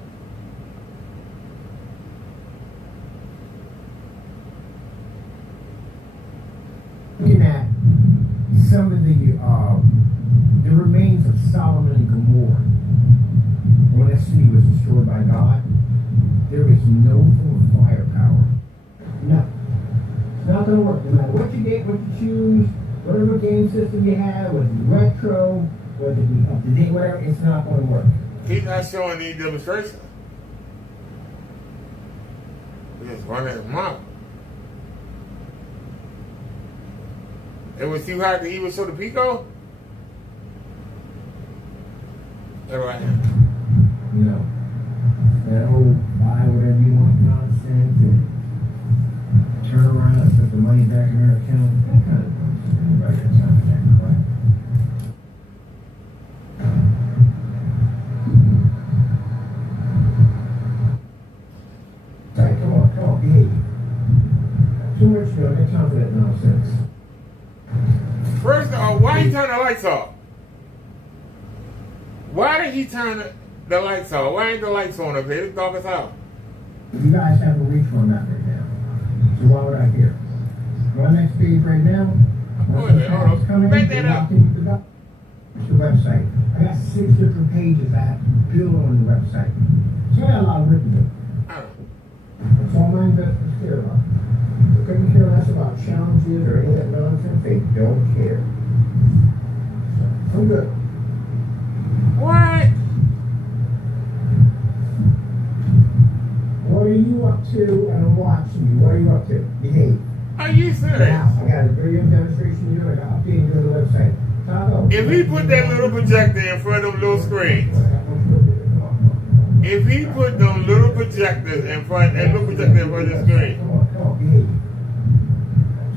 Looking at some of the remains of Solomon and Gomorrah. When that city was destroyed by God, there is no form of firepower. No. It's not going to work. No matter what you get, what you choose, whatever game system you have, whether it be retro, whether it be up to date, whatever, it's not going to work. He's not showing any demonstration. He's just running his mouth. It was too hot to even show the Pico? Everybody. No. That whole buy whatever you want nonsense and turn around and put the money back in their account. That kind of nonsense. Everybody got time for that crap. Right, come on, behave. Too much, I got time for that nonsense. First of all, why he turn the lights off? Why did he turn the lights off? Why ain't the lights on up here? It's dark as hell. You guys have a reach on that right now. So why would I care? My next page right now. Wait a minute, hold on. Back that up. It's the website. I got 6 different pages I have to build on the website. So I got a lot of work to do. That's all my investors care about. They couldn't care less about challenges or any of that nonsense. They don't care. So, I'm good. What? What are you up to? And I'm watching you. What are you up to? Behave. Are you serious? Now, I got a video demonstration to do. I got updating to the website. If he put that little projector in front of them little screens, if he put them little projectors in front, and little projector in front of the screen,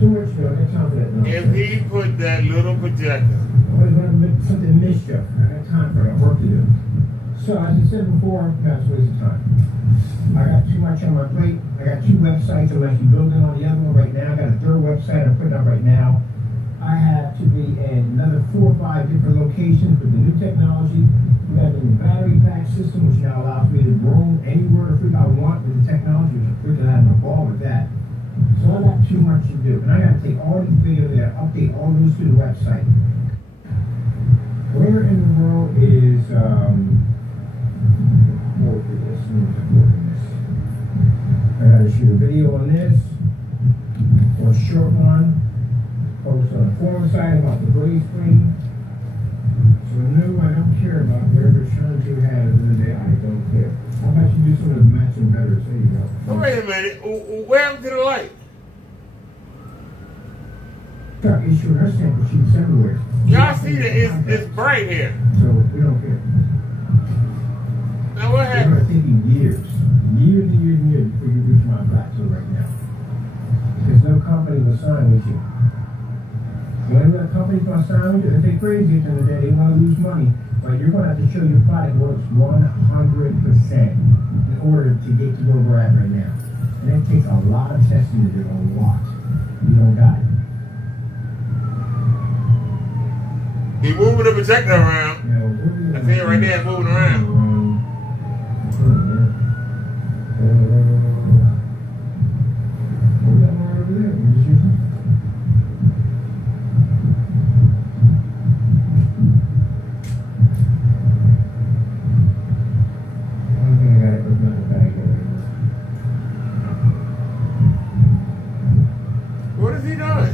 too much, I got time for that nonsense. if he put that little projector always want to make something mischief. I got time for it. I got work to do. So, as I said before, that's a waste of time. I got too much on my plate. I got 2 websites I'm actually building on the other one right now. I got a 3rd website I'm putting up right now. I have to be in another 4 or 5 different locations with the new technology. We got a new battery pack system, which now allows me to roam anywhere the freak I want with the technology, which I'm freaking having a ball with that. So I got too much to do. And I got to take all these videos and update all those to the website. Where in the world is, I gotta shoot a video on this, or a short one, post on a forum site about the grade screen. So no, I don't care about whatever challenge you have at the end of the day, I don't care. How about you do some of those matching better? There you go. So wait a minute, where happened to the light? Got issued her sample sheets everywhere. Y'all see that it's bright here. So we don't care. Now what happened? It's going to take you years before you reach my plateau right now. Because no company will sign with you. When a company's going to sign with you, if they're crazy at the end of the day, they want to lose money. But you're going to have to show your product works 100% in order to get to where we're at right now. And it takes a lot of testing to do, a lot. You don't got it. He moving the projector around. I see it right there, it's moving around. What is he doing?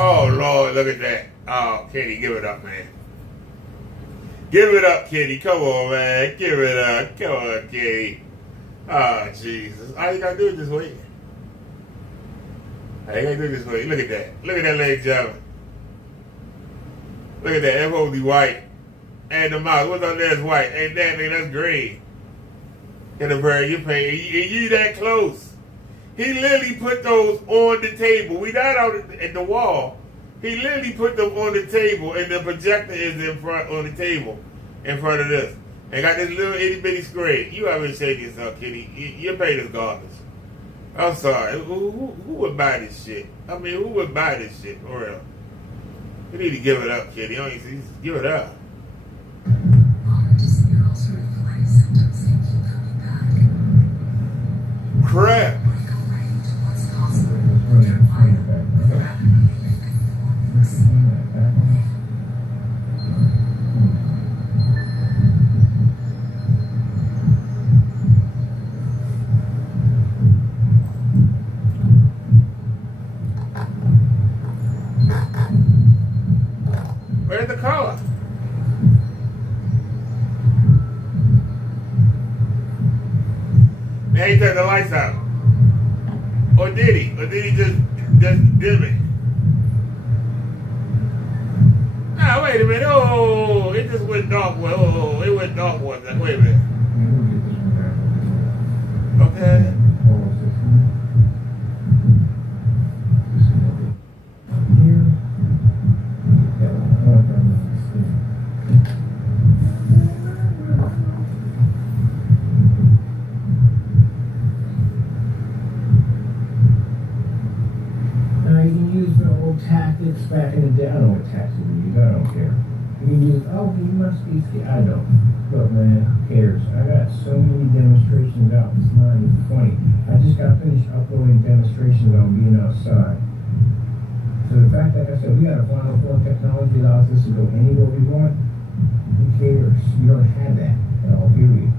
Oh, Lord, look at that. Oh, Kitty, give it up, man. Give it up, Kitty. Come on, man. Give it up. Come on, Kitty. Oh, Jesus. All you got to do is just wait. All you got to do is just wait. Look at that. Look at that, ladies and gentlemen. Look at that. That's holy white. And the mouse. What's on there is white. Ain't that, nigga? That's green. And the bird, you pay. You that close. He literally put those on the table. We not out at the wall. He literally put them on the table, and the projector is in front on the table, in front of this, and got this little itty bitty screen. You haven't shaken yourself, Kitty. Your paint is garbage. I'm sorry. Who would buy this shit? I mean, who would buy this shit for real? You need to give it up, Kitty. Give it up. Crap. Where's the color? Now he turned the lights out. Or did he? Or did he just dim it? Nah, wait a minute. Oh, it just went dark. Oh, it went dark one time. Wait a minute. Okay. Tactics back in the day. I don't know what tactics we use. I don't care. He goes, oh, he must be scared. I don't. Look, man, who cares? I got so many demonstrations out. It's not even funny. I just got finished uploading demonstrations on being outside. So the fact, like I said, we got a final form technology that allows us to go anywhere we want. Who cares? We don't have that at all, period.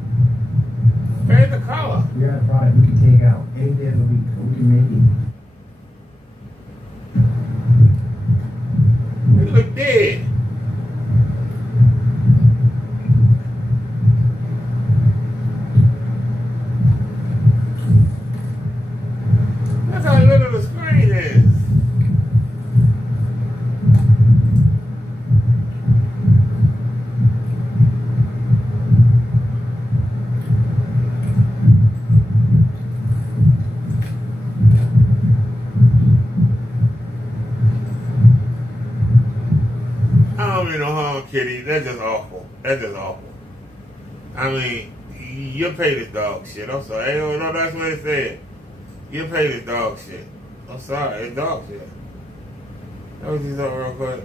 Pay the color. We got a product we can take out any day of the week. We can make it. It look dead. That's how little the screen is. I don't mean no harm, Kitty. That's just awful. That's just awful. I mean, you pay this dog shit. I'm sorry. No, that's what it said. You pay this dog shit. I'm sorry. It's dog shit. That was just something real quick.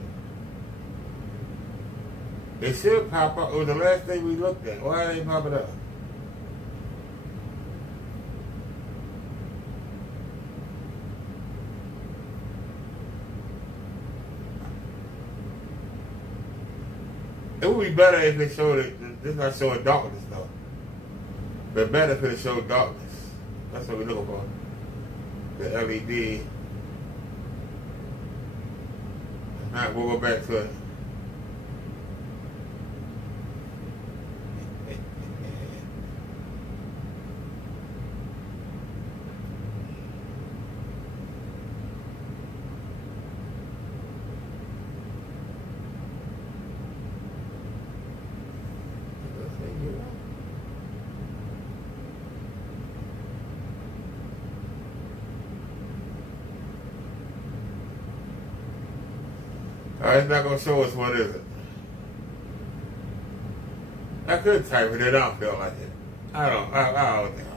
It should pop up. It was the last thing we looked at. Why ain't it popping up? It would be better if it showed it. This is not showing darkness though. But better if it showed darkness. That's what we're looking for. The LED. Alright, we'll go back to it. Alright, it's not going to show us what is it. I could type it, it don't feel like it. I don't think.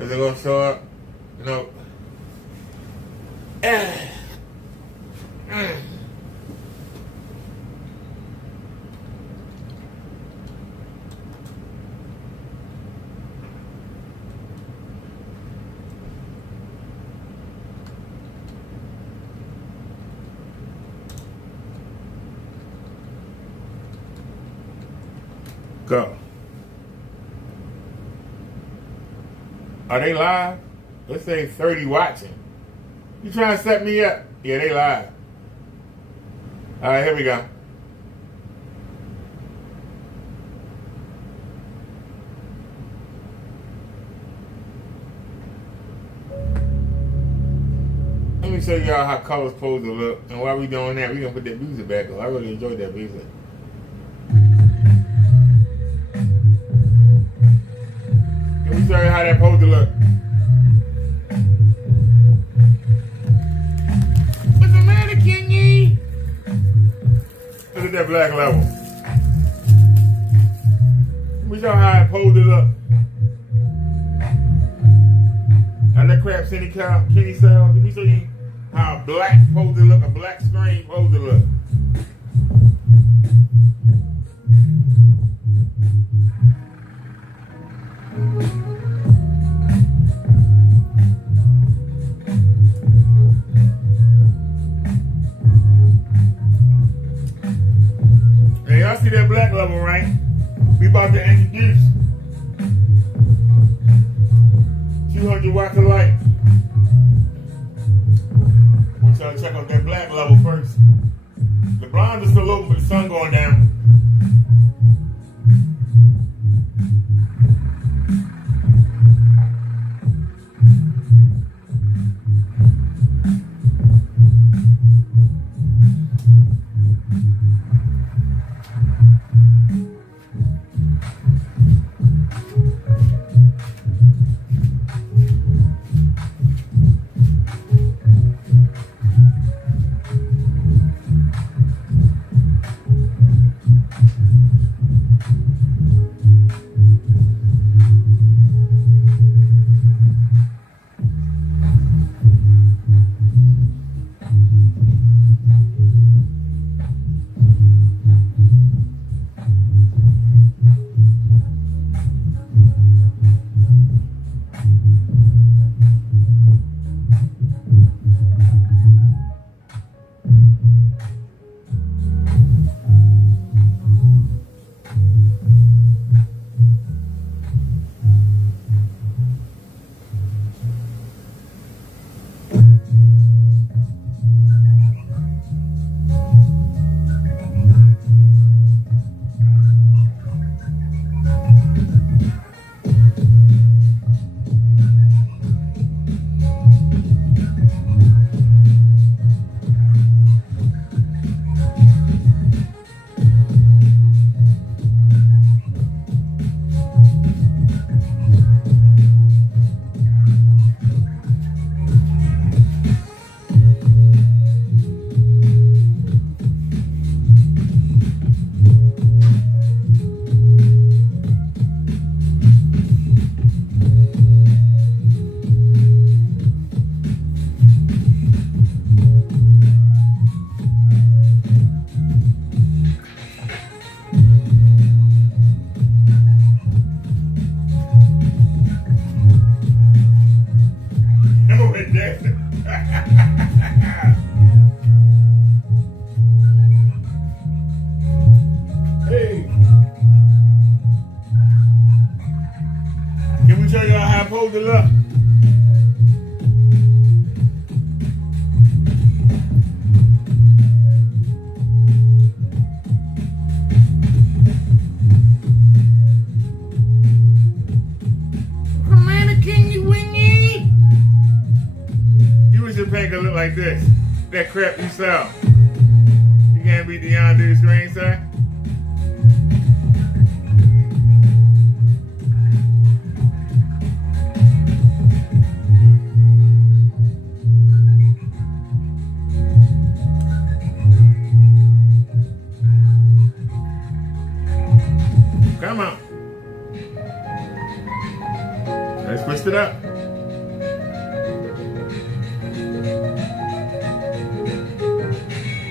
Is it going to show up? No. Go. Are they live? Let's say 30 watching. You trying to set me up? Yeah, they live. All right, here we go. Let me show y'all how colors supposed to look. And while we doing that, we gonna put that music back on. I really enjoyed that music. Let me show you how that supposed to look. What's the matter, Kingy? Look at that black level. Let me show you how it supposed to look. Now that crap Kenny sells. Let me show you how a black supposed to look, a black screen supposed to look. Hey, y'all see that black level, right? We about to introduce 200 watts of light. I want y'all to check out that black level first. The blind is still open, but the sun going down. be Dion do the screen, sir? Come on. Let's twist it up.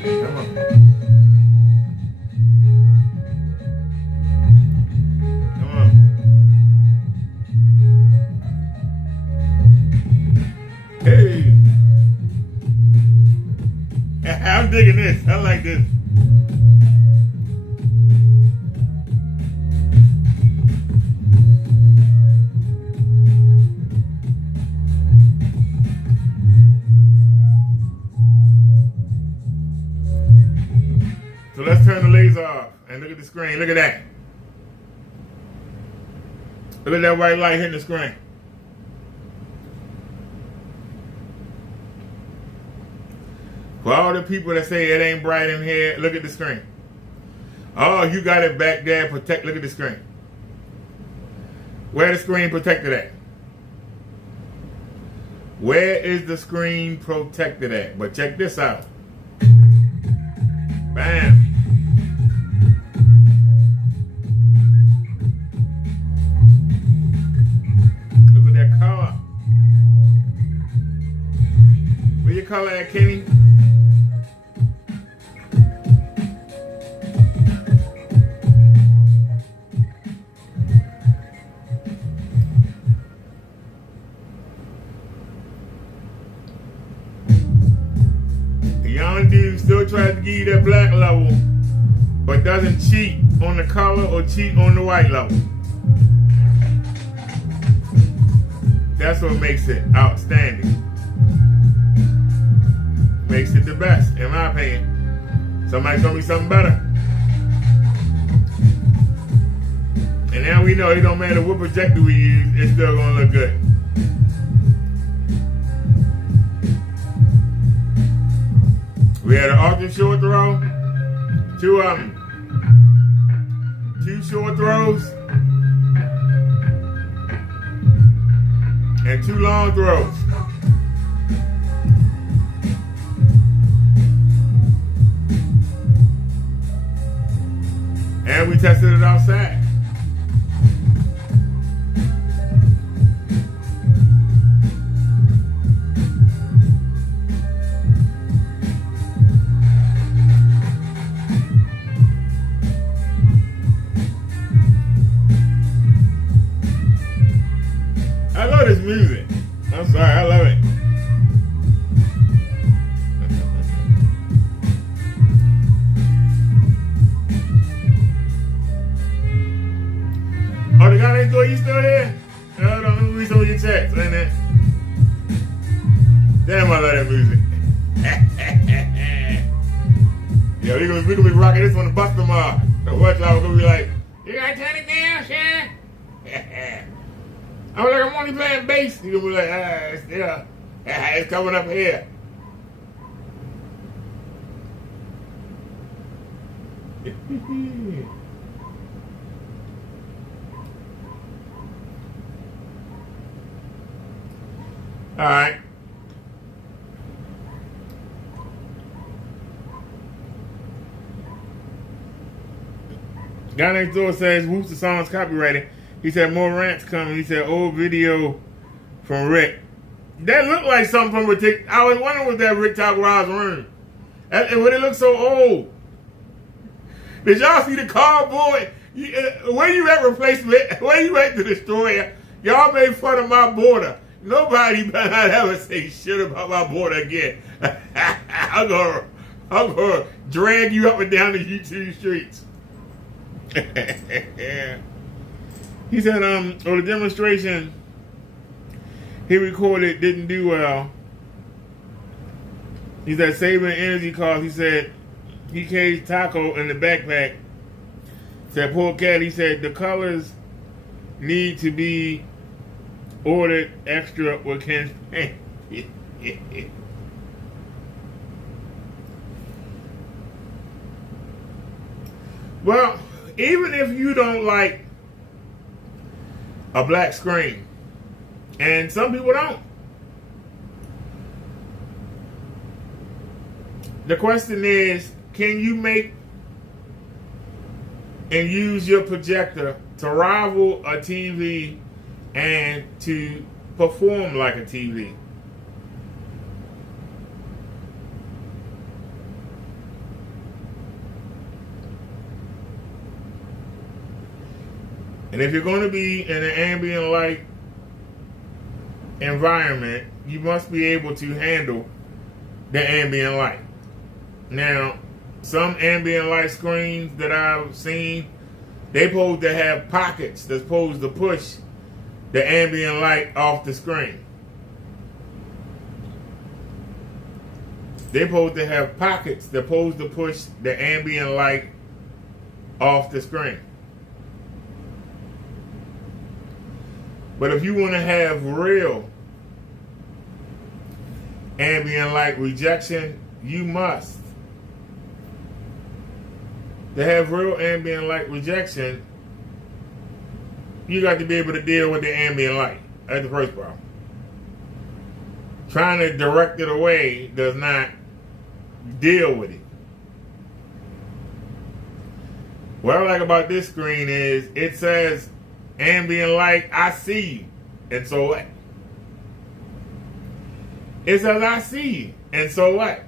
Come on. Come on. Hey. I'm digging this. I like this. So let's turn the laser off and look at the screen. Look at that. Look at that white light hitting the screen. For all the people that say it ain't bright in here, look at the screen. Oh, you got it back there. Look at the screen. Where the screen protected at? Where is the screen protected at? But check this out. Bam. Look at that color. Where your color at, Kenny? Young dude still tries to give you that black level, but doesn't cheat on the color or cheat on the white level. That's what makes it outstanding. Makes it the best, in my opinion. Somebody's gonna be something better. And now we know it don't matter what projector we use, it's still gonna look good. We had an ultra short throw, two short throws, and 2 long throws. And we tested it outside. I love this music. I'm sorry, I love it. Oh, the guy next door, you still here? Hold on, let me read some of your checks, ain't it? Damn, I love that music. Yeah, we're gonna be rocking this one to bust them off. The watch out, we're gonna be like, you gotta turn it down, Sean. I'm like, I'm only playing bass. You're gonna be like, it's coming up here. All right. Guy next door says, whoops, the song's copyrighted. He said, more rants coming. He said, old video from Rick. That looked like something from Rick. I was wondering what that Rick Talk Rise room. And when it looked so old. Did y'all see the cardboard? Where you at replacement? Where you at the destroyer? Y'all made fun of my border. Nobody better not ever say shit about my border again. I'm gonna drag you up and down the YouTube streets. He said, the demonstration he recorded didn't do well. He said, saving energy costs. He said, he carries taco in the backpack. Said, poor cat. He said, the colors need to be ordered extra with Ken's paint. Well, even if you don't like a black screen, and some people don't, the question is, can you make and use your projector to rival a TV and to perform like a TV? And if you're going to be in an ambient light environment, you must be able to handle the ambient light. Now, some ambient light screens that I've seen, they supposed to have pockets that's supposed to push the ambient light off the screen. They're supposed to have pockets that's supposed to push the ambient light off the screen. But if you want to have real ambient light rejection, you must. To have real ambient light rejection, you got to be able to deal with the ambient light. That's the first problem. Trying to direct it away does not deal with it. What I like about this screen is it says ambient light, I see you. And so what? It says I see you. And so what?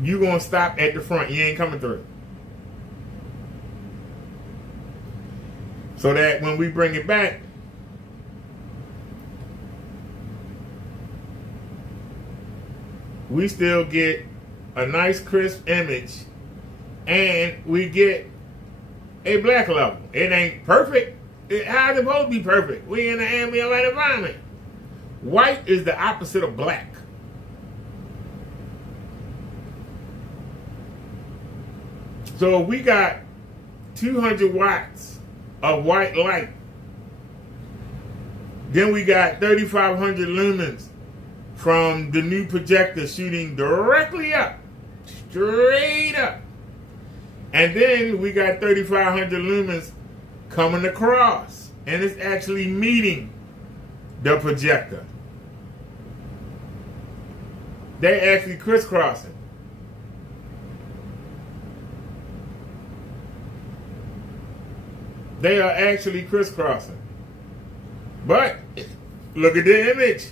You gonna stop at the front. You ain't coming through. So that when we bring it back, we still get a nice crisp image and we get a black level. It ain't perfect. How's it supposed to be perfect? We in an ambient light environment. White is the opposite of black. So we got 200 watts of white light. Then we got 3,500 lumens from the new projector shooting directly up, straight up. And then we got 3,500 lumens coming across, and it's actually meeting the projector. They actually crisscrossing. They are actually crisscrossing. But look at the image.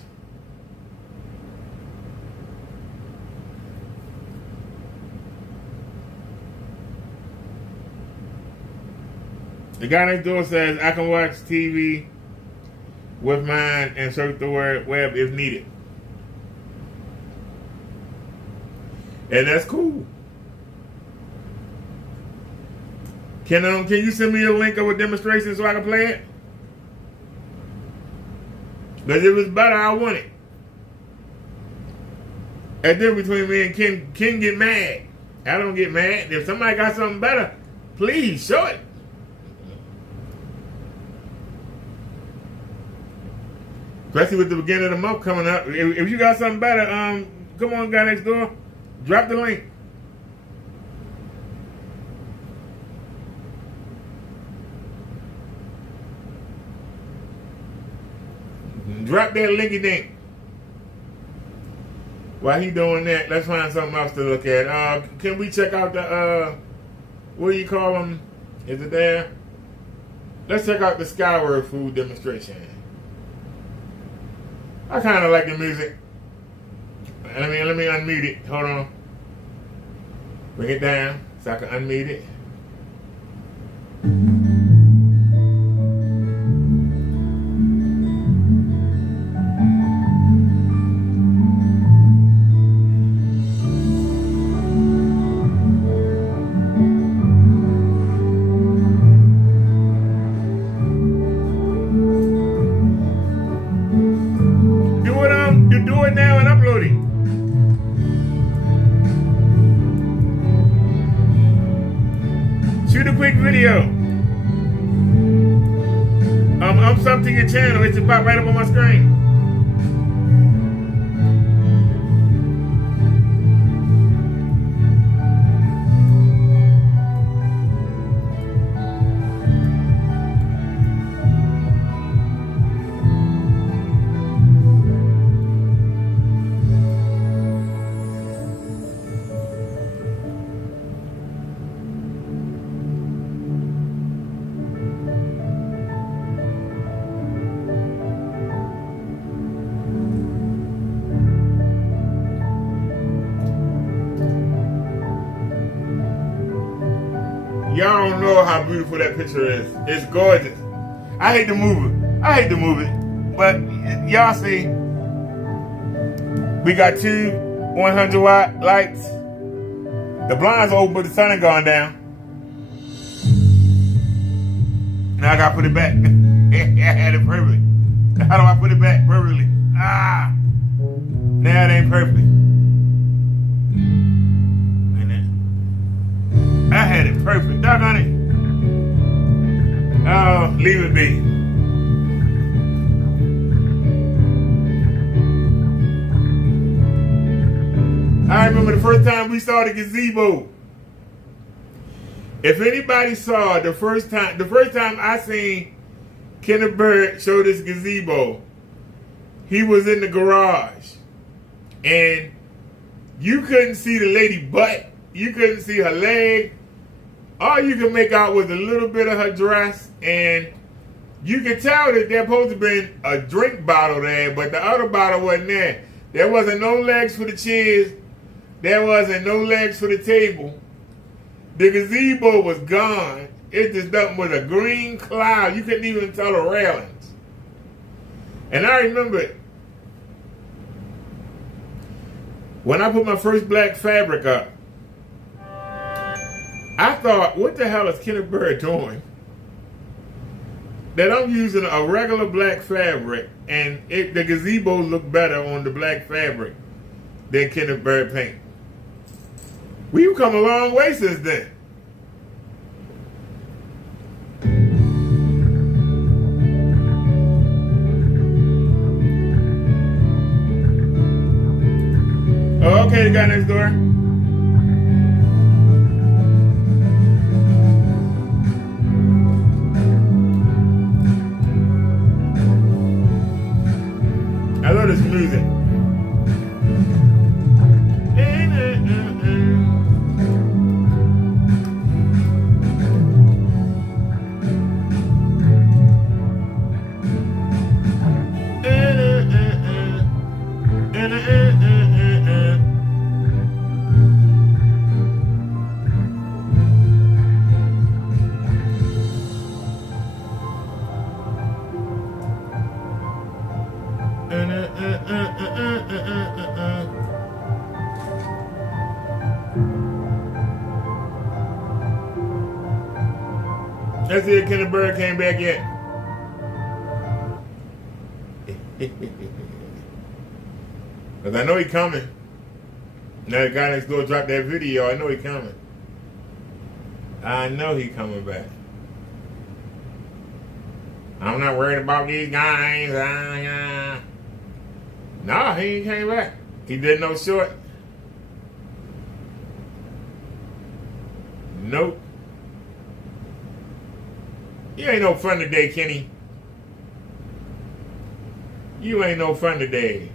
The guy next door says, I can watch TV with mine and surf the web if needed. And that's cool. Can you send me a link of a demonstration so I can play it? Because if it's better, I want it. And then between me and Ken get mad. I don't get mad. If somebody got something better, please show it. Especially with the beginning of the month coming up. If you got something better, come on, guy next door. Drop the link. Drop that linky dink. While he doing that, let's find something else to look at. Can we check out the, what do you call them? Is it there? Let's check out the Skyward food demonstration. I kind of like the music. Let me unmute it. Hold on. Bring it down so I can unmute it. Do it now and upload it. Shoot a quick video. I'm subbed to your channel. It should pop right up on my screen. Y'all don't know how beautiful that picture is. It's gorgeous. I hate to move it. But y'all see, we got 2 100-watt lights. The blinds are open, but the sun ain't gone down. Now I gotta put it back. I had it perfect. How do I put it back perfectly? Now it ain't perfect. I had it perfect. Doggone it. Oh, leave it be. I remember the first time we saw the gazebo. If anybody saw the first time I seen Kenneth Bird show this gazebo, he was in the garage. And you couldn't see the lady butt. You couldn't see her leg. All you could make out was a little bit of her dress. And you could tell that there supposed to be a drink bottle there, but the other bottle wasn't there. There wasn't no legs for the chairs. There wasn't no legs for the table. The gazebo was gone. It just nothing was a green cloud. You couldn't even tell the railings. And I remember when I put my first black fabric up, I thought, what the hell is Kenneth Bird doing? That I'm using a regular black fabric and the gazebos look better on the black fabric than Kenneth Bird paint. We've come a long way since then. Oh, okay, the guy next door. I love this music. Let's see if Kenneth Bird came back yet. Because I know he coming. Now the guy next door dropped that video. I know he coming. I know he coming back. I'm not worried about these guys. No, he ain't came back. He did no short. Nope. You ain't no fun today, Kenny. You ain't no fun today.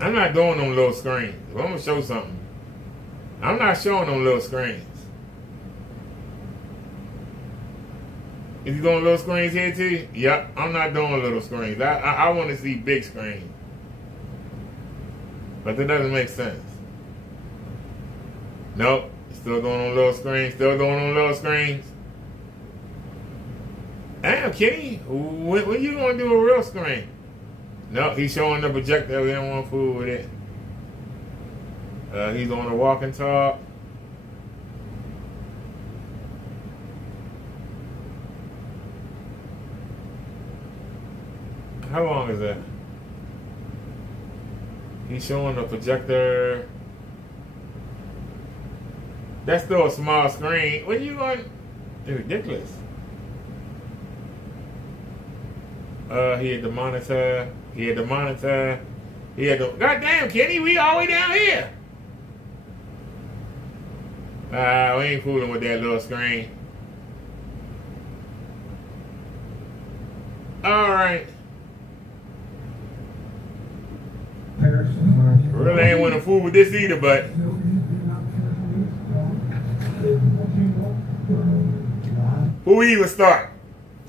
I'm not doing them little screens. I'm going to show something. I'm not showing them little screens. Is he doing little screens here too? Yep, I'm not doing little screens. I want to see big screens. But that doesn't make sense. Nope, still doing on little screens. Still doing on little screens. Damn, Kenny, when you going to do a real screen? No, he's showing the projector. We don't want to fool with it. He's on a walk and talk. How long is that? He's showing the projector. That's still a small screen. What are you going? It's ridiculous. He had the monitor. He had the monitor. He had the. Goddamn, Kenny, we all the way down here. We ain't fooling with that little screen. All right. Really ain't want to fool with this either, but who even start?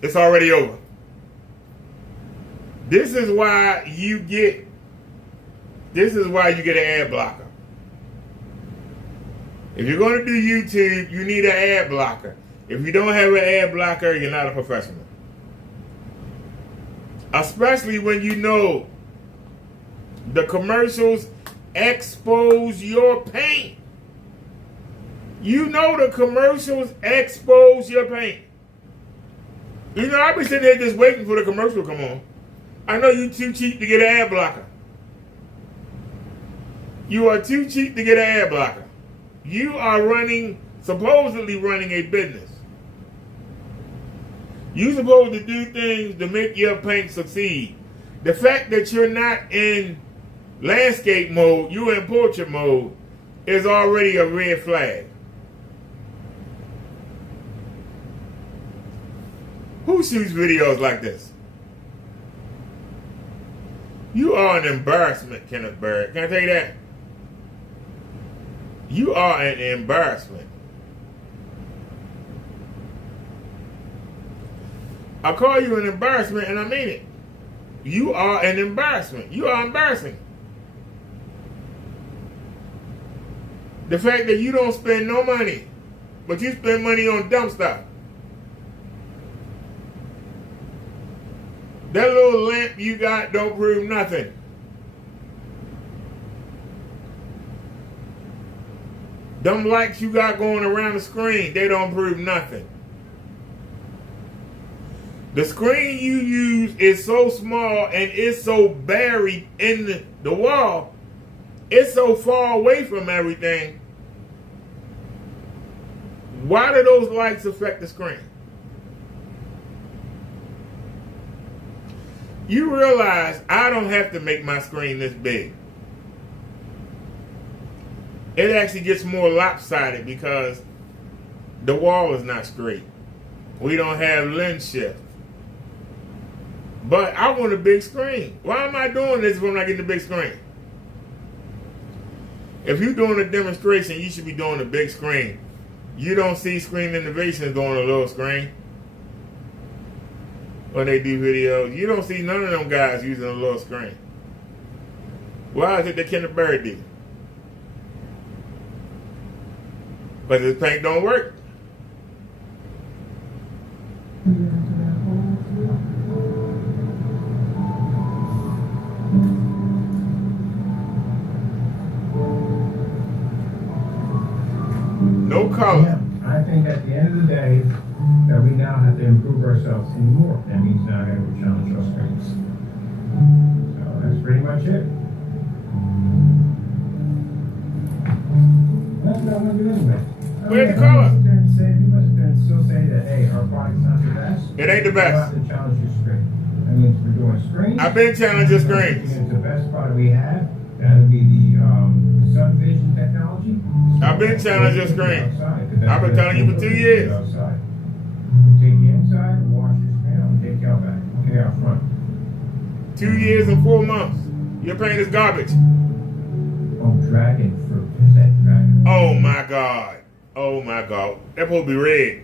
It's already over. This is why you get an ad blocker. If you're going to do YouTube, you need an ad blocker. If you don't have an ad blocker, you're not a professional. Especially when you know the commercials expose your paint. You know the commercials expose your paint. You know, I've been sitting there just waiting for the commercial to come on. I know you're too cheap to get an ad blocker. You are too cheap to get an ad blocker. You are supposedly running a business. You're supposed to do things to make your paint succeed. The fact that you're not in landscape mode, you're in portrait mode, is already a red flag. Who shoots videos like this? You are an embarrassment, Kenneth Bird. Can I tell you that? You are an embarrassment. I call you an embarrassment, and I mean it. You are an embarrassment. You are embarrassing. The fact that you don't spend no money, but you spend money on dumb stuff. That little lamp you got don't prove nothing. Them lights you got going around the screen, they don't prove nothing. The screen you use is so small and it's so buried in the wall. It's so far away from everything. Why do those lights affect the screen? You realize I don't have to make my screen this big. It actually gets more lopsided because the wall is not straight. We don't have lens shift. But I want a big screen. Why am I doing this if I'm not getting a big screen? If you're doing a demonstration, you should be doing a big screen. You don't see Screen Innovations doing a little screen when they do videos. You don't see none of them guys using a little screen. Why is it that Kenneth Bird did? But his paint don't work. No color. Yeah, I think at the end of the day, that we now have to improve ourselves anymore. That means now I got to challenge our strengths. So that's pretty much it. That's what I'm going to do anyway. Where's the color? You must still say that, hey, our product's not the best. It ain't the best. You have to challenge your strength. That means we're doing screens. I've been challenging screens. It's the best product we have. That'll be the sun vision technology. I've been challenging screens. I've been telling you for 2 years. Outside. Take the inside, wash your screen out, and take it out back. Okay, out front. 2 years and 4 months. Your paint is garbage. Oh, dragon fruit. Is that dragon? Oh my God. Oh my God. That supposed to be red.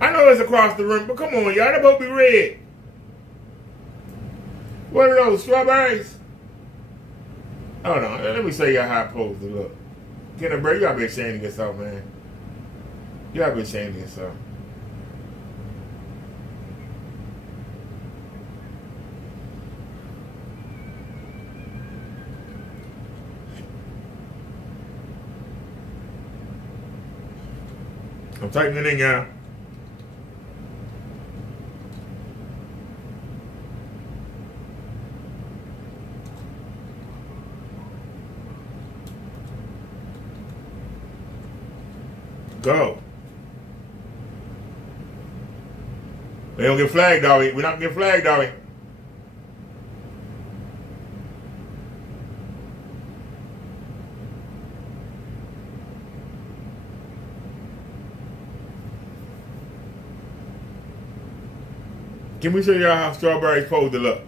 I know it's across the room, but come on, y'all. That supposed to be red. What are those, strawberries? Hold on. Let me show you how it's supposed to look. Kenneth Bird, you gotta be ashamed of yourself, man. You gotta be ashamed of yourself. I'm typing it in, y'all. Go. We don't get flagged, are we? We're not gonna get flagged, are we? Can we show y'all how strawberries supposed to look?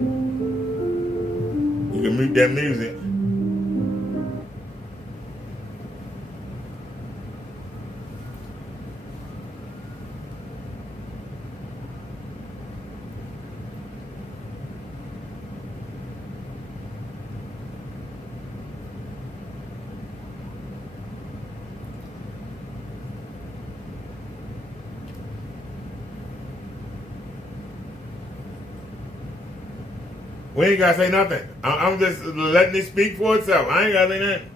You can mute that music. We ain't gotta say nothing. I'm just letting it speak for itself. I ain't gotta say nothing.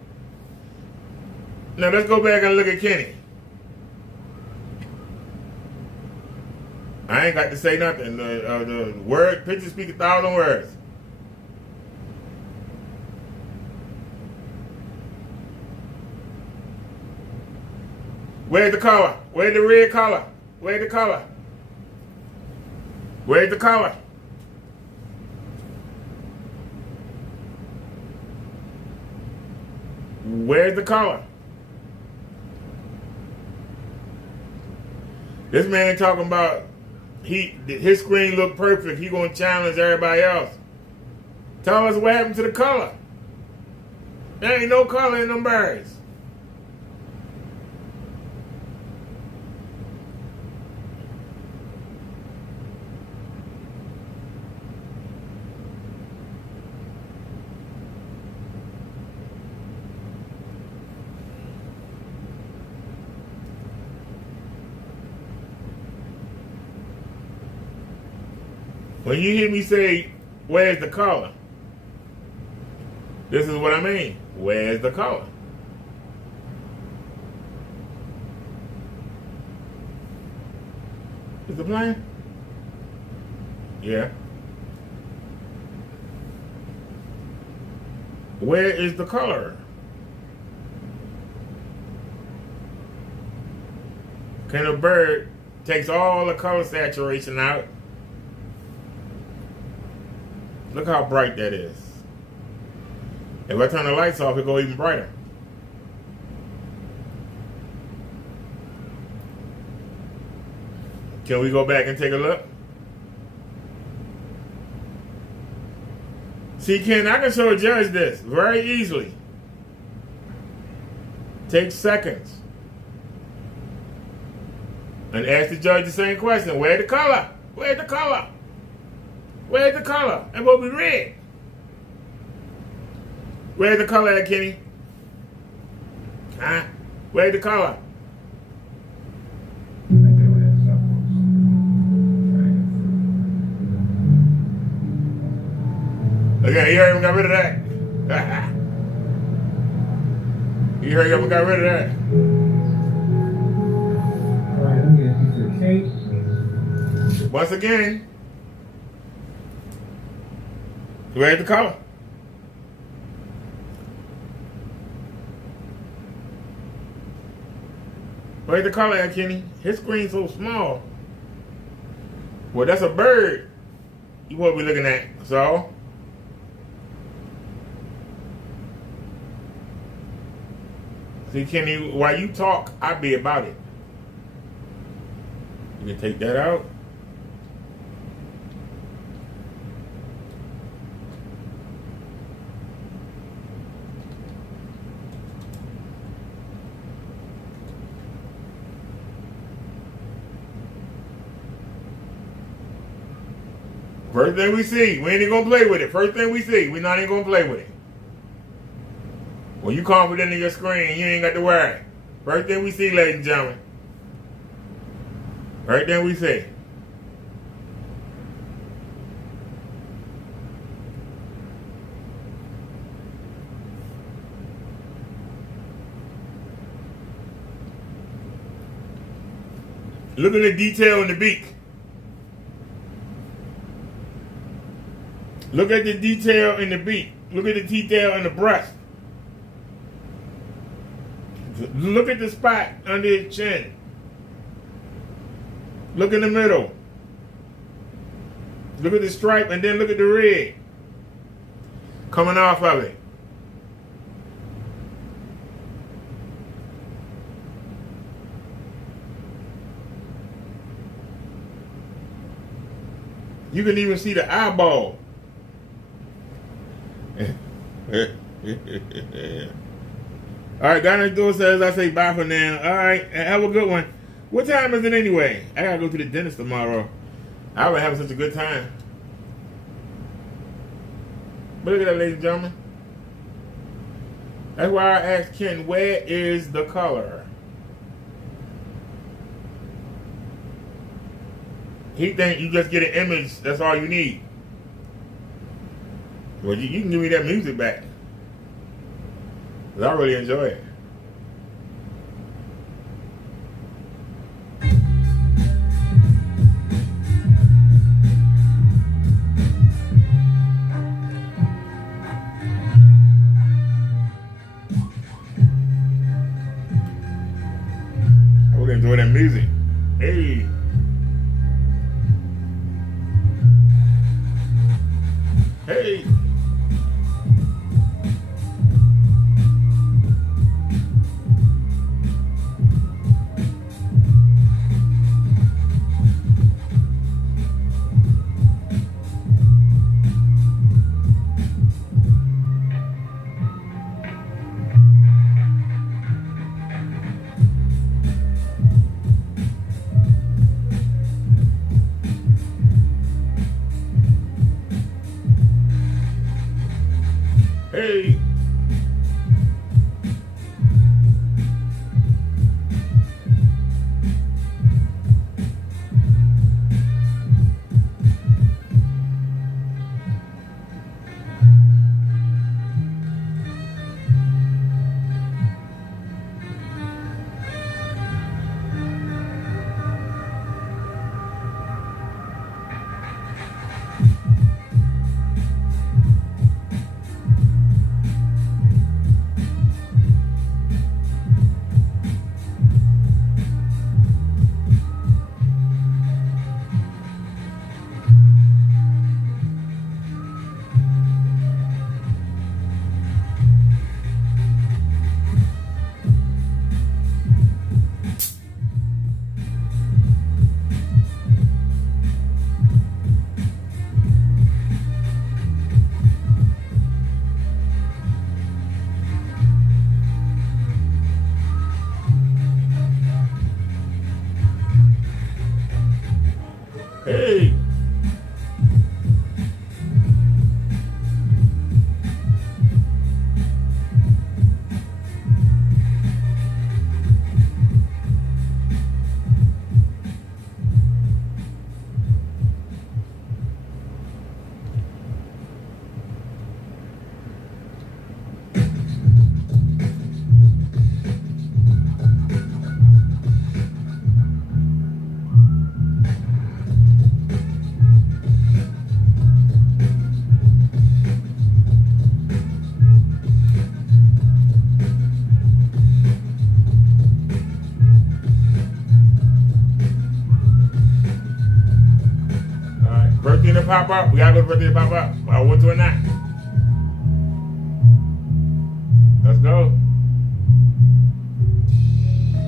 Now let's go back and look at Kenny. I ain't got to say nothing. The word picture speak 1,000 words. Where's the color? Where's the red color? Where's the color? Where's the color? Where's the color? This man talking about his screen look perfect. He gonna challenge everybody else. Tell us what happened to the color. There ain't no color in them berries. When you hear me say, where's the color? This is what I mean. Where's the color? Is the plan? Yeah. Where is the color? Can a bird takes all the color saturation out? Look how bright that is. If I turn the lights off, it'll go even brighter. Can we go back and take a look? See, Ken, I can show a judge this very easily. Takes seconds. And ask the judge the same question. Where's the color? Where's the color? Where's the color? It will be red. Where's the color at, Kenny? Huh? Where's the color? Okay, you heard him got rid of that. You heard him got rid of that. All right, I'm getting a piece of cake. Once again, where's the color? Where's the color at, Kenny? His screen's so small. Well, that's a bird you won't be looking at, so. See, Kenny, while you talk, I be about it. You can take that out. First thing we see, we ain't even gonna play with it. First thing we see, we not even gonna play with it. When you confident in your screen, you ain't got to worry. First thing we see, ladies and gentlemen. First thing we see. Look at the detail in the beak. Look at the detail in the beak. Look at the detail in the breast. Look at the spot under his chin. Look in the middle. Look at the stripe and then look at the red coming off of it. You can even see the eyeball. All right, guy next door says I say bye for now. All right, have a good one. What time is it anyway? I gotta go to the dentist tomorrow. I was having such a good time. But look at that, ladies and gentlemen. That's why I asked Ken, where is the color? He think you just get an image, that's all you need. Well, you can give me that music back. 'Cause I really enjoy it. I really enjoy that music. Hey. Hey. Hey. Hey. Birthday to pop up. We gotta go to birthday to pop up. I went to it now. Let's go.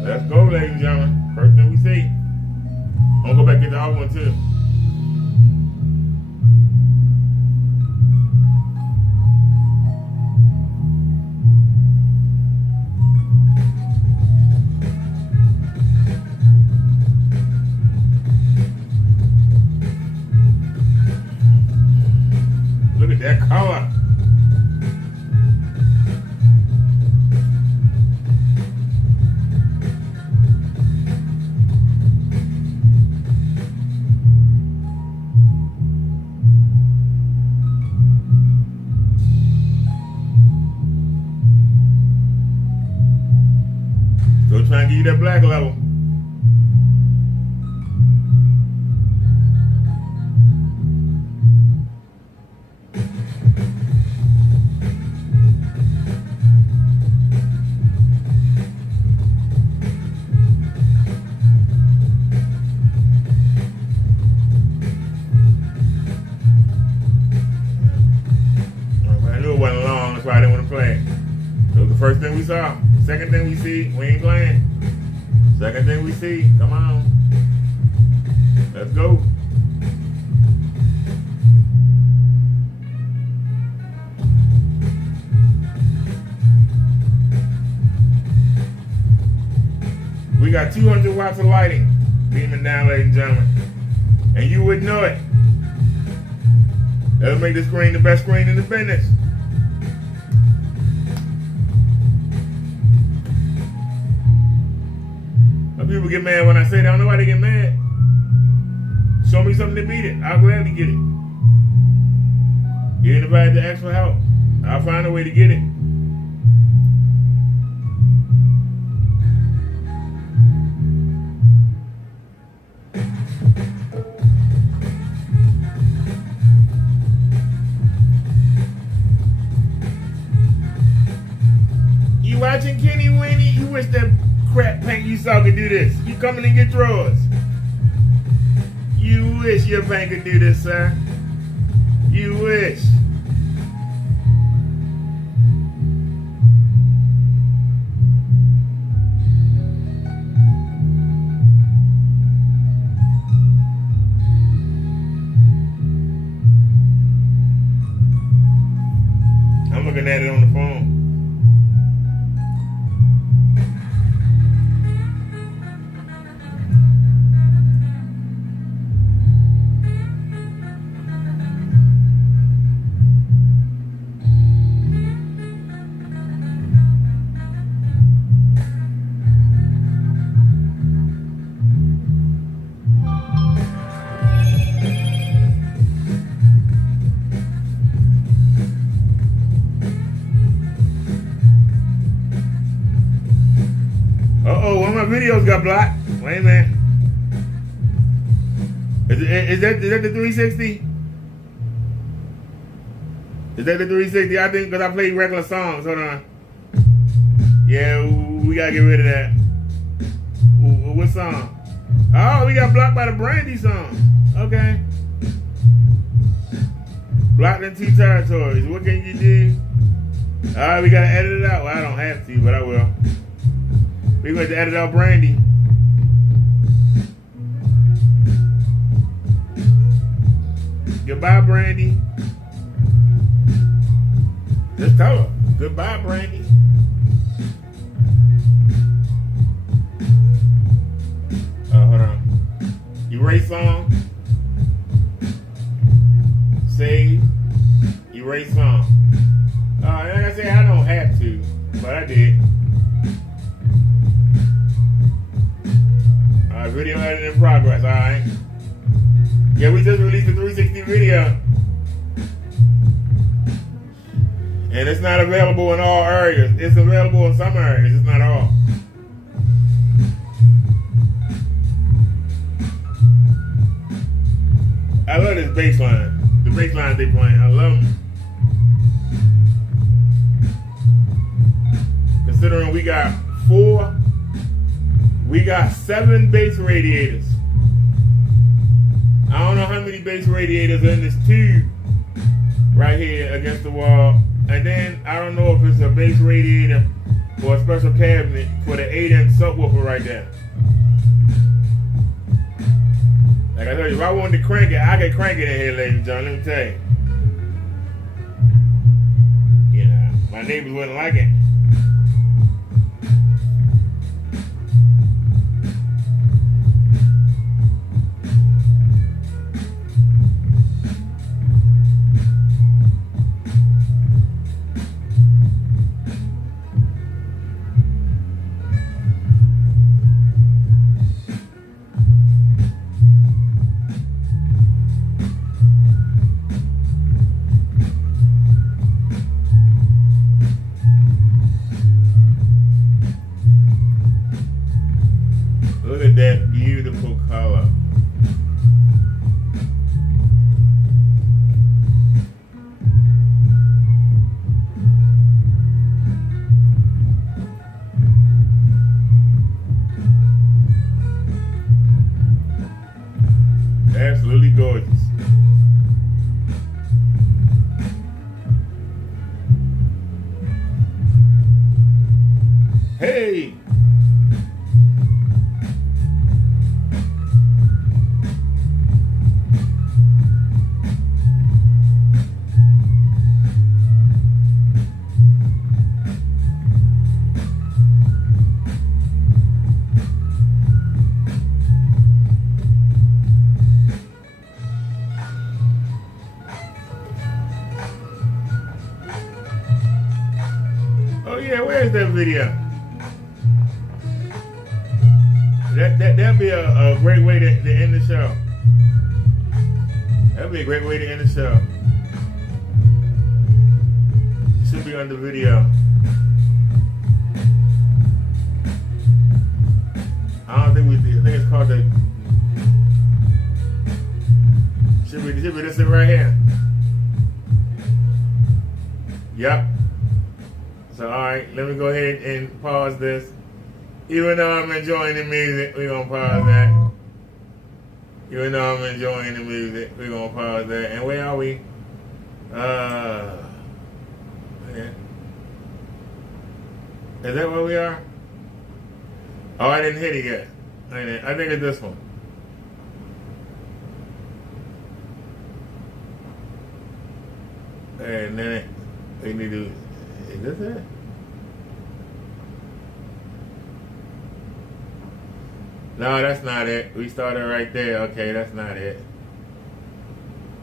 Let's go, ladies and gentlemen. First thing we see. I'm gonna go back and get the other one too. Look at that color. Still trying to give you that black level. That's why I didn't want to play. That was the first thing we saw. Second thing we see, we ain't playing. Second thing we see, come on. Let's go. We got 200 watts of lighting beaming down, ladies and gentlemen. And you wouldn't know it. That'll make this screen the best screen in the business. People get mad when I say that. I don't know why they get mad. Show me something to beat it. I'll gladly get it. You invited to ask for help. I'll find a way to get it. You watching Kenny Winnie? You wish that crap paint you saw could do this. You coming and get drawers. You wish your paint could do this, sir. You wish. I'm looking at it on the phone. One of my videos got blocked. Wait a minute. Is that the 360? Is that the 360? I think because I played regular songs. Hold on. Yeah, we gotta get rid of that. What song? Oh, we got blocked by the Brandy song. Okay. Blocked in 2 territories. What can you do? Alright, we gotta edit it out. Well, I don't have to, but I will. We're going to edit out Brandy. Goodbye, Brandy. Just tell her. Goodbye, Brandy. Hold on. Erase song. Save. Erase song. Like I said, I don't have to, but I did. Video editing in progress, alright? Yeah, we just released a 360 video. And it's not available in all areas. It's available in some areas, it's not all. I love this bass line. The bass lines they playing, I love them. Considering we got 7 bass radiators. I don't know how many bass radiators are in this tube right here against the wall. And then I don't know if it's a bass radiator or a special cabinet for the 8-inch subwoofer right there. Like I told you, if I wanted to crank it, I could crank it in here, ladies and gentlemen. Let me tell you. You know, my neighbors wouldn't like it. Look at that beautiful color. Absolutely gorgeous. Hey! Oh yeah, where's that video? That'd be a great way to end the show. That'd be a great way to end the show. another video. I don't think we did. I think it's called the. Should be this one right here. Yep. So alright, let me go ahead and pause this. Even though I'm enjoying the music, we're gonna pause that. Even though I'm enjoying the music, we're gonna pause that. And where are we? Yeah. Is that where we are? Oh, I didn't hit it yet. I think it's this one. And then we need to. Is this it? No, that's not it. We started right there. Okay, that's not it.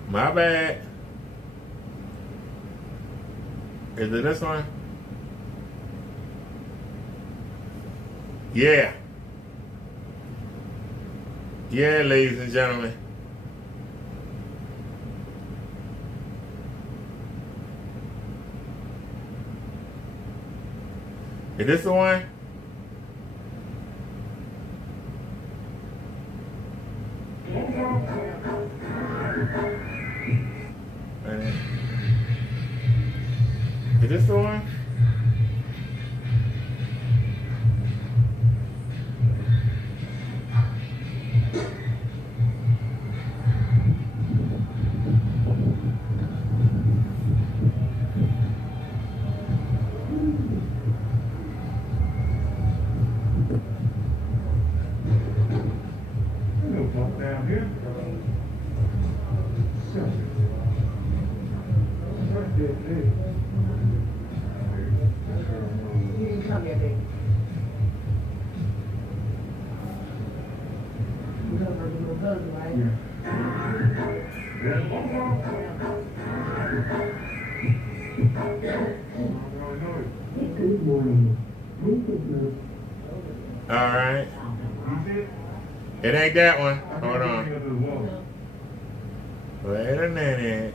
My bad. Is it this one? Yeah. Yeah, ladies and gentlemen. Is this the one? Is this the one? Down here. You didn't come here, baby. You know her little cousin, right? Good morning. All right. It ain't that one. Hold on. Wait a minute.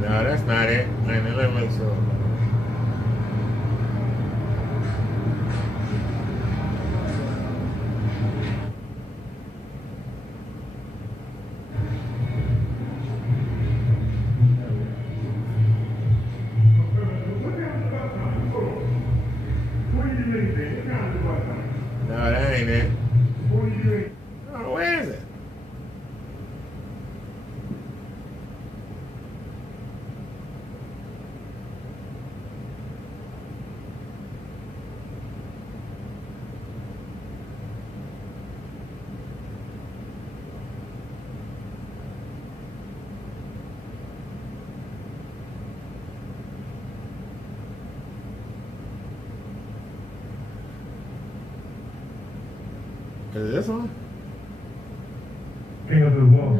No, that's not it. Let me make sure. No, that ain't it. Oh, where is it? Is it this one? King of the wall.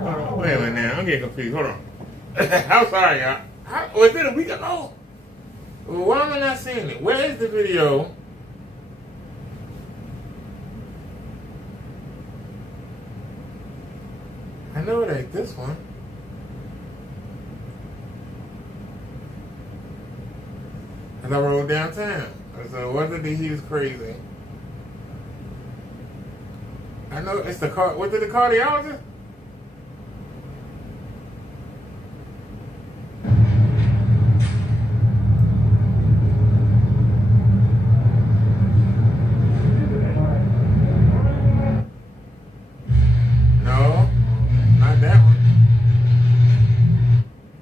Oh, wait a minute now. I'm getting confused. Hold on. I'm sorry, y'all. Was it a week ago? Why am I not seeing it? Where is the video? I know it ain't this one. And I rode downtown. So it wasn't that he was crazy. I know it's the car. Was it the cardiologist? No, not that one.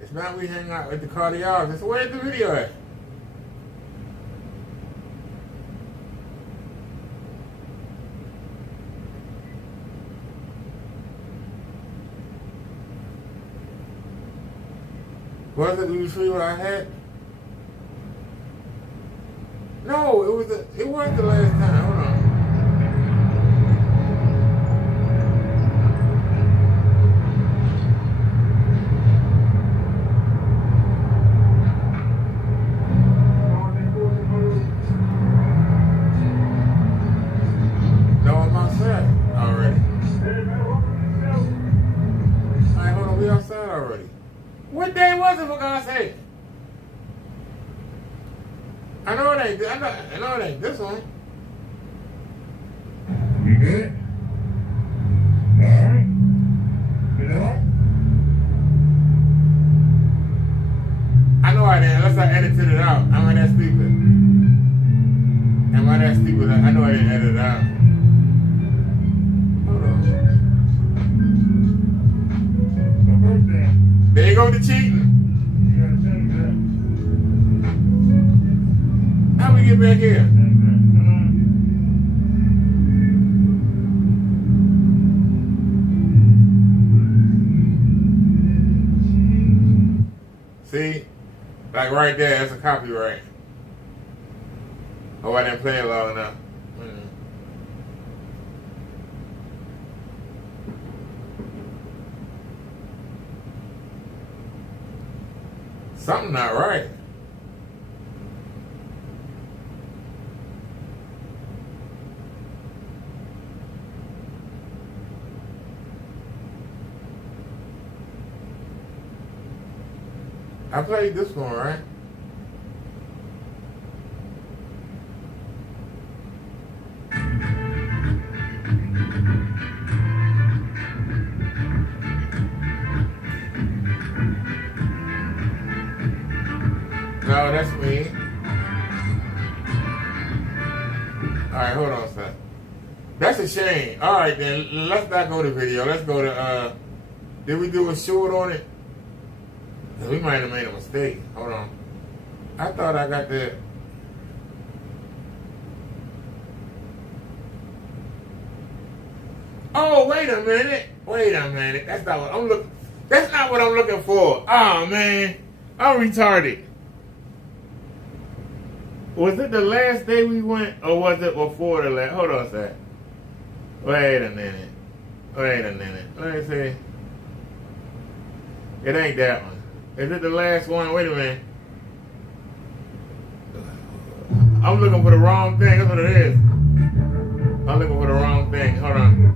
It's not we hang out with the cardiologist. Where's the video at? Was it the retrieval I had? No, it was the last time. Hold on. was it, for God's sake? I know it ain't this one. You good? Alright. You know what? I know I didn't, unless I edited it out. Am I that stupid? Am I that stupid? I know I didn't edit it out. Hold on. There you go with the cheating. You gotta change that. How we get back here? See? Like right there, that's a copyright. Oh, I didn't play it long enough. Something not right. I played this one, right? No, that's me. Alright, hold on a sec. That's a shame. Alright then, let's not go to video. Let's go to, did we do a short on it? We might have made a mistake. Hold on. I thought I got that. Oh, wait a minute. Wait a minute. That's not what I'm looking. That's not what I'm looking for. Oh man, I'm retarded. Was it the last day we went, or was it before the last? Hold on a sec. Wait a minute. Wait a minute. Let me see. It ain't that one. Is it the last one? Wait a minute. I'm looking for the wrong thing. That's what it is. I'm looking for the wrong thing. Hold on.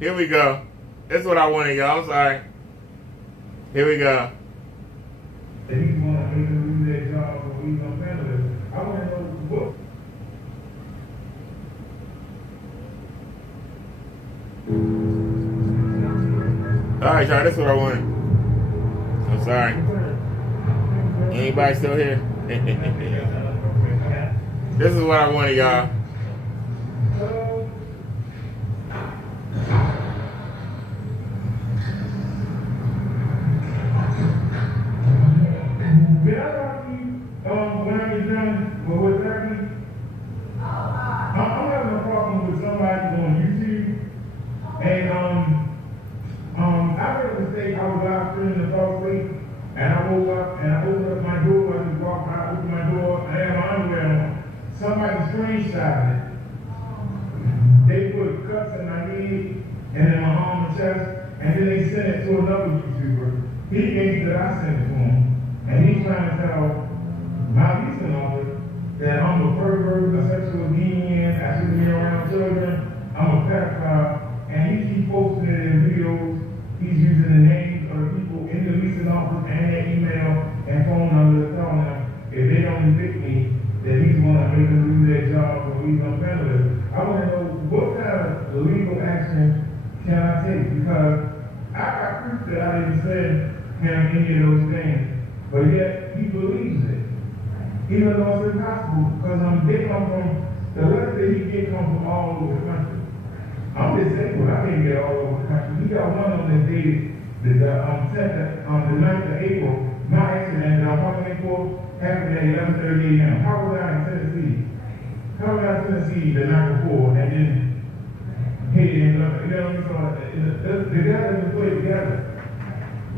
Here we go. That's what I wanted, y'all. I'm sorry. Here we go. He's going to make them do their job, or he's going to handle it. I want to know what. Alright, y'all, that's what I wanted. I'm sorry. Anybody still here? This is what I wanted, y'all. Can I talk to you when I get done with therapy? I'm having a problem with somebody on YouTube, and I made a mistake. I was live streaming and fell asleep, and I woke up and I opened up my door. I just walked by, opened my door, and I had my underwear on. Somebody screenshotted it. They put cuts in my head and in my arm and chest, and then they sent it to another YouTuber. He thinks that I sent it to him. And he's trying to tell my recent owner that I'm a pervert, a sexual deviant, I shouldn't be around children, I'm a pedophile, and he keeps posting it in videos. He's using the names of the people in the leasing office and their email and phone numbers, telling them if they don't evict me, that he's going to make them lose their job or he's going to handle it. I want to know what kind of legal action can I take, because I got proof that I didn't send him any of those things. But yet, he believes it. Even though it's impossible, because they come from, the letters that he get come from all over the country. I'm disabled, I can't get all over the country. He got one on that dated, the 9th of April, my accident that I'm coming in for, happened at 11:30 a.m. How was I in Tennessee? How was I in Tennessee the night before, and then hit it and the guy doesn't play together.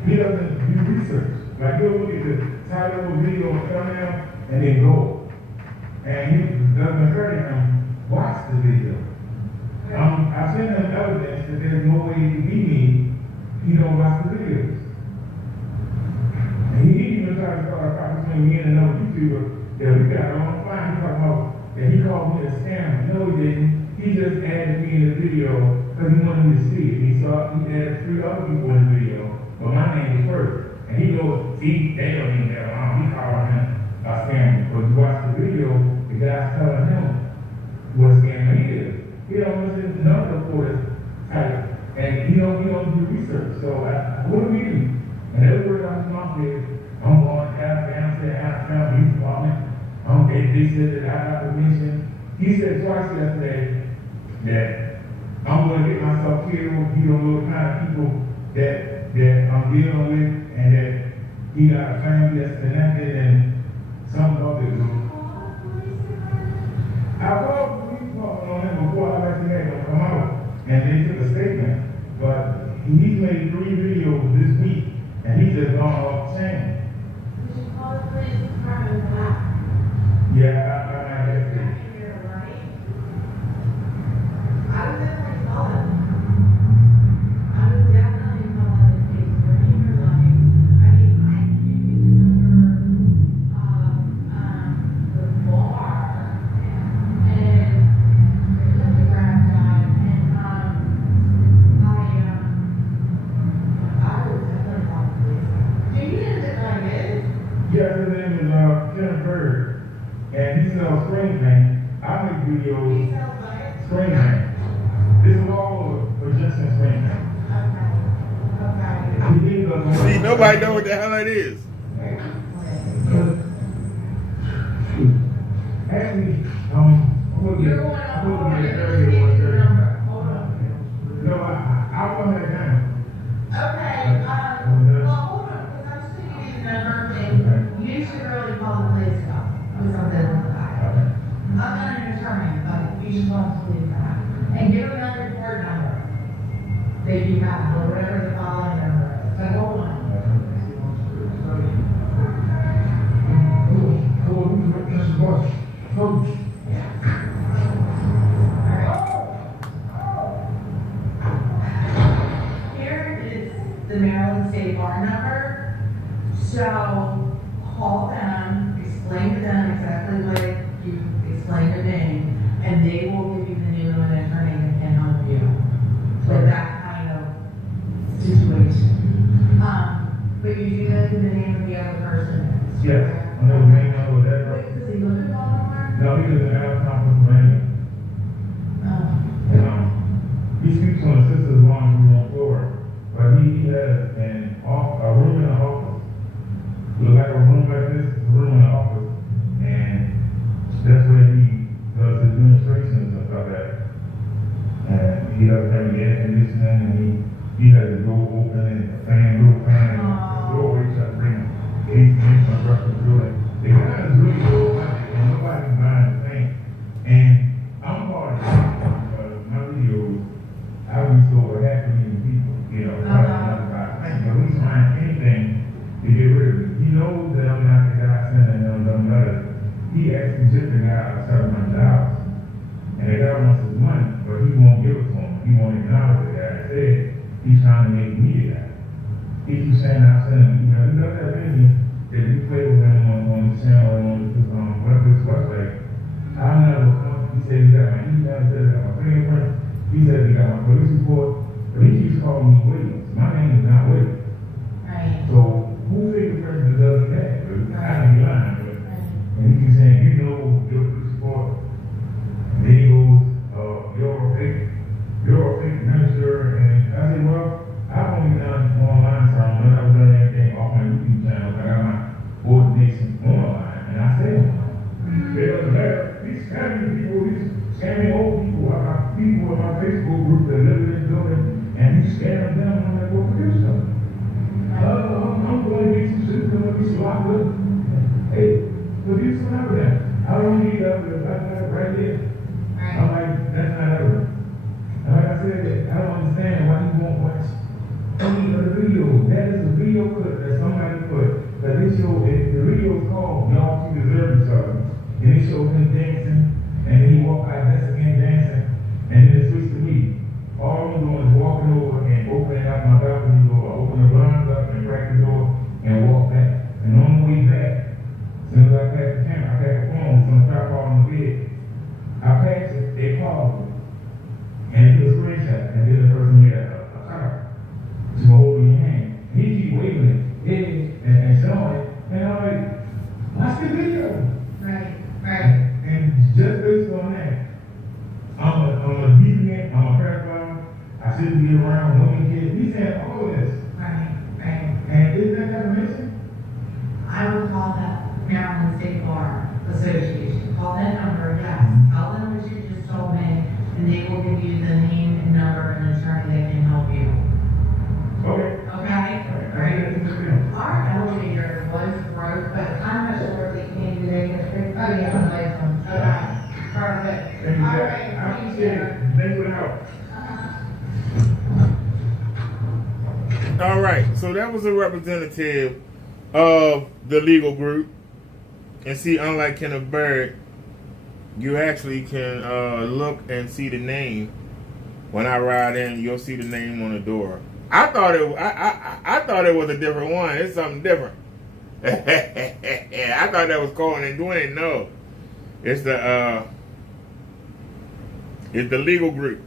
He doesn't do research. Like, he'll look at the title of the video and thumbnail and then go. And he doesn't hurt him, watch the video. I sent him evidence that there's no way he don't watch the videos. called me a scammer. No, he didn't. He just added me in the video because he wanted me to see it. He added 3 other people in the video, but my name was first. And he knows, they don't even have he called him a scammer. But you watch the video, the guy's telling him what a scammer he is. He don't listen to none of the reporters type. And he don't do research. So what do we do? And every word out of his mouth is, I'm going downstairs, out of town, police department. They said that I got permission. He said twice yesterday that I'm going to get myself killed. He don't know the kind of people that I'm dealing with, and that he got a family that's connected, and some of it. I called the police on him before I actually had him come out, and they took a statement. But he's made 3 videos this week, and he's just gone off the chain. Did you call the police department back? Yeah, I have to. I would definitely call them. I would definitely call them in case they're in your life. I mean, I can give you the number of the bar, and let me grab that, and I would definitely call the police. Do you know the guy is? Yeah, his name is Kenneth Bird. And he sells screen paint. I make videos. Screen paint. This is all for just in screen paint. Okay. See, nobody knows what the hell it is. Actually, I'm going to get an area 130. Hold on. No, I want that down. Okay, well, hold on, because I'm just going to give you the number, and you should really call the police now. Or something like that. I'm not an attorney, but you should call the police back. And give them another report number that you have, or whatever the following number is. But hold on. Here is the Maryland State Bar number. So call them, explain to them exactly what you explained to me, and they will give you the name of an attorney that can help you with that kind of situation. But you do know who the name of the other person is. Yes, I know the name of that. Wait, does he live in Baltimore? No, he lives in Allentown, Pennsylvania. He speaks on his sister's laundry room floor, but he has a room in the office. Look like a room like this, a room in the office, and that's where he does his demonstrations and stuff like that. And he does have the air conditioning, and he has the door open and the fan, the doorway shut ring. He's my breakfast building. The guy is really low budget, and nobody's buying the thing. And I'm part of it. My videos, I reach over 500,000 people, you know, but he's trying anything to get rid of it. He knows that I'm not the guy sending him them letters. He actually just the guy $700. And the guy wants his money, but he won't give it to him. He won't acknowledge the guy. Instead, he's trying to make me a guy. He keeps saying I send him, you know, he got that video that we play with him on the channel and on this website. I never come. He said he got my email, he said he got my fingerprint, he said he got my police report, but he keeps calling me Williams. My name is not Williams. Right. So who fingerprint does that? I can be lying, but and he keeps saying, you know your police report. And then he goes, you're a fake minister, and I said, well, I've only done online sermons, I've never done anything off my YouTube channel. I got my ordination online, and I say them. They doesn't matter. These scamming people, these scamming old people, I got people in my Facebook group that live in this building, and you scamming them when they go produce something. I'm going to get you shit, going to be locked up. Hey, produce some evidence. I don't need evidence. I got it right there. I'm like, that's not evidence. And like I said, I don't understand why you won't watch any of the videos. That is a video clip that somebody put. That they show, the video is called Y'all Two Deserve Each Other. And they show him dancing, and then he walk like this again dancing, and then it switched to me. All I'm doing is walking over and opening up my balcony door, open the blinds up and crack the door and walk back. And on the way back, as soon as I pass the camera, I pass the phone, some crap fall on the bed. I just based on that, I'm a deviant, I'm a pedophile, I shouldn't be around women, kids. He said all this. Right. And isn't that defamation? I would call that Maryland State Bar Association. Call that number, yes. Tell them what you just told me, and they will give you the name and number of an attorney that can help you. Okay. Okay? All right. I don't want to hear your voice broke, but I'm not sure if they can do that. Oh, yeah, I'm like, okay. Perfect. Thank you, All Jack. right. I appreciate it. Thank you for the help. All right, so that was a representative of the legal group. And see, unlike Kenneth Barrett, you actually can look and see the name. When I ride in, you'll see the name on the door. I thought it was a different one. It's something different. I thought that was Colin and Dwayne. No, it's the legal group.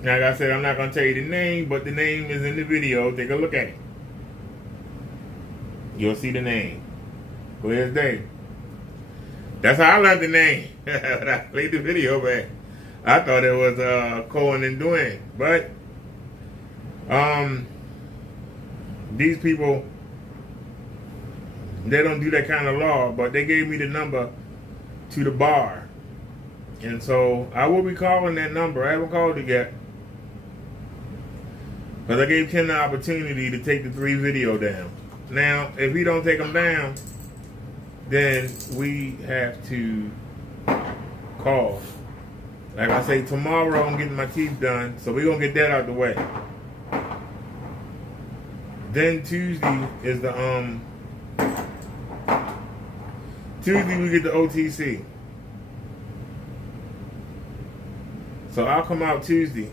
Like I said, I'm not gonna tell you the name, but the name is in the video. Take a look at it. You'll see the name. Clear as day. That's how I learned the name. When I played the video back, I thought it was Cohen and Dwayne. But these people, they don't do that kind of law, but they gave me the number to the bar. And so I will be calling that number. I haven't called it yet. Because I gave Ken the opportunity to take the 3 video down. Now, if he don't take them down, then we have to call. Like I say, tomorrow I'm getting my teeth done, so we're going to get that out the way. Then Tuesday is the, Tuesday we get the OTC. So I'll come out Tuesday.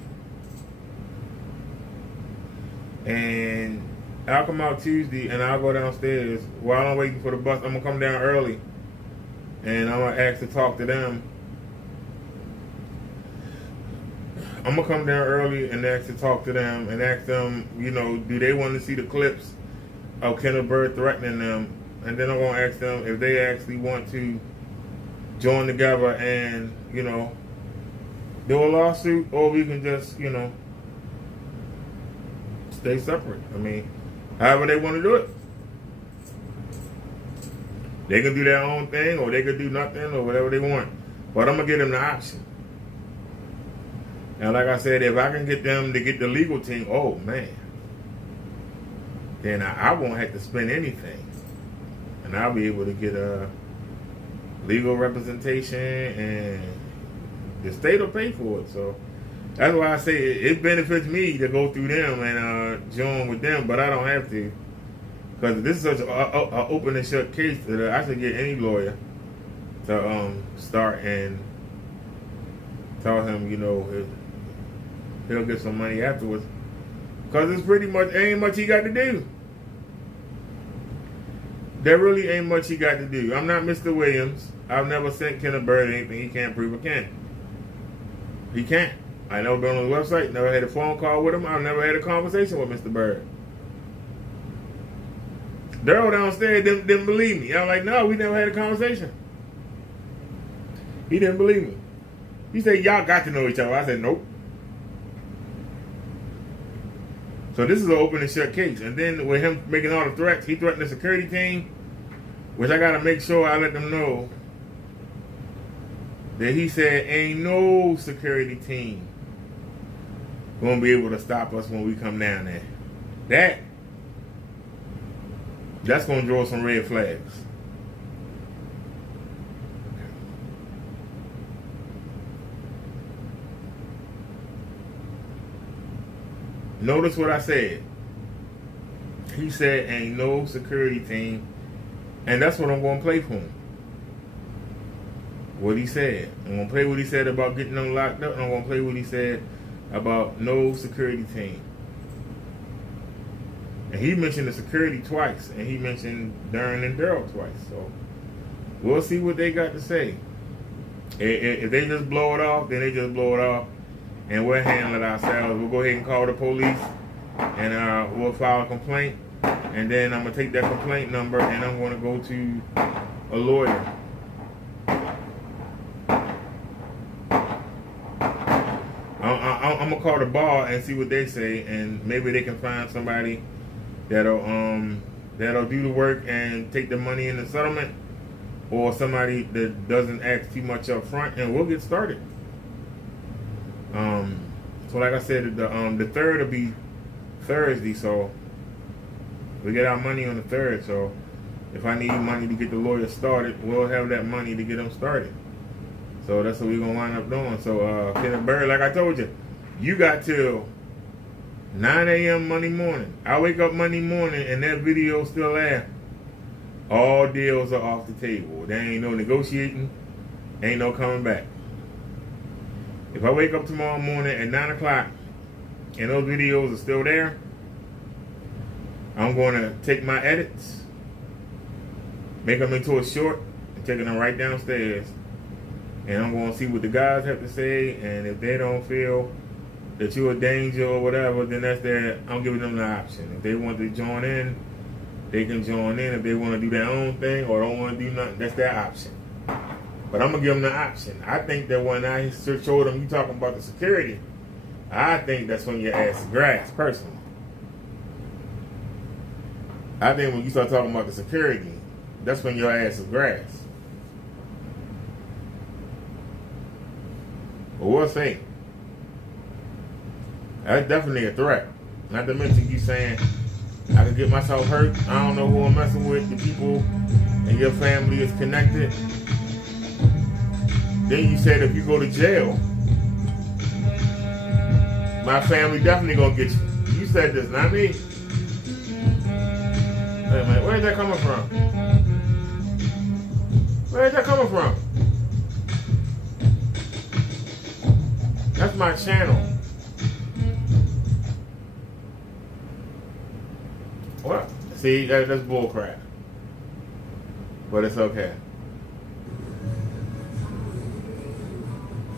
And I'll come out Tuesday and I'll go downstairs. While I'm waiting for the bus, I'm going to come down early. And I'm going to ask to talk to them. I'm going to come down early and ask to talk to them and ask them, you know, do they want to see the clips of Kenneth Bird threatening them? And then I'm going to ask them if they actually want to join together and, you know, do a lawsuit, or we can just, you know, stay separate. I mean, however they want to do it. They can do their own thing, or they could do nothing, or whatever they want. But I'm going to give them the option. And like I said, if I can get them to get the legal team, oh man, then I won't have to spend anything. And I'll be able to get a legal representation, and the state will pay for it. So that's why I say it benefits me to go through them and join with them, but I don't have to. Because this is such an open and shut case that I should get any lawyer to start and tell him, you know, he'll get some money afterwards. Because it's pretty much, ain't much he got to do. There really ain't much he got to do. I'm not Mr. Williams. I've never sent Kenneth Bird anything he can't prove or can. He can't. I never been on his website, never had a phone call with him. I've never had a conversation with Mr. Bird. Daryl downstairs didn't believe me. I'm like, no, we never had a conversation. He didn't believe me. He said, y'all got to know each other. I said, nope. So this is an open and shut case. And then with him making all the threats, he threatened the security team, which I got to make sure I let them know that he said ain't no security team going to be able to stop us when we come down there. That's going to draw some red flags. Notice what I said. He said ain't no security team, and that's what I'm going to play for him. What he said. I'm going to play what he said about getting them locked up, and I'm going to play what he said about no security team. And he mentioned the security twice, and he mentioned Darren and Daryl twice. So we'll see what they got to say. If they just blow it off, then they just blow it off, and we'll handle it ourselves. We'll go ahead and call the police, and we'll file a complaint. And then I'm going to take that complaint number, and I'm going to go to a lawyer. I'm gonna call the bar and see what they say, and maybe they can find somebody that'll do the work and take the money in the settlement, or somebody that doesn't ask too much up front, and we'll get started. So like I said, the third will be Thursday, so we get our money on the 3rd. So if I need money to get the lawyer started, we'll have that money to get them started. So that's what we're gonna wind up doing. So Kenneth Berry, like I told you, you got till 9 a.m. Monday morning. I wake up Monday morning and that video still there. All deals are off the table. There ain't no negotiating, ain't no coming back. If I wake up tomorrow morning at 9 o'clock and those videos are still there, I'm going to take my edits, make them into a short, and take them right downstairs. And I'm going to see what the guys have to say, and if they don't feel that you're a danger or whatever, then that's their, I'm giving them the option. If they want to join in, they can join in. If they want to do their own thing or don't want to do nothing, that's their option. But I'm going to give them the option. I think that when I showed them you talking about the security, I think that's when your ass is grass, personally. I think when you start talking about the security, that's when your ass is grass. But we'll see. That's definitely a threat. Not to mention you saying I could get myself hurt. I don't know who I'm messing with. The people and your family is connected. Then you said if you go to jail, my family definitely gonna get you. You said this, not me. Hey man, where's that coming from? Where's that coming from? That's my channel. What? See, that's bullcrap. But it's okay.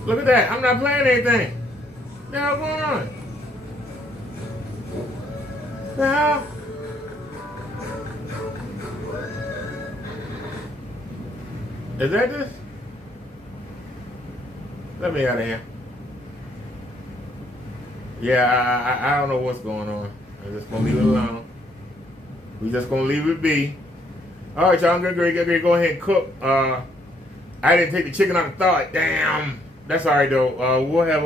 Look at that. I'm not playing anything. What the hell going on? What the hell? Is that this? Let me out of here. Yeah, I don't know what's going on. I'm just going to leave it alone. We just going to leave it be. All right, y'all. I'm going to go ahead and cook. I didn't take the chicken out of the thought. Damn. That's all right, though. We'll have,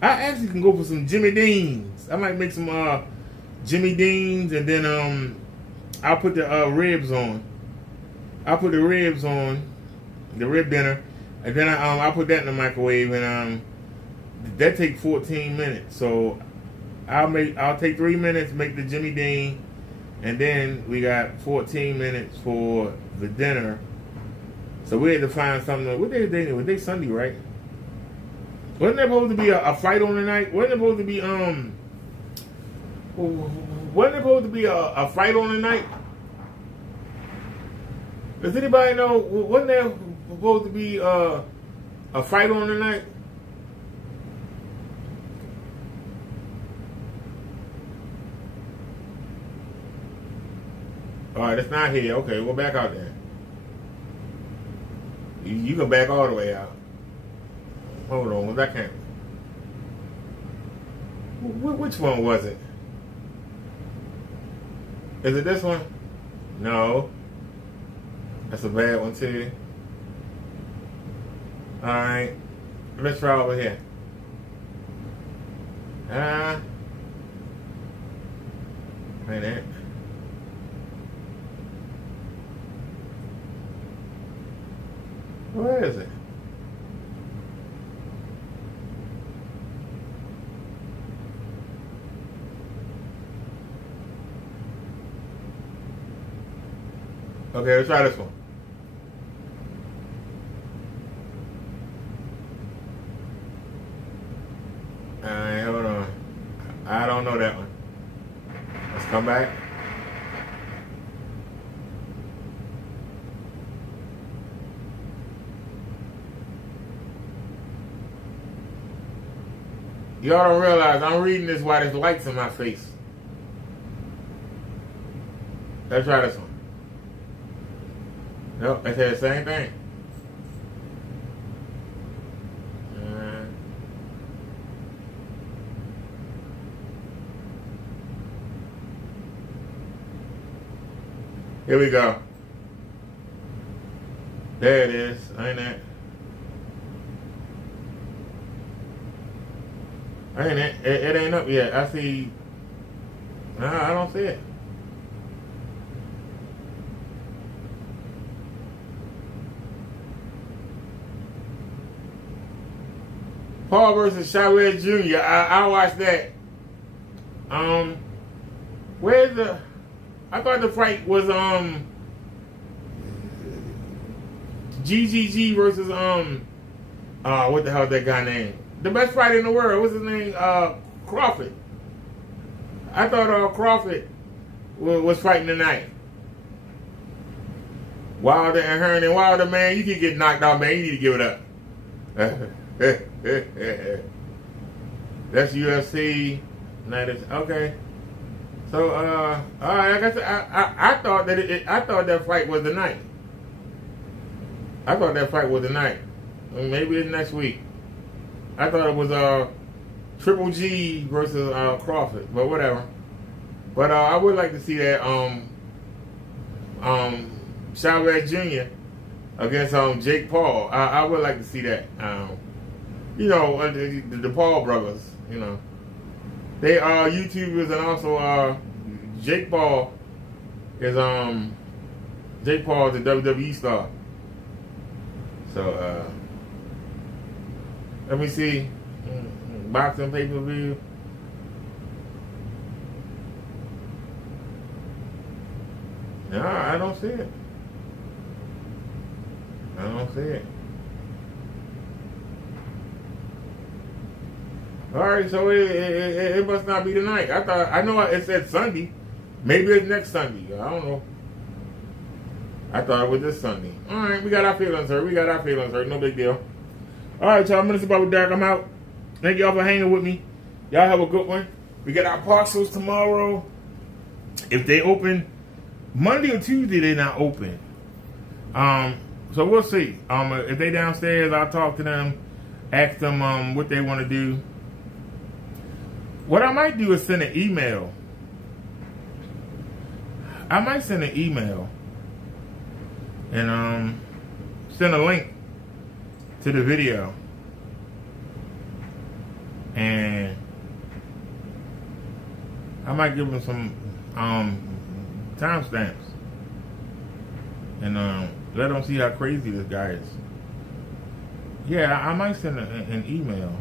I actually can go for some Jimmy Deans. I might make some Jimmy Deans, and then I'll put the ribs on. I'll put the ribs on, the rib dinner, and then I'll put that in the microwave, and that takes 14 minutes. So I'll take 3 minutes, make the Jimmy Dean, and then we got 14 minutes for the dinner. So we had to find something. What day is they? Was they Sunday, right? Wasn't there supposed to be a fight on the night? Wasn't there supposed to be Wasn't there supposed to be a fight on the night? Does anybody know? Wasn't there supposed to be a fight on the night? All right, it's not here. Okay, we'll back out there. You can back all the way out. Hold on, was that camera? Which one was it? Is it this one? No. That's a bad one too. Alright. Let's try over here. Ain't it? Where is it? Okay, let's try this one. Alright, hold on. I don't know that one. Let's come back. Y'all don't realize I'm reading this while there's lights in my face. Let's try this one. Nope, they said the same thing. Here we go. There it is, ain't it? Ain't it? It ain't up yet. I see. Nah, I don't see it. Paul versus Chavez Jr. I watched that. Where's the? I thought the fight was GGG versus what the hell is that guy name? The best fighter in the world. What's his name? Crawford. I thought Crawford was fighting tonight. Wilder and Herndon. Wilder, man, you can get knocked out, man. You need to give it up. That's UFC. Okay. So, all right. Like I said, I thought that fight was tonight. I thought that fight was tonight. Maybe it's next week. I thought it was Triple G versus Crawford, but whatever. But I would like to see that Chavez Jr. against Jake Paul. I would like to see that. You know, the Paul brothers. You know, they are YouTubers, and also Jake Paul is a WWE star. So let me see. Boxing pay-per-view. No, I don't see it. I don't see it. All right, so it must not be tonight. I know it said Sunday. Maybe it's next Sunday. I don't know. I thought it was this Sunday. All right, we got our feelings hurt. No big deal. All right, y'all. Minister Bobby Derrick, I'm out. Thank y'all for hanging with me. Y'all have a good one. We got our parcels tomorrow. If they open Monday or Tuesday, they're not open. So we'll see. If they downstairs, I'll talk to them, ask them what they want to do. What I might do is send an email. I might send an email and send a link to the video. And I might give them some timestamps and let them see how crazy this guy is. Yeah, I might send an email.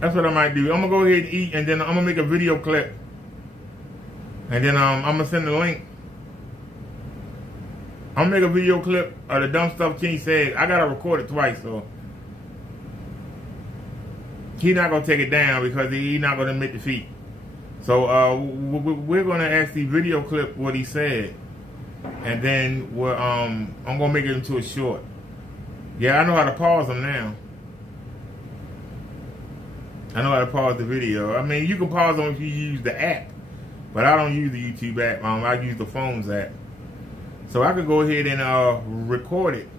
That's what I might do. I'm gonna go ahead and eat, and then I'm gonna make a video clip, and then I'm gonna send the link. I'm gonna make a video clip of the dumb stuff Kenny said. I gotta record it twice, so he's not gonna take it down because he's not gonna admit defeat. So we're gonna actually video clip what he said, and then I'm gonna make it into a short. Yeah, I know how to pause them now. I know how to pause the video. I mean, you can pause them if you use the app, but I don't use the YouTube app. I use the phone's app. So I can go ahead and record it.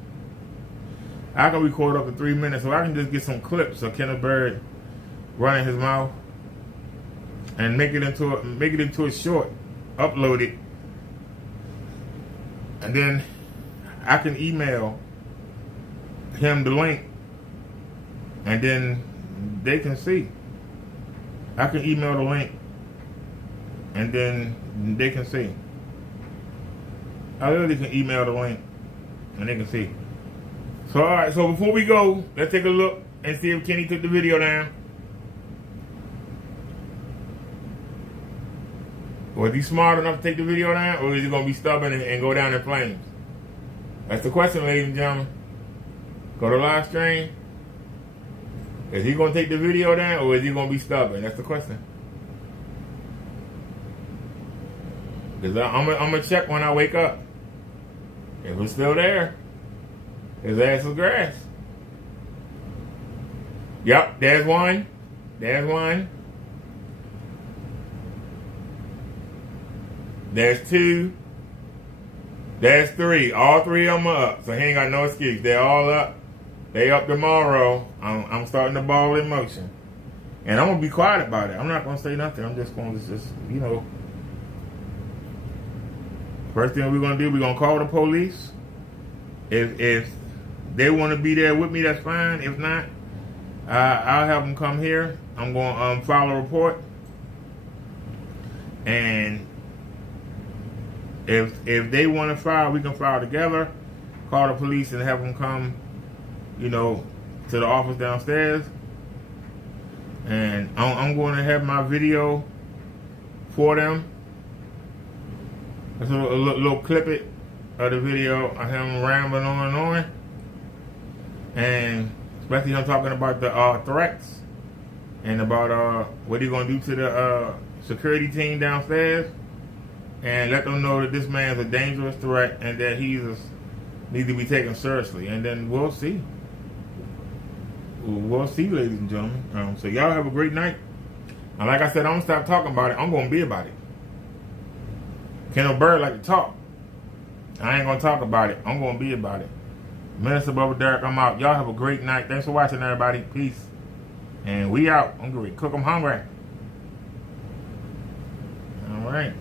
I can record up to 3 minutes, so I can just get some clips of Kenneth Bird running his mouth and make it into a short, upload it, and then I can email him the link, and then they can see. I can email the link, and then they can see. I literally can email the link, and they can see. So, all right. So before we go, let's take a look and see if Kenny took the video down. Or is he smart enough to take the video down, or is he gonna be stubborn and go down in flames? That's the question, ladies and gentlemen. Go to live stream. Is he going to take the video down, or is he going to be stubborn? That's the question. Because I'm going to check when I wake up. If it's still there, his ass is grass. Yep, there's one. There's one. There's 2. There's 3. All 3 of them are up. So he ain't got no excuse. They're all up. They up tomorrow. I'm starting the ball in motion. And I'm going to be quiet about it. I'm not going to say nothing. I'm just going to you know. First thing we're going to do, we're going to call the police. If they want to be there with me, that's fine. If not, I'll have them come here. I'm going to file a report. And if they want to file, we can file together. Call the police and have them come, you know, to the office downstairs. And I'm going to have my video for them. There's a little clip it of the video of him rambling on and on. And especially him talking about the threats and about what he's going to do to the security team downstairs. And let them know that this man's a dangerous threat and that he needs to be taken seriously. And then we'll see. We'll see, ladies and gentlemen. So y'all have a great night. And like I said, I'm going to stop talking about it. I'm going to be about it. Kendall Bird like to talk. I ain't going to talk about it. I'm going to be about it. Minister Brother Derrick, I'm out. Y'all have a great night. Thanks for watching, everybody. Peace. And we out. I'm going to cook them hungry. All right.